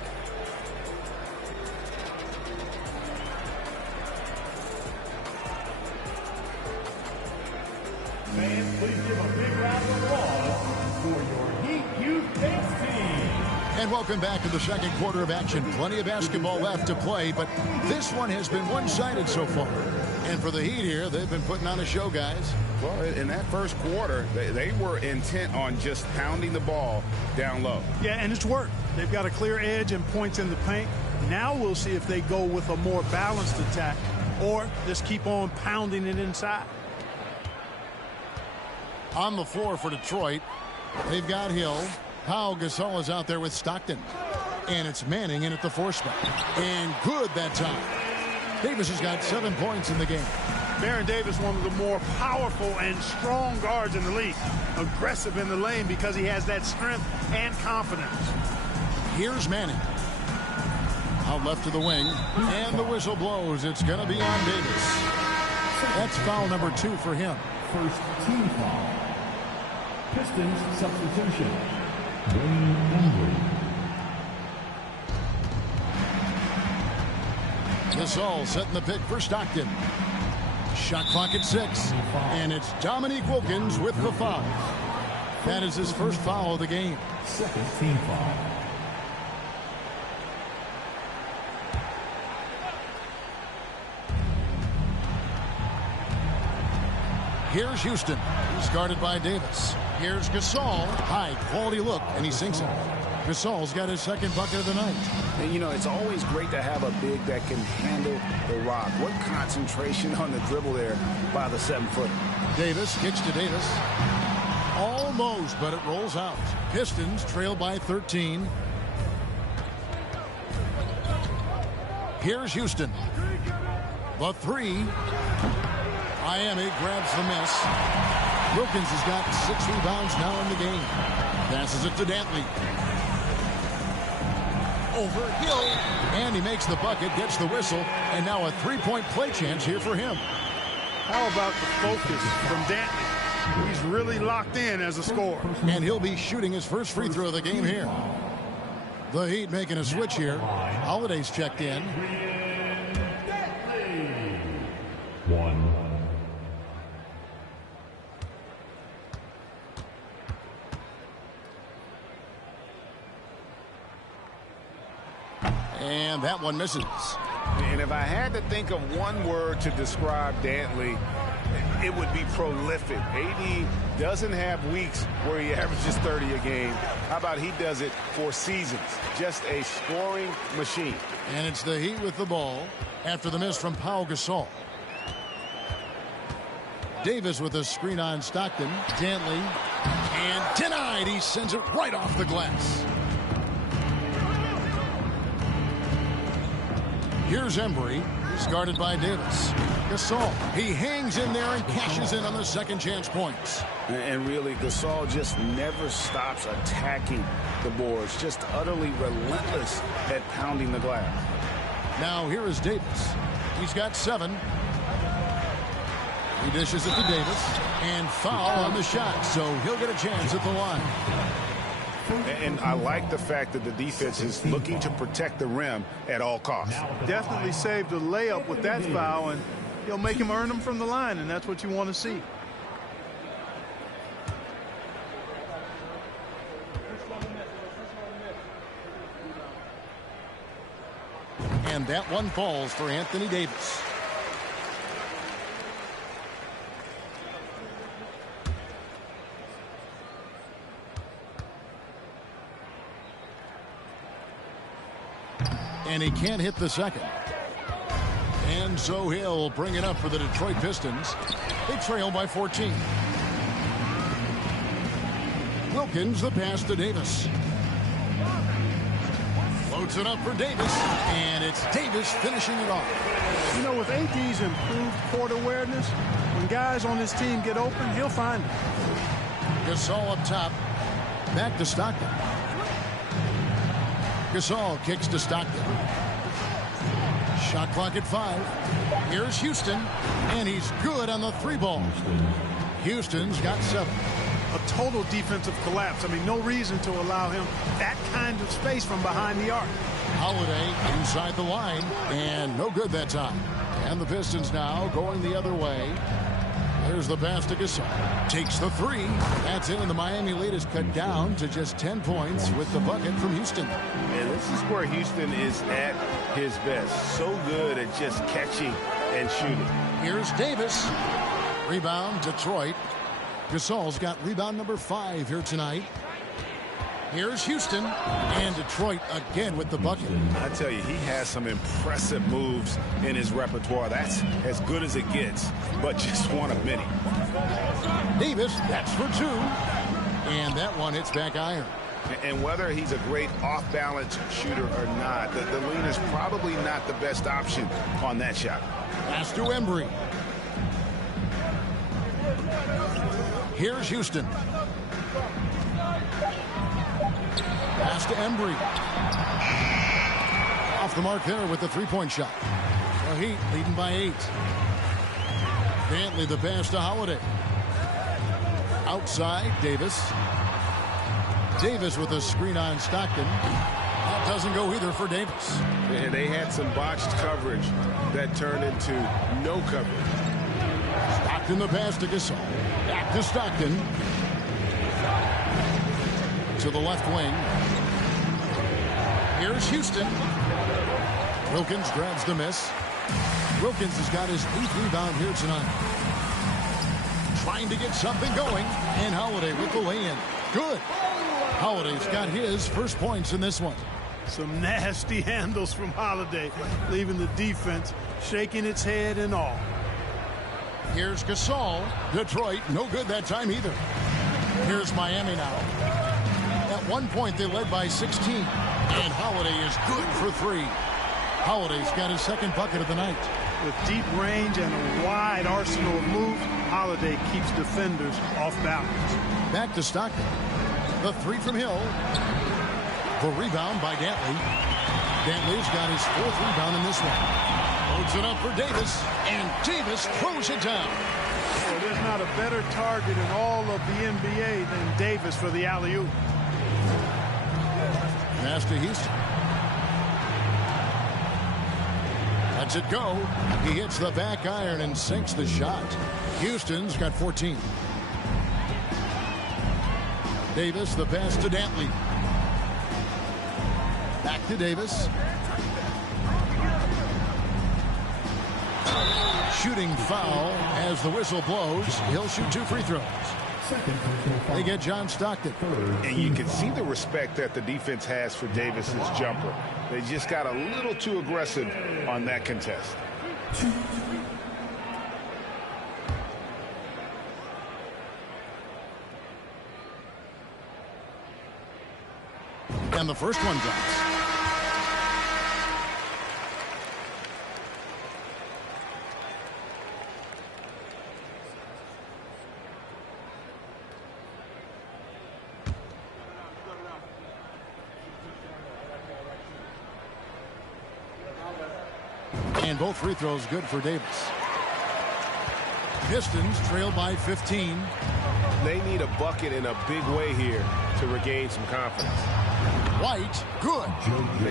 Fans, please give a big round of applause for your Heat Youth Dance Team. And welcome back to the second quarter of action. Plenty of basketball left to play, but this one has been one-sided so far. And for the Heat here, they've been putting on a show, guys. Well, in that first quarter, they were intent on just pounding the ball down low. Yeah, and it's worked. They've got a clear edge and points in the paint. Now we'll see if they go with a more balanced attack or just keep on pounding it inside. On the floor for Detroit, they've got Hill. Pau Gasol is out there with Stockton. And it's Manning in at the 4 spot. And good that time. Davis has got 7 points in the game. Baron Davis, one of the more powerful and strong guards in the league. Aggressive in the lane because he has that strength and confidence. Here's Manning. Out left to the wing. And the whistle blows. It's going to be on Davis. That's foul number 2 for him. First team foul. Pistons substitution. Wayne Embry. Gasol setting the pick for Stockton. Shot clock at 6. And it's Dominique Wilkins with the foul. That is his first foul of the game. Second team foul. Here's Houston. He's guarded by Davis. Here's Gasol. High quality look, and he sinks it. Gasol's got his second bucket of the night. And, you know, it's always great to have a big that can handle the rock. What concentration on the dribble there by the 7-footer. Davis kicks to Davis. Almost, but it rolls out. Pistons trail by 13. Here's Houston. The 3. Miami grabs the miss. Wilkins has got 6 rebounds now in the game. Passes it to Dantley. Over Hill. And he makes the bucket, gets the whistle, and now a 3-point play chance here for him. How about the focus from Dantley? He's really locked in as a scorer. And he'll be shooting his first free throw of the game here. The Heat making a switch here. Holiday's checked in. 1. And that one misses. And if I had to think of one word to describe Dantley, it would be prolific. AD doesn't have weeks where he averages 30 a game. How about he does it for seasons? Just a scoring machine. And it's the Heat with the ball after the miss from Pau Gasol. Davis with a screen on Stockton. Dantley. And denied. He sends it right off the glass. Here's Embry. He's guarded by Davis. Gasol. He hangs in there and cashes in on the second chance points. And really, Gasol just never stops attacking the boards. Just utterly relentless at pounding the glass. Now here is Davis. He's got 7. He dishes it to Davis. And foul on the shot, so he'll get a chance at the line. And I like the fact that the defense is looking to protect the rim at all costs. Definitely saved a layup with that foul, and he'll make him earn them from the line, and that's what you want to see. And that one falls for Anthony Davis. And he can't hit the second. And so he'll bring it up for the Detroit Pistons. They trail by 14. Wilkins, the pass to Davis. Floats it up for Davis, and it's Davis finishing it off. You know, with AD's improved court awareness, when guys on his team get open, he'll find them. Gasol up top. Back to Stockton. Gasol kicks to Stockton. Shot clock at 5. Here's Houston, and he's good on the 3-ball. Houston's got 7. A total defensive collapse. I mean, no reason to allow him that kind of space from behind the arc. Holiday inside the line, and no good that time. And the Pistons now going the other way. There's the pass to Gasol. Takes the 3. That's in, and the Miami lead is cut down to just 10 points with the bucket from Houston. And this is where Houston is at his best. So good at just catching and shooting. Here's Davis. Rebound, Detroit. Gasol's got rebound number 5 here tonight. Here's Houston, and Detroit again with the bucket. I tell you, he has some impressive moves in his repertoire. That's as good as it gets, but just one of many. Davis, that's for 2. And that one hits back iron. And whether he's a great off-balance shooter or not, the lean is probably not the best option on that shot. Pass to Embry. Here's Houston. Pass to Embry. Off the mark there with the 3-point shot. The Heat leading by 8. Dantley the pass to Holiday. Outside, Davis. Davis with a screen on Stockton. That doesn't go either for Davis. And they had some botched coverage that turned into no coverage. Stockton the pass to Gasol. Back to Stockton. To the left wing. Here's Houston. Wilkins grabs the miss. Wilkins has got his 8th rebound here tonight. Trying to get something going. And Holiday with the lay-in. Good. Holiday's got his first points in this one. Some nasty handles from Holiday, leaving the defense shaking its head and all. Here's Gasol. Detroit, no good that time either. Here's Miami now. At one point, they led by 16. And Holiday is good for 3. Holiday's got his 2nd bucket of the night. With deep range and a wide arsenal of moves, Holiday keeps defenders off balance. Back to Stockton. The 3 from Hill. The rebound by Dantley. Dantley's got his 4th rebound in this one. Loads it up for Davis, and Davis throws it down. Well, there's not a better target in all of the NBA than Davis for the alley-oop. Pass to Houston. Lets it go. He hits the back iron and sinks the shot. Houston's got 14. Davis, the pass to Dantley. Back to Davis. Shooting foul as the whistle blows. He'll shoot 2 free throws. They get John Stockton. And you can see the respect that the defense has for Davis's jumper. They just got a little too aggressive on that contest. And the first one drops. And both free throws good for Davis. Pistons trail by 15. They need a bucket in a big way here to regain some confidence. White, good.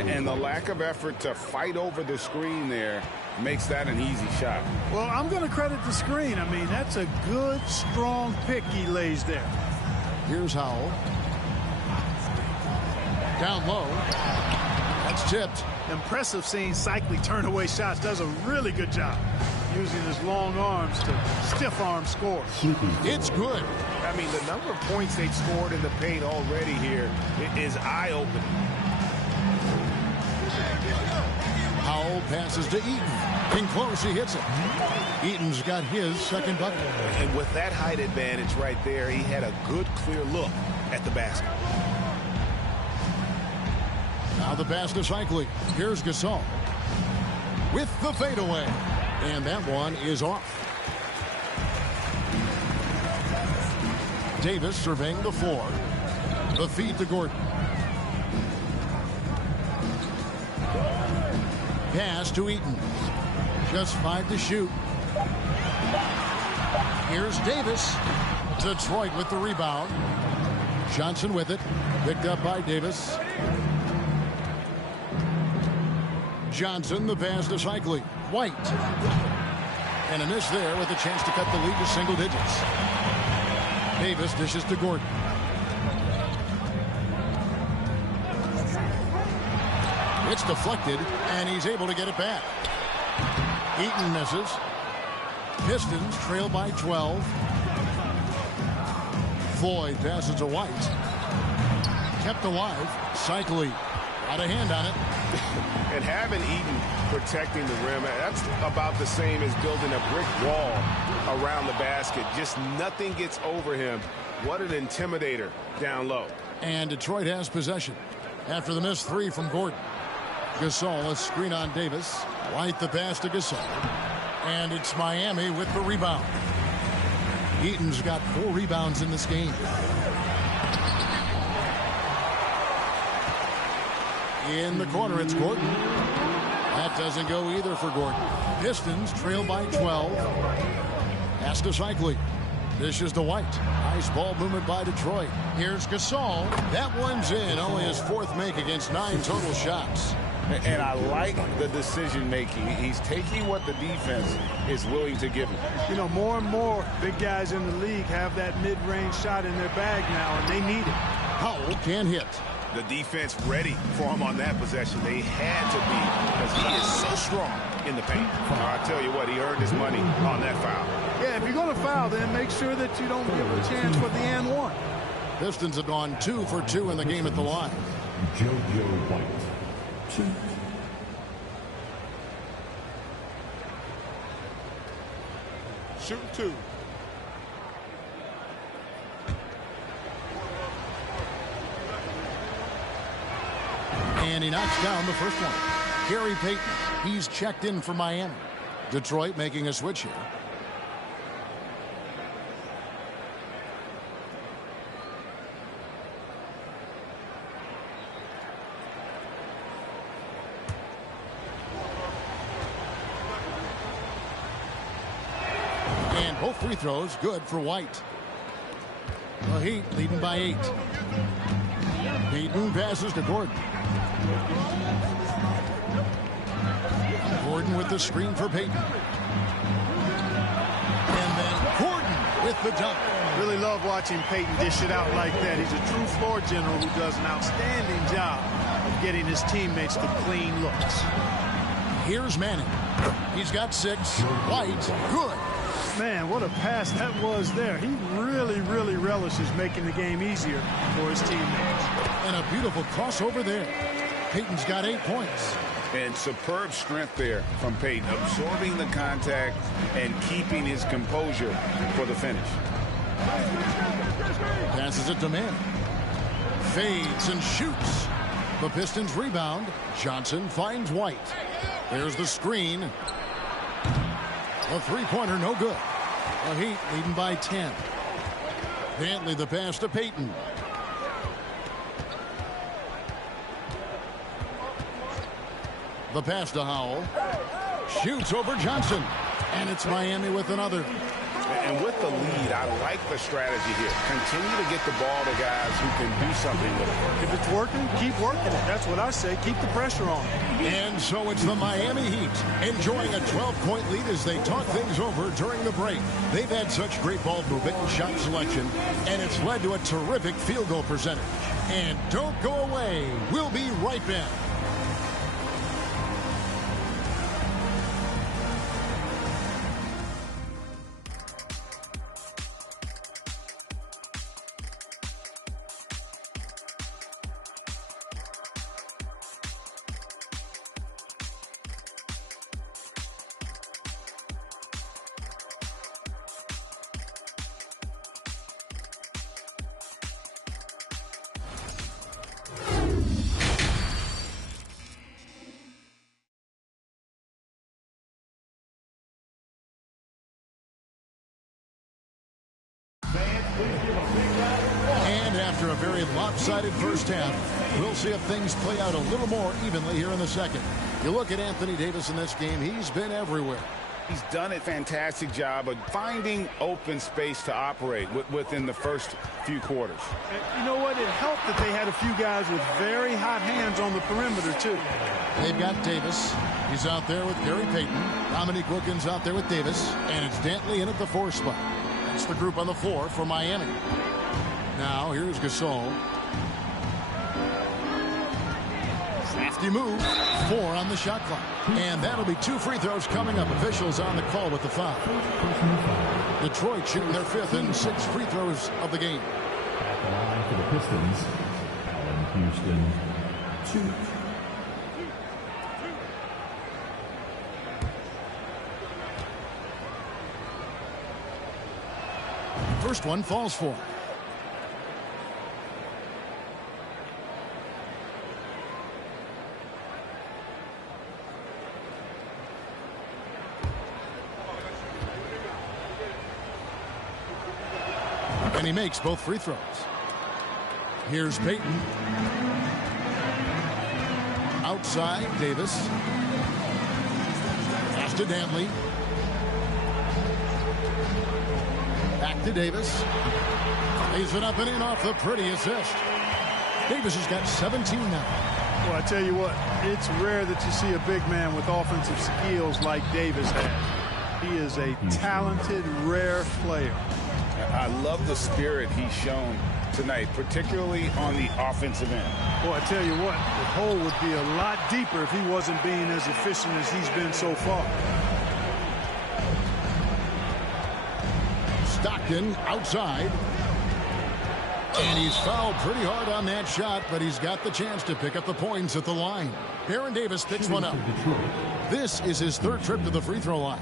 And the lack of effort to fight over the screen there makes that an easy shot. Well, I'm going to credit the screen. I mean, that's a good, strong pick he lays there. Here's Howell. Down low. That's tipped. Impressive seeing Cycli turn away shots. Does a really good job using his long arms to stiff-arm score. It's good. I mean, the number of points they've scored in the paint already here is eye-opening. Howell passes to Eaton. In close, he hits it. Eaton's got his second bucket. And with that height advantage right there, he had a good, clear look at the basket. Now the pass to Cycli. Here's Gasol with the fadeaway. And that one is off. Davis surveying the floor. The feed to Gordon. Pass to Eaton. Just 5 to shoot. Here's Davis. Detroit with the rebound. Johnson with it. Picked up by Davis. Johnson, the pass to Cycli. White. And a miss there with a chance to cut the lead to single digits. Davis dishes to Gordon. It's deflected, and he's able to get it back. Eaton misses. Pistons trail by 12. Floyd passes to White. Kept alive. Cycli. Got a hand on it. And having Eaton protecting the rim, that's about the same as building a brick wall around the basket. Just nothing gets over him. What an intimidator down low. And Detroit has possession after the missed three from Gordon. Gasol, a screen on Davis. White the pass to Gasol. And it's Miami with the rebound. Eaton's got 4 rebounds in this game. In the corner, it's Gordon. That doesn't go either for Gordon. Pistons trail by 12. Pass to Cycli. Dishes to White. Nice ball movement by Detroit. Here's Gasol. That one's in. Only his 4th make against 9 total shots. And I like the decision making. He's taking what the defense is willing to give him. You know, more and more big guys in the league have that mid-range shot in their bag now, and they need it. Howell can hit. The defense ready for him on that possession. They had to be, because he is so strong in the paint. I tell you what, he earned his money on that foul. Yeah, if you're going to foul, then make sure that you don't give a chance for the and one. Pistons have gone 2 for 2 in the game at the line. JoJo White. 2. Shooting 2. And he knocks down the first one. Gary Payton, he's checked in for Miami. Detroit making a switch here. And both free throws good for White. The Heat leading by 8. Payton passes to Gordon. Gordon with the screen for Payton. And then Gordon with the dunk. Really love watching Payton dish it out like that. He's a true floor general who does an outstanding job of getting his teammates the clean looks. Here's Manning. He's got 6. White, good. Man, what a pass that was there. He really, really relishes making the game easier for his teammates. And a beautiful crossover there. Payton's got 8 points. And superb strength there from Payton, absorbing the contact and keeping his composure for the finish. Passes it to Manning. Fades and shoots. The Pistons rebound. Johnson finds White. There's the screen. A three-pointer, no good. The Heat leading by 10. Bentley the pass to Payton. The pass to Howell. Shoots over Johnson. And it's Miami with another. And with the lead, I like the strategy here. Continue to get the ball to guys who can do something with it. If it's working, keep working it. That's what I say. Keep the pressure on. And so it's the Miami Heat enjoying a 12-point lead as they talk things over during the break. They've had such great ball movement and shot selection, and it's led to a terrific field goal percentage. And don't go away. We'll be right back. And after a very lopsided first half, we'll see if things play out a little more evenly here in the second. You look at Anthony Davis in this game, he's been everywhere. He's done a fantastic job of finding open space to operate within the first few quarters. And you know what? It helped that they had a few guys with very hot hands on the perimeter, too. They've got Davis. He's out there with Gary Payton. Dominique Wilkins out there with Davis. And it's Dantley in at the 4 spot. That's the group on the floor for Miami. Now, here's Gasol. Crafty move. 4 on the shot clock. And that'll be 2 free throws coming up. Officials on the call with the foul. Detroit shooting their 5th and 6 free throws of the game. At the line for the Pistons, Allen Houston, 2. First one falls for. And he makes both free throws. Here's Payton. Outside, Davis. Pass to Dantley. Back to Davis. Lays it up and in off the pretty assist. Davis has got 17 now. Well, I tell you what, it's rare that you see a big man with offensive skills like Davis has. He is a talented, rare player. I love the spirit he's shown tonight, particularly on the offensive end. Well, I tell you what, the hole would be a lot deeper if he wasn't being as efficient as he's been so far. Stockton outside. And he's fouled pretty hard on that shot, but he's got the chance to pick up the points at the line. Baron Davis picks one up. This is his 3rd trip to the free throw line.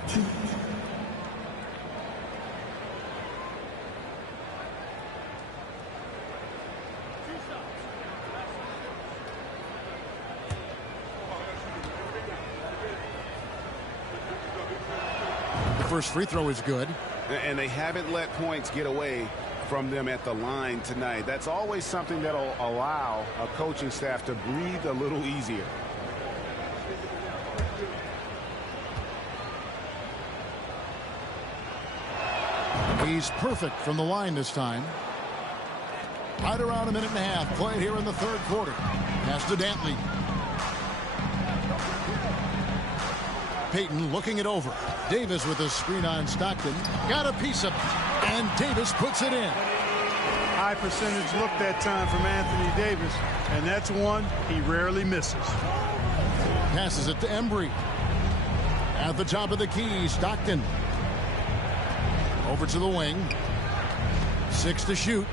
The first free throw is good. And they haven't let points get away from them at the line tonight. That's always something that'll allow a coaching staff to breathe a little easier. He's perfect from the line this time. Right around a minute and a half played here in the 3rd quarter. Pass to Dantley. Payton looking it over. Davis with a screen on Stockton. Got a piece of it. And Davis puts it in. High percentage look that time from Anthony Davis. And that's one he rarely misses. Passes it to Embry. At the top of the key, Stockton. Over to the wing. 6 to shoot.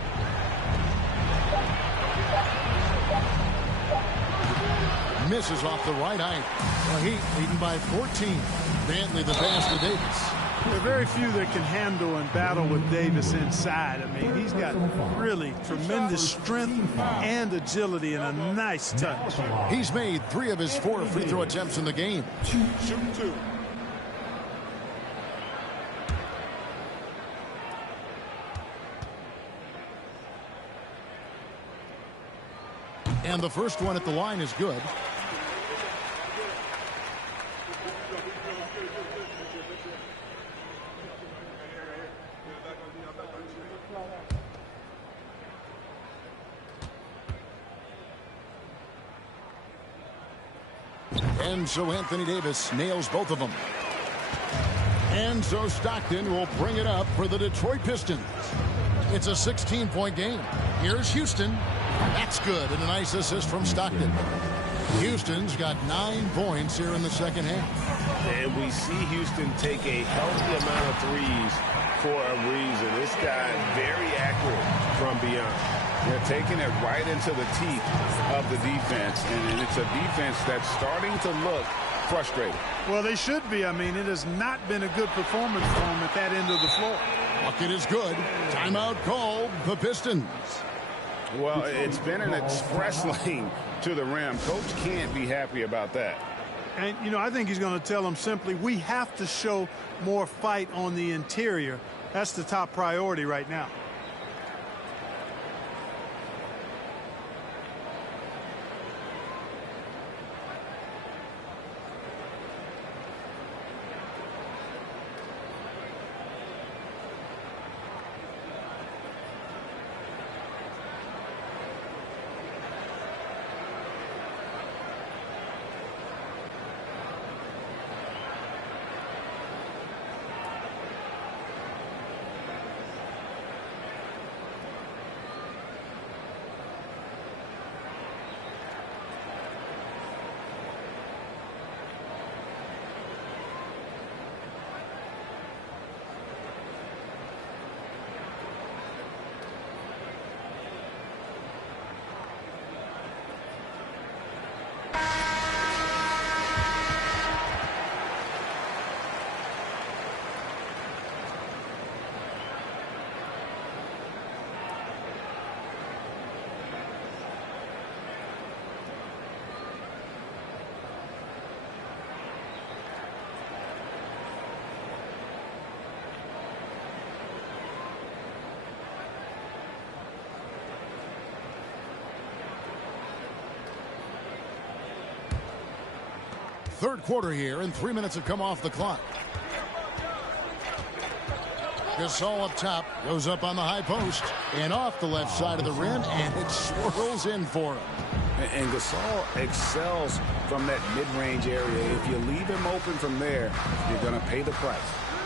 Misses off the right eye. The Heat leading by 14. Dantley the pass to Davis. There are very few that can handle and battle with Davis inside. I mean, he's got really tremendous strength and agility and a nice touch. He's made 3 of his 4 free throw attempts in the game. Shoot 2. And the first one at the line is good. And so Anthony Davis nails both of them. And so Stockton will bring it up for the Detroit Pistons. It's a 16-point game. Here's Houston. That's good. And a nice assist from Stockton. Houston's got 9 points here in the second half. And we see Houston take a healthy amount of threes for a reason. This guy very accurate from beyond. They're taking it right into the teeth of the defense. And it's a defense that's starting to look frustrated. Well, they should be. I mean, it has not been a good performance for them at that end of the floor. Bucket is good. Timeout called. The Pistons. Well, it's been an express lane to the rim. Coach can't be happy about that. And, you know, I think he's going to tell them simply, we have to show more fight on the interior. That's the top priority right now. third quarter here, and 3 minutes have come off the clock. Gasol up top, goes up on the high post, and off the left side of the rim, and it swirls in for him. And Gasol excels from that mid-range area. If you leave him open from there, you're going to pay the price.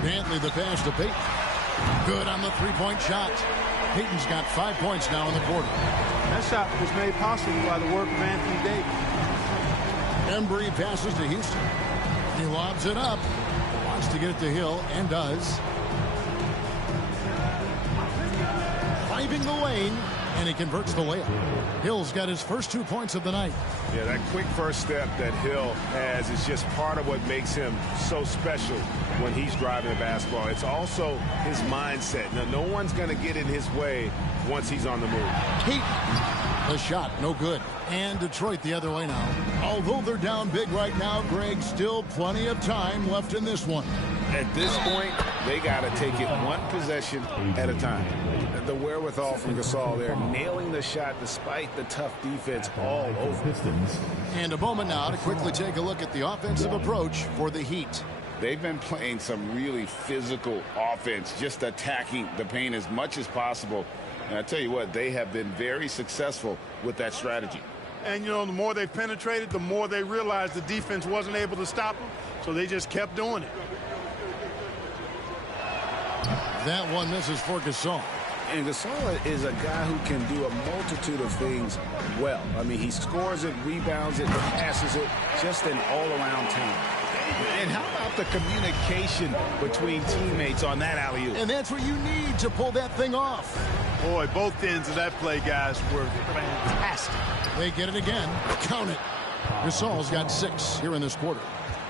Bentley the pass to Payton. Good on the three-point shot. Payton's got 5 points now in the quarter. That shot was made possible by the work of Anthony Davis. Embry passes to Houston. He lobs it up. Wants to get it to Hill, and does. Driving the lane, and he converts the layup. Hill's got his first 2 points of the night. Yeah, that quick first step that Hill has is just part of what makes him so special when he's driving the basketball. It's also his mindset. Now, no one's going to get in his way once he's on the move. Payton. The shot, no good. And Detroit the other way now. Although they're down big right now, Greg, still plenty of time left in this one. At this point, they got to take it one possession at a time. The wherewithal from Gasol there, nailing the shot despite the tough defense all over. And a moment now to quickly take a look at the offensive approach for the Heat. They've been playing some really physical offense, just attacking the paint as much as possible. And I tell you what, they have been very successful with that strategy. And, you know, the more they penetrated, the more they realized the defense wasn't able to stop them. So they just kept doing it. That one misses for Gasol. And Gasol is a guy who can do a multitude of things well. I mean, he scores it, rebounds it, passes it, just an all-around talent. And how about the communication between teammates on that alley-oop? And that's what you need to pull that thing off. Boy, both ends of that play, guys, were fantastic. They get it again. Count it. Gasol's got 6 here in this quarter.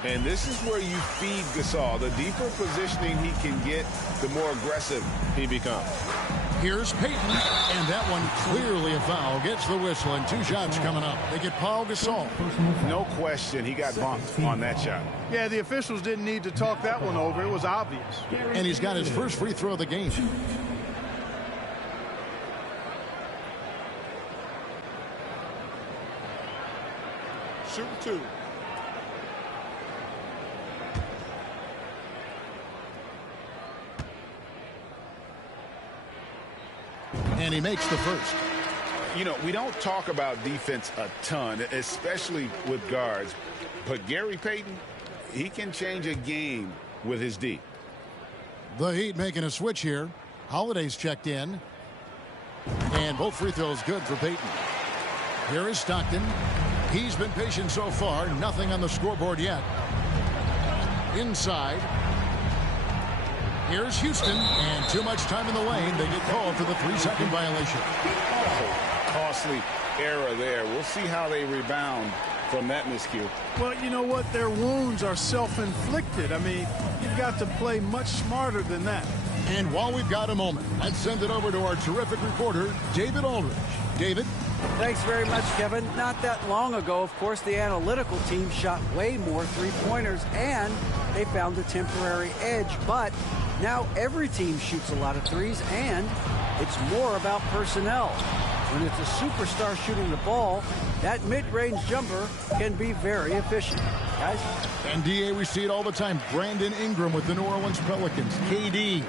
And this is where you feed Gasol. The deeper positioning he can get, the more aggressive he becomes. Here's Payton, and that one clearly a foul. Gets the whistle, and 2 shots coming up. They get Paul Gasol. No question, he got bumped on that shot. Yeah, the officials didn't need to talk that one over. It was obvious. And he's got his first free throw of the game. Shoot 2. And he makes the first. You know, we don't talk about defense a ton, especially with guards. But Gary Payton, he can change a game with his D. The Heat making a switch here. Holiday's checked in. And both free throws good for Payton. Here is Stockton. He's been patient so far. Nothing on the scoreboard yet. Inside. Here's Houston, and too much time in the lane. They get called for the 3-second violation. Oh, costly error there. We'll see how they rebound from that miscue. Well, you know what? Their wounds are self-inflicted. I mean, you've got to play much smarter than that. And while we've got a moment, let's send it over to our terrific reporter, David Aldridge. David? Thanks very much, Kevin. Not that long ago, of course, the analytical team shot way more three-pointers, and they found a temporary edge. But now every team shoots a lot of threes, and it's more about personnel. When it's a superstar shooting the ball, that mid-range jumper can be very efficient. Guys? And DA, we see it all the time. Brandon Ingram with the New Orleans Pelicans. KD,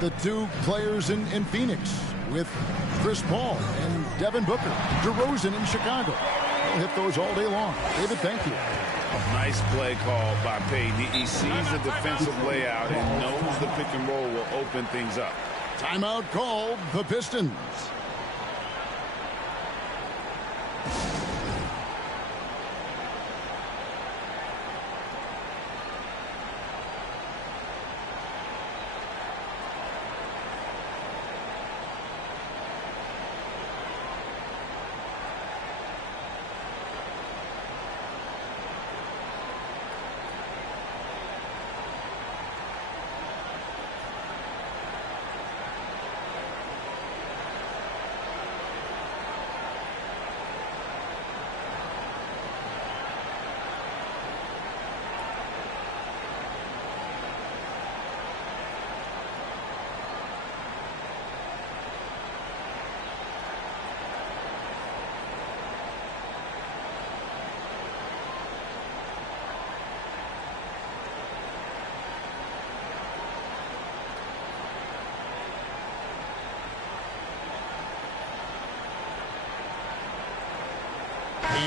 the 2 players in Phoenix with Chris Paul and Devin Booker. DeRozan in Chicago. They'll hit those all day long. David, thank you. Nice play call by Payton. He sees the defensive layout and knows the pick and roll will open things up. Timeout called. The Pistons.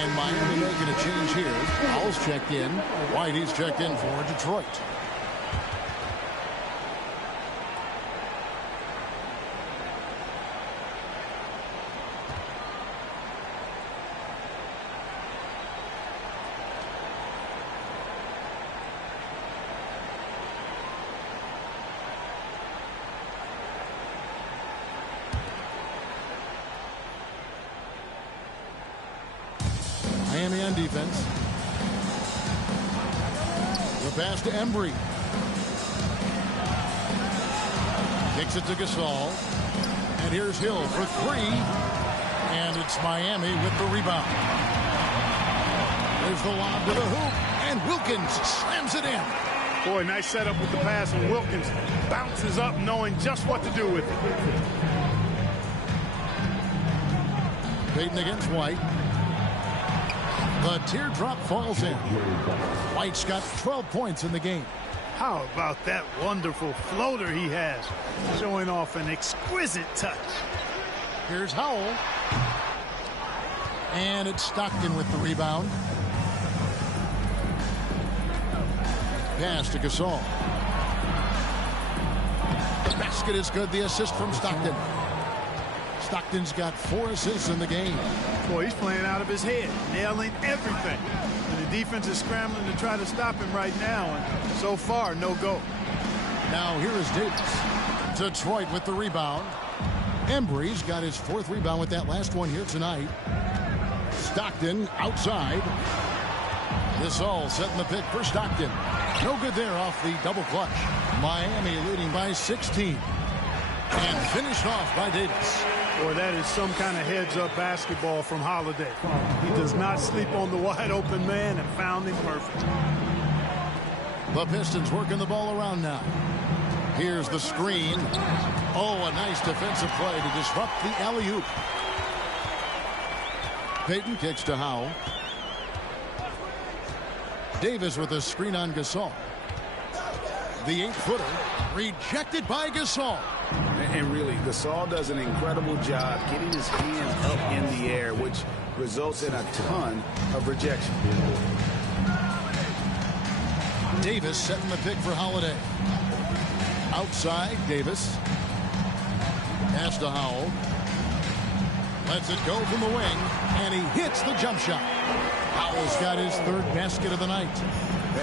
And Miami making a change here. Howell's checked in. White, he's checked in for Detroit. Miami on defense. The pass to Embry. Kicks it to Gasol. And here's Hill for three. And it's Miami with the rebound. There's the lob to the hoop. And Wilkins slams it in. Boy, nice setup with the pass. And Wilkins bounces up knowing just what to do with it. Payton against White. The teardrop falls in. White's got 12 points in the game. How about that wonderful floater he has, showing off an exquisite touch. Here's Howell. And it's Stockton with the rebound. Pass to Gasol. The basket is good. The assist from Stockton. Stockton's got 4 assists in the game. Boy, he's playing out of his head, nailing everything. And the defense is scrambling to try to stop him right now, and so far, no go. Now here is Davis. Detroit with the rebound. Embry's got his 4th rebound with that last one here tonight. Stockton outside. Gasol setting the pick for Stockton. No good there off the double clutch. Miami leading by 16. And finished off by Davis. Boy, that is some kind of heads-up basketball from Holiday. He does not sleep on the wide-open man and found him perfect. The Pistons working the ball around now. Here's the screen. Oh, a nice defensive play to disrupt the alley-oop. Payton kicks to Howell. Davis with a screen on Gasol. The 8-footer rejected by Gasol. And really, Gasol does an incredible job getting his hands up in the air, which results in a ton of rejection. Davis setting the pick for Holiday. Outside, Davis. Pass to Howell. Lets it go from the wing, and he hits the jump shot. Howell's got his 3rd basket of the night.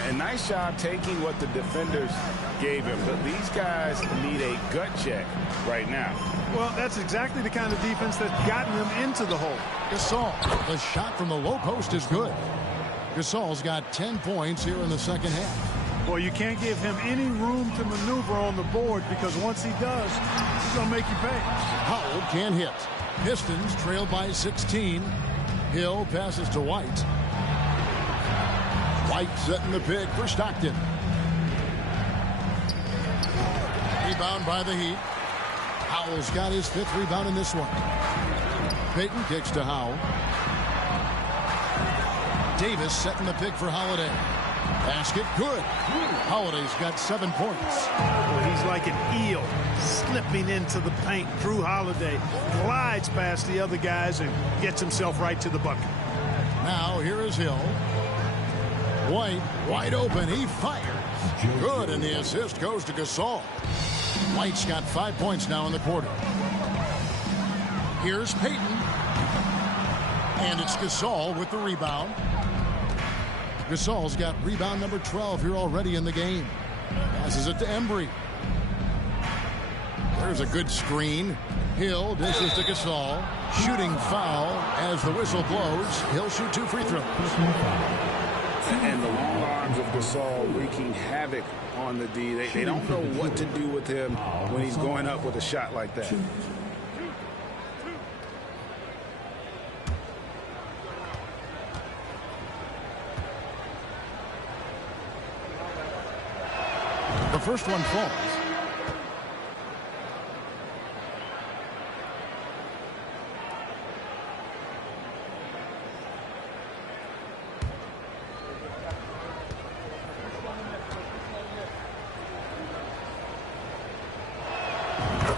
A nice job taking what the defenders gave him, but these guys need a gut check right now. Well, that's exactly the kind of defense that's gotten them into the hole. Gasol, the shot from the low post is good. Gasol's got 10 points here in the second half. Boy, you can't give him any room to maneuver on the board, because once he does, he's going to make you pay. Howell can hit. Pistons trail by 16. Hill passes to White. White setting the pick for Stockton. Rebound by the Heat. Howell's got his 5th rebound in this one. Payton kicks to Howell. Davis setting the pick for Holiday. Basket good. Holiday's got 7 points. Well, he's like an eel slipping into the paint. Drew Holiday glides past the other guys and gets himself right to the bucket. Now here is Hill. White wide open. He fires. Good, and the assist goes to Gasol. White's got 5 points now in the quarter. Here's Payton. And it's Gasol with the rebound. Gasol's got rebound number 12 here already in the game. Passes it to Embry. There's a good screen. Hill dishes to Gasol. Shooting foul as the whistle blows. He'll shoot 2 free throws. And the long arms of Gasol wreaking havoc on the D. They don't know what to do with him when he's going up with a shot like that. The first one falls.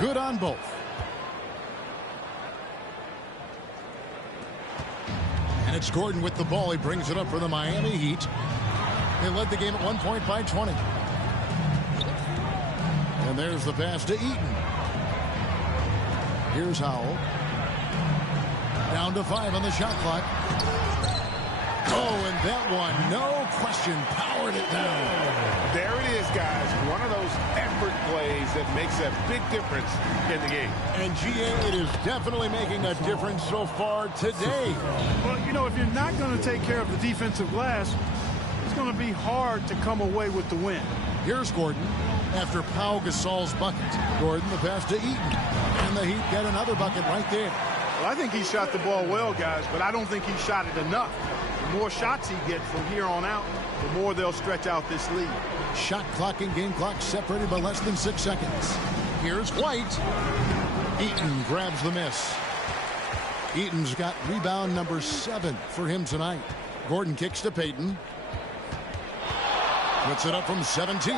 Good on both. And it's Gordon with the ball. He brings it up for the Miami Heat. They led the game at 1 point by 20. And there's the pass to Eaton. Here's Howell. Down to 5 on the shot clock. Oh, and that one, no question, powered it down. There it is, guys. One of those effort plays that makes a big difference in the game. And GA, it is definitely making a difference so far today. Well, you know, if you're not going to take care of the defensive glass, it's going to be hard to come away with the win. Here's Gordon after Pau Gasol's bucket. Gordon, the pass to Eaton. And the Heat get another bucket right there. Well, I think he shot the ball well, guys, but I don't think he shot it enough. The more shots he gets from here on out, the more they'll stretch out this lead. Shot clock and game clock separated by less than 6 seconds. Here's White. Eaton grabs the miss. Eaton's got rebound number 7 for him tonight. Gordon kicks to Payton. Puts it up from 17.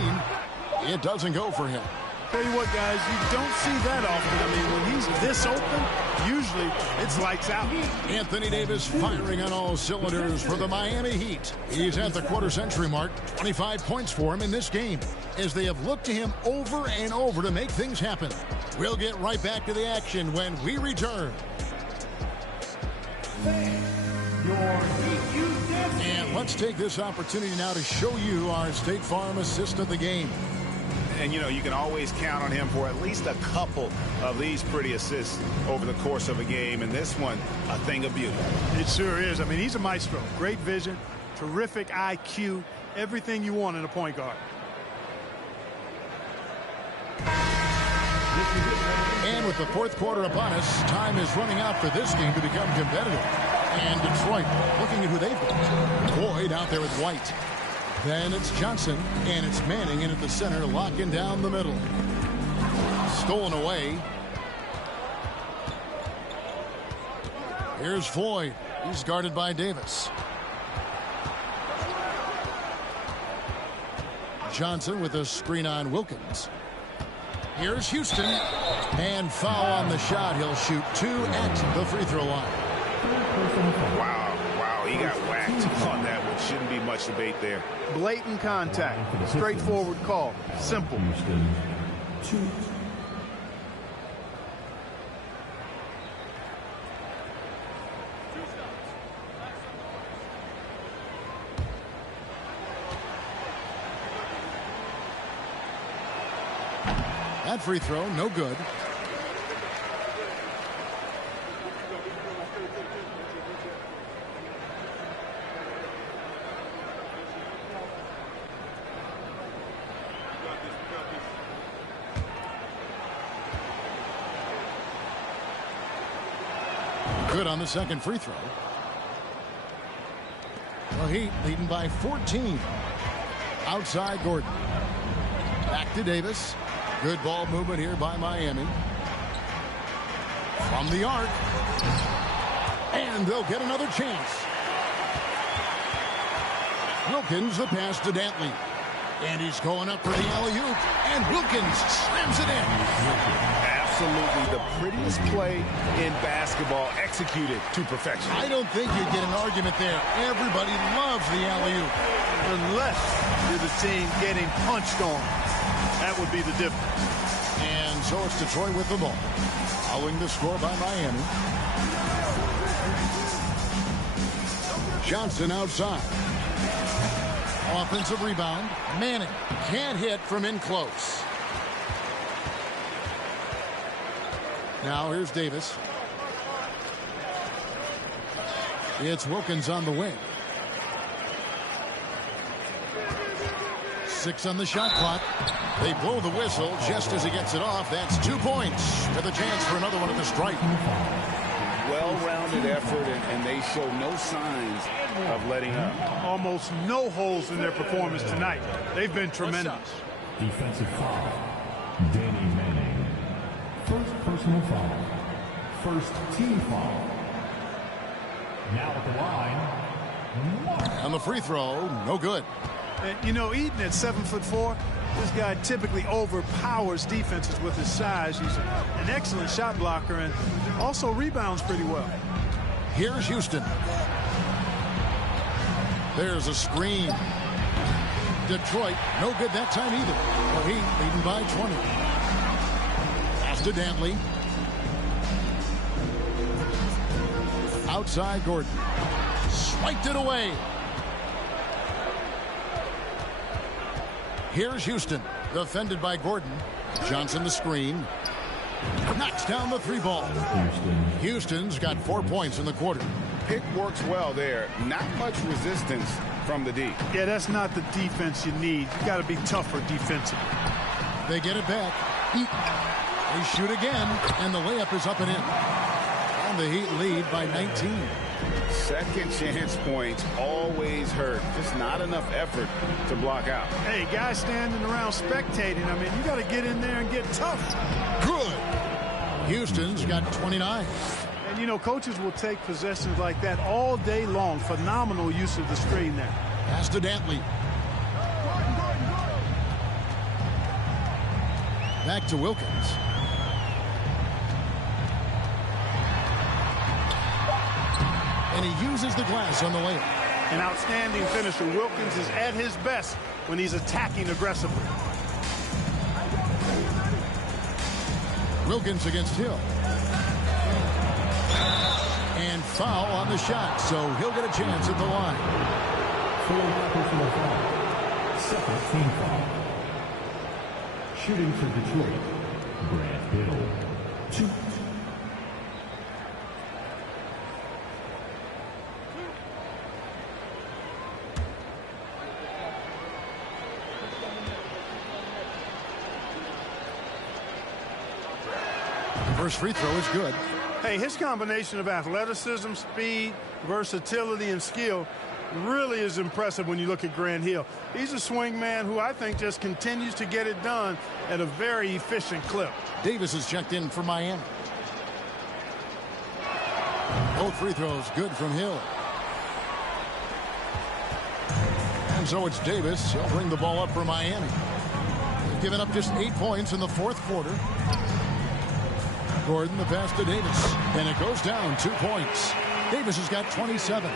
It doesn't go for him. Tell you what, guys, you don't see that often. I mean, when he's this open, usually it's lights out. Anthony Davis firing on all cylinders for the Miami Heat. He's at the quarter-century mark. 25 points for him in this game, as they have looked to him over and over to make things happen. We'll get right back to the action when we return. And let's take this opportunity now to show you our State Farm assist of the game. And, you know, you can always count on him for at least a couple of these pretty assists over the course of a game. And this one, a thing of beauty. It sure is. I mean, he's a maestro. Great vision, terrific IQ, everything you want in a point guard. And with the fourth quarter upon us, time is running out for this game to become competitive. And Detroit looking at who they've got. Boyd out there with White. Then it's Johnson, and it's Manning in at the center, locking down the middle. Stolen away. Here's Floyd. He's guarded by Davis. Johnson with a screen on Wilkins. Here's Houston. And foul on the shot. He'll shoot 2 at the free throw line. Wow, he got whacked on that one. Shouldn't be much debate there. Blatant contact. Straightforward call. Simple. That free throw, no good. Good on the second free throw. The Heat leading by 14. Outside Gordon. Back to Davis. Good ball movement here by Miami. From the arc. And they'll get another chance. Wilkins, the pass to Dantley. And he's going up for the alley-oop. And Wilkins slams it in. Absolutely the prettiest play in basketball, executed to perfection. I don't think you'd get an argument there. Everybody loves the alley-oop. Unless you're the team getting punched on. That would be the difference. And so it's Detroit with the ball. Following the score by Miami. Johnson outside. Offensive rebound. Manning can't hit from in close. Now here's Davis. It's Wilkins on the wing. 6 on the shot clock. They blow the whistle just as he gets it off. That's 2 points with a chance for another one at the stripe. Well-rounded effort, and they show no signs of letting up. Almost no holes in their performance tonight. They've been tremendous. Defensive foul. Danny Manning. First personal foul. First team foul. Now at the line. On the free throw, no good. And, you know, Eaton at 7'4", this guy typically overpowers defenses with his size. He's an excellent shot blocker and also rebounds pretty well. Here's Houston. There's a screen. Detroit, no good that time either. The Heat leading by 20. Pass to Dantley. Outside Gordon. Swiped it away. Here's Houston. Defended by Gordon. Johnson the screen. Knocks down the 3 ball. Houston's got 4 points in the quarter. Pick works well there. Not much resistance from the D. Yeah, that's not the defense you need. You got to be tougher defensively. They get it back. They shoot again, and the layup is up and in. And the Heat lead by 19. Second chance points always hurt. Just not enough effort to block out. Hey, guys standing around spectating. I mean, you got to get in there and get tough. Good. Houston's got 29. And, you know, coaches will take possessions like that all day long. Phenomenal use of the screen there. Pass to Dantley. Back to Wilkins. And he uses the glass on the layup. An outstanding finisher. Wilkins is at his best when he's attacking aggressively. Wilkins against Hill. And foul on the shot, so he'll get a chance at the line. Personal foul. Second team foul. Shooting for Detroit, Grant Hill. 2. First free throw is good. Hey, his combination of athleticism, speed, versatility, and skill really is impressive when you look at Grant Hill. He's a swing man who I think just continues to get it done at a very efficient clip. Davis is checked in for Miami. Both free throws good from Hill. And so it's Davis. He'll bring the ball up for Miami. They've given up just 8 points in the fourth quarter. Gordon, the pass to Davis. And it goes down 2 points. Davis has got 27.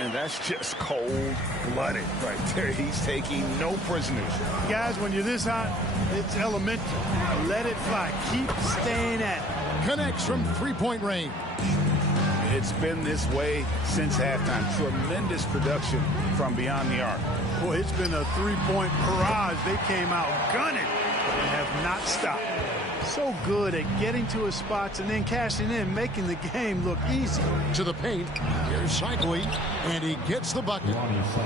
And that's just cold-blooded right there. He's taking no prisoners. Guys, when you're this hot, it's elemental. Let it fly. Keep staying at it. Connects from three-point range. It's been this way since halftime. Tremendous production from beyond the arc. Boy, it's been a three-point barrage. They came out gunning and have not stopped. So good at getting to his spots and then cashing in, making the game look easy. To the paint. Here's Cycli, and he gets the bucket.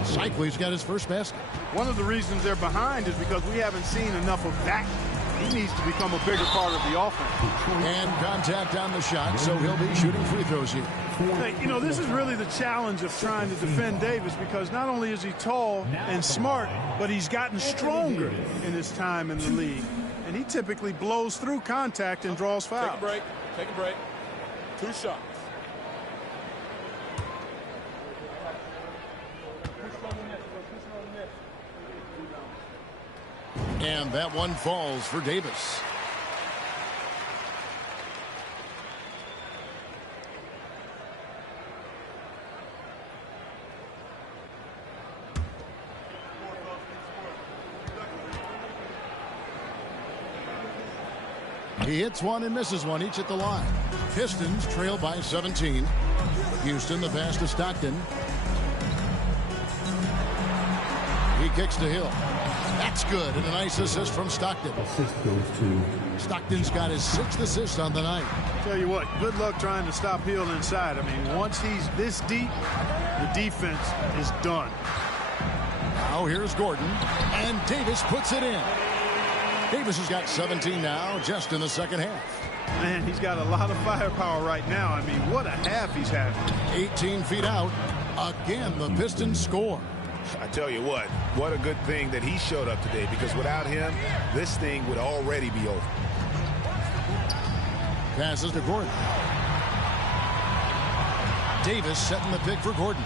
Cycli's got his first basket. One of the reasons they're behind is because we haven't seen enough of that. He needs to become a bigger part of the offense. And contact on the shot, so he'll be shooting free throws here. Hey, you know, this is really the challenge of trying to defend Davis, because not only is he tall and smart, but he's gotten stronger in his time in the league. And he typically blows through contact and draws fouls. Take a break. Take a break. 2 shots. And that one falls for Davis. He hits one and misses one, each at the line. Pistons trail by 17. Houston, the pass to Stockton. He kicks to Hill. That's good, and a nice assist from Stockton. Assist goes to Stockton's got his 6th assist on the night. Tell you what, good luck trying to stop Hill inside. I mean, once he's this deep, the defense is done. Now here's Gordon, and Davis puts it in. Davis has got 17 now, just in the second half. Man, he's got a lot of firepower right now. I mean, what a half he's had. 18 feet out. Again, the Pistons score. I tell you what a good thing that he showed up today, because without him, this thing would already be over. Passes to Gordon. Davis setting the pick for Gordon.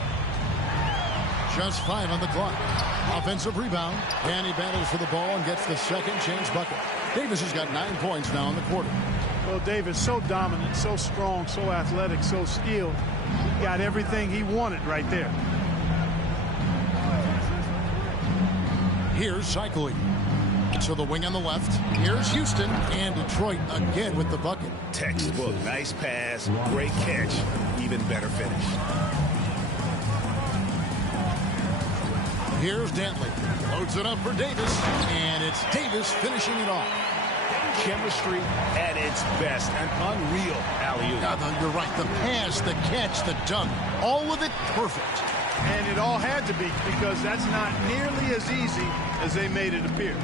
Just 5 on the clock. Offensive rebound, and he battles for the ball and gets the second chance bucket. Davis has got 9 points now in the quarter. Well, Davis, so dominant, so strong, so athletic, so skilled. He got everything he wanted right there. Here's Cycling. To the wing on the left. Here's Houston. And Detroit again with the bucket. Textbook. Nice pass. Great catch. Even better finish. Here's Dantley. Loads it up for Davis. And it's Davis finishing it off. Chemistry at its best. An unreal alley-oop. You're right. The pass, the catch, the dunk. All of it perfect. And it all had to be, because that's not nearly as easy as they made it appear.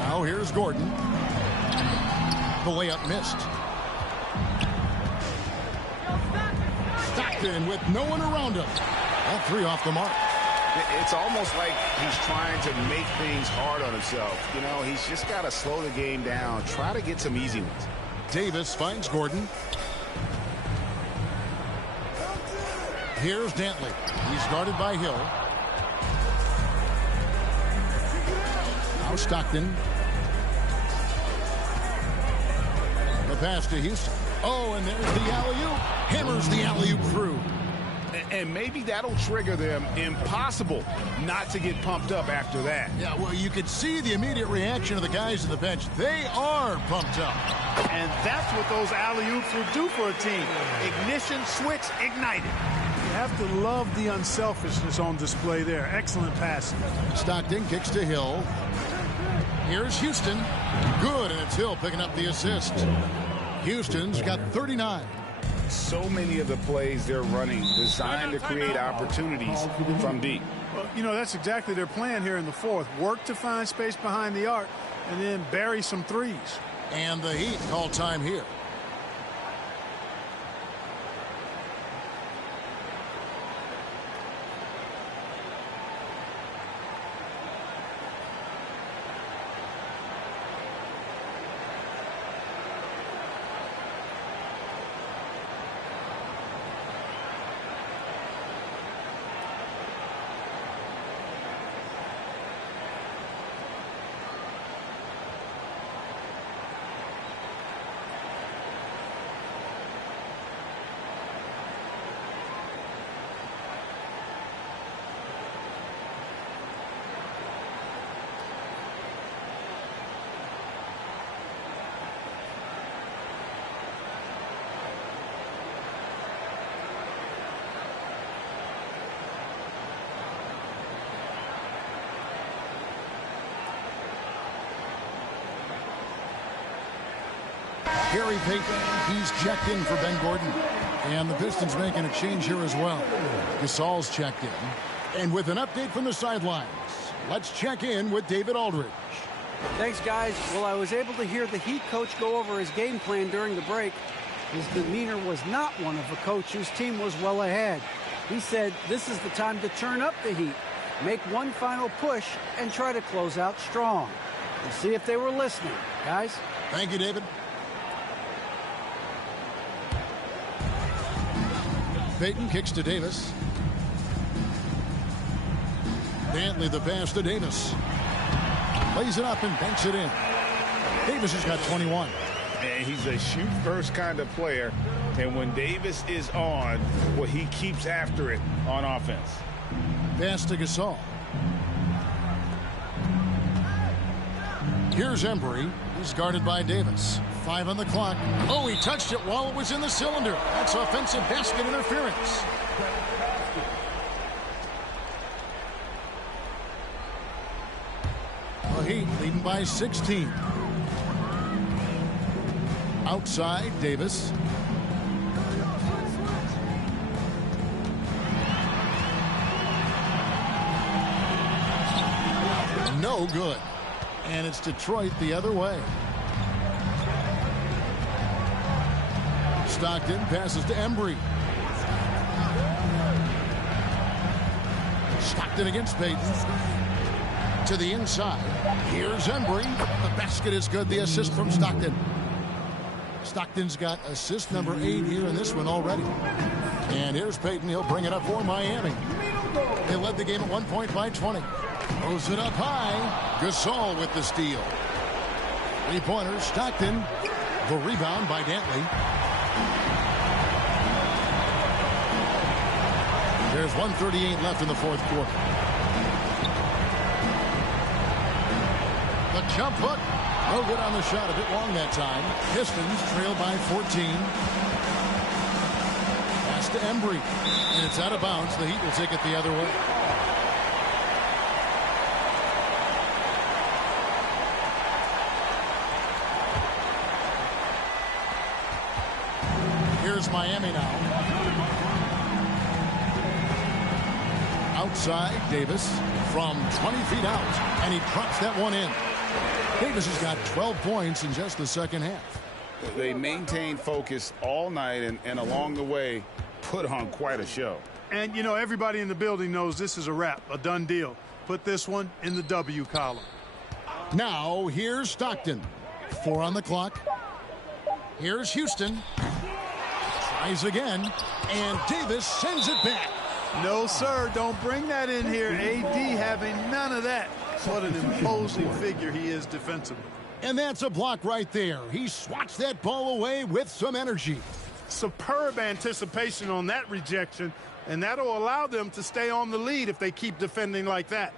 Now here's Gordon. The layup missed. Stockton with no one around him. That three off the mark. It's almost like he's trying to make things hard on himself. You know, he's just got to slow the game down. Try to get some easy ones. Davis finds Gordon. Here's Dantley. He's guarded by Hill. Now Stockton. The pass to Houston. Oh, and there's the alley-oop. Hammers the alley-oop through. And maybe that'll trigger them. Impossible not to get pumped up after that. Yeah, well, you could see the immediate reaction of the guys on the bench. They are pumped up. And that's what those alley-oops will do for a team. Ignition switch ignited. You have to love the unselfishness on display there. Excellent passing. Stockton kicks to Hill. Here's Houston. Good, and it's Hill picking up the assist. Houston's got 39. So many of the plays they're running designed to create opportunities from deep. Well, you know, that's exactly their plan here in the fourth. Work to find space behind the arc and then bury some threes. And the Heat call time here. Gary Payton, he's checked in for Ben Gordon. And the Pistons making a change here as well. Gasol's checked in. And with an update from the sidelines, let's check in with David Aldridge. Thanks, guys. Well, I was able to hear the Heat coach go over his game plan during the break. His demeanor was not one of a coach whose team was well ahead. He said this is the time to turn up the heat, make one final push, and try to close out strong. We'll see if they were listening, guys. Thank you, David. Payton kicks to Davis. Dantley the pass to Davis. Lays it up and banks it in. Davis has got 21. And he's a shoot-first kind of player. And when Davis is on, well, he keeps after it on offense. Pass to Gasol. Here's Embry. He's guarded by Davis. 5 on the clock. Oh, he touched it while it was in the cylinder. That's offensive basket interference. The Heat leading by 16. Outside, Davis. No good. And it's Detroit the other way. Stockton passes to Embry. Stockton against Payton. To the inside. Here's Embry. The basket is good. The assist from Stockton. Stockton's got assist number 8 here in this one already. And here's Payton. He'll bring it up for Miami. They led the game at 1 point by 20. Throws it up high. Gasol with the steal. 3-pointer. Stockton. The rebound by Dantley. There's 1:38 left in the fourth quarter. The jump hook. No good on the shot. A bit long that time. Pistons trail by 14. Pass to Embry. And it's out of bounds. The Heat will take it the other way. Here's Miami now. Outside, Davis from 20 feet out. And he drops that one in. Davis has got 12 points in just the second half. They maintained focus all night and along the way put on quite a show. And, you know, everybody in the building knows this is a wrap, a done deal. Put this one in the W column. Now, here's Stockton. 4 on the clock. Here's Houston. Tries again. And Davis sends it back. No, sir. Don't bring that in here. AD having none of that. What an imposing figure he is defensively. And that's a block right there. He swats that ball away with some energy. Superb anticipation on that rejection, and that'll allow them to stay on the lead if they keep defending like that.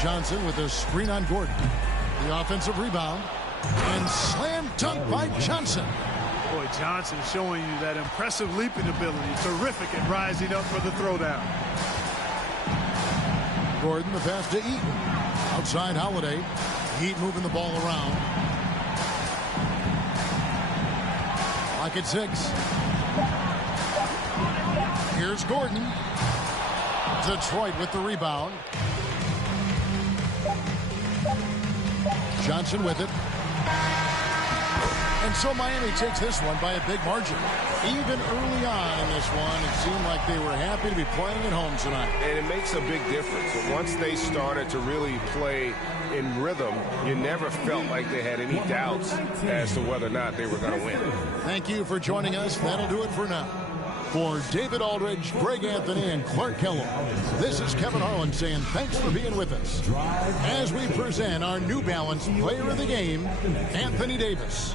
Johnson with a screen on Gordon. The offensive rebound. And slam dunk by Johnson. Boy, Johnson showing you that impressive leaping ability. Terrific at rising up for the throwdown. Gordon, the pass to Eaton. Outside Holiday. Heat moving the ball around. Clock at 6. Here's Gordon. Detroit with the rebound. Johnson with it. And so Miami takes this one by a big margin. Even early on in this one, it seemed like they were happy to be playing at home tonight. And it makes a big difference. Once they started to really play in rhythm, you never felt like they had any doubts as to whether or not they were going to win. Thank you for joining us. That'll do it for now. For David Aldridge, Greg Anthony, and Clark Kellogg, this is Kevin Harlan saying thanks for being with us as we present our New Balance Player of the Game, Anthony Davis.